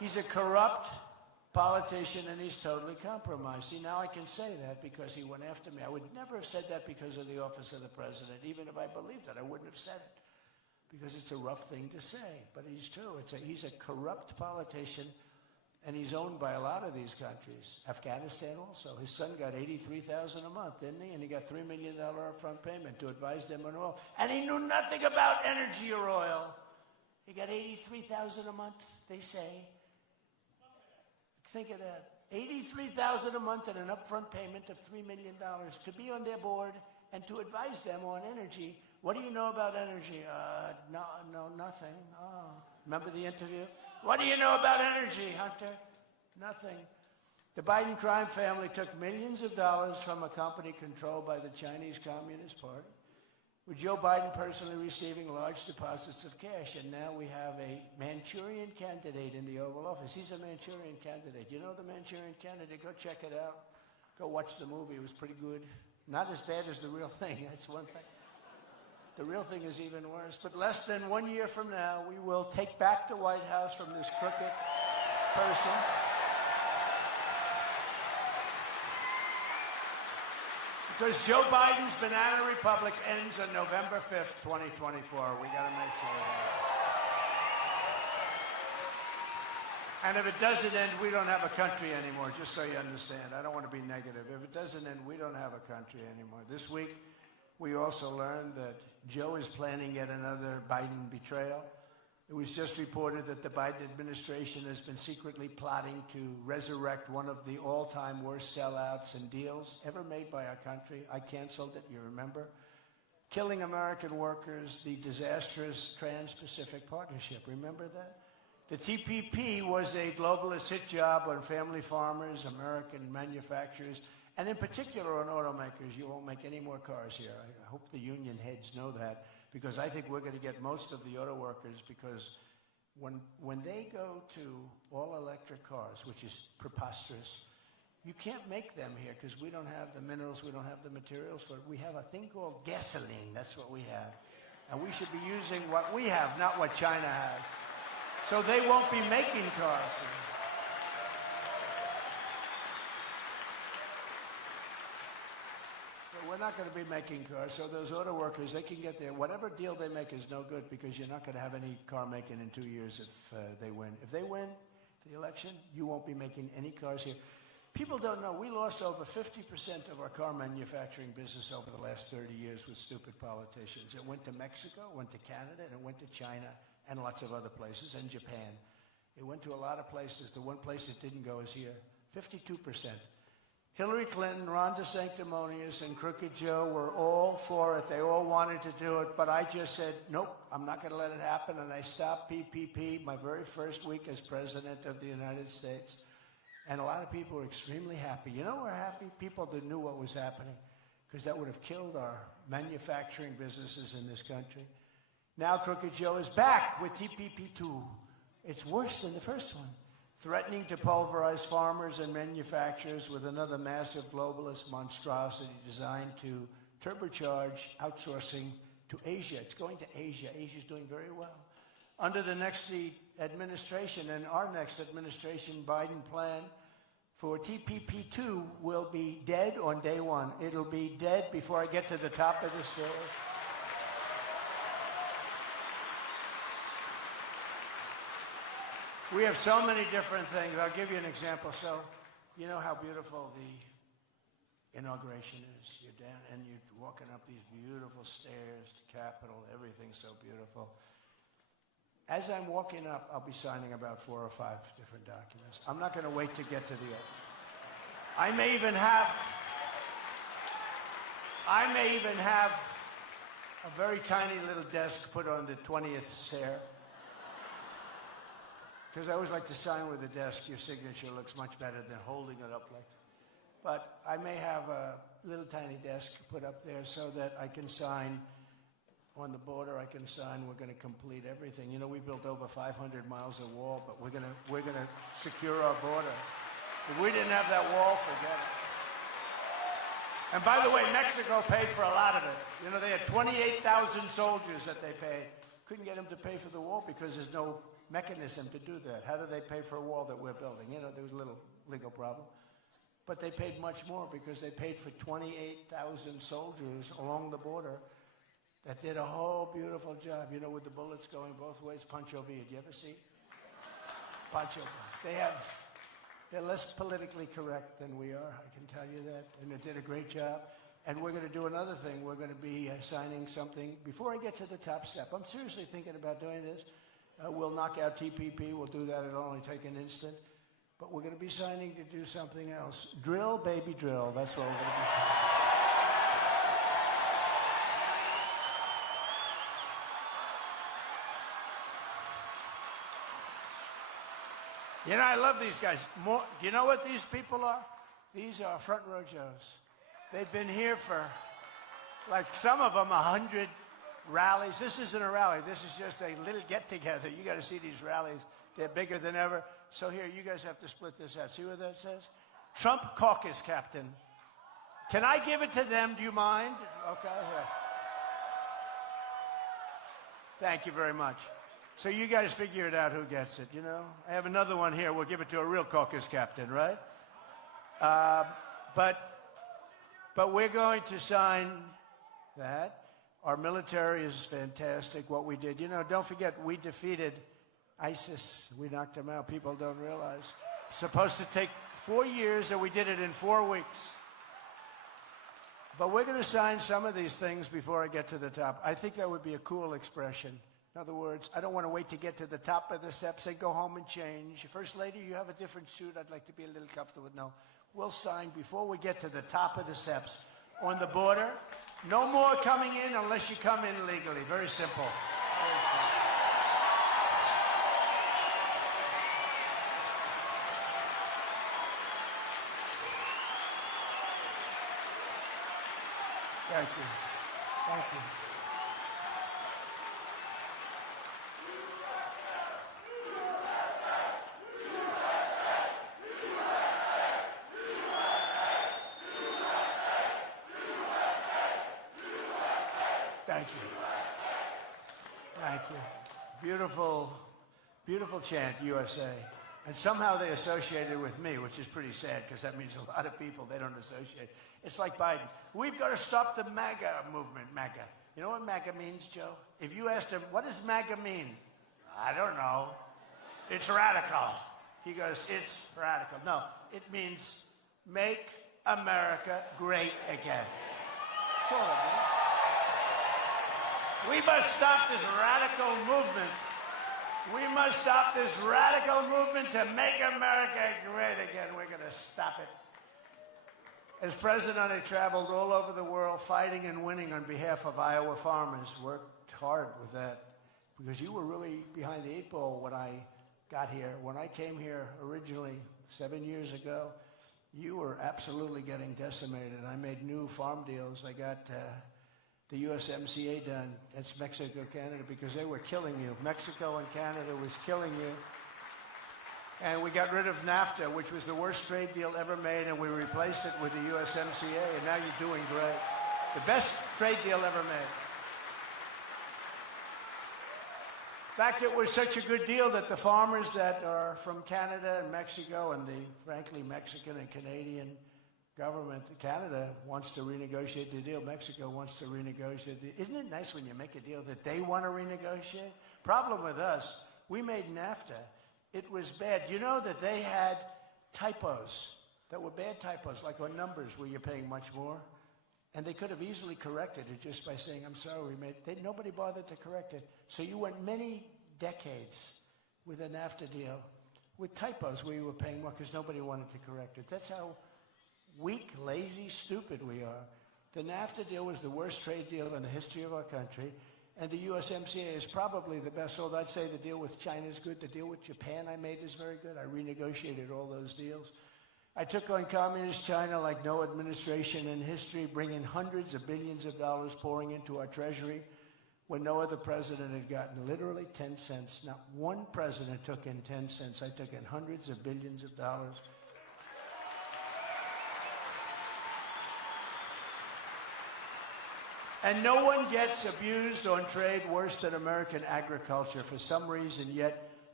He's a corrupt politician, and he's totally compromised. See, now I can say that because he went after me. I would never have said that because of the office of the president. Even if I believed it, I wouldn't have said it because it's a rough thing to say. But he's true. He's a corrupt politician, and he's owned by a lot of these countries. Afghanistan also. His son got $83,000 a month, didn't he? And he got $3 million upfront payment to advise them on oil. And he knew nothing about energy or oil. He got $83,000 a month, they say. Think of that. $83,000 a month and an upfront payment of $3 million to be on their board and to advise them on energy. What do you know about energy? No, nothing. Oh. Remember the interview? What do you know about energy, Hunter? Nothing. The Biden crime family took millions of dollars from a company controlled by the Chinese Communist Party, with Joe Biden personally receiving large deposits of cash. And now we have a Manchurian candidate in the Oval Office. He's a Manchurian candidate. You know the Manchurian candidate? Go check it out. Go watch the movie. It was pretty good. Not as bad as the real thing. That's one thing. The real thing is even worse. But less than 1 year from now, we will take back the White House from this crooked person. Because Joe Biden's banana republic ends on November 5th, 2024. We got to make sure of that. And if it doesn't end, we don't have a country anymore, just so you understand. I don't want to be negative. If it doesn't end, we don't have a country anymore. This week, we also learned that Joe is planning yet another Biden betrayal. It was just reported that the Biden administration has been secretly plotting to resurrect one of the all-time worst sellouts and deals ever made by our country. I canceled it, you remember? Killing American workers, the disastrous Trans-Pacific Partnership. Remember that? The TPP was a globalist hit job on family farmers, American manufacturers, and in particular on automakers. You won't make any more cars here. I hope the union heads know that, because I think we're going to get most of the auto workers, because when they go to all-electric cars, which is preposterous, you can't make them here because we don't have the minerals, we don't have the materials for it. We have a thing called gasoline. That's what we have. And we should be using what we have, not what China has. So they won't be making cars here. We're not going to be making cars, so those auto workers, they can get there. Whatever deal they make is no good, because you're not going to have any car making in 2 years if they win. If they win the election, you won't be making any cars here. People don't know, we lost over 50% of our car manufacturing business over the last 30 years with stupid politicians. It went to Mexico, went to Canada, and it went to China, and lots of other places, and Japan. It went to a lot of places. The one place it didn't go is here, 52%. Hillary Clinton, Ron DeSanctimonious, and Crooked Joe were all for it. They all wanted to do it, but I just said, nope, I'm not going to let it happen, and I stopped PPP my very first week as President of the United States. And a lot of people were extremely happy. You know we're happy? People that knew what was happening, because that would have killed our manufacturing businesses in this country. Now Crooked Joe is back with TPP2. It's worse than the first one, threatening to pulverize farmers and manufacturers with another massive globalist monstrosity designed to turbocharge outsourcing to Asia. It's going to Asia. Asia's doing very well. Under the next administration and our next administration, Biden plan for TPP2 will be dead on day one. It'll be dead before I get to the top of the stairs. We have so many different things. I'll give you an example. So, you know how beautiful the inauguration is. You're down and you're walking up these beautiful stairs to Capitol. Everything's so beautiful. As I'm walking up, I'll be signing about 4 or 5 different documents. I'm not going to wait to get to the oath. I may even have a very tiny little desk put on the 20th stair. Because I always like to sign with a desk. Your signature looks much better than holding it up like that. But I may have a little tiny desk put up there so that I can sign on the border. I can sign. We're going to complete everything. You know, we built over 500 miles of wall, but we're going to secure our border. If we didn't have that wall, forget it. And by the way, Mexico paid for a lot of it. You know, they had 28,000 soldiers that they paid. Couldn't get them to pay for the wall because there's no mechanism to do that. How do they pay for a wall that we're building? You know, there was a little legal problem. But they paid much more because they paid for 28,000 soldiers along the border that did a whole beautiful job, you know, with the bullets going both ways. Pancho Villa, do you ever see? Pancho. They're less politically correct than we are, I can tell you that, and they did a great job. And we're going to do another thing. We're going to be signing something. Before I get to the top step, I'm seriously thinking about doing this. We'll knock out TPP. We'll do that. It'll only take an instant. But we're going to be signing to do something else. Drill, baby, drill. That's what we're going to be signing. You know, I love these guys. Do you know what these people are? These are front row Joes. They've been here for, like, some of them 100 rallies. This isn't a rally. This is just a little get-together. You got to see these rallies. They're bigger than ever. So here, you guys have to split this out. See what that says? Trump caucus captain. Can I give it to them? Do you mind? Okay. Here. Thank you very much. So you guys figure it out who gets it, you know? I have another one here. We'll give it to a real caucus captain, right? But we're going to sign that. Our military is fantastic, what we did. You know, don't forget, we defeated ISIS. We knocked them out. People don't realize. It's supposed to take 4 years, and we did it in 4 weeks. But we're going to sign some of these things before I get to the top. I think that would be a cool expression. In other words, I don't want to wait to get to the top of the steps and go home and change. First Lady, you have a different suit. I'd like to be a little comfortable. No. We'll sign before we get to the top of the steps. On the border, no more coming in unless you come in legally. Very simple. Very simple. Thank you. Thank you. Thank you. Thank you. Beautiful, beautiful chant, USA. And somehow they associated with me, which is pretty sad because that means a lot of people they don't associate. It's like Biden. We've got to stop the MAGA movement, MAGA. You know what MAGA means, Joe? If you asked him, what does MAGA mean? I don't know. It's radical. He goes, it's radical. No, it means make America great again. That's all it means. We must stop this radical movement. We must stop this radical movement to make America great again. We're going to stop it. As president, I traveled all over the world fighting and winning on behalf of Iowa farmers. Worked hard with that because you were really behind the 8 ball when I got here. When I came here originally 7 years ago, you were absolutely getting decimated. I made new farm deals. I got the USMCA done. That's Mexico, Canada, because they were killing you. Mexico and Canada was killing you. And we got rid of NAFTA, which was the worst trade deal ever made, and we replaced it with the USMCA, and now you're doing great. The best trade deal ever made. In fact, it was such a good deal that the farmers that are from Canada and Mexico and the, frankly, Mexican and Canadian government, Canada wants to renegotiate the deal. Mexico wants to renegotiate the deal. Isn't it nice when you make a deal that they want to renegotiate? Problem with us, we made NAFTA. It was bad. You know that they had typos that were bad typos, like on numbers where you're paying much more. And they could have easily corrected it just by saying, I'm sorry, nobody bothered to correct it. So you went many decades with a NAFTA deal with typos where you were paying more because nobody wanted to correct it. That's how weak, lazy, stupid we are. The NAFTA deal was the worst trade deal in the history of our country, and the USMCA is probably the best. Although I'd say the deal with China is good. The deal with Japan I made is very good. I renegotiated all those deals. I took on communist China like no administration in history, bringing hundreds of billions of dollars pouring into our treasury when no other president had gotten literally 10 cents. Not one president took in 10 cents. I took in hundreds of billions of dollars. And no one gets abused on trade worse than American agriculture for some reason, yet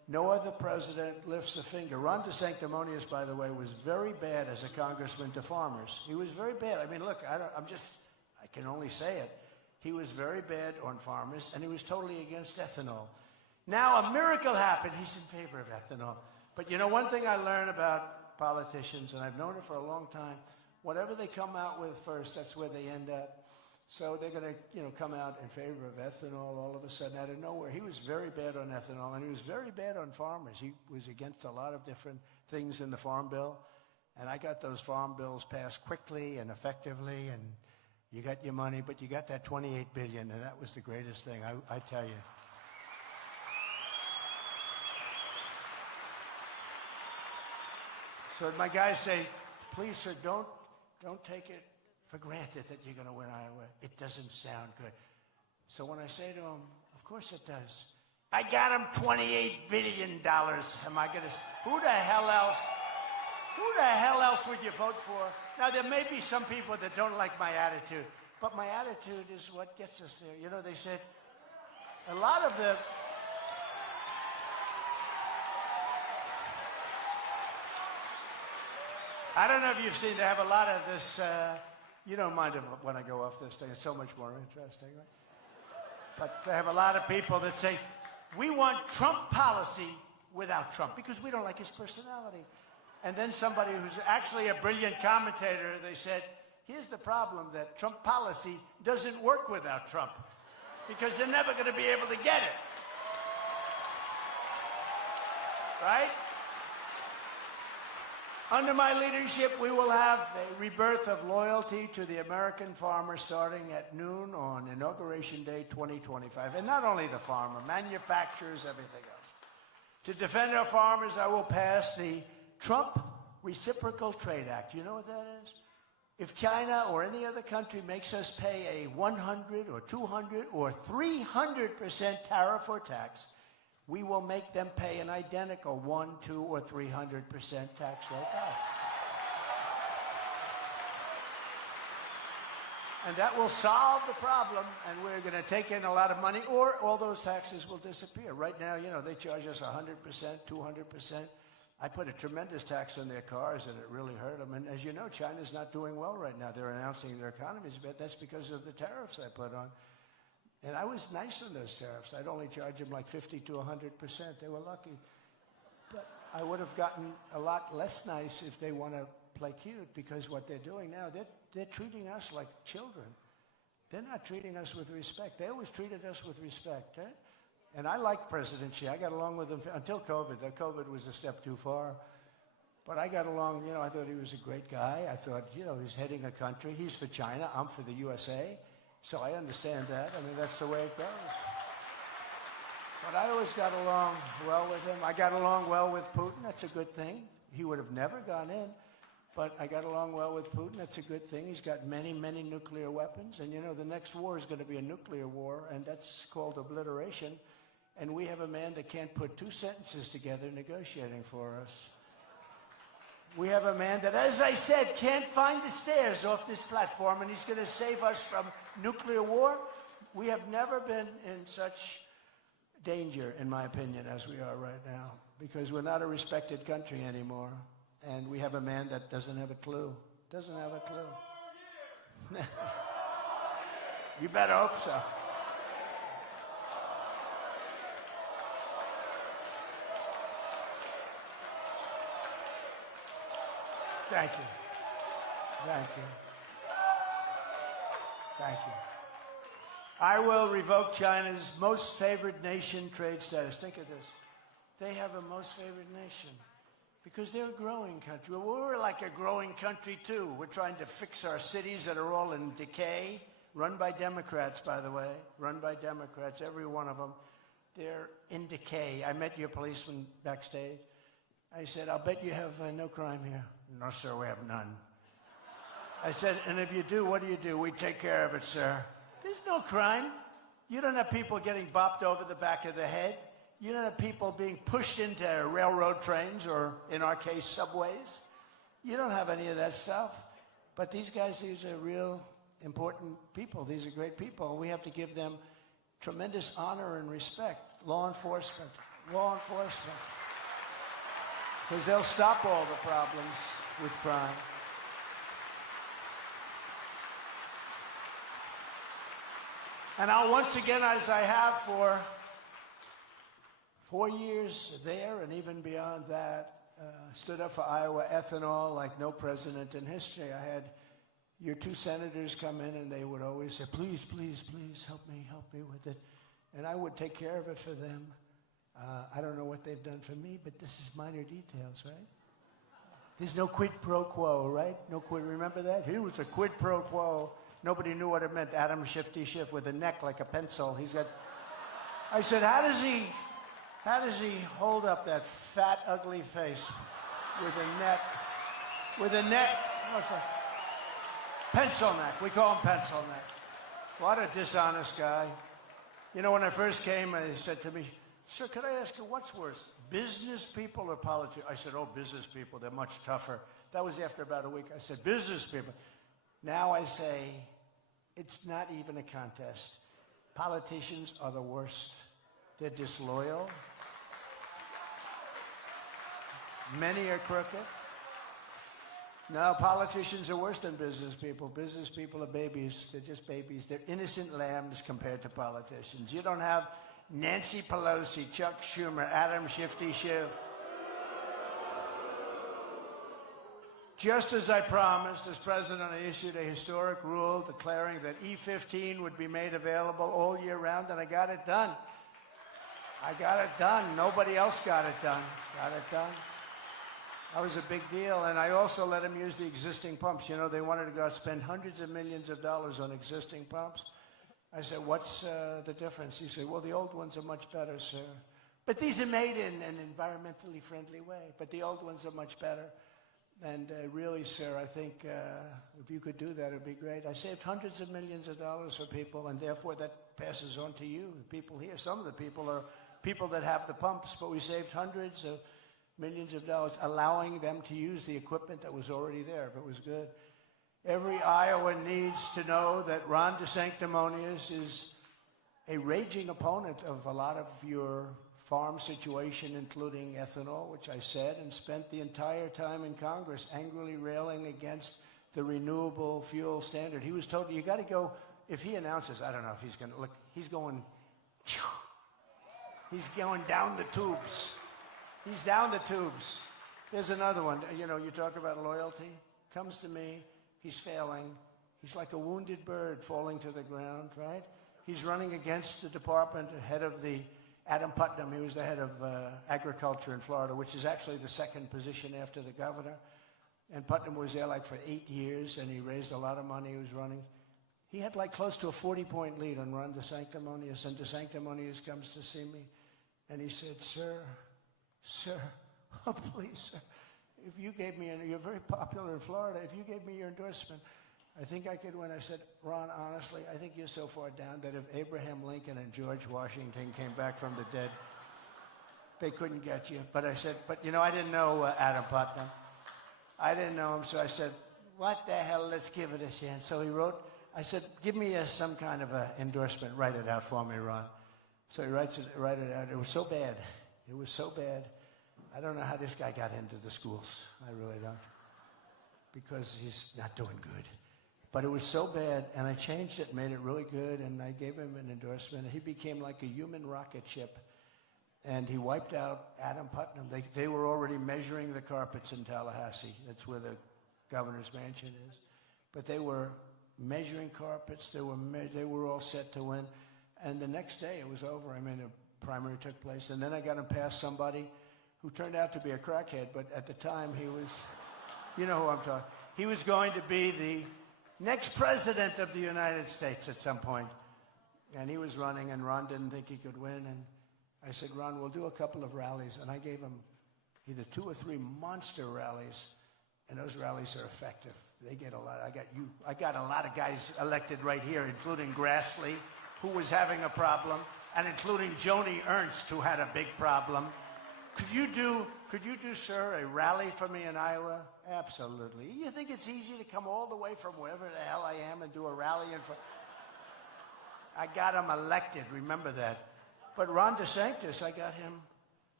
No other president lifts a finger. Ron DeSanctimonious, by the way, was very bad as a congressman to farmers. He was very bad. I mean, look, I can only say it. He was very bad on farmers, and he was totally against ethanol. Now a miracle happened. He's in favor of ethanol. But you know, one thing I learned about politicians, and I've known it for a long time, whatever they come out with first, that's where they end up. So they're going to, come out in favor of ethanol all of a sudden out of nowhere. He was very bad on ethanol, and he was very bad on farmers. He was against a lot of different things in the Farm Bill, and I got those Farm Bills passed quickly and effectively, and you got your money, but you got that $28 billion, and that was the greatest thing, I tell you. So my guys say, please, sir, don't take it for granted that you're going to win Iowa. It doesn't sound good. So when I say to him, of course it does. I got him $28 billion. Am I going to? Who the hell else would you vote for? Now, there may be some people that don't like my attitude, but my attitude is what gets us there. You know, they said a lot of the... I don't know if you've seen, they have a lot of this, you don't mind when I go off this thing, it's so much more interesting, right? But they have a lot of people that say, we want Trump policy without Trump, because we don't like his personality. And then somebody who's actually a brilliant commentator, they said, here's the problem, that Trump policy doesn't work without Trump, because they're never going to be able to get it. Right? Under my leadership, we will have a rebirth of loyalty to the American farmer starting at noon on Inauguration Day 2025. And not only the farmer, manufacturers, everything else. To defend our farmers, I will pass the Trump Reciprocal Trade Act. You know what that is? If China or any other country makes us pay a 100 or 200 or 300% tariff or tax, we will make them pay an identical 1, 2, or 300% tax rate back. And that will solve the problem, and we're going to take in a lot of money, or all those taxes will disappear. Right now, they charge us 100%, 200%. I put a tremendous tax on their cars, and it really hurt them. And as you know, China's not doing well right now. They're announcing their economy's bad. That's because of the tariffs I put on. And I was nice on those tariffs. I'd only charge them like 50 to 100%. They were lucky. But I would have gotten a lot less nice if they want to play cute, because what they're doing now, they're treating us like children. They're not treating us with respect. They always treated us with respect. And I like President Xi. I got along with him until COVID. COVID was a step too far. But I got along, I thought he was a great guy. I thought, he's heading a country. He's for China. I'm for the USA. So I understand that. I mean, that's the way it goes. But I always got along well with him. I got along well with Putin. That's a good thing. He would have never gone in. But I got along well with Putin. That's a good thing. He's got many, many nuclear weapons. And, the next war is going to be a nuclear war, and that's called obliteration. And we have a man that can't put two sentences together negotiating for us. We have a man that, as I said, can't find the stairs off this platform, and he's going to save us from nuclear war. We have never been in such danger, in my opinion, as we are right now, because we're not a respected country anymore, and we have a man that doesn't have a clue. Doesn't have a clue. You better hope so. Thank you. Thank you. Thank you. I will revoke China's most favored nation trade status. Think of this. They have a most favored nation because they're a growing country. Well, we're like a growing country, too. We're trying to fix our cities that are all in decay, run by Democrats, by the way, run by Democrats, every one of them. They're in decay. I met your policeman backstage. I said, I'll bet you have no crime here. No, sir, we have none. I said, and if you do, what do? We take care of it, sir. There's no crime. You don't have people getting bopped over the back of the head. You don't have people being pushed into railroad trains or, in our case, subways. You don't have any of that stuff. But these guys, these are real important people. These are great people. And we have to give them tremendous honor and respect. Law enforcement. law enforcement. Because they'll stop all the problems with crime. And I'll once again, as I have for 4 years there and even beyond that, stood up for Iowa ethanol like no president in history. I had your 2 senators come in and they would always say, please, please, please help me with it. And I would take care of it for them. I don't know what they've done for me, but this is minor details, right? There's no quid pro quo, right? No quid, remember that? He was a quid pro quo. Nobody knew what it meant. Adam Shifty Schiff with a neck like a pencil. He's got, I said, how does he hold up that fat, ugly face with a neck, what's that? Pencil neck. We call him pencil neck. What a dishonest guy. You know, when I first came, he said to me, sir, could I ask you, what's worse, business people or politicians? I said, oh, business people, they're much tougher. That was after about a week. I said, business people. Now I say, it's not even a contest. Politicians are the worst. They're disloyal. Many are crooked. No, politicians are worse than business people. Business people are babies. They're just babies. They're innocent lambs compared to politicians. You don't have Nancy Pelosi, Chuck Schumer, Adam Shifty Schiff. Just as I promised, as president, I issued a historic rule declaring that E-15 would be made available all year round, and I got it done. I got it done. Nobody else got it done. Got it done. That was a big deal, and I also let them use the existing pumps. You know, they wanted to go spend hundreds of millions of dollars on existing pumps. I said, what's the difference? He said, well, the old ones are much better, sir. But these are made in an environmentally friendly way, but the old ones are much better. And really, sir, I think if you could do that, it would be great. I saved hundreds of millions of dollars for people, and therefore that passes on to you, the people here. Some of the people are people that have the pumps, but we saved hundreds of millions of dollars, allowing them to use the equipment that was already there, if it was good. Every Iowan needs to know that Ron DeSanctimonious is a raging opponent of a lot of your farm situation, including ethanol, which I said, and spent the entire time in Congress angrily railing against the renewable fuel standard. He was told, you got to go, if he announces, I don't know if he's going to, look, he's going down the tubes. He's down the tubes. There's another one. You know, you talk about loyalty. Comes to me. He's failing. He's like a wounded bird falling to the ground, right? He's running against the department, head of the Adam Putnam. He was the head of agriculture in Florida, which is actually the second position after the governor. And Putnam was there like for 8 years, and he raised a lot of money. He was running. He had like close to a 40-point lead on Ron DeSanctimonious, and DeSanctimonious comes to see me, and he said, Sir, oh, please, sir, if you gave me, you're very popular in Florida, if you gave me your endorsement, I think I could win. I said, Ron, honestly, I think you're so far down that if Abraham Lincoln and George Washington came back from the dead, they couldn't get you. But I said, but you know, I didn't know Adam Putnam. I didn't know him, so I said, what the hell, let's give it a chance. So he wrote, I said, give me some kind of a endorsement, write it out for me, Ron. So he write it out. It was so bad. It was so bad. I don't know how this guy got into the schools. I really don't. Because he's not doing good. But it was so bad, and I changed it, made it really good, and I gave him an endorsement. He became like a human rocket ship, and he wiped out Adam Putnam. They were already measuring the carpets in Tallahassee. That's where the governor's mansion is. But they were measuring carpets. They were all set to win. And the next day, it was over. I mean, the primary took place. And then I got him past somebody who turned out to be a crackhead, but at the time he was, you know who I'm talking. He was going to be the next president of the United States at some point. And he was running, and Ron didn't think he could win. And I said, Ron, we'll do a couple of rallies. And I gave him either 2 or 3 monster rallies, and those rallies are effective. They get a lot. I got a lot of guys elected right here, including Grassley, who was having a problem, and including Joni Ernst, who had a big problem. Could you do, sir, a rally for me in Iowa? Absolutely. You think it's easy to come all the way from wherever the hell I am and do a rally in front? I got him elected, remember that. But Ron DeSantis, I got him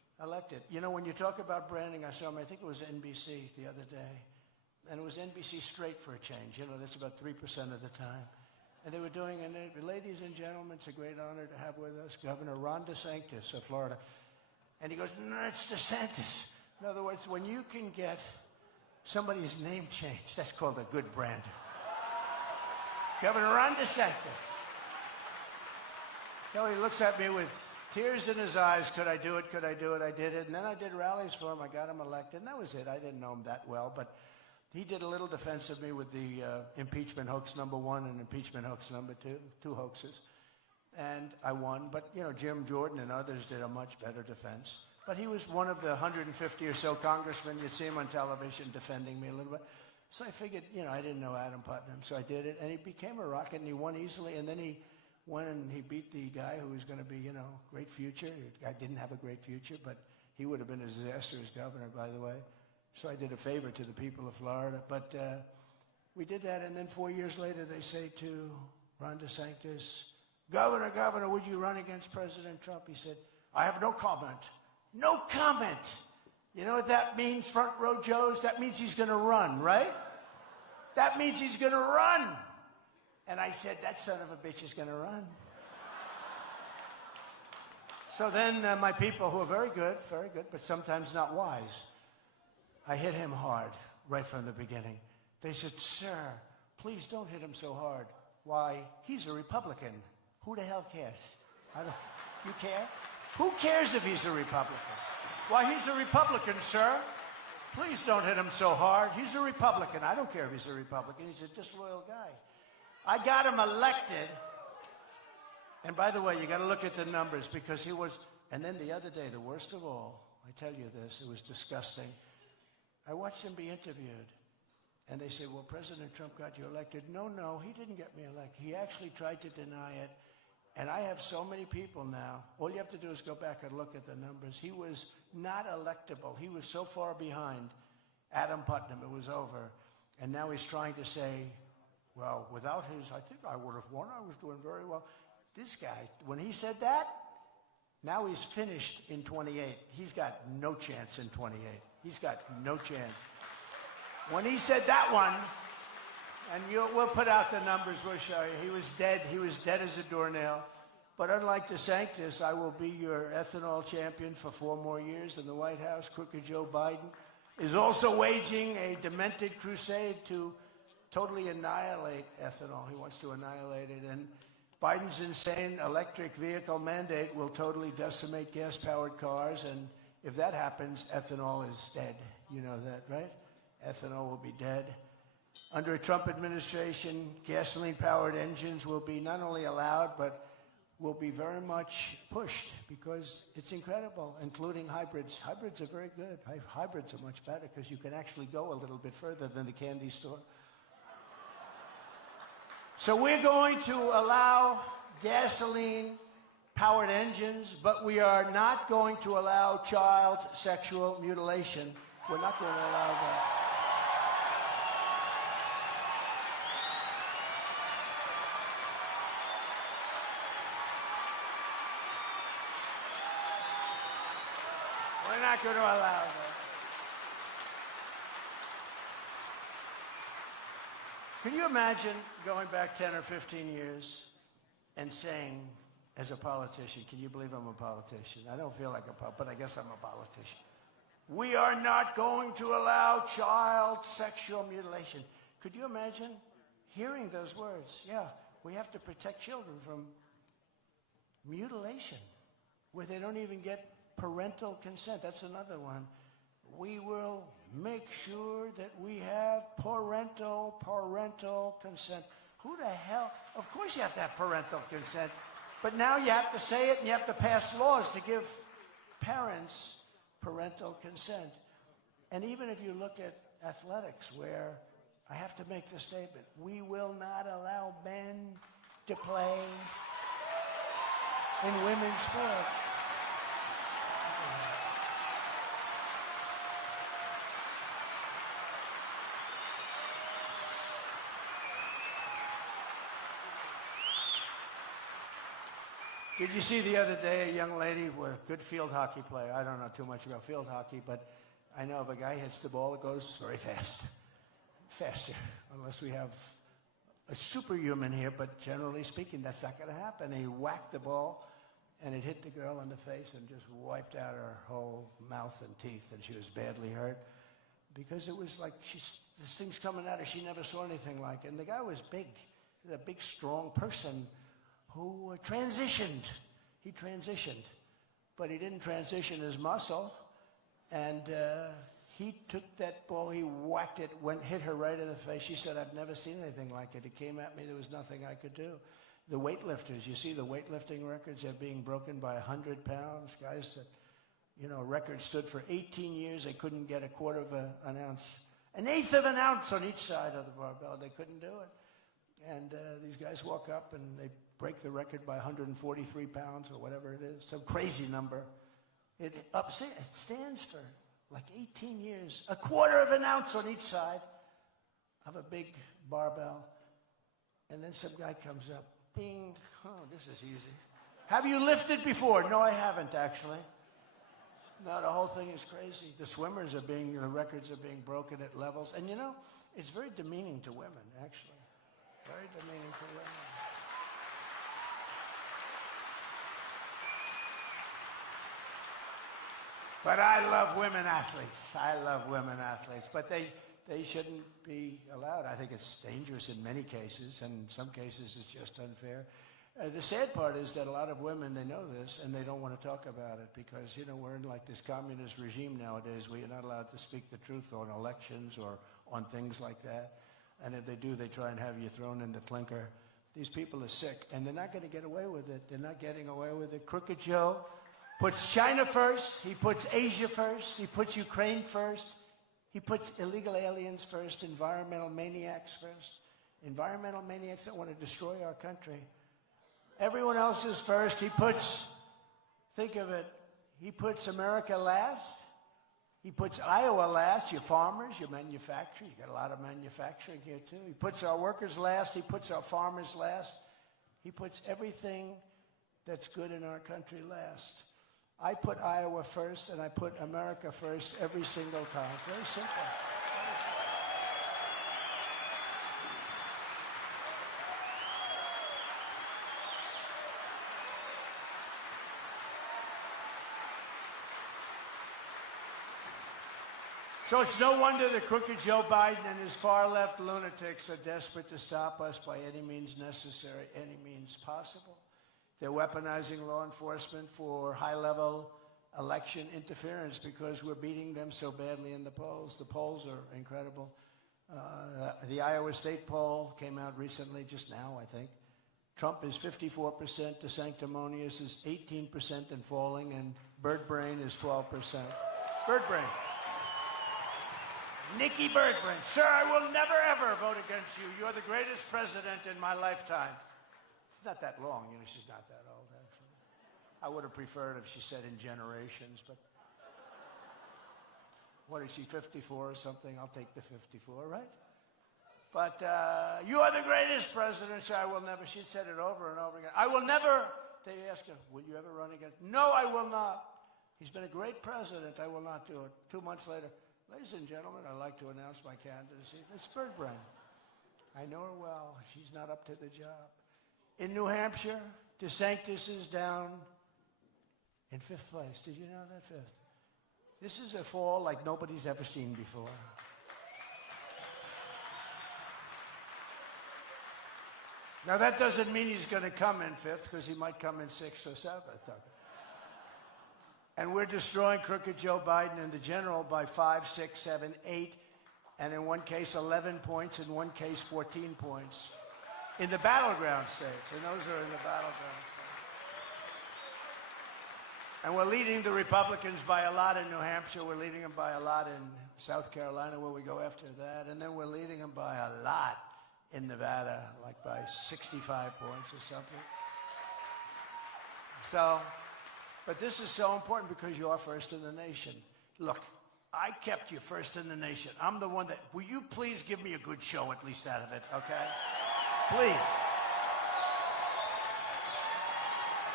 elected. You know, when you talk about branding, I saw him, I think it was NBC the other day, and it was NBC straight for a change. You know, that's about 3% of the time. And they were doing, and ladies and gentlemen, it's a great honor to have with us Governor Ron DeSantis of Florida. And he goes, no, it's DeSantis. In other words, when you can get somebody's name changed, that's called a good brander. Governor Ron DeSantis. So he looks at me with tears in his eyes. Could I do it? Could I do it? I did it. And then I did rallies for him. I got him elected. And that was it. I didn't know him that well. But he did a little defense of me with the impeachment hoax #1 and impeachment hoax #2, 2 hoaxes. And I won. But, you know, Jim Jordan and others did a much better defense. But he was one of the 150 or so congressmen. You'd see him on television defending me a little bit. So I figured, you know, I didn't know Adam Putnam. So I did it. And he became a rocket, and he won easily. And then he went and he beat the guy who was going to be, you know, great future. The guy didn't have a great future, but he would have been a disaster as governor, by the way. So I did a favor to the people of Florida. But we did that, and then 4 years later, they say to Ron DeSantis, Governor, would you run against President Trump? He said, I have no comment. No comment. You know what that means, front row Joes? That means he's going to run, right? That means he's going to run. And I said, that son of a bitch is going to run. So then my people, who are very good, but sometimes not wise, I hit him hard right from the beginning. They said, sir, please don't hit him so hard. Why? He's a Republican. Who the hell cares? You care? Who cares if he's a Republican? Why, he's a Republican, sir. Please don't hit him so hard. He's a Republican. I don't care if he's a Republican. He's a disloyal guy. I got him elected. And by the way, you got to look at the numbers because he was, and then the other day, the worst of all, I tell you this, it was disgusting. I watched him be interviewed. And they said, well, President Trump got you elected. No, he didn't get me elected. He actually tried to deny it. And I have so many people now. All you have to do is go back and look at the numbers. He was not electable. He was so far behind Adam Putnam, it was over. And now he's trying to say, well, without his, I think I would have won. I was doing very well. This guy, when he said that, now he's finished in 28. He's got no chance in 28. He's got no chance. When he said that one, and we'll put out the numbers, we'll show you. He was dead. He was dead as a doornail. But unlike DeSantis, I will be your ethanol champion for 4 more years in the White House. Crooked Joe Biden is also waging a demented crusade to totally annihilate ethanol. He wants to annihilate it. And Biden's insane electric vehicle mandate will totally decimate gas-powered cars. And if that happens, ethanol is dead. You know that, right? Ethanol will be dead. Under a Trump administration, gasoline-powered engines will be not only allowed, but will be very much pushed because it's incredible, including hybrids. Hybrids are very good. Hybrids are much better because you can actually go a little bit further than the candy store. So we're going to allow gasoline-powered engines, but we are not going to allow child sexual mutilation. We're not going to allow that. We're not going to allow that. Can you imagine going back 10 or 15 years and saying, as a politician, can you believe I'm a politician? I don't feel like a politician, but I guess I'm a politician. We are not going to allow child sexual mutilation. Could you imagine hearing those words? Yeah, we have to protect children from mutilation, where they don't even get parental consent. That's another one. We will make sure that we have parental consent. Who the hell? Of course you have to have parental consent. But now you have to say it and you have to pass laws to give parents parental consent. And even if you look at athletics, where I have to make the statement, we will not allow men to play in women's sports. Did you see the other day a young lady, a good field hockey player? I don't know too much about field hockey, but I know if a guy hits the ball, it goes very fast. Faster, unless we have a superhuman here, but generally speaking, that's not going to happen. He whacked the ball, and it hit the girl in the face and just wiped out her whole mouth and teeth, and she was badly hurt because it was like this thing's coming at her. She never saw anything like it. And the guy was big. He was a big, strong person who transitioned. He transitioned, but he didn't transition his muscle, and he took that ball, he whacked it, hit her right in the face. She said, I've never seen anything like it. It came at me, there was nothing I could do. The weightlifters, you see the weightlifting records are being broken by 100 pounds. Guys that, record stood for 18 years. They couldn't get a quarter of an ounce, an eighth of an ounce on each side of the barbell. They couldn't do it. And these guys walk up and they break the record by 143 pounds or whatever it is, some crazy number. It stands for like 18 years, a quarter of an ounce on each side of a big barbell. And then some guy comes up, bing, oh, this is easy. Have you lifted before? No, I haven't, actually. No, the whole thing is crazy. The records are being broken at levels. And it's very demeaning to women, actually. Very demeaning to women. But I love women athletes. I love women athletes. But they shouldn't be allowed. I think it's dangerous in many cases, and in some cases it's just unfair. The sad part is that a lot of women, they know this, and they don't want to talk about it because, we're in like this communist regime nowadays where you're not allowed to speak the truth on elections or on things like that. And if they do, they try and have you thrown in the clinker. These people are sick, and they're not going to get away with it. They're not getting away with it. Crooked Joe puts China first. He puts Asia first. He puts Ukraine first. He puts illegal aliens first, environmental maniacs first. Environmental maniacs that want to destroy our country. Everyone else is first. He puts, think of it, he puts America last. He puts Iowa last, your farmers, your manufacturers. You got a lot of manufacturing here, too. He puts our workers last. He puts our farmers last. He puts everything that's good in our country last. I put Iowa first, and I put America first every single time. It's very simple. Very simple. So it's no wonder that crooked Joe Biden and his far-left lunatics are desperate to stop us by any means necessary, any means possible. They're weaponizing law enforcement for high-level election interference because we're beating them so badly in the polls. The polls are incredible. The Iowa State poll came out recently, just now, I think. Trump is 54%, DeSanctimonious is 18% and falling, and Birdbrain is 12%. Birdbrain. Nikki Birdbrain. Sir, I will never, ever vote against you. You're the greatest president in my lifetime. It's not that long. She's not that old, actually. I would have preferred if she said in generations, but what is she, 54 or something? I'll take the 54, right? But you are the greatest president, sir. I will never. She'd said it over and over again. I will never. They asked her, will you ever run again? No, I will not. He's been a great president. I will not do it. 2 months later, ladies and gentlemen, I'd like to announce my candidacy. It's Birdbrain. I know her well. She's not up to the job. In New Hampshire, DeSantis is down in 5th place. Did you know that? 5th. This is a fall like nobody's ever seen before. Now, that doesn't mean he's going to come in 5th, because he might come in 6th or 7th. And we're destroying crooked Joe Biden in the general by 5, 6, 7, 8, and in one case 11 points, in one case 14 points. In the battleground states, and those are in the battleground states. And we're leading the Republicans by a lot in New Hampshire. We're leading them by a lot in South Carolina, where we go after that. And then we're leading them by a lot in Nevada, like by 65 points or something. So, but this is so important because you are first in the nation. Look, I kept you first in the nation. I'm the one that, will you please give me a good show, at least out of it, okay? Please.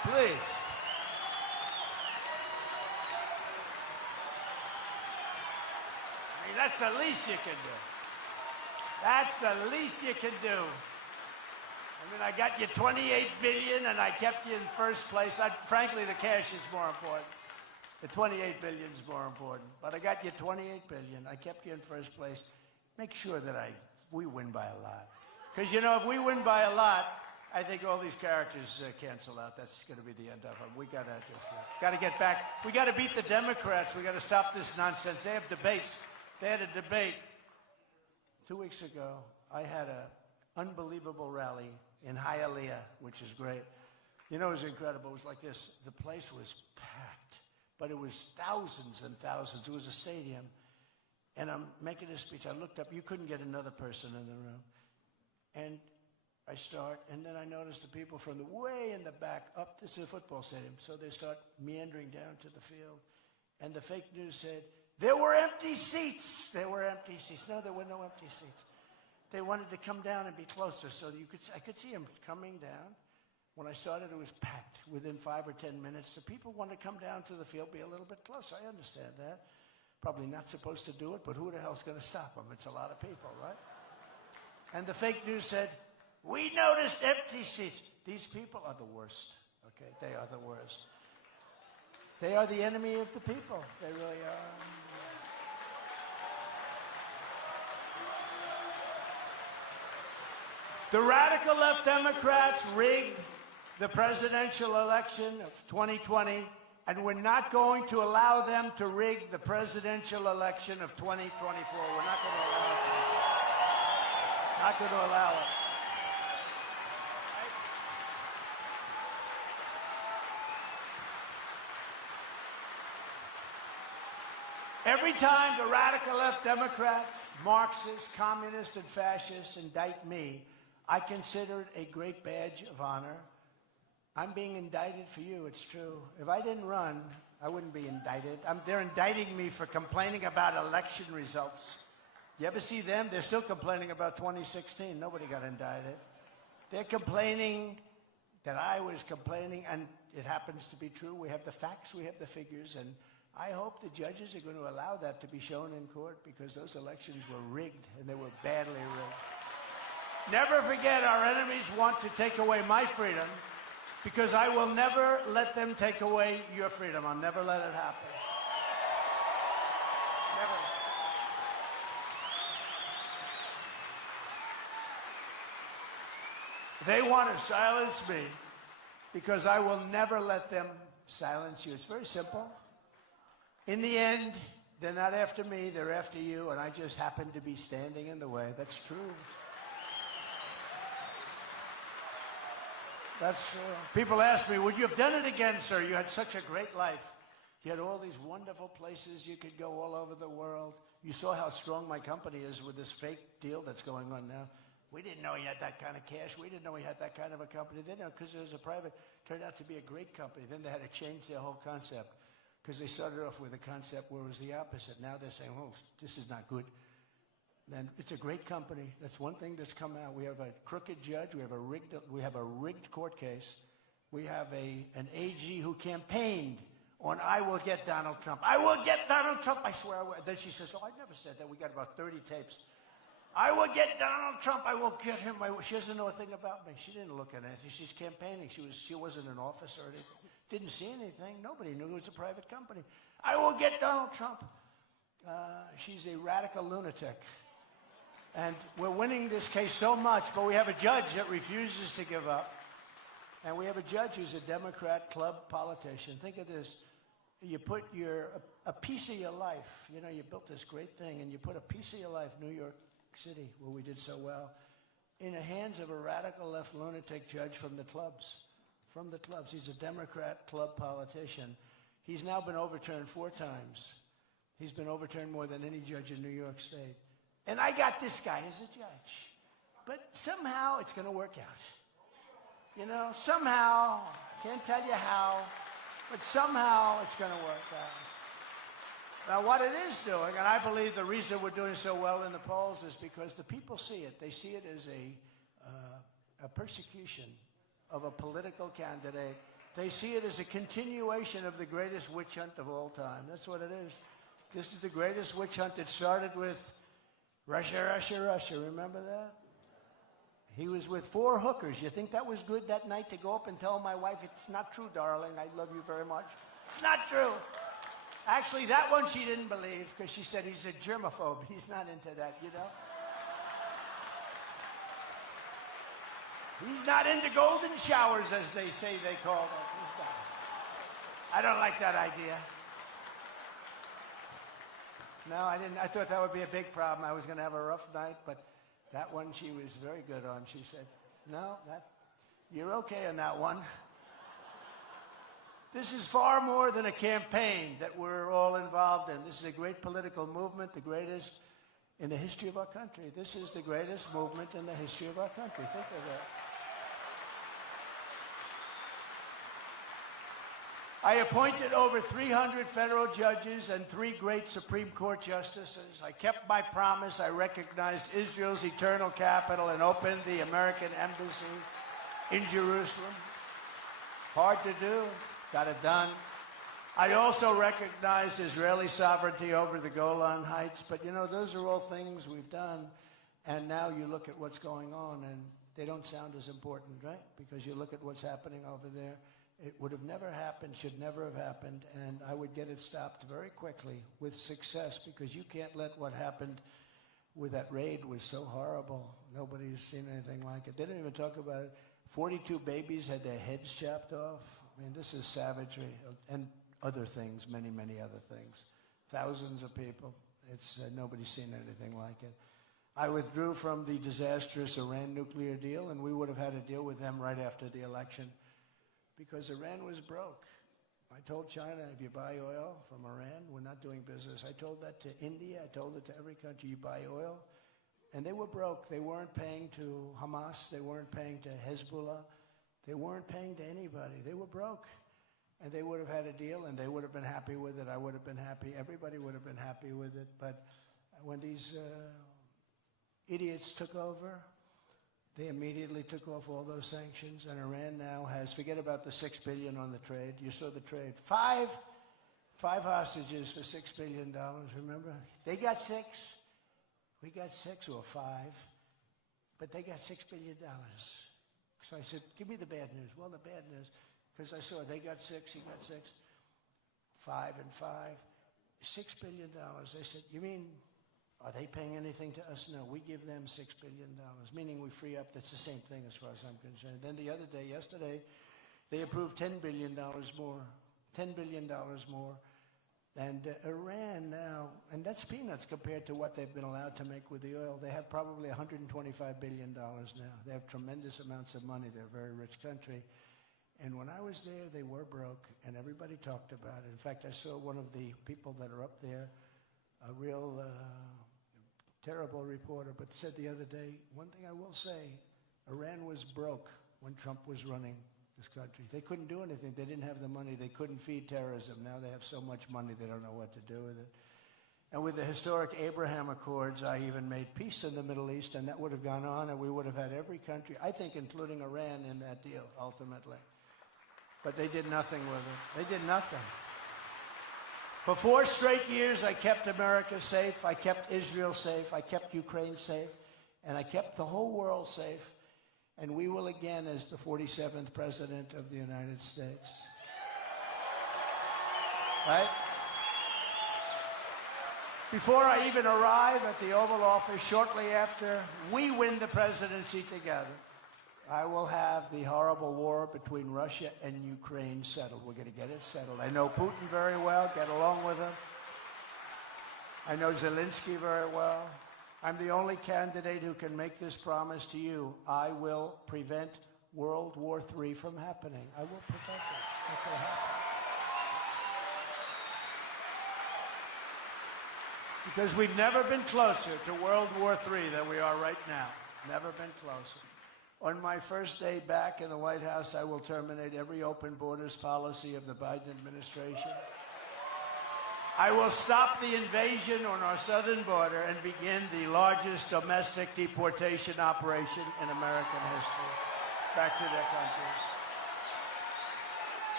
Please. I mean, that's the least you can do. That's the least you can do. I mean, I got you 28 billion and I kept you in first place. Frankly, the cash is more important. The 28 billion is more important. But I got you 28 billion. I kept you in first place. Make sure that we win by a lot. Because, you know, if we win by a lot, I think all these characters cancel out. That's going to be the end of them. We got to get back. We got to beat the Democrats. We got to stop this nonsense. They have debates. They had a debate 2 weeks ago. I had an unbelievable rally in Hialeah, which is great. You know, it was incredible. It was like this. The place was packed, but it was thousands and thousands. It was a stadium. And I'm making a speech. I looked up. You couldn't get another person in the room. And I start, and then I notice the people from the way in the back up. This is a football stadium. So they start meandering down to the field. And the fake news said, there were empty seats. There were empty seats. No, there were no empty seats. They wanted to come down and be closer, so I could see them coming down. When I started, it was packed. Within 5 or 10 minutes, the people wanted to come down to the field, be a little bit closer. I understand that. Probably not supposed to do it, but who the hell's going to stop them? It's a lot of people, right? And the fake news said, we noticed empty seats. These people are the worst, okay? They are the worst. They are the enemy of the people. They really are. The radical left Democrats rigged the presidential election of 2020, and we're not going to allow them to rig the presidential election of 2024. We're not going to allow it. Not going to allow it. Every time the radical left Democrats, Marxists, communists, and fascists indict me, I consider it a great badge of honor. I'm being indicted for you, it's true. If I didn't run, I wouldn't be indicted. They're indicting me for complaining about election results. You ever see them? They're still complaining about 2016. Nobody got indicted. They're complaining that I was complaining, and it happens to be true. We have the facts, we have the figures, and I hope the judges are going to allow that to be shown in court, because those elections were rigged, and they were badly rigged. Never forget, our enemies want to take away my freedom, because I will never let them take away your freedom. I'll never let it happen. Never. They want to silence me because I will never let them silence you. It's very simple. In the end, they're not after me, they're after you, and I just happen to be standing in the way. That's true. That's true. People ask me, would you have done it again, sir? You had such a great life. You had all these wonderful places you could go all over the world. You saw how strong my company is with this fake deal that's going on now. We didn't know he had that kind of cash. We didn't know he had that kind of a company. They didn't know, because it was a private. Turned out to be a great company. Then they had to change their whole concept, because they started off with a concept where it was the opposite. Now they're saying, oh, this is not good. Then it's a great company. That's one thing that's come out. We have a crooked judge. We have a rigged court case. We have an AG who campaigned on, I will get Donald Trump. I will get Donald Trump. I swear I will. Then she says, oh, I never said that. We got about 30 tapes. I will get Donald Trump. I will get him. She doesn't know a thing about me. She didn't look at anything. She's campaigning. She wasn't in office or anything. Didn't see anything. Nobody knew it was a private company. I will get Donald Trump. She's a radical lunatic. And we're winning this case so much, but we have a judge that refuses to give up. And we have a judge who's a Democrat club politician. Think of this. You put a piece of your life, you know, you built this great thing, and you put a piece of your life, New York City, where we did so well, in the hands of a radical left lunatic judge from the clubs. From the clubs. He's a Democrat club politician. He's now been overturned 4 times. He's been overturned more than any judge in New York State. And I got this guy as a judge. But somehow it's going to work out. You know, somehow, can't tell you how, but somehow it's going to work out. Now, what it is doing, and I believe the reason we're doing so well in the polls is because the people see it. They see it as a persecution of a political candidate They see it as a continuation of the greatest witch hunt of all time. That's what it is. This is the greatest witch hunt. It started with Russia, Russia, Russia. Remember that? He was with 4 hookers. You think that was good that night to go up and tell my wife, it's not true, darling. I love you very much. It's not true. Actually, that one she didn't believe because she said he's a germaphobe. He's not into that, you know? He's not into golden showers, as they say they call it. He's not. I don't like that idea. No, I didn't. I thought that would be a big problem. I was going to have a rough night, but that one she was very good on. She said, no, you're okay on that one. This is far more than a campaign that we're all involved in. This is a great political movement, the greatest in the history of our country. This is the greatest movement in the history of our country. Think of that. I appointed over 300 federal judges and 3 great Supreme Court justices. I kept my promise. I recognized Israel's eternal capital and opened the American embassy in Jerusalem. Hard to do. Got it done. I also recognized Israeli sovereignty over the Golan Heights. But, you know, those are all things we've done. And now you look at what's going on, and they don't sound as important, right? Because you look at what's happening over there. It would have never happened, should never have happened, and I would get it stopped very quickly with success, because you can't let what happened with that raid was so horrible. Nobody's seen anything like it. They didn't even talk about it. 42 babies had their heads chopped off. I mean, this is savagery, and other things, many, many other things. Thousands of people. It's nobody's seen anything like it. I withdrew from the disastrous Iran nuclear deal, and we would have had to deal with them right after the election, because Iran was broke. I told China, if you buy oil from Iran, we're not doing business. I told that to India. I told it to every country. You buy oil. And they were broke. They weren't paying to Hamas. They weren't paying to Hezbollah. They weren't paying to anybody. They were broke. And they would have had a deal, and they would have been happy with it. I would have been happy. Everybody would have been happy with it. But when these idiots took over, they immediately took off all those sanctions, and Iran now has, forget about the $6 billion on the trade. You saw the trade. Five hostages for $6 billion, remember? They got 6. We got 6 or 5, but they got $6 billion. So I said, give me the bad news. Well, the bad news, because I saw they got 6, he got 6, 5 and 5, $6 billion. They said, you mean, are they paying anything to us? No, we give them $6 billion, meaning we free up. That's the same thing as far as I'm concerned. Then the other day, yesterday, they approved $10 billion more, $10 billion more. And Iran now, and that's peanuts compared to what they've been allowed to make with the oil. They have probably $125 billion now. They have tremendous amounts of money. They're a very rich country. And when I was there, they were broke, and everybody talked about it. In fact, I saw one of the people that are up there, a real terrible reporter, but said the other day, one thing I will say, Iran was broke when Trump was running this country. They couldn't do anything. They didn't have the money. They couldn't feed terrorism. Now they have so much money, they don't know what to do with it. And with the historic Abraham Accords, I even made peace in the Middle East, and that would have gone on, and we would have had every country, I think including Iran, in that deal, ultimately. But they did nothing with it. They did nothing. For 4 straight years, I kept America safe, I kept Israel safe, I kept Ukraine safe, and I kept the whole world safe. And we will again as the 47th President of the United States. Right? Before I even arrive at the Oval Office, shortly after we win the presidency together, I will have the horrible war between Russia and Ukraine settled. We're going to get it settled. I know Putin very well, get along with him. I know Zelensky very well. I'm the only candidate who can make this promise to you. I will prevent World War III from happening. I will prevent it. That will happen. Because we've never been closer to World War III than we are right now. Never been closer. On my first day back in the White House, I will terminate every open borders policy of the Biden administration. I will stop the invasion on our southern border and begin the largest domestic deportation operation in American history back to their country.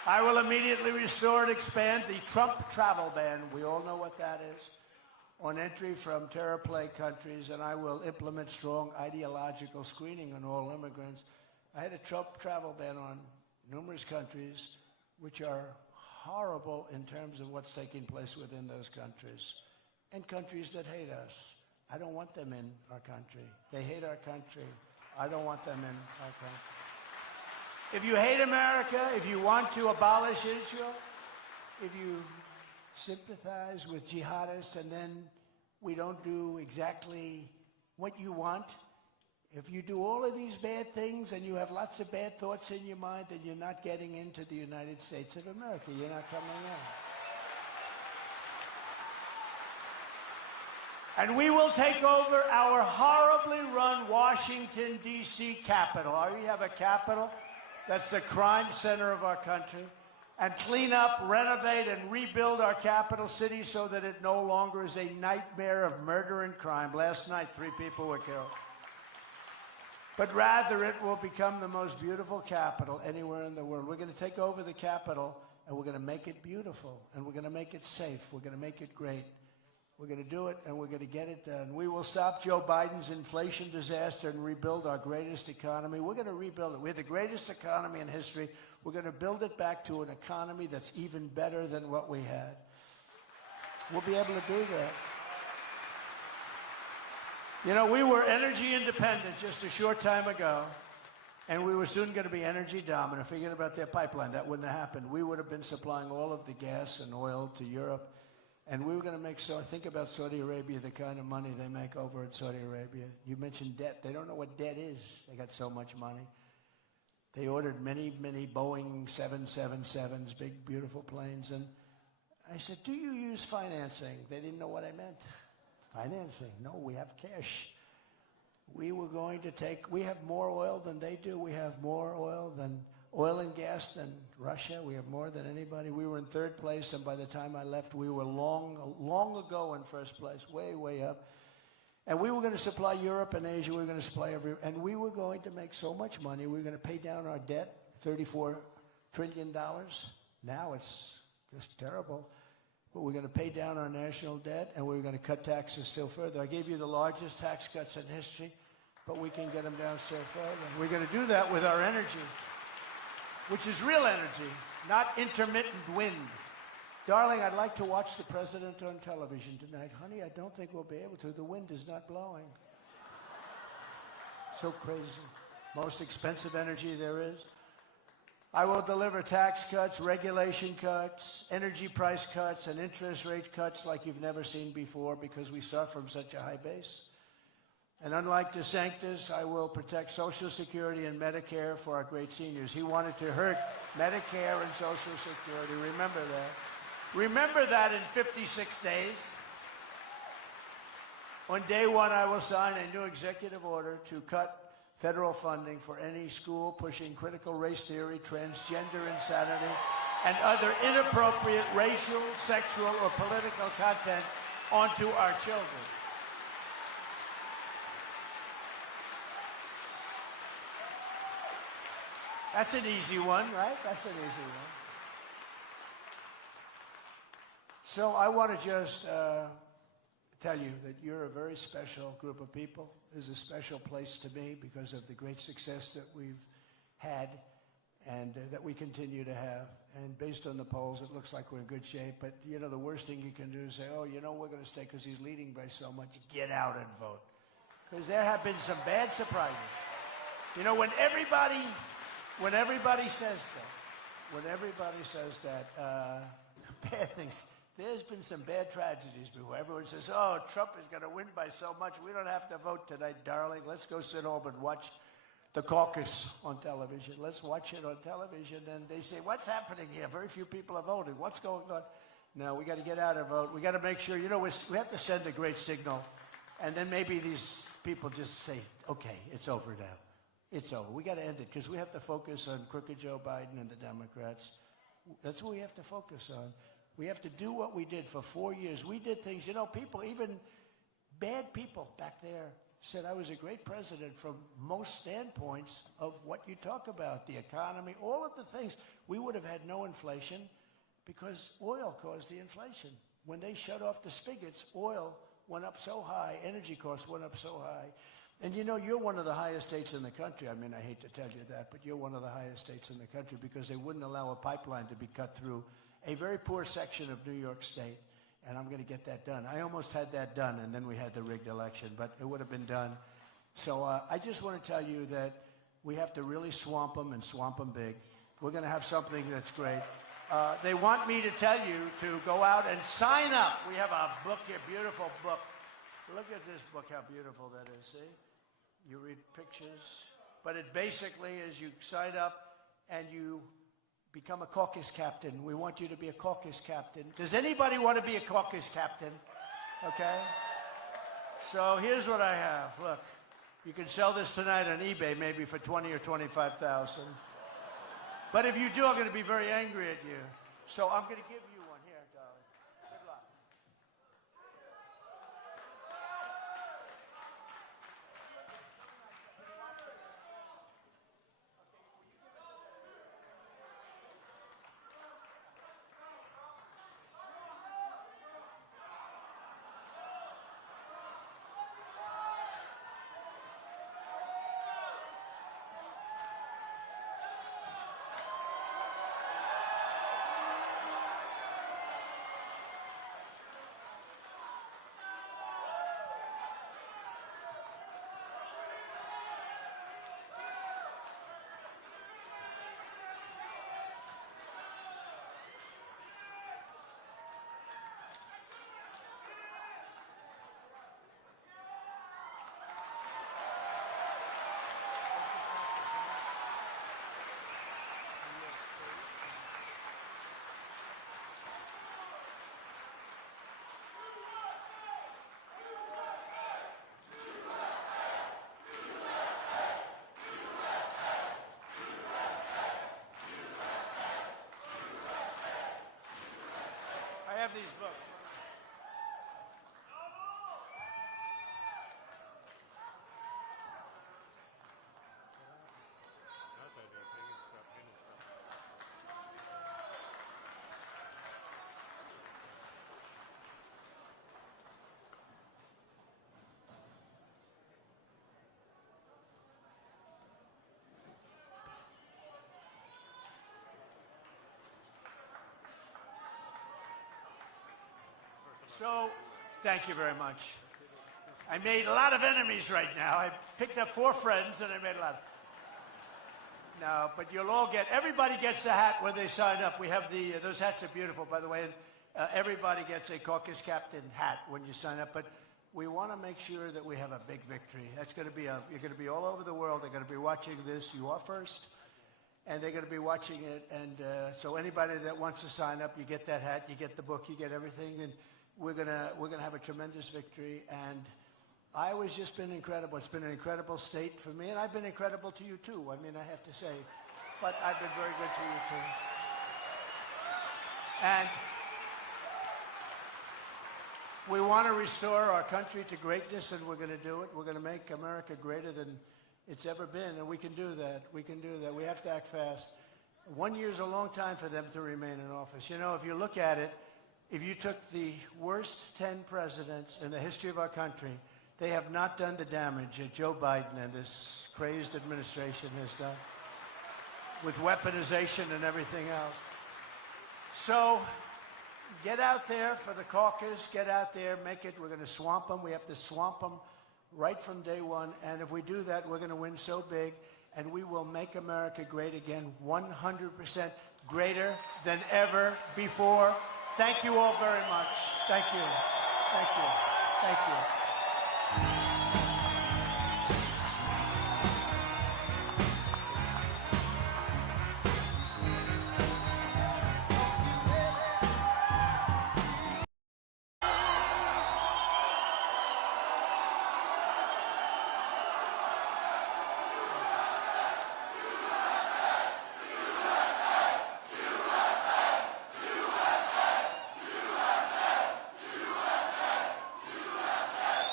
I will immediately restore and expand the Trump travel ban. We all know what that is. On entry from terror-plagued countries, and I will implement strong ideological screening on all immigrants. I had a Trump travel ban on numerous countries, which are horrible in terms of what's taking place within those countries, and countries that hate us. I don't want them in our country. They hate our country. I don't want them in our country. If you hate America, if you want to abolish Israel, if you sympathize with jihadists and then we don't do exactly what you want, if you do all of these bad things and you have lots of bad thoughts in your mind, then you're not getting into the United States of America. You're not coming in. And we will take over our horribly run Washington, D.C. Capitol. We have a Capitol that's the crime center of our country, and clean up, renovate, and rebuild our capital city so that it no longer is a nightmare of murder and crime. Last night, 3 people were killed. But rather, it will become the most beautiful capital anywhere in the world. We're going to take over the Capitol, and we're going to make it beautiful, and we're going to make it safe. We're going to make it great. We're going to do it, and we're going to get it done. We will stop Joe Biden's inflation disaster and rebuild our greatest economy. We're going to rebuild it. We have the greatest economy in history. We're going to build it back to an economy that's even better than what we had. We'll be able to do that. You know, we were energy independent just a short time ago, and we were soon going to be energy dominant. Forget about their pipeline. That wouldn't have happened. We would have been supplying all of the gas and oil to Europe. And we were going to make, so think about Saudi Arabia, the kind of money they make over in Saudi Arabia. You mentioned debt. They don't know what debt is. They got so much money. They ordered many, many Boeing 777s, big, beautiful planes. And I said, do you use financing? They didn't know what I meant. Financing? No, we have cash. We were going to take, we have more oil than they do. We have more oil and gas than Russia. We have more than anybody. We were in 3rd place, and by the time I left, we were long ago in 1st place, way, way up. And we were going to supply Europe and Asia. We were going to supply everywhere. And we were going to make so much money. We were going to pay down our debt, $34 trillion. Now it's just terrible. But we're going to pay down our national debt, and we're going to cut taxes still further. I gave you the largest tax cuts in history, but we can get them down still further. We're going to do that with our energy, which is real energy, not intermittent wind. Darling, I'd like to watch the president on television tonight. Honey, I don't think we'll be able to. The wind is not blowing. So crazy. Most expensive energy there is. I will deliver tax cuts, regulation cuts, energy price cuts, and interest rate cuts like you've never seen before because we start from such a high base. And unlike DeSantis, I will protect Social Security and Medicare for our great seniors. He wanted to hurt Medicare and Social Security. Remember that. Remember that in 56 days. On day 1, I will sign a new executive order to cut federal funding for any school pushing critical race theory, transgender insanity, and other inappropriate racial, sexual, or political content onto our children. That's an easy one, right? That's an easy one. So I want to just tell you that you're a very special group of people. This is a special place to me because of the great success that we've had and that we continue to have. And based on the polls, it looks like we're in good shape. But, you know, the worst thing you can do is say, oh, you know, we're going to stay because he's leading by so much. Get out and vote. Because there have been some bad surprises. You know, when everybody says that, bad things, there's been some bad tragedies before. Everyone says, oh, Trump is going to win by so much. We don't have to vote tonight, darling. Let's go sit home and watch the caucus on television. Let's watch it on television. And they say, what's happening here? Very few people are voting. What's going on? No, we got to get out and vote. We got to make sure, you know, we have to send a great signal. And then maybe these people just say, okay, it's over now. It's over. We got to end it because we have to focus on crooked Joe Biden and the Democrats. That's what we have to focus on. We have to do what we did for 4 years. We did things, you know, people, even bad people back there said I was a great president from most standpoints of what you talk about, the economy, all of the things. We would have had no inflation because oil caused the inflation. When they shut off the spigots, oil went up so high, energy costs went up so high. And you know, you're one of the highest states in the country. I mean, I hate to tell you that, but you're one of the highest states in the country because they wouldn't allow a pipeline to be cut through a very poor section of New York State. And I'm going to get that done. I almost had that done, and then we had the rigged election, but it would have been done. So I just want to tell you that we have to really swamp them and swamp them big. We're going to have something that's great. They want me to tell you to go out and sign up. We have a book here, beautiful book. Look at this book, how beautiful that is, see? You read pictures. But it basically is you sign up and you become a caucus captain. We want you to be a caucus captain. Does anybody want to be a caucus captain? Okay? So here's what I have. Look, you can sell this tonight on eBay maybe for $20,000 or $25,000. But if you do, I'm going to be very angry at you. So I'm going to give you one here, darling. Good luck. I have these books. So, thank you very much. I made a lot of enemies right now. I picked up 4 friends and I made a lot of... No, but you'll all get... Everybody gets a hat when they sign up. We have the... those hats are beautiful, by the way. And, everybody gets a caucus captain hat when you sign up. But we want to make sure that we have a big victory. That's going to be a... You're going to be all over the world. They're going to be watching this. You are first. And they're going to be watching it. And so anybody that wants to sign up, you get that hat, you get the book, you get everything. And we're gonna have a tremendous victory, and Iowa's just been incredible. It's been an incredible state for me, and I've been incredible to you too. I mean, I have to say, but I've been very good to you too. And we want to restore our country to greatness, and we're going to do it. We're going to make America greater than it's ever been, and we can do that. We can do that. We have to act fast. 1 year is a long time for them to remain in office. You know, if you look at it, if you took the worst 10 presidents in the history of our country, they have not done the damage that Joe Biden and this crazed administration has done with weaponization and everything else. So get out there for the caucus. Get out there. Make it. We're going to swamp them. We have to swamp them right from day one. And if we do that, we're going to win so big. And we will make America great again, 100% greater than ever before. Thank you all very much. Thank you. Thank you. Thank you.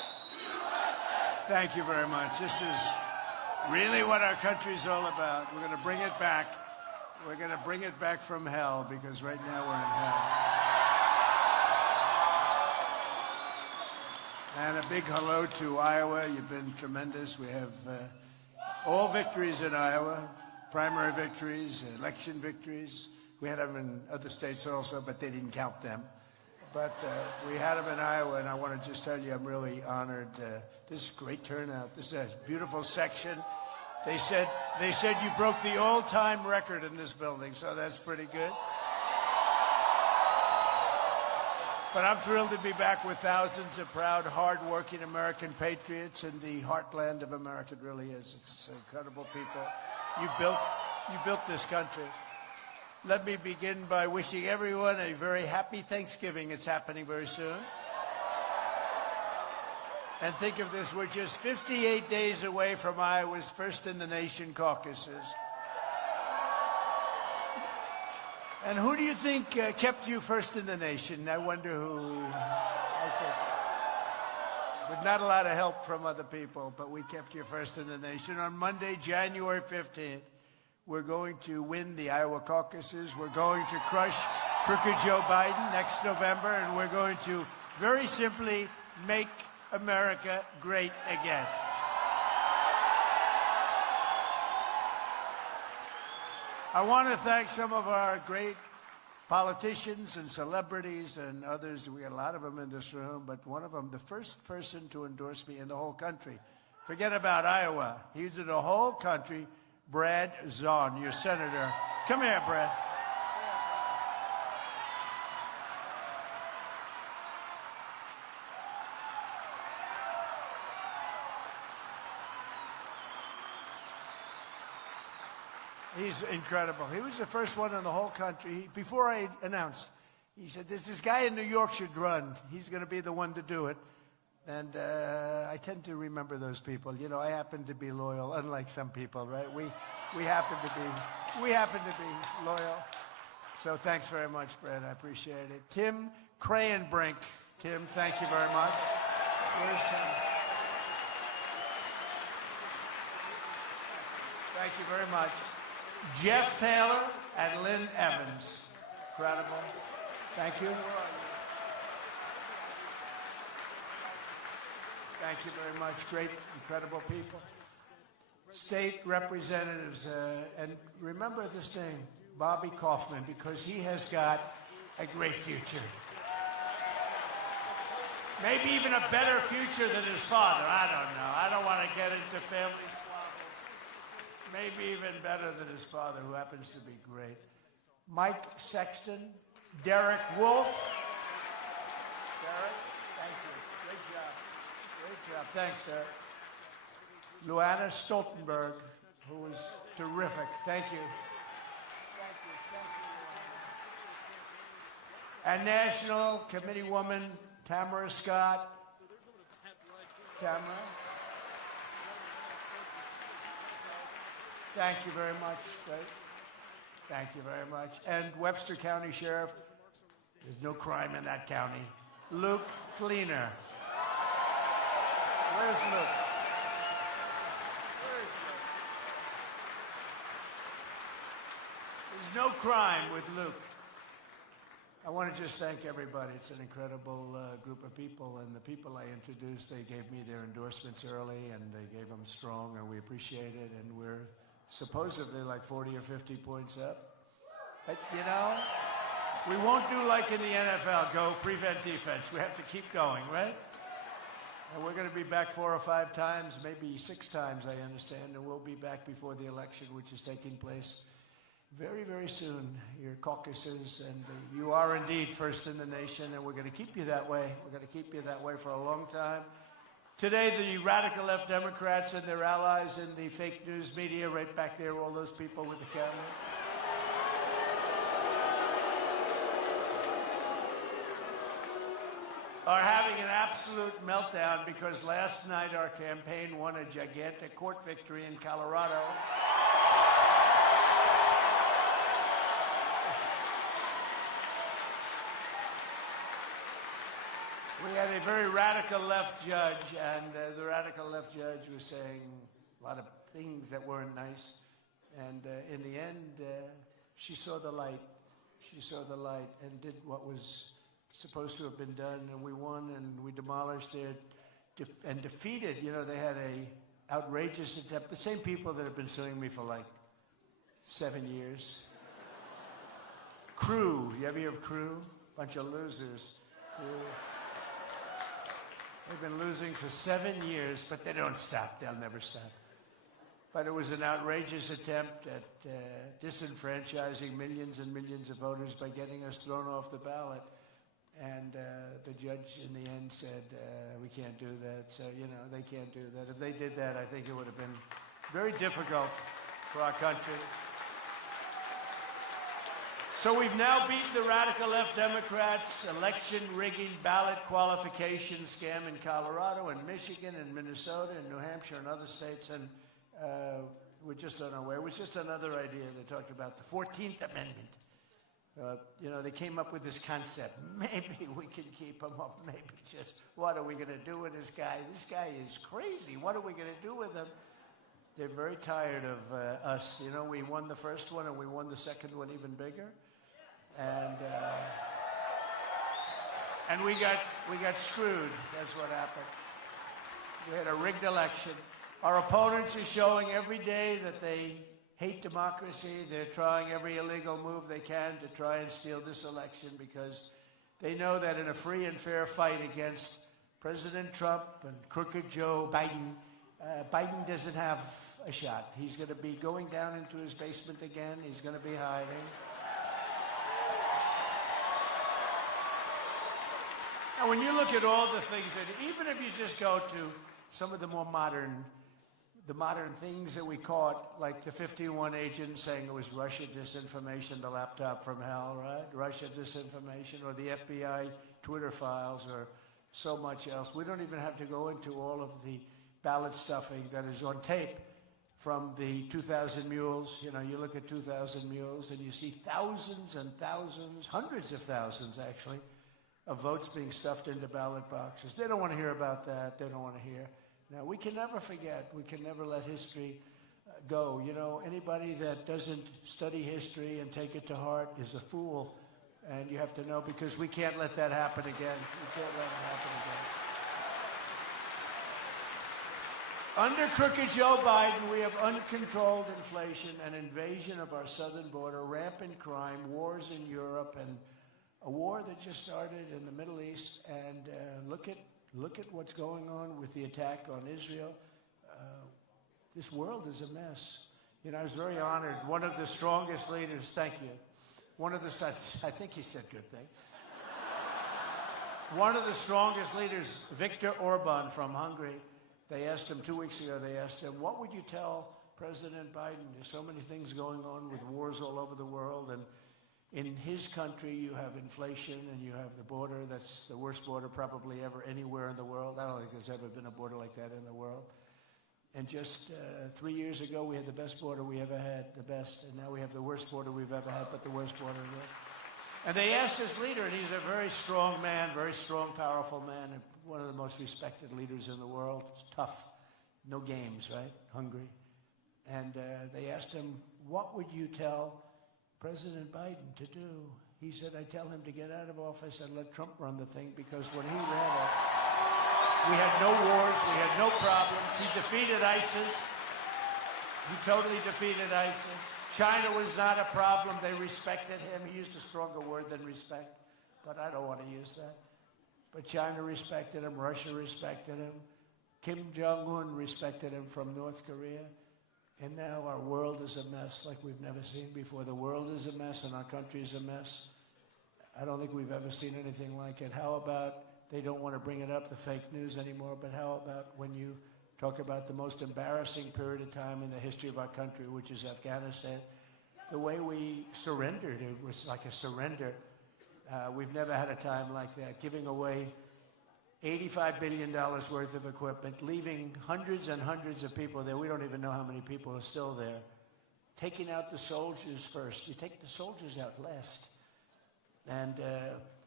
Thank you very much. This is really what our country's all about. We're going to bring it back. We're going to bring it back from hell, because right now we're in hell. And a big hello to Iowa. You've been tremendous. We have all victories in Iowa, primary victories, election victories. We had them in other states also, but they didn't count them. But we had them in Iowa, and I want to just tell you I'm really honored. This is great turnout. This is a beautiful section. They said you broke the all-time record in this building, so that's pretty good. But I'm thrilled to be back with thousands of proud, hard-working American patriots in the heartland of America. It really is. It's incredible people. You built this country. Let me begin by wishing everyone a very happy Thanksgiving. It's happening very soon. And think of this, we're just 58 days away from Iowa's first in the nation caucuses. And who do you think kept you first in the nation? I wonder who. With not a lot of help from other people, but we kept you first in the nation. On Monday, January 15th, we're going to win the Iowa caucuses. We're going to crush crooked Joe Biden next November, and we're going to very simply make America great again. I want to thank some of our great politicians and celebrities and others. We got a lot of them in this room, but one of them, the first person to endorse me in the whole country. Forget about Iowa. He's in the whole country. Brad Zahn, your senator. Come here, Brad. He's incredible. He was the first one in the whole country. Before I announced, he said, there's this guy in New York should run. He's going to be the one to do it. And I tend to remember those people. You know, I happen to be loyal, unlike some people, right? We happen to be loyal. So thanks very much, Brad. I appreciate it. Tim Crayenbrink. Tim, thank you very much. Where's Tim? Thank you very much. Jeff Taylor and Lynn Evans. Incredible. Thank you. Thank you very much. Great, incredible people. State representatives, and remember this name, Bobby Kaufman, because he has got a great future. Maybe even a better future than his father. I don't know. I don't want to get into family squabbles. Maybe even better than his father, who happens to be great. Mike Sexton, Derek Wolf. Derek, thank you. Great job. Great job. Thanks, Derek. Luana Stoltenberg, who was terrific. Thank you. Thank you. Thank you. And National Committee Woman Tamara Scott. Tamara. Thank you very much. Great. Thank you very much. And Webster County Sheriff. There's no crime in that county. Luke Fleener. Where's Luke? There's no crime with Luke. I want to just thank everybody. It's an incredible group of people, and the people I introduced, they gave me their endorsements early, and they gave them strong, and we appreciate it, and we're supposedly like 40 or 50 points up. But, you know, we won't do like in the NFL, go prevent defense. We have to keep going, right? And we're going to be back 4 or 5 times, maybe 6 times, I understand, and we'll be back before the election, which is taking place very, very soon. Your caucuses, and you are indeed first in the nation, and we're going to keep you that way. We're going to keep you that way for a long time. Today, the radical left Democrats and their allies in the fake news media, right back there, all those people with the camera, are having an absolute meltdown because last night our campaign won a gigantic court victory in Colorado. We had a very radical left judge, and the radical left judge was saying a lot of things that weren't nice. And in the end, she saw the light. She saw the light and did what was supposed to have been done, and we won, and we demolished it and defeated. You know, they had a outrageous attempt. The same people that have been suing me for like 7 years. Crew, you ever hear of Crew? Bunch of losers. They've been losing for 7 years, but they don't stop. They'll never stop. But it was an outrageous attempt at disenfranchising millions and millions of voters by getting us thrown off the ballot. And the judge in the end said, we can't do that. So, you know, they can't do that. If they did that, I think it would have been very difficult for our country. So we've now beaten the radical left Democrats, election rigging, ballot qualification scam in Colorado and Michigan and Minnesota and New Hampshire and other states. And we're just on our way. It was just another idea to talk about the 14th Amendment. You know, they came up with this concept. Maybe we can keep him up. Maybe just, what are we going to do with this guy? This guy is crazy. What are we going to do with him? They're very tired of us. You know, we won the first one, and we won the second one even bigger. And we got screwed. That's what happened. We had a rigged election. Our opponents are showing every day that they hate democracy. They're trying every illegal move they can to try and steal this election because they know that in a free and fair fight against President Trump and crooked Joe Biden, Biden doesn't have a shot. He's going to be going down into his basement again. He's going to be hiding. Now, when you look at all the things that, even if you just go to some of the more modern things that we caught, like the 51 agent saying it was Russia disinformation, the laptop from hell, right? Russia disinformation, or the FBI Twitter files, or so much else. We don't even have to go into all of the ballot stuffing that is on tape from the 2,000 mules. You know, you look at 2,000 mules and you see thousands and thousands, hundreds of thousands actually, of votes being stuffed into ballot boxes. They don't want to hear about that. They don't want to hear. Now, we can never forget. We can never let history go. You know, anybody that doesn't study history and take it to heart is a fool. And you have to know, because we can't let that happen again. We can't let it happen again. Under crooked Joe Biden, we have uncontrolled inflation, an invasion of our southern border, rampant crime, wars in Europe, and a war that just started in the Middle East. And look at what's going on with the attack on Israel. This world is a mess. You know, I was very honored. One of the strongest leaders, thank you. I think he said good thing. One of the strongest leaders, Viktor Orban from Hungary, they asked him 2 weeks ago, they asked him, what would you tell President Biden? There's so many things going on with wars all over the world, and in his country, you have inflation and you have the border. That's the worst border probably ever anywhere in the world. I don't think there's ever been a border like that in the world. And just 3 years ago, we had the best border we ever had, the best. And now we have the worst border we've ever had, but the worst border in the world. And they asked this leader, and he's a very strong man, very strong, powerful man, and one of the most respected leaders in the world. It's tough. No games, right? Hungry. And they asked him, what would you tell President Biden to do? He said, I tell him to get out of office and let Trump run the thing, because when he ran it, we had no wars, we had no problems. He defeated ISIS. He totally defeated ISIS. China was not a problem. They respected him. He used a stronger word than respect, but I don't want to use that. But China respected him. Russia respected him. Kim Jong-un respected him from North Korea. And now our world is a mess like we've never seen before. The world is a mess and our country is a mess. I don't think we've ever seen anything like it. How about, they don't want to bring it up, the fake news anymore, but how about when you talk about the most embarrassing period of time in the history of our country, which is Afghanistan, the way we surrendered, it was like a surrender. We've never had a time like that, giving away $85 billion worth of equipment, leaving hundreds and hundreds of people there. We don't even know how many people are still there. Taking out the soldiers first. You take the soldiers out last. And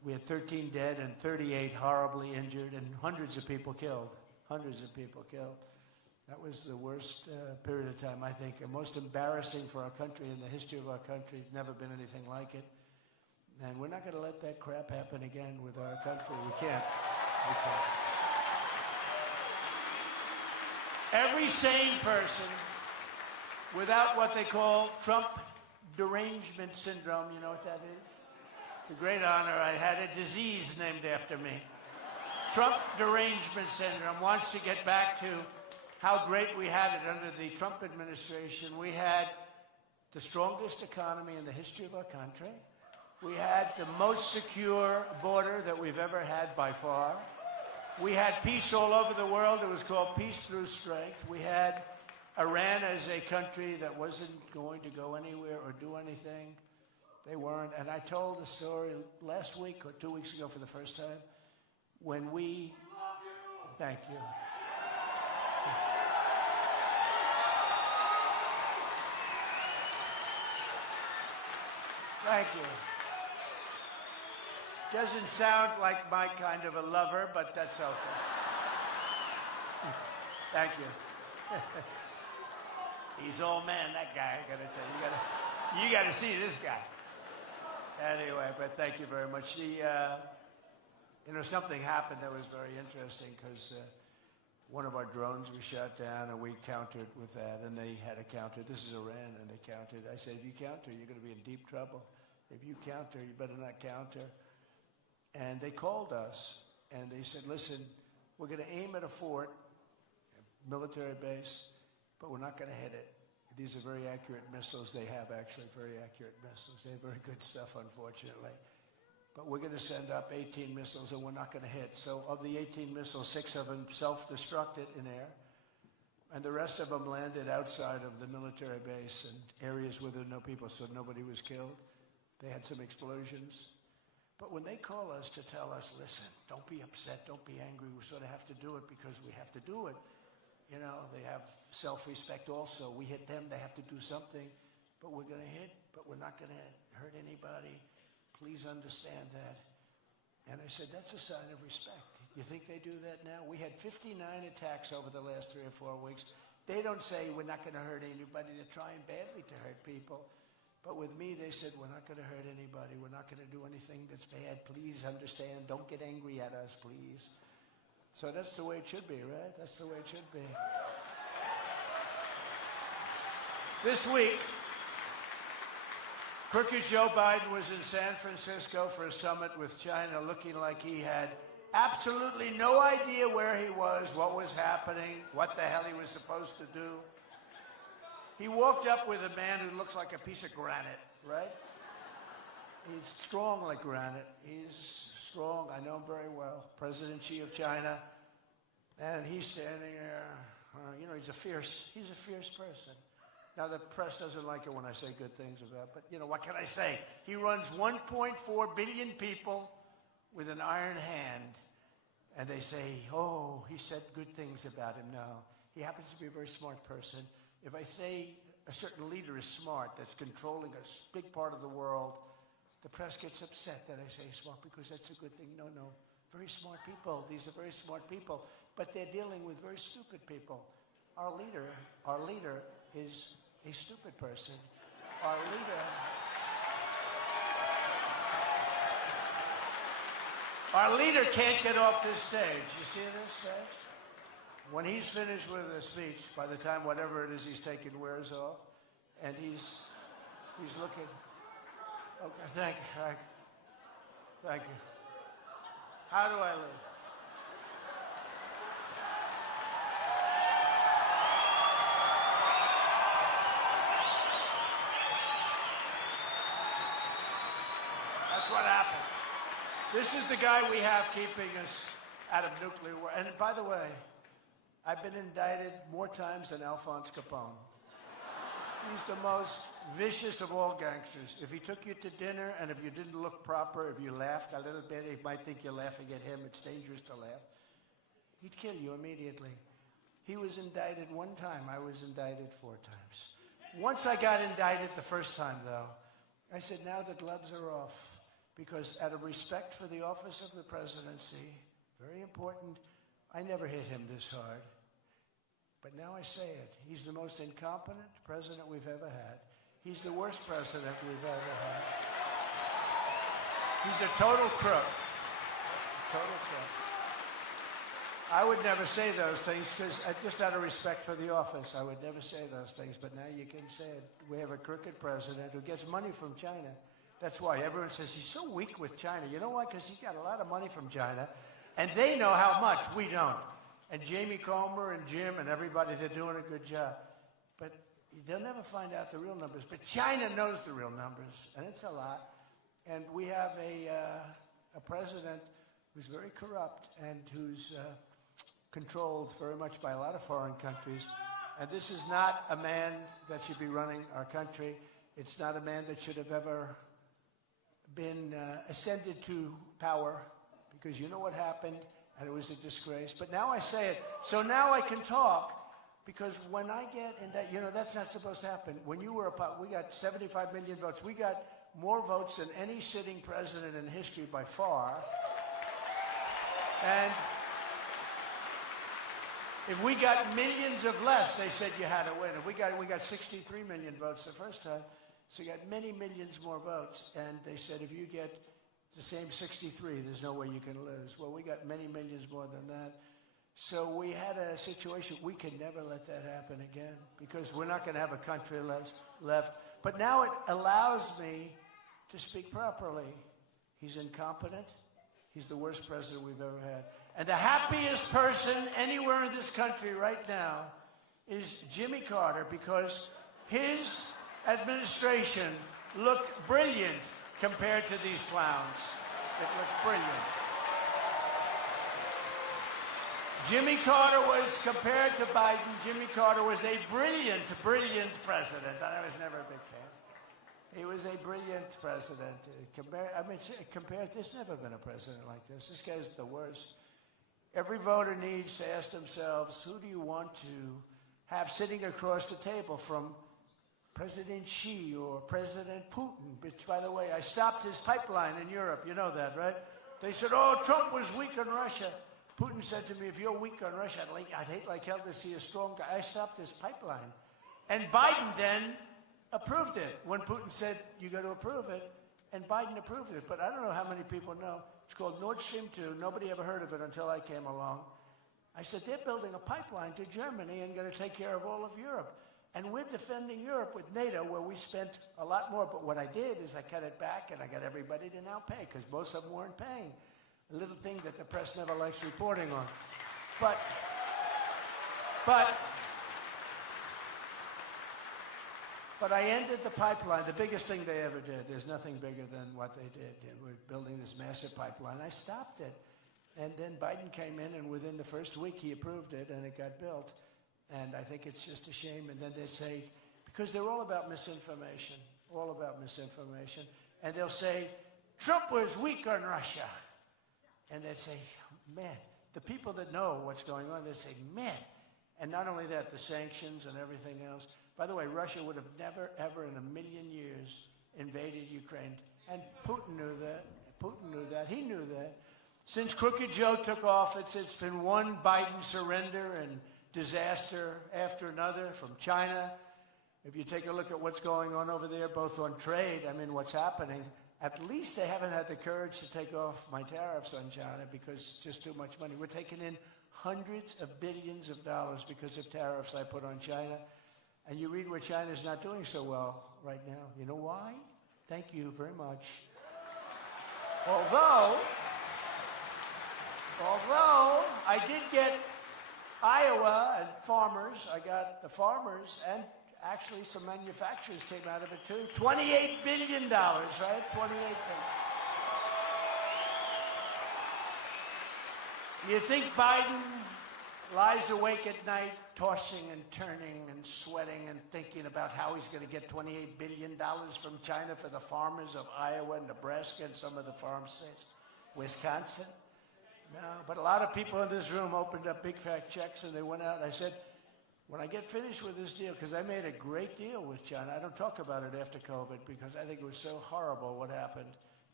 We had 13 dead and 38 horribly injured and hundreds of people killed. Hundreds of people killed. That was the worst period of time, I think, and most embarrassing for our country in the history of our country. Never been anything like it. And we're not going to let that crap happen again with our country. We can't. We can't. Every sane person without what they call Trump derangement syndrome, you know what that is? It's a great honor. I had a disease named after me. Trump derangement syndrome wants to get back to how great we had it under the Trump administration. We had the strongest economy in the history of our country. We had the most secure border that we've ever had by far. We had peace all over the world. It was called peace through strength. We had Iran as a country that wasn't going to go anywhere or do anything. They weren't. And I told the story last week or 2 weeks ago for the first time when we... Thank you. Thank you. Doesn't sound like my kind of a lover, but that's okay. Thank you. He's old man, that guy. I gotta tell you, you gotta see this guy. Anyway, but thank you very much. You know, something happened that was very interesting because one of our drones was shot down and we countered with that, and they had a counter. This is Iran, and they countered. I said, if you counter, you're going to be in deep trouble. If you counter, you better not counter. And they called us, and they said, listen, we're going to aim at a fort, a military base, but we're not going to hit it. These are very accurate missiles. They have actually very accurate missiles. They have very good stuff, unfortunately. But we're going to send up 18 missiles, and we're not going to hit. So of the 18 missiles, 6 of them self-destructed in air, and the rest of them landed outside of the military base and areas where there were no people, so nobody was killed. They had some explosions. But when they call us to tell us, listen, don't be upset, don't be angry, we sort of have to do it because we have to do it. You know, they have self-respect also. We hit them, they have to do something. But we're going to hit, but we're not going to hurt anybody. Please understand that. And I said, that's a sign of respect. You think they do that now? We had 59 attacks over the last 3 or 4 weeks. They don't say we're not going to hurt anybody. They're trying badly to hurt people. But with me, they said, we're not going to hurt anybody. We're not going to do anything that's bad. Please understand. Don't get angry at us, please. So that's the way it should be, right? That's the way it should be. This week, crooked Joe Biden was in San Francisco for a summit with China, looking like he had absolutely no idea where he was, what was happening, what the hell he was supposed to do. He walked up with a man who looks like a piece of granite, right? He's strong like granite. He's strong. I know him very well. President Xi of China. And he's standing there. You know, he's a fierce person. Now, the press doesn't like it when I say good things about, but, you know, what can I say? He runs 1.4 billion people with an iron hand, and they say, oh, he said good things about him. No, he happens to be a very smart person. If I say a certain leader is smart, that's controlling a big part of the world, the press gets upset that I say smart because that's a good thing. No, no, very smart people. These are very smart people, but they're dealing with very stupid people. Our leader is a stupid person. Our leader can't get off this stage. You see this stage? When he's finished with a speech, by the time whatever it is he's taking wears off, and he's looking. Okay, thank you. How do I live? That's what happened. This is the guy we have keeping us out of nuclear war. And by the way, I've been indicted more times than Alphonse Capone. He's the most vicious of all gangsters. If he took you to dinner and if you didn't look proper, if you laughed a little bit, he might think you're laughing at him. It's dangerous to laugh. He'd kill you immediately. He was indicted one time. I was indicted 4 times. Once I got indicted the first time, though, I said, now the gloves are off, because out of respect for the office of the presidency, very important, I never hit him this hard. But now I say it. He's the most incompetent president we've ever had. He's the worst president we've ever had. He's a total crook. Total crook. I would never say those things because just out of respect for the office, I would never say those things. But now you can say it. We have a crooked president who gets money from China. That's why everyone says he's so weak with China. You know why? Because he got a lot of money from China, and they know how much. We don't. And Jamie Comer and Jim and everybody, they're doing a good job. But they'll never find out the real numbers. But China knows the real numbers, and it's a lot. And we have a president who's very corrupt and who's controlled very much by a lot of foreign countries. And this is not a man that should be running our country. It's not a man that should have ever been ascended to power, because you know what happened, and it was a disgrace. But now I say it, so now I can talk, because when I get in that, you know, that's not supposed to happen. When you were we got 75 million votes. We got more votes than any sitting president in history by far. And if we got millions of less, they said you had to win. If we got 63 million votes the first time, so you got many millions more votes. And they said if you get the same 63, there's no way you can lose. Well, we got many millions more than that. So we had a situation, we can never let that happen again, because we're not going to have a country left. But now it allows me to speak properly. He's incompetent. He's the worst president we've ever had. And the happiest person anywhere in this country right now is Jimmy Carter, because his administration looked brilliant compared to these clowns. It looked brilliant. Jimmy Carter was, compared to Biden, Jimmy Carter was a brilliant, brilliant president. I was never a big fan. He was a brilliant president. There's never been a president like this. This guy's the worst. Every voter needs to ask themselves, who do you want to have sitting across the table from President Xi or President Putin? Which, by the way, I stopped his pipeline in Europe. You know that, right? They said, oh, Trump was weak on Russia. Putin said to me, if you're weak on Russia, I'd hate like hell to see a strong guy. I stopped his pipeline. And Biden then approved it when Putin said, you got to approve it. And Biden approved it. But I don't know how many people know. It's called Nord Stream 2. Nobody ever heard of it until I came along. I said, they're building a pipeline to Germany and going to take care of all of Europe. And we're defending Europe with NATO, where we spent a lot more. But what I did is I cut it back, and I got everybody to now pay, because most of them weren't paying. A little thing that the press never likes reporting on. But I ended the pipeline, the biggest thing they ever did. There's nothing bigger than what they did. We're building this massive pipeline. I stopped it. And then Biden came in, and within the first week, he approved it, and it got built. And I think it's just a shame. And then they say, because they're all about misinformation, And they'll say, Trump was weak on Russia. And they'd say, man, the people that know what's going on, they'd say, man. And not only that, the sanctions and everything else. By the way, Russia would have never, ever in a million years invaded Ukraine. And Putin knew that. He knew that. Since Crooked Joe took office, it's been one Biden surrender and disaster after another from China. If you take a look at what's going on over there, both on trade, what's happening, at least they haven't had the courage to take off my tariffs on China, because it's just too much money. We're taking in hundreds of billions of dollars because of tariffs I put on China. And you read where China's not doing so well right now. You know why? Thank you very much. Although I did get Iowa and farmers. I got the farmers, and actually some manufacturers came out of it too. $28 billion, right? $28 billion. You think Biden lies awake at night, tossing and turning and sweating and thinking about how he's going to get $28 billion from China for the farmers of Iowa, Nebraska, and some of the farm states? Wisconsin? No, but a lot of people in this room opened up big fat checks, and they went out. And I said, when I get finished with this deal, because I made a great deal with China, I don't talk about it after COVID, because I think it was so horrible what happened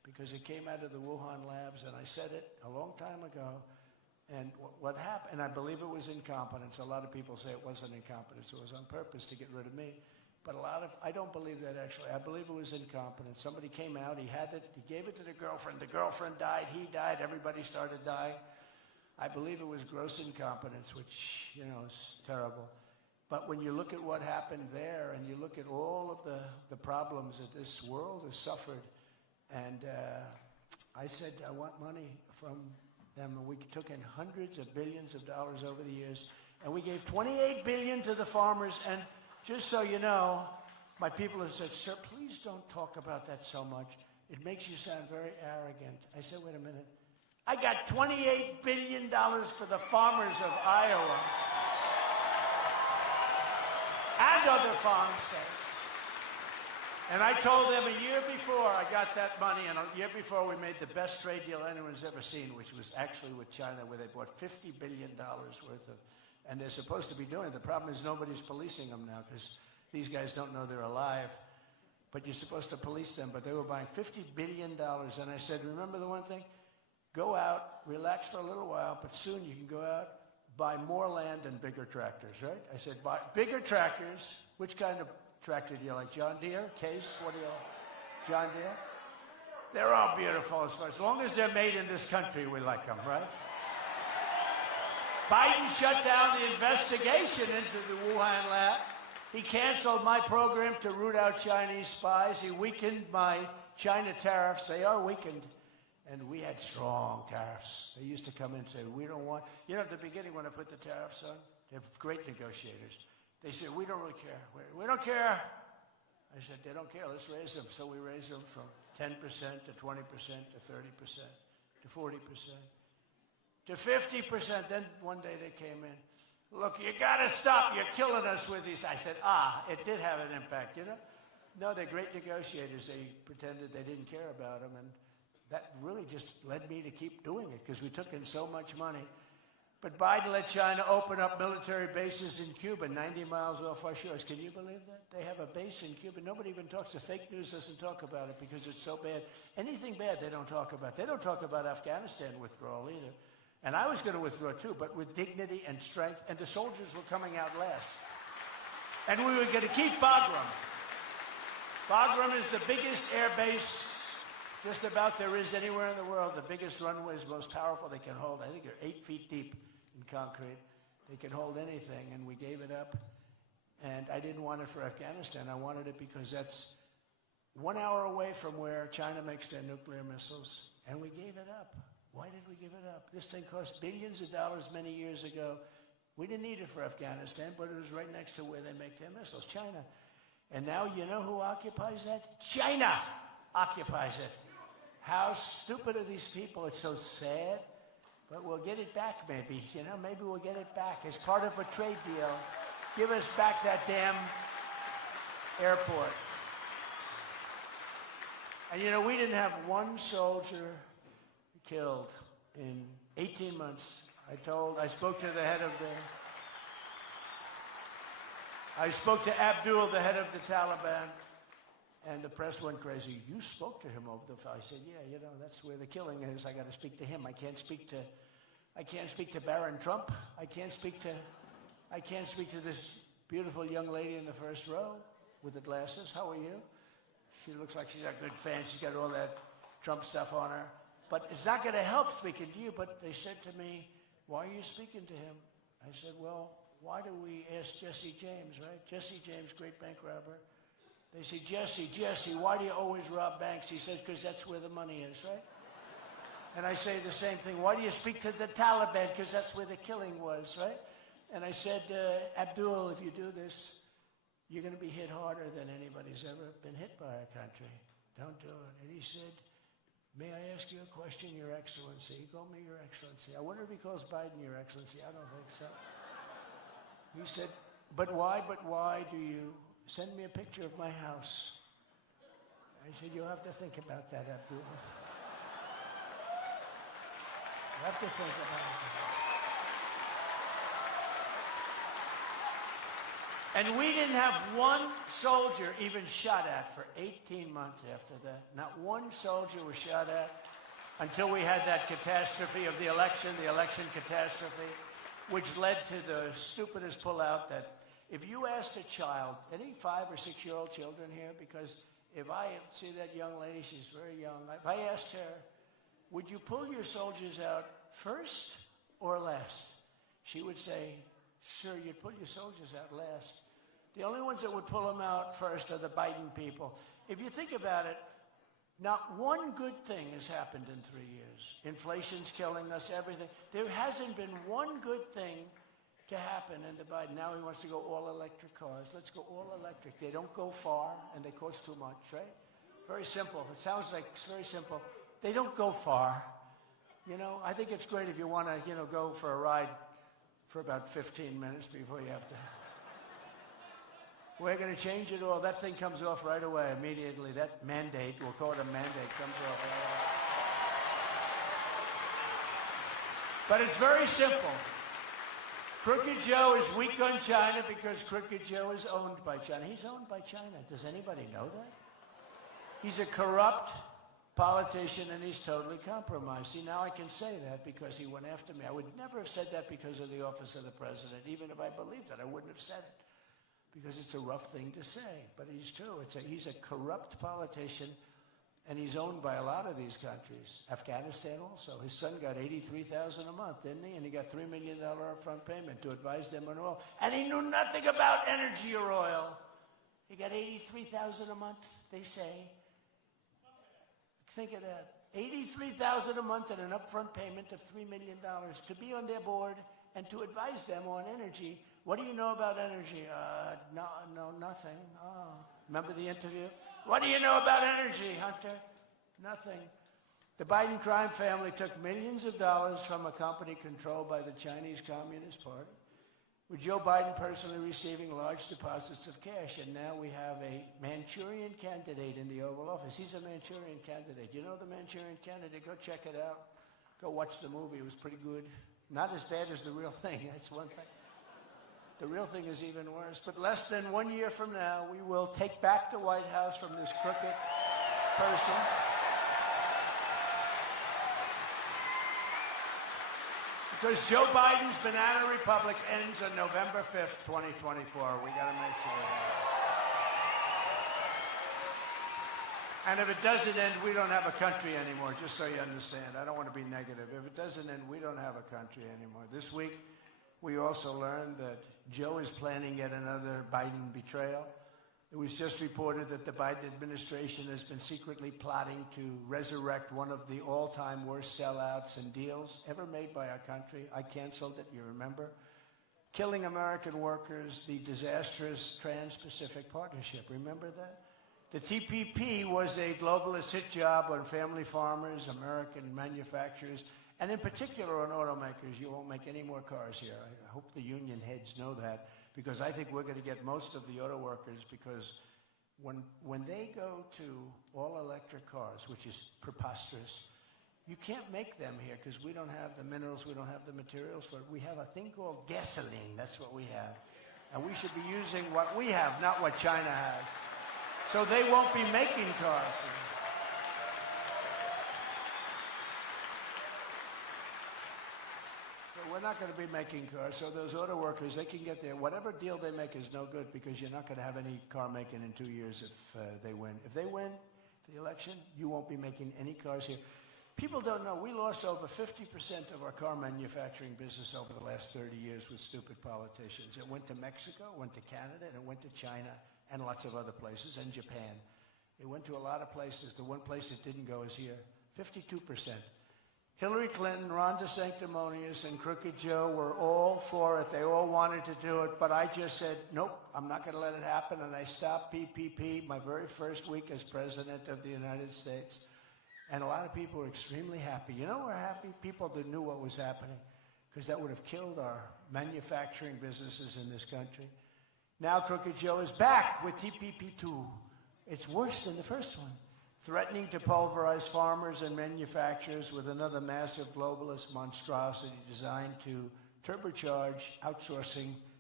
because it came out of the Wuhan labs, and I said it a long time ago. And what happened, and I believe it was incompetence. A lot of people say it wasn't incompetence. It was on purpose to get rid of me. But I don't believe that, actually. I believe it was incompetence. Somebody came out, he had it, he gave it to the girlfriend. The girlfriend died, he died, everybody started dying. I believe it was gross incompetence, which, you know, is terrible. But when you look at what happened there, and you look at all of the problems that this world has suffered, and I said, I want money from them. And we took in hundreds of billions of dollars over the years, and we gave $28 billion to the farmers. And just so you know, my people have said, sir, please don't talk about that so much. It makes you sound very arrogant. I said, wait a minute. I got $28 billion for the farmers of Iowa and other farm states. And I told them a year before I got that money, and a year before we made the best trade deal anyone's ever seen, which was actually with China, where they bought $50 billion worth of, and they're supposed to be doing it. The problem is nobody's policing them now, because these guys don't know they're alive. But you're supposed to police them, but they were buying $50 billion. And I said, remember the one thing? Go out, relax for a little while, but soon you can go out, buy more land and bigger tractors, right? I said, buy bigger tractors. Which kind of tractor do you like? John Deere? Case? What do you like? John Deere? They're all beautiful as long as they're made in this country, we like them, right? Biden shut down the investigation into the Wuhan lab. He canceled my program to root out Chinese spies. He weakened my China tariffs. They are weakened. And we had strong tariffs. They used to come in and say, we don't want, you know, at the beginning when I put the tariffs on, they're great negotiators. They said, we don't really care. We don't care. I said, they don't care. Let's raise them. So we raised them from 10% to 20% to 30% to 40% to 50%. Then one day they came in. Look, you got to stop. You're killing us with these. I said, it did have an impact, you know. No, they're great negotiators. They pretended they didn't care about them. And that really just led me to keep doing it because we took in so much money. But Biden let China open up military bases in Cuba, 90 miles off our shores. Can you believe that? They have a base in Cuba. Nobody even talks. The fake news doesn't talk about it because it's so bad. Anything bad, they don't talk about. They don't talk about Afghanistan withdrawal either. And I was going to withdraw too, but with dignity and strength. And the soldiers were coming out last. And we were going to keep Bagram. Bagram is the biggest air base just about there is anywhere in the world. The biggest runways, most powerful. They can hold, I think they're 8 feet deep in concrete. They can hold anything, and we gave it up. And I didn't want it for Afghanistan. I wanted it because that's 1 hour away from where China makes their nuclear missiles, and we gave it up. Why did we give it up? This thing cost billions of dollars many years ago. We didn't need it for Afghanistan, but it was right next to where they make their missiles, China. And now you know who occupies that? China occupies it. How stupid are these people? It's so sad. But we'll get it back maybe. You know, maybe we'll get it back as part of a trade deal. Give us back that damn airport. And you know, we didn't have one soldier killed in 18 months. I spoke to the head of I spoke to Abdul, the head of the Taliban. And the press went crazy. You spoke to him over the phone. I said, yeah, you know, that's where the killing is. I got to speak to him. I can't speak to Barron Trump. I can't speak to this beautiful young lady in the first row with the glasses. How are you? She looks like she's a good fan. She's got all that Trump stuff on her. But it's not going to help speaking to you. But they said to me, why are you speaking to him? I said, well, why do we ask Jesse James, right? Jesse James, great bank robber. They say, Jesse, why do you always rob banks? He says, because that's where the money is, right? And I say the same thing. Why do you speak to the Taliban? Because that's where the killing was, right? And I said, Abdul, if you do this, you're going to be hit harder than anybody's ever been hit by our country. Don't do it. And he said, may I ask you a question, Your Excellency? He called me Your Excellency. I wonder if he calls Biden Your Excellency. I don't think so. He said, but why do you send me a picture of my house? I said, you'll have to think about that, Abdul. You have to think about And we didn't have one soldier even shot at for 18 months after that. Not one soldier was shot at until we had that catastrophe of the election catastrophe, which led to the stupidest pullout that if you asked a child, any 5 or 6-year-old children here, because if I see that young lady, she's very young, if I asked her, would you pull your soldiers out first or last? She would say, sir, you'd pull your soldiers out last. The only ones that would pull them out first are the Biden people. If you think about it, not one good thing has happened in 3 years. Inflation's killing us, everything. There hasn't been one good thing to happen in the Biden. Now he wants to go all electric cars. Let's go all electric. They don't go far and they cost too much, right? Very simple. It sounds like it's very simple. They don't go far. You know, I think it's great if you want to, you know, go for a ride for about 15 minutes before you have to. We're going to change it all. That thing comes off right away, immediately. That mandate, we'll call it a mandate, comes off right away. But it's very simple. Crooked Joe is weak on China because Crooked Joe is owned by China. He's owned by China. Does anybody know that? He's a corrupt politician and he's totally compromised. See, now I can say that because he went after me. I would never have said that because of the office of the president. Even if I believed it, I wouldn't have said it. Because it's a rough thing to say, but he's true. He's a corrupt politician, and he's owned by a lot of these countries. Afghanistan also. His son got $83,000 a month, didn't he? And he got $3 million upfront payment to advise them on oil. And he knew nothing about energy or oil. He got $83,000 a month, they say. Think of that. $83,000 a month and an upfront payment of $3 million to be on their board and to advise them on energy. What do you know about energy? No, nothing. Oh, remember the interview? What do you know about energy, Hunter? Nothing. The Biden crime family took millions of dollars from a company controlled by the Chinese Communist Party, with Joe Biden personally receiving large deposits of cash. And now we have a Manchurian candidate in the Oval Office. He's a Manchurian candidate. You know the Manchurian candidate? Go check it out. Go watch the movie. It was pretty good. Not as bad as the real thing. That's one thing. The real thing is even worse. But less than 1 year from now, we will take back the White House from this crooked person. Because Joe Biden's Banana Republic ends on November 5th, 2024. We got to make sure of that. And if it doesn't end, we don't have a country anymore, just so you understand. I don't want to be negative. If it doesn't end, we don't have a country anymore. This week, we also learned that Joe is planning yet another Biden betrayal. It was just reported that the Biden administration has been secretly plotting to resurrect one of the all-time worst sellouts and deals ever made by our country. I canceled it, you remember? Killing American workers, the disastrous Trans-Pacific Partnership. Remember that? The TPP was a globalist hit job on family farmers, American manufacturers, and in particular on automakers. You won't make any more cars here. I hope the union heads know that, because I think we're going to get most of the auto workers, because when they go to all-electric cars, which is preposterous, you can't make them here because we don't have the minerals, we don't have the materials for it. We have a thing called gasoline. That's what we have. And we should be using what we have, not what China has. So they won't be making cars here. We're not going to be making cars, so those auto workers, they can get there. Whatever deal they make is no good, because you're not going to have any car making in 2 years if they win. If they win the election, you won't be making any cars here. People don't know, we lost over 50% of our car manufacturing business over the last 30 years with stupid politicians. It went to Mexico, went to Canada, and it went to China, and lots of other places, and Japan. It went to a lot of places. The one place it didn't go is here, 52%. Hillary Clinton, Ron DeSanctimonious, and Crooked Joe were all for it. They all wanted to do it, but I just said, nope, I'm not going to let it happen, and I stopped PPP my very first week as President of the United States. And a lot of people were extremely happy. You know, we're happy? People that knew what was happening, because that would have killed our manufacturing businesses in this country. Now Crooked Joe is back with TPP2. It's worse than the first one, threatening to pulverize farmers and manufacturers with another massive globalist monstrosity designed to turbocharge outsourcing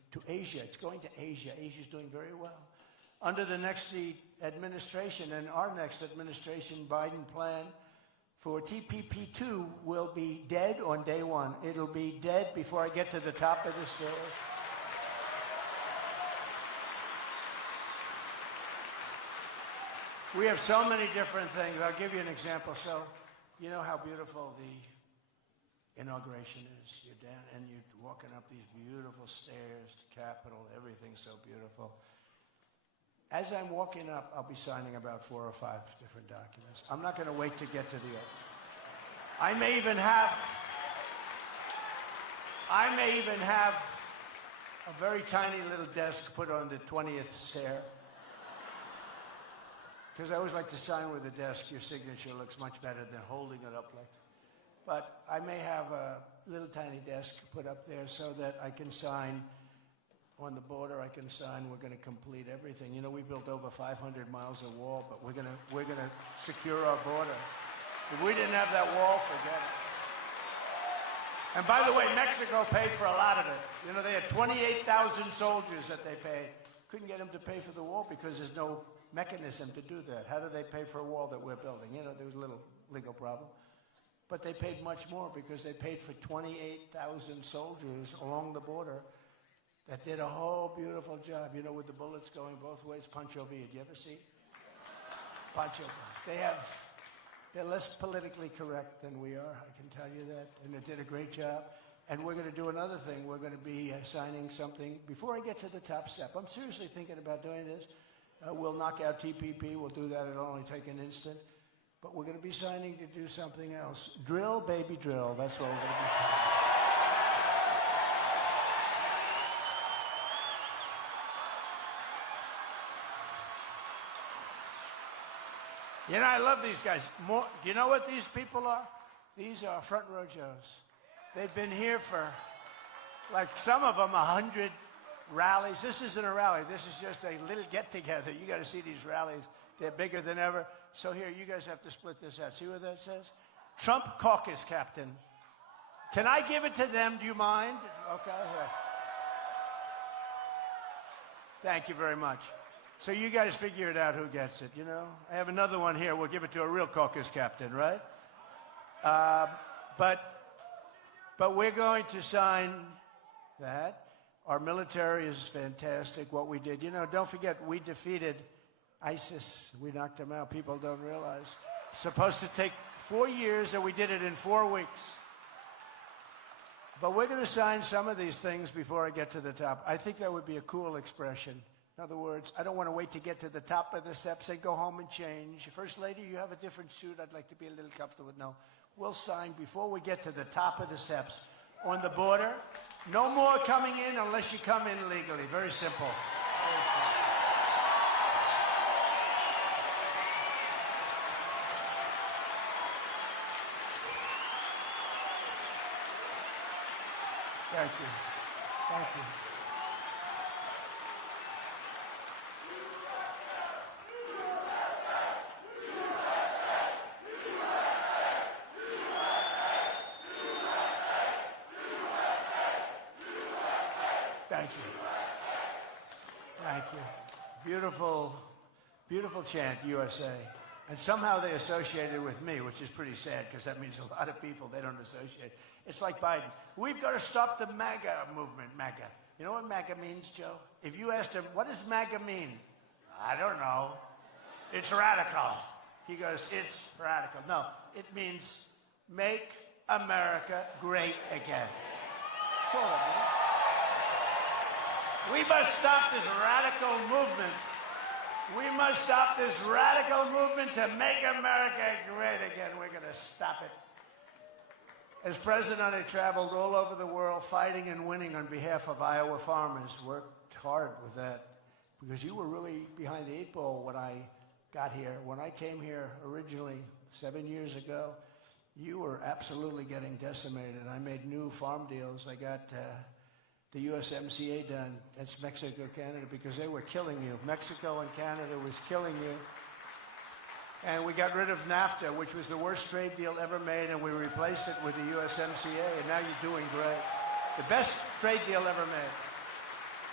to Asia. It's going to Asia. Asia's doing very well. Under the next administration and our next administration, Biden plan for TPP-2 will be dead on day one. It'll be dead before I get to the top of the stairs. We have so many different things. I'll give you an example. So, you know how beautiful the inauguration is. You're down and you're walking up these beautiful stairs to Capitol. Everything's so beautiful. As I'm walking up, I'll be signing about 4 or 5 different documents. I'm not going to wait to get to the oath. I may even have a very tiny little desk put on the 20th stair. Because I always like to sign with a desk. Your signature looks much better than holding it up like that. But I may have a little tiny desk put up there so that I can sign on the border. I can sign. We're going to complete everything. You know, we built over 500 miles of wall, but we're going to secure our border. If we didn't have that wall, forget it. And by the way, Mexico paid for a lot of it. You know, they had 28,000 soldiers that they paid. Couldn't get them to pay for the wall because there's no mechanism to do that. How do they pay for a wall that we're building? You know, there was a little legal problem. But they paid much more because they paid for 28,000 soldiers along the border that did a whole beautiful job, you know, with the bullets going both ways. Pancho Villa, did you ever see? Pancho Villa. They're less politically correct than we are, I can tell you that, and they did a great job. And we're going to do another thing. We're going to be signing something. Before I get to the top step, I'm seriously thinking about doing this. We'll knock out TPP. We'll do that. It'll only take an instant. But we're going to be signing to do something else. Drill, baby, drill. That's what we're going to be signing. You know, I love these guys. Do you know what these people are? These are front row Joes. They've been here for, like, some of them 100 rallies. This isn't a rally. This is just a little get-together. You got to see these rallies. They're bigger than ever. So here, you guys have to split this out. See what that says? Trump caucus captain. Can I give it to them? Do you mind? Okay. Here. Thank you very much. So you guys figure it out who gets it, you know? I have another one here. We'll give it to a real caucus captain, right? But we're going to sign that. Our military is fantastic, what we did. You know, don't forget, we defeated ISIS. We knocked them out. People don't realize. It's supposed to take 4 years, and we did it in 4 weeks. But we're going to sign some of these things before I get to the top. I think that would be a cool expression. In other words, I don't want to wait to get to the top of the steps and go home and change. First Lady, you have a different suit. I'd like to be a little comfortable with. No, we'll sign before we get to the top of the steps. On the border, no more coming in unless you come in legally. Very simple. Very simple. Thank you. Thank you. Thank you. Thank you. Beautiful, beautiful chant, USA. And somehow they associated with me, which is pretty sad because that means a lot of people they don't associate. It's like Biden. We've got to stop the MAGA movement, MAGA. You know what MAGA means, Joe? If you asked him, what does MAGA mean? I don't know. It's radical. He goes, it's radical. No, it means make America great again. That's all it means. We must stop this radical movement. We must stop this radical movement to make America great again. We're going to stop it. As president, I traveled all over the world fighting and winning on behalf of Iowa farmers. Worked hard with that because you were really behind the 8 ball when I got here. When I came here originally 7 years ago, you were absolutely getting decimated. I made new farm deals. I got the USMCA done. That's Mexico, Canada, because they were killing you. Mexico and Canada was killing you. And we got rid of NAFTA, which was the worst trade deal ever made, and we replaced it with the USMCA, and now you're doing great. The best trade deal ever made.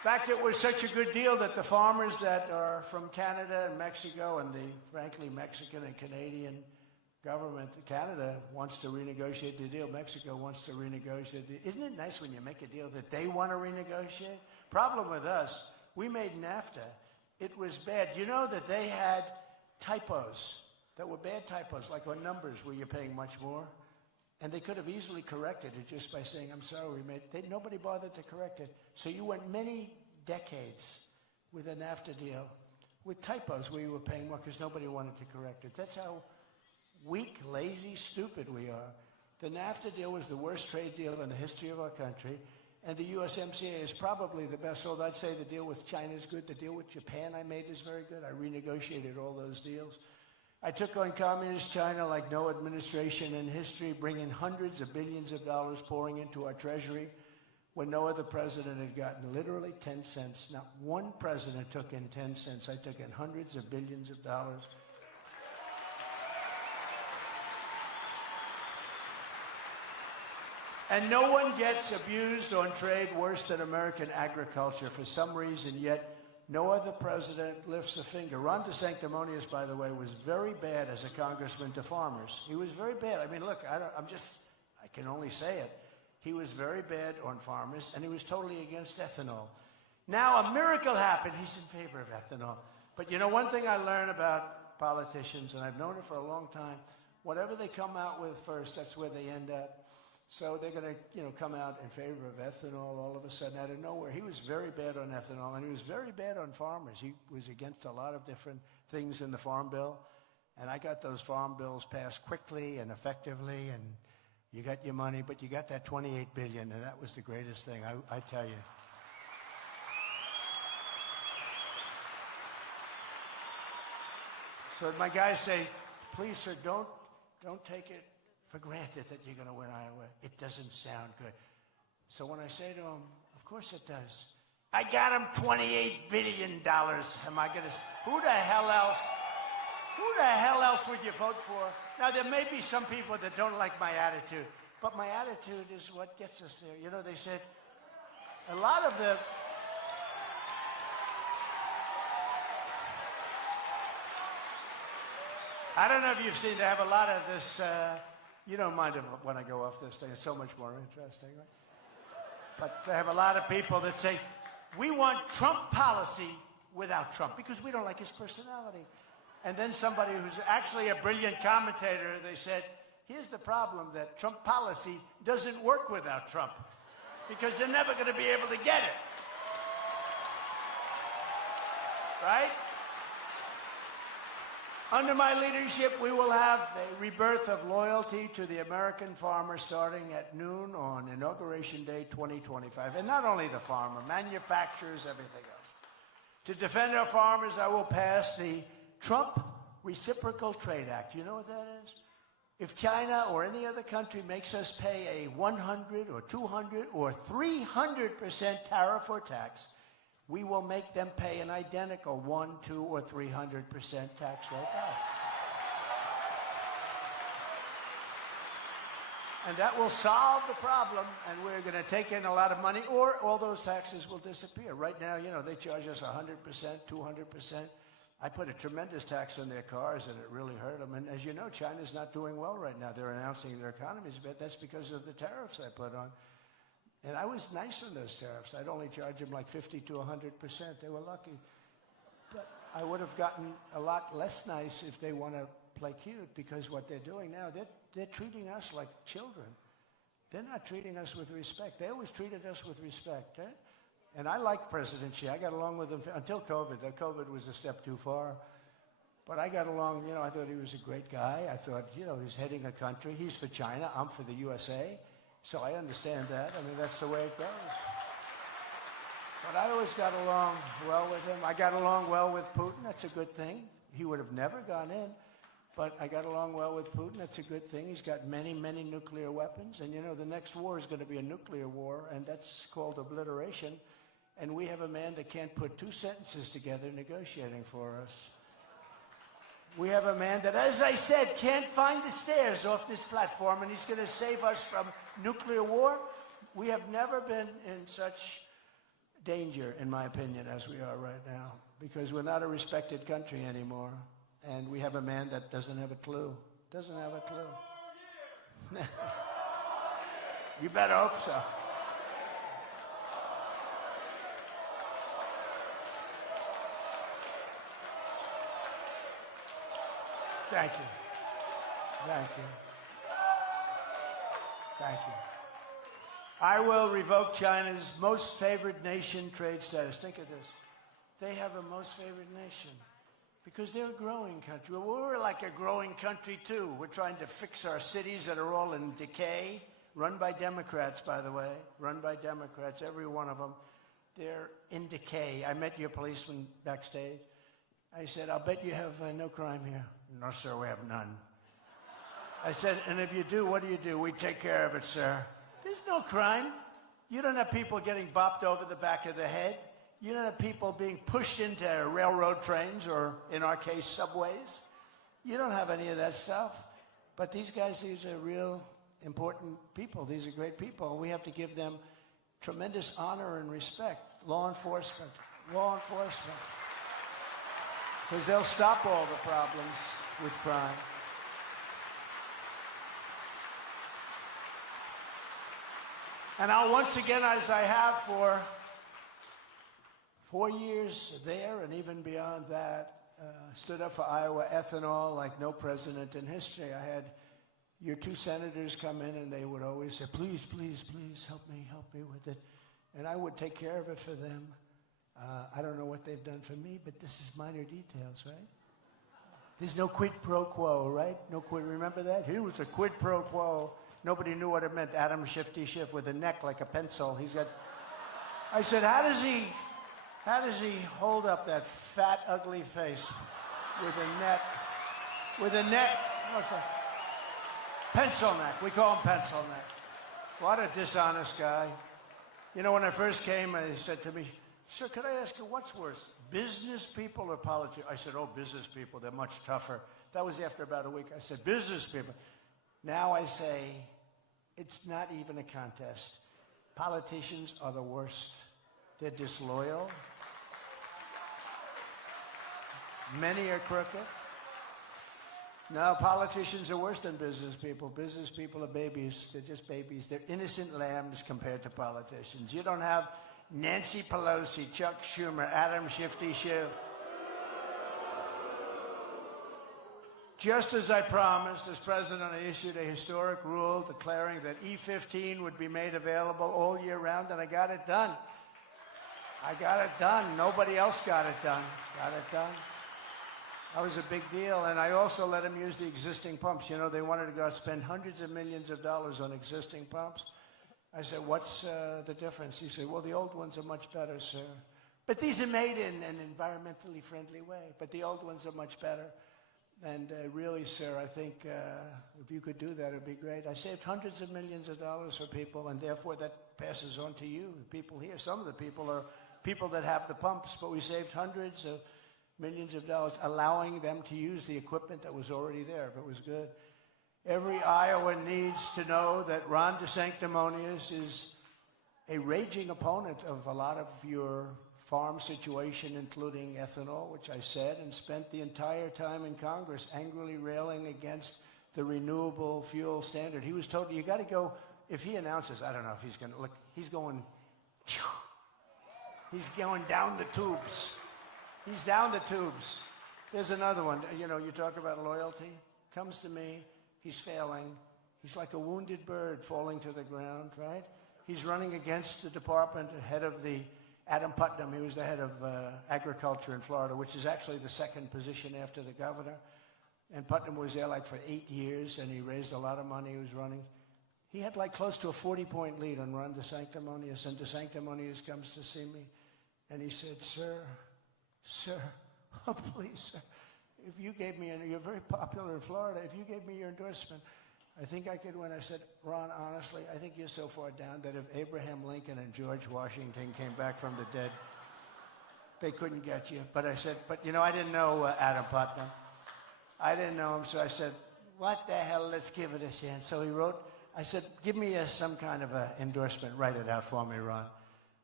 fact, it was such a good deal that the farmers that are from Canada and Mexico and the, frankly, Mexican and Canadian government, Canada wants to renegotiate the deal. Mexico wants to renegotiate the deal. Isn't it nice when you make a deal that they want to renegotiate? Problem with us, we made NAFTA. It was bad. You know that they had typos that were bad typos, like on numbers where you're paying much more. And they could have easily corrected it just by saying, I'm sorry, nobody bothered to correct it. So you went many decades with a NAFTA deal with typos where you were paying more because nobody wanted to correct it. That's how weak, lazy, stupid we are. The NAFTA deal was the worst trade deal in the history of our country, and the USMCA is probably the best. Although I'd say the deal with China is good. The deal with Japan I made is very good. I renegotiated all those deals. I took on communist China like no administration in history, bringing hundreds of billions of dollars pouring into our treasury when no other president had gotten literally 10 cents. Not one president took in 10 cents. I took in hundreds of billions of dollars. And no one gets abused on trade worse than American agriculture for some reason, yet no other president lifts a finger. Ron DeSanctimonious, by the way, was very bad as a congressman to farmers. He was very bad. I mean, look, I can only say it. He was very bad on farmers, and he was totally against ethanol. Now a miracle happened. He's in favor of ethanol. But you know, one thing I learned about politicians, and I've known it for a long time, whatever they come out with first, that's where they end up. So they're going to, come out in favor of ethanol all of a sudden out of nowhere. He was very bad on ethanol, and he was very bad on farmers. He was against a lot of different things in the Farm Bill, and I got those Farm Bills passed quickly and effectively, and you got your money, but you got that $28 billion, and that was the greatest thing, I tell you. So my guys say, please, sir, don't take it for granted that you're going to win Iowa. It doesn't sound good. So when I say to him, of course it does. I got him $28 billion. Am I going to, who the hell else would you vote for? Now, there may be some people that don't like my attitude, but my attitude is what gets us there. You know, they said a lot of the, I don't know if you've seen, they have a lot of this, you don't mind when I go off this thing. It's so much more interesting, right? But they have a lot of people that say, we want Trump policy without Trump because we don't like his personality. And then somebody who's actually a brilliant commentator, they said, here's the problem, that Trump policy doesn't work without Trump because they're never going to be able to get it. Right? Under my leadership, we will have a rebirth of loyalty to the American farmer starting at noon on Inauguration Day 2025. And not only the farmer, manufacturers, everything else. To defend our farmers, I will pass the Trump Reciprocal Trade Act. You know what that is? If China or any other country makes us pay a 100 or 200 or 300% tariff or tax, we will make them pay an identical 1, 2, or 300% tax rate back. And that will solve the problem, and we're going to take in a lot of money, or all those taxes will disappear. Right now, they charge us 100%, 200%. I put a tremendous tax on their cars, and it really hurt them. And as you know, China's not doing well right now. They're announcing their economy's bad. That's because of the tariffs I put on. And I was nice on those tariffs. I'd only charge them like 50 to 100%. They were lucky. But I would have gotten a lot less nice if they want to play cute, because what they're doing now, they're treating us like children. They're not treating us with respect. They always treated us with respect. Eh? And I liked President Xi. I got along with him until COVID. COVID was a step too far. But I got along, I thought he was a great guy. I thought, he's heading a country. He's for China. I'm for the USA. So I understand that. I mean, that's the way it goes. But I always got along well with him. I got along well with Putin. That's a good thing. He would have never gone in. But I got along well with Putin. That's a good thing. He's got many, many nuclear weapons. And, the next war is going to be a nuclear war, and that's called obliteration. And we have a man that can't put two sentences together negotiating for us. We have a man that, as I said, can't find the stairs off this platform, and he's going to save us from nuclear war. We have never been in such danger, in my opinion, as we are right now, because we're not a respected country anymore, and we have a man that doesn't have a clue. Doesn't have a clue. You better hope so. Thank you. Thank you. Thank you. I will revoke China's most favored nation trade status. Think of this. They have a most favored nation because they're a growing country. Well, we're like a growing country, too. We're trying to fix our cities that are all in decay, run by Democrats, by the way, run by Democrats, every one of them. They're in decay. I met your policeman backstage. I said, I'll bet you have no crime here. No, sir, we have none. I said, and if you do, what do? We take care of it, sir. There's no crime. You don't have people getting bopped over the back of the head. You don't have people being pushed into railroad trains or, in our case, subways. You don't have any of that stuff. But these guys, these are real important people. These are great people. And we have to give them tremendous honor and respect. Law enforcement. Law enforcement. Because they'll stop all the problems with crime. And I'll once again, as I have for 4 years there and even beyond that, stood up for Iowa ethanol like no president in history. I had your 2 senators come in and they would always say, please, please, please help me with it. And I would take care of it for them. I don't know what they've done for me, but this is minor details, right? There's no quid pro quo, right? No quid, remember that? He was a quid pro quo. Nobody knew what it meant. Adam Shifty Schiff with a neck like a pencil. He's got, I said, how does he hold up that fat, ugly face with a neck, what's that? Pencil neck. We call him pencil neck. What a dishonest guy. You know, when I first came, he said to me, sir, could I ask you, what's worse, business people or politicians? I said, oh, business people, they're much tougher. That was after about a week. I said, business people. Now I say, it's not even a contest. Politicians are the worst. They're disloyal. Many are crooked. No, politicians are worse than business people. Business people are babies. They're just babies. They're innocent lambs compared to politicians. You don't have Nancy Pelosi, Chuck Schumer, Adam Shifty Schiff. Just as I promised, as president, I issued a historic rule declaring that E-15 would be made available all year round, and I got it done. I got it done. Nobody else got it done. Got it done. That was a big deal, and I also let them use the existing pumps. You know, they wanted to go spend hundreds of millions of dollars on existing pumps. I said, what's the difference? He said, well, the old ones are much better, sir. But these are made in an environmentally friendly way, but the old ones are much better. And really, sir, I think if you could do that, it would be great. I saved hundreds of millions of dollars for people, and therefore that passes on to you, the people here. Some of the people are people that have the pumps, but we saved hundreds of millions of dollars, allowing them to use the equipment that was already there, if it was good. Every Iowan needs to know that Ron DeSanctimonious is a raging opponent of a lot of your farm situation, including ethanol, which I said, and spent the entire time in Congress angrily railing against the renewable fuel standard. He was told, you got to go, if he announces, I don't know if he's going to look, he's going down the tubes. He's down the tubes. There's another one. You know, you talk about loyalty. Comes to me. He's failing. He's like a wounded bird falling to the ground, right? He's running against the department, head of the Adam Putnam. He was the head of agriculture in Florida, which is actually the second position after the governor. And Putnam was there like for 8 years, and he raised a lot of money. He was running. He had like close to a 40-point lead on Ron DeSanctimonious, and DeSanctimonious comes to see me, and he said, Sir, oh, please, sir, if you gave me, you're very popular in Florida, if you gave me your endorsement, I think I could win. I said, Ron, honestly, I think you're so far down that if Abraham Lincoln and George Washington came back from the dead, they couldn't get you. But I said, but you know, I didn't know Adam Putnam. I didn't know him, so I said, what the hell, let's give it a chance. So he wrote, I said, give me some kind of an endorsement, write it out for me, Ron.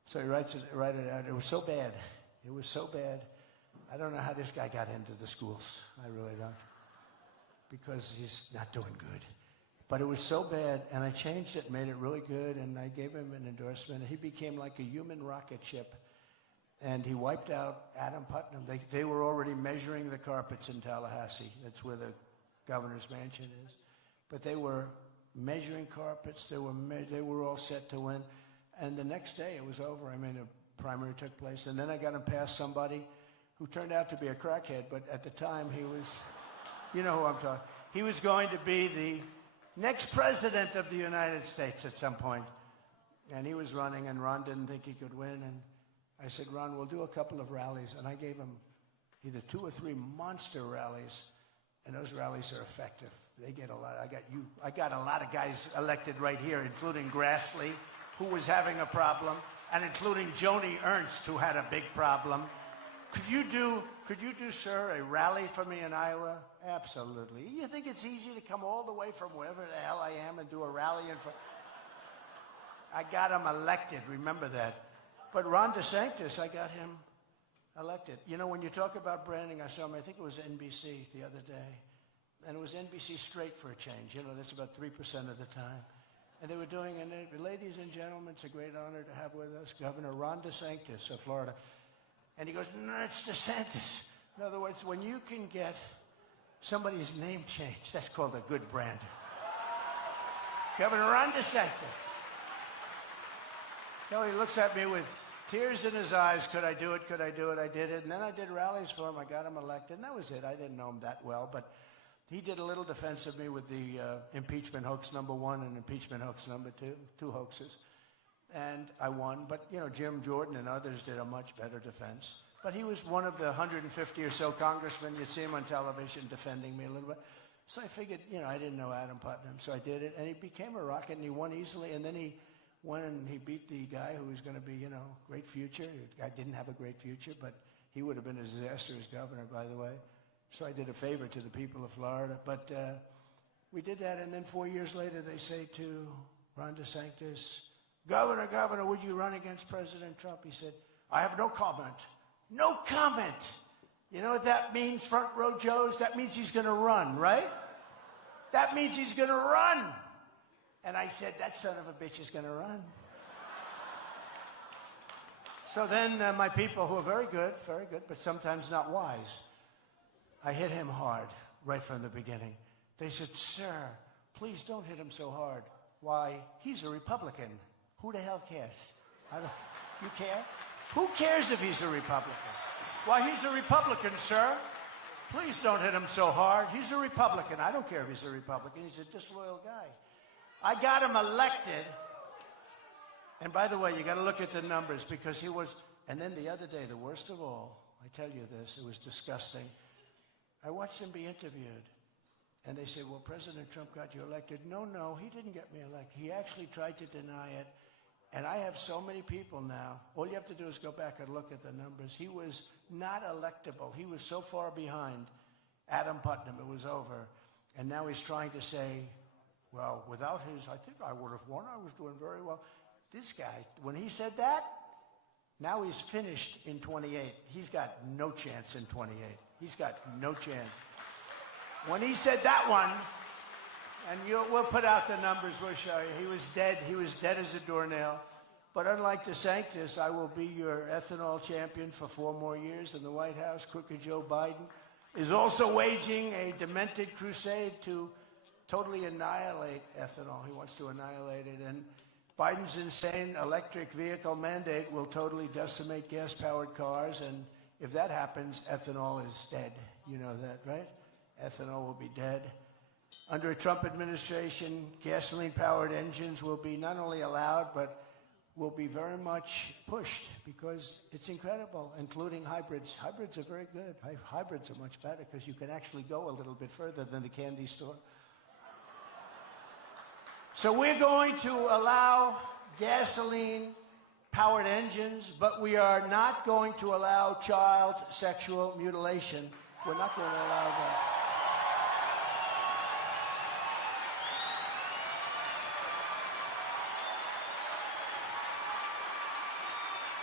So he writes it out. It was so bad. It was so bad. I don't know how this guy got into the schools. I really don't. Because he's not doing good. But it was so bad, and I changed it, made it really good, and I gave him an endorsement. He became like a human rocket ship, and he wiped out Adam Putnam. They were already measuring the carpets in Tallahassee. That's where the governor's mansion is. But they were measuring carpets. They were all set to win. And the next day, it was over. I mean, the primary took place, and then I got him past somebody who turned out to be a crackhead, but at the time he was, you know who I'm talking. He was going to be the next president of the United States at some point. And he was running, and Ron didn't think he could win. And I said, Ron, we'll do a couple of rallies. And I gave him either 2 or 3 monster rallies, and those rallies are effective. They get a lot. I got a lot of guys elected right here, including Grassley, who was having a problem, and including Joni Ernst, who had a big problem. Could you do, sir, a rally for me in Iowa? Absolutely. You think it's easy to come all the way from wherever the hell I am and do a rally in front? I got him elected, remember that. But Ron DeSantis, I got him elected. You know, when you talk about branding, I saw him, I think it was NBC the other day. And it was NBC straight for a change. You know, that's about 3% of the time. And they were doing, and ladies and gentlemen, it's a great honor to have with us Governor Ron DeSantis of Florida. And he goes, no, it's DeSantis. In other words, when you can get somebody's name changed, that's called a good brander. Governor Ron DeSantis. So he looks at me with tears in his eyes. Could I do it? Could I do it? I did it. And then I did rallies for him. I got him elected. And that was it. I didn't know him that well. But he did a little defense of me with the impeachment hoax #1 and impeachment hoax #2, 2 hoaxes. And I won. But, you know, Jim Jordan and others did a much better defense. But he was one of the 150 or so congressmen. You'd see him on television defending me a little bit. So I figured, you know, I didn't know Adam Putnam. So I did it. And he became a rocket, and he won easily. And then he went and he beat the guy who was going to be, you know, great future. The guy didn't have a great future, but he would have been a disaster as governor, by the way. So I did a favor to the people of Florida. But we did that, and then 4 years later, they say to Ron DeSantis, Governor, would you run against President Trump? He said, I have no comment. No comment. You know what that means, front row Joes? That means he's going to run, right? That means he's going to run. And I said, that son of a bitch is going to run. So then my people, who are very good, but sometimes not wise, I hit him hard right from the beginning. They said, sir, please don't hit him so hard. Why? He's a Republican. Who the hell cares? You care? Who cares if he's a Republican? Why, he's a Republican, sir. Please don't hit him so hard. He's a Republican. I don't care if he's a Republican. He's a disloyal guy. I got him elected. And by the way, you got to look at the numbers because he was, and then the other day, the worst of all, I tell you this, it was disgusting. I watched him be interviewed. And they say, well, President Trump got you elected. No, he didn't get me elected. He actually tried to deny it. And I have so many people now. All you have to do is go back and look at the numbers. He was not electable. He was so far behind Adam Putnam, it was over. And now he's trying to say, well, without his, I think I would have won. I was doing very well. This guy, when he said that, now he's finished in 28. He's got no chance in 28. He's got no chance. When he said that one, and we'll put out the numbers, we'll show you. He was dead. He was dead as a doornail. But unlike DeSantis, I will be your ethanol champion for 4 more years in the White House. Crooked Joe Biden is also waging a demented crusade to totally annihilate ethanol. He wants to annihilate it. And Biden's insane electric vehicle mandate will totally decimate gas-powered cars. And if that happens, ethanol is dead. You know that, right? Ethanol will be dead. Under a Trump administration, gasoline-powered engines will be not only allowed, but will be very much pushed because it's incredible, including hybrids. Hybrids are very good. Hybrids are much better because you can actually go a little bit further than the candy store. So we're going to allow gasoline-powered engines, but we are not going to allow child sexual mutilation. We're not going to allow that.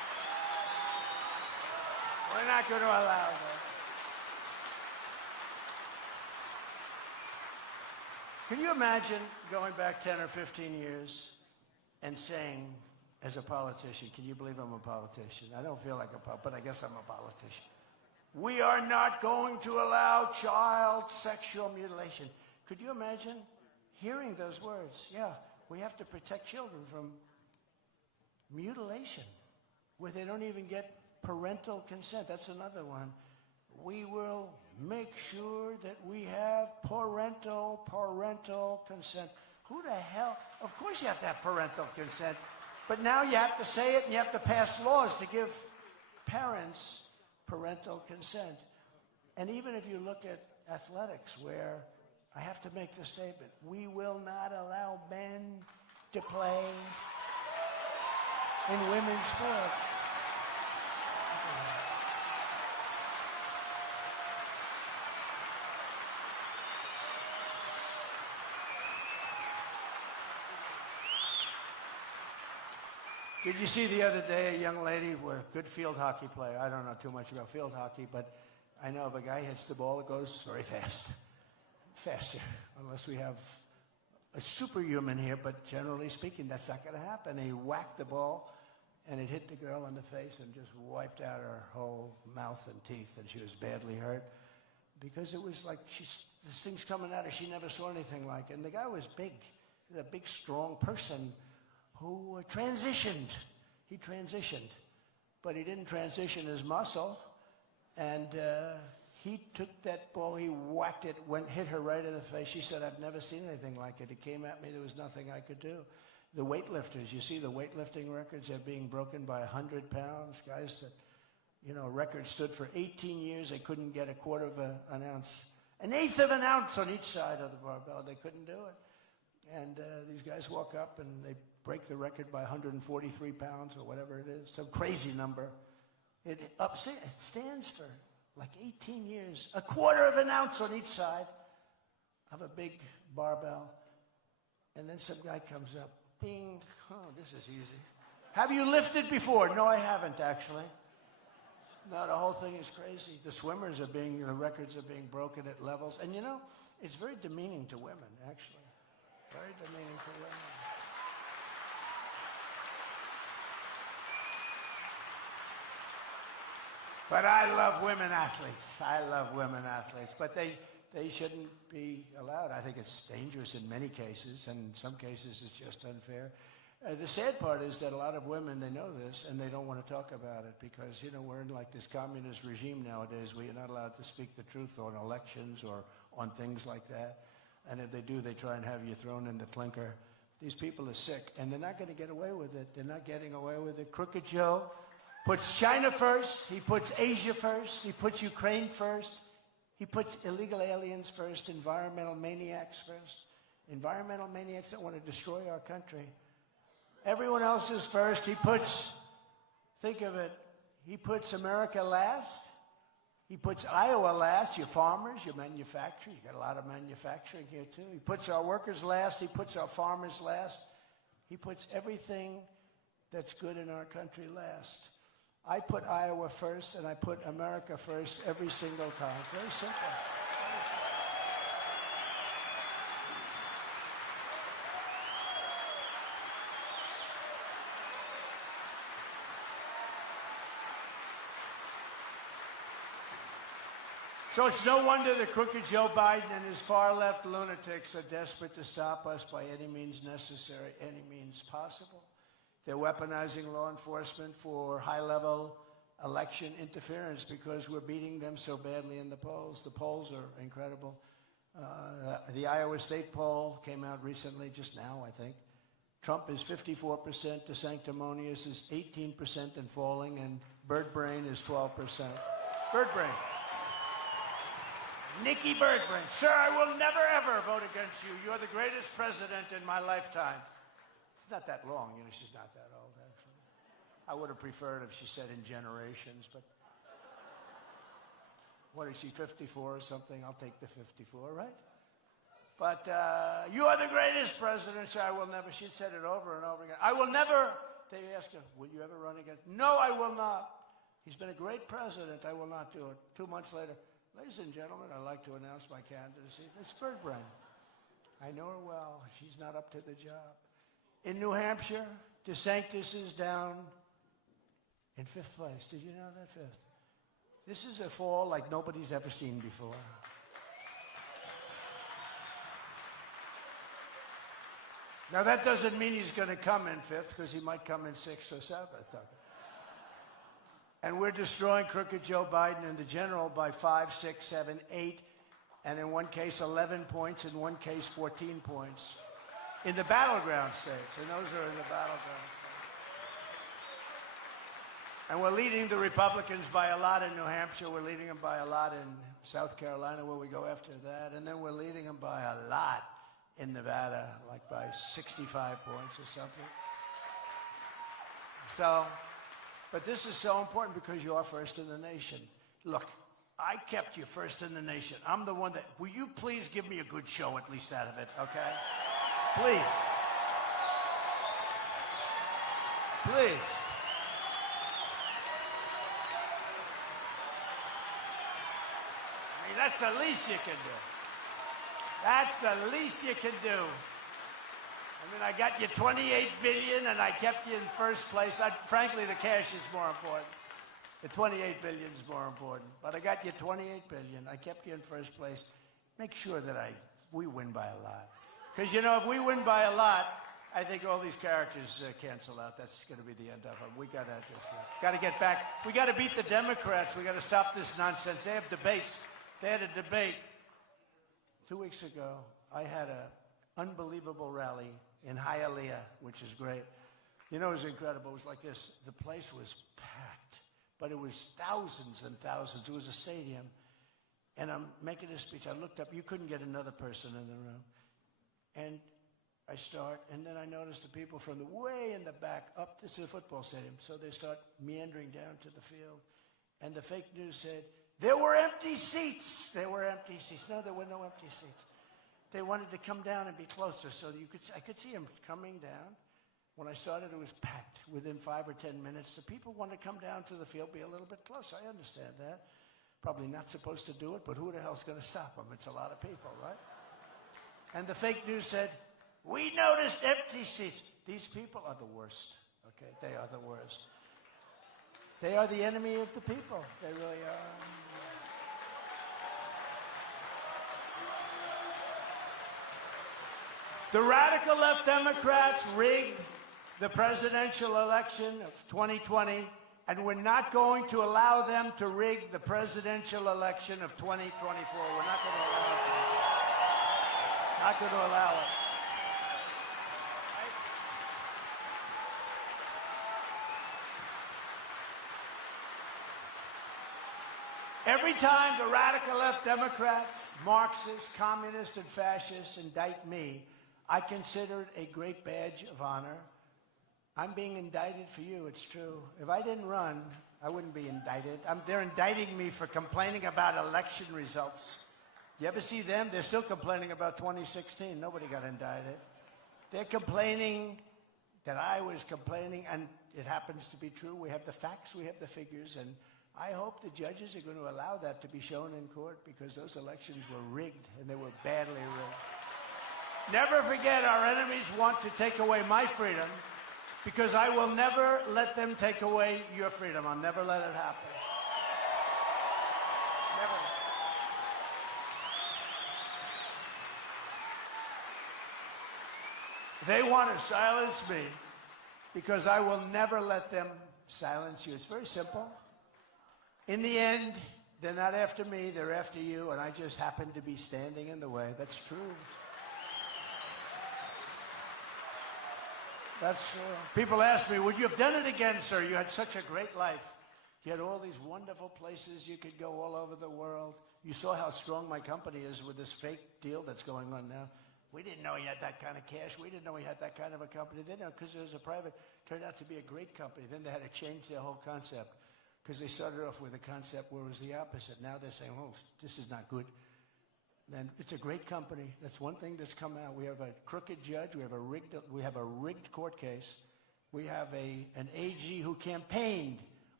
We're not going to allow that. Can you imagine going back 10 or 15 years and saying, as a politician, can you believe I'm a politician? I don't feel like a politician, but I guess I'm a politician. We are not going to allow child sexual mutilation. Could you imagine hearing those words? Yeah, we have to protect children from mutilation, where they don't even get parental consent. That's another one. We will make sure that we have parental consent. Who the hell? Of course you have to have parental consent. But now you have to say it and you have to pass laws to give parents parental consent. And even if you look at athletics, where I have to make the statement, we will not allow men to play in women's sports. Did you see the other day a young lady, a good field hockey player? I don't know too much about field hockey, but I know if a guy hits the ball, it goes very fast. Faster, unless we have a superhuman here, but generally speaking, that's not going to happen. He whacked the ball, and it hit the girl in the face and just wiped out her whole mouth and teeth, and she was badly hurt because it was like this thing's coming at her. She never saw anything like it. And the guy was big. He was a big, strong person who transitioned. He transitioned, but he didn't transition his muscle, and he took that ball, he whacked it, hit her right in the face. She said, I've never seen anything like it. It came at me, there was nothing I could do. The weightlifters, you see the weightlifting records are being broken by 100 pounds. Guys that, records stood for 18 years, they couldn't get a quarter of an ounce, an eighth of an ounce on each side of the barbell. They couldn't do it. And these guys walk up and they break the record by 143 pounds or whatever it is, some crazy number. It stands for like 18 years, a quarter of an ounce on each side of a big barbell. And then some guy comes up, bing, oh, this is easy. Have you lifted before? No, I haven't, actually. No, the whole thing is crazy. The swimmers the records are being broken at levels. And it's very demeaning to women, actually. Very demeaning to women. But I love women athletes. I love women athletes. But they shouldn't be allowed. I think it's dangerous in many cases, and in some cases it's just unfair. The sad part is that a lot of women, they know this, and they don't want to talk about it because, we're in like this communist regime nowadays where you're not allowed to speak the truth on elections or on things like that. And if they do, they try and have you thrown in the clinker. These people are sick, and they're not going to get away with it. They're not getting away with it. Crooked Joe puts China first. He puts Asia first. He puts Ukraine first. He puts illegal aliens first, environmental maniacs first. Environmental maniacs that want to destroy our country. Everyone else is first. He puts, think of it, he puts America last. He puts Iowa last, your farmers, your manufacturers. You got a lot of manufacturing here, too. He puts our workers last. He puts our farmers last. He puts everything that's good in our country last. I put Iowa first, and I put America first every single time. Very simple. Very simple. So it's no wonder that crooked Joe Biden and his far-left lunatics are desperate to stop us by any means necessary, any means possible. They're weaponizing law enforcement for high-level election interference because we're beating them so badly in the polls. The polls are incredible. The Iowa State poll came out recently, just now, I think. Trump is 54%, DeSanctimonious is 18% and falling, and Bird Brain is 12%. Bird Brain. Nikki Birdbrain, sir, I will never, ever vote against you. You're the greatest president in my lifetime. It's not that long, she's not that old, actually. I would have preferred if she said in generations, but what is she, 54 or something? I'll take the 54, right? But you are the greatest president, sir, I will never. She'd said it over and over again. I will never, they asked her, will you ever run again? No, I will not. He's been a great president. I will not do it. 2 months later, ladies and gentlemen, I'd like to announce my candidacy. It's Birdbrain. I know her well. She's not up to the job. In New Hampshire, DeSantis is down in 5th place. Did you know that? 5th. This is a fall like nobody's ever seen before. Now, that doesn't mean he's going to come in 5th, because he might come in 6th or 7th. And we're destroying crooked Joe Biden in the general by 5, 6, 7, 8, and in one case 11 points, in one case 14 points. In the battleground states, and those are in the battleground states. And we're leading the Republicans by a lot in New Hampshire. We're leading them by a lot in South Carolina, where we go after that. And then we're leading them by a lot in Nevada, like by 65 points or something. So, but this is so important because you are first in the nation. Look, I kept you first in the nation. I'm the one that, will you please give me a good show at least out of it, okay? Please. Please. I mean, that's the least you can do. That's the least you can do. I mean, I got you 28 billion and I kept you in first place. Frankly, the cash is more important. The 28 billion is more important. But I got you 28 billion. I kept you in first place. Make sure that we win by a lot. Because, you know, if we win by a lot, I think all these characters cancel out. That's going to be the end of them. We got to get back. We got to beat the Democrats. We got to stop this nonsense. They have debates. They had a debate 2 weeks ago. I had an unbelievable rally in Hialeah, which is great. You know, it was incredible. It was like this. The place was packed, but it was thousands and thousands. It was a stadium. And I'm making this speech. I looked up. You couldn't get another person in the room. And I start, and then I notice the people from the way in the back up. This is a football stadium. So they start meandering down to the field. And the fake news said, there were empty seats. There were empty seats. No, there were no empty seats. They wanted to come down and be closer, so I could see them coming down. When I started, it was packed. Within 5 or 10 minutes, the people want to come down to the field, be a little bit closer. I understand that. Probably not supposed to do it, but who the hell's going to stop them? It's a lot of people, right? And the fake news said, we noticed empty seats. These people are the worst, okay? They are the worst. They are the enemy of the people. They really are. The radical left Democrats rigged the presidential election of 2020, and we're not going to allow them to rig the presidential election of 2024. We're not going to allow it. Not going to allow it. Every time the radical left Democrats, Marxists, communists, and fascists indict me, I consider it a great badge of honor. I'm being indicted for you, it's true. If I didn't run, I wouldn't be indicted. They're indicting me for complaining about election results. You ever see them? They're still complaining about 2016. Nobody got indicted. They're complaining that I was complaining, and it happens to be true. We have the facts, we have the figures, and I hope the judges are going to allow that to be shown in court, because those elections were rigged, and they were badly rigged. Never forget, our enemies want to take away my freedom, because I will never let them take away your freedom. I'll never let it happen. Never. They want to silence me because I will never let them silence you. It's very simple. In the end, they're not after me, they're after you, and I just happen to be standing in the way. That's true. That's true. People ask me, would you have done it again, sir? You had such a great life. You had all these wonderful places you could go all over the world. You saw how strong my company is with this fake deal that's going on now. We didn't know he had that kind of cash. We didn't know he had that kind of a company. They didn't know, because it was a private, turned out to be a great company. Then they had to change their whole concept, because they started off with a concept where it was the opposite. Now they're saying, oh, this is not good. Then it's a great company. That's one thing that's come out. We have a crooked judge. We have a rigged court case. We have an AG who campaigned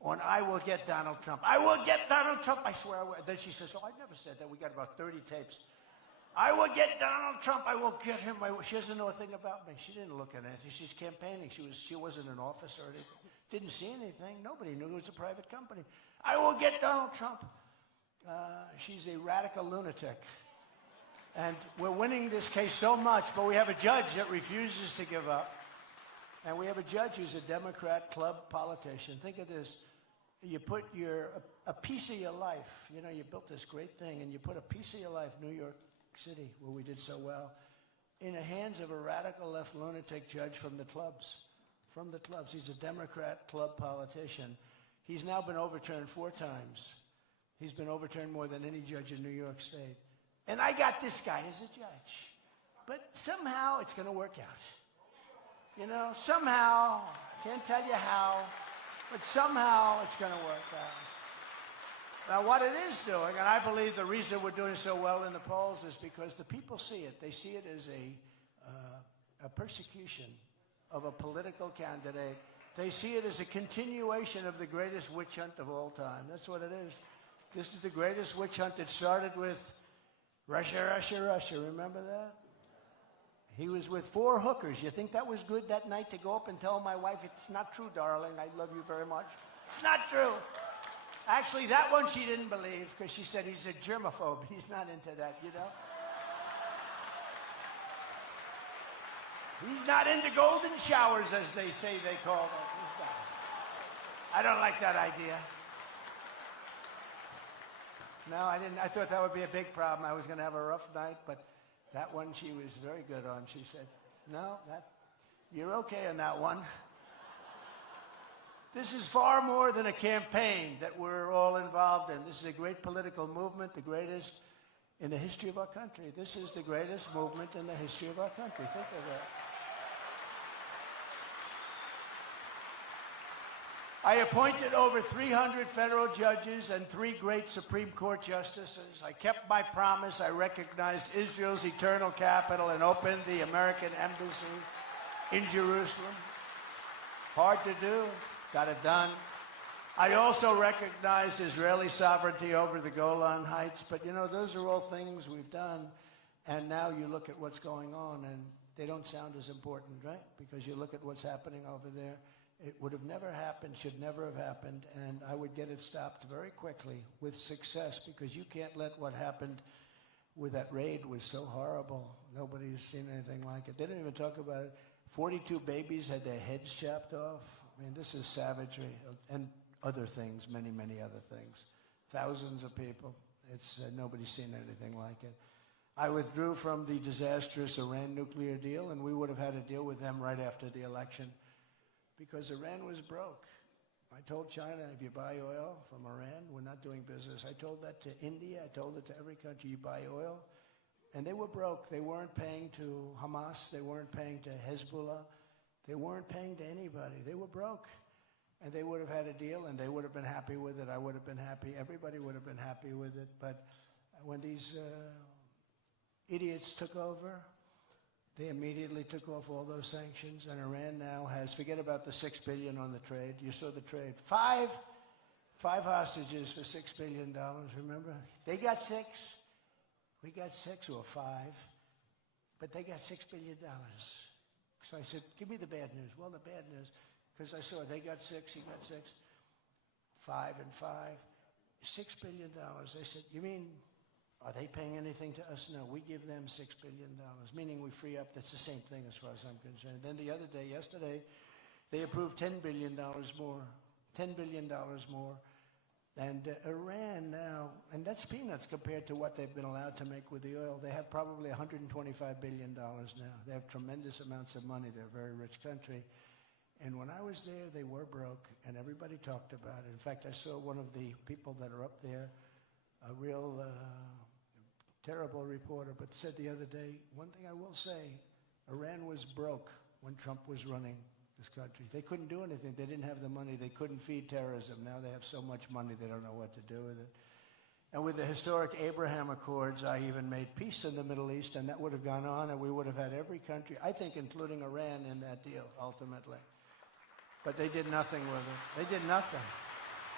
on I will get Donald Trump. I will get Donald Trump, I swear I will. Then she says, oh, I never said that. We got about 30 tapes. I will get Donald Trump. I will get him. She doesn't know a thing about me. She didn't look at anything. She's campaigning. She wasn't in office or anything. Didn't see anything. Nobody knew it was a private company. I will get Donald Trump. She's a radical lunatic. And we're winning this case so much, but we have a judge that refuses to give up. And we have a judge who's a Democrat club politician. Think of this. You put a piece of your life, you know, you built this great thing, and you put a piece of your life, New York City, where we did so well, in the hands of a radical left lunatic judge from the clubs. From the clubs. He's a Democrat club politician. He's now been overturned 4 times. He's been overturned more than any judge in New York State. And I got this guy as a judge. But somehow it's going to work out. You know, somehow, can't tell you how, but somehow it's going to work out. Now, what it is doing, and I believe the reason we're doing so well in the polls is because the people see it. They see it as a persecution of a political candidate. They see it as a continuation of the greatest witch hunt of all time. That's what it is. This is the greatest witch hunt. It started with Russia, Russia, Russia. Remember that? He was with 4 hookers. You think that was good that night to go up and tell my wife, it's not true, darling, I love you very much? It's not true. Actually, that one she didn't believe because she said he's a germaphobe. He's not into that, you know? He's not into golden showers, as they say they call them. He's not. I don't like that idea. No, I didn't. I thought that would be a big problem. I was going to have a rough night, but that one she was very good on. She said, no, you're okay on that one. This is far more than a campaign that we're all involved in. This is a great political movement, the greatest in the history of our country. This is the greatest movement in the history of our country. Think of that. I appointed over 300 federal judges and 3 great Supreme Court justices. I kept my promise. I recognized Israel's eternal capital and opened the American embassy in Jerusalem. Hard to do. Got it done. I also recognized Israeli sovereignty over the Golan Heights. But, you know, those are all things we've done. And now you look at what's going on, and they don't sound as important, right? Because you look at what's happening over there. It would have never happened, should never have happened, and I would get it stopped very quickly with success, because you can't let what happened with that raid was so horrible. Nobody's seen anything like it. They didn't even talk about it. 42 babies had their heads chopped off. I mean, this is savagery, and other things, many, many other things. Thousands of people. It's nobody's seen anything like it. I withdrew from the disastrous Iran nuclear deal, and we would have had a deal with them right after the election, because Iran was broke. I told China, if you buy oil from Iran, we're not doing business. I told that to India. I told it to every country. You buy oil. And they were broke. They weren't paying to Hamas. They weren't paying to Hezbollah. They weren't paying to anybody. They were broke. And they would have had a deal, and they would have been happy with it. I would have been happy. Everybody would have been happy with it. But when these idiots took over, they immediately took off all those sanctions, and Iran now has, forget about the $6 billion on the trade. You saw the trade. Five hostages for $6 billion, remember? They got 6. We got 6 or 5. But they got $6 billion. So I said, give me the bad news. Well, the bad news, because I saw they got 6, he got 6. 5 and 5. $6 billion. They said, you mean, are they paying anything to us? No, we give them $6 billion, meaning we free up. That's the same thing as far as I'm concerned. Then the other day, yesterday, they approved $10 billion more. $10 billion more. And Iran now, and that's peanuts compared to what they've been allowed to make with the oil. They have probably $125 billion now. They have tremendous amounts of money. They're a very rich country. And when I was there, they were broke, and everybody talked about it. In fact, I saw one of the people that are up there, a real terrible reporter, but said the other day, one thing I will say, Iran was broke when Trump was running this country. They couldn't do anything. They didn't have the money. They couldn't feed terrorism. Now they have so much money, they don't know what to do with it. And with the historic Abraham Accords, I even made peace in the Middle East, and that would have gone on, and we would have had every country, I think including Iran, in that deal, ultimately. But they did nothing with it. They did nothing.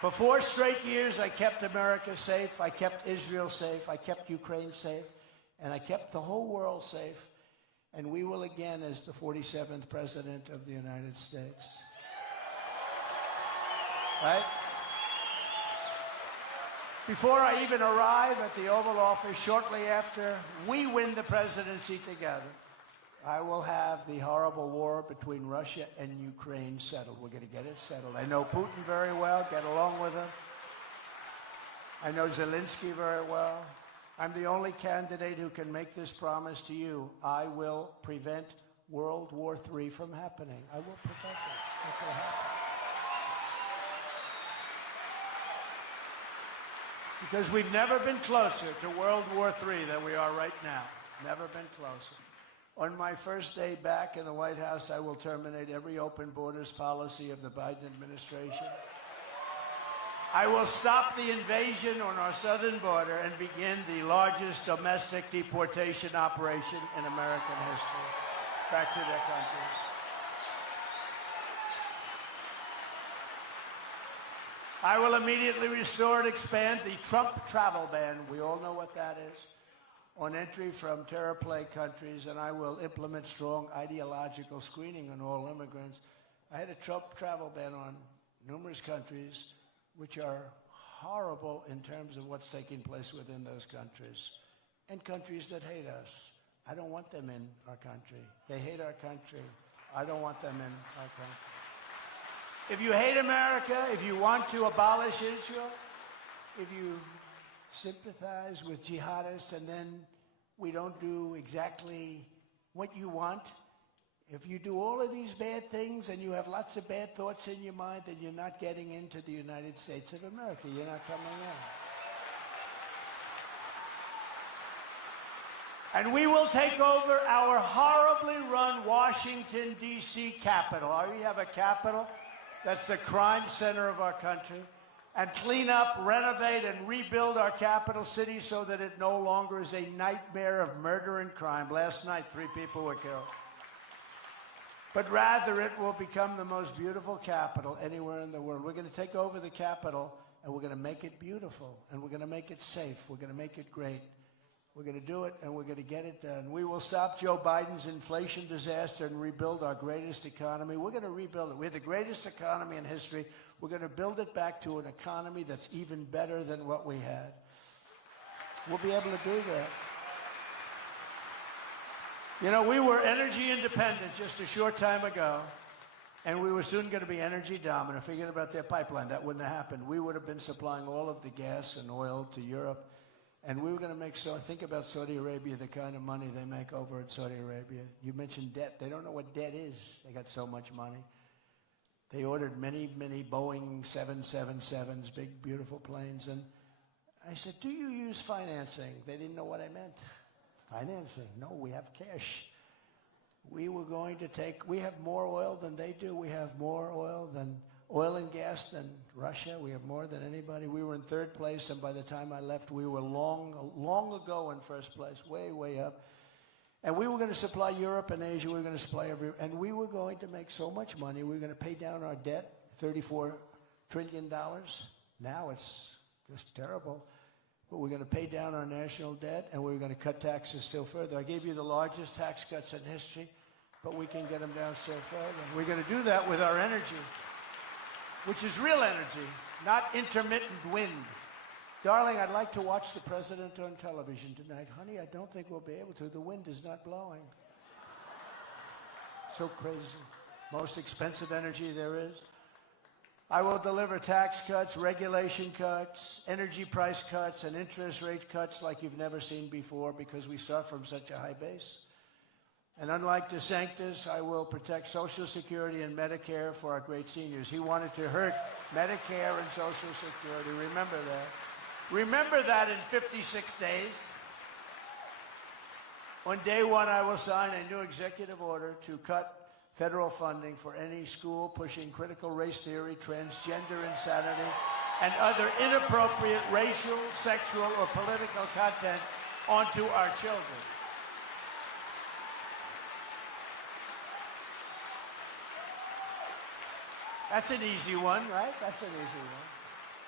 For 4 straight years, I kept America safe, I kept Israel safe, I kept Ukraine safe, and I kept the whole world safe. And we will again as the 47th President of the United States. Right? Before I even arrive at the Oval Office, shortly after we win the presidency together, I will have the horrible war between Russia and Ukraine settled. We're going to get it settled. I know Putin very well, get along with him. I know Zelensky very well. I'm the only candidate who can make this promise to you. I will prevent World War III from happening. I will prevent it. It's not going to happen. Because we've never been closer to World War III than we are right now. Never been closer. On my first day back in the White House, I will terminate every open borders policy of the Biden administration. I will stop the invasion on our southern border and begin the largest domestic deportation operation in American history back to their country. I will immediately restore and expand the Trump travel ban. We all know what that is. On entry from terror-plagued countries, and I will implement strong ideological screening on all immigrants. I had a Trump travel ban on numerous countries, which are horrible in terms of what's taking place within those countries, and countries that hate us. I don't want them in our country. They hate our country. I don't want them in our country. If you hate America, if you want to abolish Israel, if you sympathize with jihadists and then we don't do exactly what you want, if you do all of these bad things and you have lots of bad thoughts in your mind, then you're not getting into the United States of America. You're not coming in. And we will take over our horribly run Washington, D.C. Capitol. We have a capital that's the crime center of our country. And clean up, renovate, and rebuild our capital city so that it no longer is a nightmare of murder and crime. Last night, 3 people were killed. But rather, it will become the most beautiful capital anywhere in the world. We're going to take over the capital, and we're going to make it beautiful, and we're going to make it safe. We're going to make it great. We're going to do it, and we're going to get it done. We will stop Joe Biden's inflation disaster and rebuild our greatest economy. We're going to rebuild it. We have the greatest economy in history. We're going to build it back to an economy that's even better than what we had. We'll be able to do that. You know, we were energy independent just a short time ago, and we were soon going to be energy dominant. Forget about their pipeline. That wouldn't have happened. We would have been supplying all of the gas and oil to Europe. And we were going to make, so think about Saudi Arabia, the kind of money they make over in Saudi Arabia. You mentioned debt. They don't know what debt is. They got so much money. They ordered many, many Boeing 777s, big, beautiful planes. And I said, do you use financing? They didn't know what I meant. Financing? No, we have cash. We were going to take, we have more oil than they do. We have more oil and gas than Russia. We have more than anybody. We were in 3rd place, and by the time I left, we were long ago in 1st place, way, way up. And we were going to supply Europe and Asia. We were going to supply everywhere. And we were going to make so much money. We were going to pay down our debt, $34 trillion. Now it's just terrible. But we're going to pay down our national debt, and we're going to cut taxes still further. I gave you the largest tax cuts in history, but we can get them down still further. We're going to do that with our energy, which is real energy, not intermittent wind. Darling, I'd like to watch the president on television tonight. Honey, I don't think we'll be able to. The wind is not blowing. So crazy. Most expensive energy there is. I will deliver tax cuts, regulation cuts, energy price cuts, and interest rate cuts like you've never seen before because we start from such a high base. And unlike DeSantis, I will protect Social Security and Medicare for our great seniors. He wanted to hurt Medicare and Social Security. Remember that. Remember that in 56 days. On day 1, I will sign a new executive order to cut federal funding for any school pushing critical race theory, transgender insanity, and other inappropriate racial, sexual, or political content onto our children. That's an easy one, right? That's an easy one.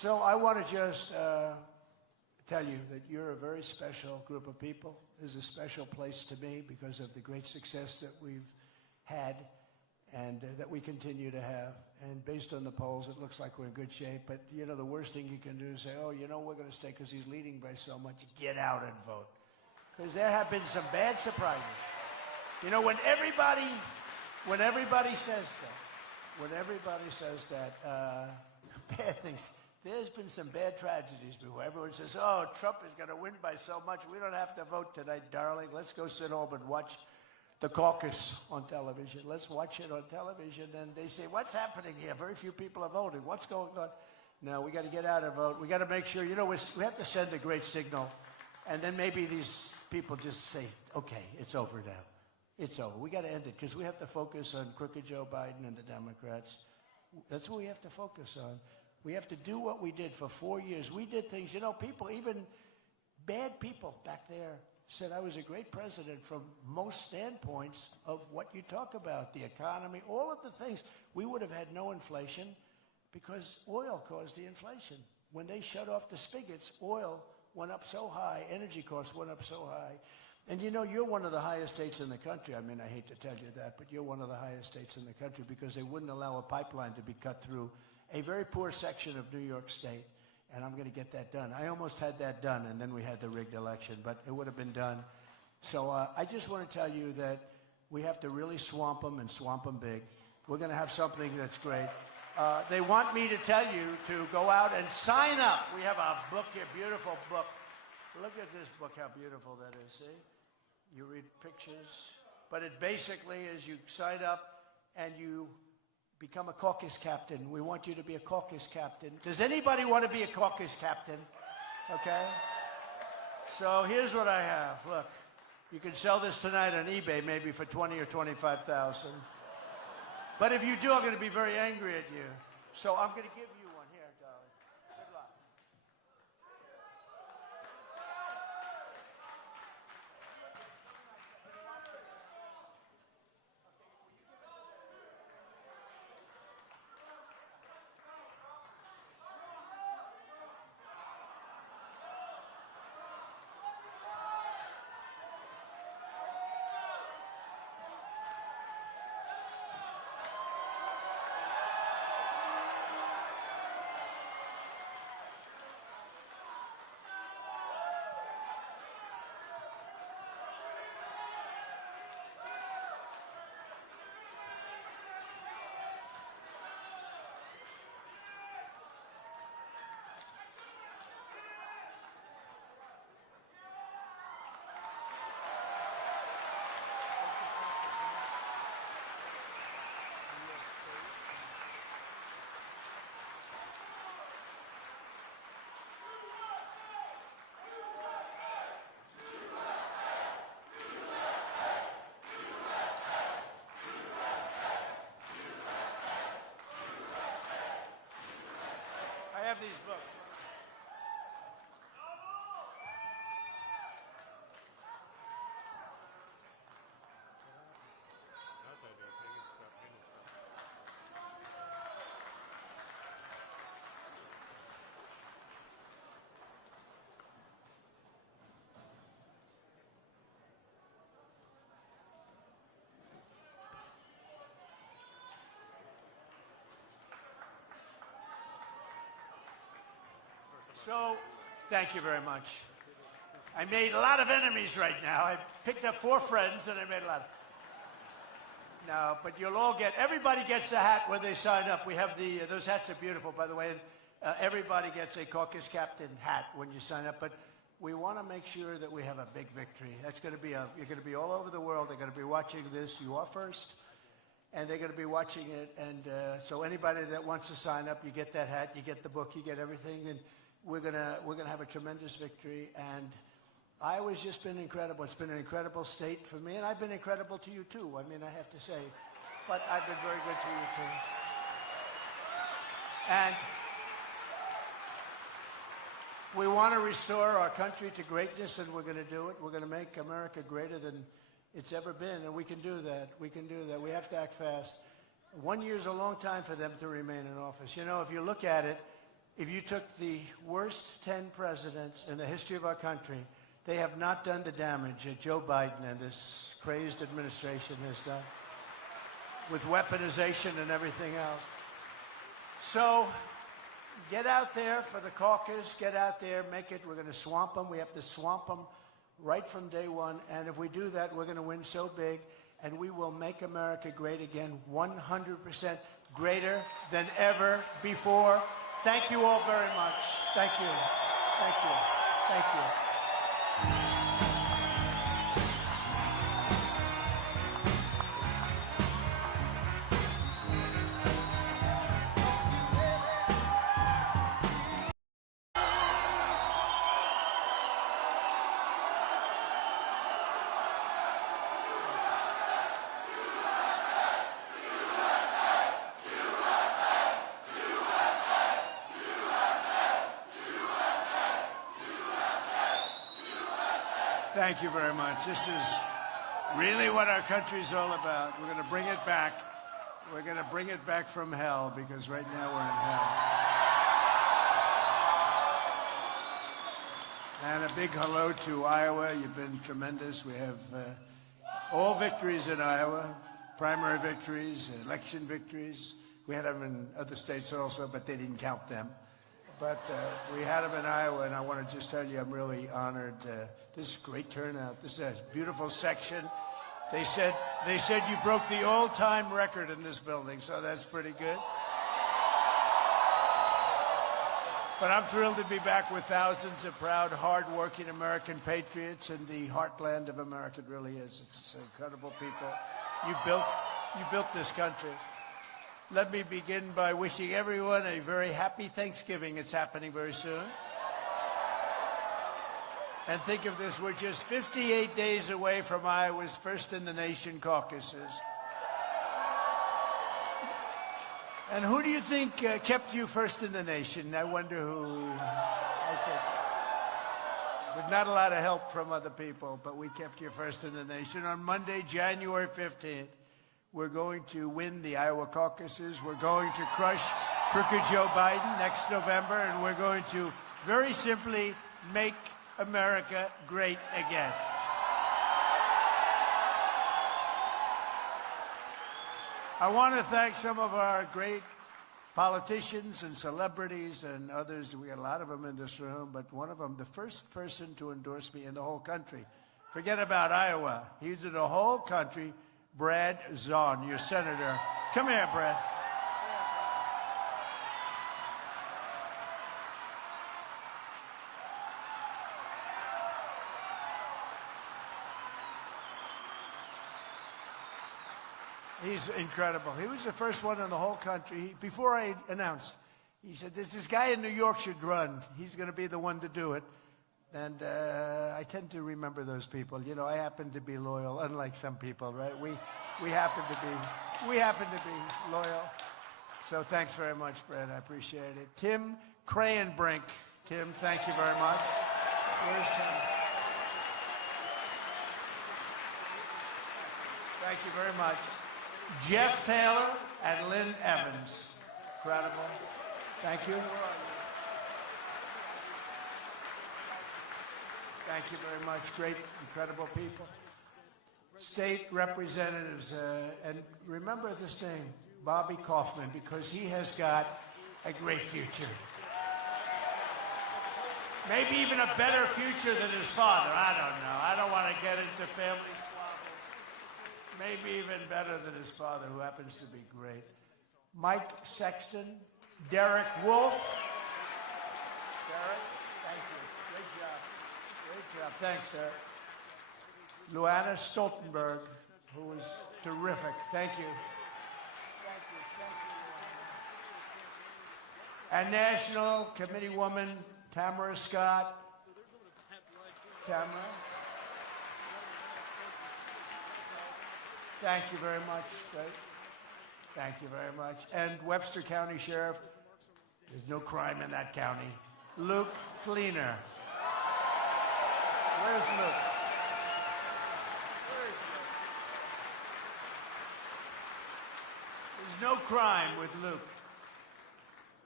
So I want to just tell you that you're a very special group of people. This is a special place to me because of the great success that we've had and that we continue to have. And based on the polls, it looks like we're in good shape. But, you know, the worst thing you can do is say, oh, you know, we're going to stay because he's leading by so much. Get out and vote. Because there have been some bad surprises. You know, when everybody says that, bad things, there's been some bad tragedies before. Everyone says, oh, Trump is going to win by so much. We don't have to vote tonight, darling. Let's go sit home and watch the caucus on television. Let's watch it on television. And they say, what's happening here? Very few people are voting. What's going on? No, we got to get out and vote. We got to make sure, you know, we have to send a great signal. And then maybe these people just say, okay, it's over now. It's over. We got to end it because we have to focus on crooked Joe Biden and the Democrats. That's what we have to focus on. We have to do what we did for 4 years. We did things, you know, people, even bad people back there said I was a great president from most standpoints of what you talk about, the economy, all of the things. We would have had no inflation because oil caused the inflation. When they shut off the spigots, oil went up so high, energy costs went up so high. And you know, you're one of the highest states in the country. I mean, I hate to tell you that, but you're one of the highest states in the country because they wouldn't allow a pipeline to be cut through a very poor section of New York State. And I'm going to get that done. I almost had that done, and then we had the rigged election, but it would have been done. So I just want to tell you that we have to really swamp them and swamp them big. We're going to have something that's great. They want me to tell you to go out and sign up. We have a book here, beautiful book. Look at this book, how beautiful that is, see? You read pictures, but it basically is you sign up and you become a caucus captain. We want you to be a caucus captain. Does anybody want to be a caucus captain? Okay? So here's what I have. Look, you can sell this tonight on eBay maybe for $20,000 or $25,000. But if you do, I'm going to be very angry at you. So I'm going to give you one here, darling. Good luck. I have these books. So, thank you very much. I made a lot of enemies right now. I picked up 4 friends and I made a lot of... No, but you'll all get... Everybody gets a hat when they sign up. We have the... those hats are beautiful, by the way. Everybody gets a caucus captain hat when you sign up. But we want to make sure that we have a big victory. That's going to be a... You're going to be all over the world. They're going to be watching this. You are first. And they're going to be watching it. And so anybody that wants to sign up, you get that hat, you get the book, you get everything. And we're gonna have a tremendous victory, and Iowa's just been incredible. It's been an incredible state for me, and I've been incredible to you too. I mean, I have to say, but I've been very good to you too. And we want to restore our country to greatness, and we're going to do it. We're going to make America greater than it's ever been, and we can do that. We can do that. We have to act fast. 1 year is a long time for them to remain in office. You know, if you look at it, if you took the worst 10 presidents in the history of our country, they have not done the damage that Joe Biden and this crazed administration has done with weaponization and everything else. So get out there for the caucus. Get out there, make it. We're going to swamp them. We have to swamp them right from day one. And if we do that, we're going to win so big, and we will make America great again, 100% greater than ever before. Thank you all very much. Thank you. Thank you. Thank you. Thank you very much. This is really what our country's all about. We're going to bring it back. We're going to bring it back from hell, because right now we're in hell. And a big hello to Iowa. You've been tremendous. We have all victories in Iowa, primary victories, election victories. We had them in other states also, but they didn't count them. But we had them in Iowa, and I want to just tell you I'm really honored. This is a great turnout. This is a beautiful section. They said you broke the all-time record in this building, so that's pretty good. But I'm thrilled to be back with thousands of proud, hard-working American patriots in the heartland of America. It really is. It's incredible people. You built this country. Let me begin by wishing everyone a very happy Thanksgiving. It's happening very soon. And think of this, we're just 58 days away from Iowa's first in the nation caucuses. And who do you think kept you first in the nation? I wonder who. I think. With not a lot of help from other people, but we kept you first in the nation. On Monday, January 15th, we're going to win the Iowa caucuses. We're going to crush crooked Joe Biden next November, and we're going to very simply make America great again. I want to thank some of our great politicians and celebrities and others. We got a lot of them in this room, but one of them, the first person to endorse me in the whole country. Forget about Iowa. He's in the whole country. Brad Zahn, your senator. Come here, Brad. He's incredible. He was the first one in the whole country. Before I announced, he said, this guy in New York should run. He's going to be the one to do it. And I tend to remember those people. You know, I happen to be loyal, unlike some people, right? We happen to be loyal. So thanks very much, Brad. I appreciate it. Tim Crayenbrink. Tim, thank you very much. Where's Tim? Thank you very much. Jeff Taylor and Lynn Evans. Incredible. Thank you. Thank you very much. Great, incredible people. State representatives, and remember this name, Bobby Kaufman, because he has got a great future. Maybe even a better future than his father. I don't know. I don't want to get into family squabbles. Maybe even better than his father, who happens to be great. Mike Sexton, Derek Wolf. Derek, thank you. Great job. Great job. Thanks, Derek. Luana Stoltenberg, who was terrific. Thank you. Thank you. Thank you. And National Committee Woman Tamara Scott. Tamara. Thank you very much. Great. Thank you very much. And Webster County Sheriff. There's no crime in that county. Luke Fleener. Where's Luke? There's no crime with Luke.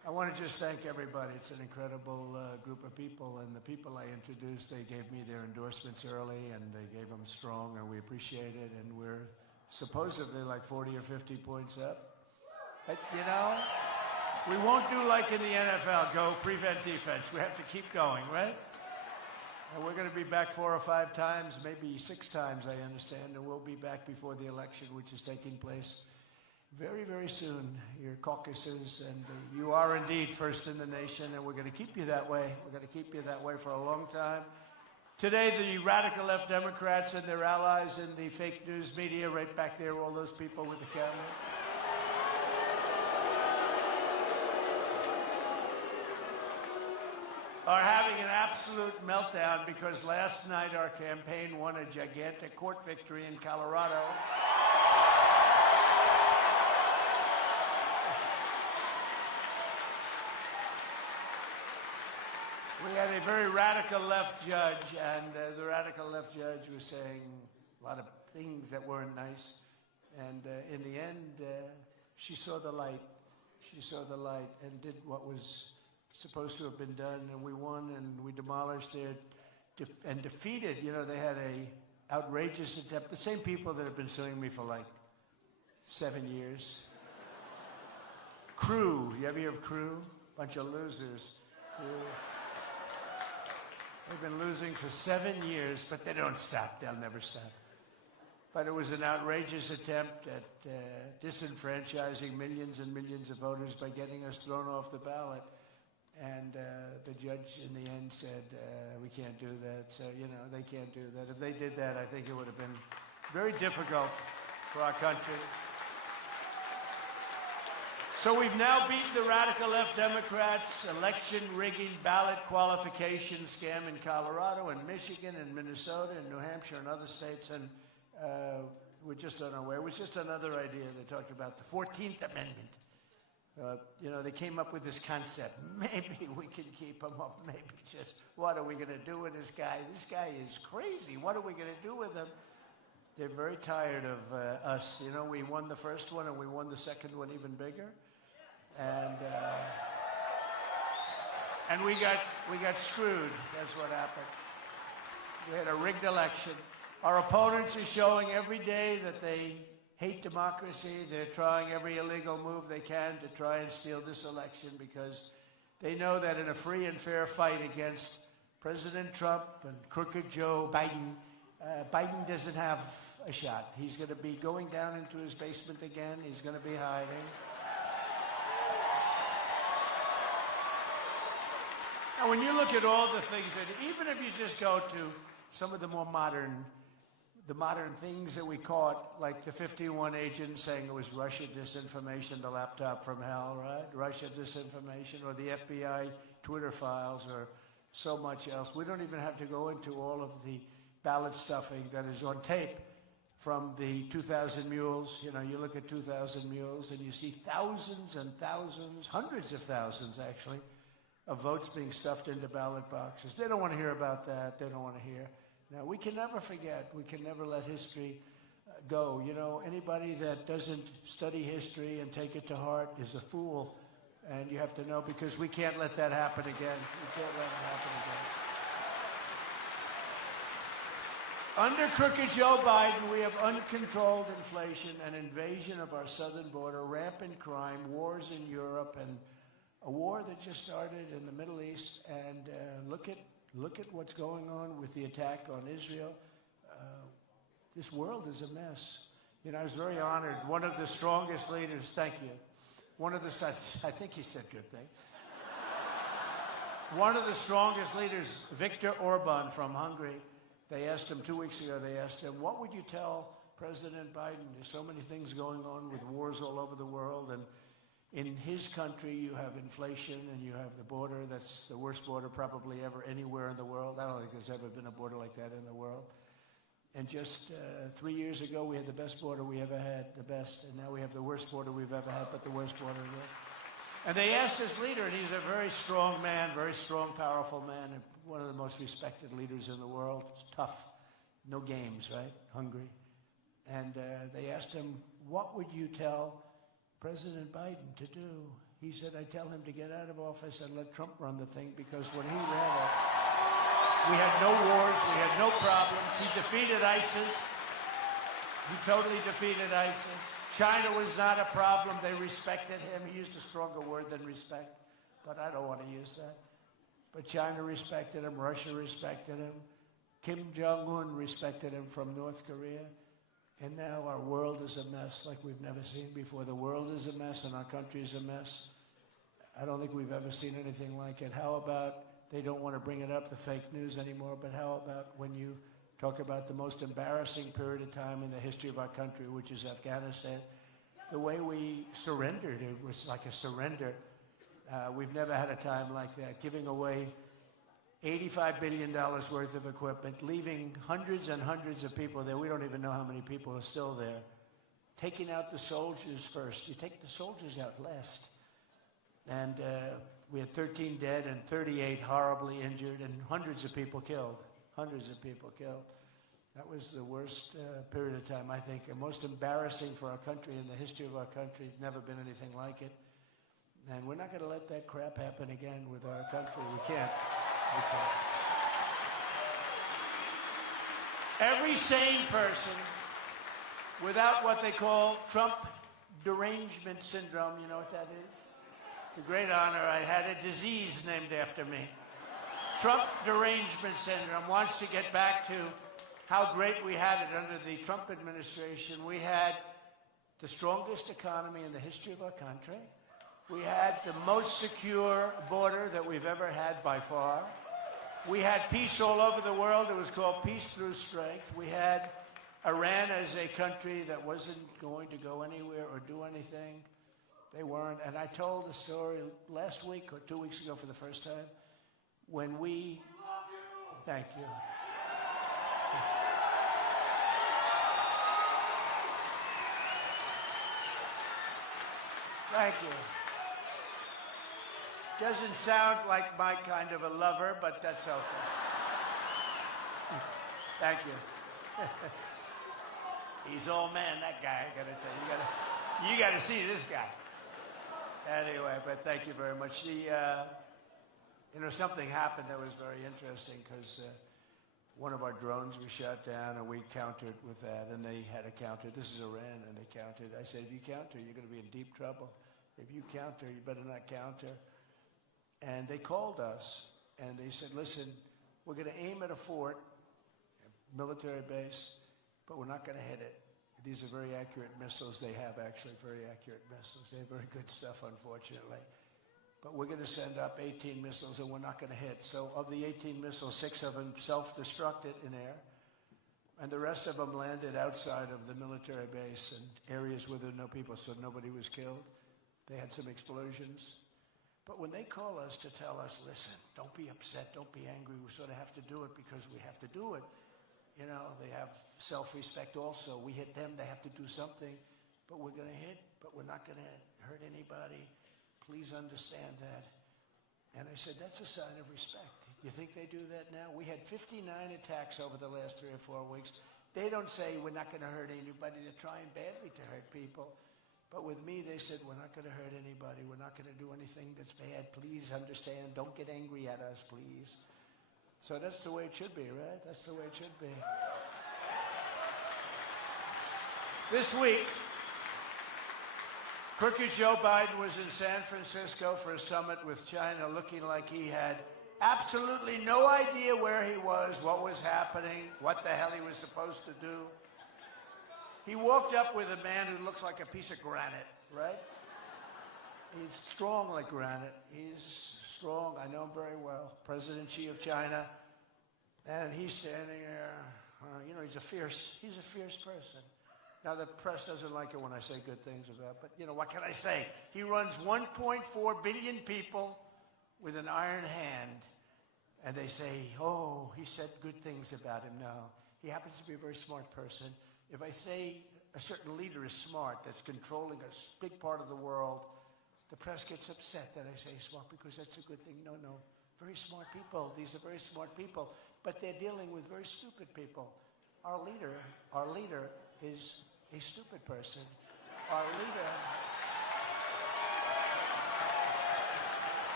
I want to just thank everybody. It's an incredible group of people, and the people I introduced, they gave me their endorsements early, and they gave them strong, and we appreciate it, and we're supposedly like 40 or 50 points up. But, you know, we won't do like in the NFL, go prevent defense. We have to keep going, right? And we're going to be back 4 or 5 times, maybe 6 times, I understand, and we'll be back before the election, which is taking place very, very soon, your caucuses, and you are indeed first in the nation, and we're going to keep you that way. We're going to keep you that way for a long time. Today, the radical left Democrats and their allies in the fake news media, right back there, all those people with the camera, are having an absolute meltdown because last night our campaign won a gigantic court victory in Colorado. We had a very radical left judge, and the radical left judge was saying a lot of things that weren't nice. And in the end, she saw the light. She saw the light and did what was supposed to have been done, and we won, and we demolished it and defeated. You know, they had a outrageous attempt. The same people that have been suing me for like 7 years. Crew, you ever hear of Crew? Bunch of losers. Crew. They've been losing for 7 years, but they don't stop. They'll never stop. But it was an outrageous attempt at disenfranchising millions and millions of voters by getting us thrown off the ballot. And the judge in the end said, we can't do that. So, you know, they can't do that. If they did that, I think it would have been very difficult for our country. So we've now beaten the radical left Democrats' election rigging ballot qualification scam in Colorado and Michigan and Minnesota and New Hampshire and other states. And we're just on our way. It was just another idea. They talked about the 14th Amendment. You know, they came up with this concept. Maybe we can keep him up. Maybe just, what are we going to do with this guy? This guy is crazy. What are we going to do with him? They're very tired of us. You know, we won the first one, and we won the second one even bigger. And we got screwed. That's what happened. We had a rigged election. Our opponents are showing every day that they hate democracy. They're trying every illegal move they can to try and steal this election because they know that in a free and fair fight against President Trump and crooked Joe Biden, Biden doesn't have a shot. He's going to be going down into his basement again. He's going to be hiding. Now, when you look at all the things, and even if you just go to some of the more modern things that we caught, like the 51 agents saying it was Russia disinformation, the laptop from hell, right? Russia disinformation, or the FBI Twitter files, or so much else. We don't even have to go into all of the ballot stuffing that is on tape from the 2,000 mules. You know, you look at 2,000 mules and you see thousands and thousands, hundreds of thousands actually, of votes being stuffed into ballot boxes. They don't want to hear about that. They don't want to hear. Now, we can never forget. We can never let history go. You know, anybody that doesn't study history and take it to heart is a fool. And you have to know, because we can't let that happen again. We can't let it happen again. Under crooked Joe Biden, we have uncontrolled inflation, an invasion of our southern border, rampant crime, wars in Europe, and a war that just started in the Middle East. And look at what's going on with the attack on Israel. This world is a mess. You know, I was very honored. One of the strongest leaders, thank you. I think he said good thing. One of the strongest leaders, Viktor Orban from Hungary, they asked him 2 weeks ago, they asked him, what would you tell President Biden? There's so many things going on with wars all over the world, and in his country, you have inflation and you have the border. That's the worst border probably ever anywhere in the world. I don't think there's ever been a border like that in the world. And just 3 years ago, we had the best border we ever had, the best. And now we have the worst border we've ever had, but the worst border ever. And they asked this leader, and he's a very strong man, very strong, powerful man, and one of the most respected leaders in the world. It's tough. No games, right? Hungry. And they asked him, what would you tell President Biden to do. He said, I tell him to get out of office and let Trump run the thing, because when he ran it, we had no wars, we had no problems. He defeated ISIS. He totally defeated ISIS. China was not a problem. They respected him. He used a stronger word than respect, but I don't want to use that. But China respected him. Russia respected him. Kim Jong-un respected him from North Korea. And now our world is a mess like we've never seen before. The world is a mess and our country is a mess. I don't think we've ever seen anything like it. How about, they don't want to bring it up, the fake news anymore, but how about when you talk about the most embarrassing period of time in the history of our country, which is Afghanistan, the way we surrendered, it was like a surrender. We've never had a time like that, giving away $85 billion worth of equipment, leaving hundreds and hundreds of people there. We don't even know how many people are still there. Taking out the soldiers first. You take the soldiers out last. And we had 13 dead and 38 horribly injured and hundreds of people killed. Hundreds of people killed. That was the worst period of time, I think, and most embarrassing for our country in the history of our country. Never been anything like it. And we're not going to let that crap happen again with our country. We can't. Every sane person without what they call Trump derangement syndrome, you know what that is? It's a great honor. I had a disease named after me. Trump derangement syndrome wants to get back to how great we had it under the Trump administration. We had the strongest economy in the history of our country. We had the most secure border that we've ever had by far. We had peace all over the world. It was called peace through strength. We had Iran as a country that wasn't going to go anywhere or do anything. They weren't. And I told the story last week or 2 weeks ago for the first time when we... Thank you. Thank you. Doesn't sound like my kind of a lover, but that's okay. Thank you. He's all man, that guy. I gotta tell you, you gotta see this guy. Anyway, but thank you very much. Something happened that was very interesting because one of our drones was shot down, and we countered with that, and they had a counter. This is Iran, and they countered. I said, if you counter, you're going to be in deep trouble. If you counter, you better not counter. And they called us, and they said, listen, we're going to aim at a fort, a military base, but we're not going to hit it. These are very accurate missiles. They have actually very accurate missiles. They have very good stuff, unfortunately. But we're going to send up 18 missiles, and we're not going to hit. So of the 18 missiles, 6 of them self-destructed in air, and the rest of them landed outside of the military base and areas where there were no people, so nobody was killed. They had some explosions. But when they call us to tell us, listen, don't be upset, don't be angry, we sort of have to do it because we have to do it. You know, they have self-respect also. We hit them, they have to do something. But we're going to hit, but we're not going to hurt anybody. Please understand that. And I said, that's a sign of respect. You think they do that now? We had 59 attacks over the last 3 or 4 weeks. They don't say we're not going to hurt anybody. They're trying badly to hurt people. But with me, they said, we're not going to hurt anybody. We're not going to do anything that's bad. Please understand. Don't get angry at us, please. So that's the way it should be, right? That's the way it should be. This week, crooked Joe Biden was in San Francisco for a summit with China, looking like he had absolutely no idea where he was, what was happening, what the hell he was supposed to do. He walked up with a man who looks like a piece of granite, right? He's strong like granite. He's strong. I know him very well. President Xi of China. And he's standing there. He's a fierce person. Now, the press doesn't like it when I say good things about, but, what can I say? He runs 1.4 billion people with an iron hand. And they say, oh, he said good things about him. No, he happens to be a very smart person. If I say a certain leader is smart, that's controlling a big part of the world, the press gets upset that I say smart because that's a good thing. No, very smart people. These are very smart people, but they're dealing with very stupid people. Our leader is a stupid person. Our leader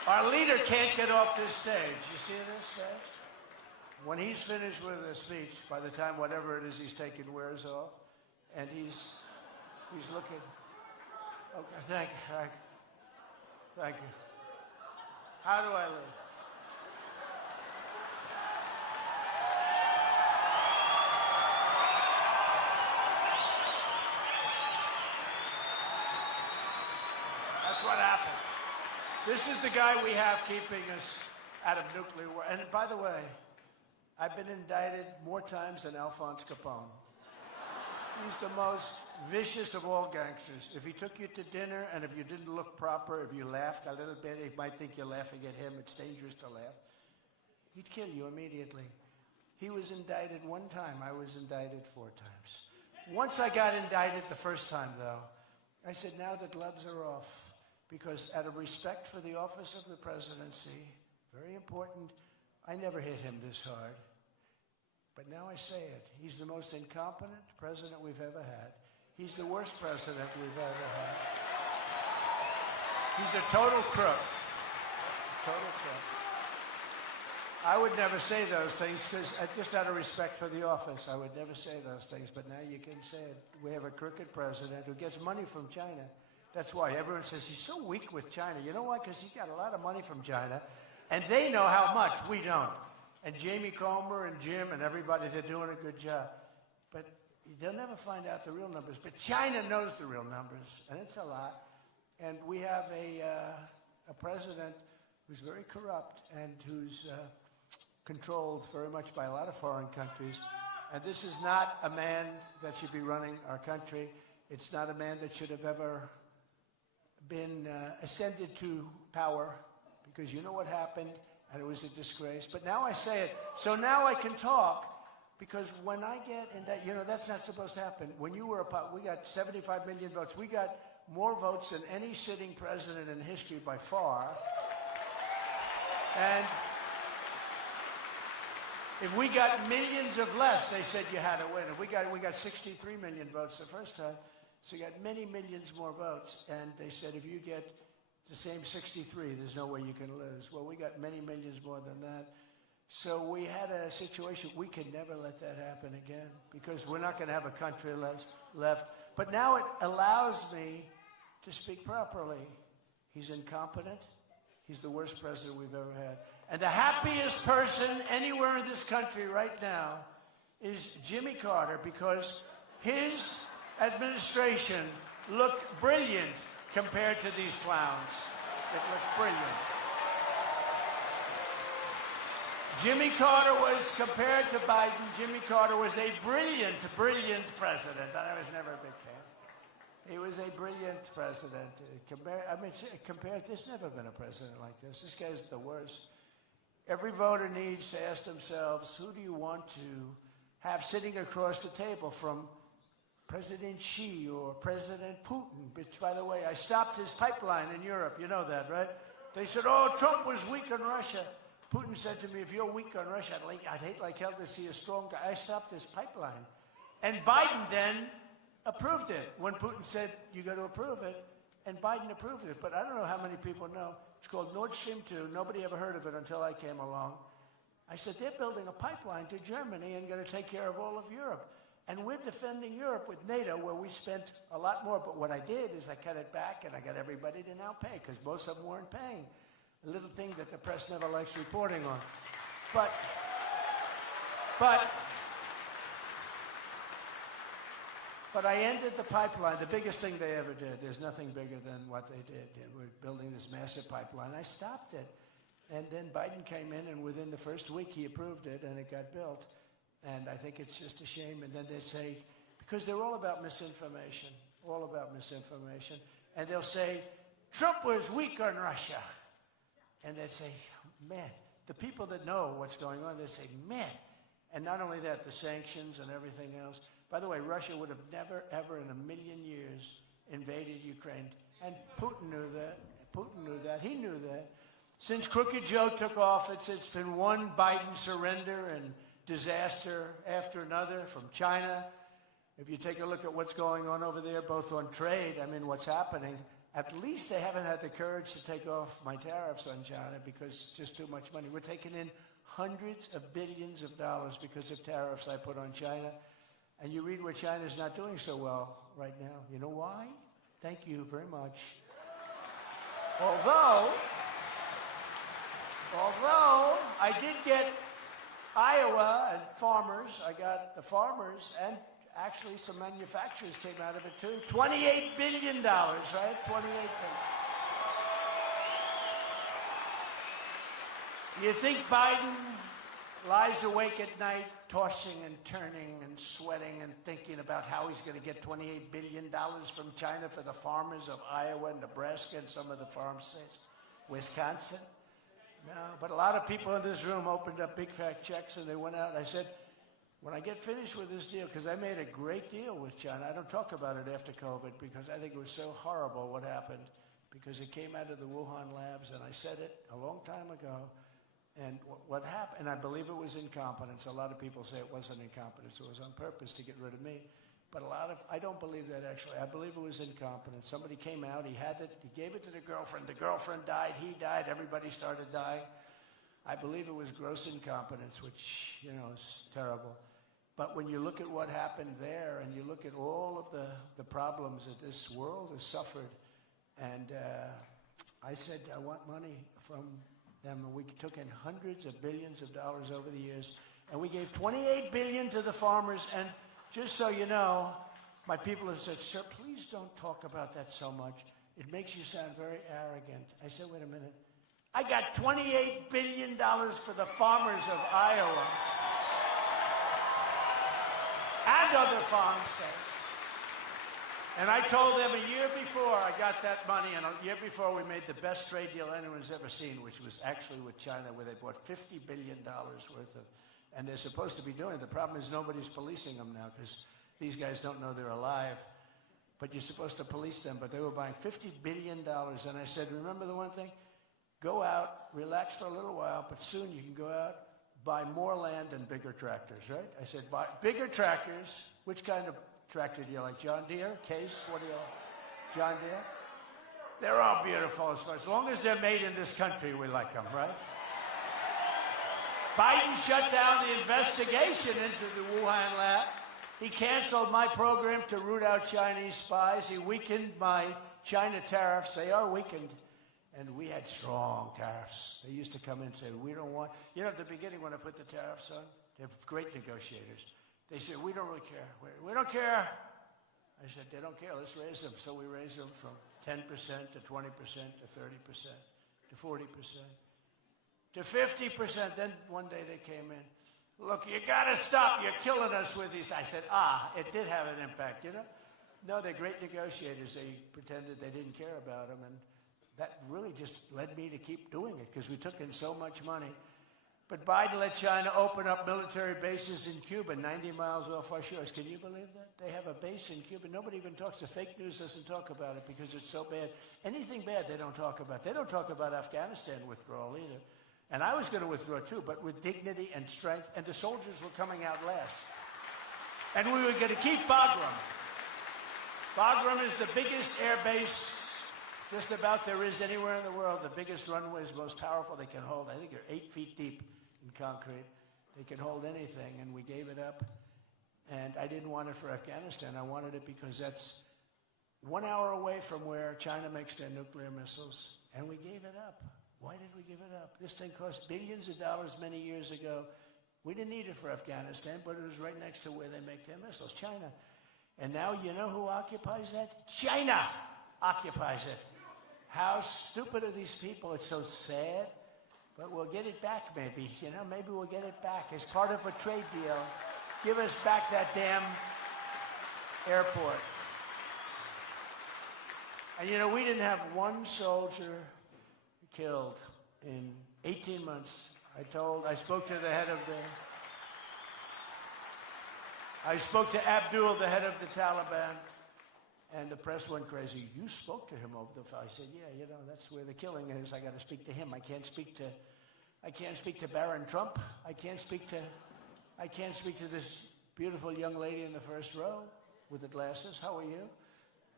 Our leader can't get off this stage. You see this stage? When he's finished with a speech, by the time whatever it is he's taking wears off, and he's looking. Okay, thank you. Thank you. How do I live? That's what happened. This is the guy we have keeping us out of nuclear war. And by the way, I've been indicted more times than Alphonse Capone. He's the most vicious of all gangsters. If he took you to dinner and if you didn't look proper, if you laughed a little bit, he might think you're laughing at him. It's dangerous to laugh. He'd kill you immediately. He was indicted one time. I was indicted 4 times. Once I got indicted the first time, though, I said, now the gloves are off. Because out of respect for the office of the presidency, very important, I never hit him this hard. But now I say it. He's the most incompetent president we've ever had. He's the worst president we've ever had. He's a total crook. Total crook. I would never say those things because just out of respect for the office, I would never say those things. But now you can say it. We have a crooked president who gets money from China. That's why everyone says he's so weak with China. You know why? Because he got a lot of money from China. And they know how much. We don't. And Jamie Comer and Jim and everybody, they're doing a good job. But they'll never find out the real numbers. But China knows the real numbers, and it's a lot. And we have a president who's very corrupt and who's controlled very much by a lot of foreign countries. And this is not a man that should be running our country. It's not a man that should have ever been ascended to power, because you know what happened, and it was a disgrace. But now I say it, so now I can talk, because when I get in that, you know, that's not supposed to happen. When you were we got 75 million votes. We got more votes than any sitting president in history by far. And if we got millions of less, they said you had to win. If we got 63 million votes the first time, so you got many millions more votes. And they said if you get the same 63, there's no way you can lose. Well, we got many millions more than that. So we had a situation, we could never let that happen again, because we're not going to have a country left. But now it allows me to speak properly. He's incompetent. He's the worst president we've ever had. And the happiest person anywhere in this country right now is Jimmy Carter, because his administration looked brilliant compared to these clowns. It looked brilliant. Jimmy Carter was, compared to Biden, Jimmy Carter was a brilliant, brilliant president. I was never a big fan. He was a brilliant president. There's never been a president like this. This guy's the worst. Every voter needs to ask themselves, who do you want to have sitting across the table from President Xi or President Putin? Which, by the way, I stopped his pipeline in Europe. You know that, right? They said, oh, Trump was weak on Russia. Putin said to me, if you're weak on Russia, I'd hate like hell to see a strong guy. I stopped his pipeline. And Biden then approved it when Putin said, you got to approve it. And Biden approved it. But I don't know how many people know. It's called Nord Stream 2. Nobody ever heard of it until I came along. I said, they're building a pipeline to Germany and going to take care of all of Europe. And we're defending Europe with NATO, where we spent a lot more. But what I did is I cut it back, and I got everybody to now pay, because most of them weren't paying. A little thing that the press never likes reporting on. But I ended the pipeline, the biggest thing they ever did. There's nothing bigger than what they did. We're building this massive pipeline. I stopped it. And then Biden came in, and within the first week, he approved it, and it got built. And I think it's just a shame. And then they say, because they're all about misinformation, and they'll say, Trump was weak on Russia. And they'd say, man, the people that know what's going on, they'd say, man. And not only that, the sanctions and everything else. By the way, Russia would have never, ever in a million years invaded Ukraine. And Putin knew that. He knew that. Since Crooked Joe took office, it's been one Biden surrender and disaster after another from China. If you take a look at what's going on over there, both on trade, I mean, what's happening, At least they haven't had the courage to take off my tariffs on China because it's just too much money. We're taking in hundreds of billions of dollars because of tariffs I put on China. And you read where China's not doing so well right now. You know why? Thank you very much. Although I did get Iowa and farmers, I got the farmers and actually some manufacturers came out of it too. $28 billion, right? $28 billion. You think Biden lies awake at night, tossing and turning and sweating and thinking about how he's going to get $28 billion from China for the farmers of Iowa, Nebraska, and some of the farm states? Wisconsin? No, but a lot of people in this room opened up big fat checks and they went out. I said, when I get finished with this deal, because I made a great deal with China, I don't talk about it after COVID because I think it was so horrible what happened because it came out of the Wuhan labs, and I said it a long time ago. And what happened, and I believe it was incompetence. A lot of people say it wasn't incompetence. It was on purpose to get rid of me. But I don't believe that actually. I believe it was incompetence. Somebody came out, he had it, he gave it to the girlfriend. The girlfriend died, he died, everybody started dying. I believe it was gross incompetence, which, you know, is terrible. But when you look at what happened there and you look at all of the problems that this world has suffered, and I said, I want money from them. And we took in hundreds of billions of dollars over the years, and we gave $28 billion to the farmers. And just so you know, my people have said, sir, please don't talk about that so much. It makes you sound very arrogant. I said, wait a minute. I got $28 billion for the farmers of Iowa and other farm states. And I told them a year before I got that money, and a year before we made the best trade deal anyone's ever seen, which was actually with China, where they bought $50 billion worth of, and they're supposed to be doing it. The problem is nobody's policing them now because these guys don't know they're alive. But you're supposed to police them, but they were buying $50 billion. And I said, remember the one thing? Go out, relax for a little while, but soon you can go out, buy more land and bigger tractors, right? I said, buy bigger tractors. Which kind of tractor do you like? John Deere? Case? What do you like? John Deere? They're all beautiful. As long as they're made in this country, we like them, right? Biden shut down the investigation into the Wuhan lab. He canceled my program to root out Chinese spies. He weakened my China tariffs. They are weakened. And we had strong tariffs. They used to come in and say, we don't want... You know, at the beginning when I put the tariffs on, they're great negotiators. They said, we don't really care. We don't care. I said, they don't care. Let's raise them. So we raised them from 10% to 20% to 30% to 40% to 50%. Then one day they came in. Look, you got to stop. You're killing us with these. I said, it did have an impact, you know? No, they're great negotiators. They pretended they didn't care about them. And that really just led me to keep doing it because we took in so much money. But Biden let China open up military bases in Cuba, 90 miles off our shores. Can you believe that? They have a base in Cuba. Nobody even talks. The fake news doesn't talk about it because it's so bad. Anything bad, they don't talk about. They don't talk about Afghanistan withdrawal either. And I was going to withdraw too, but with dignity and strength. And the soldiers were coming out last. And we were going to keep Bagram. Bagram is the biggest air base just about there is anywhere in the world. The biggest runways, most powerful they can hold. I think they're 8 feet deep in concrete. They can hold anything, and we gave it up. And I didn't want it for Afghanistan. I wanted it because that's 1 hour away from where China makes their nuclear missiles, and we gave it up. Why did we give it up? This thing cost billions of dollars many years ago. We didn't need it for Afghanistan, but it was right next to where they make their missiles, China. And now you know who occupies that? China occupies it. How stupid are these people? It's so sad. But we'll get it back maybe. You know, maybe we'll get it back as part of a trade deal. Give us back that damn airport. And you know, we didn't have one soldier killed in 18 months. I spoke to the head of I spoke to Abdul, the head of the Taliban. And the press went crazy. You spoke to him over the phone. I said, yeah, you know, that's where the killing is. I got to speak to him. I can't speak to Barron Trump. I can't speak to this beautiful young lady in the first row with the glasses. How are you?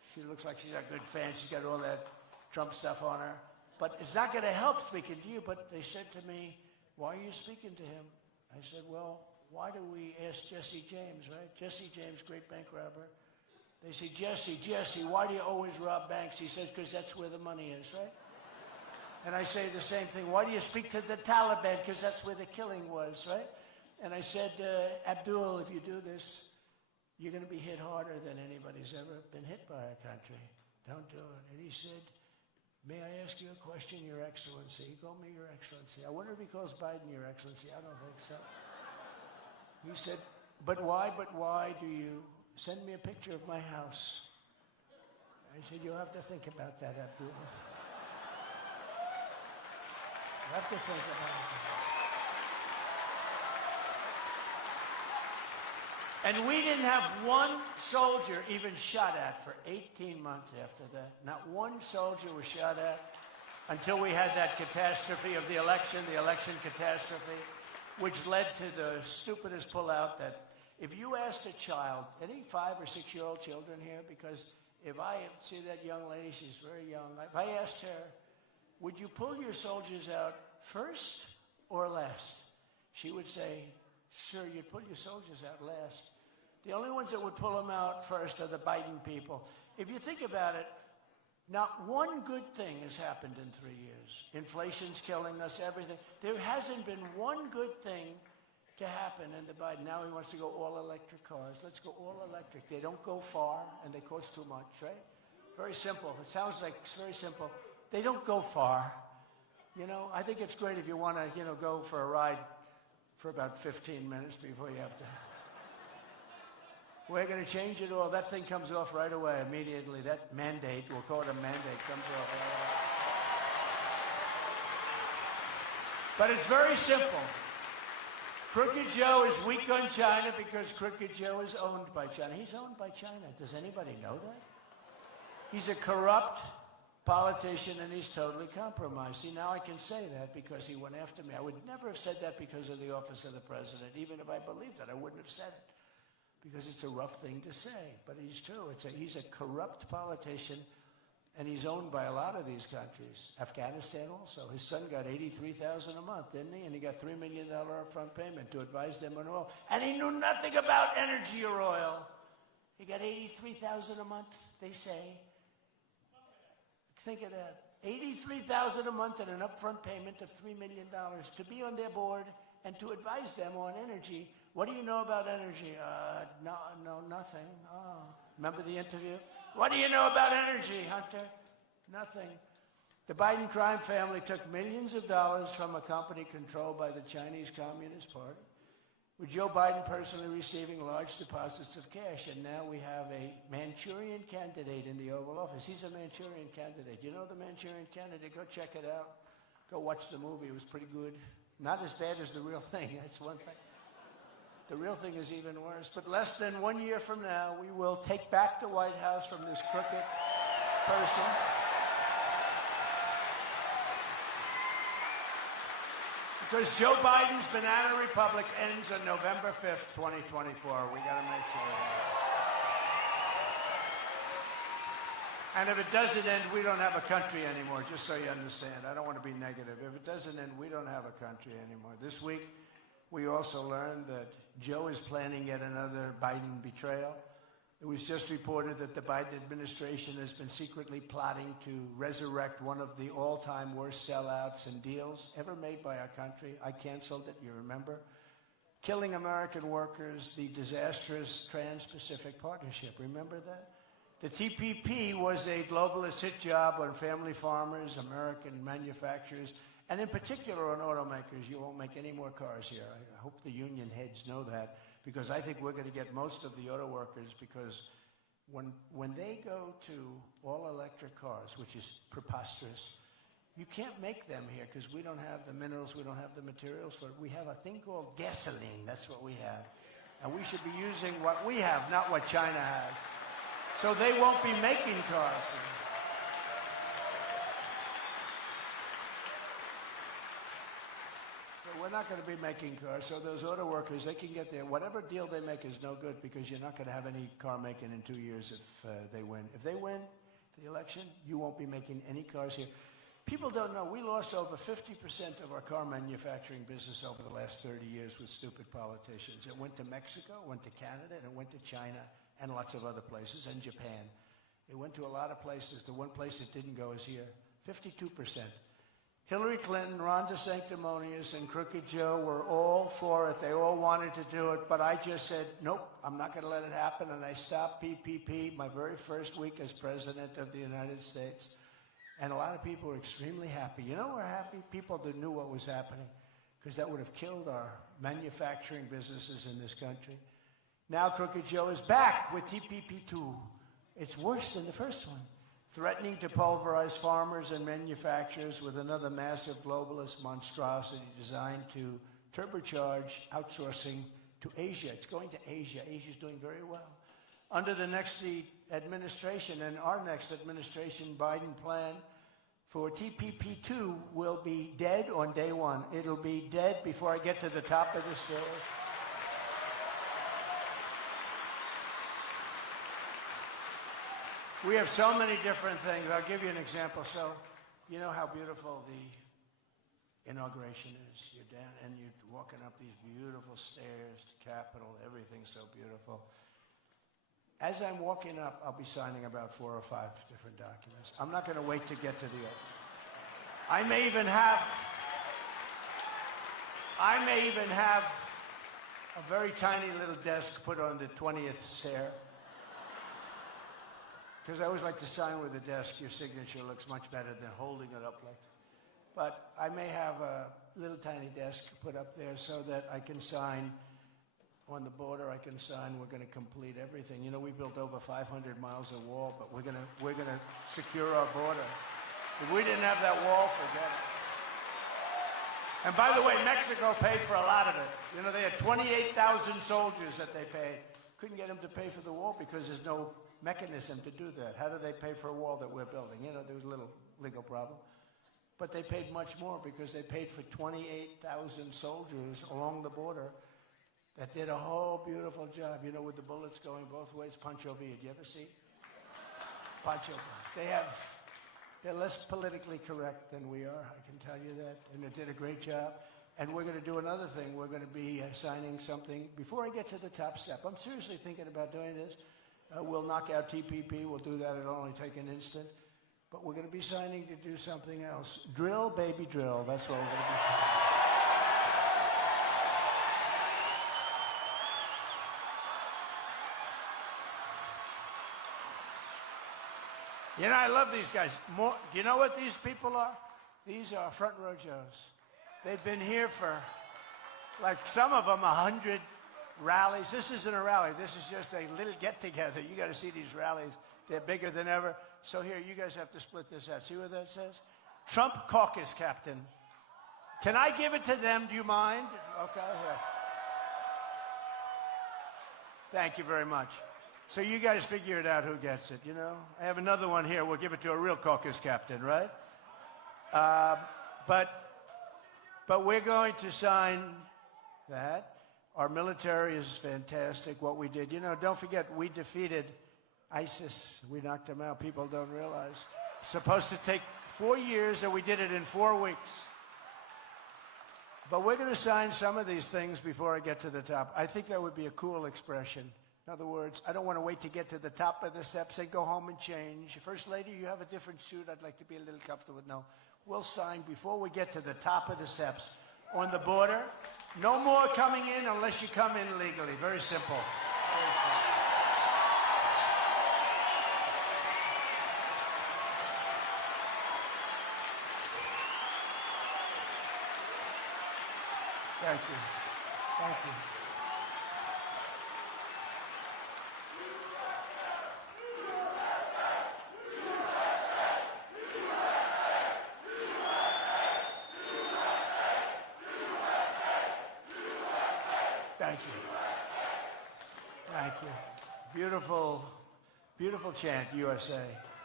She looks like she's got good fans. She's got all that Trump stuff on her. But it's not going to help speaking to you. But they said to me, why are you speaking to him? I said, well, why do we ask Jesse James, right? Jesse James, great bank robber. They say, Jesse, why do you always rob banks? He says, because that's where the money is, right? And I say the same thing. Why do you speak to the Taliban? Because that's where the killing was, right? And I said, Abdul, if you do this, you're going to be hit harder than anybody's ever been hit by our country. Don't do it. And he said, may I ask you a question, Your Excellency? He called me Your Excellency. I wonder if he calls Biden Your Excellency. I don't think so. He said, but why do you send me a picture of my house? I said, you'll have to think about that, Abdul. You have to think about it. And we didn't have one soldier even shot at for 18 months after that. Not one soldier was shot at until we had that catastrophe of the election catastrophe, which led to the stupidest pullout that if you asked a child, any 5 or 6-year-old children here, because if I see that young lady, she's very young, if I asked her, would you pull your soldiers out first or last? She would say, sir, you'd pull your soldiers out last. The only ones that would pull them out first are the Biden people. If you think about it, not one good thing has happened in 3 years. Inflation's killing us, everything. There hasn't been one good thing to happen in the Biden. Now he wants to go all-electric cars. Let's go all-electric. They don't go far, and they cost too much, right? Very simple. It sounds like it's very simple. They don't go far. You know, I think it's great if you want to, go for a ride for about 15 minutes before you have to. We're going to change it all. That thing comes off right away, immediately. That mandate, we'll call it a mandate, comes off right away. But it's very simple. Crooked Joe is weak on China because Crooked Joe is owned by China. He's owned by China. Does anybody know that? He's a corrupt politician, and he's totally compromised. See, now I can say that because he went after me. I would never have said that because of the office of the president. Even if I believed it, I wouldn't have said it because it's a rough thing to say. But he's true. He's a corrupt politician, and he's owned by a lot of these countries. Afghanistan also. His son got $83,000 a month, didn't he? And he got $3 million upfront payment to advise them on oil. And he knew nothing about energy or oil. He got $83,000 a month, they say. Think of that. $83,000 a month and an upfront payment of $3 million to be on their board and to advise them on energy. What do you know about energy? No, nothing. Oh. Remember the interview? What do you know about energy, Hunter? Nothing. The Biden crime family took millions of dollars from a company controlled by the Chinese Communist Party, with Joe Biden personally receiving large deposits of cash. And now we have a Manchurian candidate in the Oval Office. He's a Manchurian candidate. You know the Manchurian candidate? Go check it out. Go watch the movie. It was pretty good. Not as bad as the real thing. That's one thing. The real thing is even worse. But less than 1 year from now, we will take back the White House from this crooked person. Because Joe Biden's banana republic ends on November 5th, 2024. We got to make sure of that. And if it doesn't end, we don't have a country anymore, just so you understand. I don't want to be negative. If it doesn't end, we don't have a country anymore. This week, we also learned that Joe is planning yet another Biden betrayal. It was just reported that the Biden administration has been secretly plotting to resurrect one of the all-time worst sellouts and deals ever made by our country. I canceled it, you remember? Killing American workers, the disastrous Trans-Pacific Partnership. Remember that? The TPP was a globalist hit job on family farmers, American manufacturers, and in particular on automakers. You won't make any more cars here. I hope the union heads know that, because I think we're going to get most of the auto workers, because when they go to all-electric cars, which is preposterous, you can't make them here because we don't have the minerals, we don't have the materials for it. We have a thing called gasoline. That's what we have. And we should be using what we have, not what China has. So they won't be making cars. So we're not going to be making cars. So those auto workers, they can get there. Whatever deal they make is no good because you're not going to have any car making in 2 years if they win. If they win the election, you won't be making any cars here. People don't know we lost over 50% of our car manufacturing business over the last 30 years with stupid politicians. It went to Mexico, went to Canada, and it went to China and lots of other places, and Japan. It went to a lot of places. The one place it didn't go is here. 52%. Hillary Clinton, Ron DeSanctimonious, and Crooked Joe were all for it. They all wanted to do it, but I just said, nope, I'm not going to let it happen, and I stopped PPP my very first week as President of the United States. And a lot of people were extremely happy. You know we're happy? People that knew what was happening, because that would have killed our manufacturing businesses in this country. Now Crooked Joe is back with TPP2. It's worse than the first one, threatening to pulverize farmers and manufacturers with another massive globalist monstrosity designed to turbocharge outsourcing to Asia. It's going to Asia. Asia's doing very well. Under the next administration and our next administration Biden plan for TPP2 will be dead on day one. It'll be dead before I get to the top of the stairs. We have so many different things. I'll give you an example. So, you know how beautiful the inauguration is. You're down and you're walking up these beautiful stairs to Capitol. Everything's so beautiful. As I'm walking up, I'll be signing about 4 or 5 different documents. I'm not going to wait to get to the open. I may even have a very tiny little desk put on the 20th stair. Because I always like to sign with a desk. Your signature looks much better than holding it up like that. But I may have a little tiny desk put up there so that I can sign on the border. I can sign. We're going to complete everything. You know, we built over 500 miles of wall, but we're going to secure our border. If we didn't have that wall, forget it. And by the way, Mexico paid for a lot of it. You know, they had 28,000 soldiers that they paid. Couldn't get them to pay for the wall because there's no mechanism to do that. How do they pay for a wall that we're building? You know, there was a little legal problem. But they paid much more because they paid for 28,000 soldiers along the border that did a whole beautiful job, you know, with the bullets going both ways. Pancho Villa, do you ever see? Pancho Villa. They're less politically correct than we are, I can tell you that, and they did a great job. And we're going to do another thing. We're going to be signing something. Before I get to the top step, I'm seriously thinking about doing this. We'll knock out TPP. We'll do that. It'll only take an instant. But we're going to be signing to do something else. Drill, baby, drill. That's what we're going to be signing. You know, I love these guys. Do you know what these people are? These are front row Joes. They've been here for, like, some of them 100 rallies. This isn't a rally. This is just a little get-together. You got to see these rallies. They're bigger than ever. So here, you guys have to split this out. See what that says? Trump caucus captain. Can I give it to them? Do you mind? Okay, here. Thank you very much. So you guys figure it out who gets it, you know? I have another one here. We'll give it to a real caucus captain, right? But we're going to sign that. Our military is fantastic, what we did. You know, don't forget, we defeated ISIS. We knocked them out. People don't realize. It's supposed to take 4 years, and we did it in 4 weeks. But we're going to sign some of these things before I get to the top. I think that would be a cool expression. In other words, I don't want to wait to get to the top of the steps. Say, go home and change. First Lady, you have a different suit. I'd like to be a little comfortable. No, we'll sign before we get to the top of the steps. On the border, no more coming in unless you come in legally. Very simple. Very simple. Thank you. Thank you. Thank you. Thank you. Beautiful, beautiful chant, USA.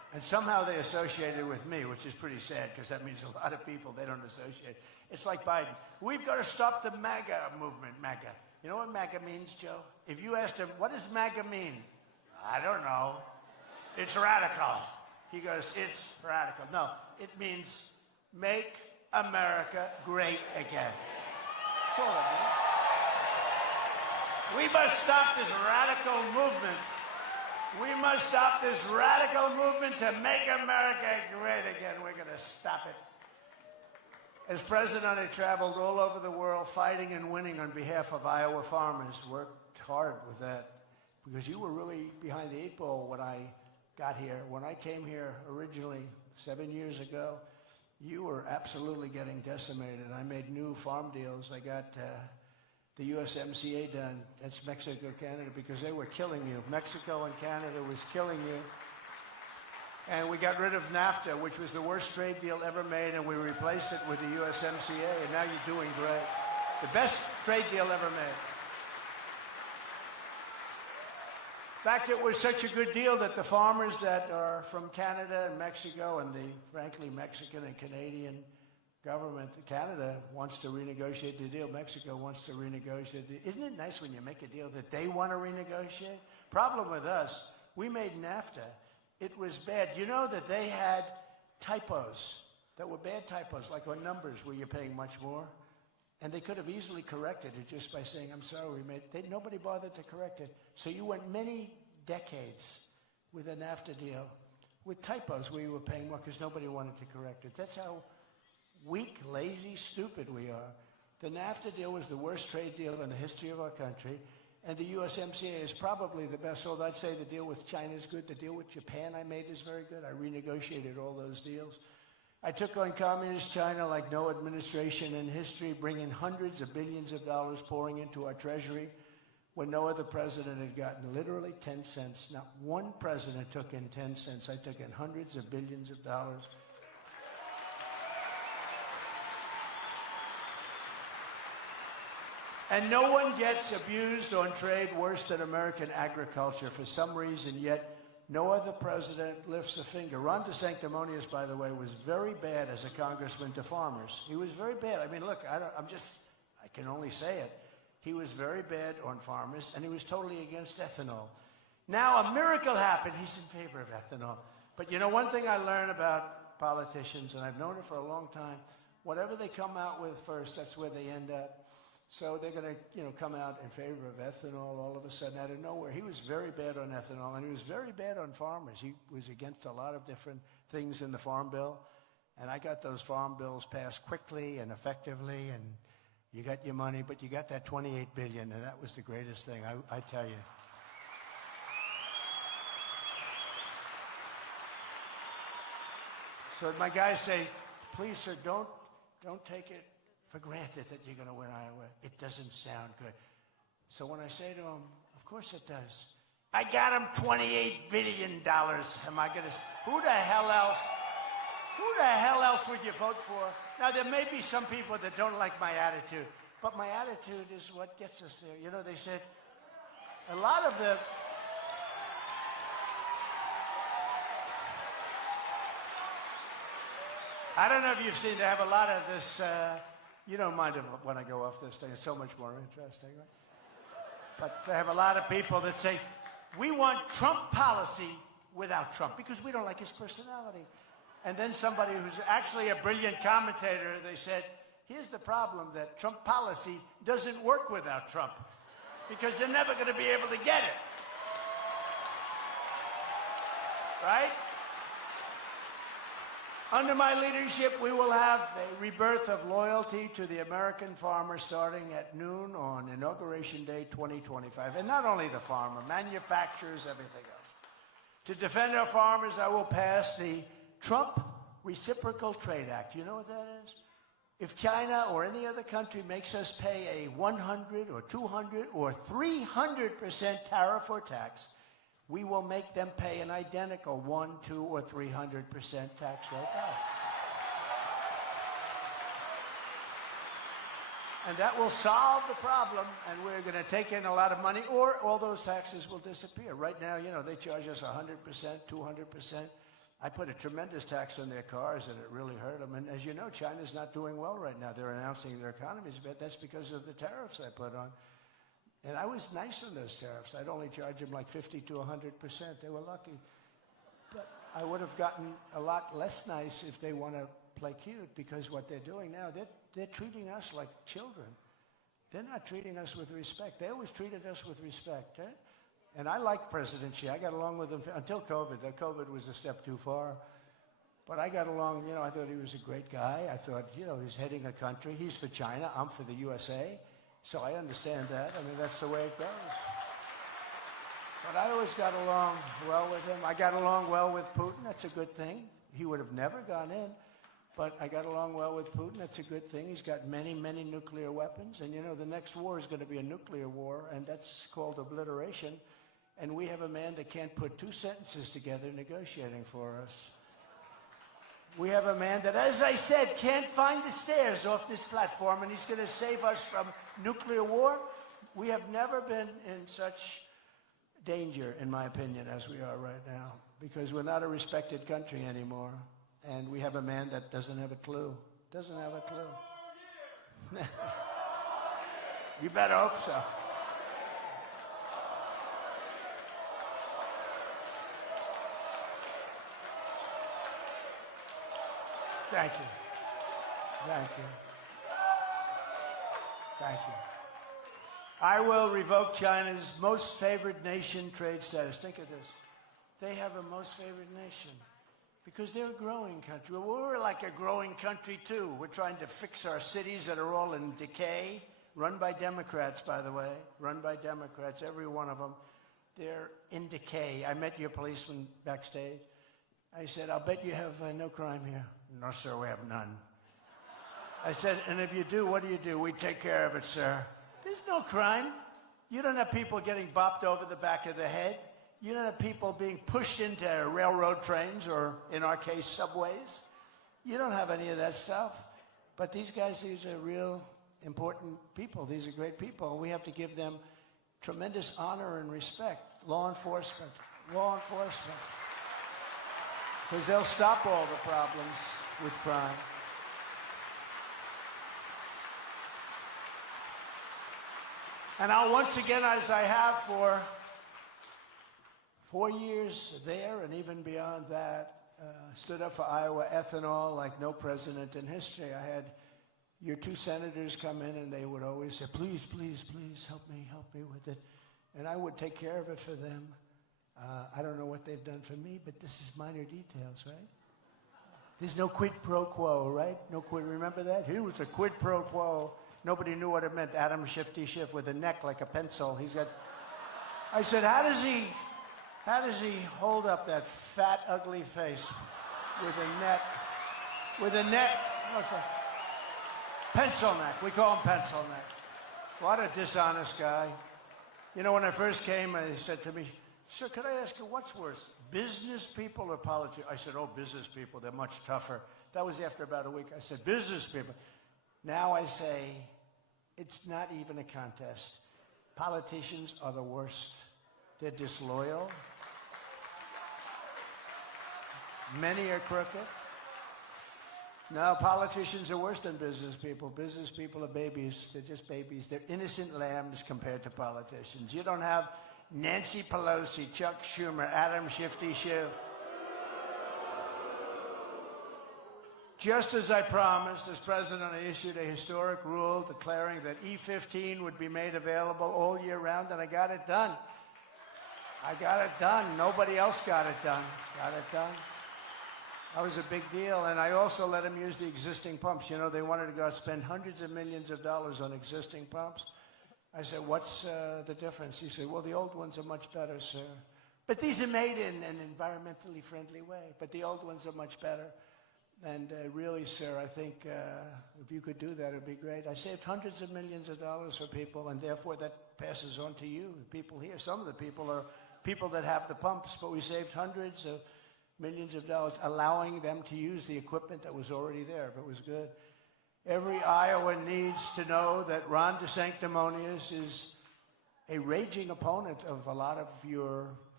And somehow they associated with me, which is pretty sad because that means a lot of people they don't associate. It's like Biden. We've got to stop the MAGA movement, MAGA. You know what MAGA means, Joe? If you asked him, what does MAGA mean? I don't know. It's radical. He goes, it's radical. No, it means make America great again. That's all it means. We must stop this radical movement. We must stop this radical movement to make America great again. We're going to stop it. As president, I traveled all over the world fighting and winning on behalf of Iowa farmers. Worked hard with that because you were really behind the 8 ball when I got here. When I came here originally 7 years ago, you were absolutely getting decimated. I made new farm deals. I got the USMCA done. That's Mexico, Canada, because they were killing you. Mexico and Canada was killing you. And we got rid of NAFTA, which was the worst trade deal ever made, and we replaced it with the USMCA, and now you're doing great. The best trade deal ever made. In fact, it was such a good deal that the farmers that are from Canada and Mexico and the, frankly, Mexican and Canadian government, Canada wants to renegotiate the deal. Mexico wants to renegotiate the deal. Isn't it nice when you make a deal that they want to renegotiate? Problem with us, we made NAFTA. It was bad. You know that they had typos that were bad typos, like on numbers where you're paying much more. And they could have easily corrected it just by saying, I'm sorry, nobody bothered to correct it. So you went many decades with a NAFTA deal with typos where you were paying more because nobody wanted to correct it. That's how weak, lazy, stupid we are. The NAFTA deal was the worst trade deal in the history of our country. And the USMCA is probably the best. Although I'd say the deal with China is good. The deal with Japan I made is very good. I renegotiated all those deals. I took on communist China like no administration in history, bringing hundreds of billions of dollars pouring into our treasury when no other president had gotten literally 10 cents. Not one president took in 10 cents. I took in hundreds of billions of dollars. And no one gets abused on trade worse than American agriculture for some reason, yet no other president lifts a finger. Ron DeSanctimonious, by the way, was very bad as a congressman to farmers. He was very bad. I mean, look, I can only say it. He was very bad on farmers, and he was totally against ethanol. Now a miracle happened. He's in favor of ethanol. But you know, one thing I learned about politicians, and I've known it for a long time, whatever they come out with first, that's where they end up. So they're going to, come out in favor of ethanol all of a sudden out of nowhere. He was very bad on ethanol, and he was very bad on farmers. He was against a lot of different things in the Farm Bill, and I got those Farm Bills passed quickly and effectively, and you got your money, but you got that $28 billion, and that was the greatest thing, I tell you. So my guys say, please, sir, don't take it for granted that you're going to win Iowa. It doesn't sound good. So when I say to him, of course it does. I got him $28 billion. Am I going to, who the hell else would you vote for? Now, there may be some people that don't like my attitude, but my attitude is what gets us there. You know, they said, a lot of the, I don't know if you've seen, they have a lot of this, you don't mind when I go off this thing. It's so much more interesting, right? But they have a lot of people that say, we want Trump policy without Trump because we don't like his personality. And then somebody who's actually a brilliant commentator, they said, here's the problem, that Trump policy doesn't work without Trump because they're never going to be able to get it. Right? Under my leadership, we will have a rebirth of loyalty to the American farmer starting at noon on Inauguration Day 2025. And not only the farmer, manufacturers, everything else. To defend our farmers, I will pass the Trump Reciprocal Trade Act. You know what that is? If China or any other country makes us pay a 100 or 200 or 300% tariff or tax, we will make them pay an identical 1, 2, or 300% tax rate back. And that will solve the problem, and we're going to take in a lot of money, or all those taxes will disappear. Right now, they charge us 100%, 200%. I put a tremendous tax on their cars, and it really hurt them. And as you know, China's not doing well right now. They're announcing their economy's bad. That's because of the tariffs I put on. And I was nice on those tariffs. I'd only charge them like 50 to 100%. They were lucky. But I would have gotten a lot less nice if they want to play cute, because what they're doing now, they're treating us like children. They're not treating us with respect. They always treated us with respect. And I like President Xi. I got along with him until COVID. COVID was a step too far. But I got along, I thought he was a great guy. I thought, he's heading a country. He's for China. I'm for the USA. So I understand that. I mean, that's the way it goes. But I always got along well with him. I got along well with Putin. That's a good thing. He would have never gone in. But I got along well with Putin. That's a good thing. He's got many, many nuclear weapons. And, the next war is going to be a nuclear war, and that's called obliteration. And we have a man that can't put two sentences together negotiating for us. We have a man that, as I said, can't find the stairs off this platform, and he's going to save us from nuclear war. We have never been in such danger, in my opinion, as we are right now, because we're not a respected country anymore. And we have a man that doesn't have a clue. Doesn't have a clue. You better hope so. Thank you. Thank you. Thank you. I will revoke China's most favored nation trade status. Think of this. They have a most favored nation because they're a growing country. Well, we're like a growing country, too. We're trying to fix our cities that are all in decay, run by Democrats, by the way, run by Democrats, every one of them. They're in decay. I met your policeman backstage. I said, I'll bet you have no crime here. No, sir, we have none. I said, and if you do, what do? We take care of it, sir. There's no crime. You don't have people getting bopped over the back of the head. You don't have people being pushed into railroad trains or, in our case, subways. You don't have any of that stuff. But these guys, these are real important people. These are great people. And we have to give them tremendous honor and respect. Law enforcement. Because they'll stop all the problems with crime. And I'll once again, as I have for 4 years there and even beyond that, stood up for Iowa ethanol like no president in history. I had your two senators come in and they would always say, please, please, please, help me with it. And I would take care of it for them. I don't know what they've done for me, but this is minor details, right? There's no quid pro quo, right? No quid, remember that? He was a quid pro quo. Nobody knew what it meant. Adam Shifty Schiff with a neck like a pencil. He's got, I said, how does he hold up that fat, ugly face with a neck, what's that? Pencil neck. We call him pencil neck. What a dishonest guy. When I first came, he said to me, sir, could I ask you, what's worse, business people or politicians? I said, oh, business people, they're much tougher. That was after about a week. I said, business people. Now I say, it's not even a contest. Politicians are the worst. They're disloyal. Many are crooked. No, politicians are worse than business people. Business people are babies. They're just babies. They're innocent lambs compared to politicians. You don't have Nancy Pelosi, Chuck Schumer, Adam Shifty Schiff. Just as I promised, as president, I issued a historic rule declaring that E-15 would be made available all year round, and I got it done. Nobody else got it done. That was a big deal, and I also let them use the existing pumps. They wanted to go out spend hundreds of millions of dollars on existing pumps. I said, what's the difference? He said, well, the old ones are much better, sir. But these are made in an environmentally friendly way, but the old ones are much better. And really, sir, I think if you could do that, it would be great. I saved hundreds of millions of dollars for people, and therefore that passes on to you, the people here. Some of the people are people that have the pumps, but we saved hundreds of millions of dollars, allowing them to use the equipment that was already there, if it was good. Every Iowan needs to know that Ron DeSanctimonious is a raging opponent of a lot of your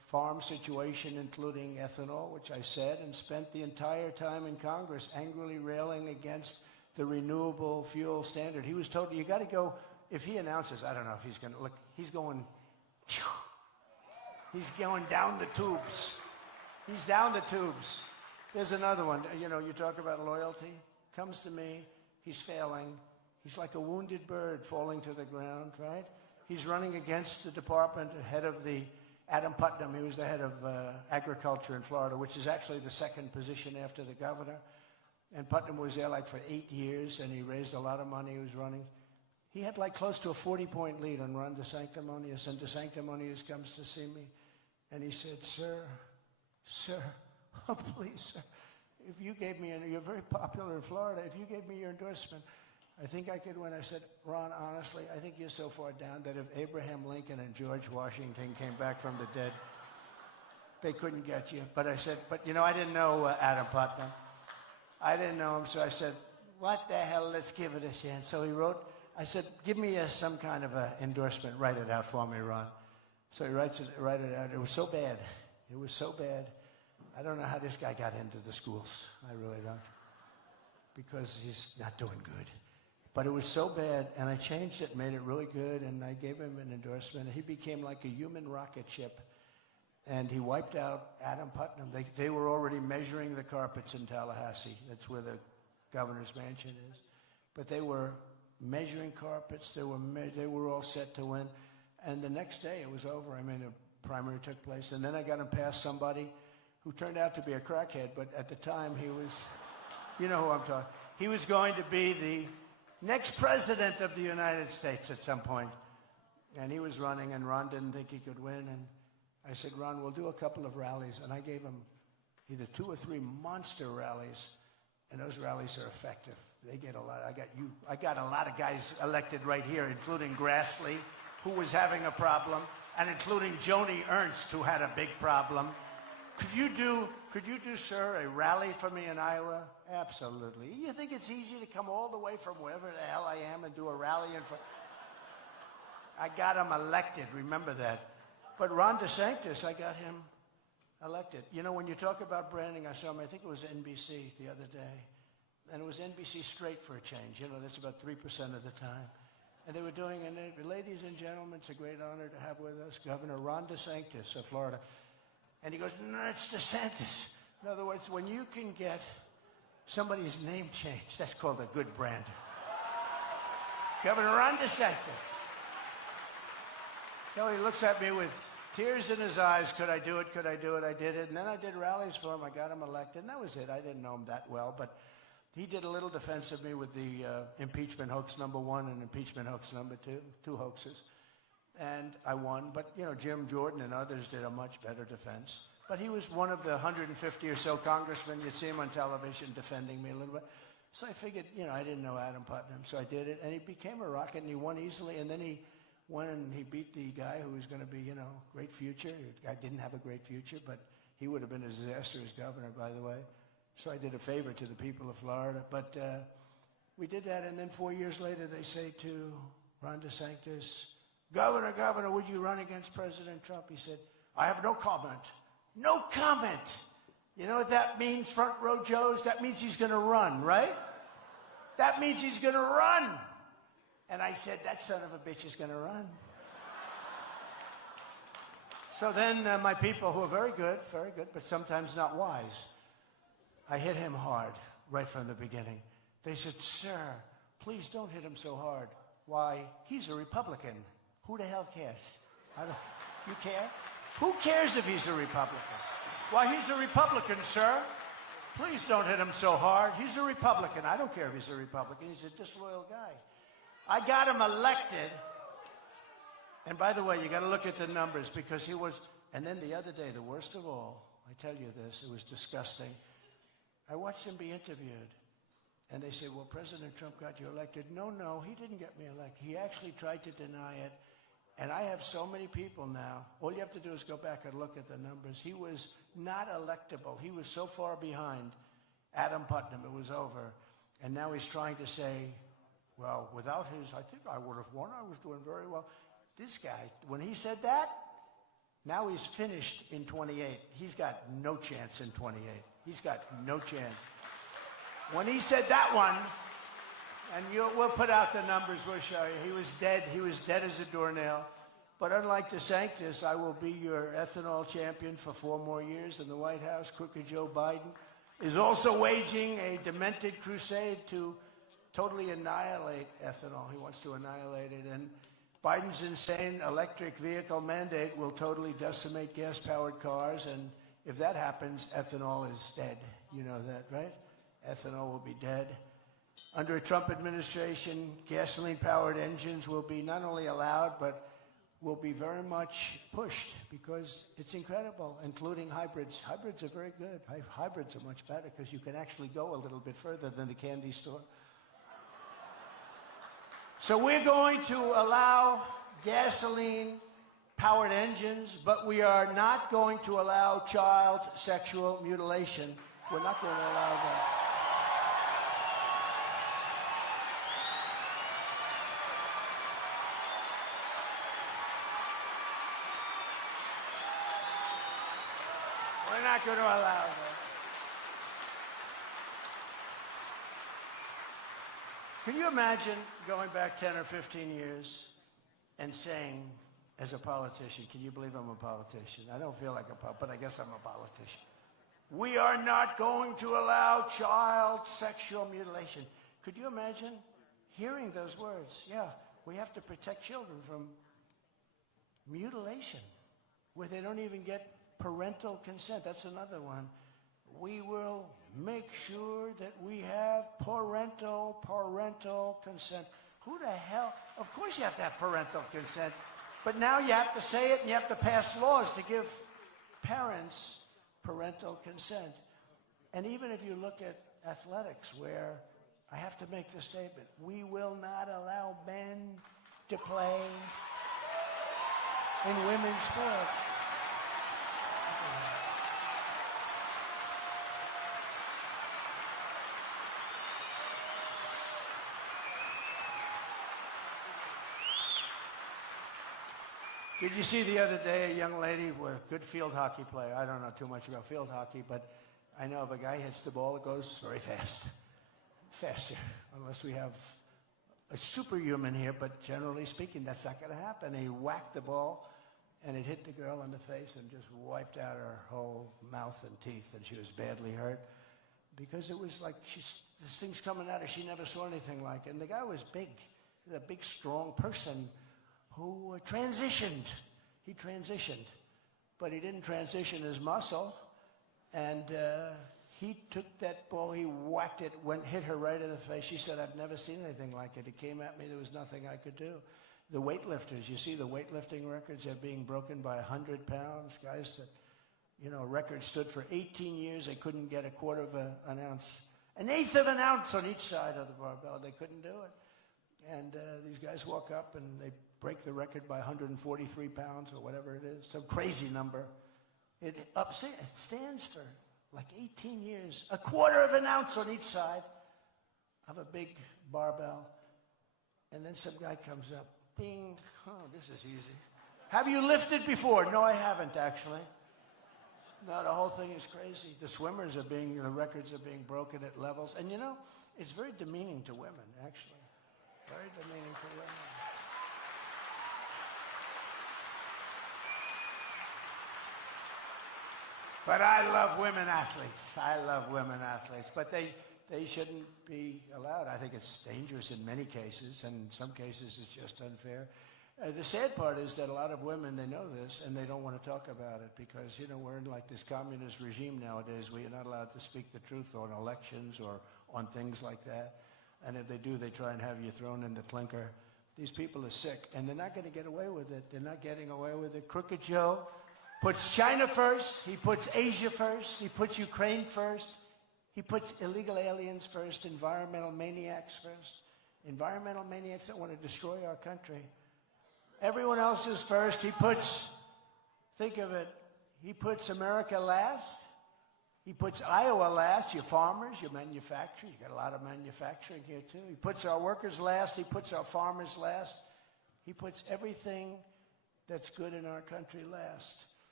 farm situation, including ethanol, which I said, and spent the entire time in Congress angrily railing against the renewable fuel standard. He was told, you got to go, if he announces, I don't know if he's going to, look, he's going down the tubes. He's down the tubes. There's another one. You know, you talk about loyalty. Comes to me. He's failing. He's like a wounded bird falling to the ground, right? He's running against the department, head of the, Adam Putnam. He was the head of agriculture in Florida, which is actually the second position after the governor. And Putnam was there like for 8 years, and he raised a lot of money. He was running. He had like close to a 40-point lead on Ron DeSanctimonious, and DeSanctimonious comes to see me, and he said, sir, oh, please, sir, if you gave me, you're very popular in Florida, if you gave me your endorsement, I think I could win. I said, Ron, honestly, I think you're so far down that if Abraham Lincoln and George Washington came back from the dead, they couldn't get you. But I said, but you know, I didn't know Adam Putnam. I didn't know him, so I said, what the hell, let's give it a chance. So he wrote, I said, give me some kind of an endorsement, write it out for me, Ron. So he wrote it out. It was so bad. It was so bad. I don't know how this guy got into the schools. I really don't. Because he's not doing good. But it was so bad, and I changed it, made it really good, and I gave him an endorsement. He became like a human rocket ship, and he wiped out Adam Putnam. They were already measuring the carpets in Tallahassee. That's where the governor's mansion is. But they were measuring carpets. They were all set to win. And the next day, it was over. I mean, the primary took place. And then I got him past somebody who turned out to be a crackhead, but at the time he was, you know who I'm talking. He was going to be the next president of the United States at some point. And he was running, and Ron didn't think he could win. And I said, Ron, we'll do a couple of rallies. And I gave him either 2 or 3 monster rallies, and those rallies are effective. They get a lot. I got a lot of guys elected right here, including Grassley, who was having a problem, and including Joni Ernst, who had a big problem. Could you do, sir, a rally for me in Iowa? Absolutely. You think it's easy to come all the way from wherever the hell I am and do a rally in front? I got him elected, remember that. But Ron DeSantis, I got him elected. You know, when you talk about branding, I saw him, I think it was NBC the other day. And it was NBC straight for a change. You know, that's about 3% of the time. And they were doing, and ladies and gentlemen, it's a great honor to have with us Governor Ron DeSantis of Florida. And he goes, no, it's DeSantis. In other words, when you can get somebody's name changed, that's called a good brander. Governor Ron DeSantis. So he looks at me with tears in his eyes. Could I do it? Could I do it? I did it. And then I did rallies for him. I got him elected. And that was it. I didn't know him that well. But he did a little defense of me with the impeachment hoax #1 and impeachment hoax #2, 2 hoaxes. And I won. But, you know, Jim Jordan and others did a much better defense. But he was one of the 150 or so congressmen. You'd see him on television defending me a little bit. So I figured, you know, I didn't know Adam Putnam. So I did it. And he became a rocket, and he won easily. And then he went and he beat the guy who was going to be, you know, great future. The guy didn't have a great future, but he would have been a disaster as governor, by the way. So I did a favor to the people of Florida. But we did that, and then 4 years later, they say to Ron DeSantis, Governor, would you run against President Trump? He said, I have no comment. No comment. You know what that means, front row Joes? That means he's going to run, right? That means he's going to run. And I said, that son of a bitch is going to run. So then my people, who are very good, but sometimes not wise, I hit him hard right from the beginning. They said, sir, please don't hit him so hard. Why? He's a Republican. Who the hell cares? You care? Who cares if he's a Republican? Why, he's a Republican, sir. Please don't hit him so hard. He's a Republican. I don't care if he's a Republican. He's a disloyal guy. I got him elected. And by the way, you got to look at the numbers because he was, and then the other day, the worst of all, I tell you this, it was disgusting. I watched him be interviewed. And they said, well, President Trump got you elected. No, he didn't get me elected. He actually tried to deny it. And I have so many people now. All you have to do is go back and look at the numbers. He was not electable. He was so far behind Adam Putnam, it was over. And now he's trying to say, well, without his, I think I would have won. I was doing very well. This guy, when he said that, Now he's finished in 28. He's got no chance in 28. He's got no chance. When he said that one, and we'll put out the numbers, we'll show you. He was dead. He was dead as a doornail. But unlike DeSantis, I will be your ethanol champion for 4 more years in the White House. Crooked Joe Biden is also waging a demented crusade to totally annihilate ethanol. He wants to annihilate it. And Biden's insane electric vehicle mandate will totally decimate gas-powered cars. And if that happens, ethanol is dead. You know that, right? Ethanol will be dead. Under a Trump administration, gasoline-powered engines will be not only allowed, but will be very much pushed because it's incredible, including hybrids. Hybrids are very good. Hybrids are much better because you can actually go a little bit further than the candy store. So we're going to allow gasoline-powered engines, but we are not going to allow child sexual mutilation. We're not going to allow that. We're not going to allow that. Can you imagine going back 10 or 15 years and saying, as a politician, can you believe I'm a politician? I don't feel like a politician, but I guess I'm a politician. We are not going to allow child sexual mutilation. Could you imagine hearing those words? Yeah, we have to protect children from mutilation, where they don't even get parental consent. That's another one. We will make sure that we have parental consent. Who the hell? Of course you have to have parental consent. But now you have to say it and you have to pass laws to give parents parental consent. And even if you look at athletics, where I have to make the statement, we will not allow men to play in women's sports. Did you see the other day a young lady, a good field hockey player? I don't know too much about field hockey, but I know if a guy hits the ball, it goes very fast. Faster, unless we have a superhuman here, but generally speaking, that's not going to happen. He whacked the ball, and it hit the girl in the face and just wiped out her whole mouth and teeth, and she was badly hurt because it was like this thing's coming at her. She never saw anything like it. And the guy was big. He was a big, strong person who transitioned. He transitioned, but he didn't transition his muscle. And he took that ball, he whacked it, hit her right in the face. She said, I've never seen anything like it. It came at me, there was nothing I could do. The weightlifters, you see the weightlifting records are being broken by 100 pounds. Guys that, record stood for 18 years. They couldn't get a quarter of an ounce, an eighth of an ounce on each side of the barbell. They couldn't do it. And these guys walk up and they break the record by 143 pounds or whatever it is, some crazy number. It stands for like 18 years, a quarter of an ounce on each side of a big barbell. And then some guy comes up, bing, oh, this is easy. Have you lifted before? No, I haven't actually. No, the whole thing is crazy. The swimmers the records are being broken at levels. And it's very demeaning to women, actually. Very demeaning to women. But I love women athletes. I love women athletes. But they shouldn't be allowed. I think it's dangerous in many cases, and in some cases it's just unfair. The sad part is that a lot of women, they know this, and they don't want to talk about it because, we're in like this communist regime nowadays where you're not allowed to speak the truth on elections or on things like that. And if they do, they try and have you thrown in the clinker. These people are sick, and they're not going to get away with it. They're not getting away with it. Crooked Joe puts China first. He puts Asia first. He puts Ukraine first. He puts illegal aliens first, environmental maniacs first. Environmental maniacs that want to destroy our country. Everyone else is first. He puts, think of it, he puts America last. He puts Iowa last, your farmers, your manufacturers. You got a lot of manufacturing here too. He puts our workers last. He puts our farmers last. He puts everything that's good in our country last.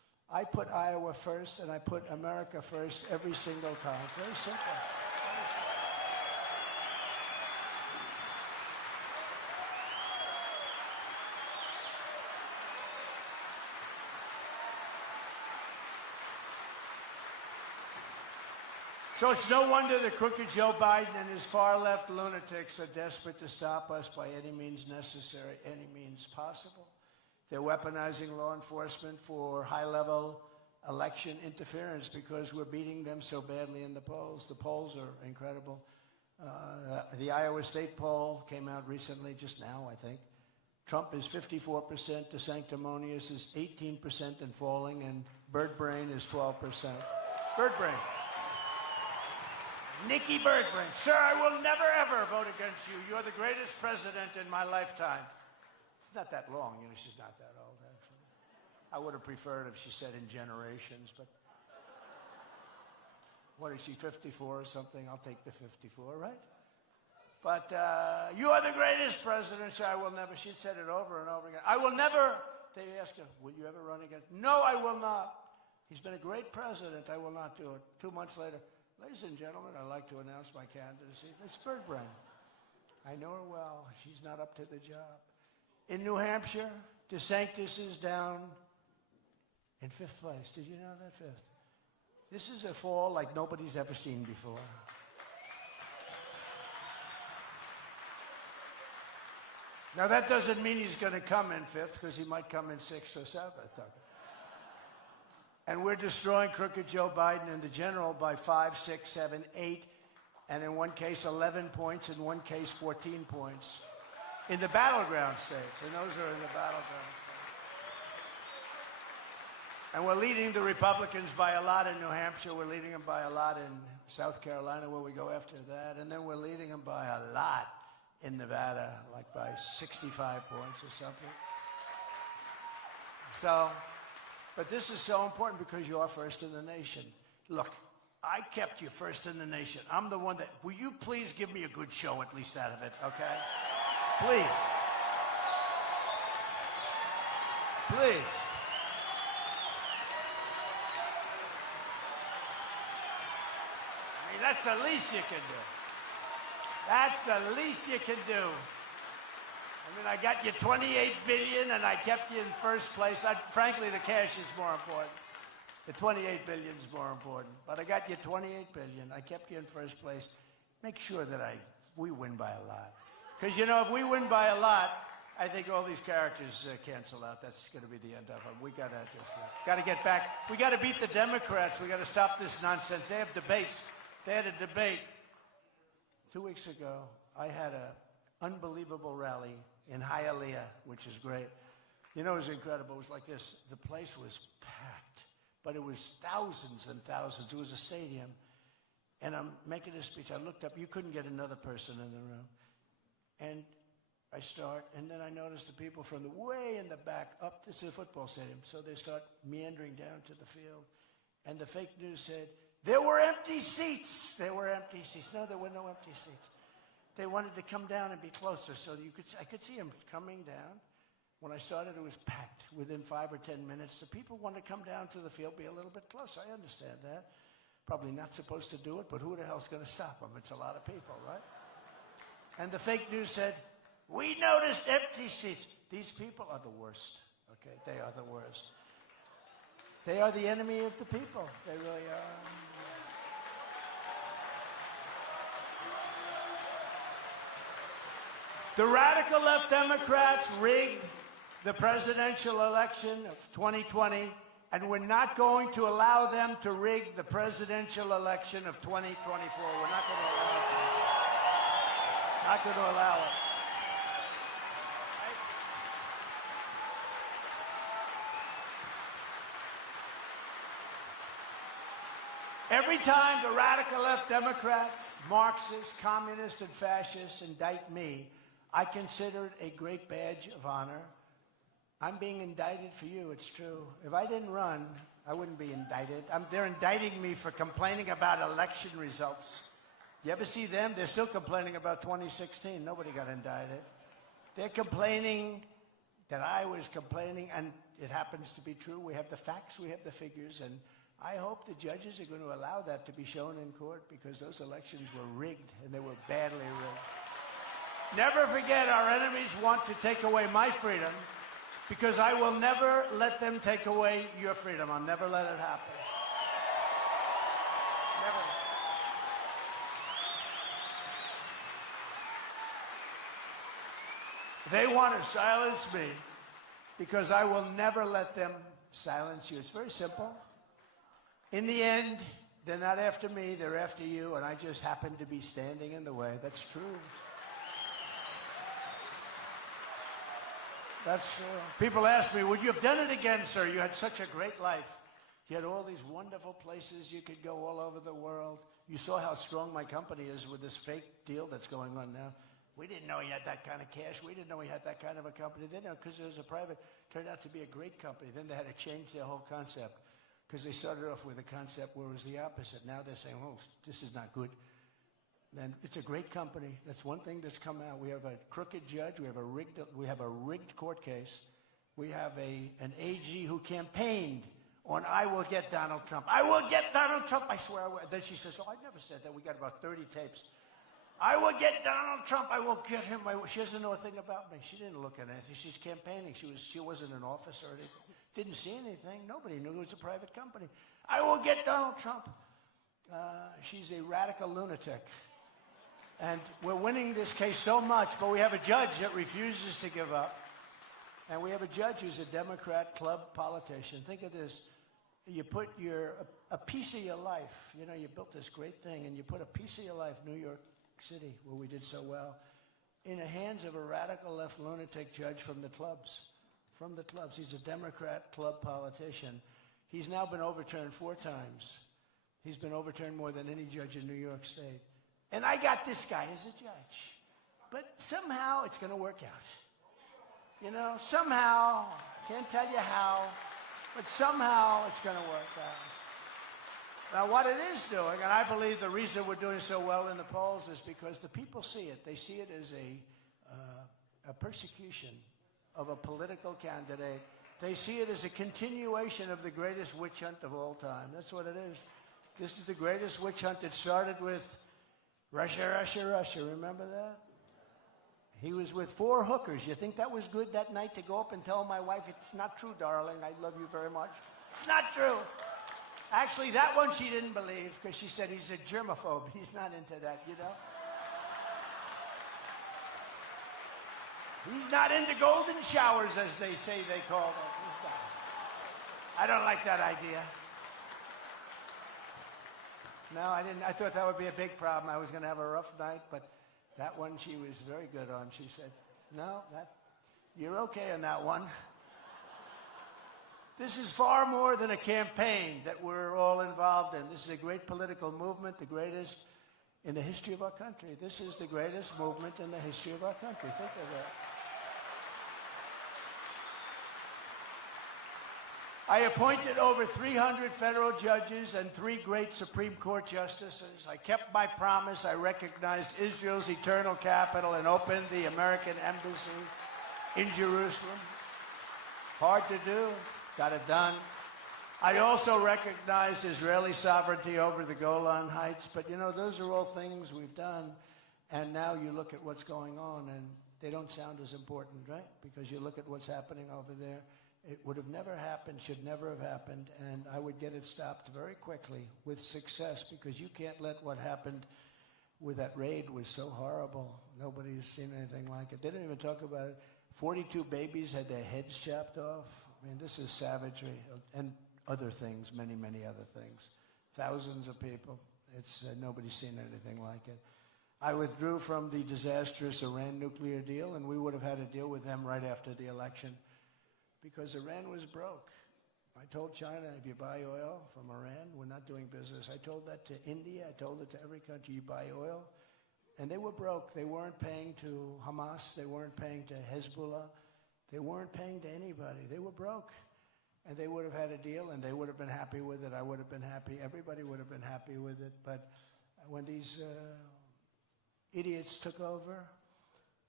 I put Iowa first, and I put America first every single time. It's very simple. Very simple. So it's no wonder the crooked Joe Biden and his far-left lunatics are desperate to stop us by any means necessary, any means possible. They're weaponizing law enforcement for high-level election interference because we're beating them so badly in the polls. The polls are incredible. The Iowa State poll came out recently, just now, I think. Trump is 54%, DeSanctimonious is 18% and falling, and Bird Brain is 12%. Bird Brain. Nikki Birdbrain, sir, I will never, ever vote against you. You're the greatest president in my lifetime. It's not that long. You know, she's not that old, actually. I would have preferred if she said in generations, but what is she, 54 or something? I'll take the 54, right? But you are the greatest president, sir. I will never. She'd said it over and over again. I will never. They asked her, will you ever run again? No, I will not. He's been a great president. I will not do it. 2 months later, ladies and gentlemen, I'd like to announce my candidacy. It's Bird Brain. I know her well. She's not up to the job. In New Hampshire, DeSantis is down in 5th place. Did you know that? 5th. This is a fall like nobody's ever seen before. Now, that doesn't mean he's going to come in 5th, because he might come in 6th or 7th. And we're destroying crooked Joe Biden in the general by 5, 6, 7, 8, and in one case 11 points, in one case 14 points. In the battleground states, and those are in the battleground states. And we're leading the Republicans by a lot in New Hampshire. We're leading them by a lot in South Carolina, where we go after that. And then we're leading them by a lot in Nevada, like by 65 points or something. So, but this is so important because you are first in the nation. Look, I kept you first in the nation. I'm the one that, will you please give me a good show, at least out of it, okay? Please. Please. I mean, that's the least you can do. That's the least you can do. I mean, I got you 28 billion and I kept you in first place. Frankly, the cash is more important. The 28 billion is more important. But I got you 28 billion. I kept you in first place. Make sure that we win by a lot. Because, you know, if we win by a lot, I think all these characters cancel out. That's going to be the end of them. We got to get back. We got to beat the Democrats. We got to stop this nonsense. They have debates. They had a debate 2 weeks ago. I had an unbelievable rally in Hialeah, which is great. You know, it was incredible. It was like this. The place was packed, but it was thousands and thousands. It was a stadium. And I'm making this speech. I looked up. You couldn't get another person in the room. And I start, and then I notice the people from the way in the back up. This is a football stadium. So they start meandering down to the field. And the fake news said, there were empty seats. There were empty seats. No, there were no empty seats. They wanted to come down and be closer, so I could see them coming down. When I started, it was packed. Within 5 or 10 minutes, the people wanted to come down to the field, be a little bit closer. I understand that. Probably not supposed to do it, but who the hell's going to stop them? It's a lot of people, right? And the fake news said, we noticed empty seats. These people are the worst, okay? They are the worst. They are the enemy of the people. They really are. The radical left Democrats rigged the presidential election of 2020, and we're not going to allow them to rig the presidential election of 2024. We're not going to allow it. Not going to allow it. Every time the radical left Democrats, Marxists, communists, and fascists indict me, I consider it a great badge of honor. I'm being indicted for you, it's true. If I didn't run, I wouldn't be indicted. They're indicting me for complaining about election results. You ever see them? They're still complaining about 2016. Nobody got indicted. They're complaining that I was complaining, and it happens to be true. We have the facts, we have the figures, and I hope the judges are going to allow that to be shown in court, because those elections were rigged, and they were badly rigged. Never forget, our enemies want to take away my freedom, because I will never let them take away your freedom. I'll never let it happen. Never. They want to silence me because I will never let them silence you. It's very simple. In the end, they're not after me, they're after you, and I just happen to be standing in the way. That's true. That's true. People ask me, would you have done it again, sir? You had such a great life. You had all these wonderful places you could go all over the world. You saw how strong my company is with this fake deal that's going on now. We didn't know he had that kind of cash. We didn't know he had that kind of a company. They didn't know, because it was a private, turned out to be a great company. Then they had to change their whole concept, because they started off with a concept where it was the opposite. Now they're saying, oh, this is not good. Then it's a great company. That's one thing that's come out. We have a crooked judge. We have a rigged court case. We have an AG who campaigned on, I will get Donald Trump. I will get Donald Trump. I swear I will. Then she says, oh, I never said that. We got about 30 tapes. I will get Donald Trump. I will get him. She doesn't know a thing about me. She didn't look at anything. She's campaigning. She wasn't in office or anything. Didn't see anything. Nobody knew it was a private company. I will get Donald Trump. She's a radical lunatic. And we're winning this case so much, but we have a judge that refuses to give up. And we have a judge who's a Democrat club politician. Think of this. You put a piece of your life, you know, you built this great thing, and you put a piece of your life, New York City, where we did so well, in the hands of a radical left lunatic judge from the clubs. From the clubs. He's a Democrat club politician. He's now been overturned 4 times. He's been overturned more than any judge in New York State. And I got this guy as a judge. But somehow it's going to work out. You know, somehow, can't tell you how, but somehow it's going to work out. Now, what it is doing, and I believe the reason we're doing so well in the polls is because the people see it. They see it as a persecution of a political candidate. They see it as a continuation of the greatest witch hunt of all time. That's what it is. This is the greatest witch hunt. It started with Russia, Russia, Russia. Remember that? He was with 4 hookers. You think that was good that night to go up and tell my wife, it's not true, darling, I love you very much? It's not true. Actually, that one she didn't believe, because she said he's a germaphobe. He's not into that, you know? He's not into golden showers, as they say they call it. He's not. I don't like that idea. No, I didn't. I thought that would be a big problem. I was going to have a rough night, but that one she was very good on. She said, no, you're okay on that one. This is far more than a campaign that we're all involved in. This is a great political movement, the greatest in the history of our country. This is the greatest movement in the history of our country. Think of that. I appointed over 300 federal judges and 3 great Supreme Court justices. I kept my promise. I recognized Israel's eternal capital and opened the American embassy in Jerusalem. Hard to do. Got it done. I also recognized Israeli sovereignty over the Golan Heights. But, you know, those are all things we've done. And now you look at what's going on, and they don't sound as important, right? Because you look at what's happening over there. It would have never happened, should never have happened, and I would get it stopped very quickly with success, because you can't let what happened with that raid was so horrible. Nobody's seen anything like it. They didn't even talk about it. 42 babies had their heads chopped off. I mean, this is savagery, and other things, many, many other things. Thousands of people. It's nobody's seen anything like it. I withdrew from the disastrous Iran nuclear deal, and we would have had to deal with them right after the election, because Iran was broke. I told China, if you buy oil from Iran, we're not doing business. I told that to India. I told it to every country. You buy oil. And they were broke. They weren't paying to Hamas. They weren't paying to Hezbollah. They weren't paying to anybody. They were broke. And they would have had a deal, and they would have been happy with it. I would have been happy. Everybody would have been happy with it. But when these idiots took over,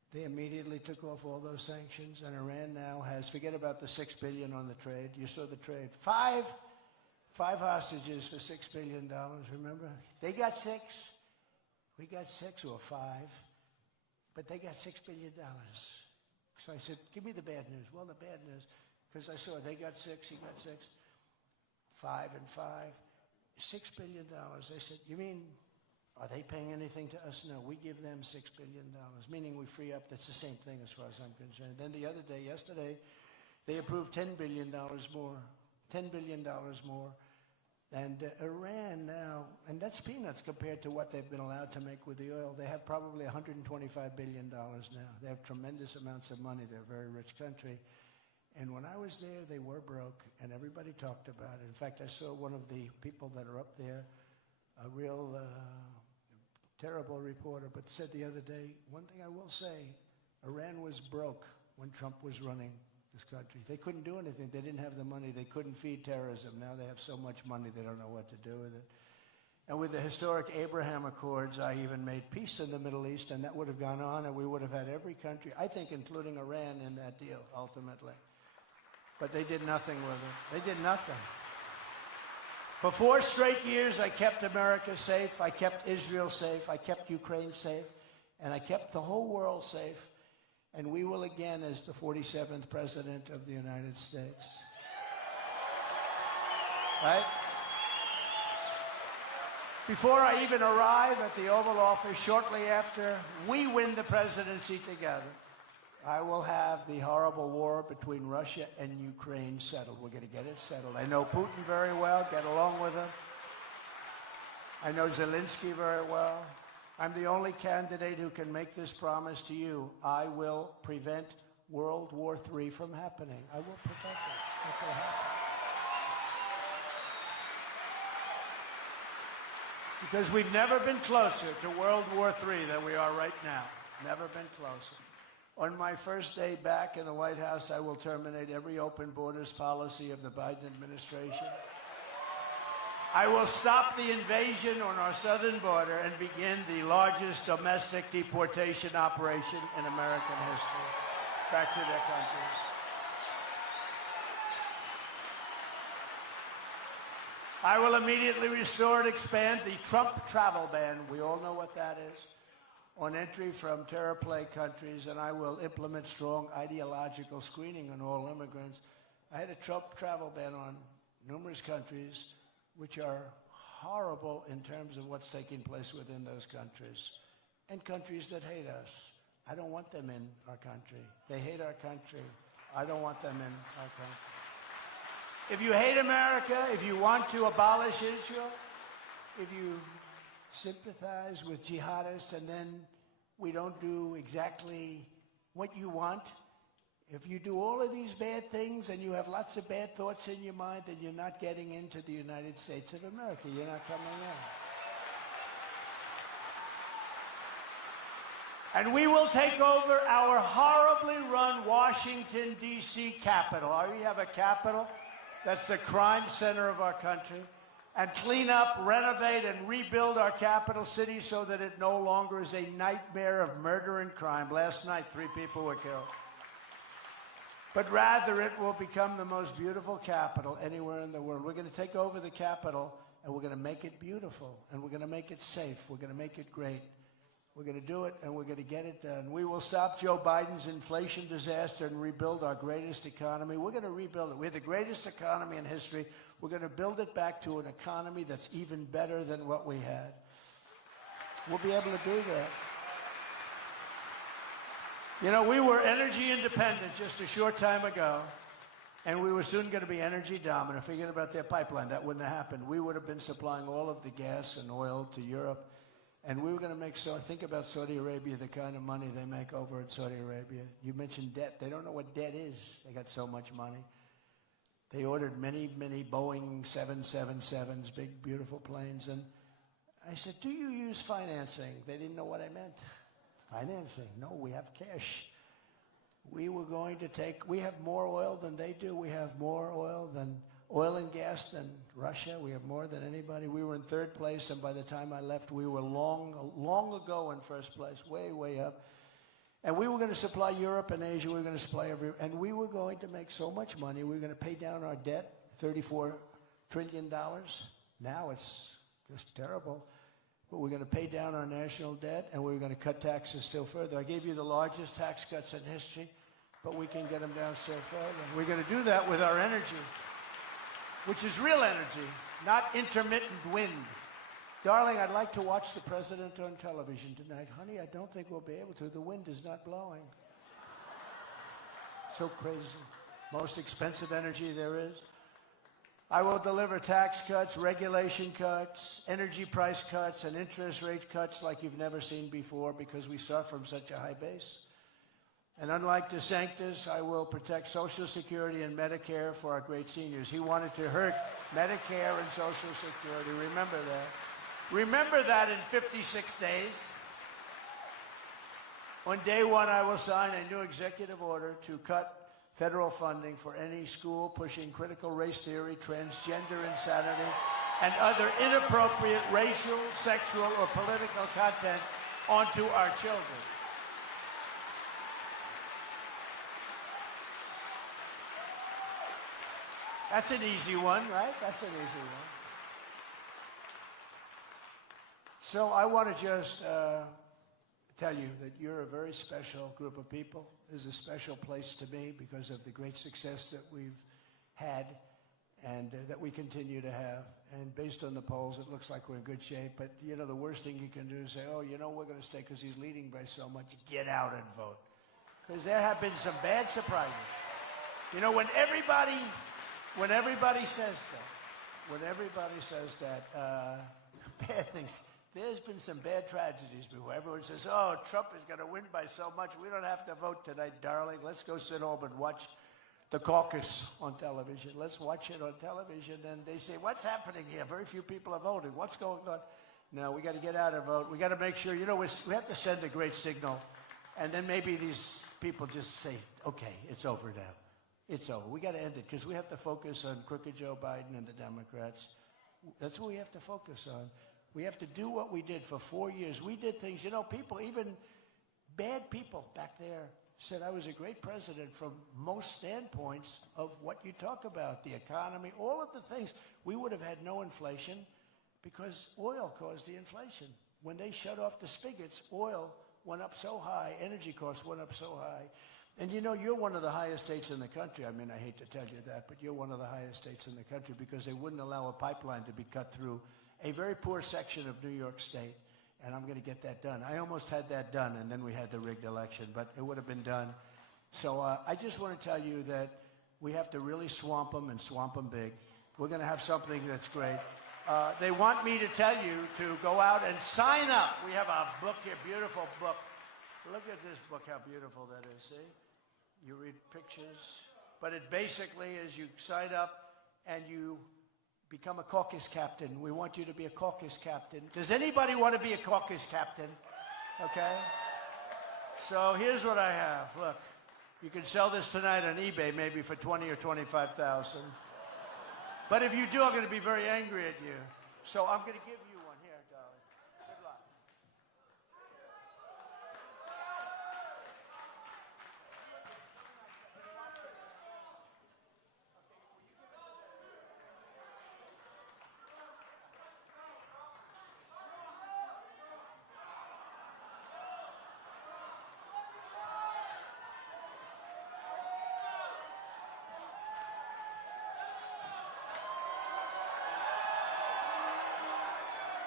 They immediately took off all those sanctions, and Iran now has, forget about the $6 billion on the trade. You saw the trade. Five hostages for $6 billion, remember? They got 6. We got 6 or 5. But they got $6 billion. So I said, give me the bad news. Well, the bad news, because I saw they got 6, he got 6. 5 and 5. $6 billion. They said, you mean, are they paying anything to us? No, we give them $6 billion, meaning we free up. That's the same thing as far as I'm concerned. Then the other day, yesterday, they approved $10 billion more. $10 billion more. And Iran now, and that's peanuts compared to what they've been allowed to make with the oil. They have probably $125 billion now. They have tremendous amounts of money. They're a very rich country. And when I was there, they were broke, and everybody talked about it. In fact, I saw one of the people that are up there, a real terrible reporter, but said the other day, one thing I will say, Iran was broke when Trump was running this country. They couldn't do anything. They didn't have the money. They couldn't feed terrorism. Now they have so much money, they don't know what to do with it. And with the historic Abraham Accords, I even made peace in the Middle East, and that would have gone on, and we would have had every country, I think including Iran, in that deal, ultimately. But they did nothing with it. They did nothing. For 4 straight years, I kept America safe, I kept Israel safe, I kept Ukraine safe, and I kept the whole world safe. And we will again as the 47th President of the United States. Right? Before I even arrive at the Oval Office, shortly after we win the presidency together, I will have the horrible war between Russia and Ukraine settled. We're going to get it settled. I know Putin very well, get along with him. I know Zelensky very well. I'm the only candidate who can make this promise to you. I will prevent World War III from happening. I will prevent it. It will happen. Because we've never been closer to World War III than we are right now. Never been closer. On my first day back in the White House, I will terminate every open borders policy of the Biden administration. I will stop the invasion on our southern border and begin the largest domestic deportation operation in American history back to their country. I will immediately restore and expand the Trump travel ban. We all know what that is. On entry from terror-plagued countries, and I will implement strong ideological screening on all immigrants. I had a Trump travel ban on numerous countries, which are horrible in terms of what's taking place within those countries, and countries that hate us. I don't want them in our country. They hate our country. I don't want them in our country. If you hate America, if you want to abolish Israel, if you sympathize with jihadists and then we don't do exactly what you want, if you do all of these bad things and you have lots of bad thoughts in your mind, then you're not getting into the United States of America. You're not coming in. And we will take over our horribly run Washington, D.C. Capitol. We have a Capitol that's the crime center of our country. And clean up, renovate, and rebuild our capital city so that it no longer is a nightmare of murder and crime. Last night, 3 people were killed. But rather, it will become the most beautiful capital anywhere in the world. We're going to take over the capital, and we're going to make it beautiful, and we're going to make it safe. We're going to make it great. We're going to do it, and we're going to get it done. We will stop Joe Biden's inflation disaster and rebuild our greatest economy. We're going to rebuild it. We have the greatest economy in history. We're going to build it back to an economy that's even better than what we had. We'll be able to do that. You know, we were energy independent just a short time ago, and we were soon going to be energy dominant. Forget about their pipeline. That wouldn't have happened. We would have been supplying all of the gas and oil to Europe, and we were going to make, so think about Saudi Arabia, the kind of money they make over in Saudi Arabia. You mentioned debt. They don't know what debt is. They got so much money. They ordered many, many Boeing 777s, big, beautiful planes. And I said, do you use financing? They didn't know what I meant. Financing? No, we have cash. We were going to we have more oil than they do. We have more oil and gas than Russia. We have more than anybody. We were in 3rd place, and by the time I left, we were long ago in 1st place, way, way up. And we were going to supply Europe and Asia. We were going to supply and we were going to make so much money. We were going to pay down our debt, $34 trillion. Now it's just terrible. But we're going to pay down our national debt, and we're going to cut taxes still further. I gave you the largest tax cuts in history, but we can get them down still further. We're going to do that with our energy, which is real energy, not intermittent wind. Darling, I'd like to watch the president on television tonight. Honey, I don't think we'll be able to. The wind is not blowing. So crazy. Most expensive energy there is. I will deliver tax cuts, regulation cuts, energy price cuts, and interest rate cuts like you've never seen before because we start from such a high base. And unlike DeSantis, I will protect Social Security and Medicare for our great seniors. He wanted to hurt Medicare and Social Security. Remember that. Remember that in 56 days. On day one, I will sign a new executive order to cut federal funding for any school pushing critical race theory, transgender insanity, and other inappropriate racial, sexual, or political content onto our children. That's an easy one, right? That's an easy one. So I want to just tell you that you're a very special group of people. This is a special place to me because of the great success that we've had and that we continue to have. And based on the polls, it looks like we're in good shape. But, you know, the worst thing you can do is say, oh, you know, we're going to stay because he's leading by so much. Get out and vote. Because there have been some bad surprises. You know, when everybody says that, bad things. There's been some bad tragedies before. Everyone says, oh, Trump is going to win by so much. We don't have to vote tonight, darling. Let's go sit home and watch the caucus on television. Let's watch it on television. And they say, what's happening here? Very few people are voting. What's going on? No, we got to get out and vote. We got to make sure, you know, we have to send a great signal. And then maybe these people just say, okay, it's over now. It's over. We got to end it because we have to focus on crooked Joe Biden and the Democrats. That's what we have to focus on. We have to do what we did for 4 years. We did things, you know, people, even bad people back there said I was a great president from most standpoints of what you talk about, the economy, all of the things. We would have had no inflation because oil caused the inflation. When they shut off the spigots, oil went up so high, energy costs went up so high. And you know, you're one of the highest states in the country. I mean, I hate to tell you that, but you're one of the highest states in the country because they wouldn't allow a pipeline to be cut through a very poor section of New York State, and I'm going to get that done. I almost had that done, and then we had the rigged election, but it would have been done. So I just want to tell you that we have to really swamp them and swamp them big. We're going to have something that's great. They want me to tell you to go out and sign up. We have a book here, beautiful book. Look at this book, how beautiful that is, see? You read pictures, but it basically is you sign up and you become a caucus captain. We want you to be a caucus captain. Does anybody want to be a caucus captain? Okay. So here's what I have. Look, you can sell this tonight on eBay maybe for $20,000 or $25,000. But if you do, I'm going to be very angry at you. So I'm going to give you one here, darling. Good luck.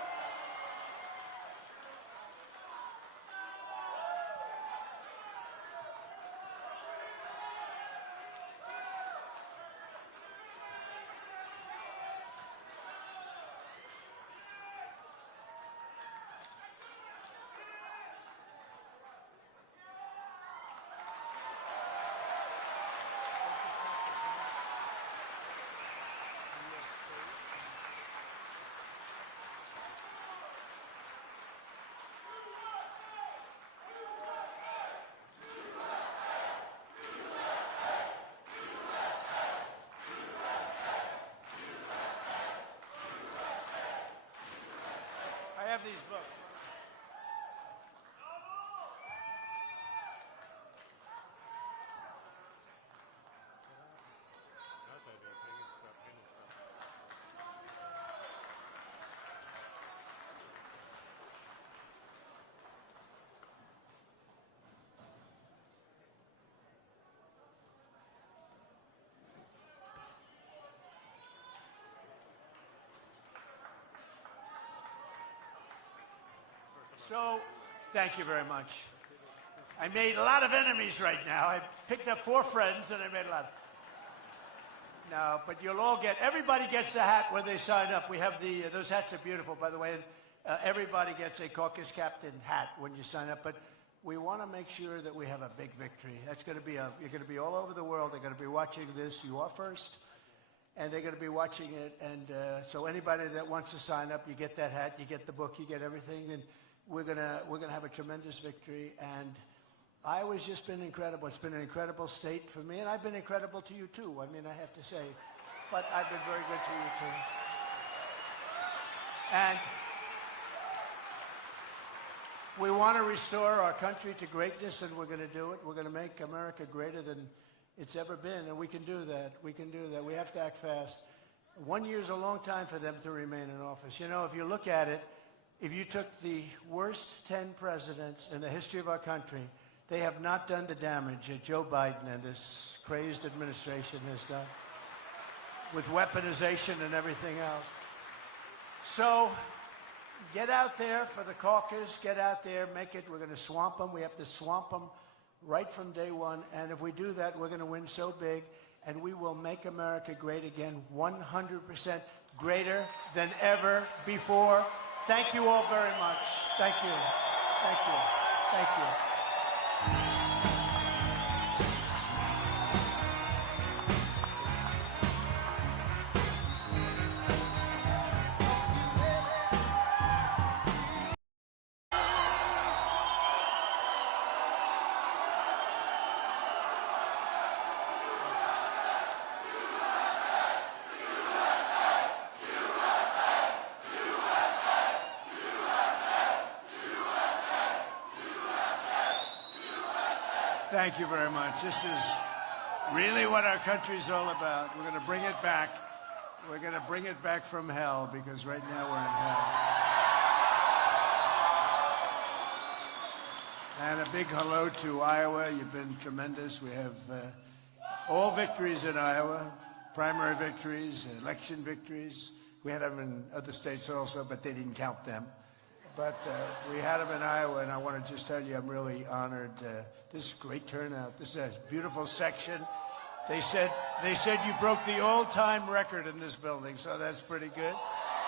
So, thank you very much. I made a lot of enemies right now. I picked up 4 friends and I made a lot. No, but you'll all get, everybody gets a hat when they sign up. We have those hats are beautiful, by the way. And, everybody gets a caucus captain hat when you sign up. But we want to make sure that we have a big victory. That's going to be you're going to be all over the world. They're going to be watching this. You are first. And they're going to be watching it. And so anybody that wants to sign up, you get that hat, you get the book, you get everything. And we're going to have a tremendous victory. And Iowa's just been incredible. It's been an incredible state for me, and I've been incredible to you, too. I mean, I have to say. But I've been very good to you, too. And we want to restore our country to greatness, and we're going to do it. We're going to make America greater than it's ever been, and we can do that. We can do that. We have to act fast. 1 year is a long time for them to remain in office. You know, if you look at it, if you took the worst 10 presidents in the history of our country, they have not done the damage that Joe Biden and this crazed administration has done with weaponization and everything else. So get out there for the caucus. Get out there. Make it. We're going to swamp them. We have to swamp them right from day one. And if we do that, we're going to win so big. And we will make America great again, 100% greater than ever before. Thank you all very much. Thank you. Thank you. Thank you. Thank you very much. This is really what our country's all about. We're going to bring it back. We're going to bring it back from hell, because right now we're in hell. And a big hello to Iowa. You've been tremendous. We have all victories in Iowa, primary victories, election victories. We had them in other states also, but they didn't count them. But we had them in Iowa, and I want to just tell you I'm really honored. This is a great turnout. This is a beautiful section. They said you broke the all-time record in this building, so that's pretty good.